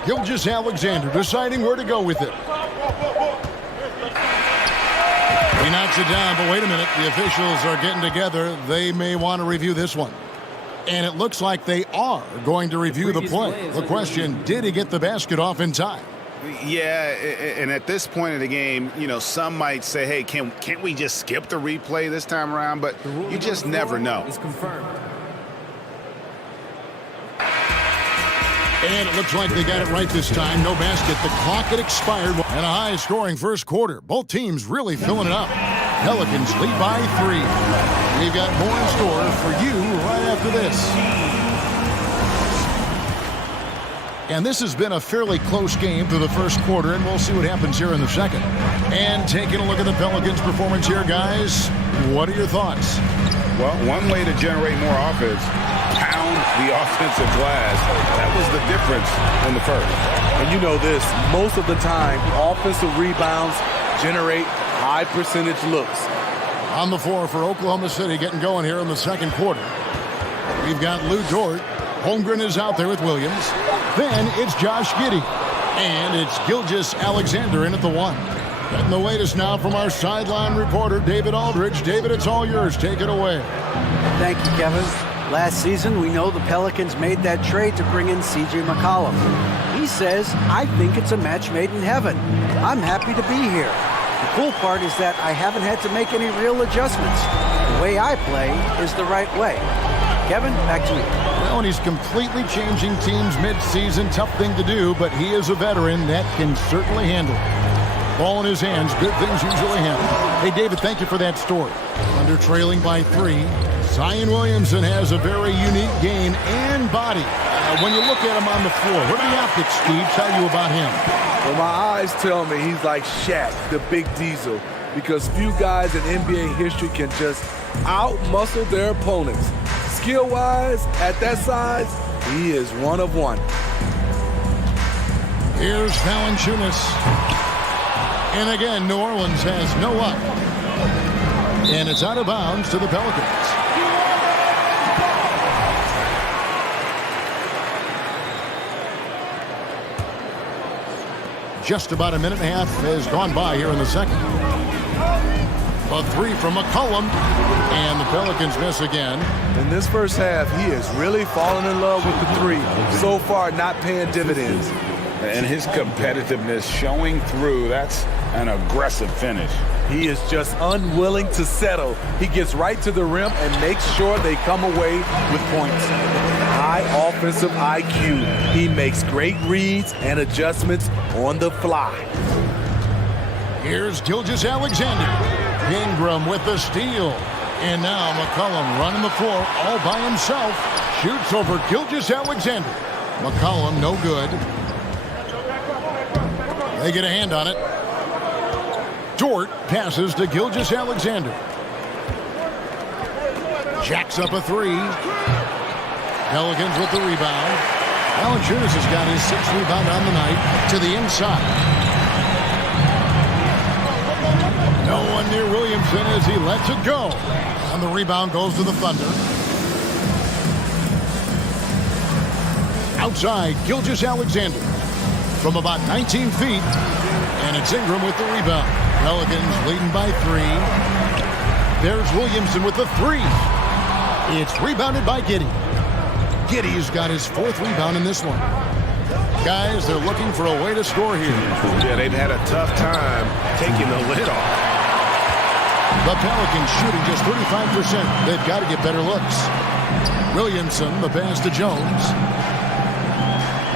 Gilgeous-Alexander deciding where to go with it. He knocks it down, but wait a minute. The officials are getting together. They may want to review this one. And it looks like they are going to review the play. The question, did he get the basket off in time? Yeah, and at this point of the game, you know, some might say, hey, can't we just skip the replay this time around? But you just never know. It's confirmed. And it looks like they got it right this time. No basket. The clock had expired. And a high-scoring first quarter. Both teams really filling it up. Pelicans lead by 3. We've got more in store for you right after this. And this has been a fairly close game through the first quarter, and we'll see what happens here in the second. And taking a look at the Pelicans' performance here, guys, what are your thoughts? Well, one way to generate more offense, pound the offensive glass. That was the difference in the first. And you know this, most of the time, offensive rebounds generate high percentage looks. On the floor for Oklahoma City getting going here in the second quarter. We've got Lou Dort. Holmgren is out there with Williams. Then it's Josh Giddey. And it's Gilgeous-Alexander in at the 1. Getting the latest now from our sideline reporter, David Aldridge. David, it's all yours. Take it away. Thank you, Kevin. Last season, we know the Pelicans made that trade to bring in C.J. McCollum. He says, I think it's a match made in heaven. I'm happy to be here. The cool part is that I haven't had to make any real adjustments. The way I play is the right way. Kevin, back to you. Well, and he's completely changing teams mid-season. Tough thing to do, but he is a veteran that can certainly handle it. Ball in his hands, good things usually happen. Hey, David, thank you for that story. Under trailing by 3, Zion Williamson has a very unique game and body. When you look at him on the floor, what do the optics, Steve, tell you about him? Well, my eyes tell me he's like Shaq, the big diesel, because few guys in NBA history can just out-muscle their opponents. Skill-wise, at that size, he is one of one. Here's Valanciunas. And again, New Orleans has no luck. And it's out of bounds to the Pelicans. Just about a minute and a half has gone by here in the second. A 3 from McCollum. And the Pelicans miss again. In this first half, he has really fallen in love with the 3. So far, not paying dividends. And his competitiveness showing through. That's an aggressive finish. He is just unwilling to settle. He gets right to the rim and makes sure they come away with points. High offensive IQ. He makes great reads and adjustments on the fly. Here's Gilgeous-Alexander. Ingram with the steal. And now McCollum running the floor all by himself. Shoots over Gilgeous-Alexander. McCollum no good. They get a hand on it. Dort passes to Gilgeous-Alexander. Jacks up a 3. Pelicans with the rebound. Valanciunas has got his 6th rebound on the night to the inside. No one near Williamson as he lets it go. And the rebound goes to the Thunder. Outside, Gilgeous-Alexander from about 19 feet. And it's Ingram with the rebound. Pelicans leading by 3. There's Williamson with the 3. It's rebounded by Giddey. Giddey's got his 4th rebound in this one. Guys, they're looking for a way to score here. Yeah, they've had a tough time taking the lid off. The Pelicans shooting just 35%. They've got to get better looks. Williamson, the pass to Jones.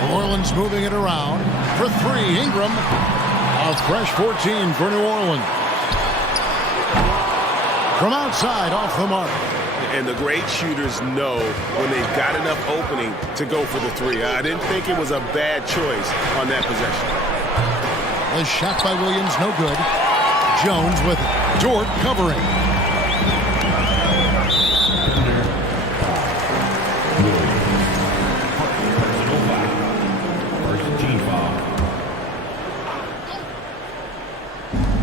New Orleans moving it around. For 3, Ingram. A fresh 14 for New Orleans. From outside, off the mark. And the great shooters know when they've got enough opening to go for the 3. I didn't think it was a bad choice on that possession. The shot by Williams, no good. Jones with it. Dort covering.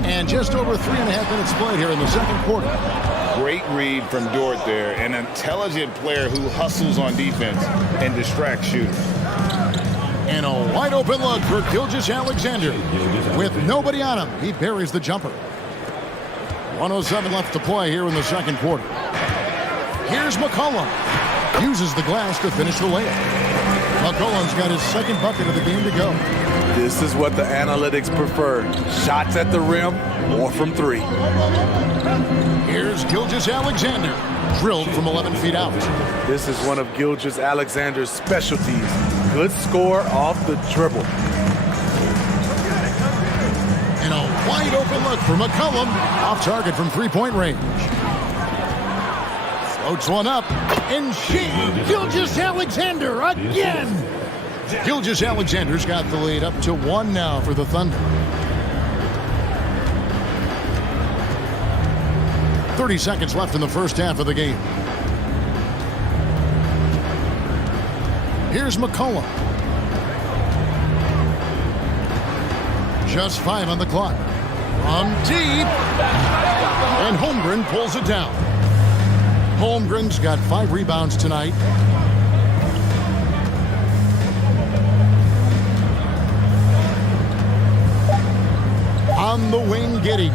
And just over 3.5 minutes played here in the second quarter. Great read from Dort there. An intelligent player who hustles on defense and distracts shooters. And a wide open look for Gilgeous-Alexander. With nobody on him, he buries the jumper. 1:07 left to play here in the second quarter. Here's McCollum. Uses the glass to finish the layup. McCollum's got his 2nd bucket of the game to go. This is what the analytics prefer. Shots at the rim or from 3. Here's Gilgeous-Alexander. Drilled from 11 feet out. This is one of Gilgeous-Alexander's specialties. Good score off the dribble. And a wide open look for McCollum. Off target from 3-point range. Floats one up. And Gilgeous-Alexander again. Gilgeous-Alexander's got the lead up to 1 now for the Thunder. 30 seconds left in the first half of the game. Here's McCollum. Just 5 on the clock. From deep. And Holmgren pulls it down. Holmgren's got 5 rebounds tonight. On the wing, Giddey.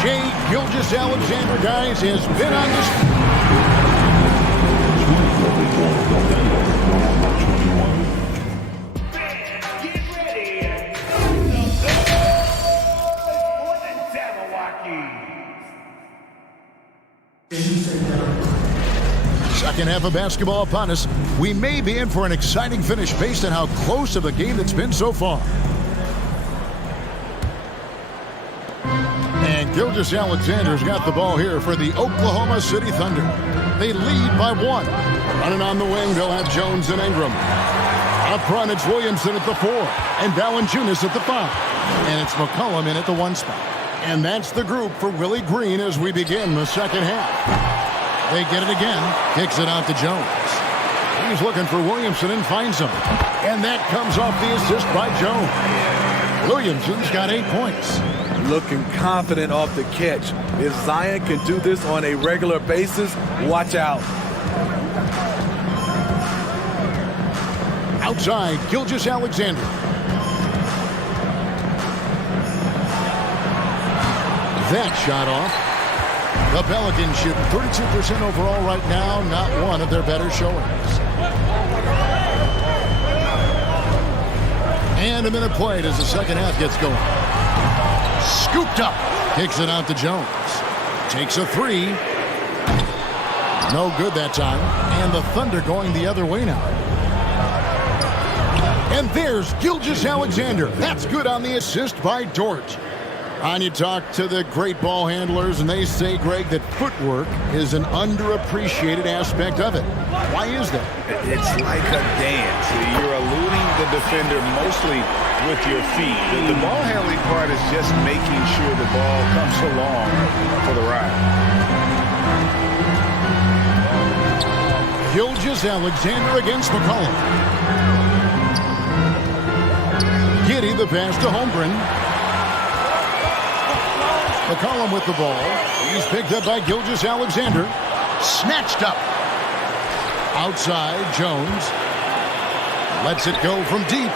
Shai Gilgeous-Alexander, guys, has been on this. Second half of basketball upon us. We may be in for an exciting finish based on how close of a game it's been so far. And Gilgeous-Alexander's got the ball here for the Oklahoma City Thunder. They lead by 1. Running on the wing, they'll have Jones and Ingram. Up front, it's Williamson at the 4. And Valanciunas at the 5. And it's McCollum in at the 1 spot. And that's the group for Willie Green as we begin the second half. They get it again. Kicks it out to Jones. He's looking for Williamson and finds him. And that comes off the assist by Jones. Williamson's got 8 points. Looking confident off the catch. If Zion can do this on a regular basis, watch out. Outside, Gilgeous-Alexander. That shot off. The Pelicans shoot 32% overall right now, not one of their better showings. And a minute played as the second half gets going. Scooped up. Kicks it out to Jones. Takes a 3. No good that time. And the Thunder going the other way now. And there's Gilgeous-Alexander. That's good on the assist by Dort. And you talk to the great ball handlers, and they say, Greg, that footwork is an underappreciated aspect of it. Why is that? It's like a dance. You're eluding the defender mostly with your feet. The ball handling part is just making sure the ball comes along for the ride. Gilgeous-Alexander against McCollum. Giddey the pass to Holmgren. McCollum with the ball. He's picked up by Gilgeous-Alexander. Snatched up. Outside, Jones. Lets it go from deep.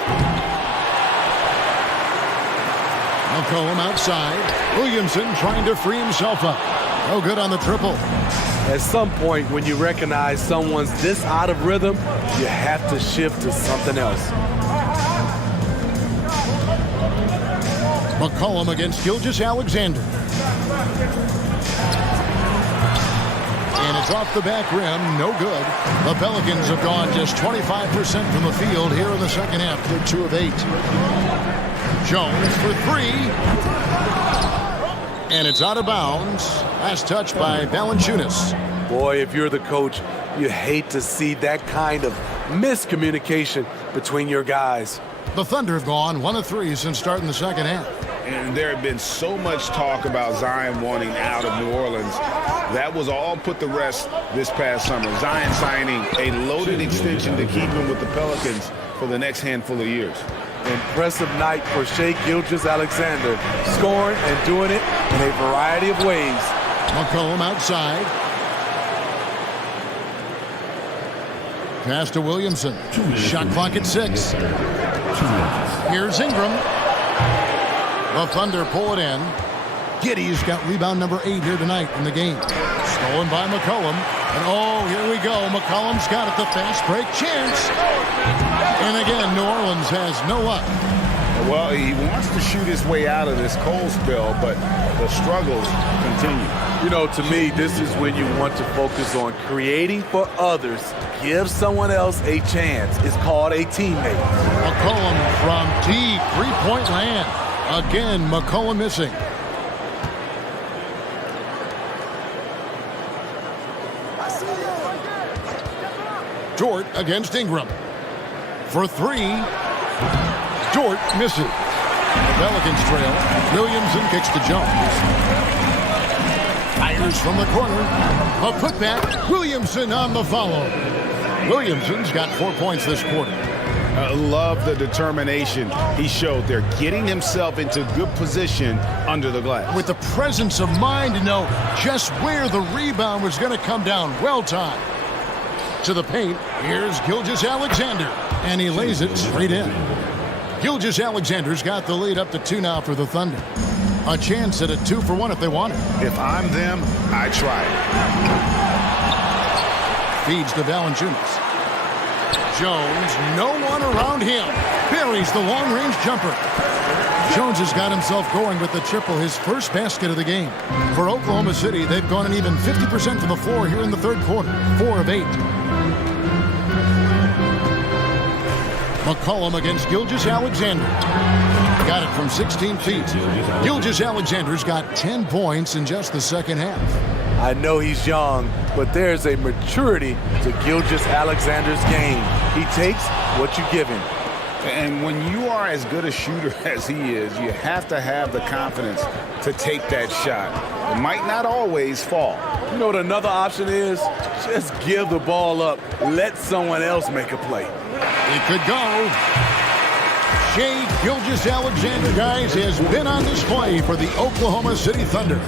McCollum outside. Williamson trying to free himself up. No good on the triple. At some point, when you recognize someone's this out of rhythm, you have to shift to something else. McCollum against Gilgeous-Alexander. And it's off the back rim. No good. The Pelicans have gone just 25% from the field here in the second half. They're 2 of 8. Jones for 3. And it's out of bounds. Last touch by Valanciunas. Boy, if you're the coach, you hate to see that kind of miscommunication between your guys. The Thunder have gone 1 of 3 since starting the second half. And there had been so much talk about Zion wanting out of New Orleans. That was all put to rest this past summer. Zion signing a loaded extension to keep him with the Pelicans for the next handful of years. Impressive night for Shai Gilgeous-Alexander, scoring and doing it in a variety of ways. McCollum outside. Pass to Williamson. Shot clock at 6. Here's Ingram. The Thunder pull it in. Giddey's got rebound number 8 here tonight in the game. Stolen by McCollum. And oh, here we go. McCollum's got it. The fast break chance. And again, New Orleans has no luck. Well, he wants to shoot his way out of this cold spell, but the struggles continue. You know, to me, this is when you want to focus on creating for others. Give someone else a chance. It's called a teammate. McCollum from deep three-point land. Again, McCollum missing. Dort against Ingram. For 3. Dort misses. The Pelicans trail. Williamson kicks to Jones. Fires from the corner. A putback. Williamson on the follow. Williamson's got 4 points this quarter. I love the determination he showed there, getting himself into good position under the glass. With the presence of mind to know just where the rebound was going to come down. Well timed. To the paint, here's Gilgeous-Alexander, and he lays it straight in. Gilgeous-Alexander's got the lead up to 2 now for the Thunder. A chance at a 2-for-1 if they want it. If I'm them, I try it. Feeds to Valanciunas. Jones, no one around him. Buries the long-range jumper. Jones has got himself going with the triple, his first basket of the game. For Oklahoma City, they've gone an even 50% from the floor here in the third quarter. 4 of 8. McCollum against Gilgeous-Alexander. Got it from 16 feet. Gilgeous-Alexander's got 10 points in just the second half. I know he's young, but there's a maturity to Gilgeous-Alexander's game. He takes what you give him. And when you are as good a shooter as he is, you have to have the confidence to take that shot. It might not always fall. You know what another option is? Just give the ball up. Let someone else make a play. It could go. Shai Gilgeous-Alexander, guys, has been on display for the Oklahoma City Thunder.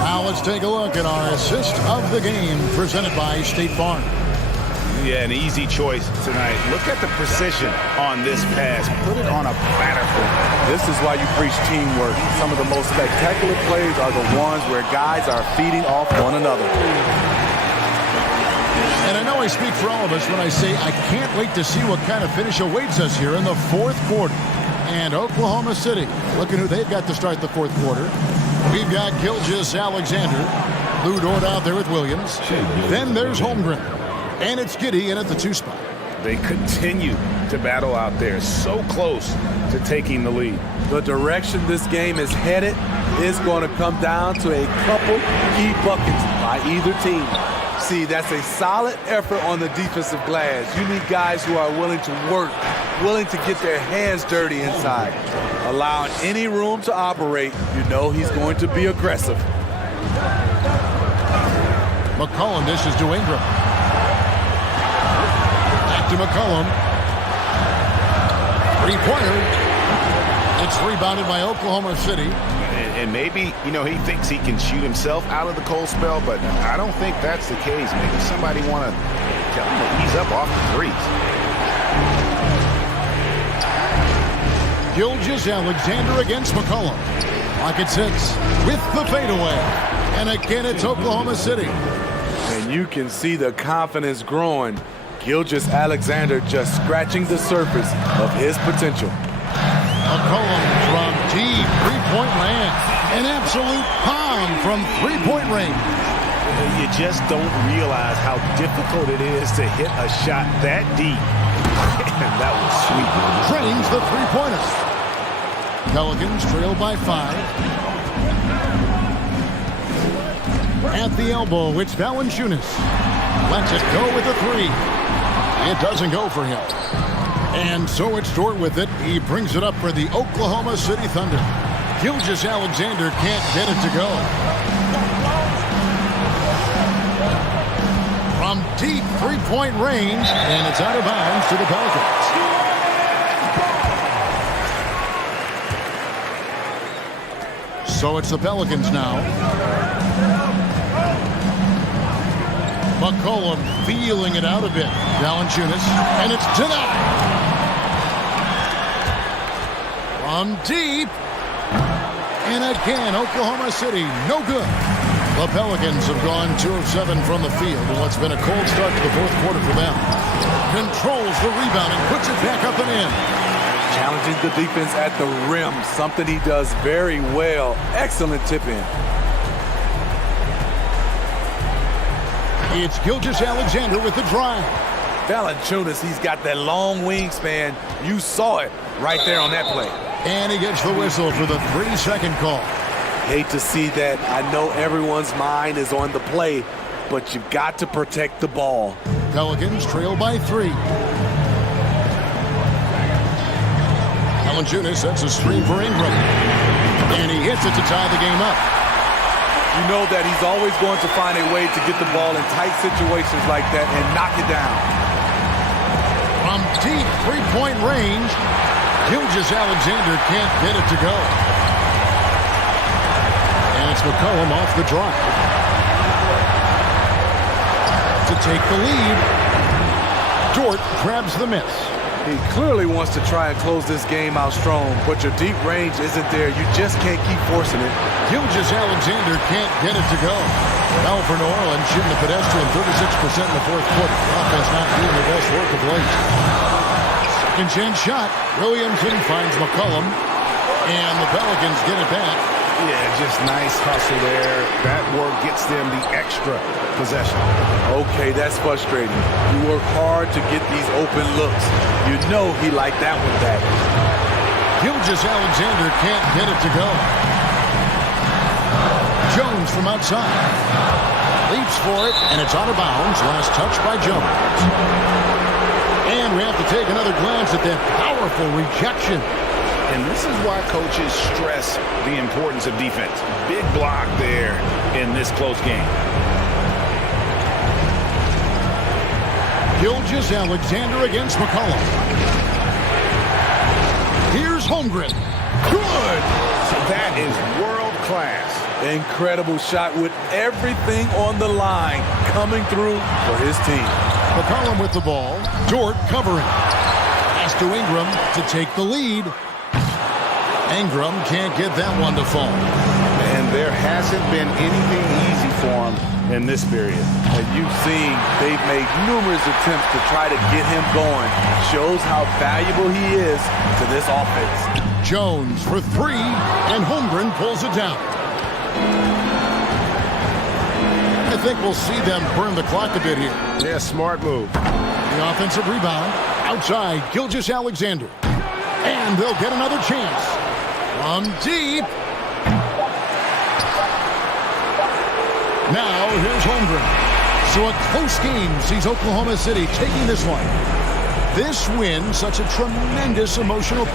Now let's take a look at our assist of the game presented by State Farm. Yeah, an easy choice tonight. Look at the precision on this pass. Put it on a batter for him. This is why you preach teamwork. Some of the most spectacular plays are the ones where guys are feeding off one another. And I know I speak for all of us when I say I can't wait to see what kind of finish awaits us here in the fourth quarter. And Oklahoma City, looking who they've got to start the fourth quarter. We've got Gilgeous-Alexander, Lou Dort out there with Williams. Then there's Holmgren. And it's Giddey in at the 2 spot. They continue to battle out there, so close to taking the lead. The direction this game is headed is going to come down to a couple key buckets by either team. See, that's a solid effort on the defensive glass. You need guys who are willing to work, willing to get their hands dirty inside. Allowing any room to operate, you know he's going to be aggressive. McCollum dishes to Ingram. Back to McCollum. 3-pointer. It's rebounded by Oklahoma City. And maybe, you know, he thinks he can shoot himself out of the cold spell, but I don't think that's the case. Maybe somebody want to tell him to ease up off the threes. Gilgeous-Alexander against McCollum. Pocket six with the fadeaway. And again, it's Oklahoma City. And you can see the confidence growing. Gilgeous-Alexander just scratching the surface of his potential. McCollum from deep three-point land. An absolute bomb from three-point range. You just don't realize how difficult it is to hit a shot that deep. And that was sweet. Drains the three-pointer. Pelicans trail by 5. At the elbow, it's Valanciunas. Lets it go with a 3. It doesn't go for him. And so it's Dort with it. He brings it up for the Oklahoma City Thunder. Gilgeous-Alexander can't get it to go. From deep three-point range, and it's out of bounds to the Pelicans. So it's the Pelicans now. McCollum feeling it out a bit. Valanciunas, and it's denied. From deep. And again, Oklahoma City, no good. The Pelicans have gone 2 of 7 from the field in what's been a cold start to the fourth quarter for them. Controls the rebound and puts it back up and in. Challenging the defense at the rim, something he does very well. Excellent tip-in. It's Gilgeous-Alexander with the drive. Valanciunas, he's got that long wingspan. You saw it right there on that play. And he gets the whistle for the 3-second call. Hate to see that. I know everyone's mind is on the play, but you've got to protect the ball. Pelicans trail by 3. Valanciunas sets a screen for Ingram. And he hits it to tie the game up. You know that he's always going to find a way to get the ball in tight situations like that and knock it down. From deep three-point range, Gilgeous-Alexander can't get it to go. And it's McCollum off the drive. To take the lead, Dort grabs the miss. He clearly wants to try and close this game out strong, but your deep range isn't there. You just can't keep forcing it. Gilgeous-Alexander can't get it to go. Now for New Orleans, shooting the pedestrian 36% in the fourth quarter. Offense not doing their best work of late. Second chance shot. Williamson finds McCollum, and the Pelicans get it back. Yeah, just nice hustle there. That work gets them the extra possession. Okay, that's frustrating. You work hard to get these open looks. You know he liked that one back. Gilgeous-Alexander can't get it to go. Jones from outside. Leaps for it, and it's out of bounds. Last touch by Jones. And we have to take another glance at that powerful rejection. And this is why coaches stress the importance of defense. Big block there in this close game. Gilgeous-Alexander against McCollum. Here's Holmgren. Good! So that is world class. Incredible shot with everything on the line coming through for his team. McCollum with the ball. Dort covering. Pass to Ingram to take the lead. Ingram can't get that one to fall. And there hasn't been anything easy for him in this period. And you've seen they've made numerous attempts to try to get him going. Shows how valuable he is to this offense. Jones for 3, and Holmgren pulls it down. I think we'll see them burn the clock a bit here. Yeah, smart move. The offensive rebound outside Gilgeous-Alexander. And they'll get another chance. From deep. Now here's Holmgren. So a close game sees Oklahoma City taking this one. This win, such a tremendous emotional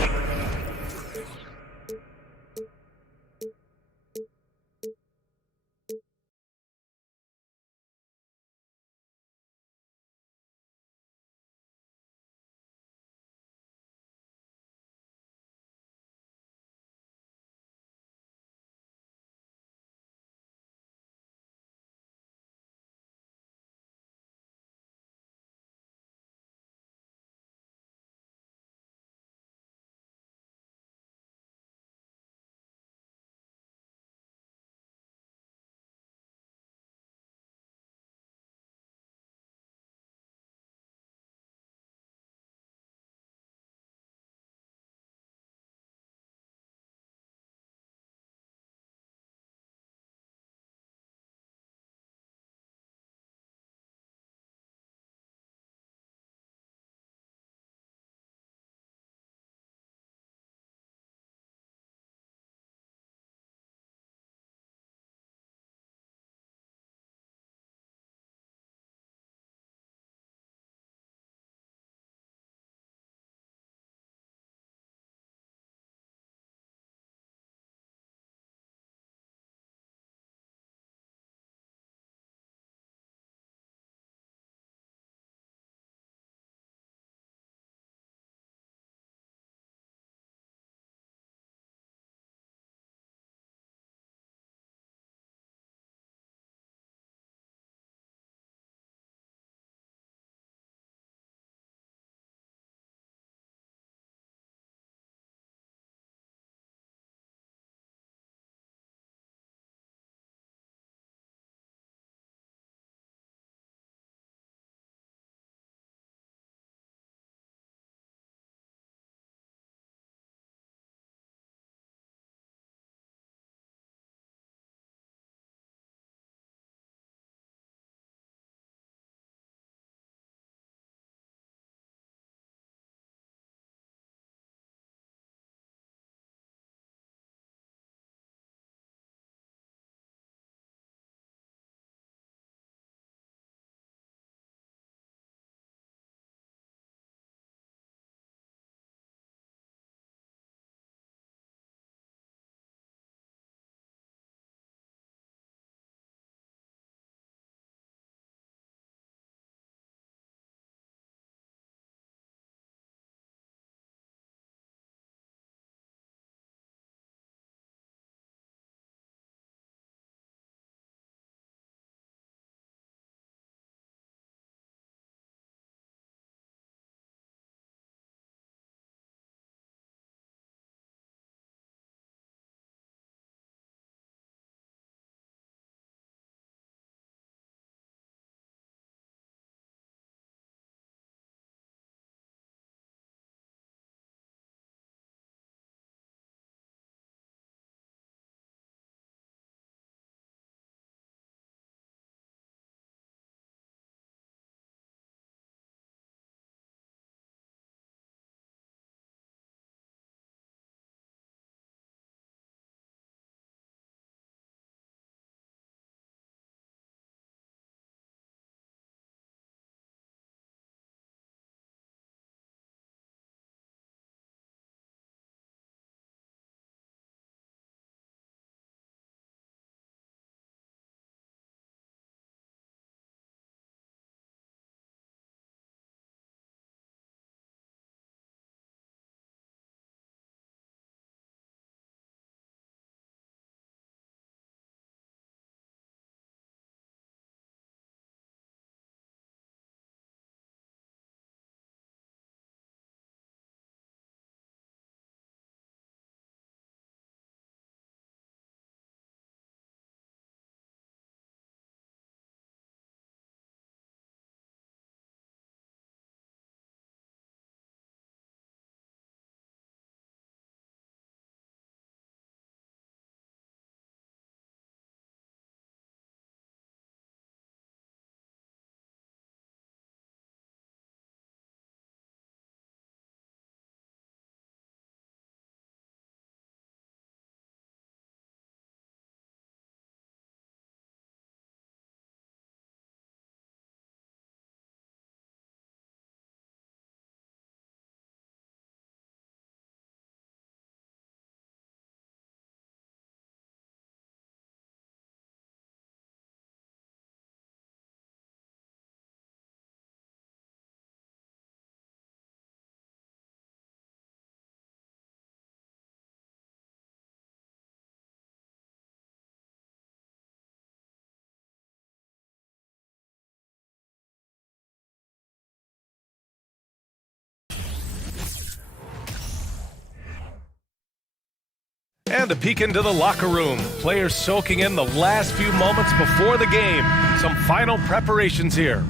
And a peek into the locker room. Players soaking in the last few moments before the game. Some final preparations here.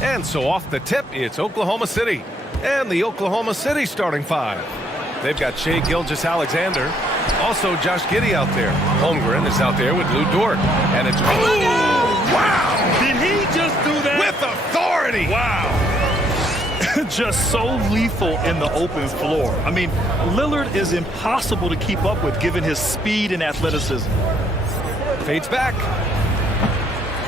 And so off the tip, it's Oklahoma City. And the Oklahoma City starting five. They've got Shai Gilgeous-Alexander. Also Josh Giddey out there. Holmgren is out there with Lou Dort. And it's... Oh, wow! Did he just do that? With authority! Wow! Just so lethal in the open floor. I mean, Lillard is impossible to keep up with given his speed and athleticism. Fades back.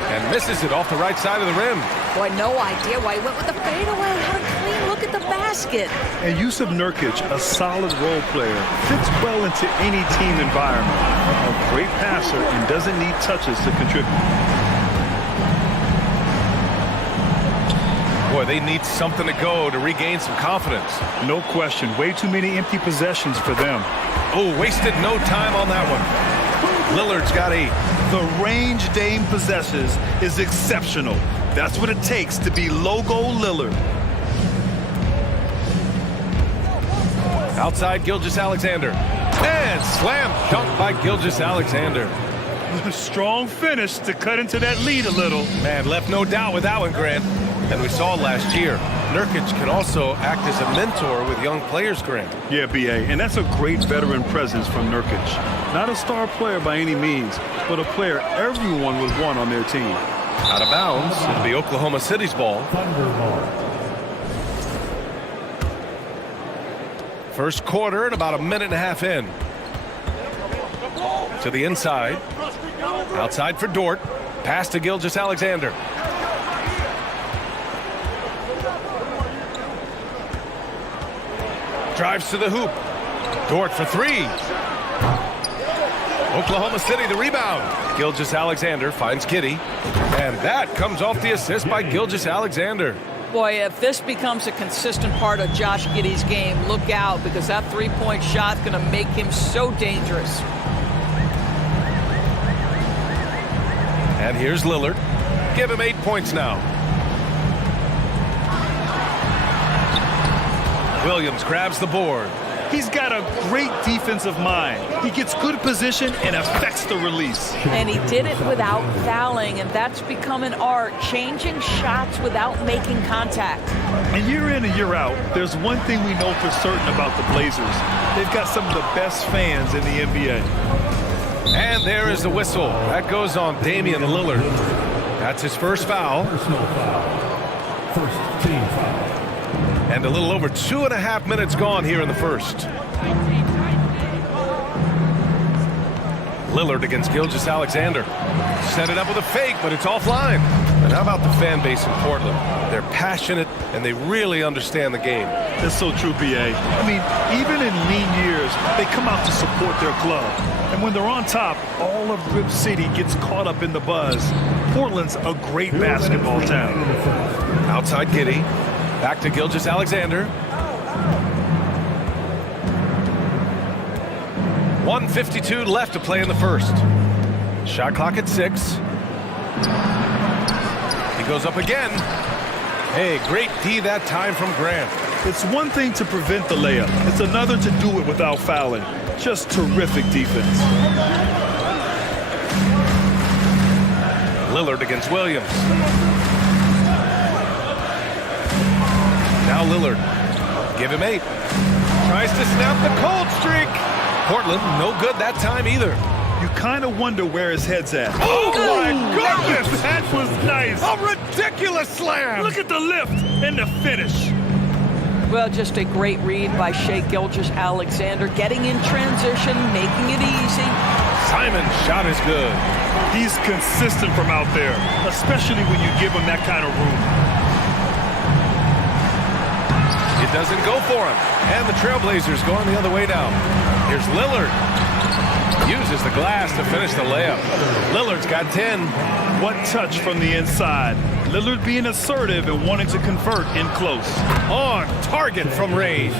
And misses it off the right side of the rim. Boy, no idea why he went with the fadeaway. Had a clean look at the basket. And Yusuf Nurkic, a solid role player, fits well into any team environment. A great passer and doesn't need touches to contribute. Boy, they need something to go to regain some confidence. No question. Way too many empty possessions for them. Oh, wasted no time on that one. Lillard's got 8. The range Dame possesses is exceptional. That's what it takes to be logo Lillard. Outside Gilgeous-Alexander. And slam dunk by Gilgeous-Alexander. Strong finish to cut into that lead a little. Man, left no doubt with that one, Grant. And we saw last year, Nurkic can also act as a mentor with young players, Grant. Yeah, B.A., and that's a great veteran presence from Nurkic. Not a star player by any means, but a player everyone would want on their team. Out of bounds, it'll be Oklahoma City's ball. First quarter and about a minute and a half in. To the inside. Outside for Dort. Pass to Gilgeous-Alexander. Drives to the hoop. Dort for 3. Oklahoma City the rebound. Gilgeous-Alexander finds Giddey. And that comes off the assist by Gilgeous-Alexander. Boy, if this becomes a consistent part of Josh Giddey's game, look out, because that three-point shot's going to make him so dangerous. And here's Lillard. Give him 8 points now. Williams grabs the board. He's got a great defensive mind. He gets good position and affects the release. And he did it without fouling, and that's become an art, changing shots without making contact. And year in and year out, there's one thing we know for certain about the Blazers. They've got some of the best fans in the NBA. And there is the whistle. That goes on Damian Lillard. That's his first foul. Personal foul. First team foul. And a little over 2.5 minutes gone here in the first. Lillard against Gilgeous-Alexander. Set it up with a fake, but it's offline. And how about the fan base in Portland? They're passionate, and they really understand the game. That's so true, B.A. I mean, even in lean years, they come out to support their club. And when they're on top, all of Rip City gets caught up in the buzz. Portland's a great basketball town. Outside Giddey. Back to Gilgeous-Alexander. 1:52 left to play in the first. Shot clock at 6. He goes up again. Hey, great D that time from Grant. It's one thing to prevent the layup. It's another to do it without fouling. Just terrific defense. Lillard against Williams. Now Lillard. Give him 8. Tries to snap the cold streak. Portland, no good that time either. You kind of wonder where his head's at. Oh, my goodness! That was nice. A ridiculous slam. Look at the lift and the finish. Well, just a great read by Shai Gilgeous-Alexander, getting in transition, making it easy. Simon's shot is good. He's consistent from out there, especially when you give him that kind of room. It doesn't go for him. And the Trailblazers going the other way now. Here's Lillard. Uses the glass to finish the layup. Lillard's got 10. What touch from the inside. Lillard being assertive and wanting to convert in close. On target from range.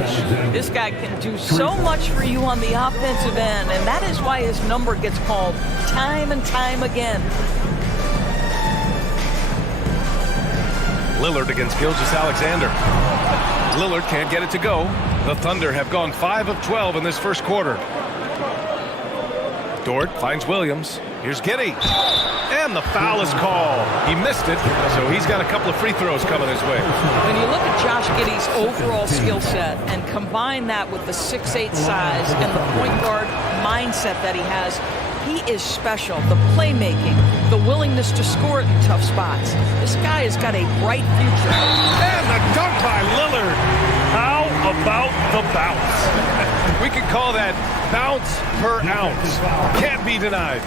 This guy can do so much for you on the offensive end, and that is why his number gets called time and time again. Lillard against Gilgeous-Alexander. Lillard can't get it to go. The Thunder have gone 5 of 12 in this first quarter. Dort finds Williams. Here's Giddey. And the foul is called. He missed it, so he's got a couple of free throws coming his way. When you look at Josh Giddey's overall skill set and combine that with the 6'8" size and the point guard mindset that he has, he is special. The playmaking, the willingness to score in tough spots. This guy has got a bright future. And the dunk by Lillard. How about the bounce? We could call that bounce per ounce. Can't be denied.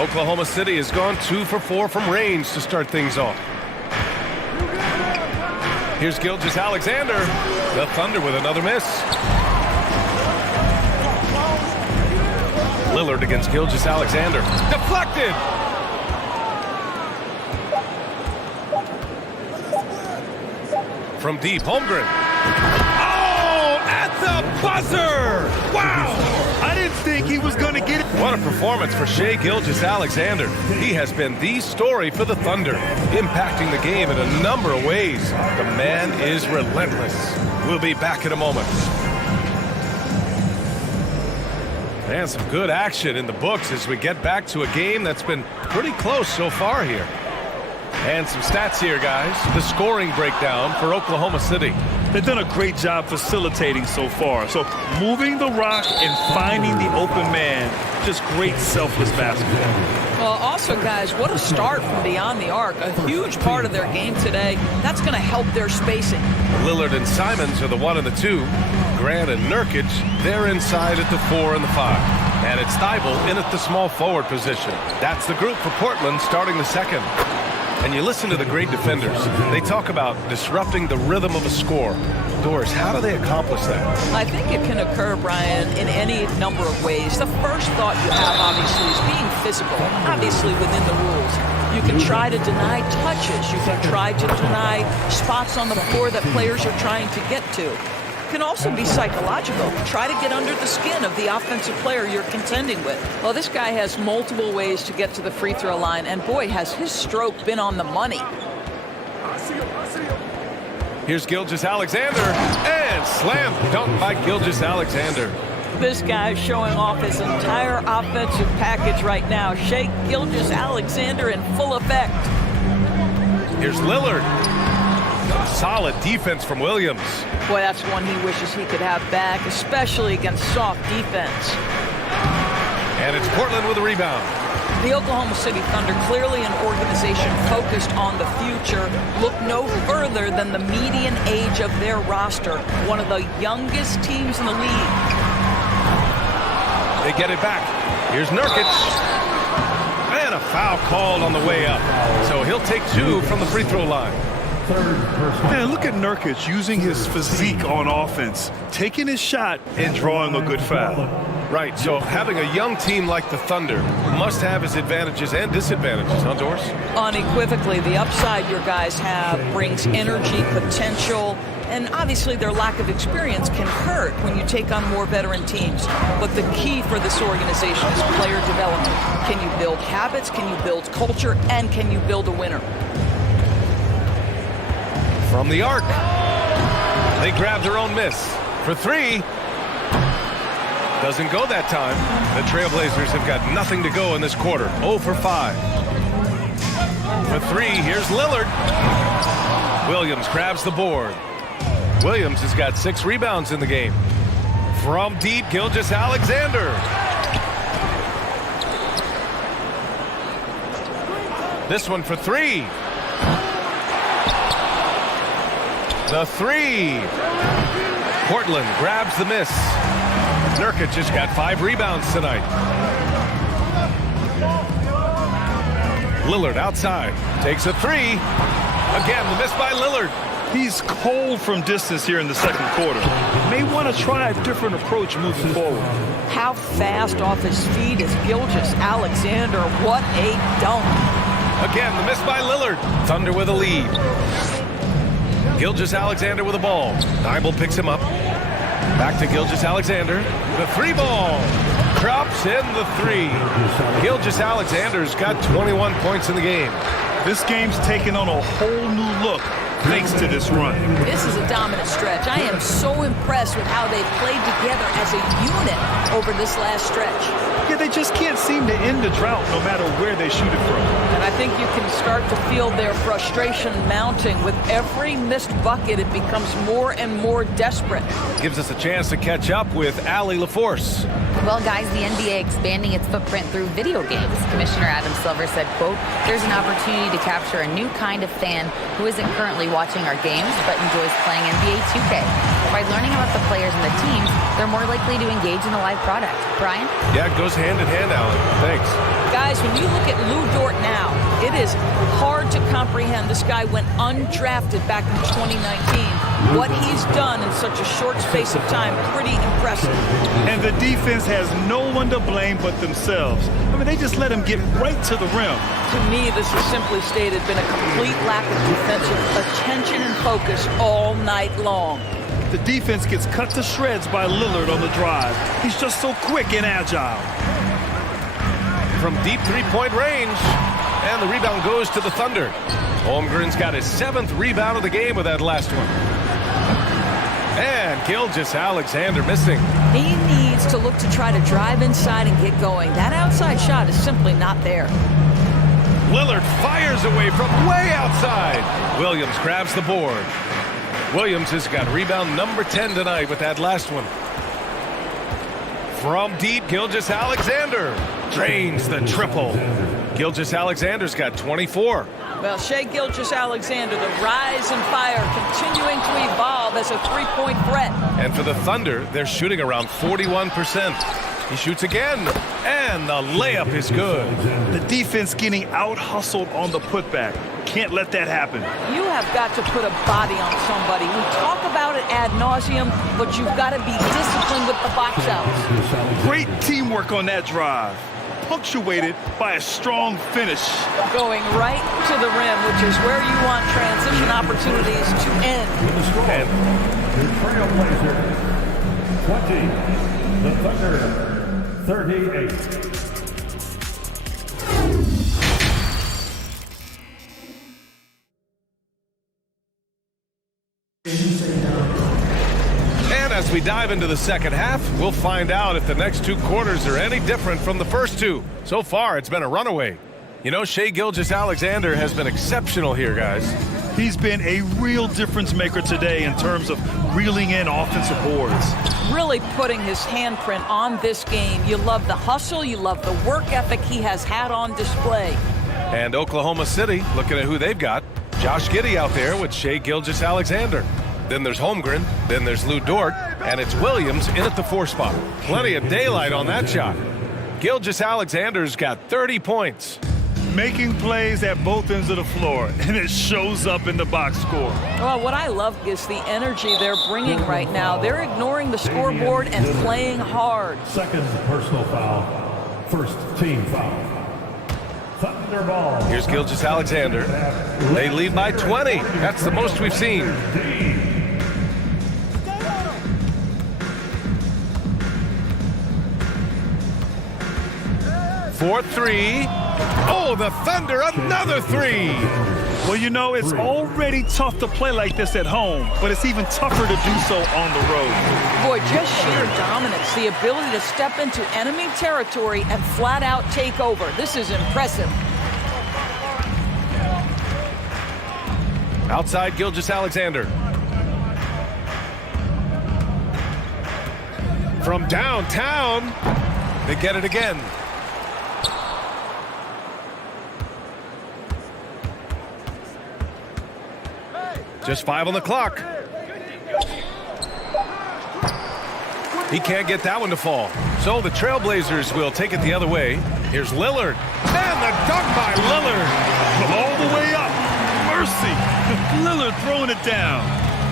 Oklahoma City has gone 2 for 4 from range to start things off. Here's Gilgeous-Alexander. The Thunder with another miss. Lillard against Gilgeous-Alexander. Deflected! From deep, Holmgren. Oh, at the buzzer! Wow! I didn't think he was going to get it. What a performance for Shai Gilgeous-Alexander. He has been the story for the Thunder, impacting the game in a number of ways. The man is relentless. We'll be back in a moment. And some good action in the books as we get back to a game that's been pretty close so far here. And some stats here, guys. The scoring breakdown for Oklahoma City. They've done a great job facilitating so far. So moving the rock and finding the open man, just great selfless basketball. Well, also, guys, what a start from beyond the arc. A huge part of their game today. That's going to help their spacing. Lillard and Simons are the 1 and the 2. Grant and Nurkic, they're inside at the 4 and the 5. And it's Thibault in at the small forward position. That's the group for Portland starting the second. And you listen to the great defenders. They talk about disrupting the rhythm of a score. Doris, how do they accomplish that? I think it can occur, Brian, in any number of ways. The first thought you have, obviously, is being physical, obviously within the rules. You can try to deny touches. You can try to deny spots on the floor that players are trying to get to. Can also be psychological. Try to get under the skin of the offensive player you're contending with. Well, this guy has multiple ways to get to the free throw line, and boy, has his stroke been on the money. Here's Gilgeous-Alexander, and slam dunk by Gilgeous-Alexander. This guy's showing off his entire offensive package right now. Shai Gilgeous-Alexander in full effect. Here's Lillard. Solid defense from Williams. Boy, that's one he wishes he could have back, especially against soft defense. And it's Portland with a rebound. The Oklahoma City Thunder, clearly an organization focused on the future, look no further than the median age of their roster, one of the youngest teams in the league. They get it back. Here's Nurkic. And a foul called on the way up. So he'll take 2 from the free throw line. Man, look at Nurkic using his physique on offense, taking his shot and drawing a good foul. Right, so having a young team like the Thunder must have its advantages and disadvantages, huh, Doris? Unequivocally, the upside your guys have brings energy, potential, and obviously their lack of experience can hurt when you take on more veteran teams. But the key for this organization is player development. Can you build habits? Can you build culture? And can you build a winner? From the arc. They grab their own miss. For 3. Doesn't go that time. The Trailblazers have got nothing to go in this quarter. 0 for 5. For 3, here's Lillard. Williams grabs the board. Williams has got 6 rebounds in the game. From deep, Gilgeous-Alexander. This one for 3. The 3. Portland grabs the miss. Nurkic has got 5 rebounds tonight. Lillard outside. Takes a 3. Again, the miss by Lillard. He's cold from distance here in the second quarter. May want to try a different approach moving forward. How fast off his feet is Gilgeous-Alexander. What a dunk. Again, the miss by Lillard. Thunder with a lead. Gilgeous-Alexander with the ball. Thibault picks him up. Back to Gilgeous-Alexander. The 3 ball. Drops in the 3. Gilgeous-Alexander's got 21 points in the game. This game's taken on a whole new look thanks to this run. This is a dominant stretch. I am so impressed with how they've played together as a unit over this last stretch. Yeah, they just can't seem to end the drought no matter where they shoot it from. And I think you can start to feel their frustration mounting. With every missed bucket, it becomes more and more desperate. Gives us a chance to catch up with Allie LaForce. Well, guys, the NBA expanding its footprint through video games. Commissioner Adam Silver said, quote, "There's an opportunity to capture a new kind of fan who isn't currently watching our games but enjoys playing NBA 2K. By learning about the players and the teams, they're more likely to engage in the live product." Brian? Yeah, it goes hand in hand, Alan. Thanks. Guys, when you look at Lou Dort now, it is hard to comprehend. This guy went undrafted back in 2019. What he's done in such a short space of time, pretty impressive. And the defense has no one to blame but themselves. I mean, they just let him get right to the rim. To me, this has simply stated been a complete lack of defensive attention and focus all night long. The defense gets cut to shreds by Lillard on the drive. He's just so quick and agile. From deep three-point range, and the rebound goes to the Thunder. Holmgren's got his 7th rebound of the game with that last one. And Gilgeous-Alexander missing. He needs to look to try to drive inside and get going. That outside shot is simply not there. Lillard fires away from way outside. Williams grabs the board. Williams has got rebound number 10 tonight with that last one. From deep, Gilgeous-Alexander drains the triple. Gilgeous-Alexander's got 24. Well, Shai Gilgeous-Alexander, the rise and fire, continuing to evolve as a three-point threat. And for the Thunder, they're shooting around 41%. He shoots again, and the layup is good. The defense getting out-hustled on the putback. Can't let that happen. You have got to put a body on somebody. We talk about it ad nauseum, but you've got to be disciplined with the box outs. Great teamwork on that drive, punctuated by a strong finish. Going right to the rim, which is where you want transition opportunities to end. And the Trailblazer 20, the Thunder 38. And as we dive into the second half, we'll find out if the next 2 quarters are any different from the first 2. So far, it's been a runaway. You know, Shai Gilgeous-Alexander has been exceptional here, guys. He's been a real difference maker today in terms of reeling in offensive boards. Really putting his handprint on this game. You love the hustle, you love the work ethic he has had on display. And Oklahoma City, looking at who they've got. Josh Giddey out there with Shai Gilgeous-Alexander. Then there's Holmgren, then there's Lou Dort, and it's Williams in at the 4 spot. Plenty of daylight on that shot. Gilgeous-Alexander's got 30 points. Making plays at both ends of the floor, and it shows up in the box score. Well, what I love is the energy they're bringing right now. They're ignoring the scoreboard and playing hard. Second personal foul. First team foul. Thunder ball. Here's Gilgeous-Alexander. They lead by 20. That's the most we've seen. 4-3. Oh, the Thunder, another 3. Well, you know, it's already tough to play like this at home, but it's even tougher to do so on the road. Boy, just sheer dominance, the ability to step into enemy territory and flat out take over. This is impressive. Outside Gilgeous-Alexander. From downtown, they get it again. Just 5 on the clock. He can't get that one to fall. So the Trailblazers will take it the other way. Here's Lillard. And the dunk by Lillard. All the way up. Mercy. Lillard throwing it down.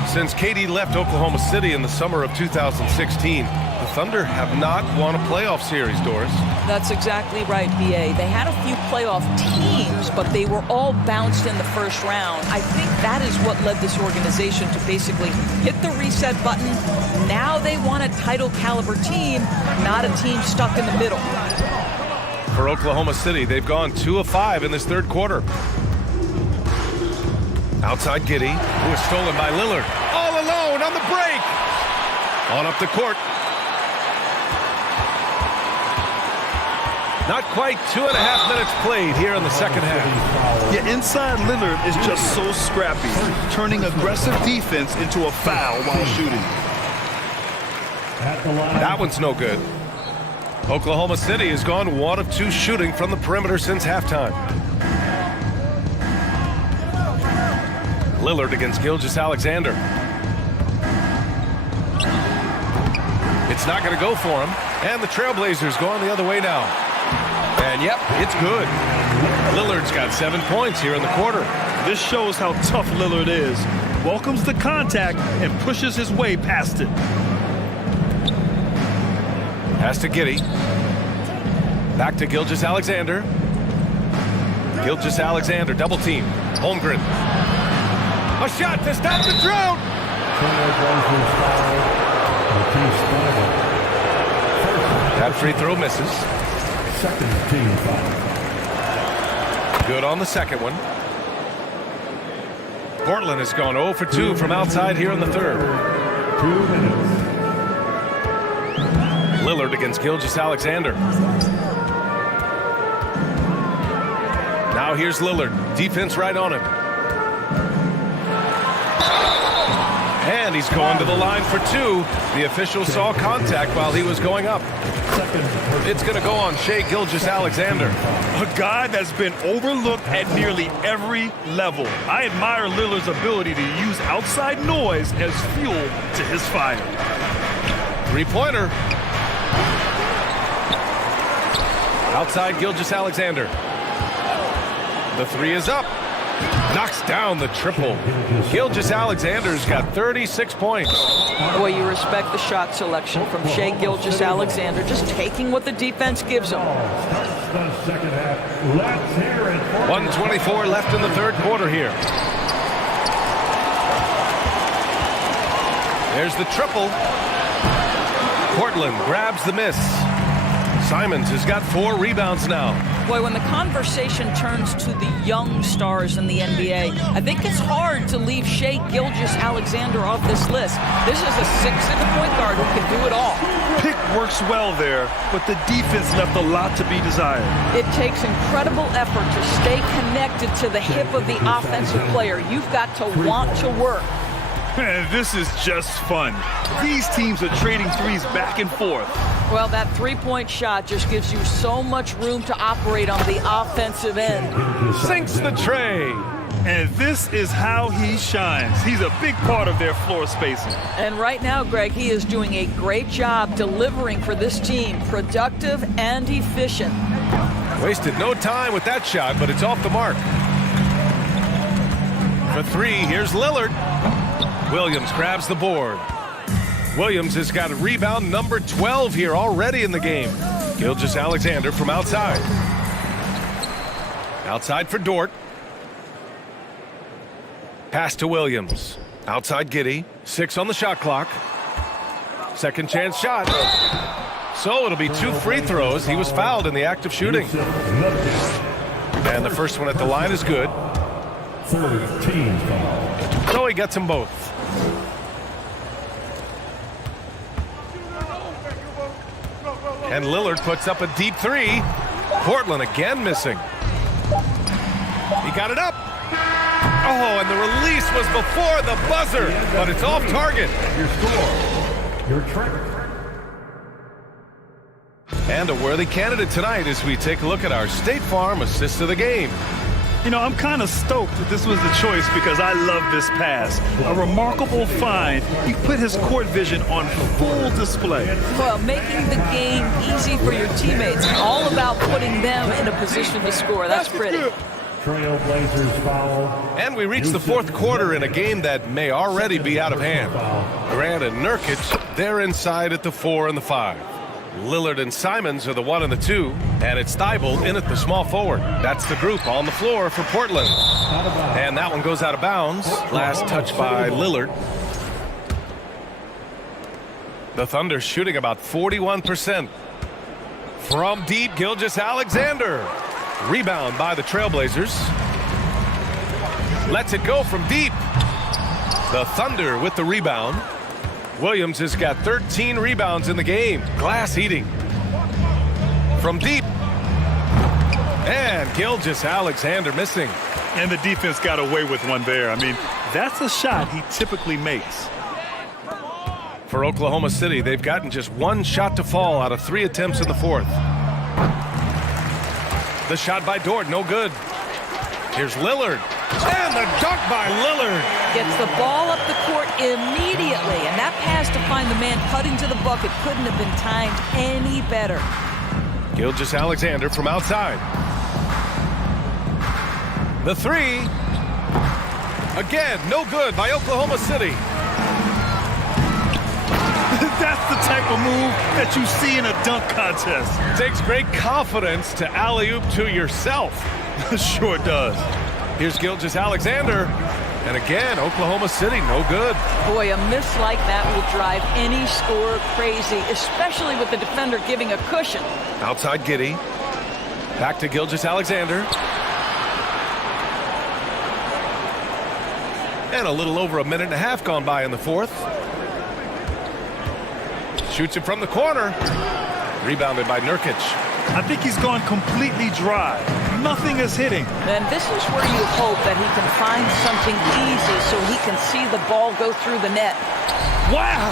Since KD left Oklahoma City in the summer of 2016, the Thunder have not won a playoff series, Doris. That's exactly right, B.A. They had a few playoff teams, but they were all bounced in the first round. I think that is what led this organization to basically hit the reset button. Now they want a title-caliber team, not a team stuck in the middle. For Oklahoma City, they've gone 2 of 5 in this third quarter. Outside Giddey, who is stolen by Lillard. All alone on the break. On up the court. Not quite 2.5 minutes played here in the second half. Yeah, inside Lillard is just so scrappy, turning aggressive defense into a foul while shooting. That one's no good. Oklahoma City has gone 1 of 2 shooting from the perimeter since halftime. Lillard against Gilgeous-Alexander. It's not going to go for him. And the Trailblazers going the other way now. And yep, it's good. Lillard's got 7 points here in the quarter. This shows how tough Lillard is. Welcomes the contact and pushes his way past it. Pass to Giddey. Back to Gilgeous-Alexander. Gilgeous-Alexander, double team. Holmgren. A shot to stop the drought. That free throw misses. Second team foul. Good on the second one. Portland has gone 0 for 2 from outside here in the third. 2 minutes. Lillard against Gilgeous-Alexander. Now here's Lillard. Defense right on him. And he's going to the line for 2. The official saw contact while he was going up. It's going to go on Shai Gilgeous-Alexander. A guy that's been overlooked at nearly every level. I admire Lillard's ability to use outside noise as fuel to his fire. Three-pointer. Outside Gilgeous-Alexander. The 3 is up. Knocks down the triple. Gilgeous-Alexander's got 36 points. Boy, you respect the shot selection from Shai Gilgeous-Alexander, just taking what the defense gives him. The second half. Let's hear it. 1:24 left in the third quarter here. There's the triple. Portland grabs the miss. Simons has got 4 rebounds now. Boy, when the conversation turns to the young stars in the NBA, I think it's hard to leave Shai Gilgeous-Alexander off this list. This is a 6'6" point guard who can do it all. Pick works well there, but the defense left a lot to be desired. It takes incredible effort to stay connected to the hip of the offensive player. You've got to want to work. Man, this is just fun. These teams are trading threes back and forth. Well, that three-point shot just gives you so much room to operate on the offensive end. Sinks the tray. And this is how he shines. He's a big part of their floor spacing. And right now, Greg, he is doing a great job delivering for this team. Productive and efficient. Wasted no time with that shot, but it's off the mark. For 3, here's Lillard. Williams grabs the board. Williams has got a rebound number 12 here already in the game. Gilgeous-Alexander from outside. Outside for Dort. Pass to Williams. Outside Giddey. 6 on the shot clock. Second chance shot. So it'll be 2 free throws. He was fouled in the act of shooting. And the first one at the line is good. Third team foul. So he gets them both. And Lillard puts up a deep 3. Portland again missing. He got it up. Oh, and the release was before the buzzer, but it's off target. Your score. Your track. And a worthy candidate tonight as we take a look at our State Farm assist of the game. You know, I'm kind of stoked that this was the choice because I love this pass. A remarkable find. He put his court vision on full display. Well, making the game easy for your teammates. All about putting them in a position to score. That's pretty. Trailblazers foul. And we reach the fourth quarter in a game that may already be out of hand. Grant and Nurkic, they're inside at the 4 and the 5. Lillard and Simons are the 1 and the 2, and it's Thibault in at the small forward. That's the group on the floor for Portland. And that one goes out of bounds. Last touch by Lillard. The Thunder shooting about 41%. From deep, Gilgeous-Alexander. Rebound by the Trailblazers. Lets it go from deep. The Thunder with the rebound. Williams has got 13 rebounds in the game. Glass eating. From deep. And Gilgeous-Alexander missing. And the defense got away with one there. I mean, that's a shot he typically makes. For Oklahoma City, they've gotten just one shot to fall out of 3 attempts in the fourth. The shot by Dort, no good. Here's Lillard. And the dunk by Lillard. Gets the ball up the court immediately. And that pass to find the man cutting to the bucket couldn't have been timed any better. Gilgeous-Alexander from outside. The three. Again, no good by Oklahoma City. That's the type of move that you see in a dunk contest. Takes great confidence to alley-oop to yourself. Sure does. Here's Gilgeous-Alexander. And again, Oklahoma City, no good. Boy, a miss like that will drive any scorer crazy, especially with the defender giving a cushion. Outside Giddey. Back to Gilgeous-Alexander. And a little over a minute and a half gone by in the fourth. Shoots it from the corner. Rebounded by Nurkic. I think he's gone completely dry. Nothing is hitting. And this is where you hope that he can find something easy so he can see the ball go through the net. Wow!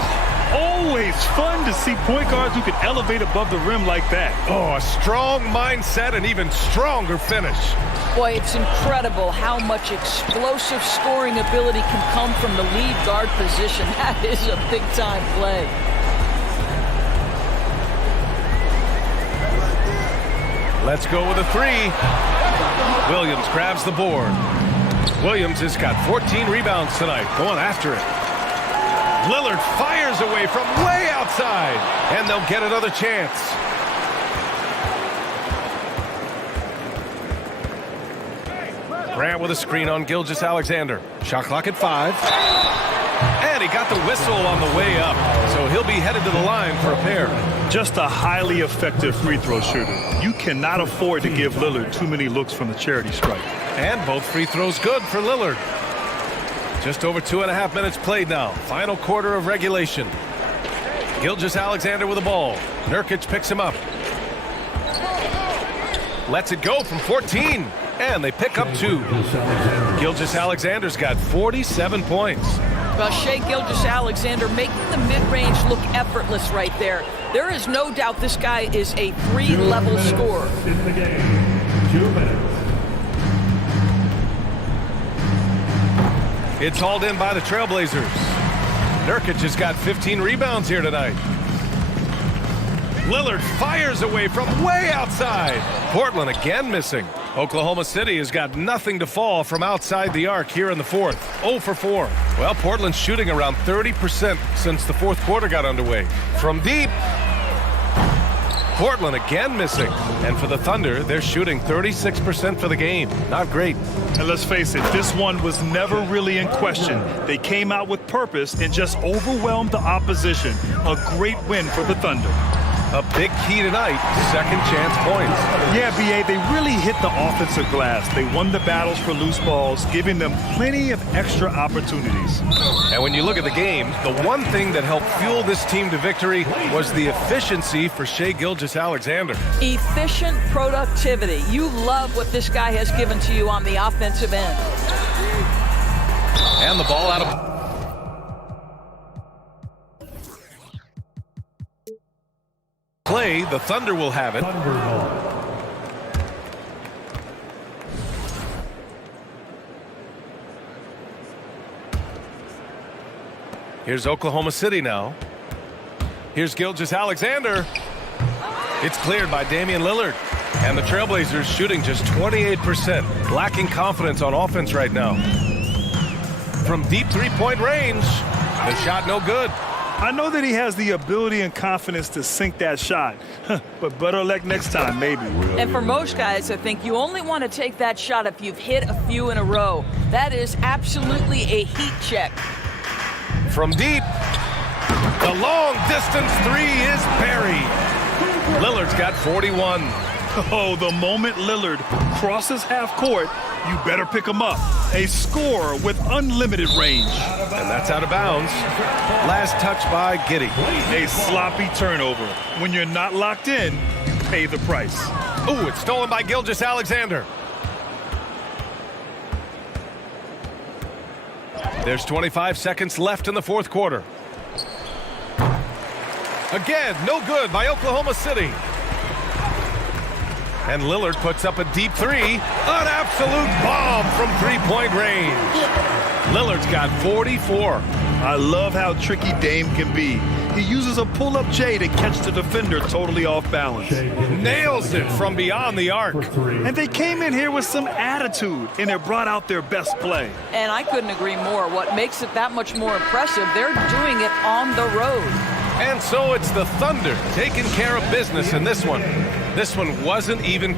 Always fun to see point guards who can elevate above the rim like that. Oh, a strong mindset and even stronger finish. Boy, it's incredible how much explosive scoring ability can come from the lead guard position. That is a big-time play. Let's go with a three. Williams grabs the board. Williams has got 14 rebounds tonight, going after it. Lillard fires away from way outside, and they'll get another chance. Grant with a screen on Gilgeous-Alexander. Shot clock at 5. And he got the whistle on the way up, so he'll be headed to the line for a pair. Just a highly effective free throw shooter. You cannot afford to give Lillard too many looks from the charity stripe. And both free throws good for Lillard. Just over 2.5 minutes played now. Final quarter of regulation. Gilgeous-Alexander with the ball. Nurkic picks him up. Lets it go from 14. And they pick up 2. Gilgeous-Alexander's got 47 points. Well, Shai Gilgeous-Alexander making the mid-range look effortless right there. There is no doubt this guy is a 3-level scorer. In the game, 2 minutes. It's hauled in by the Trailblazers. Nurkic has got 15 rebounds here tonight. Lillard fires away from way outside. Portland again missing. Oklahoma City has got nothing to fall from outside the arc here in the fourth. 0 for 4. Well, Portland's shooting around 30% since the fourth quarter got underway. From deep. Portland again missing. And for the Thunder, they're shooting 36% for the game. Not great. And let's face it, this one was never really in question. They came out with purpose and just overwhelmed the opposition. A great win for the Thunder. A big key tonight, second chance points. Yeah, B.A., they really hit the offensive glass. They won the battles for loose balls, giving them plenty of extra opportunities. And when you look at the game, the one thing that helped fuel this team to victory was the efficiency for Shai Gilgeous-Alexander. Efficient productivity. You love what this guy has given to you on the offensive end. And the ball out of... play, the Thunder will have it. Here's Oklahoma City now. Here's Gilgeous-Alexander. It's cleared by Damian Lillard. And the Trailblazers shooting just 28%. Lacking confidence on offense right now. From deep three-point range, the shot no good. I know that he has the ability and confidence to sink that shot, but better luck next time, maybe. And for most guys, I think you only want to take that shot if you've hit a few in a row. That is absolutely a heat check. From deep, the long-distance three is buried. Lillard's got 41. Oh, the moment Lillard crosses half court, You better pick them up. A scorer with unlimited range. And that's out of bounds. Last touch by Giddey. A sloppy turnover. When you're not locked in, you pay the price. Ooh, it's stolen by Gilgeous-Alexander. There's 25 seconds left in the fourth quarter. Again, no good by Oklahoma City. And Lillard puts up a deep three. An absolute bomb from three-point range. Lillard's got 44. I love how tricky Dame can be. He uses a pull-up J to catch the defender totally off balance. Nails it from beyond the arc. And they came in here with some attitude, and it brought out their best play. And I couldn't agree more. What makes it that much more impressive, they're doing it on the road. And so it's the Thunder taking care of business in this one. This one wasn't even